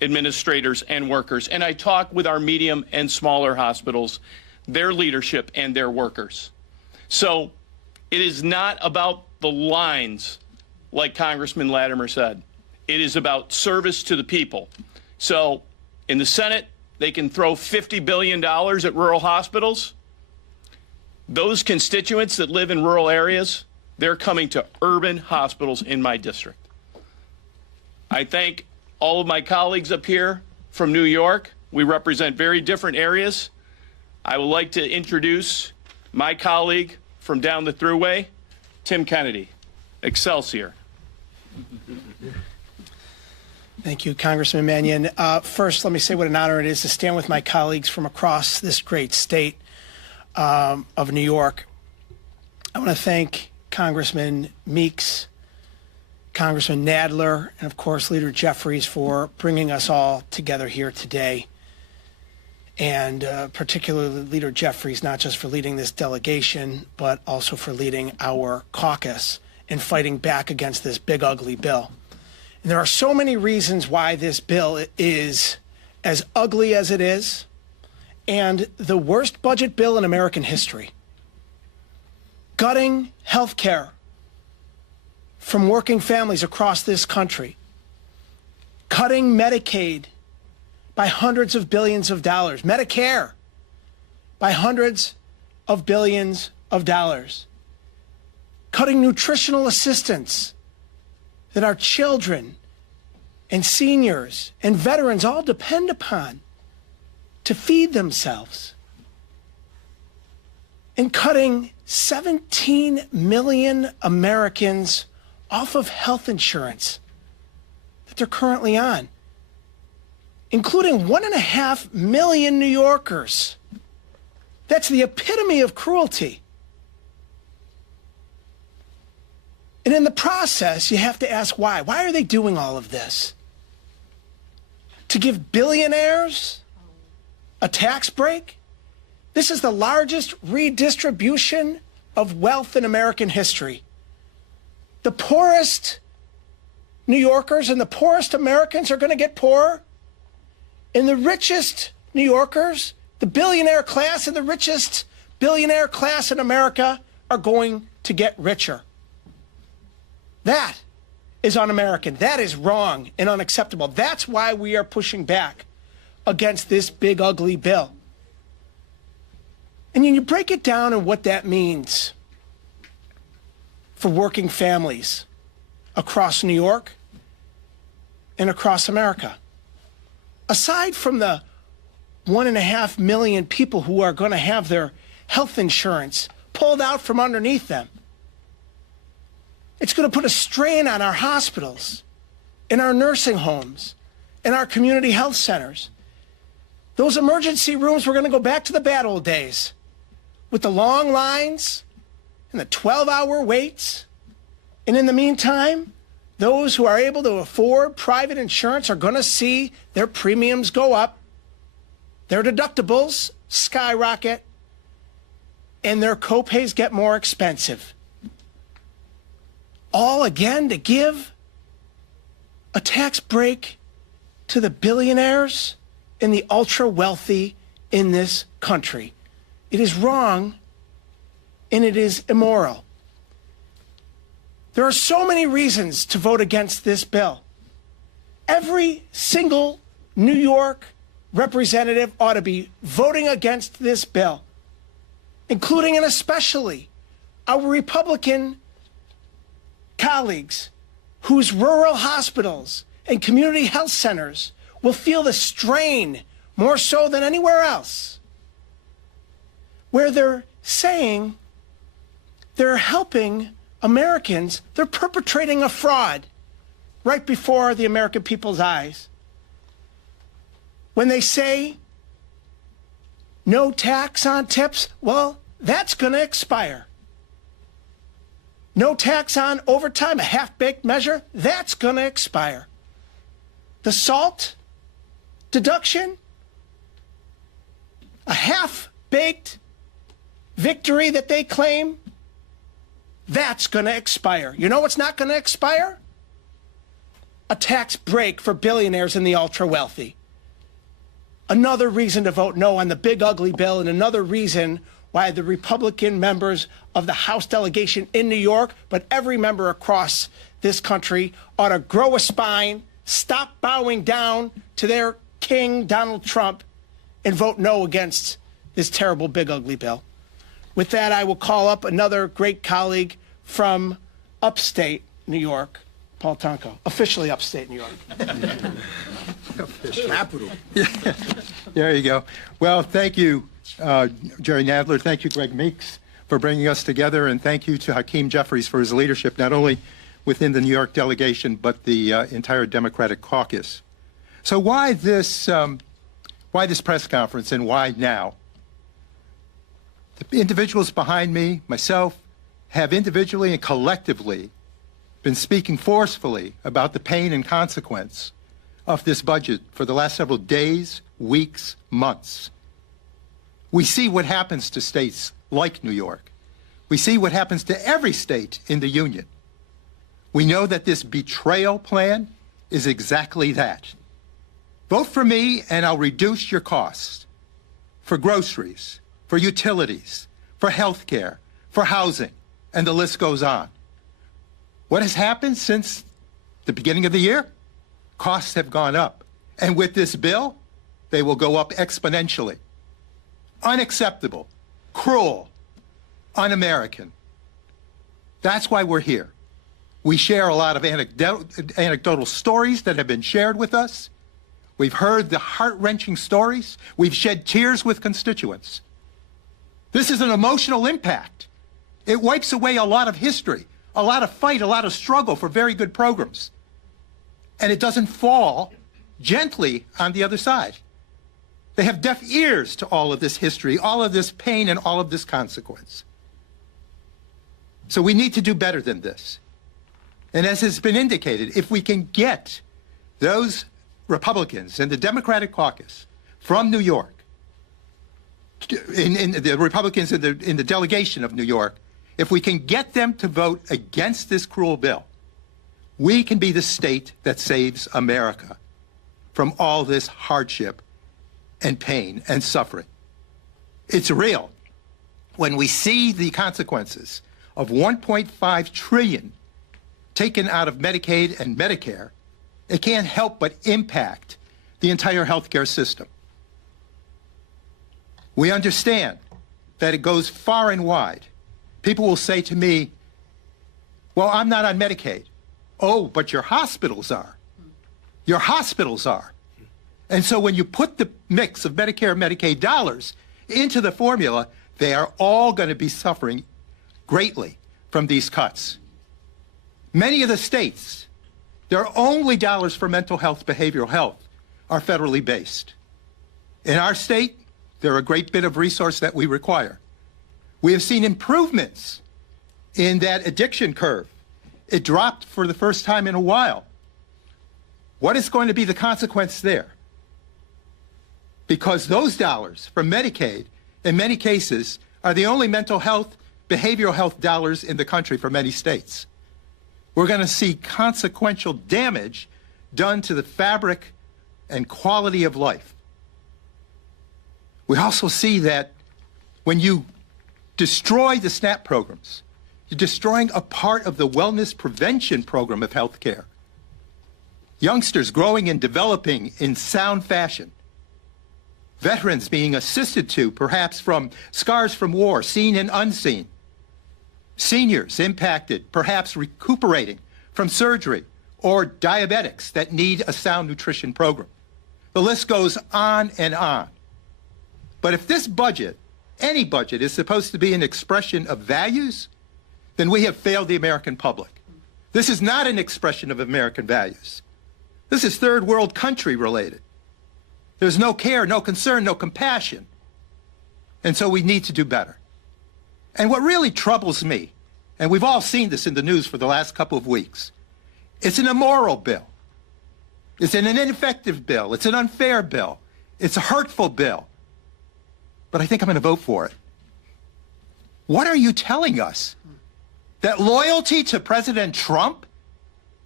administrators, and workers. And I talk with our medium and smaller hospitals, their leadership, and their workers. So it is not about the lines, like Congressman Latimer said. It is about service to the people. So in the Senate, they can throw $50 billion at rural hospitals. Those constituents that live in rural areas, they're coming to urban hospitals in my district. I thank all of my colleagues up here from New York. We represent very different areas. I would like to introduce my colleague from down the thruway, Tim Kennedy. Excelsior. Thank you, Congressman Mannion. First, let me say what an honor it is to stand with my colleagues from across this great state of New York. I want to thank Congressman Meeks, Congressman Nadler, and of course Leader Jeffries for bringing us all together here today. And particularly Leader Jeffries, not just for leading this delegation, but also for leading our caucus in fighting back against this big, ugly bill. And there are so many reasons why this bill is as ugly as it is, and the worst budget bill in American history. Gutting health care from working families across this country. Cutting Medicaid by hundreds of billions of dollars. Medicare by hundreds of billions of dollars. Cutting nutritional assistance that our children and seniors and veterans all depend upon to feed themselves. And cutting 17 million Americans off of health insurance that they're currently on, including 1.5 million New Yorkers. That's the epitome of cruelty. And in the process, you have to ask why. Why are they doing all of this? To give billionaires a tax break? This is the largest redistribution of wealth in American history. The poorest New Yorkers and the poorest Americans are going to get poorer, and the richest New Yorkers, the billionaire class and the richest billionaire class in America are going to get richer. That is un-American. That is wrong and unacceptable. That's why we are pushing back against this big, ugly bill. And then you break it down and what that means for working families across New York and across America. Aside from the 1.5 million people who are going to have their health insurance pulled out from underneath them, it's going to put a strain on our hospitals, in our nursing homes, in our community health centers. Those emergency rooms, we're going to go back to the bad old days with the long lines and the 12-hour waits. And in the meantime, those who are able to afford private insurance are going to see their premiums go up, their deductibles skyrocket, and their copays get more expensive. All again to give a tax break to the billionaires and the ultra wealthy in this country. It is wrong and it is immoral. There are so many reasons to vote against this bill. Every single New York representative ought to be voting against this bill, including and especially our Republican colleagues whose rural hospitals and community health centers will feel the strain more so than anywhere else, where they're saying they're helping Americans, they're perpetrating a fraud right before the American people's eyes. When they say no tax on tips, well, that's going to expire. No tax on overtime, a half-baked measure, that's going to expire. The SALT deduction, a half-baked victory that they claim, that's going to expire. You know what's not going to expire? a tax break for billionaires and the ultra-wealthy. Another reason to vote no on the big ugly bill, and another reason why the Republican members of the House delegation in New York, but every member across this country, ought to grow a spine, stop bowing down to their king, Donald Trump, and vote no against this terrible big ugly bill. With that, I will call up another great colleague from upstate New York, Paul Tonko, officially upstate New York. Capital. There you go. Well, thank you, Jerry Nadler. Thank you, Greg Meeks, for bringing us together, and thank you to Hakeem Jeffries for his leadership, not only within the New York delegation, but the entire Democratic caucus. So why this press conference, and why now? The individuals behind me, myself, have individually and collectively been speaking forcefully about the pain and consequence of this budget for the last several days, weeks, months. We see what happens to states like New York. We see what happens to every state in the Union. We know that this betrayal plan is exactly that. Vote for me and I'll reduce your costs for groceries, for utilities, for health care, for housing, and the list goes on. What has happened since the beginning of the year? Costs have gone up. And with this bill, they will go up exponentially. Unacceptable, cruel, un-American. That's why we're here. We share a lot of anecdotal stories that have been shared with us. We've heard the heart-wrenching stories. We've shed tears with constituents. This is an emotional impact. It wipes away a lot of history, a lot of fight, a lot of struggle for very good programs. And it doesn't fall gently on the other side. They have deaf ears to all of this history, all of this pain, and all of this consequence. So we need to do better than this. And as has been indicated, if we can get those Republicans in the Democratic caucus from New York, in the Republicans in the delegation of New York, if we can get them to vote against this cruel bill, we can be the state that saves America from all this hardship and pain and suffering. It's real. When we see the consequences of $1.5 trillion taken out of Medicaid and Medicare, it can't help but impact the entire healthcare system. We understand that it goes far and wide. People will say to me, well, I'm not on Medicaid. Oh, but your hospitals are. Your hospitals are. And so when you put the mix of Medicare and Medicaid dollars into the formula, they are all going to be suffering greatly from these cuts. Many of the states, their only dollars for mental health, behavioral health, are federally based. In our state, they're a great bit of resource that we require. We have seen improvements in that addiction curve. It dropped for the first time in a while. What is going to be the consequence there? Because those dollars from Medicaid, in many cases, are the only mental health, behavioral health dollars in the country for many states. We're going to see consequential damage done to the fabric and quality of life. We also see that when you destroy the SNAP programs, you're destroying a part of the wellness prevention program of health care. Youngsters growing and developing in sound fashion. Veterans being assisted to, perhaps from scars from war, seen and unseen. Seniors impacted, perhaps recuperating from surgery, or diabetics that need a sound nutrition program. The list goes on and on. But if this budget, any budget, is supposed to be an expression of values, then we have failed the American public. This is not an expression of American values. This is third world country related. There's no care, no concern, no compassion. And so we need to do better. And what really troubles me, and we've all seen this in the news for the last couple of weeks, it's an immoral bill. It's an ineffective bill. It's an unfair bill. It's a hurtful bill. But I think I'm going to vote for it. What are you telling us? That loyalty to President Trump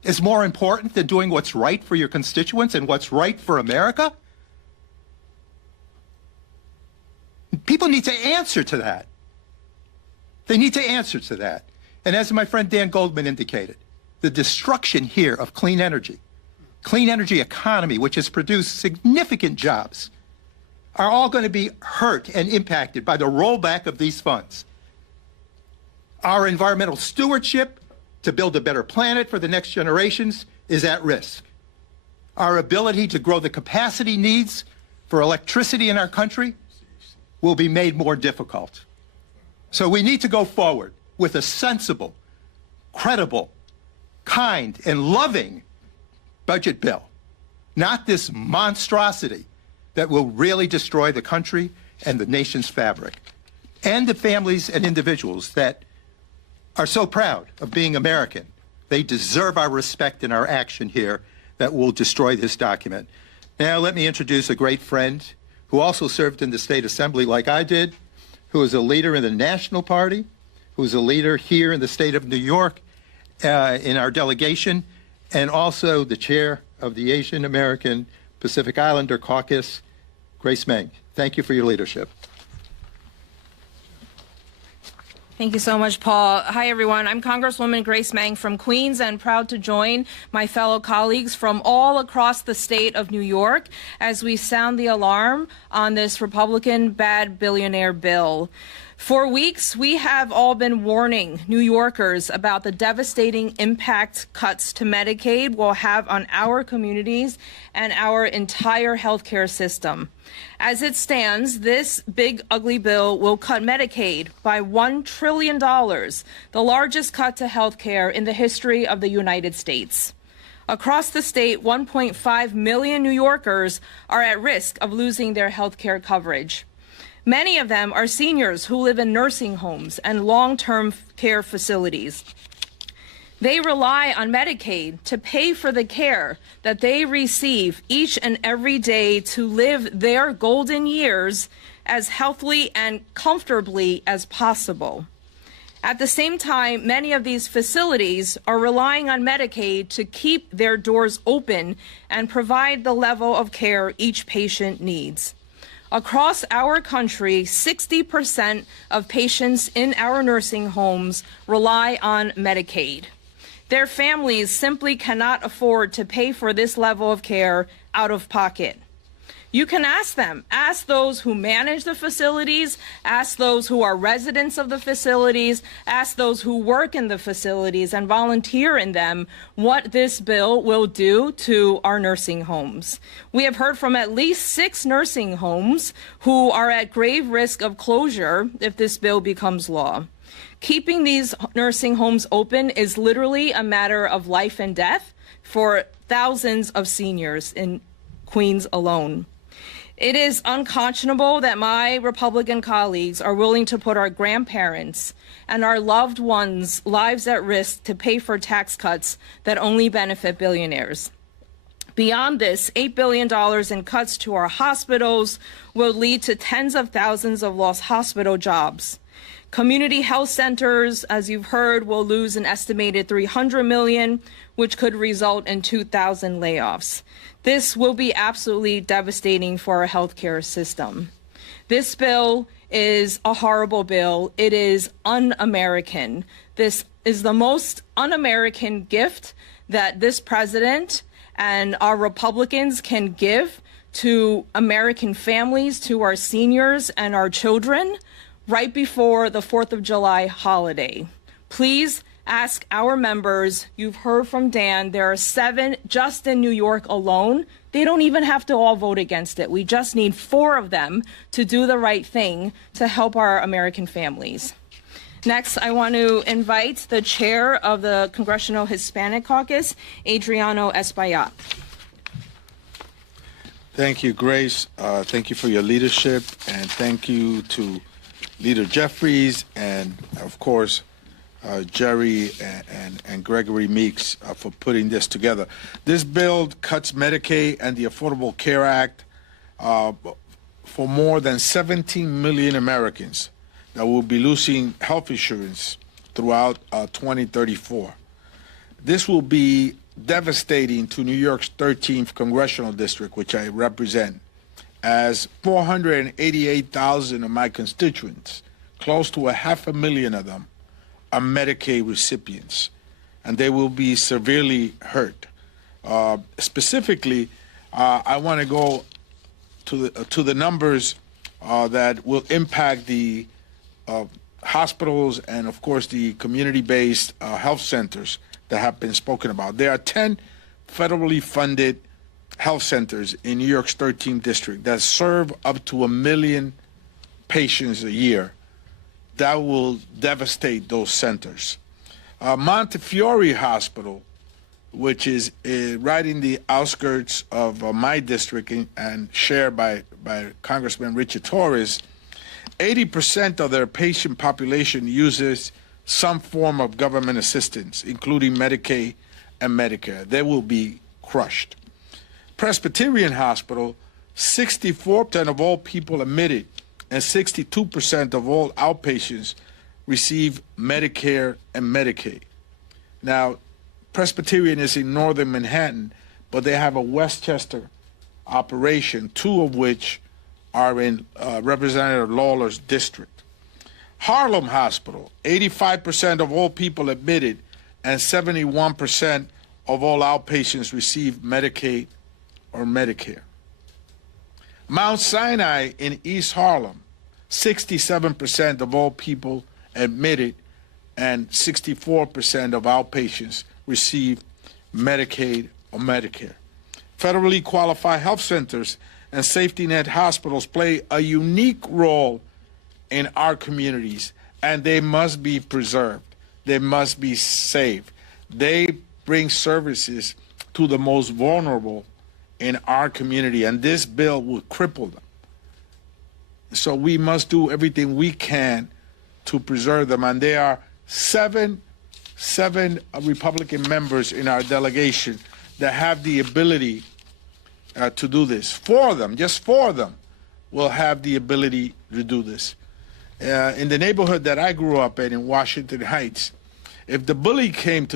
is more important than doing what's right for your constituents and what's right for America? People need to answer to that. They need to answer to that. And as my friend Dan Goldman indicated, the destruction here of clean energy economy, which has produced significant jobs, are all going to be hurt and impacted by the rollback of these funds. Our environmental stewardship to build a better planet for the next generations is at risk. Our ability to grow the capacity needs for electricity in our country will be made more difficult. So we need to go forward with a sensible, credible, kind, and loving budget bill, not this monstrosity that will really destroy the country and the nation's fabric, and the families and individuals that are so proud of being American. They deserve our respect and our action here that will destroy this document. Now let me introduce a great friend who also served in the state assembly like I did, who is a leader in the National Party, who's a leader here in the state of New York in our delegation, and also the chair of the Asian American Pacific Islander Caucus, Grace Meng. Thank you for your leadership. Thank you so much, Paul. Hi, everyone. I'm Congresswoman Grace Meng from Queens and proud to join my fellow colleagues from all across the state of New York as we sound the alarm on this Republican bad billionaire bill. For weeks, we have all been warning New Yorkers about the devastating impact cuts to Medicaid will have on our communities and our entire healthcare system. As it stands, this big, ugly bill will cut Medicaid by $1 trillion, the largest cut to healthcare in the history of the United States. Across the state, 1.5 million New Yorkers are at risk of losing their healthcare coverage. Many of them are seniors who live in nursing homes and long-term care facilities. They rely on Medicaid to pay for the care that they receive each and every day to live their golden years as healthily and comfortably as possible. At the same time, many of these facilities are relying on Medicaid to keep their doors open and provide the level of care each patient needs. Across our country, 60% of patients in our nursing homes rely on Medicaid. Their families simply cannot afford to pay for this level of care out of pocket. You can ask them, ask those who manage the facilities, ask those who are residents of the facilities, ask those who work in the facilities and volunteer in them what this bill will do to our nursing homes. We have heard from at least 6 nursing homes who are at grave risk of closure if this bill becomes law. Keeping these nursing homes open is literally a matter of life and death for thousands of seniors in Queens alone. It is unconscionable that my Republican colleagues are willing to put our grandparents and our loved ones' lives at risk to pay for tax cuts that only benefit billionaires. Beyond this, $8 billion in cuts to our hospitals will lead to tens of thousands of lost hospital jobs. Community health centers, as you've heard, will lose an estimated $300 million, which could result in 2,000 layoffs. This will be absolutely devastating for our healthcare system. This bill is a horrible bill. It is un-American. This is the most un-American gift that this president and our Republicans can give to American families, to our seniors and our children right before the 4th of July holiday. Please ask our members. You've heard from Dan. There are 7 just in New York alone. They don't even have to all vote against it. We just need 4 of them to do the right thing to help our American families. Next, I want to invite the chair of the Congressional Hispanic Caucus, Adriano Espaillat. Thank you, Grace. Thank you for your leadership, and thank you to Leader Jeffries and, of course, Jerry and Gregory Meeks for putting this together. This bill cuts Medicaid and the Affordable Care Act for more than 17 million Americans that will be losing health insurance throughout 2034. This will be devastating to New York's 13th congressional district, which I represent, as 488,000 of my constituents, close to 500,000 of them, are Medicaid recipients, and they will be severely hurt. Specifically, I want to go to the numbers that will impact the hospitals and, of course, the community-based health centers that have been spoken about. There are 10 federally funded health centers in New York's 13th district that serve up to 1 million patients a year. That will devastate those centers. Montefiore Hospital, which is right in the outskirts of my district and shared by Congressman Richard Torres, 80% of their patient population uses some form of government assistance, including Medicaid and Medicare. They will be crushed. Presbyterian Hospital, 64% of all people admitted and 62% of all outpatients receive Medicare and Medicaid. Now, Presbyterian is in northern Manhattan, but they have a Westchester operation, 2 of which are in Representative Lawler's district. Harlem Hospital, 85% of all people admitted and 71% of all outpatients receive Medicaid or Medicare. Mount Sinai in East Harlem, 67% of all people admitted and 64% of outpatients receive Medicaid or Medicare. Federally qualified health centers and safety net hospitals play a unique role in our communities, and they must be preserved. They must be saved. They bring services to the most vulnerable in our community, and this bill will cripple them. So we must do everything we can to preserve them, and there are seven Republican members in our delegation that have the ability to do this. 4 of them, just 4 of them, will have the ability to do this. In the neighborhood that I grew up in Washington Heights, if the bully came to